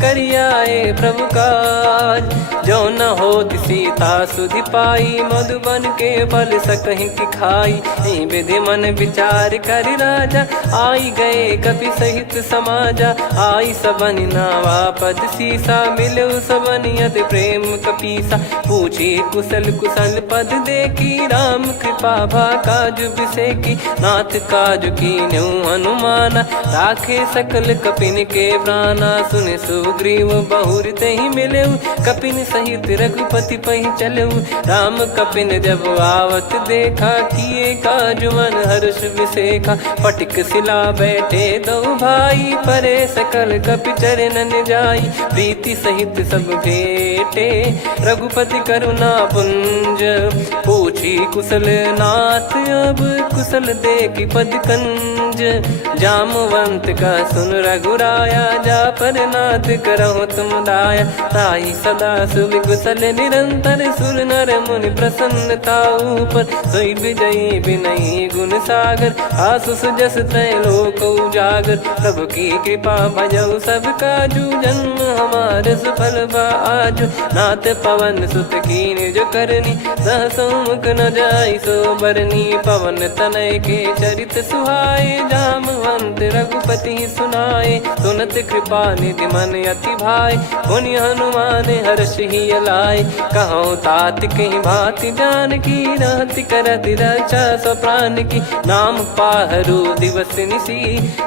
करियाए प्रभु काज जो न होत सीता सुधि पाई मधुबन के फल सकहि की खाई विधि मन विचार कर राजा आई गए कपि सहित समाजा आई सबन नावा पद सीसा मिलो सबनियत प्रेम कपीसा पूछी कुशल कुशल पद देखी राम कृपा भा काज बिसेकी नाथ काज की न्यू हनुमाना राखे सकल कपिन के प्राणा सुने सुग्रीव बहुर ही मिले कपिन सहित रघुपति पही चलऊ राम कपिन जब आवत देखा किए काज मन हर्ष विसेखा फटिक सिला बैठे दो भाई परे सकल कपि चरणन जाई प्रीति सहित सब भेटे रघुपति करुणा पुंज पूछी कुशल नाथ अब कुशल देखी पद कंज जामवंत का सुन रघुराया जा पर नाथ करहु तुम दाया ताई सदा सुभि कुशल निरंतर सुर नर मुनि प्रसन्नता ऊपर सोई विजयी विनयी गुण सागर आसु सुजस त्रैलोक उजागर प्रभु की कृपा भजऊ सब काजू जन्म हमारे सफल बाजू नाथ पवन सुत कीन जो करनी सहसो मुख न जाई सो बरनी पवन तनय के चरित सुहाए जामवंत रघुपति सुनाए सुनत कृपा निधि मन अति भाई पुनि हनुमान हर्ष ही लाए कहो तात कहीं भांति जान की रहति करति रक्षा सो प्राण की नाम पाहरू दिवस निसी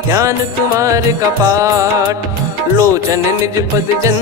ध्यान तुम्हारे कपाट लोचन निज पद जन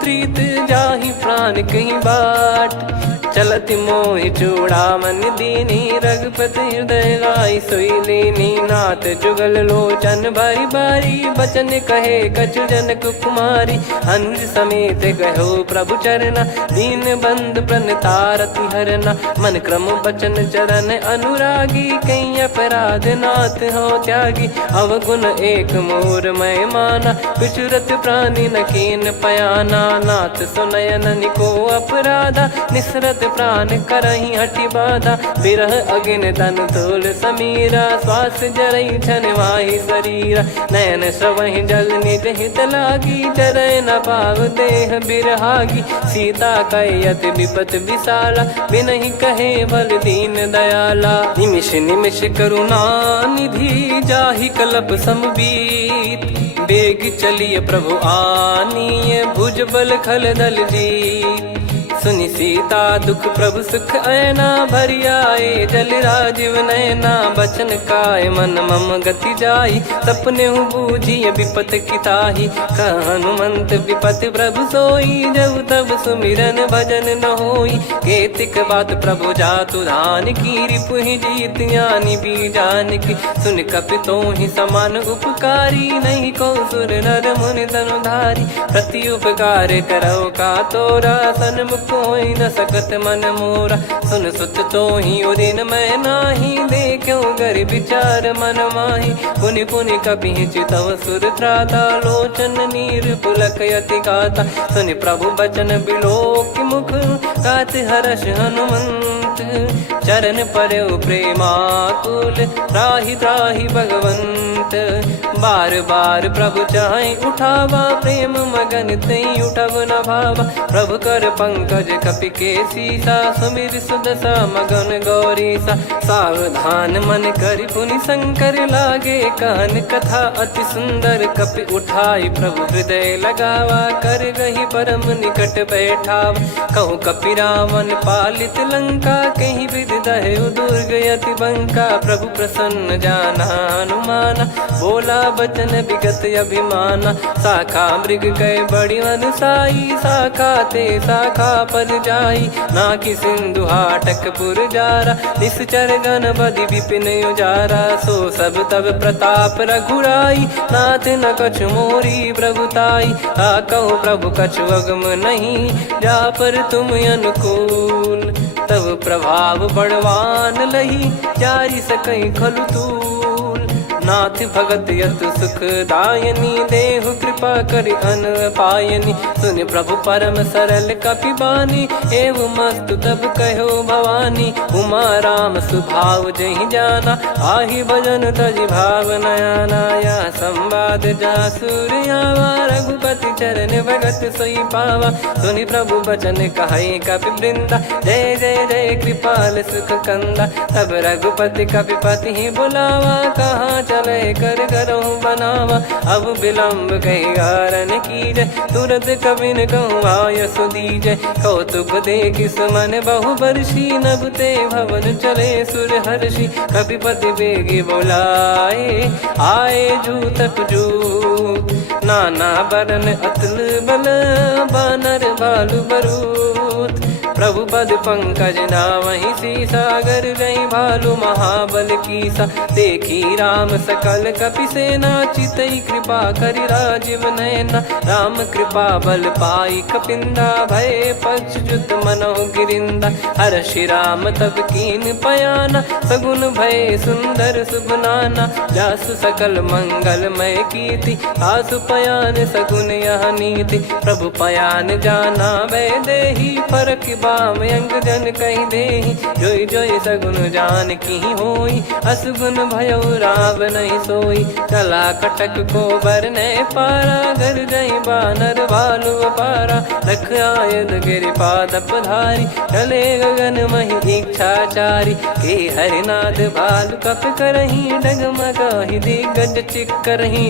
प्रीत जाहि प्राण कहीं बाट। चलत मोहि चूड़ामन दीनी रघुपति हृदय लाई सोई लीनी। नाथ जुगल लोचन बारी बारी बचन कहे कछु जनक कुमारी। अनुज समेत गयो प्रभु चरना दीन बंद प्रणतारति हरना। मन क्रम बचन चरण अनुरागी कई अपराध नाथ हो त्यागी। अवगुण एक मोर मैं माना विचुरत प्राणी न कीन पयाना। नाथ सुनयन निको अपराधा निसरत प्राण करही हटि बाधा। बिरह अगिन तन तोल समीरा श्वास जरई छन माही शरीरा। नयन श्रवहि जल निज हित लागी जरय न पाव देह बिरहागी। सीता कयत विपत विशाला बिनहि कहे बल दीन दयाला। निमिष निमिष करुणा निधि जाहि कलप समबीत। बेग चलिए प्रभु आनीय भुज बल खल दल जीत। सुनि सीता दुख प्रभु सुख ऐना भरि आए जल राजीव नैना। बचन काय मन मम गति जाई सपने हूँ बूझिए विपत किताही। हनुमंत विपत प्रभु सोई जब तब सुमिरन भजन न होई। केतिक बात प्रभु जातु धान की रिपुहि जीत यानी बीजान की। सुन कपितो ही समान उपकारी नहीं को सुर नर मुनि धनुधारी। प्रति उपकार करो का तोरा सन्मुख कोई न सकत मन मोरा। सुन सुत तो ही उदिन मैं नाही देखो गर विचार मन माही। पुनि पुनि कपि चितव सुर त्राता लोचन नीर पुलक यति गाता। सुनि प्रभु बचन बिलोक मुख गात हर्ष हनुमंत। चरण परयो प्रेमाकुल त्राहि त्राहि भगवंत। बार बार प्रभु चाहि उठावा प्रेम मगन तई उठब न भावा। प्रभु कर पंकज कपि के सीसा सुमिर सुदशा मगन गौरीसा। सावधान मन करि पुनि शंकर लागे कान कथा अति सुंदर। कपि उठाई प्रभु हृदय लगावा कर गही परम निकट बैठावा। कहु कपि रावण पालित लंका कहीं विद दहु दुर्ग यति बंका। प्रभु प्रसन्न जाना हनुमाना बोला बचन विगत अभिमाना। शाखा मृग गए बड़ी अनुसाई शाखा ते शाखा पर जाई। ना कि सिंधु हाटक पुर जारा निश्चर गण बदि विपिन उजारा। सो सब तब प्रताप रघुराई नाथ न कछु मोरी प्रभुताई। कहो प्रभु कछु अगम नहीं जा पर तुम अनुकूल। तब प्रभाव बड़वान लही जारी सकई खलु तूल। नाथ भगत यत सुख दायनी देहु कृपा करि अन पायनी। सुन प्रभु परम सरल कपि बानी एवं मस्तु तब कहो भवानी। उमा राम सुभाव जहि जाना आहि भजन तजि भाव नया नाया। संवाद जासुर आवा रघुपति चरण भगत सोई पावा। सुनि प्रभु बचन कहै कपि वृंदा जय जय जय कृपाल सुख कंदा। तब रघुपति कपि पति ही बुलावा कहाँ चले कर करहु बनावा। अब विलम्ब कही कारण कीजय तुरत कबिन कहूँ आयस दीजय। कौतुक देख सुमन बहु बरसी नभते भवन चले सुर हर्षि। कपिपति बेगी बोलाए आए जूतक जू। नाना बरन अतुल बल बानर बालु बरूत। प्रभु पद पंकज नामहि सीसागर रही भालु महाबल कीसा। देखी राम सकल कपि सेना चितई कृपा करि राजीव नयना। राम कृपा बल पाई कपिंदा भय पक्षजुत मनोह गिरिंदा। हर्षि राम तब कीन पयाना सगुन भय सुंदर सुबनाना। जासु सकल मंगलमय कीर्ति आसु पयान सगुन यह नीति। प्रभु पयान जाना वै देहि फरक बाम अंग जन कहि देहि। जोई जोई सगुन जान की होई असगुन भयो राव नहीं सोई। चला कटक को बरने पारा घर जई बानर भालु अपारा। लख आयद गिरि पाद पधारी चले गगन मही इच्छाचारी। के हरिनाथ भालु कप करही डगमगाहि दिग्गज चिक करही।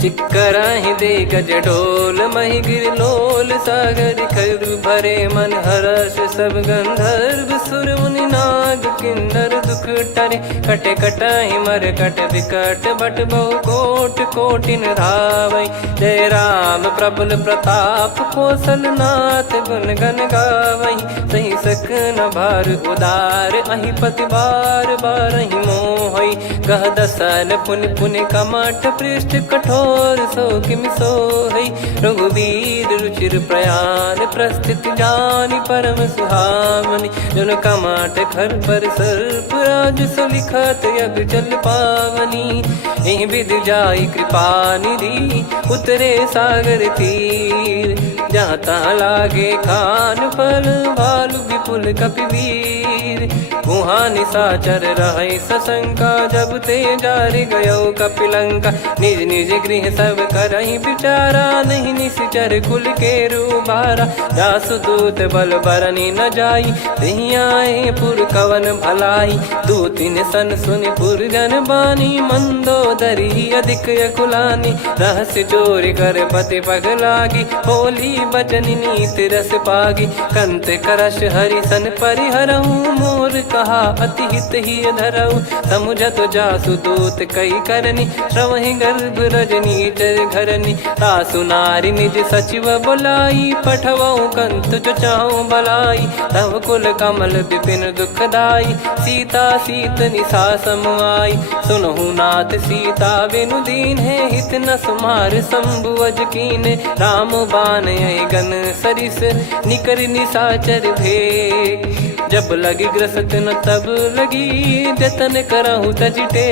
चिक्कराहि दे गज डोल मही गिर लोल सागर खर भरे मन हर्ष सब गंधर्व सुर मुनि नाग किन्नर दुख टरे कटे कटाहि मर कट विकट बट बहु कोट कोटिन धावै जय राम प्रबल प्रताप कौशल नाथ गुण गण गावै सही सक न भार उदार अहि पति बार बारहि मोहै गह दसन पुन पुन कमठ पृष्ठ कठोर सो किमि सोहै रघुवीर रुचिर प्रयाण प्रस्थित जानि परम सुहावनि जन कमठ खर पर सर्प राज सलिखत यग जल पावनी एहि विध जाई कृपा निधि उतरे सागर तीर जहाँ तहाँ लागे खान फल भालु विपुल कपिवीर वहाँ निशाचर रहै सशंका जब ते जारि गयो कपिलंका निज निज गृह सब करहि विचारा नहीं निश्चर कुल के रूबारा जासु दूत बल बरनी न जाई तहि आए पुर कवन भलाई दूतिन सन सुनि पुर जन बानी मंदोदरी अधिक अकुलानी रहस्य चोरी कर पति पग लागी होली बचन नीत रस पागी कंत करश हरि सन परिहरहु मोर कहा अति हित ही धरऊ समुझत जासु दूत कई करनी श्रवहि गर्भ रजनी चर घरनी तासु नारी निज सचिव बुलाई पठवऊ कंत जो चाहूं बलाई तव कुल कमल विपिन दुखदाई सीता सीत निशा समाई सुनहु नाथ सीता बिनु दीन है हित न सुमार शंभुअज कीन राम बान गन सरिस निकर निशाचर भेग जब लगी ग्रसत न तब लगी जतन करहु तजटे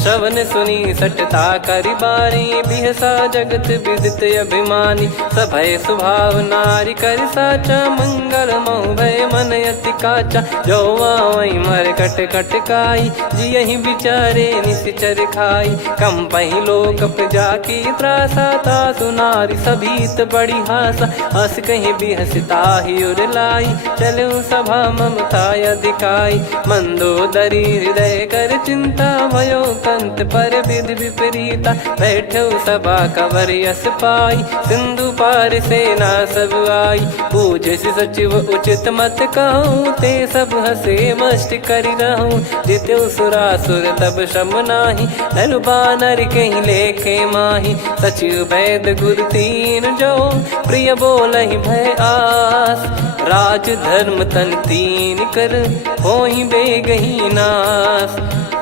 श्रवण सुनी सटता करि बारी बिहसा जगत विदित अभिमानी सभय स्वभाव नारी कर साचा मंगल मऊ भय मन अति काचा जो आवई मर कट कट काई जियहि बिचारे निश्चर खाई कम पही लोक प्रजा की त्रासा तासु नारी सभीत बड़ी हासा हस कहीं बिहसता ही उर लाई चलऊ सभा ममता अधिकाई मंदोदरी हृदय कर चिंता भयो कंत पर विधि विपरीता बैठो सभा कवर यस पाई सिंधु पार सेना सब आई पूजे सचिव उचित मत कहूँ ते सब हसे मस्त करि रहूं जित्यो सुरासुर तब शम नाही धनु बानर कहीं लेखे माही सचिव वैद गुरु तीन जो प्रिय बोलहि भय आस राज धर्म तन तीन कर होहि बेगही नास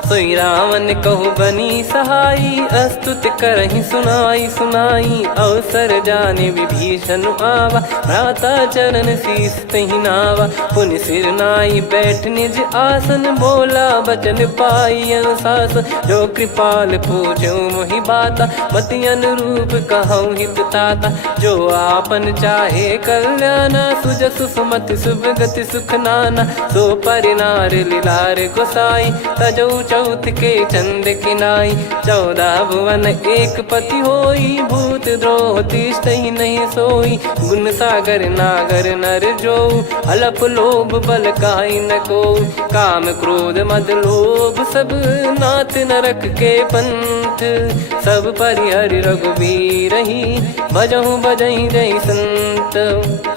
सोई रावण कहु बनी सहाई अस्तुत करहि सुनाई सुनाई अवसर जाने विभीषण आवा भ्राता चरण शीस तहि नावा पुनि सिर नाई बैठ निज आसन बोला बचन पाई अनुशासन जो कृपाल पूछो मोहि बाता मति अनुरूप कहूँ हित ताता जो आपन चाहे कल्याणा सुजसु सुमति शुभ गति सुख नाना सो परिनार लीलार गोसाई तजौ चौथ के चंद किनाई 14 भुवन एक पति होई भूत द्रोह तिष्ठहि नहीं सोई गुण सागर नागर नर जो अलप लोभ बल काई न को काम क्रोध मद लोभ सब नाथ नरक के पंथ सब परिहर रघुवीर ही भजहु बजहि जय संत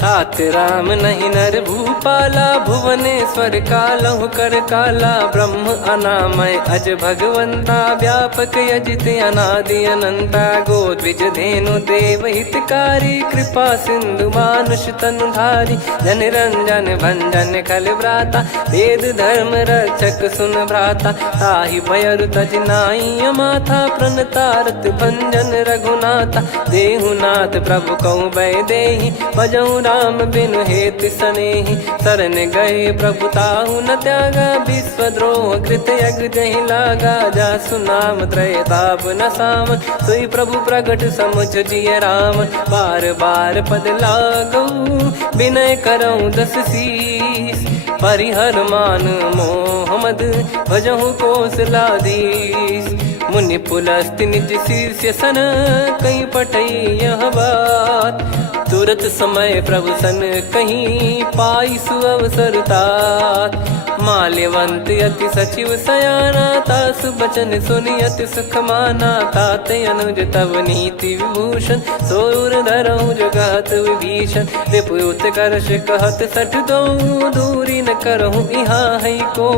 तात राम नहीं नर भूपाला भुवनेश्वर कालहु कर काला ब्रह्म अनामय अज भगवंता व्यापक यजित अनादि अनंता गोद्विज धेनु देव हितकारी कृपा सिंधु मानुष तनुधारी जन रंजन भंजन खल व्राता वेद धर्म रक्षक सुन भ्राता ताहि भयरु तज नाई माथा प्रणतारत भंजन रघुनाथा देहुनाथ प्रभु कहु बै देहि भजहु राम बिनु हेतु सनेहि शरण गए प्रभु ताहु न त्यागा विश्वद्रोह कृत यज्ञ जहि लागा जासु नाम त्रय ताप न साम सोई प्रभु प्रगट समुझ जिय राम बार बार पद लागऊ विनय करऊँ 10 शीस परिहर मान मोहम्मद भजहु कौशलाधीश मुनि पुलस्त्य निज शिष्य सन कहीं पटई यह बात। तुरत समय प्रभु सन कहीं पाई सुअवसर तात। माल्यवंत अति सचिव सयाना तासु बचन सुनि अति सुख माना। तात अनुज तव नीति विभूषण सोर धरहु जगत विभीषण। रिपुत करश कहत सठ दो दूरी न करहु यहाँ है को।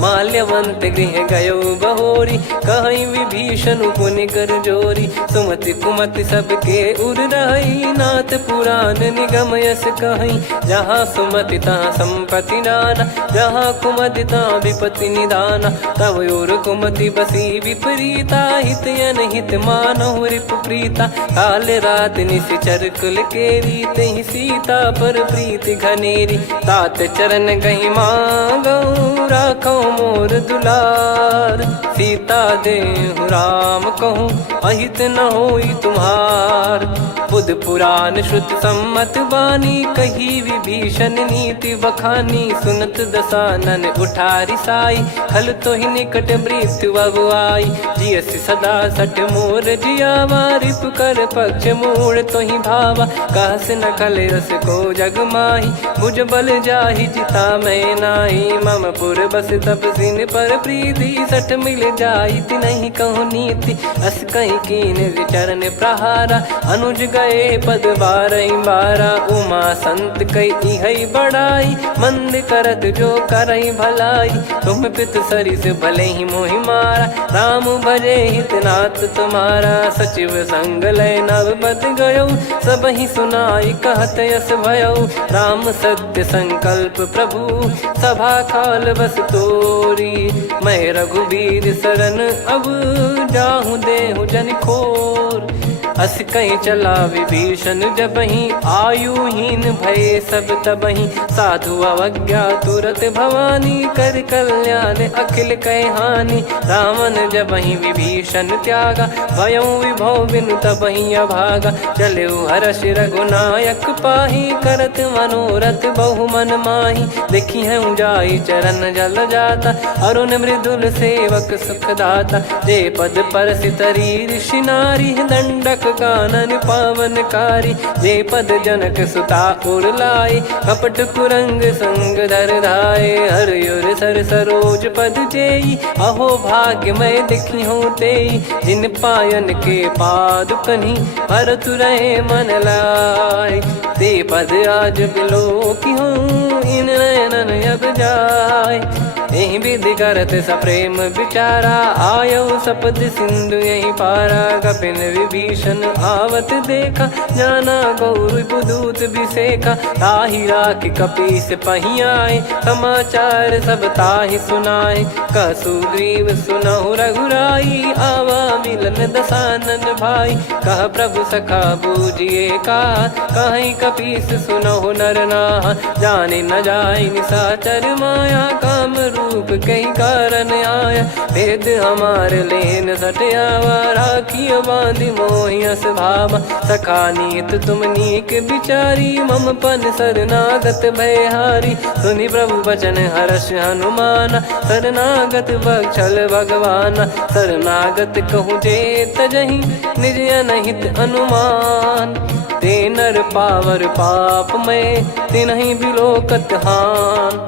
माल्यवंत गृह गयो बहोरी कहीं विभीषण पुनि कर जोरी। सुमति कुमति सबके उर रही नाथ पुराण निगम यस कहीं। जहाँ सुमति तहाँ संपत्ति नाना जहाँ कुमति तहाँ विपत्ति निदाना। तव और कुमति बसी विपरीता हित अनहित मानहु रिपु प्रीता। काल रात निश्चर कुल केरी तहि सीता पर प्रीति घनेरी। तात चरण गही मांगऊ राखो मोर दुलार। सीता देहु राम कहूँ अहित न होई तुम्हार। बुध पुराण श्रुत सम्मत बानी कही विभीषण नीति बखानी। सुनत दसानन उठारी साई खल तो ही निकट मृत्यु अब आई। जियस सदा सट मोर जियावा रिप कर पक्ष मूड़ तो ही भावा। कहस न खल रस को जग माही भुज बल जाहि जिता मैं नाई। मम पुर बस तब सिन पर प्रीति सठ मिल जाई नहीं कहूँ नीति। अस कहीं कीन चरण प्रहारा अनुज गए पद बारई बारा। उमा संत कई हई बड़ाई मंद करत जो करई भलाई। तुम पित सरिस भले ही मोहि मारा राम भजे हित नाथ तुम्हारा। सचिव संग लय नव बद गयो सब ही सुनाई कहत यस भयो। राम सत्य संकल्प प्रभु सभा काल बस तोरी। मैं रघुबीर शरण अब जाहू देहु जन खोर। अस कहीं चला विभीषण जबहि आयुहीन भय सब तबहि। साधु अवज्ञा तुरत भवानी कर कल्याण अखिल कह हानि। रावण जबहि विभीषण त्यागा भयउ विभव बिनु तबहि अभागा। चलऊ हर्ष रघुनायक पाही करत मनोरथ बहु मन माही। देखी है जाई चरण जल जाता अरुण मृदुल सेवक सुखदाता। जे पद पर सितरी ऋषि नारी दंडक कानन पावनकारी। जे पद जनक सुता उर लाए कपट कुरंग संग धर धाये। हर सर सरोज पद जेई अहो भाग्य मैं दिखी हूँ तेई। जिन पायन के पाद कन्ही भरत रहे मन लाए। ते पद आज बिलो की हूँ इन नयनन अब जाय। यही विधि करत सप्रेम विचारा आयो सपद सिंधु यही पारा। कपिन विभीषण आवत देखा जाना गौर बुदूत विसेखा। ताहि राखि कपीस पही आए समाचार सब ताहि सुनाए। कह सुग्रीव सुनहु रघुराई आवा मिलन दसानन भाई। कह प्रभु सखा बूझिए का कहीं कपीस सुनहु नर नाहा। जाने न जाय निशाचर माया काम रूप कई कारण आया। भेद हमार लेन सटयावा राखियो बांधि मोहियस भावा। सखा नीत तुम नीक बिचारी मम पन शरणागत भयहारी। सुनि प्रभु बचन हर्ष हनुमाना शरणागत बक्षल भगवाना। शरणागत कहूँ जे तजहि निज अनहित अनुमान। ते नर पावर पाप में तिन्हि बिलोकत हान।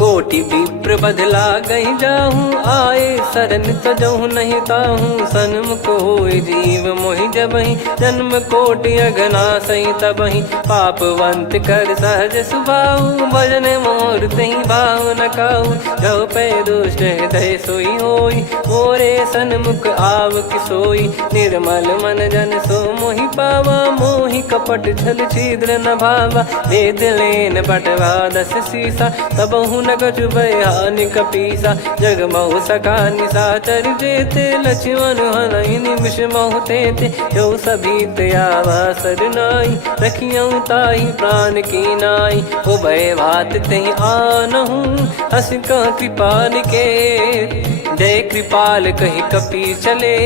कोटि विप्र बदला गई जाहूँ आए शरण तजहु नहीं ताहूँ। सन्मुख होय जीव मोहि जबहि जन्म कोटि अघना सही तबहि। पापवंत कर सहज सुभाऊ भजन मोर तहि भाव न काहू। जो पै दुष्ट हृदय सोई होई मोरे सन्मुख आव किसोई। निर्मल मन जन सो मोहि पावा मोहि कपट छल छिद्र न भावा। वेद लेन बटवा दस सीसा तबहु न कछु भयानि कपीसा। जग महु सका निशाचर जेते लक्ष्मण हनहि निमिष महु तेते। जो सभी दयावा सरनाई रखियऊ ताहि प्राण की नाई। उभय भात तहि आनहु हस का कृपा निकेत। जय कृपाल कही कपि चले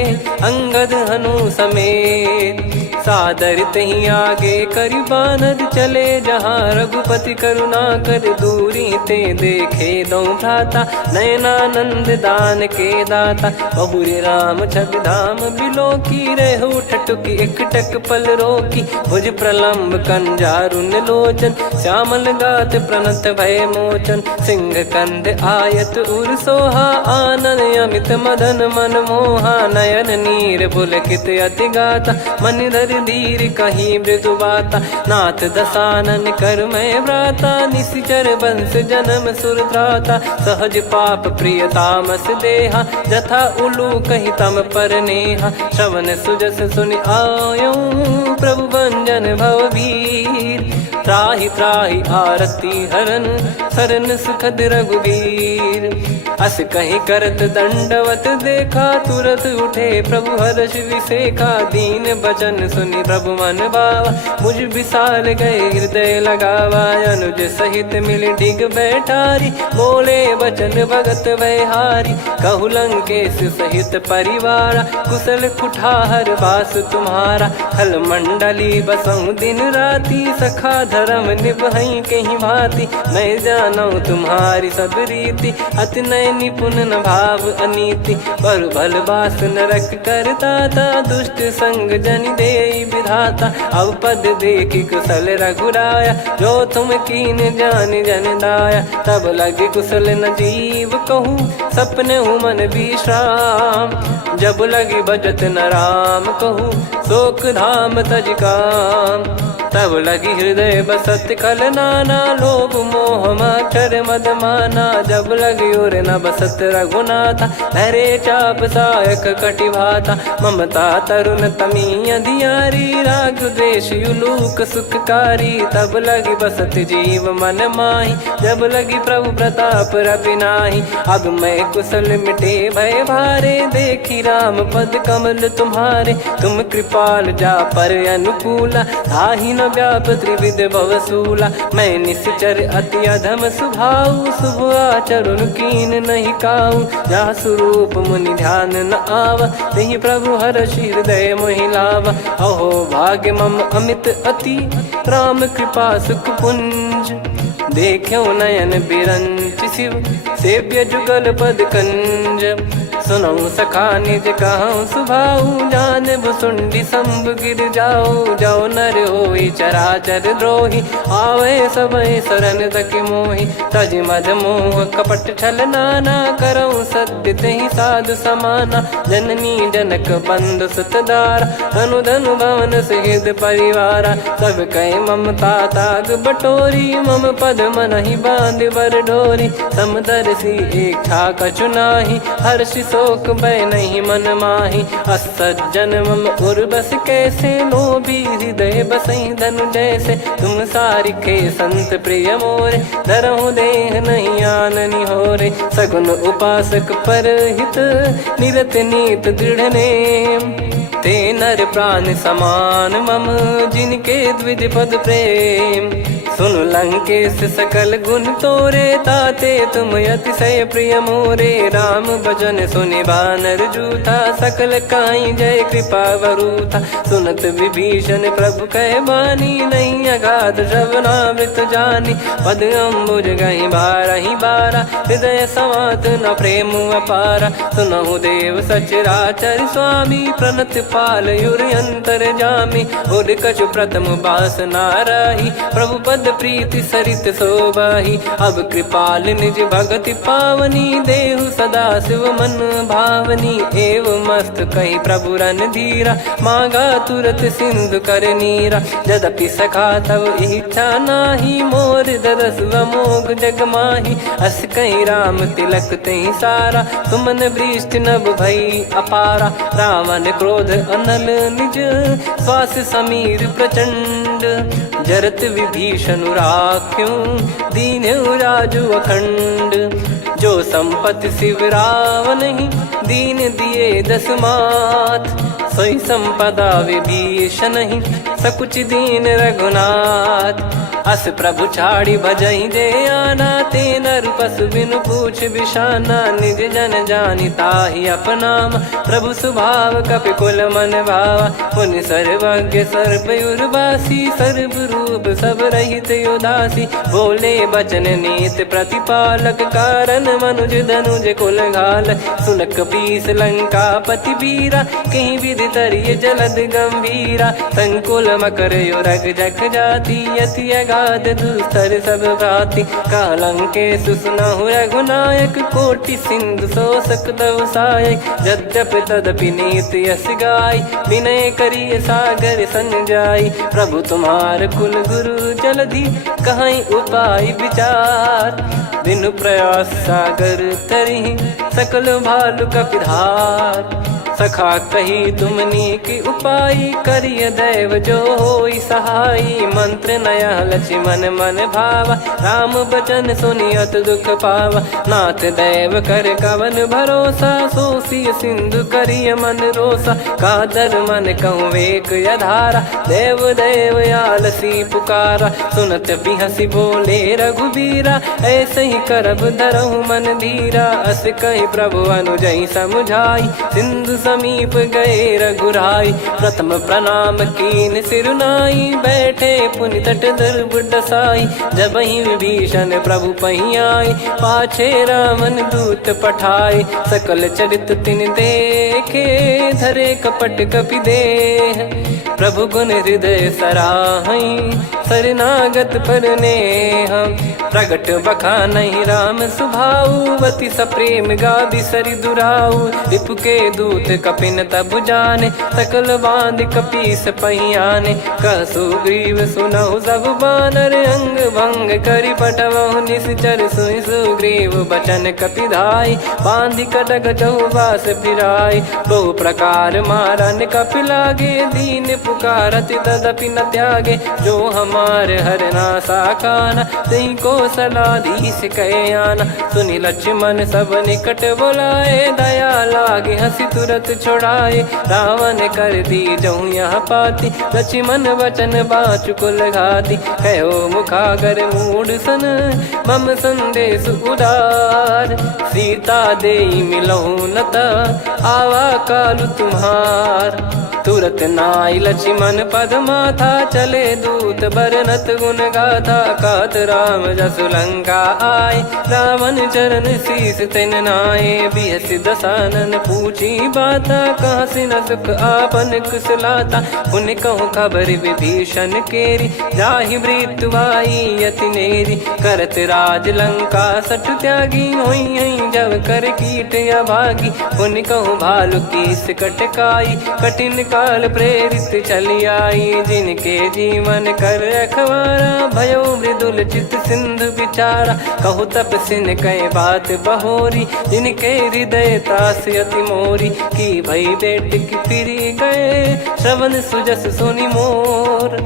अंगद हनु समेत। सादर तहीं आगे करि बानर चले जहाँ रघुपति करुणा कर दूरी ते देखे दो भ्राता नयनानंद दान के दाता। बहुरे राम छवि धाम बिलो की रेहू ठटुकी एकटक पल रोकी भुज प्रलम्ब कंजारुन लोचन श्यामल गात प्रणत भय मोचन। सिंह कंद आयत उर सोहा आनन अमित मदन मन मोहा नयन नीर पुलकित अति गाता मन धर धीर कहीं मृदु बाता। नाथ दसानन कर मैं व्राता निशिचर बंस जन्म सुर त्राता। सहज पाप प्रिय तामस देहा जथा उलू कही तम पर नेहा। श्रवण सुजस सुनि आयो प्रभु भंजन भवभीर। त्राहि त्राहि आरती हरन सरन सुखद रघुबीर। अस कहीं करत दंडवत देखा तुरत उठे प्रभु हर्ष विसेखा। दीन बचन सुनि प्रभु मन भावा मुझ विसाल गए हृदय लगावा। अनुज सहित मिल डिग बैठारी बोले बचन भगत वैहारी। कहु लंकेश सहित परिवारा कुशल कुठार बास तुम्हारा। खल मंडली बसऊ दिन राती सखा धर्म निभई कहीं भांति। मैं जानू तुम्हारी सब रीति अति नय निपुण न भाव अनीति। पर भल बास नरक करता था दुष्ट संग जन दे विधाता। अब पद देखी कुशल रघुराया जो तुम कीन जान जन दाया। तब लगे कुशल न जीव कहूँ सपने हूँ मन विश्राम। जब लगी बजत न राम कहूँ शोक धाम तज काम। तब लगी हृदय बसत खल नाना लोभ मोह मच्छर मद माना। जब लगी और न बसत रघुनाथा हरे चाप सायक कटि भाता। ममता तरुण तमी अधियारी राग द्वेष युलूक सुखकारी। तब लगी बसत जीव मन माही जब लगी प्रभु प्रताप रवि नाही। अब मैं कुशल मिटे भय भारे देखी राम पद कमल तुम्हारे। तुम कृपाल जा पर अनुकूला ताहि न व्याप त्रिविध भवसूला। मैं निश्चर अति अधम सुभाऊ शुभ आचरण कीन नहीं काऊ। जा स्वरूप मुनि ध्यान न आवा नहीं प्रभु हर्ष हृदय मोहि लावा। अहो भाग्य मम अमित अति राम कृपा सुख पुंज। देखो नयन बिरंच शिव सेव्य जुगल पद कंज। सुनऊ सखा निज कहूँ सुभाऊ जान भुसुंडी संभ गिर जाओ। जाओ नर होई चराचर द्रोही आवे सबय शरण तक मोहि। तज मद मोह कपट छल नाना करऊँ सत्य तहि साधु समाना। जननी जनक बंधु सुतदारा धनु धनु भवन सहित परिवारा। सब कहे ममता ताग बटोरी मम पद मन ही बांध बर डोरी। समदर्शी इच्छा कछु नाही हर्षि शोक भय नहीं मन माही। असज्जन मम उर्वस कैसे लोभी हृदय बसई धनु जैसे। तुम सारिखे संत प्रिय मोरे धरहु देह नहीं आननि होरे। सगुन उपासक पर हित निरत नीत दृढ़ नेम। ते नर प्राण समान मम जिनके द्विज पद प्रेम। सुन लंकेश सकल गुण तोरे ताते तुम अतिशय प्रिय मोरे। राम भजन सुनि बानर जूथा सकल काई जय कृपा वरूथा। सुनत विभीषण प्रभु कह बानी नहीं अगाध श्रवणामृत जानी। पद अम्बुज गहि बारहि बारा हृदय समात न प्रेम अपारा। सुनहु देव सचराचर स्वामी प्रणत पाल युर अंतर जामी। उर कछु प्रथम बास नाराही प्रभु पद प्रीति सरित शोभाही। अब कृपाल निज भगति पावनी देहु सदा शिव मन भावनी। एव मस्त कही प्रभु रन धीरा मांगा तुरत सिंधु कर नीरा। यद्यपि सखा तब इच्छा नाही मोर दरस मोग जग माही। अस कहीं राम तिलक तही सारा सुमन वृष्टि नभ भई अपारा। रावण क्रोध अनल निज श्वास समीर प्रचंड। जरत विभीषण राख्यों दीन राजु अखंड। जो संपत्ति शिव रावण ही दीन दिए दस मात। सोई संपदा विभीषण ही सकुच दीन रघुनाथ। अस प्रभु छाड़ी भजई जे आना, ते नर पशु बिनु पूछ बिशाना, निज जन जानी ताहि अपनाम, प्रभु स्वभाव कपि कुल मन भावा, पुनि सर्वज्ञ सर्वयुर्वासी, सर्व रूप सब रहित उदासी, बोले बचन नीत प्रतिपालक, कारण मनुज धनुज कुल घाल, सुनक पीस लंका पति बीरा, कहीं विधि तरिय जलद गंभीरा, संकुल मकर युरग जख जाति, यति अगाध दुस्तर सब भाति, कालंके सुसुनहु रघुनायक, कोटि सिंधु शोषक तव सहायक, यद्यपि तदपि नीति यस गाय, विनय करिय सागर सन जाई, प्रभु तुम्हार कुल गुरु जलधि, कहीं उपाय विचार, बिनु प्रयास सागर तरि, सकल भालु कपिधार, सखा कही तुमनी की उपाय, करिय दैव जो होई सहाई, मंत्र नया लक्ष्मण मन भावा, राम बचन सुनियत दुख पावा, नाथ दैव कर कवन भरोसा, सोसिय सिंधु करिय मन रोसा, कादर मन कहूँ एक यधारा, देव देव आलसी पुकारा, सुनत बिहसी बोले रघुबीरा, ऐसे ही करब धरहु मन धीरा, अस कही प्रभु अनुजई समुझाई, सिंधु समीप गए रघुराई, प्रथम प्रणाम कीन सिरुनाई, बैठे पुनि तट दर्भ डसाई, जब ही विभीषण प्रभु पही आए, पाछे रामन दूत पठाए, सकल चरित तिन देखे, धरे कपट कपि देह, प्रभु गुण हृदय सराहई, शरणागत पर नेह, प्रगट बखानहि राम सुभाऊ, बति सप्रेम गादि सरि दुराऊ, रिपु के दूत कपिन तब जाने, सकल बांध कपीस पहियाने, कह सुग्रीव सुनहु सब बानर, अंग भंग करि पटवहु निश्चर, सुनि सुग्रीव बचन कपिधाई, बांधि कटक चौबास फिराई, बहु प्रकार मारन कपि लागे, दीन पुकारत तदपि न त्यागे, जो हमार हरना साकाना, तई को सलाधीश कहे आना, सुनि लक्ष्मण सब निकट बुलाए, दया लागे हंसी तुरत छोड़ाए, रावण कर दी जहूँ यहाँ पाती, लक्ष्मण वचन बाचु कुल घाती, कहो मुखागर मूड सन, मम संदेश उदार, सीता देई मिलहु नता, आवा कालु तुम्हार, तुरत नाई लक्ष्मण पद माथा, चले दूत बरनत गुण गाथा, कहत राम जसु लंका आए, रावण चरण शीस तिन नाये, बिहस दसानन पूछी बाता, कहाँ से न सुख आपन कुशलाता, पुन कहूँ खबर विभीषण केरी, जाहि मृत्यु आई यति नेरी, करत राज लंका सठ त्यागी, होई जब कर कीट अभागी, पुन कहूँ भालु कीस कटकाई, कठिन काल प्रेरित चली आई, जिनके जीवन कर रखवारा, भयो मृदुल चित सिंधु विचारा, कहु तपसिन कई बात बहोरी, जिनके हृदय तास अति मोरी, की भई बेट की फिरी गए, श्रवण सुजस सुनि मोर,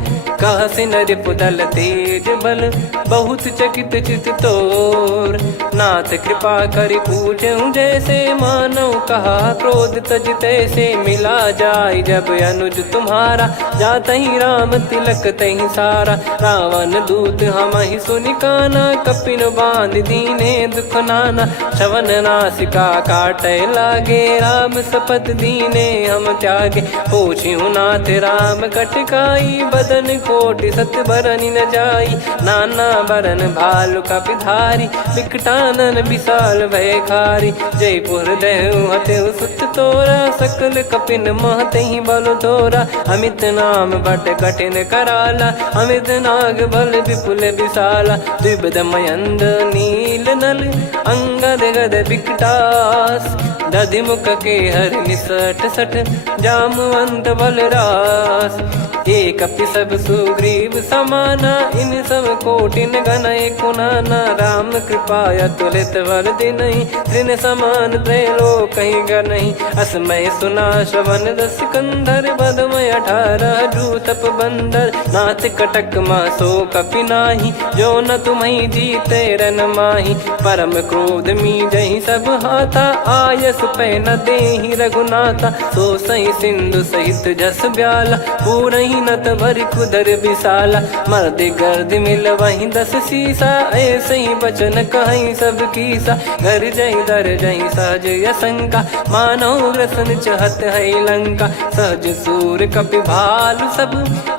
कहसि नरिपु दल तेज बल, बहुत चकित चित तोर, नाथ कृपा करि पूछऊं जैसे, मानव कहा क्रोध तज तैसे, मिला जाय जब अनुज तुम्हारा, जात ही राम तिलक तही सारा, रावण दूत हम ही सुनि काना, कपिन बांध दीने दुख नाना, श्रवण नासिका काटे लागे, राम सपत दीने हम त्यागे, पूछिहु नाथ राम कटकाई, बदन कोटि सत बरनि न जाई, नाना बरन भालु कपिधारी, विकटानन विशाल भय खारी, जयपुर देहु हतेउ सुत तोरा, सकल कपिन महतहि बल तोरा, अमित नाम बट कठिन कराला, अमित नाग बल विपुल विशाला, द्विविध मयंद नील नल, अंगद गद विकटास, दधिमुख के हर निसठ सठ, जामवंत बलरास, एक अपि सब सुग्रीव समाना, इन सब कोटिन गणय कुनाना, राम कृपा अतुलित वर दिनहि, दिन समान त्रैलोक कहीं गनहि, असमय सुना श्रवण दस कंधर, बदमय 18 जूतप बंदर, नाथ कटक मासो कपि नाही, जो न तुम्हि जीते रन माही, परम क्रोध मी जहि सब हाथा, आयस पै न देहि रघुनाथा, सो सही सिंधु सहित जस ब्याला, पूरहि कीनत भरी कुदर विशाला, मर्द गर्द मिल वहीं 10 शीशा, ऐसे ही बचन कहीं सब कीसा, घर जही दर जही सहज असंका, मानव ग्रसन चहत है लंका, सहज सूर कपि भालु सब,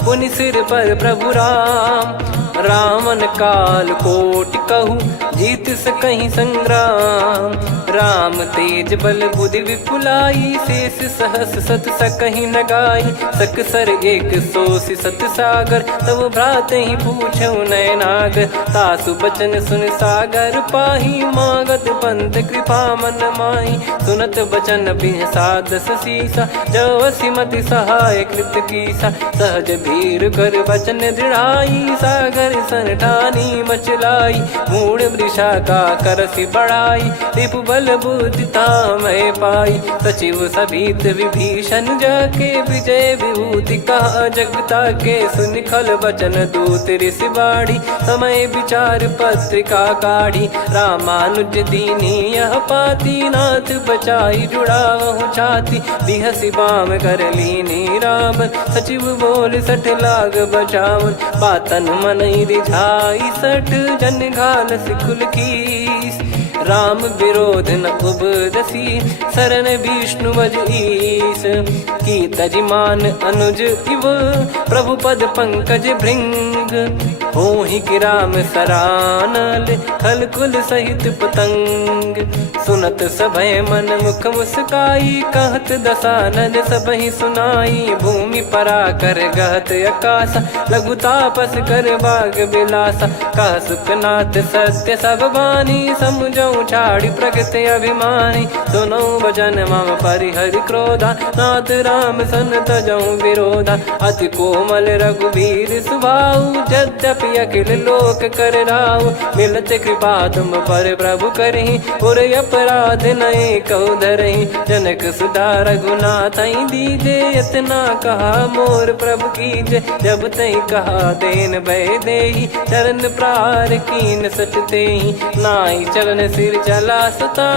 पुनि सिर पर प्रभु राम, रामन काल कोटि कहूँ जीत सकहीं संग्राम, राम तेज बल बुद्धि विपुलाई, शेष सहस सत सकहीं न गाई, सकसर एक सोसी सत सागर, तब भ्रात ही पूछौ नयनागर, तासु बचन सुन सागर पाही, मागत पंथ कृपा मन माही, सुनत बचन बिहसादस शीसा, जो सिमति सहाय कृत कीसा, सहज भीर कर बचन दृढ़ाई, सागर सन ठानी मचलाई, मूढ़ वृषा का करसि बढ़ाई, रिपु बल बुद्धि तामय पाई, सचिव सभीत विभीषण जाके, विजय विभूति कहा जगता के, सुनि खल बचन दूत ऋषि बाड़ी, समय विचार पत्रिका काढ़ी, रामानुज दीनी यह पाती, नाथ बचाई जुड़ावहु छाती, बिहसि बाम कर लीनी राम, सचिव बोल सठ लाग बचावन, बातन मनई रिझाई सठ, जन घाल सिकुल कीस, राम विरोध न उपदसी, शरण विष्णु बज ईस, की तजिमान अनुज इव, प्रभु पद पंकज भृंग, होहि कि राम सरानल, खल कुल सहित पतंग, सुनत सभय मन मुख मुस्काई, कहत दसानन सबहि सुनाई, भूमि परा कर गहत आकाशा, लघु तापस कर बाग बिलासा, कह सुखनाथ सत्य सब बानी, समझौ छाड़ी प्रकृति अभिमानी, सुनो भजन मम परिहरि क्रोधा, नाथ राम सन तजौ विरोधा, अति कोमल रघुवीर सुभाऊ, यद्यपि अखिल लोक कर राऊ, मिलत कृपा तुम पर प्रभु करहि, पुर अपराध नये कौ धरहि, जनक सुधा रघुनाथ दीजे, इतना कहा मोर प्रभु कीजे, जब तई कहा देन भय देहि, चरण प्रार कीन सचतेहि, नाई चलन सिर चला सता,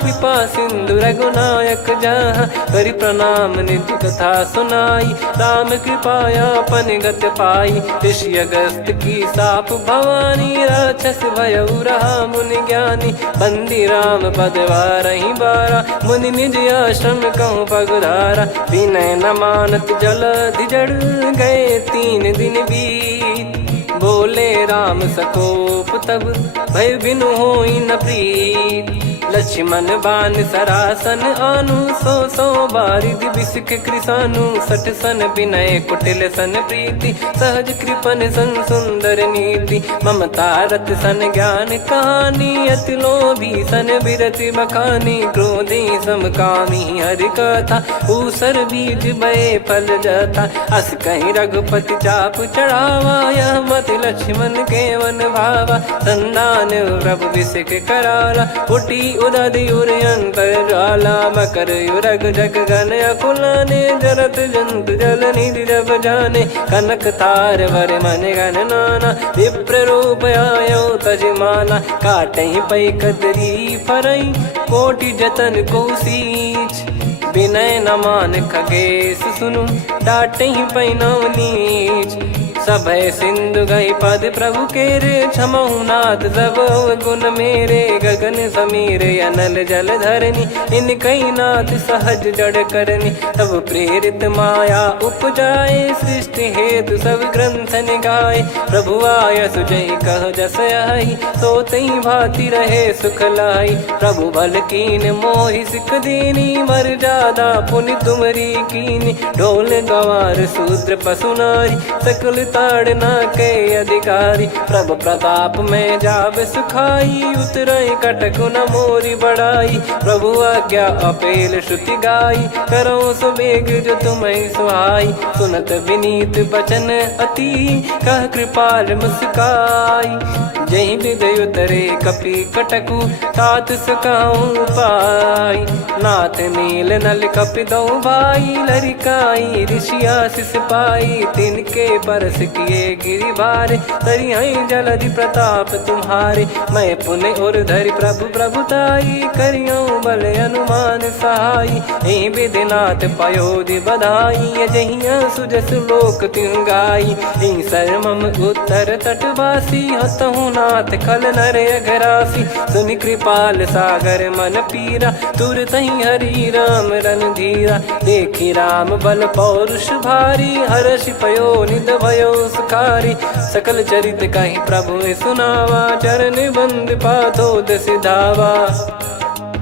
कृपा सिंधु रघुनायक जहाँ, करि प्रणाम निज कथा सुनाई, राम कृपाया अपन गत पाई, ऋषि अगस्त की साप भवानी, राक्षस भयउ रहा मुनि ज्ञानी, बंदी राम पद वारहि बारा, मुनि निज आश्रम कहूँ पगधारा, विनय न मानत जलधि जड़, गए 3 दिन बीत, बोले राम सकोप तब, भय बिनु होई न प्रीत, लक्ष्मण बान सरासन आनु, 100 बारिद बिसिक कृसानु, 60 सन विनय कुटिल सन प्रीति, सहज कृपन सन सुंदर नीति, ममता रत सन ज्ञान कहानी, अति लोभी सन विरति बखानी, क्रोधी समकामी हरि कथा, ऊसर बीज भय फल जथा, अस कहीं रघुपति चाप चढ़ावा, यह मति लक्ष्मण के वन भावा, संदान प्रभु बिसिक कराला, उटी उदधि उर अंतर ज्वाला, मकर युरग जग गन अकुलाने, जरत जंतु जल निधि जब जाने, कनक तार वर मन गन नाना, विप्र रूप आयो तजमाना, काटहि पै कतरी फरई, कोटि जतन को सींच, विनय न मान खगेश सुनु, डांटहि पै नव नीच, सभय सिंधु गई पद प्रभु केरे, क्षमहु नाथ सब गुण मेरे, गगन समीर अनल जल धरनी, इन कई नाथ सहज जड़ करनी, तब प्रेरित माया उपजाए, सृष्टि हेतु सब ग्रंथ निगाए, प्रभु आय सुजय कह जस आई, सोतई भांति रहे सुख लाई, प्रभु बल कीन मोहि सिख दीनी, मर्यादा पुनि तुमरी कीनी, ढोल गवार शूद्र पशु नारी, सकल ताड़ना के अधिकारी, प्रभु प्रताप में जाब सुखाई, उतरई कटक न मोरी बढ़ाई, प्रभु आज्ञा अपेल श्रुति गाई, करो सुबेग जो तुम्हें सुहाई, सुनत विनीत बचन अति, कह कृपाल मुस्काई, जही विदय उतरे कपि कटकु, तात सकाऊं पाई, नाथ नील नल कपि दो भाई, लरिकाई ऋषि आशीष पाई, तिनके परस किए गिरिबारे, तरियाई जलधि प्रताप तुम्हारे। मैं पुण्य और धरि प्रभु प्रभुताई, करियों बल अनुमान सहाई। ए विधिनाथ पयोधि बधाई, जहिया सुजस लोक तिहुँ गाई। ए सरमम उत्तर तटवासी, हतहु नाथ खल नर अघरासी। सुनि कृपाल सागर मन पीरा, तुरतहि हरि राम रणधीरा। देखि राम बल पौरुष भारी, हर्षि पयो निध भयो सुखारी। सकल चरित कहि प्रभु सुनावा, चरण बंद पाथो सिधावा।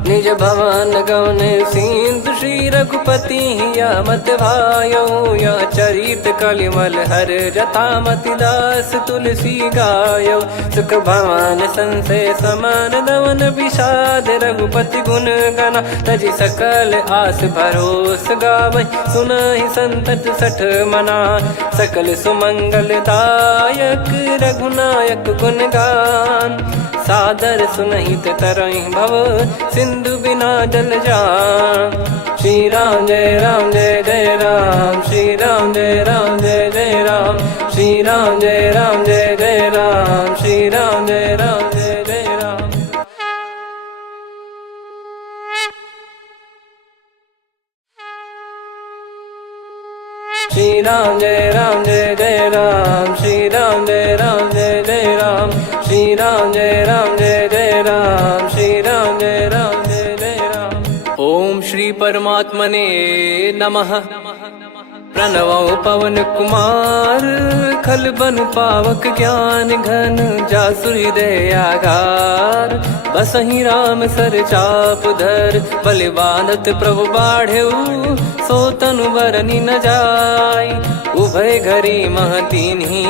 निज भवन गवन सिंधु श्री रघुपति, या मत भायो या चरित कलिमल हर जथा मति दास तुलसी गायो। सुख भवन संशय समान दवन, विषाद रघुपति गुण गना। तजि सकल आस भरोस गावै, सुनहि संतत सठ मना। सकल सुमंगल दायक रघुनायक गुण गान, सादर सुनहित तरहि भव सिंधु बिना जल जान। श्री राम जय जय राम, श्री राम जय जय राम। श्री राम जय जय राम, श्री राम जय जय राम। श्री राम जय जय राम, श्री राम जय जय राम। श्री राम जय जय राम, श्री राम जय जय राम। ओम श्री परमात्मने नमः। प्रणवो पवन कुमार, खल बन पावक ज्ञान घन। जासु हृदय आगार, बसहि राम सर चाप धर। बलि बांधत प्रभु बाढ़ऊ, सो तनु बरनि न जाय। उभय घरी मह दीन्ही,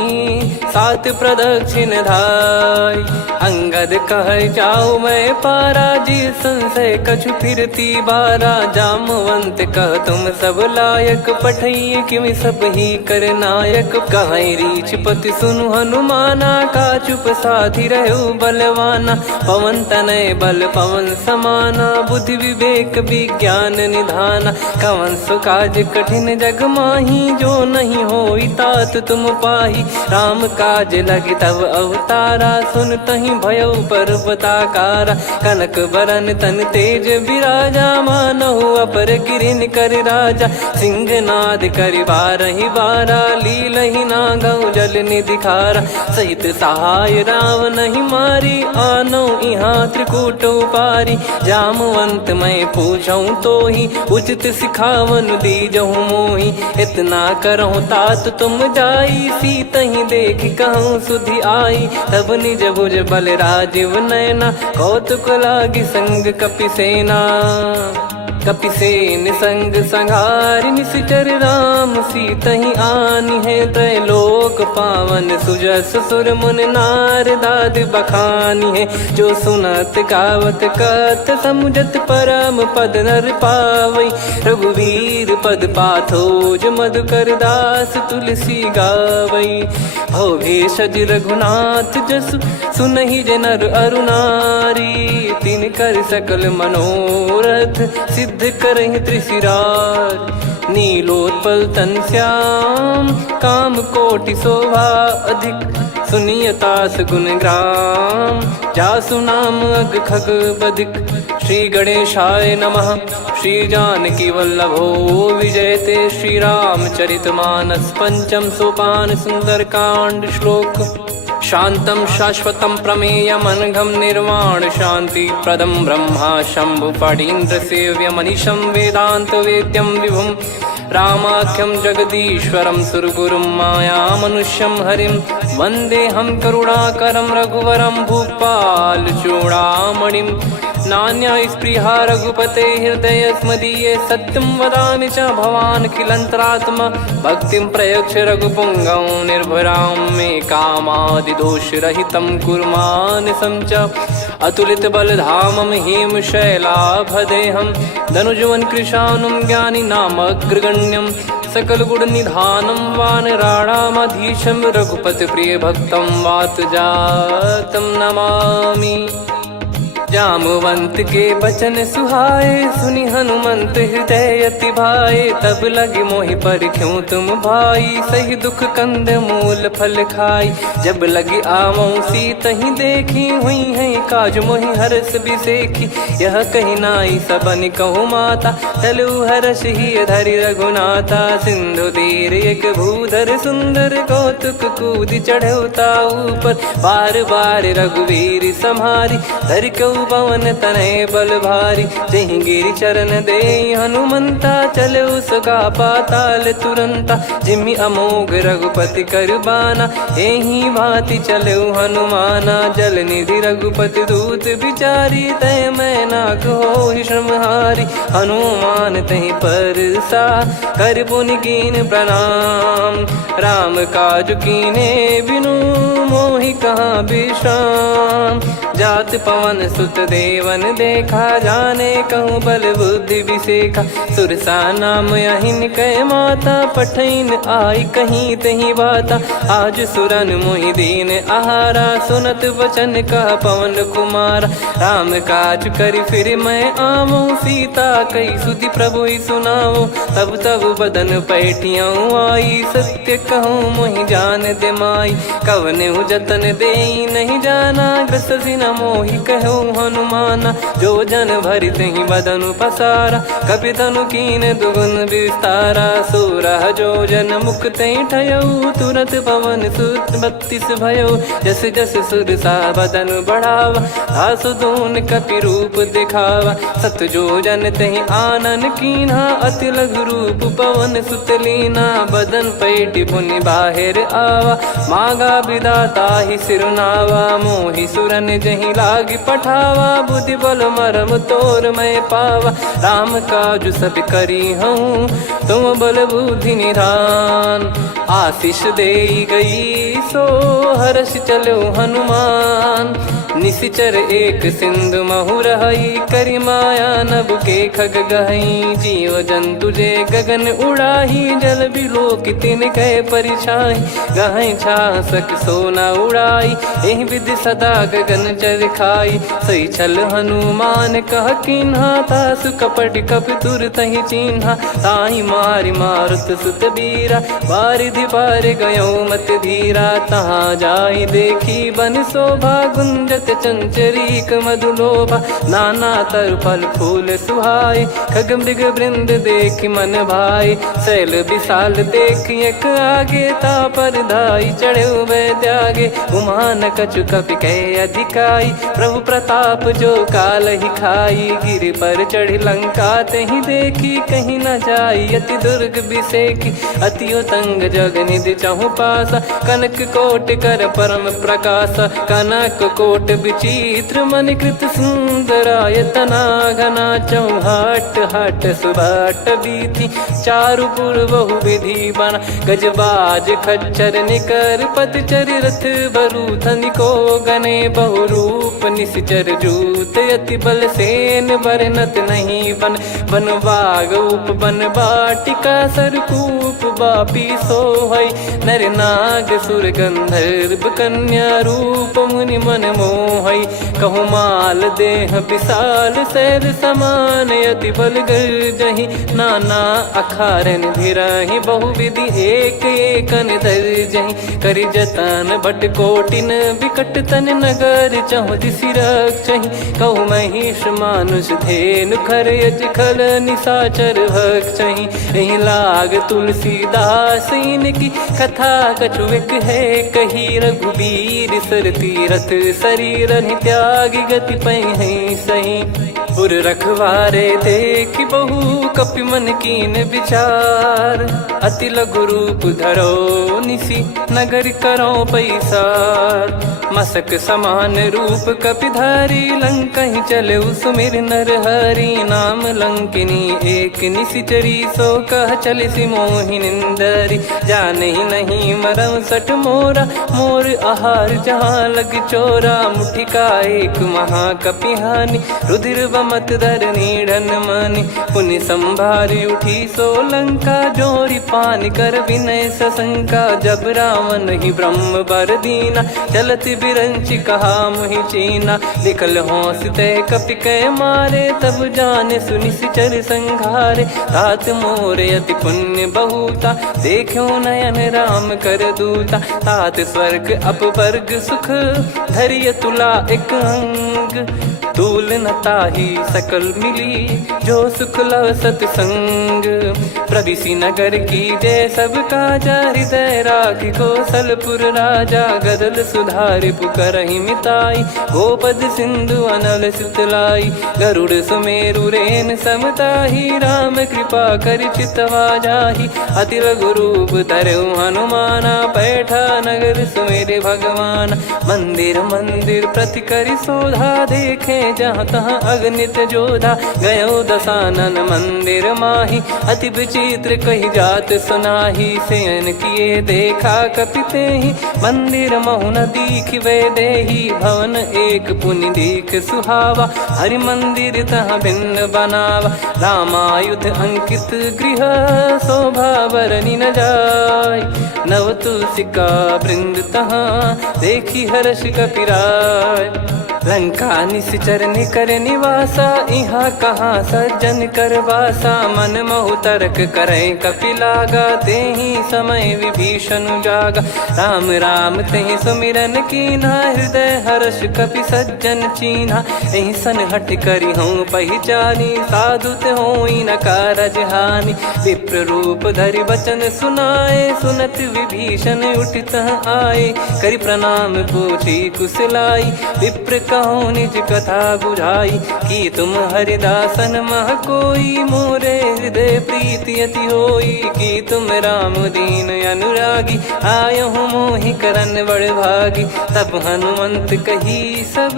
सात प्रदक्षिण धाय। अंगद कह जाऊ मैं पारा, जी संशय कछु फिरती बारा। जामवंत कह तुम सब लायक, पठइये किमि सब ही कर नायक। कहीं रीछ पति सुनु हनुमाना, का चुप साथी रहु बलवाना। पवन तनय बल पवन समाना, बुद्धि विवेक विज्ञान निधाना। कवन सो काज कठिन जग माही, जो नहीं होई तात तुम पाही। राम काज लगी तब अवतारा, सुन तहि भयउ पर्वताकारा। कनक बरन तन तेज बिराजा, मानहु अपर गिरिन कर राजा। सिंहनाद करि बारहि बारा, लीलहि नागौ जल निधि खारा। सहित सहाय रावण ही मारी, आनो इहाँ त्रिकूट उपारी। जामवंत मैं पूछऊँ तो ही, उचित सिखावन दीजहु मोहि। इतना करहु तात तुम जाई, सीतहि देख कहूँ सुधि आई। तब निज भुज बल राजीव नयना, कौतुक लागी संग कपिसेना। कपिसेन संग संहारि निशिचर राम, सीतहि आनि है त्रैलोक पावन। सुजस सुर मुन नार दाद बखानी है, जो सुनत गावत कथ समुझत परम पद नर पावई। रघुवीर पद पाथोज मधुकर दास तुलसी गावई। भव भेषज रघुनाथ जसु, सुनहि जे नर अरु नारी। तिन कर सकल मनोरथ, सिद्ध करहि त्रिशिरार। नीलोत्पल तन श्याम, काम कोटि शोभा अधिक। सुनियतास गुण ग्राम, जासु नाम अग खग बदिक। श्री गणेशाय नमः। श्री जानकी वल्लभो विजयते, श्री रामचरित मानस। पंचम सोपान सुंदरकांड श्लोक। शांतं शाश्वतं प्रमेयमनघं निर्वाण शांति प्रदं ब्रह्मा शंभु फणीन्द्र सेव्य मनीषं वेदांत वेद्यं विभुं। रामाख्यं जगदीश्वरं सुरगुरुं माया मनुष्यं हरिं। वन्देऽहं करुणाकरं रघुवरं भूपाल चूडामणिं। नान्या स्पृहा रघुपते हृदय स्मदीये, सत्यं वदामि च भवान् किलन्तरात्मा। भक्तिं प्रयच्छ रघुपुङ्गं निर्भरां मे कामादिदोषरहितं कुर्मानिसं च। अतुलित बलधामं हेमशैलाभदेहं, धनुजवन कृशानुं ज्ञानी नामग्रगण्यं। सकल गुण निधानं वानराणामधीशं, रघुपति प्रिय भक्तं वात जातं नमामि। जामवंत के बचन सुहाए, सुनि हनुमंत हृदय अति भाए। तब लगे मोहि पर क्यों तुम भाई, सही दुख कंद मूल फल खाई। जब लगी आवऊं सीतहि देखी, हुई है काज मोहि हरस बिसेखी। यह कही नाई सबन कहु माता, चलु हरष ही धरि रघुनाथा। सिंधु तीर एक भूधर सुंदर, कौतुक कूद चढ़ौता ऊपर। बार बार रघुवीर सम्हारी, धरि कहु पवन तनय बल भारी। जहि गिरि चरण दे हनुमंता, चले उसका पाताल तुरंता। जिमि अमोघ रघुपति कर बाना, एहि भांति चले हनुमाना। जल निधि रघुपति दूत बिचारी, तय मैं ना कहो श्रमहारी। हनुमान तहि परसा, कर पुनि कीन प्रणाम। राम काज कीने बिनु, मोहि कहाँ विश्राम। जात पवन सुत देवन देखा, जाने कहूँ बल बुद्धि विसेखा। सुरसा नाम अहिन कै माता, पठैन आई कहीं तहीं बाता। आज सुरन मोहि दीन आहारा, सुनत वचन कह पवन कुमारा। राम काज करि फिर मैं आवऊं, सीता कई सुधि प्रभु ही सुनाऊं। तब तब बदन पैठियाँ आई, सत्य कहूँ मोहि जान दे माई। कवने जतन दे नहीं जाना, ग्रसि न मोहि कहूँ हनुमाना। जो जन भरि तहि बदनु पसारा, कपि तनु कीन दुगुन विस्तारा। सोरह जो जन मुख तहि ठयऊ, तुरत पवन सुत 32 भयऊ। जस जस सुरसा बदन बढ़ावा, आसु दून कपि रूप दिखावा। सत जो जन तहि आनन कीन्हा, अति लघु रूप पवन सुत लीना। बदन पैठि पुनि बाहिर आवा, मांगा विधाता ही सिरुनावा। मोहि सुरन जहि लागी पठावा, बुद्धि बल मरम तोर मैं पावा। राम काज सब करी हूँ, तुम बल बुद्धि निधान। आशीष दे गई सो, हर्ष चलो हनुमान। निशिचर एक सिंधु महु रहई, करि माया नभ के खग गहई। जीव जंतु जे गगन उड़ाही, जल बिलोक तिन कह परिछाई। गहई छासक सोना उड़ाई, एहि विधि सदा गगन चर खाई। सही छल हनुमान कह कीन्हा, तासु कपट कपि तुर तहि चिन्हा। ताहि मारि मारुत सुत बीरा, बारिधि पार गयो मत धीरा। तहाँ जाई देखी बन शोभा, गुंजत चंचरीक मधुलोभा। नाना तर फल फूल सुहाए, खग मृग वृंद देख मन भाई। शैल विशाल देख एक आगे, तापर धाई चढ़े वै त्यागे। उमान कछु कपि कह अधिकाई, प्रभु प्रताप जो काल ही खाई। गिरि पर चढ़ी लंका तहि देखी, कहीं न जाई अति दुर्ग बिसेखी। अति उतंग जग निधि चहु पासा, कनक कोट कर परम प्रकाशा। कनक कोट विचित्र मन कृत सुंदरायतना। घना चौहाट हाट सुभाट बीथी, चारु पुर बहु विधि बना। गजबाज खच्चर निकर पतचर, रथ बरु धनिको गने। बहु रूप निश्चर जूत, अति बल सेन बरनत नहीं बन। बन बाग उप बन बाटिका, सरकूप बापी सोहई। नर नाग सुर गंधर्व कन्या, रूप मुनि मन मोहई। कहु माल देह विशाल, शैल समान अति बल गर्जहि। नाना अखारन भिरहि, बहु विधि एक एकन धरजहि। करि जतन भट कोटिन, विकट तन नगर चहु दिसि रक्षहि। कहु महिष मानुष धेनु, खर यज खल निशाचर भक्षहि। एहि लाग तुलसीदास इनकी, कथा कछु एक है कही। रघुबीर सर तीरथ शरीर, त्यागी गति पै सही। पुर रखवारे देखि बहु, कपि मन कीन विचार। अति लघु रूप धरो निसी, नगर करो पैसार। मसक समान रूप कपिधारी, लंकहि चले सुमिर नर हरि। नाम लंकिनी एक निशिचरी, सो कह चलिसि मोहि निंदरी। जानहि नहीं मरम सठ मोरा, मोर आहार जहाँ लग चोरा। मुठिका एक महाकपिहानि, रुधिर बमत धरनी ढन मानी। पुनि संभारी उठी सोलंका, जोरी पान कर विनय सशंका। जब रावण ही ब्रह्म बर दीना, चलत बिरंच कहा मुहि चीना। लिखल होंस तय कपि कै मारे, तब जाने सुनि सिचर संघारे। तात मोर अति पुण्य बहुता, देखो नयन राम कर दूता। तात स्वर्ग अपवर्ग सुख, धैर्य तुला एक अंग। तूल न ताहि सकल मिली, जो सुख लव सतसंग। प्रविशि नगर की जय सब काजा, हृदय राखि कौशलपुर राजा। गदल सुधारि पुकारहि मिताई, गोपद सिंधु अनल सितलाई। गरुड़ सुमेरु रेन समताहि, राम कृपा करि चितवा जाहि। अति लघु रूप धरऊ हनुमाना, पैठा नगर सुमेरे भगवान। मंदिर मंदिर प्रति करि शोधा, देखे जहाँ तहाँ अगणित जोधा। गयो दशानन मंदिर माही, अति विचित्र कही जात सुनाही। शयन किए देखा कपिते ही, मंदिर महु न दीख वे देही। भवन एक पुनि दीख सुहावा, हरि मंदिर तहाँ भिन्न बनावा। रामायुध अंकित गृह, शोभा बरनि न जाय। नव तुलसी का वृंद तहाँ, देखी हर्ष कपिराय। लंका निश्चर निकर निवासा, इहाँ कहाँ सज्जन कर वासा। मन महु तर्क करें कपि लागा, तेहि समय विभीषण जागा। राम राम तेहि सुमिरन कीन्हा, हृदय हर्ष कपि सज्जन चीन्हा। एहि सन हठ करि हूँ पहिचानी, साधु ते होई न कारज हानि। विप्र रूप धरि वचन सुनाए, सुनत विभीषण उठित आए। करि प्रणाम पूछी कुशलाई, विप्र कहो निज कथा बुझाई। कि तुम हरिदासन मह कोई, मोरे हृदय प्रीति अति होई। कि तुम राम दीन अनुरागी, आयहु मोहि करन बड़ भागी। तब हनुमंत कही सब,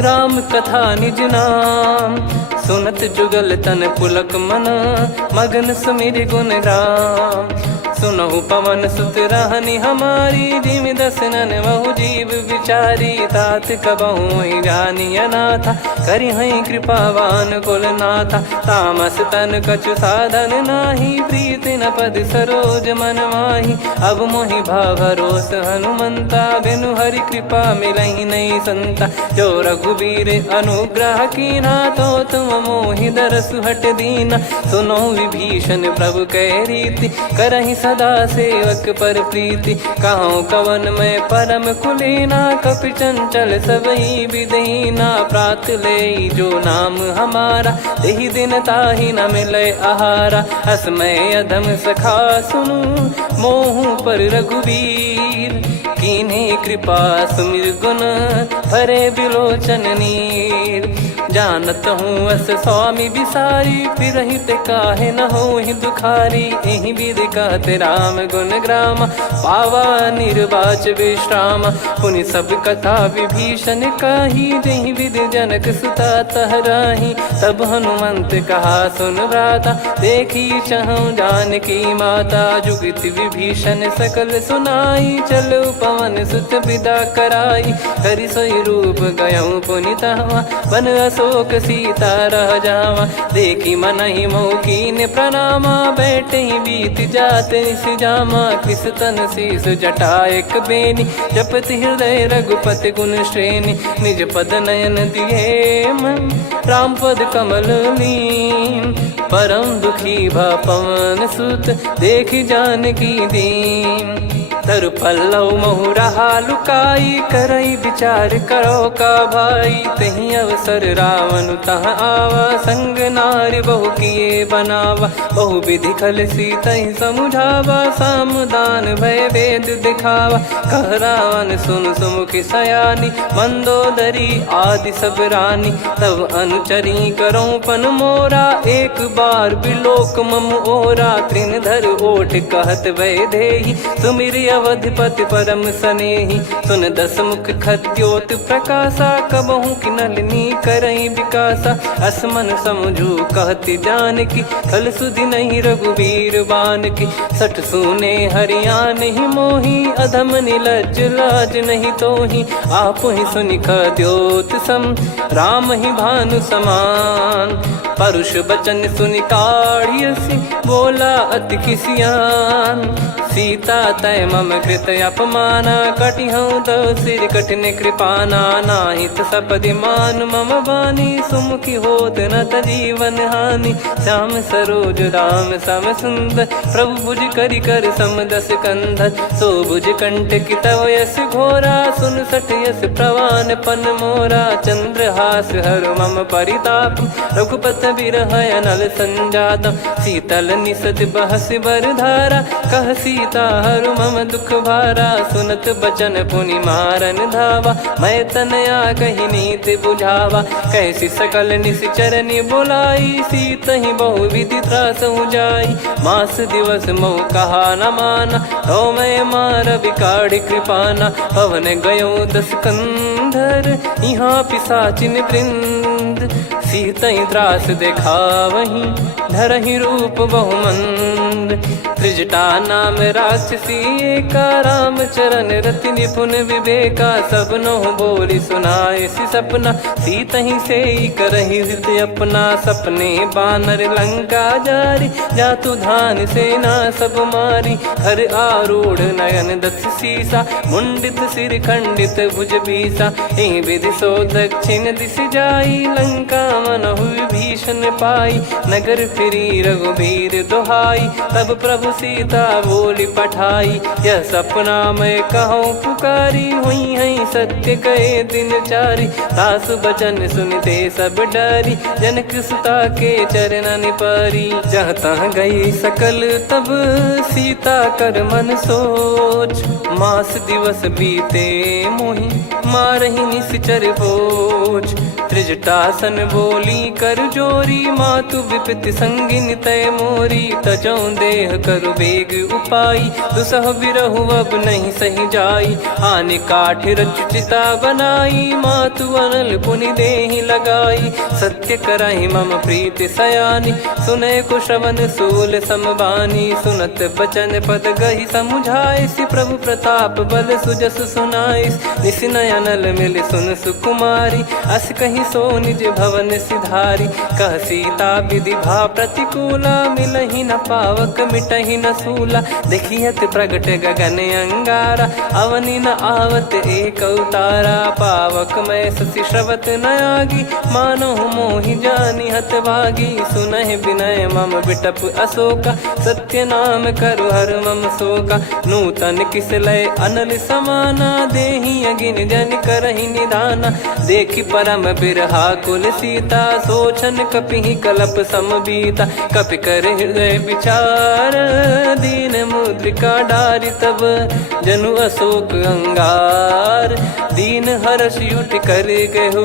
राम कथा निज नाम। सुनत जुगल तन पुलक मना, मगन सुमिर गुण राम। सुनहु पवन सुत रहनि हमारी, जिमि दसनन महु जीव विचारी। तात कबहु ही जानिय नाथा, करिहहि कृपावान कुल नाथा। तामस तन कछु साधन नाही, प्रीति न पद सरोज मन माही। अब मोहि भावरोस हनुमंता, बिनु हरि कृपा मिलहि नहीं संता। जो रघुबीर अनुग्रह कीन्हा, तो तुम मोहि दरसु हट दीना। सुनो विभीषण प्रभु कह रीति, करहि सदा सेवक पर प्रीति। कहूँ कवन में परम कुलीना, कपि चंचल सबही विदहीना। प्रात ले जो नाम हमारा, तेहि दिन ताहि न मिले आहारा। असमय अधम सखा सुनु, मोहु पर रघुवीर। कीन्हे कृपा सुमिर गुण, भरे बिलोचन नीर। जानत हूँ अस स्वामी बिसारी, फिरहित काहे न होहि दुखारी। एहि विधि कहते राम गुण ग्राम, पावा निर्वाच विश्राम। पुनि सब कथा विभीषण काही, जहि विधि जनक सुता तहराही। तब हनुमंत कहा सुन भ्राता, देखी चहु जानकी माता। जुगति विभीषण सकल सुनाई, चलो पवन सुत विदा कराई। करि सोई रूप गयऊँ पुनि तहवा, बन अशोक सीता रह जावा। देखी मनहि मोह कीन्ह प्रणामा, बैठे ही बीत जात निस जामा। किस तन शीस जटा एक बेनी, जपति हृदय रघुपति गुण श्रेणी। निज पद नयन दिए मन, राम पद कमल लीन। परम दुखी भा पवन सुत, देखि जानकी दीन। तरु पल्लव महु रहा लुकाई, करई विचार करो का भाई। तहि अवसर रावण तहाँ आवा, संग नारी बहु किए बनावा। बहु विधि खल सीतहि समुझावा, सामदान भय वेद दिखावा। कह रावण सुन सुमुखि सयानी, मंदोदरी आदि सब रानी। तब अनुचरी करो पन मोरा, एक बार बिलोक मम ओरा। तृण धर ओठ कहत वै देहि, सुमिरि अवधिपति परम सनेहि। सुन दस मुख खद्योत प्रकाशा, कबहु कि नलिनी करई विकासा। असमन समझू कहति जानकी, खल सुधि नहीं रघुबीर बान की। सठ सुने हरियान नाही मोही, अधम निलज्ज लाज नहीं तोही। आप ही सुनि द्योत सम, राम ही भानु समान। परुष बचन सुनि काढ़ियसि, बोला अति किसियान। सीता तय मम कृत अपमाना, कटिहऊँ तो सिर कठिन कृपाना। नाहित सपदि मान मम बानी, सुमुखी होत न जीवन हानि। श्याम सरोज राम सम सुंदर, प्रभु भुज करि कर सम दस कंधर। सो भुज कंटक तव यस घोरा, सुन सठ यस प्रवान पन मोरा। चंद्रहास हर मम परिताप, रघुपत बिरह अनल संजातम। शीतल निसत बहस बर धारा, कह सीता हरु मम दुख भारा। सुनत बचन पुनि मारन धावा, मैं तनया कही नीति बुझावा। कैसी सकल निश्चरनि बुलाई, सीत ही बहु विधि त्रास जाई। मास दिवस मोह कहा न माना, तो मैं मार बिकाढ़ कृपाना। पवन गयो दस कंधर, यहाँ पिशाचिन वृंद। सीतहि त्रास देखावहीं, धरहि रूप बहुमंद। त्रिजटा नाम राक्षसी एका, राम चरण रति निपुण विवेका। सब नोह बोली सुनाए सि सपना, सीतहि सेई करहि हित अपना। सपने बानर लंका जारी, जातु धान सेना सब मारी। हर आरूढ़ नयन दस सीसा, मुंडित सिर खंडित भुज बीसा। एहि विधि सो दक्षिण दिश जाई, लंका मनहु विभीषण पाई। नगर फिरी रघुबीर दुहाई, तब प्रभु सीता बोली पठाई। यह सपना मैं कहूँ पुकारी, हुई है सत्य कहे दिन चारी। सासु बचन सुनते सब डरी, जनक सुता के चरणन परी। जहाँ तहाँ गई सकल तब, सीता कर मन सोच। मास दिवस बीते मोहि, मारहि निश्चर बोझ। त्रिजटासन बोली कर जोरी, मातु विपति संगिन तय मोरी। तजौ देह करु बेग उपाई, दुसह बिरहु अब नहीं सही जाई। आने काठ रचिता बनाई, मातु अनल पुनि देहि लगाई। सत्य कराई मम प्रीति सयानी, सुनय को श्रवण सूल समबानी। सुनत बचन पद गहि समुझाए, सि प्रभु प्रताप बल सुजस सुनाइस। निस नयनल मिल सुन सुकुमारी, अस कहीं सो निज भवन सिधारी। कह सीता विधि भा प्रतिकूला, मिलहि न पावक मिटहि न सूला। देखियत प्रगट गगन अंगारा, अवनि न आवत एक अवतारा। पावक मैं शशि श्रवत न आगी, मानो मोहि जानि हत भागी। सुनहि विनय मम बिटप अशोका, सत्य नाम करु हर मम शोका। नूतन किस लय अनल समाना, देहि अगिन जन करहि निधाना। देखि परम बिरहा कुल सीता, सोचन कपिहि कलप समबीता। कपि कर हृदय विचार, दीन मुद्रिका डारि तब। जनु अशोक अंगार, दीन हर्ष उठ कर गहु।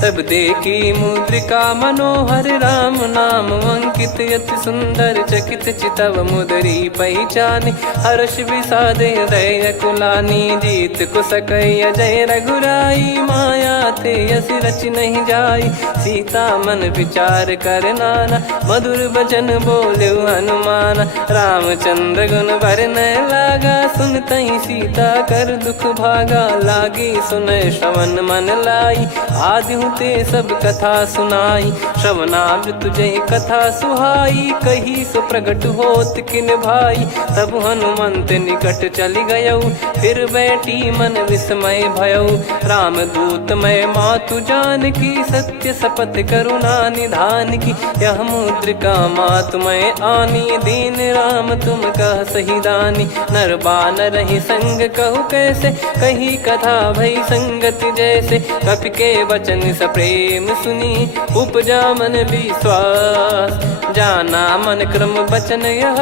तब देखी मुद्रिका मनोहर, राम नाम अंकित अति सुंदर। चकित चितव मुदरी पहचानी, हर्ष विषाद हृदय कुलानी। जीत को सकय अजय रघुराई, माया ते यस रच नहीं जाई। सीता मन विचार कर नाना, मधुर वचन बोले हनुमान। रामचंद्र गुण भरने लागा, सुनतहि सीता कर दुख भागा। लागी सुनय श्रवण मन लाई, आदि ते सब कथा सुनाई। श्रवणाब तुझे कथा सुहाई, कही सो प्रगट होत किन भाई। तब हनुमंत निकट चली गयऊ, फिर बैठी मन विस्मय भयऊ। राम दूत मैं मातु जान की, सत्य शपथ करुणा निधान की। यह मुद्रिका मातु मैं आनी, दीन राम तुम कह सही दानी। नर बानर ही संग कहु कैसे, कही कथा भई संगति जैसे। कपि के वचन सप्रेम सुनी, उपजा मन विश्वास। जाना मन क्रम बचन यह,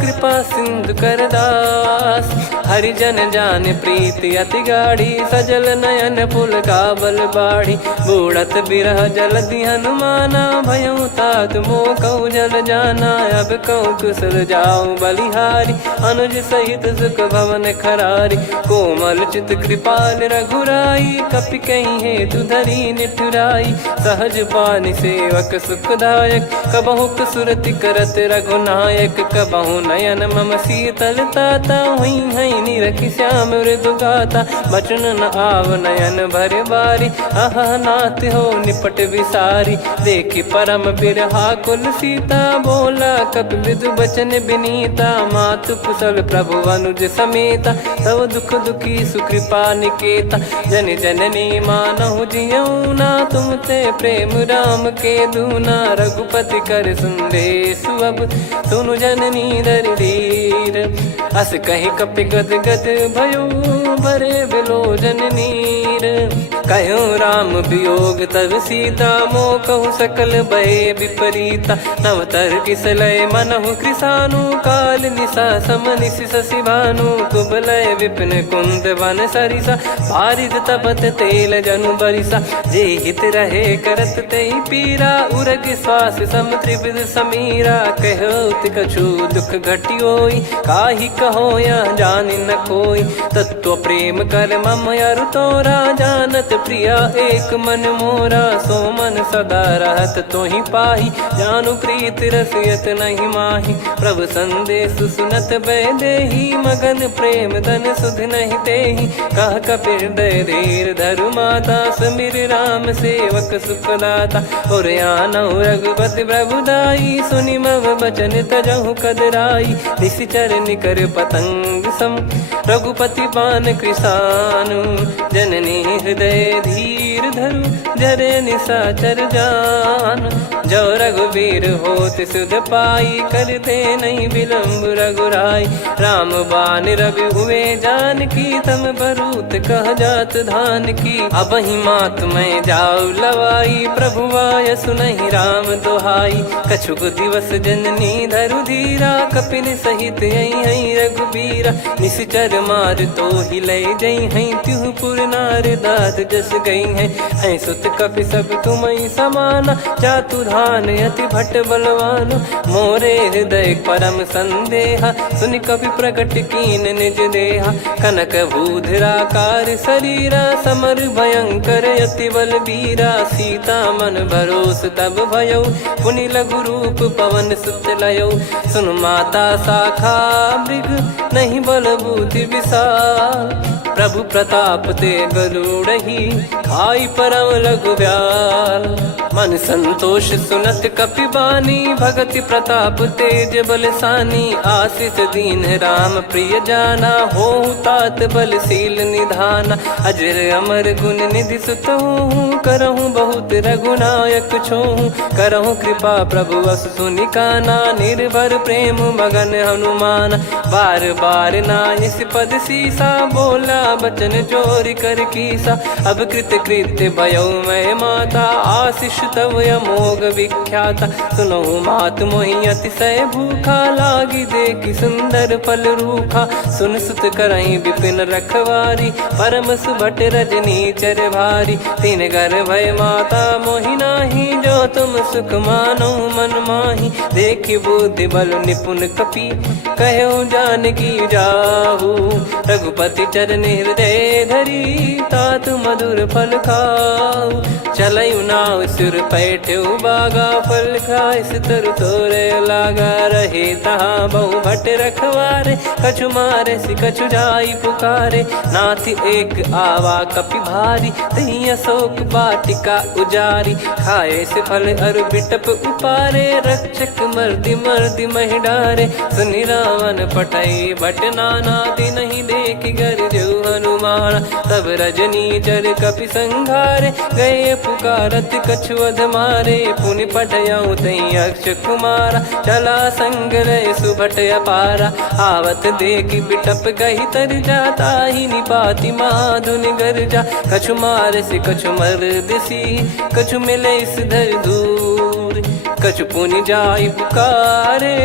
कृपा सिंधु कर दास। हरिजन जान प्रीति अति गाढ़ी, सजल नयन पुल काबल बाढ़ी। बूढ़त बिरह जलधि हनुमाना, भयउ तात मोह कहु जल जाना। अब कहु कुशल जाऊं बलिहारी, अनुज सहित सुख भवन खरारी। कोमल चित कृपाल रघुराई, कपि कहीं हेतु धरी निठुराई। सहज पानि सेवक सुखदायक, कबहु सुरति करत रघुनायक। कबहु नयन मम शीतल ताता, हुई हई निरखि श्याम मृदु गाता। बचन न आव नयन भर बारी, अह नाथ हो निपट विसारी। देखि परम बिरहा कुल सीता, बोला कपि मृदु बचन बिनीता। मातु कुशल प्रभु अनुज समेता, तव दुख दुखी सुकृपा निकेता। जन जननी मानहु जियऊ ना, तुम ते प्रेम राम के दूना। रघुपति कर संदेश अब, सुनु जननी दर धीर। अस कहि कपि गद गद भयो, भरे बिलोचन नीर। कहूँ राम वियोग तब सीता, मोह कहूँ सकल भय विपरीता। नवतर किसलय मनहु कृसानु, काल निशा सम निशि शशि भानु। कुबलय विपिन कुंद वन सरिसा, बारिद तपत तेल जनु बरिसा। जे हित रहे करत तेहि पीरा, उरग श्वास सम त्रिविध समीरा। कहत कछु दुख घटियोई, काहि कहो यह जानि न कोई। तत्व प्रेम कर मम अरु तोरा, जानत प्रिया एक मन मोरा। सो मन सदा रहत तोहि पाही, जानु प्रीत रसियत नहीं माही। प्रभु संदेश सुनत बैदेही, मगन प्रेम धन सुध नहीं तेहि। कह कपि हृदय धीर धरु माता, समीर राम सेवक सुखदाता। और आनहु रघुपति प्रभुदाई, सुनि मम बचन तजहु कदराई। निशिचर निकर पतंग सम, रघुपति पान कृसानु। जननी हृदय धीर धरु, जरे निशाचर जान। जो रघुवीर होत सुध पाई, कर दे नहीं विलम्ब रघुराई। राम बान रवि हुए जानकी, तम बरूत कह जात धान की। अब ही मात मैं जाऊ लवाई, प्रभु आय सुनहि राम दुहाई। कछुक दिवस जननी धरु धीरा, कपिन सहित यही रघुबीरा। निश्चर मार तो ही ले जई हैं, त्युह पुर नार दाद जस गई हैं। हैं सुत कपि सब तुमहि समाना, जातु धान अति भट बलवान। मोरे हृदय परम संदेहा, सुनि कपि प्रकट कीन निज देहा। कनक भूधराकार शरीरा, समर भयंकर अति बल बीरा। सीता मन भरोस तब भयउ, पुनि लघु रूप पवन सुत लयउ। सुन माता शाखा मृग, नहीं बल बुद्धि विशाल। प्रभु प्रताप ते गरुड़हि, खाई परम लघु ब्याल। मन संतोष सुनत कपि बानी, भगति प्रताप तेज बलसानी। आशीष दीन राम प्रिय जाना, होहु तात बलशील निधाना। अजर अमर गुण निधि सुतहु, करहु बहुत रघुनायक छोहु। करहु कृपा प्रभु अस सुनि काना, निर्भर प्रेम मगन हनुमान। बार बार नायस पद सीसा, बोला बचन चोरी कर कीसा। अब कृत कृत्य भयउ मैं माता, आशीष तव अमोघ विख्याता। सुनहु मात मोहि अतिशय भूखा, लागी देखि सुंदर फल रूखा। सुन सुत करहि विपिन रखवारी, परम सुभट रजनी चर भारी। तीन घर भय माता मोहि नाही, जो तुम सुख मानो मन माही। देखि बुद्धि बल निपुण कपि, कहु जानकी जाहू। रघुपति चरण हृदय धरी, तात मधुर फल खाऊ। चलयु नाव सिर पैठ्यु बागा, फल खाय सितर तोरे लागा। रहे तहाँ बहु भट रखवारे, कछु मारे सि कछु जाई पुकारे। नाथ एक आवा कपि भारी, तही अशोक वाटिका उजारी। खाए से फल अर बिटप उपारे, रक्षक मर्दि मर्दि महि डारे। सुनि रावण पटई भट नाना, तिनहि देखि गरजउ हनुमान। तब रजनी चर कपि संघारे, गए पुकारत कछु अध मारे। पुनि पटयउ तई अक्ष कुमारा, चला संग रहे सुभट अपारा। आवत देखि बिटप गहि तर जाता, ही निपाति माधुनि गर्जा। कछु मार से कछु मर्दिसी, कछु मिले इस धर दूर। कछु पुनि जाई पुकारे,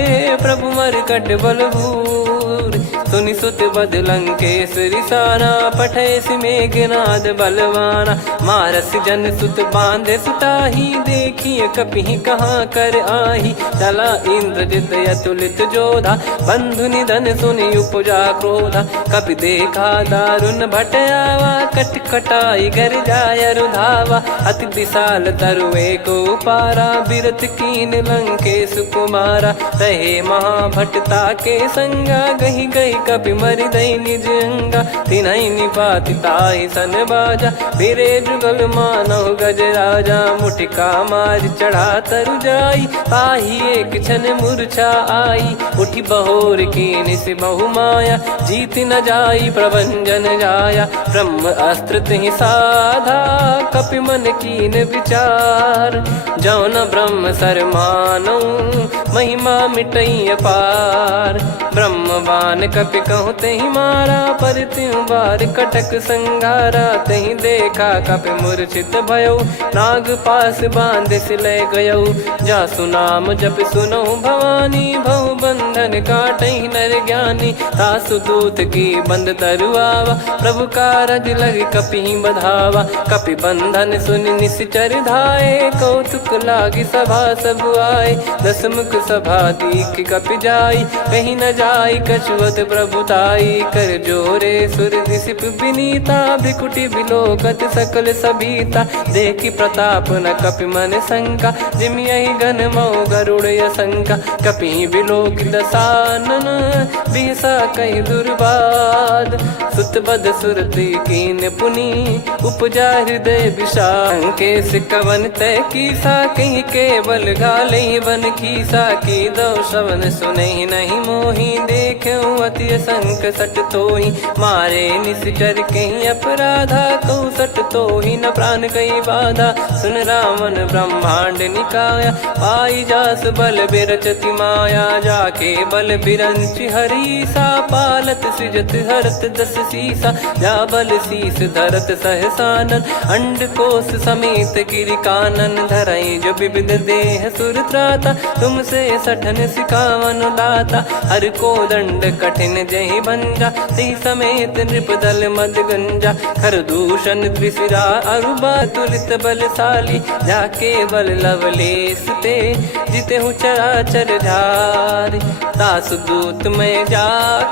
प्रभु मरकट बल भूर। सुनि सुत बद लंकेश्वरी सारा, पठैसि मेघनाद बलवाना। मारस जन सुत बांधे सुताही, देखिए कपिहि कहाँ कर आही। चला इंद्रजित अतुलित जोधा, बंधु निधन सुनि उपजा क्रोधा। कपि देखा दारुण भट आवा, कट कटाई घर जाय रुधावा। अति विशाल तरुए को पारा, बिरत कीन लंकेश कुमारा। रहे महाभटता के संगा, गही गई कपि मरि दई निज अंगा। तिन्हि निपाति ताहि सन बाजा, बिरे जुगल मानव गज राजा। मुटिका मार चढ़ा तरु जाई, ताहि एक क्षण मूर्छा आई। उठी बहोर कीन से बहु माया, जीत न जाई प्रभंजन जाया। ब्रह्म अस्त्र तिहि साधा, कपि मन कीन विचार। जौ न ब्रह्म सर मानौ, महिमा मिटई अपार। ब्रह्मवान कपि कहु तेहि मारा, पर त्यों बार कटक संगारा। तेहि देखा कपि मूर्छित भयौ, नाग पास बांध सिलै गयौ। जासु नाम जप सुनौ भवानी, भव बंधन काटहि नर ज्ञानी। तासु दूत की बंद तरुआवा, प्रभु कारज लग कपि बधावा। कपि बंधन सुनि निश्चर धाये, कौतुक लागी सभा सब आए। दस मुख सभा दीख कपि जाई, कहीं न जाई कछुअत प्रभुताई। कर जोरे सुर दिसिप विनीता, भिकुटी बिलोकत सकल सबीता। देखी प्रताप न कपि मन शंका, जिमियहि गन मऊ गरुड़ असंका। कपि बिलोक दसानन, बिहसा कहि दुर्बाद। सुत बद सुरति कीन पुनि, उपजा हृदय विषाद। केस कवन तय कीसा, कहीं केवल घाले बन खीसा। की दो श्रवण सुनहि नहीं मोहि, देखऊं अति संक सट तोहि। मारे निश्चर कहीं अपराधा, कहूँ सट तोहि न प्राण कहीं बाधा। सुन रावण ब्रह्मांड निकाया, पाई जास बल बिरचति माया। जाके बल बिरंच हरीसा, पालत सृजत हरत दस सीसा। जा बल शीस धरत सहसानन, अंड कोश समेत गिरि कानन। धरई जो विविध देह सुर त्राता, तुमसे सठन सिखावन दाता। हर को दंड कठिन जहि भंजा, ती समेत नृप दल मद गंजा। खर दूषण त्रिशिरा अरुबा, तुलित बलशाली। जाके बल लवलेस ते, जिते हूँ चराचर झारी। दास दूत में जा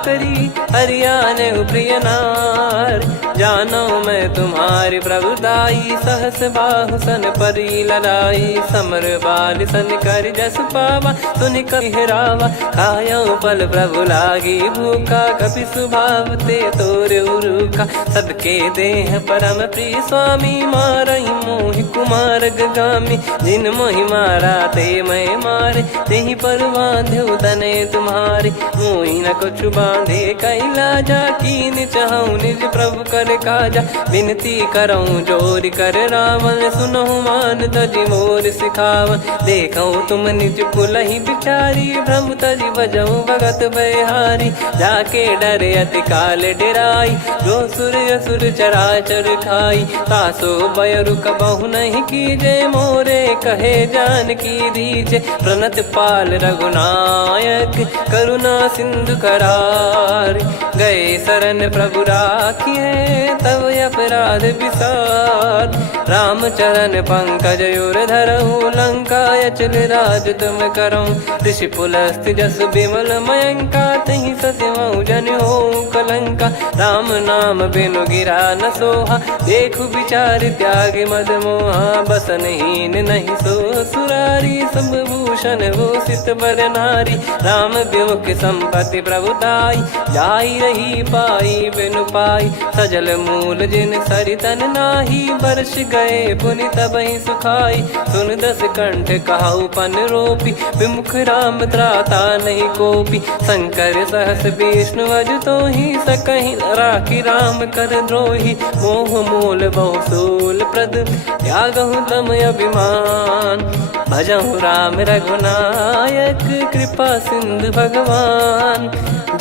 करी, हरियाने प्रिय नार। जानो मैं तुम्हारी प्रभुदाई, सहस बाहु सन परी लड़ाई। समर बाल सन कर जस पावा, सुनि कहि हेरावा। खायो पल प्रभु लागी भूखा, कपि स्वभाव ते तोरे उरुखा। सबके देह परम प्रिय स्वामी, मारई मोहि कुमार गगामी। जिन मोहि मारा ते मैं मारे, तेहि पर बांधो तने तुम्हारे। मोहि न कुछु बांधे कैलाजा, कीन चाहूं निज प्रभु कर काजा। विनती करऊं जोरि कर रावण, सुनहु मान तजि मोर सिखावन। देखऊं तुम निज कुलहि बिचारी, भ्रम तजि बजऊं भगत बहारी। जाके डरे अति काल डेराई, जो सुर असुर चराचर खाई। तासो बयरु कबहु नहीं कीजे, मोरे कहे जान की दीजे। प्रणत पाल रघुनायक, करुणा सिंधु करार। गए शरण प्रभु राखिए, तब अपराध विसार। राम चरण पंकज उर धरहु, लंका अचल राज तुम करऊं। ऋषि पुलस्त्य जस विमल मयंका, तहि ससिमऊ जन हो कलंका। राम नाम बिनु गिरा न सोहा, देखु विचार त्याग मद मोहा। बसनहीन नहीं सो सुरारी, सब भूषण भूषित बर नारी। राम विमुख संपत्ति प्रभुताई, जाई रही पाई बिनु पाई। सजल मूल जिन सरितन नाही, बरस गए पुनि तबहि सुखाई। सुन दस कंठ कहाऊ पन रोपी, विमुख राम त्राता नहीं कोपी। शंकर सहस विष्णु अज तोहि, सकहि न राखी राम कर द्रोही। मोह मूल बहु सूल प्रद, त्यागहु तम अभिमान। भजहु राम रघुनायक, कृपा सिंधु भगवान।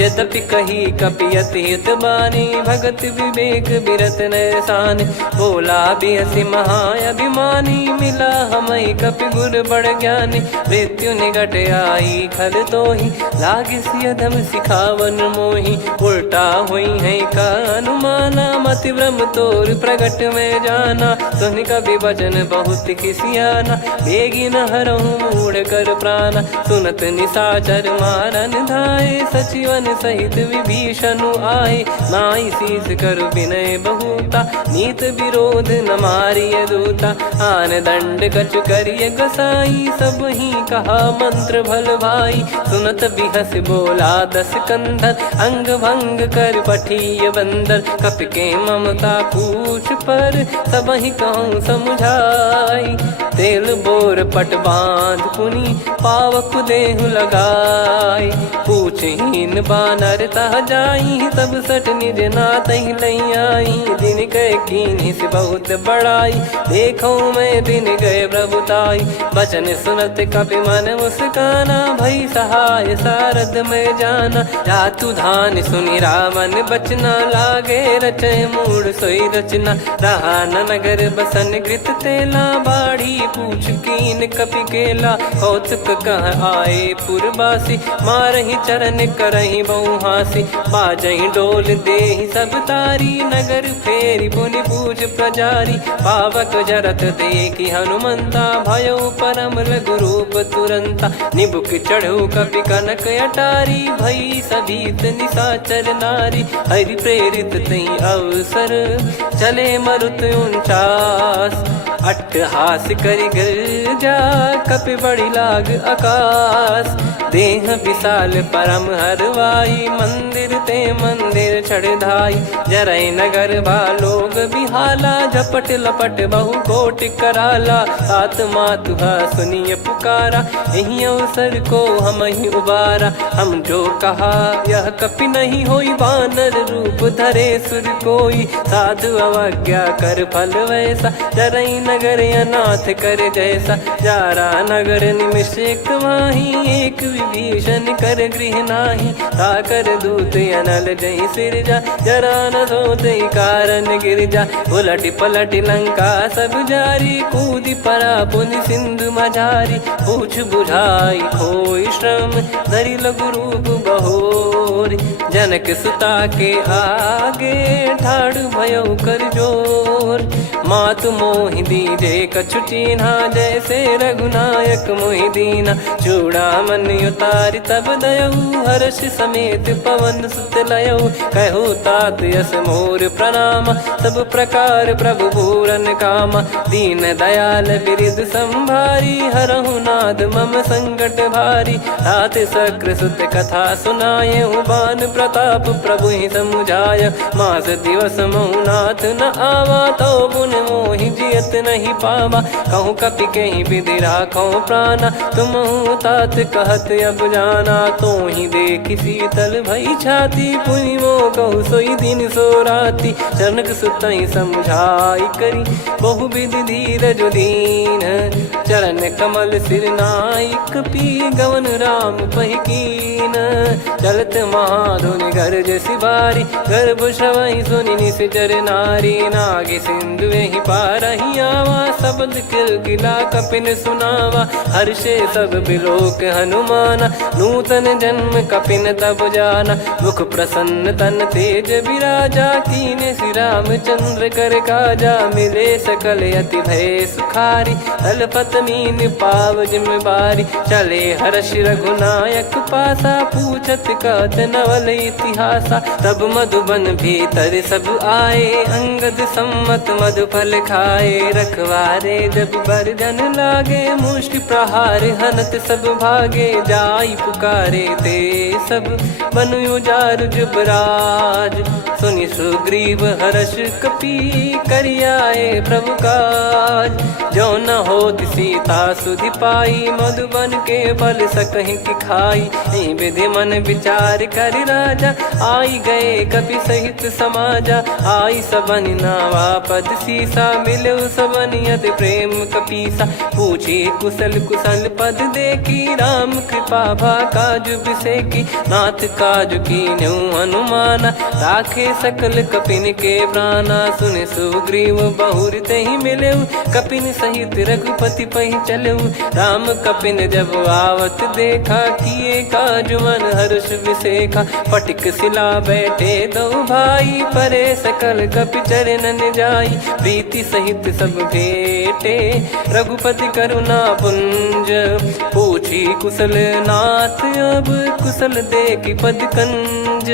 यद्यपि कही कपियत हित बानी, भगत विवेक बिरत नरसान। बोला बिहसी महाअभिमानी, मिला हमई कपि गुर बड़ ज्ञानी। मृत्यु निकट आई खल तोहि, लागे सिय धम सिखावन मोहि। उल्टा हुई है का अनुमाना, मति भ्रम तोर प्रगट में जाना। सुन कवि वचन बहुत खिसियाना, बेगी न हरहु मूढ़ कर प्राणा। सुनत निशाचर मारन धाये, सचिवन सहित विभीषण आए। नाई शीस कर विनय बहुता, नीत विरोध न मारिय दूता। आन दंड कछु करिय गसाई, सब ही कहा मंत्र भल भाई। सुनत बिहस बोला दस कंधर, अंग भंग कर पठिय बंदर। कपि के ममता पूछ पर, सब ही कहूँ समझाई। तेल बोर पट बांध पुनि, पावक देहु लगाई। पूछहीन बानर तह जाई, सब सट निज नातहि लई आई। दिन गए कीन्ही से बहुत बड़ाई, देखो मैं दिन गए प्रभुताई। बचन सुनत कपि मन मुस्काना, भई सहाय सारद में जाना। जातु धान सुनि रामन बचना, लागे रचय मूढ़ सोई रचना। रहा न नगर बसन कृत तेला, बाढ़ी पूछ कीन कपि केला। कौतुक कह आए पुरबासी, मारहि चरण करहि बहुहासी। बाजहि डोल देहि सब तारी, नगर फेरी पुनि पूज प्रजारी। पावक जरत देखि हनुमंता, भयो परम लघु रूप तुरंता। निबुक चढ़ऊ कपि कनक अटारी, भई सभीत निशाचर नारी। हरि प्रेरित तई अवसर, चले मरुत 49। अट्टहास करि गिरजा, कपि बड़ी लाग आकाश। देह विशाल परम हरवाई, मंदिर ते मंदिर चढ़धाई। जरई नगर भालोग बिहाला, झपट लपट बहु कोटि कराला। आत्मा तुहा सुनिय पुकारा, यही अवसर को हम ही उबारा। हम जो कहा यह कपि नहीं होई, वानर रूप धरे सुर कोई। साधु अवज्ञा कर फल वैसा, जरई नगर अनाथ कर जैसा। जारा नगर निमिष एक माही, एक विभीषण कर गृह नाही। ताकर दूत अनल जय सिरजा, जरा न सोते कारण गिरजा। उलट पलट लंका सब जारी, कूदी परा पुनि सिंधु मझारी। पूछ बुझाई खोई श्रम, धरि लघु रूप बहोरी। जनक सुता के आगे, ठाड़ भयो कर जोर। मातु मोहि दीजे कछु चीन्हा, जैसे रघुनायक मोहि दीना। चूड़ामणि उतारि तब दयऊ, हर्ष समेत पवन सुत लयऊ। कहु तात यस मोर प्रणाम, सब प्रकार प्रभु पूरन कामा। दीन दयाल बिरिद संभारी, हरहु नाद मम संकट भारी। तात सक्र सुत कथा सुनायहु, बान प्रताप प्रभु ही समुझाय। मास दिवस महु नाथ न आवा, तो पुन मोहि जियत नहीं पावा। कहूँ कपि कहीं विधि राखो प्राणा, तुमहु तात कहत अब जाना। तो ही देखि शीतल भई छाती, पुनि मो कहु सोई दिन सो राती। जनक सुतहि समझाई करी, बहु विधि धीरज दीन। चरण कमल सिर नाइक, पी गवन राम पहि कीन। चलत महाधुनि गरज सिबारी, गर्भ श्रवहि सुनि निश्चर नारी। नागे सिंधु ही पारहि आवा, शब्द किलकिला कपिन सुनावा। हर्षे सब बिलोक हनुमाना, नूतन जन्म कपिन तब जाना। मुख प्रसन्न तन तेज विराजा, कीने श्री रामचंद्र कर काजा। मिले सकल अति भय सुखारी, तलपत मीन पाव जिम्मेवारी। चले हर्ष रघुनायक पासा, पूछत कहत नवल इतिहासा। तब मधुबन भीतर सब आए, अंगद सम्मत मधुफल खाए। रखवारे जब बरजन लागे, मुष्टि प्रहार हनत सब भागे। जाई पुकारे ते सब, बनु उजार जुबराज। सुनि सुग्रीव हर्ष कपि करियाए प्रभु काज। जो न होत सीता सुधि पाई मधुबन के फल सकहि की खाई। यही विधि मन विचार कर राजा आई गए कपि सहित समाजा। आई सबनि नावा पद सीसा मिलउ सबनि अति प्रेम कपीसा। पूछी कुशल कुशल पद देखी राम कृपा भा काज बिसेकी। नाथ काज कीन्हु हनुमाना राखे सकल कपिन के प्राणा। सुन सुग्रीव बहुर तेहि मिलउ कपिन सहित रघुपति पहि चलऊ। राम कपिन जब आवत देखा किए काज मन हर्ष विसेखा। फटिक सिला बैठे दो भाई परे सकल कपि चरणन जाई। प्रीति सहित सब भेटे रघुपति करुणा पुंज। पूछी कुशल नाथ अब कुशल देखि पद कंज।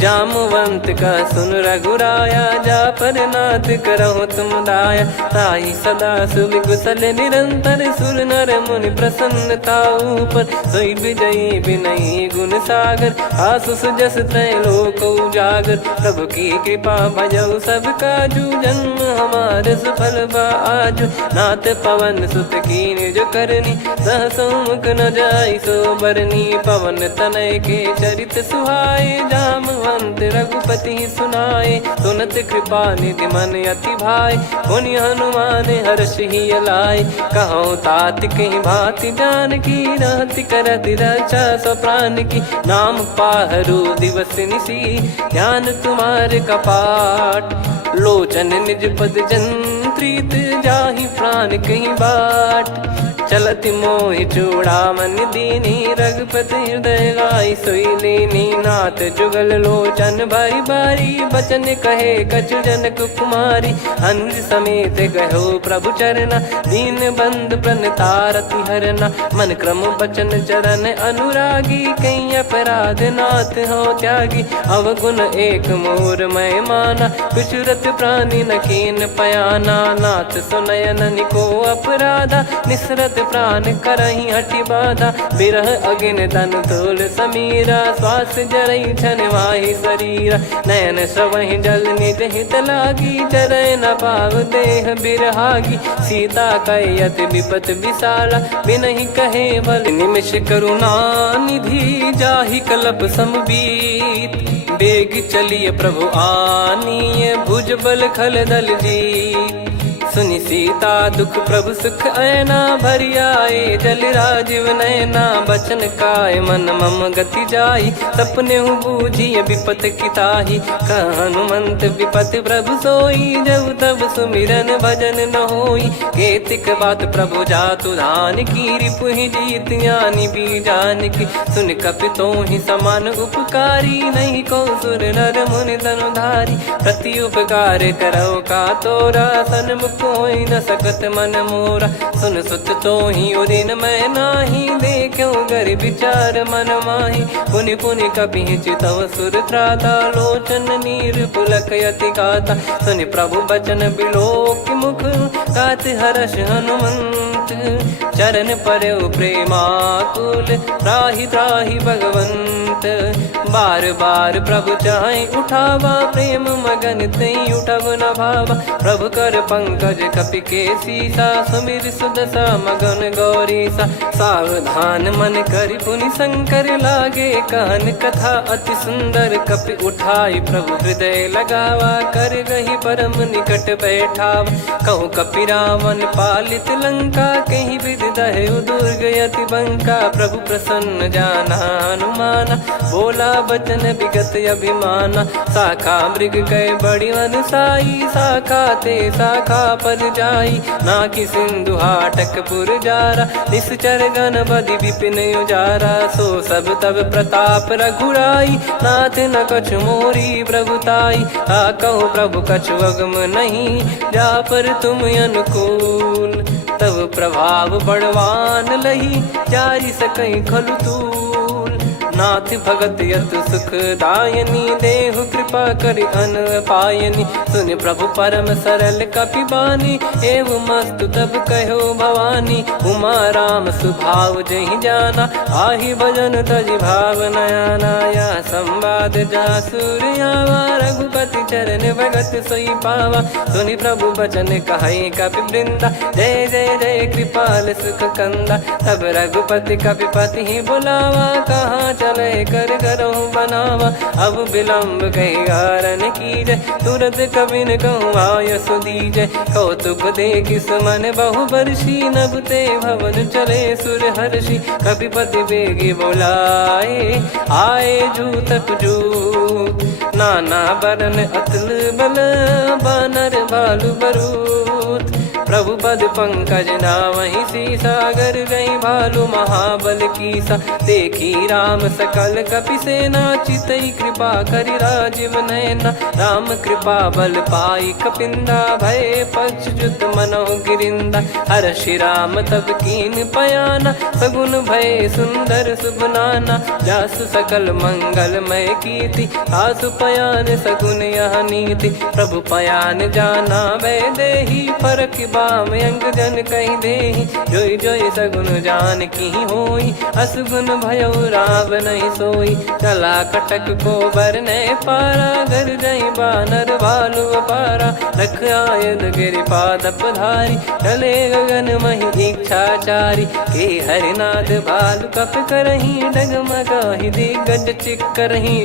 जामवंत का सुन रघुराया जा पर नाथ करहु तुम दाया। ताई सदा सुभि कुशल निरंतर सुर नर मुनि प्रसन्नता ऊपर। सोई विजयी विनयी गुण सागर आसु सुजस त्रैलोक उजागर। प्रभु की कृपा भजऊ सब काजू जन्म हमार सफल बा आजु। नाथ पवन सुत कीन्ह जो करनी सहसो मुख न जाई सो बरनी। पवन तनय के चरित सुहाए जामवंत रघुपति सुनाए। सुनत कृपा निधि मन अति भाई पुनि हनुमान हर्ष ही लाए। कहो तात कहीं भांति जान की रहति करति रक्षा सो प्राण की। नाम पाहरु दिवस निसी ध्यान तुम्हारे कपाट। लोचन निज पद जंत्रित जाहि प्राण कहीं बाट। चलति मोहि चूड़ामन दीनी रघुपति हृदय लाई सोई लीनी। नाथ जुगल लोचन बारी बारी बचन कहे कछु जनक कुमारी। अनुज समेत गहो प्रभु चरना दीन बंद प्रणतारति हरना। मन क्रम बचन चरण अनुरागी कहीं अपराध नाथ हो त्यागी। अवगुण एक मोर मैं माना कुछुरत प्राणी न कीन पयाना। नाथ सुनयन निको अपराधा निसरत प्राण करही हटि बाधा। बिरह अगिन तन तोल समीरा श्वास जरई छन वाहि शरीरा। नयन श्रवहि जल निज हित लागी चरय न पाव देह बिरहागी। सीता कयत विपत विशाला बिनहि कहे बल निमिष करुणा निधि। जाहि कलप समबीत बेग चलिए प्रभु आनीय भुज बल खल दल जीत। सुनि सीता दुख प्रभु सुख ऐना भरि आए। जल राजीव नैना बचन काय मन मम गति जाई। सपने हूँ बूझी विपत किताही हनुमंत विपत प्रभु सोई। जब तब सुमिरन भजन न होई। केतिक बात प्रभु जातु धान की रिपुहि जीत ज्ञानी बीजान की। सुन कपि तोहि समान उपकारी नहीं को सुर नर मुनि धनुधारी। प्रति उपकार करो का तोरा सन्मुख कोई न सकत मन मोरा। सुन सुत तो ही उदिन मैं नाही देखो गर विचार मन माही। पुनि पुनि कपि चितव सुर त्राता लोचन नीर पुलक यति गाता। सुनि प्रभु बचन बिलोक मुख गात हर्ष हनुमंत। चरण परउ प्रेमाकुल त्राहि त्राहि भगवंत। बार बार प्रभु चाहि उठावा प्रेम मगन तई उठब न भावा। प्रभु कर पंकज कपि के सीसा सुमिर सुदशा मगन गौरीसा। सावधान मन करि पुनि शंकर लागे कहन कथा अति सुंदर। कपि उठाई प्रभु हृदय लगावा कर गही परम निकट बैठावा। कहु कपि रावण पालित लंका कहीं विधि दहु दुर्ग यति बंका। प्रभु प्रसन्न जाना हनुमाना बोला बचन विगत अभिमाना। शाखा मृग गए बड़ी वनसाई शाखा ते शाखा पर जाई। ना कि सिंधु हाटक पुर जारा निश्चर गण बदि विपिन उजारा। सो सब तब प्रताप रघुराई नाथ न कछु मोरी प्रभुताई। आ कहो प्रभु कछु अगम नहीं जा पर तुम अनुकूल। तब प्रभाव बड़वान लही जारी सकई खलु तूल। नाथ भगत यत सुख दायनी, देहु कृपा करि अन पायनी। सुन प्रभु परम सरल कपिबानी, एव मस्तु तब कहो भवानी। उमा राम सुभाव जहि जाना, आहि भजन तजि भाव नयाना। या संवाद जासुर आवा, रघुपति चरण भगत सोई पावा। सुनि प्रभु बचन कहै कपि वृंदा, जय जय जय कृपाल सुख कंदा। तब रघुपति कपिपति ही बुलावा, कहाँ चले कर करहु बनावा। अब विलम्ब कही कारण कीजय, तुरत कबिन कहूँ आय सुदीजय। कौतुक देखि सुमन बहु बरसी, नभ ते भवन चले सुर हर्षि। कपिपति बेगी बोलाए, आए जूतक जूत। नाना बरन अतुल बल, बानर भालु बरूत। प्रभु पद पंकज नावहि सीसा, गर गई भालु महाबल कीसा। देखी राम सकल कपि सेना, चितई कृपा करि राजीव नयना। राम कृपा बल पाई कपिंदा, भय पक्षजुत मनोह गिरिंदा। हर्षि राम तब कीन पयाना, सगुन भय सुंदर शुभ नाना। जासु सकल मंगलमय कीर्ति, आसु पयान सगुन यह नीति। प्रभु पयान जाना वै देहि, फरक बाम अंग जन कहि देहि। जोई जोई सगुन जान की होई, असगुन भयो राव नहीं सोई। चला कटक को बरने पारा, घर जई बानर भालु अपारा। रख आयद गिरिपाद पधारी, चले गगन महि इच्छाचारी। के हरिनाथ भालु कप करही, डगमगाहि दिग्गज चिक्करही।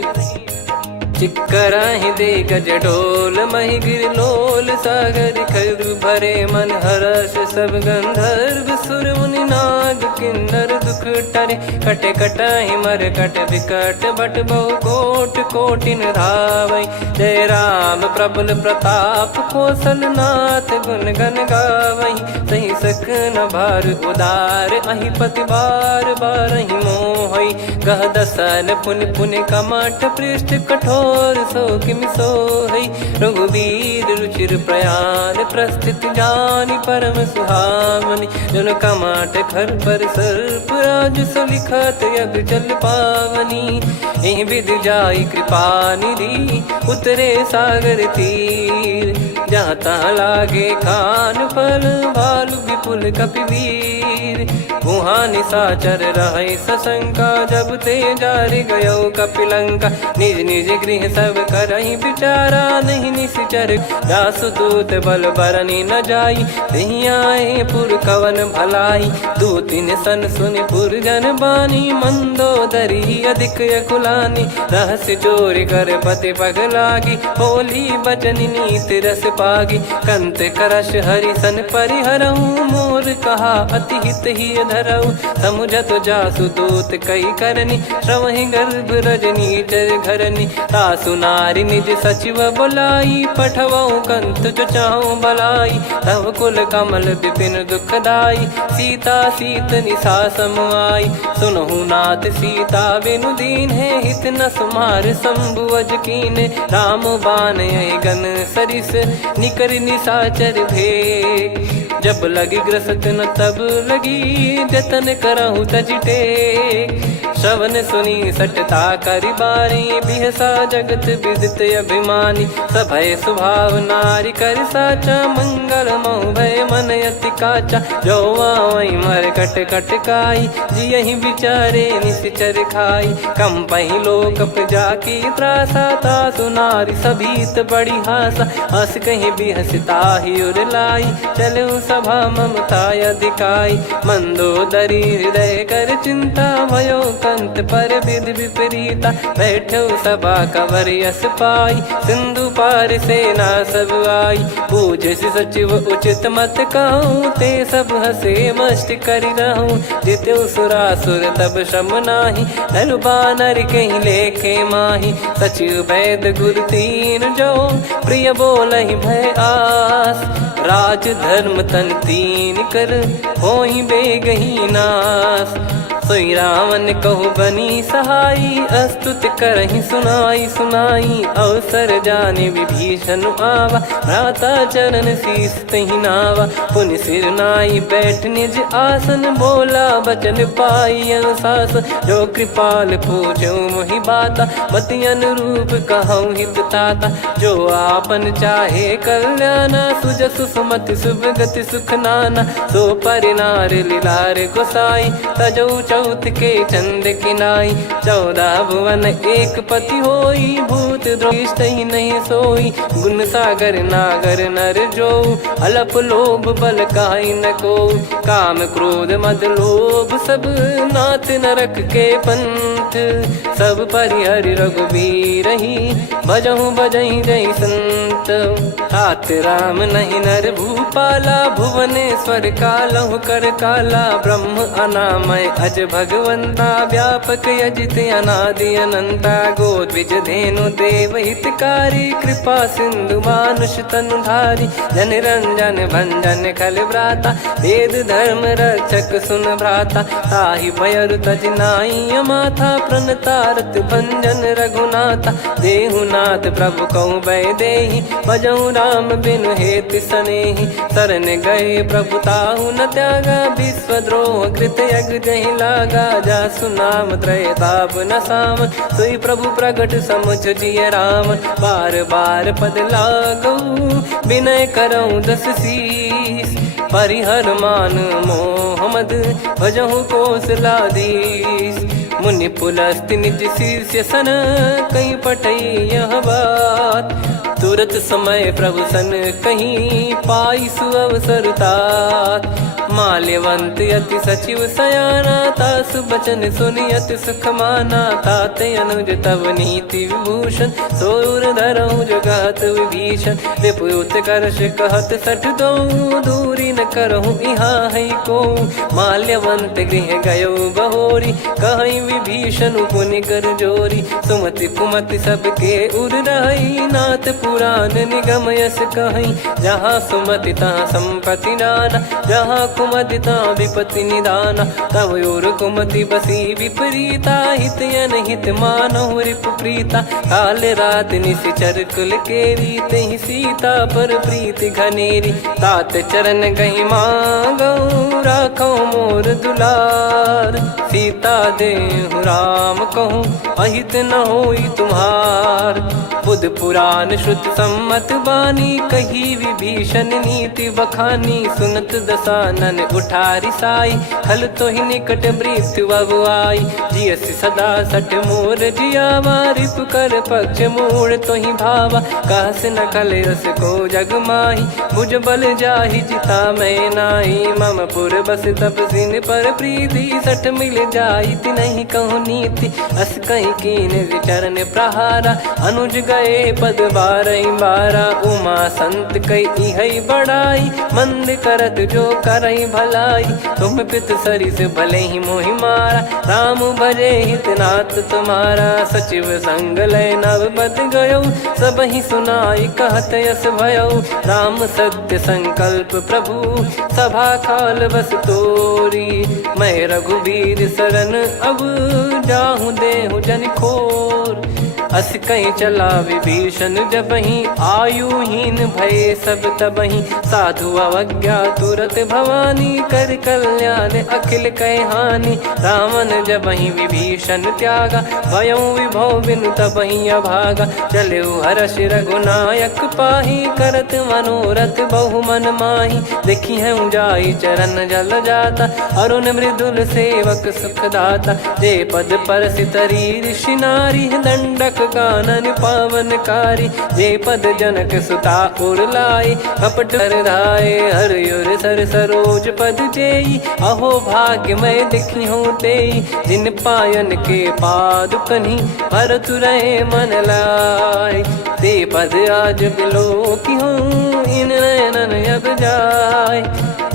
चिक्कराहि दे गज डोल, महि गिर लोल सागर खरु भरे मन हरष। सब गंधर्व सुर मुनि नाग किन्नर दुख टरे। कट कटाहि मर कट विकट, बट बहु कोट कोटिन धावै। जय राम प्रबल प्रताप, कौशल नाथ गुण गन गावै। सही सख न भार उदार, अहि पति बार बारहि मोहै। गह दसन पुनि पुनि कमठ, पृष्ठ कठोर सो किमि सोहै। रघुवीर रुचिर प्रयाण, प्रस्थित जानि परम सुहावनी। जन कमाट खर पर सर्प, राज सलिखत यग जल पावनी। एहि विधि जाई कृपा निधि, उतरे सागर तीर। जाता लागे खान फल, भालु विपुल कपिवीर। वहाँ निशाचर रहै सशंका, जब ते जारि गयो कपिलंका। निज निज गृह सब करहि विचारा, नहीं निश्चर जासुदूत बल बरनि न जाई। तेहि आए पुर कवन भलाई, दू तीन सन सुनि पुर जन बानी। मंदोदरी अधिक अकुलानी, रहस्य चोरी कर पति पग लागी। होली बचन नीत रस पागी, कंत करश हरिसन परिहरहु। मोर कहा अति हित ही धरऊ, समुझत जासु दूत कई करनी। श्रवहि गर्भ रजनी चर घरनी, तासु नारी निज सचिव बुलाई। पठवऊ कंत जो चाहूं भलाई, तव कुल कमल विपिन दुखदाई। सीता सीत निशा समुआई, सुनहु नाथ सीता बिनु दीन है। हित न सुमार शंभु अज कीने, राम बान गन सरिस निकर निशाचर भेग। जब लगी ग्रसत न तब लगी, जतन करहु तज टेक। श्रवण सुनी सटता करि बारी, बिहसा जगत विदित अभिमानी। सभय स्वभाव नारी कर साचा, मंगल मऊ भय मन अति काचा। जो आवई मर कट कट काई, जियहि विचारे निश्चर खाई। कम पही लोक जाकी त्रासा, तासु नारी सभीत बड़ी हासा। हस कहीं बिहसता ही उर लाई, चलऊ सभा ममता अधिकाई। मंदोदरी हृदय कर चिंता, भयो कंत पर विधि विपरीता। बैठो सभा कवर यस पाई, सिंधु पार सेना सब आई। पूज सचिव उचित मत कहूँ, ते सब हसे मस्त करि रहूँ। जित्यु सुरासुर तब श्रम नाही, नर बानर कहीं लेखे माही। सचिव वैद गुरु तीन जो, प्रिय बोलहि भय आस। राज धर्म तन तीन कर, होई बेगही नास। सोई रावण कहु बनी सहाई, अस्तुत करहि सुनाई सुनाई। अवसर जाने विभीषण आवा, भ्राता चरण शीस तहि नावा। पुनि सिर नाई बैठ निज आसन, बोला बचन पाई अनुशासन। जो कृपाल पूछो मोहि बाता, मति अनुरूप कहूँ हित ताता। जो आपन चाहे कल्याणा, सुजसु सुमति सुभगति सुख नाना। सो परिनार लीलार गोसाई, तजौ चौथ के चंद किनाई। 14 भुवन एक पति होई, भूत द्रोष्ट ही नहीं सोई। गुण सागर नागर नर जो, अलप लोभ बल काई न को। काम क्रोध मद लोभ सब, नाथ नरक के पंथ। सब परिहरि रघुबीर ही, भजहु भजहि जय संत। तात राम नहीं नर भूपाला, भुवनेश्वर कालहु कर काला। ब्रह्म अनामय अज भगवंता, व्यापक यजित अनादि अनंता। गोद्विज धेनु देव हितकारी, कृपा सिंधु मानुष तनुधारी। जन रंजन भंजन खल भ्राता, वेद धर्म रक्षक सुन भ्राता। ताहि भयरु तज नाई माथा, प्रणतारत भंजन रघुनाथा। देहुनाथ प्रभु कहु बै देहि, भजहु राम बिनु हेतु सनेहि। शरण गए प्रभु ताहु न त्यागा, विश्वद्रोह कृत यज्ञ जहि लागा। जासु नाम त्रय ताप न सामन, सोई प्रभु प्रगट समुझ जिय राम। बार बार पद लागऊ, विनय करऊँ 10 शीस। परिहर मान मोह मद, भजहु कौशलाधीश। मुनि पुलस्त्य निज शीर्ष सन, कहीं पटई यह बात। तुरत समय प्रभु सन कहीं, पाई सुअवसर तात। माल्यवंत अति सचिव सयाना, तासु बचन सुनि अति सुख माना। ताते अनुज तव नीति विभूषण, सोर धरहु जगत विभीषण। विपुत करश कहत सठ दो, दूरी न करहु इहाँ है को। माल्यवंत गृह गयो बहोरी, कहीं विभीषण पुनि कर जोरी। सुमति कुमति सबके उर रही, नाथ पुराण निगम यस कहीं। जहाँ सुमति तहाँ संपत्ति नाना, जहाँ कुमति तहाँ विपत्ति निदाना। तब और कुमति बसी विपरीता, हित अनहित मानहु रिपु प्रीता। काल रात निशिचर कुल केरी, तहि सीता पर प्रीति घनेरी। तात चरण गहि मांगऊ, राखो मोर दुलार। सीता देहु राम कहूँ, अहित न होई तुम्हार। बुध पुराण श्रुत सम्मत बानी, कही विभीषण नीति बखानी। सुनत दसानन उठारी साई, खल तो ही निकट मृत्यु अब आई। जियसि सदा सठ मोर जियावा, रिपु कर पक्ष मूड़ तो ही भावा। कहस न खल रस को जग माही, भुज बल जाहि जिता मैं नाई। मम पुर बस तपसिन पर प्रीति, सठ मिल जाई नहीं कहूँ नीति। अस कहीं कीन विचरण प्रहारा, अनुज गए पद 12 उमा संत कई है बड़ाई। मंद करत जो करई भलाई, तुम पित सरिस भले ही मोहि मारा। राम भजे हित नाथ तुम्हारा, सचिव संग लय नव बद गयो। सब ही सुनाई कहत यस भयो, राम सत्य संकल्प प्रभु। सभा काल बस तोरी, मैं रघुबीर शरण अब जाहूँ देहु जन खोर। अस कहीं चला विभीषण जबहि, आयुहीन भय सब तबहि। साधु अवज्ञा तुरत भवानी, कर कल्याण अखिल कह हानि। रावण जबहि विभीषण त्यागा, भयउ विभव बिनु तबहि अभागा। चलऊ हर्ष रघुनायक पाही, करत मनोरथ बहु मन माही। देखी है जाई चरण जल जाता, अरुण मृदुल सेवक सुखदाता। जे पद पर सितरी ऋषि नारी, दंडक कानन पावनकारी। जे पद जनक सुता उर लाई, कपट धाये हरियर सर सरोज पद जेई। अहो भाग्य मैं देखी हूँ तेई, जिन पायन के पादुकनी भरत रहे मन लाई। ते पद आज बिलो की हूँ, इन नयनन अब जाय।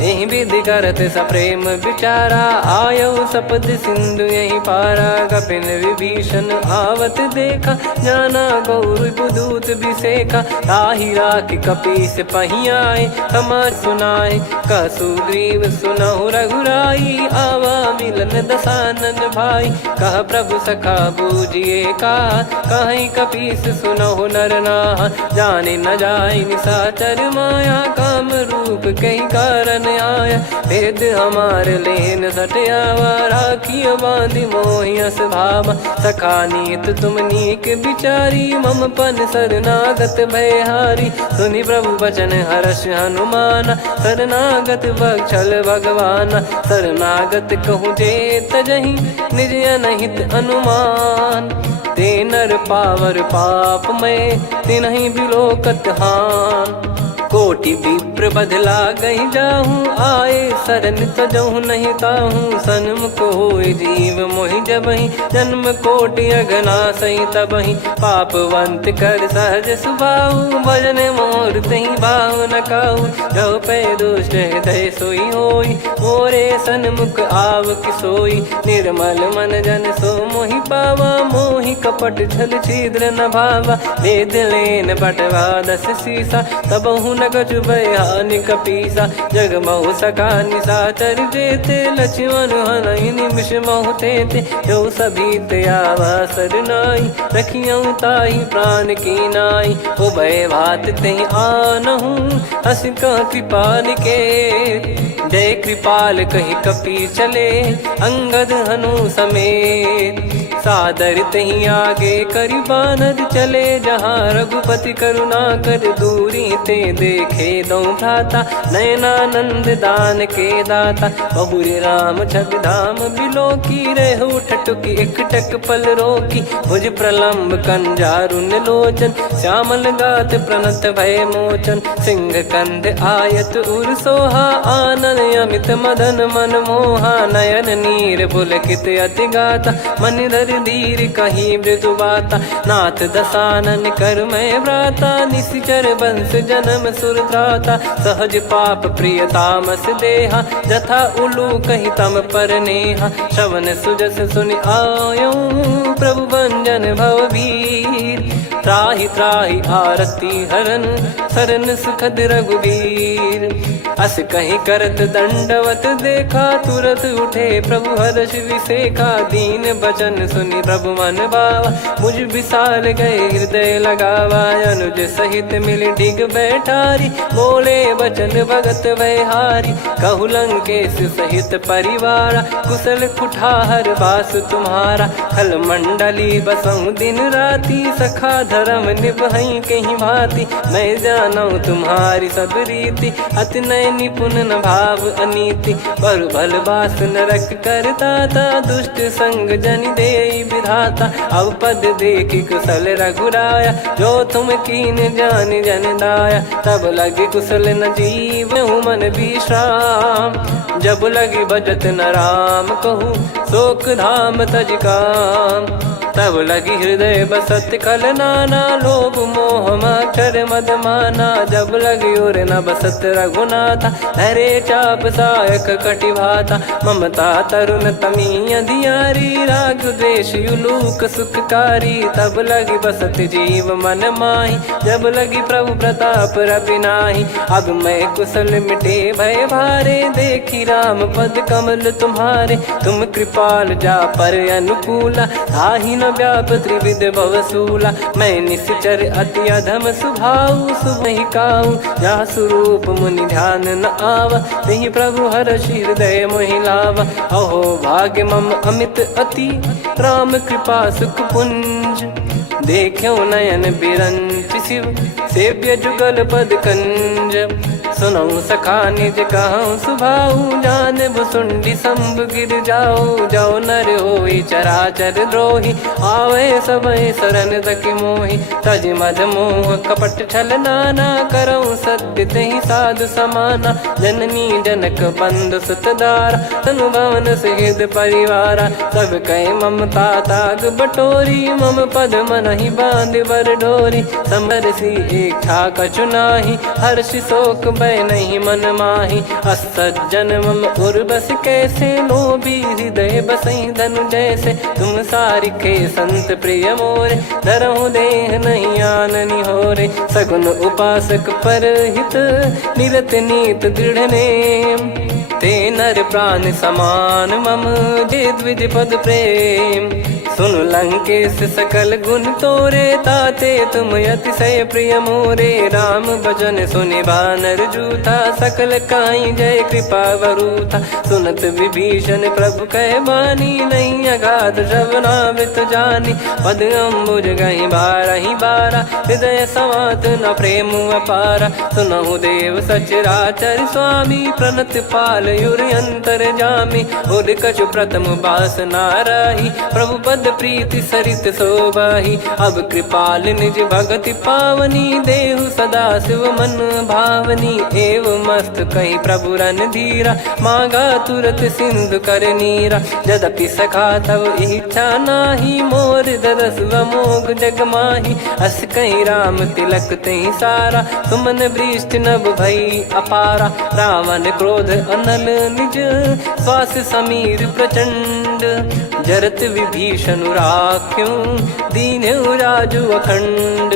यही विधि करत सप्रेम विचारा, आयऊ सपद सिंधु यही पारा। कपिन विभीषण आवत देखा, जाना गौर बुदूत बिसेखा। ताहि राखि कपीस पहियाए, समाज सुनाए कह सुग्रीव सुनहु रघुराई। आवा मिलन दसानन भाई, कह प्रभु सखा बूझिए का। कहीं कपीस सुनहु नर नाहा, जाने न जाय निशाचर माया। काम रूप कई कारण आया, भेद हमार लेन सटयावा। राखियो बांधि मोहियस भावा, सखा नीत तुम नीक बिचारी। मम पन शरणागत भयहारी, सुनि प्रभु वचन हर्ष हनुमाना। शरणागत बक्षल भगवाना, शरणागत कहूँ जे तजहि निज अनहित अनुमान। ते नर पावर पाप में, तिन्हि बिलोकत हान। कोटि विप्र बदला गई जाहूँ, आए शरण तजहु नहीं ताहूँ। सन्मुख होय जीव मोहि जबहि, जन्म कोटि अगना सही तबहि। पापवंत कर सहज सुभाऊ, भजन मोर तहि भाव न काहू। जो पै दुष्ट हृदय सोई होई, मोरे सन्मुख आव किसोई। निर्मल मन जन सो मोहि पावा, मोहि कपट छल छिद्र न भावा। वेद लेन बटवा दस सीसा, तबहु न कछु बयान कपीसा। जग महु सका निशाचर जेते, लक्ष्मण हनहि निमिष महु तेते। जो सभी त्यावा सरनाई, रखियऊ ताहि प्राण की नाई। उभय भात तेहि आनहु, हस कह कृपाल के। जय कृपाल कहि कपी चले, अंगद हनु समेत। सादर तही आगे करि बानर चले, जहाँ रघुपति करुणा कर दूरी ते देखे दो भ्राता। नयनानंद दान के दाता, बहुरी राम छगधाम बिलोकी। रेहु ठटुकी एकटक पल रोकी, भुज प्रलम्ब कंजारुन लोचन। श्यामल गात प्रणत भय मोचन, सिंह कंध आयत उर सोहा। आनन अमित मदन मन मोहा, नयन नीर पुलकित अति गाता। मन धर धीर कहीं मृदु बाता, नाथ दसानन कर मैं व्राता। निशिचर वंश जन्म सुरत्राता, सहज पाप प्रिय तामस देहा। जथा उलू कहीं तम पर नेहा, श्रवण सुजस सुनि आयो। प्रभु भंजन भवभीर, त्राहि त्राहि आरती हरन। शरण सुखद रघुबीर, अस कहीं करत दंडवत देखा। तुरत उठे प्रभु हर्ष विसेखा, दीन बचन सुनि प्रभु मन भावा। मुझ विसार गए हृदय लगावा, अनुज सहित मिल डिग बैठारी। बोले बचन भगत भयहारी, कहु लंकेश सहित परिवारा। कुशल कुठार बास तुम्हारा, खल मंडली बसऊं दिन राती। सखा धर्म निभई कहीं भांति, मैं जानू तुम्हारी सब रीति। अति नय निपुण न भाव अनीति, पर भल बास नरक करता था। दुष्ट संग जन दे विधाता, अब पद देखी कुशल रघुराया। जो तुम कीन जान जन दाया, तब लगे कुशल न जीव मन विश्राम। जब लगे भजत न राम कहूँ, शोक धाम तज काम। तब लगी हृदय बसत कल नाना, लोभ मोह मच्छर मद माना। जब लगी और न बसत रघुनाथा, धरे चाप सायक कटि भाता। ममता तरुण तमी अधियारी, राग द्वेष युलूक सुखकारी। तब लगी बसत जीव मन माही, जब लगी प्रभु प्रताप रवि नाही। अब मैं कुशल मिटे भय भारे, देखी राम पद कमल तुम्हारे। तुम कृपाल जा पर अनुकूला, ताहि न व्याप त्रिविध भवसूला। मैं निश्चर अति अधम सुभाऊ, सुबहि काऊ जा स्वरूप मुनि ध्यान न आवा। नहीं प्रभु हर्षि हृदय मोहि लावा, अहो भाग्य मम अमित अति। राम कृपा सुख पुंज, देख्यो नयन बिरंच शिव। सेव्य जुगल पद कंज, सुनऊ सखा निज कहूँ सुभाऊ। जान भुसुंडी शंभ गिर जाओ, जाओ नर होई चराचर द्रोही। आवे सबय शरण तकी मोहि, तज मद मोह कपट छल नाना। करऊँ सत्य तहि साधु समाना, जननी जनक बंधु सुतदारा। तनु भवन सहित परिवारा, सब कहे ममता ताग बटोरी। मम पद मनहि बांध बर डोरी, समर सी इच्छा कछु नाही। हर्ष शोक भय नहीं मन माही। असज्जन मम उर्वस कैसे, लोभी हृदय बसई धनु जैसे। तुम सारिखे संत प्रिय मोरे, धरहु देह नहीं आननि होरे। सगुन उपासक परहित, निरत नीत दृढ़ नेम। ते नर प्राण समान मम, जे द्विज पद प्रेम। सुन लंकेश सकल गुण तोरे, ताते तुम अतिशय प्रिय मोरे। राम भजन सुनि बानर जूथा, सकल काई जय कृपा वरूथा। सुनत विभीषण प्रभु कह बानी, नहीं अगाध श्रवणामृत जानी। पद अम्बुज गहि बारहि बारा, हृदय समात न प्रेम अपारा। सुनहु देव सचराचर स्वामी, प्रणत पाल युर अंतर जामी। उद कछु प्रथम बास नाराही, प्रभु पद प्रीति सरित शोभाही। अब कृपाल निज भगति पावनी, देहु सदा शिव मन भावनी। एव मस्त कही प्रभु रन धीरा, मांगा तुरत सिंधु कर नीरा। यद्यपि सखा तब इच्छा नाही, मोर दरस अमोघ जग माही। अस कहीं राम तिलक तही सारा, सुमन वृष्ट नभ भई अपारा। रावण क्रोध अनल निज, श्वास समीर प्रचंड। जरत विभीषण राख्यों, दीन्हु राजु अखंड।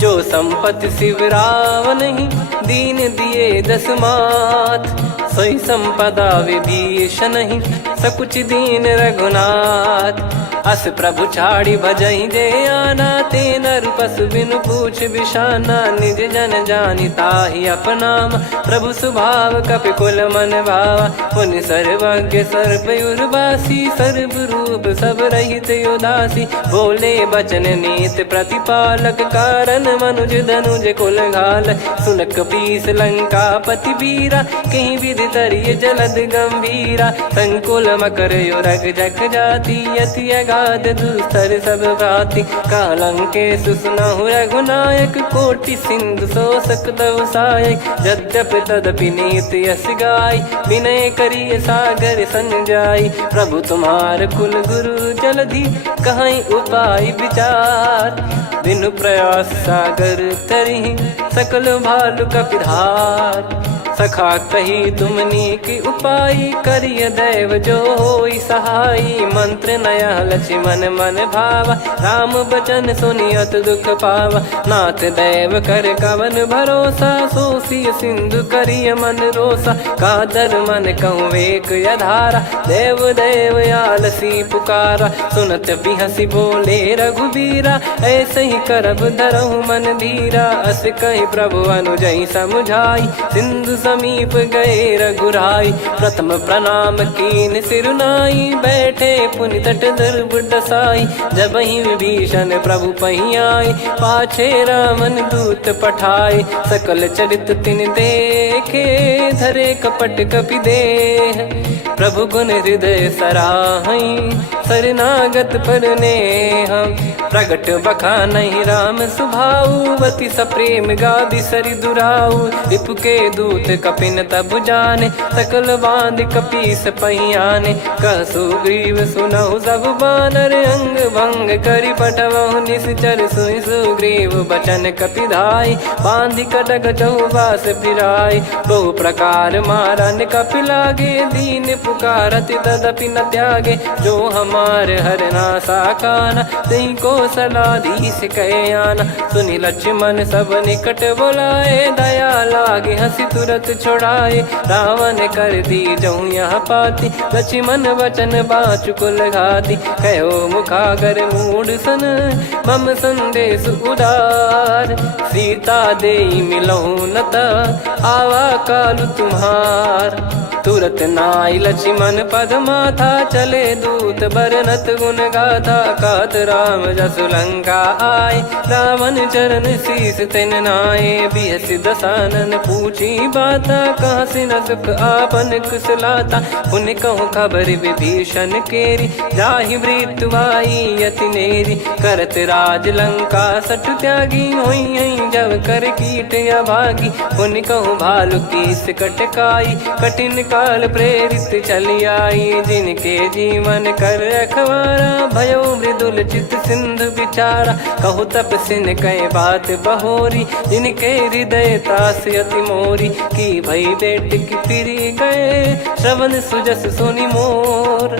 जो संपत्ति शिव रावण ही, दीन दिए दस मात। सोई संपदा विभीषण ही, सकुच दीन रघुनाथ। अस प्रभु छाड़ी भजई जे आना, ते नर पशु बिनु पूछ बिशाना। निज जन जानि ताहि अपनाम, प्रभु स्वभाव कपि कुल मन भावा। मुनि सर्वज्ञ सर्वयुर्वासी, सर्व रूप सब रहित उदासी। बोले बचन नीत प्रतिपालक, कारण मनुज धनुज कुल घाल। सुन कपीस लंका पति वीरा, कहीं विधि तरिय जलद गंभीरा। संकुल मकर युरग जख जाति, यति अगाध दुस्तर सब भांति। कालंकेश सुनहु रघुनायक, कोटि सिंधु शोषक तव सहायक। यद्यपि तदपि नीति यस गाय, विनय करिय सागर सन जाई। प्रभु तुम्हार कुल गुरु जलधि, कहीं उपाय विचार। बिनु प्रयास सागर तरिहि, सकल भालु कपिधार। सखा कही तुमनी की उपाय, करिय दैव जो होई सहाई। मंत्र नया लक्ष्मण मन भावा, राम बचन सुनियत दुख पावा। नाथ दैव कर कवन भरोसा, सोसिय सिंधु करिय मन रोसा। कादर मन कहूँ वेक यधारा, देव देव आलसी पुकारा। सुनत बिहसी बोले रघुबीरा, ऐसे ही करब धरहु मन धीरा। अस कही प्रभु अनुजई समुझाई, सिंधु समीप गए रघुराई। प्रथम प्रणाम कीन सिरुनाई, बैठे पुनि तट दर्भ डसाई। जब ही विभीषण प्रभु पही आए, पाछे रामन दूत पठाए। सकल चरित तिन देखे, धरे कपट कपि देह। प्रभु गुण हृदय सराहई, शरणागत पर नेह। प्रगट बखानहि राम सुभाऊ, बति सप्रेम गादि सरि दुराऊ। रिपु के दूत कपिन तब जाने, सकल बांध कपीस पहियाने। कह सुग्रीव सुनहु सब बानर, अंग भंग करि पठवहु निश्चर। सुनि सुग्रीव बचन कपिधाई, बांधि कटक चौबास फिराई। बहु प्रकार मारन कपि लागे, दीन पुकारत तदपि न त्यागे। जो हमार हरनासा काना, तई को सलाधीश कहे आना। सुनि लक्ष्मण सब निकट बुलाए, दया लागे हंसी तुरत छोड़ाए। रावण कर दी जऊँ यहाँ पाती, लक्ष्मण वचन बाचु कुल घाती। कहो मुखागर मूड सन, मम संदेश उदार। सीता देई मिलहु नता, आवा कालु तुम्हार। तुरत नाई लक्ष्मण पद माथा, चले दूत बरनत गुण गाथा। कात राम जसु लंका आए, रावण चरण शीस तिन नाये। बिहस दसानन पूछी बाता, कहाँ से न सुख आपन कुशलाता। पुन कहूँ खबर विभीषण केरी, जाहि मृत्यु आई यति नेरी। करत राज लंका सट त्यागी, होई जब कर कीट अभागी। पुन कहूँ भालु कीस कटकाई, कठिन काल प्रेरित चली आई, जिनके जीवन कर रखवारा भयो मृदुल चित सिंधु बिचारा। कहु तपसिन कई बात बहोरी, जिनके हृदय तास अति मोरी। की भई बेट की फिरी गए, श्रवण सुजस सुनि मोर।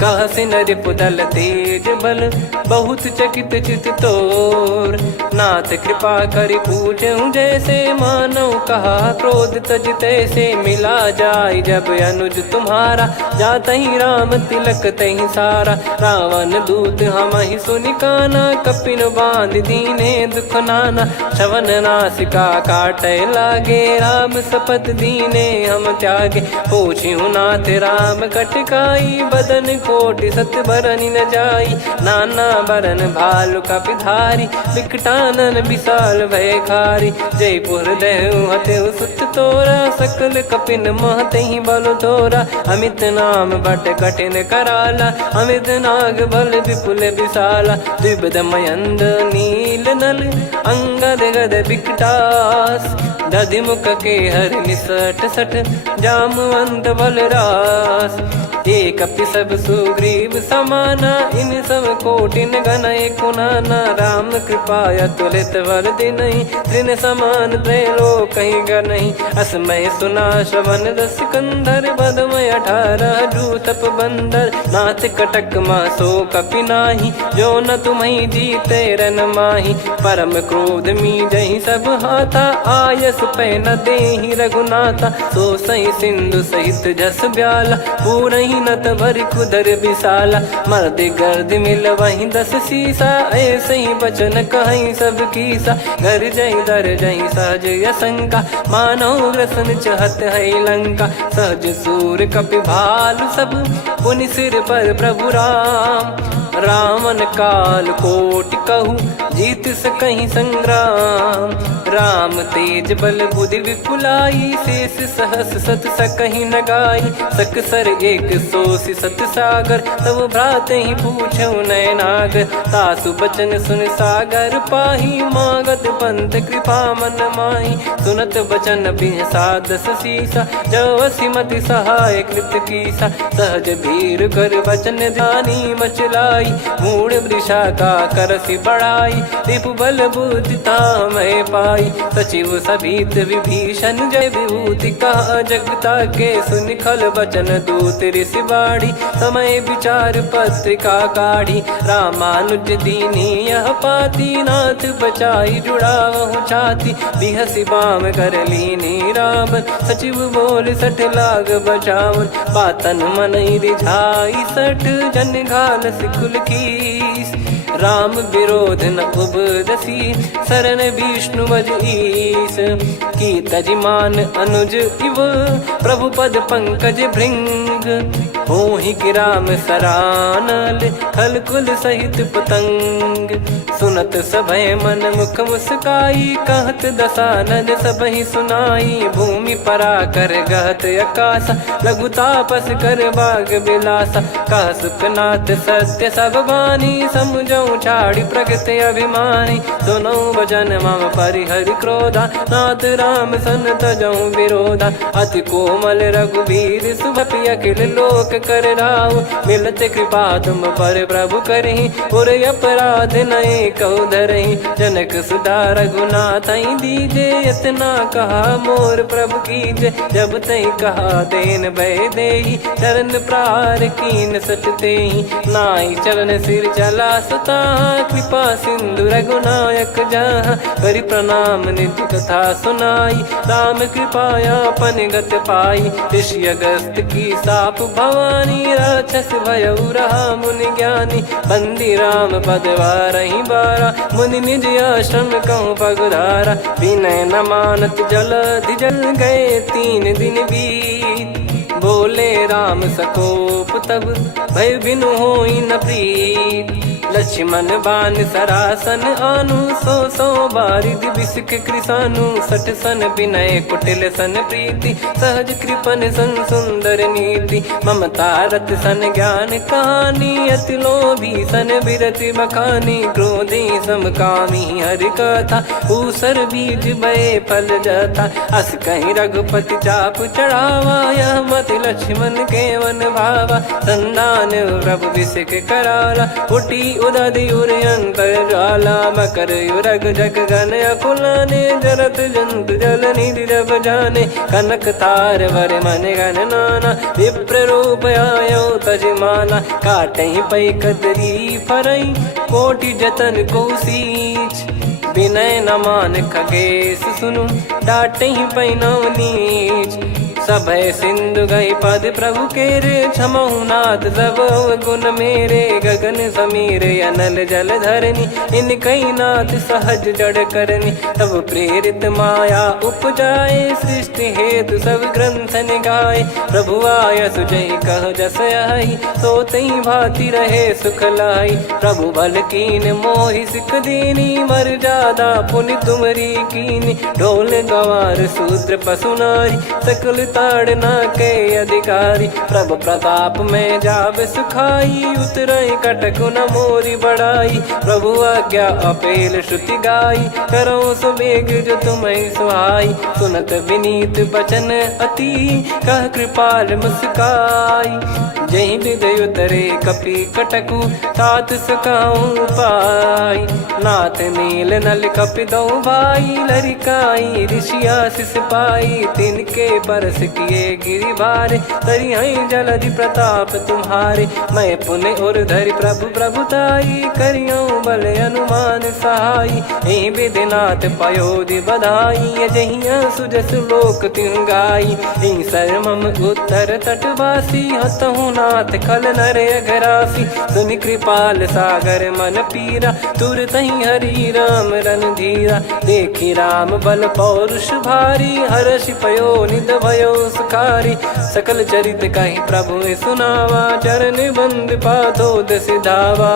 कहसिन रिपुदल तेज बल, बहुत चकित चित तोर। नाथ कृपा करि पूछऊं जैसे, मानव कहा क्रोध तज तैसे। मिला जाय जब अनुज तुम्हारा, जातहि राम तिलक तहि सारा। रावण दूत हमहि सुनि काना, कपिन बांध दीने दुख नाना। श्रवण नासिका काटय लागे, राम शपथ दीने हम त्यागे। पूछिहु नाथ राम कटकाई, बदन कोटि सत बरनि न जाई। नाना बरन भालु कपिधारी, विकटानन विशाल भयखारी। जयपुर देहु हतेउ सुत तोरा, सकल कपिन महतहि बल तोरा। अमित नाम बट कठिन कराला, अमित नाग बल विपुल विशाला। द्विविध मयंद नील नल, अंगद गद विकटास। दधिमुख के हर निसठ सठ, जामवंत बलरास। एक कपि सब सुग्रीव समाना, इन सब कोटिन गणय कुनाना। राम कृपा अतुलित बल दिनहि, तृण समान त्रैलोकहि गणहि। असमय सुना श्रवण रस कंधर, बदमय 18 जूतप बंदर। नाथ कटक मासो कपि नाही, जो न तुम्हि जीते रन माही। परम क्रोध मीजहि सब हाथा, आयस पै न देहि रघुनाथा। सो सही सिंधु सहित जस ब्याला, पूरहि नत भरि कुदर विशाला। मर्द गर्द मिल वहीं 10 सीसा, ऐसे ही बचन कहीं सब कीसा। घर जहि दर जहि सहज असंका, मानव रसन चहत है लंका। सहज सूर कपि भालु सब, पुनि सिर पर प्रभु राम। रावण काल कोटि कहु, जीत सकहि संग्राम। राम तेज बल बुद्धि विपुलाई, शेष सहस सत सकहि न गाई। सकसर एक सोसि सत सागर, तब भ्राते ही पूछौ नयनागर। तासु बचन सुन सागर पाही, मागत पंथ कृपा मन माही। सुनत बचन बिहसा 10 सीसा, जवसि मति सहाय कृत कीसा। सहज भीर कर बचन ध्यानी मचलाई, मूढ़ वृषा का करसि बढ़ाई। रिपु बल बुद्धि तामय पाई, सचिव सभीत विभीषण जय विभूति। कहा जगता के सुनि खल बचन दूत ऋषि बाड़ी। समय विचार पत्रिका काढ़ी, रामानुज दीनी यह पाती। नाथ बचाई जुड़ावहु छाती, बिहसि बाम कर लीनी रावण। सचिव बोल 60 लाग बचावन, बातन मन रिझाई 60। जन घाल सिकुल कीस, राम विरोध न उपदसी। शरण विष्णु बज ईस, की तजिमान अनुज इव। प्रभु पद पंकज भृंग, होहि कि राम सरानल। खल कुल सहित पतंग, सुनत सभय मन मुख मुस्काई। कहत दसानन सबहि सुनाई, भूमि परा कर गहत आकाशा। लघु तापस कर बाग बिलासा, कह सुखनाथ सत्य सब बानी। समझौ छाड़ी प्रगति अभिमानी, सुनौ वचन मम परिहरि क्रोधा। नाथ राम सन तजौ विरोधा, अति कोमल रघुवीर सुभपि अखिल लोक कर राव। मिलत कृपा तुम पर प्रभु करहि, पुर अपराध नए कहु धरहि। जनक सुधा रघुनाथ दीजे, इतना कहा मोर प्रभु कीजे। जब तई कहा देन भय देहि, चरण प्रार कीन सटतेहि। नाई चरण सिर चला सता, कृपा सिंधु रघुनायक जहाँ। करि प्रणाम निज कथा सुनाई, राम कृपाया अपन गत पाई। ऋषि अगस्त की साप भवानी, राक्षस भयउ रहा मुनि ज्ञानी। बंदी राम पद वारहि बारा, मुनि निज आश्रम कहूँ पगुधारा। विनय न मानत जलधि जल गए, 3 दिन बीत। बोले राम सकोप तब, भय बिनु होई न प्रीत। लक्ष्मण बान सरासन आनु, सो बारिद बिस्क कृसानु। सठ सन विनय कुटिल सन प्रीति, सहज कृपन सन सुंदर नीति। ममता रत सन ज्ञान कहानी, अति लोभी सन बिरति बखानी। क्रोधी समकामी हरि कथा, ऊसर बीज बये फल जथा। अस कहीं रघुपति चाप चढ़ावा, यह मति लक्ष्मण के वन भावा। संदान प्रभु बिसिक कराला, उठी उदधि उर अंतर ज्वाला। मकर युरग जग गन अकुलाने, जरत जंतु जल निधि जब जाने। कनक तार वर मन गण नाना, विप्र रूप आयो तजमाना। काटहि पै कदरी फरई, कोटि जतन को सींच। विनय न मान खगेश सुनु, डांटहि पैनव नीच। सभय सिंधु गई पद प्रभु केरे, क्षमहु नाथ सब गुण मेरे। गगन समीर अनल जल धरनी, इनकई नाथ सहज जड़ करनी। तब प्रेरित माया उपजाए, सृष्टि हेतु सब ग्रंथ निगाए। प्रभु आय सुजय कह जस आई, सो तई भांति रहे सुख लाई। प्रभु बल कीन मोहि सिख दीनी, मर्यादा पुनि तुमरी कीनी। ढोल गंवार शूद्र पशु नारी, सकल ताड़ना के अधिकारी। प्रभु प्रताप में जाव सुखाई, उतरई कटक न मोरी बढ़ाई। प्रभु आज्ञा अपेल श्रुति गाई, करो सुबेग जो तुम्हें सुहाई। सुनत विनीत बचन अति, कह कृपाल मुस्काई। जही विद उतरे कपि कटकु, तात सकाऊं पाई। नाथ नील नल कपि दो भाई, लरिकाई ऋषि आशीष पाई। तिनके परस किए गिरि भारे, तरिहै जलधि प्रताप तुम्हारे। मैं पुण्य और धरि प्रभु प्रभुताई, करियौ बल अनुमान सहाई। एहि विधिनाथ पयोधि बधाई, जहिया सुजस लोक तिहुँ गाई। एहि सरमम उत्तर तटवासी, हतहु नाथ खल नर अघरासी। सुनि कृपाल सागर मन पीरा, तुरतहि हरि राम रन धीरा। देखि राम बल पौरुष भारी, हर्षि पयो निध भयो सुखारी। सकल चरित कहि प्रभु सुनावा, चरण बंद पादोद सिधावा।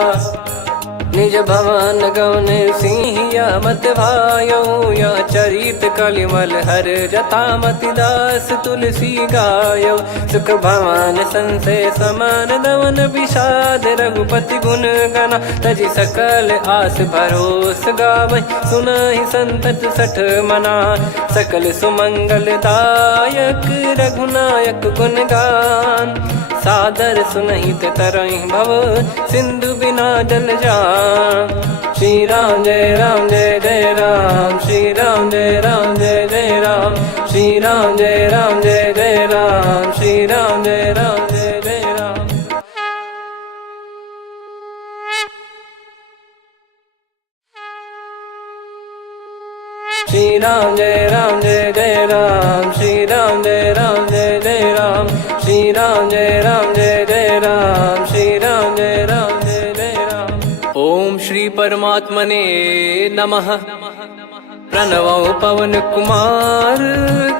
निज भवन गौन सिंहिया मत भायो, यह चरित कलिमल हर जथा मति दास तुलसी गायो। सुख भवन संशय समान दवन, विषाद रघुपति गुण गना। तजि सकल आस भरोस गावै, सुनहि संतत सठ मना। सकल सुमंगल दायक, रघुनायक गुण गान। सादर सुनहित तरहि भव, सिंधु बिना जल जान। श्री राम जय राम जय जय राम, श्री राम जय राम जय जय राम। श्री राम जय राम जय जय राम, श्री राम जय राम जय जय राम। श्री राम जय राम जय जय राम, श्री राम जय राम जय जय राम। श्री राम जय राम जय जय राम, श्री राम जय राम जय जय राम। ओम श्री परमात्मने नमः। प्रणवो पवन कुमार,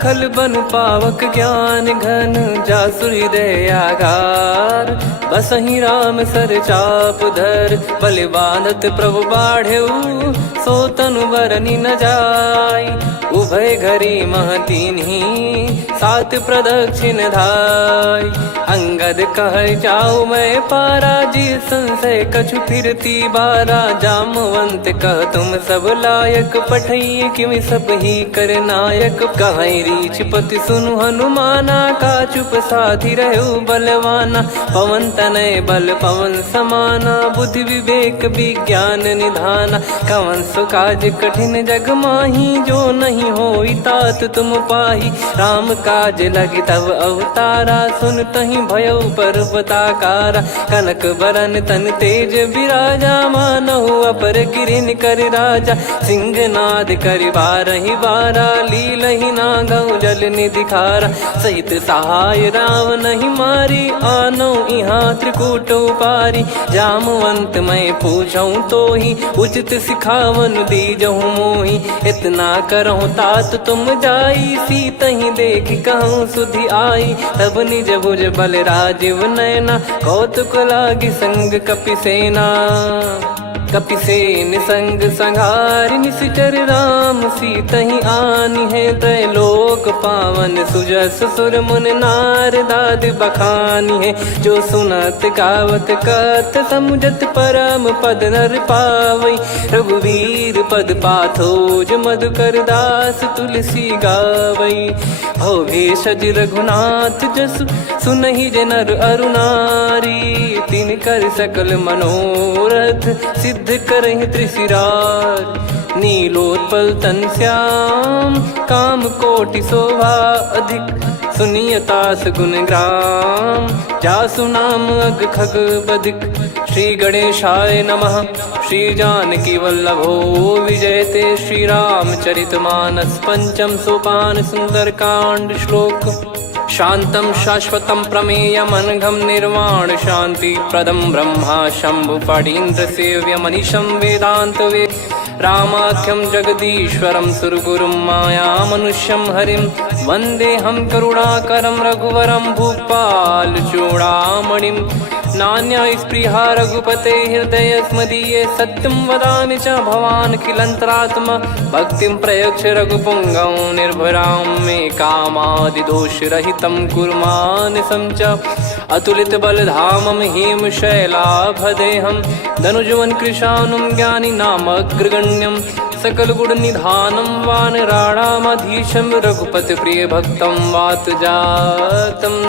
खल बन पावक ज्ञान घन। जासु हृदय आगार, बसहि राम सर चाप धर। बलि बांधत प्रभु बाढ़ेउ, सो तनु बरनि न जाय। उभय घरी महतीन्ही, सात प्रदक्षिण धाय। अंगद कह जाऊ मैं पारा, जी संशय कछु फिरती बारा। जामवंत कह तुम सब लायक, पठई किमि सब ही कर नायक। कहै रीछ पति सुनु हनुमाना, का चुप साधि रहु बलवाना। पवन तनय बल पवन समाना, बुद्धि विवेक विज्ञान निधाना। कवन सो काज कठिन जग माही, जो नहीं होई तात तुम पाही। राम काज लगी तब अवतारा, सुन तहि भयो पर्वताकारा। कनक बरन तन तेज विराजा, मानहु अपर गिरिन कर राजा। सिंहनाद कर हरि बारहि बारा लीलहि ना गौ जल निधि खारा सहित सहाय राव नहीं मारी आनो यहाँ त्रिकूट उपारी जामवंत मैं पूछऊं तो ही उचित सिखावन दीजहु मोहि इतना करहु तात तुम जाई सीत ही देख कहूँ सुधि आई तब निज भुज बल राजीव नैना कौतुक लागी संग कपिसेना कपिसेन संग संघारि निश्चर राम सीतहि आनि है त्रैलोक पावन सुजस सुर मुन नार दाद बखानी है जो सुनत गावत कथ समुझत परम पद नर पावई रघुवीर पद पाथोज मधुकर दास तुलसी गावई भव भेषज रघुनाथ जसु सुनहि जे नर अरुनारी तिन कर सकल मनोरथ सिद्ध करहि त्रिशिरार नीलोत्पल तन श्याम काम कोटि शोभा अधिक सुनियतास गुण ग्राम जासु नाम अग खग बधिक श्री गणेशाय नमः श्री जानकी वल्लभो विजयते श्री रामचरितमानस पंचम सोपान सुंदरकांड श्लोक शांतं शाश्वतं प्रमेयमनघं निर्वाण शांति प्रदं ब्रह्मा शंभु फणीन्द्र सेव्यमनिशं वेदांत वे रामाख्यं जगदीश्वरं सुरगुरुं मायामनुष्यं हरिं वन्देऽहं करुणाकरं रघुवरं भूपाल चूडामणिं नान्या स्पृहा रघुपते हृदय स्मदीये सत्यं वदामि च भवान् किलन्तरात्मा भक्तिं प्रयच्छ रघुपुङ्गं निर्भरां मे कामादिदोषरहितं कुर्मानिसं च अतुलित बलधामं हेमशैलाभदेहं धनुजवन कृशानुं ज्ञानी नामग्रगण्यं सकल गुण निधानं वानराणामधीशं रघुपति प्रिय भक्तं वात जातम्।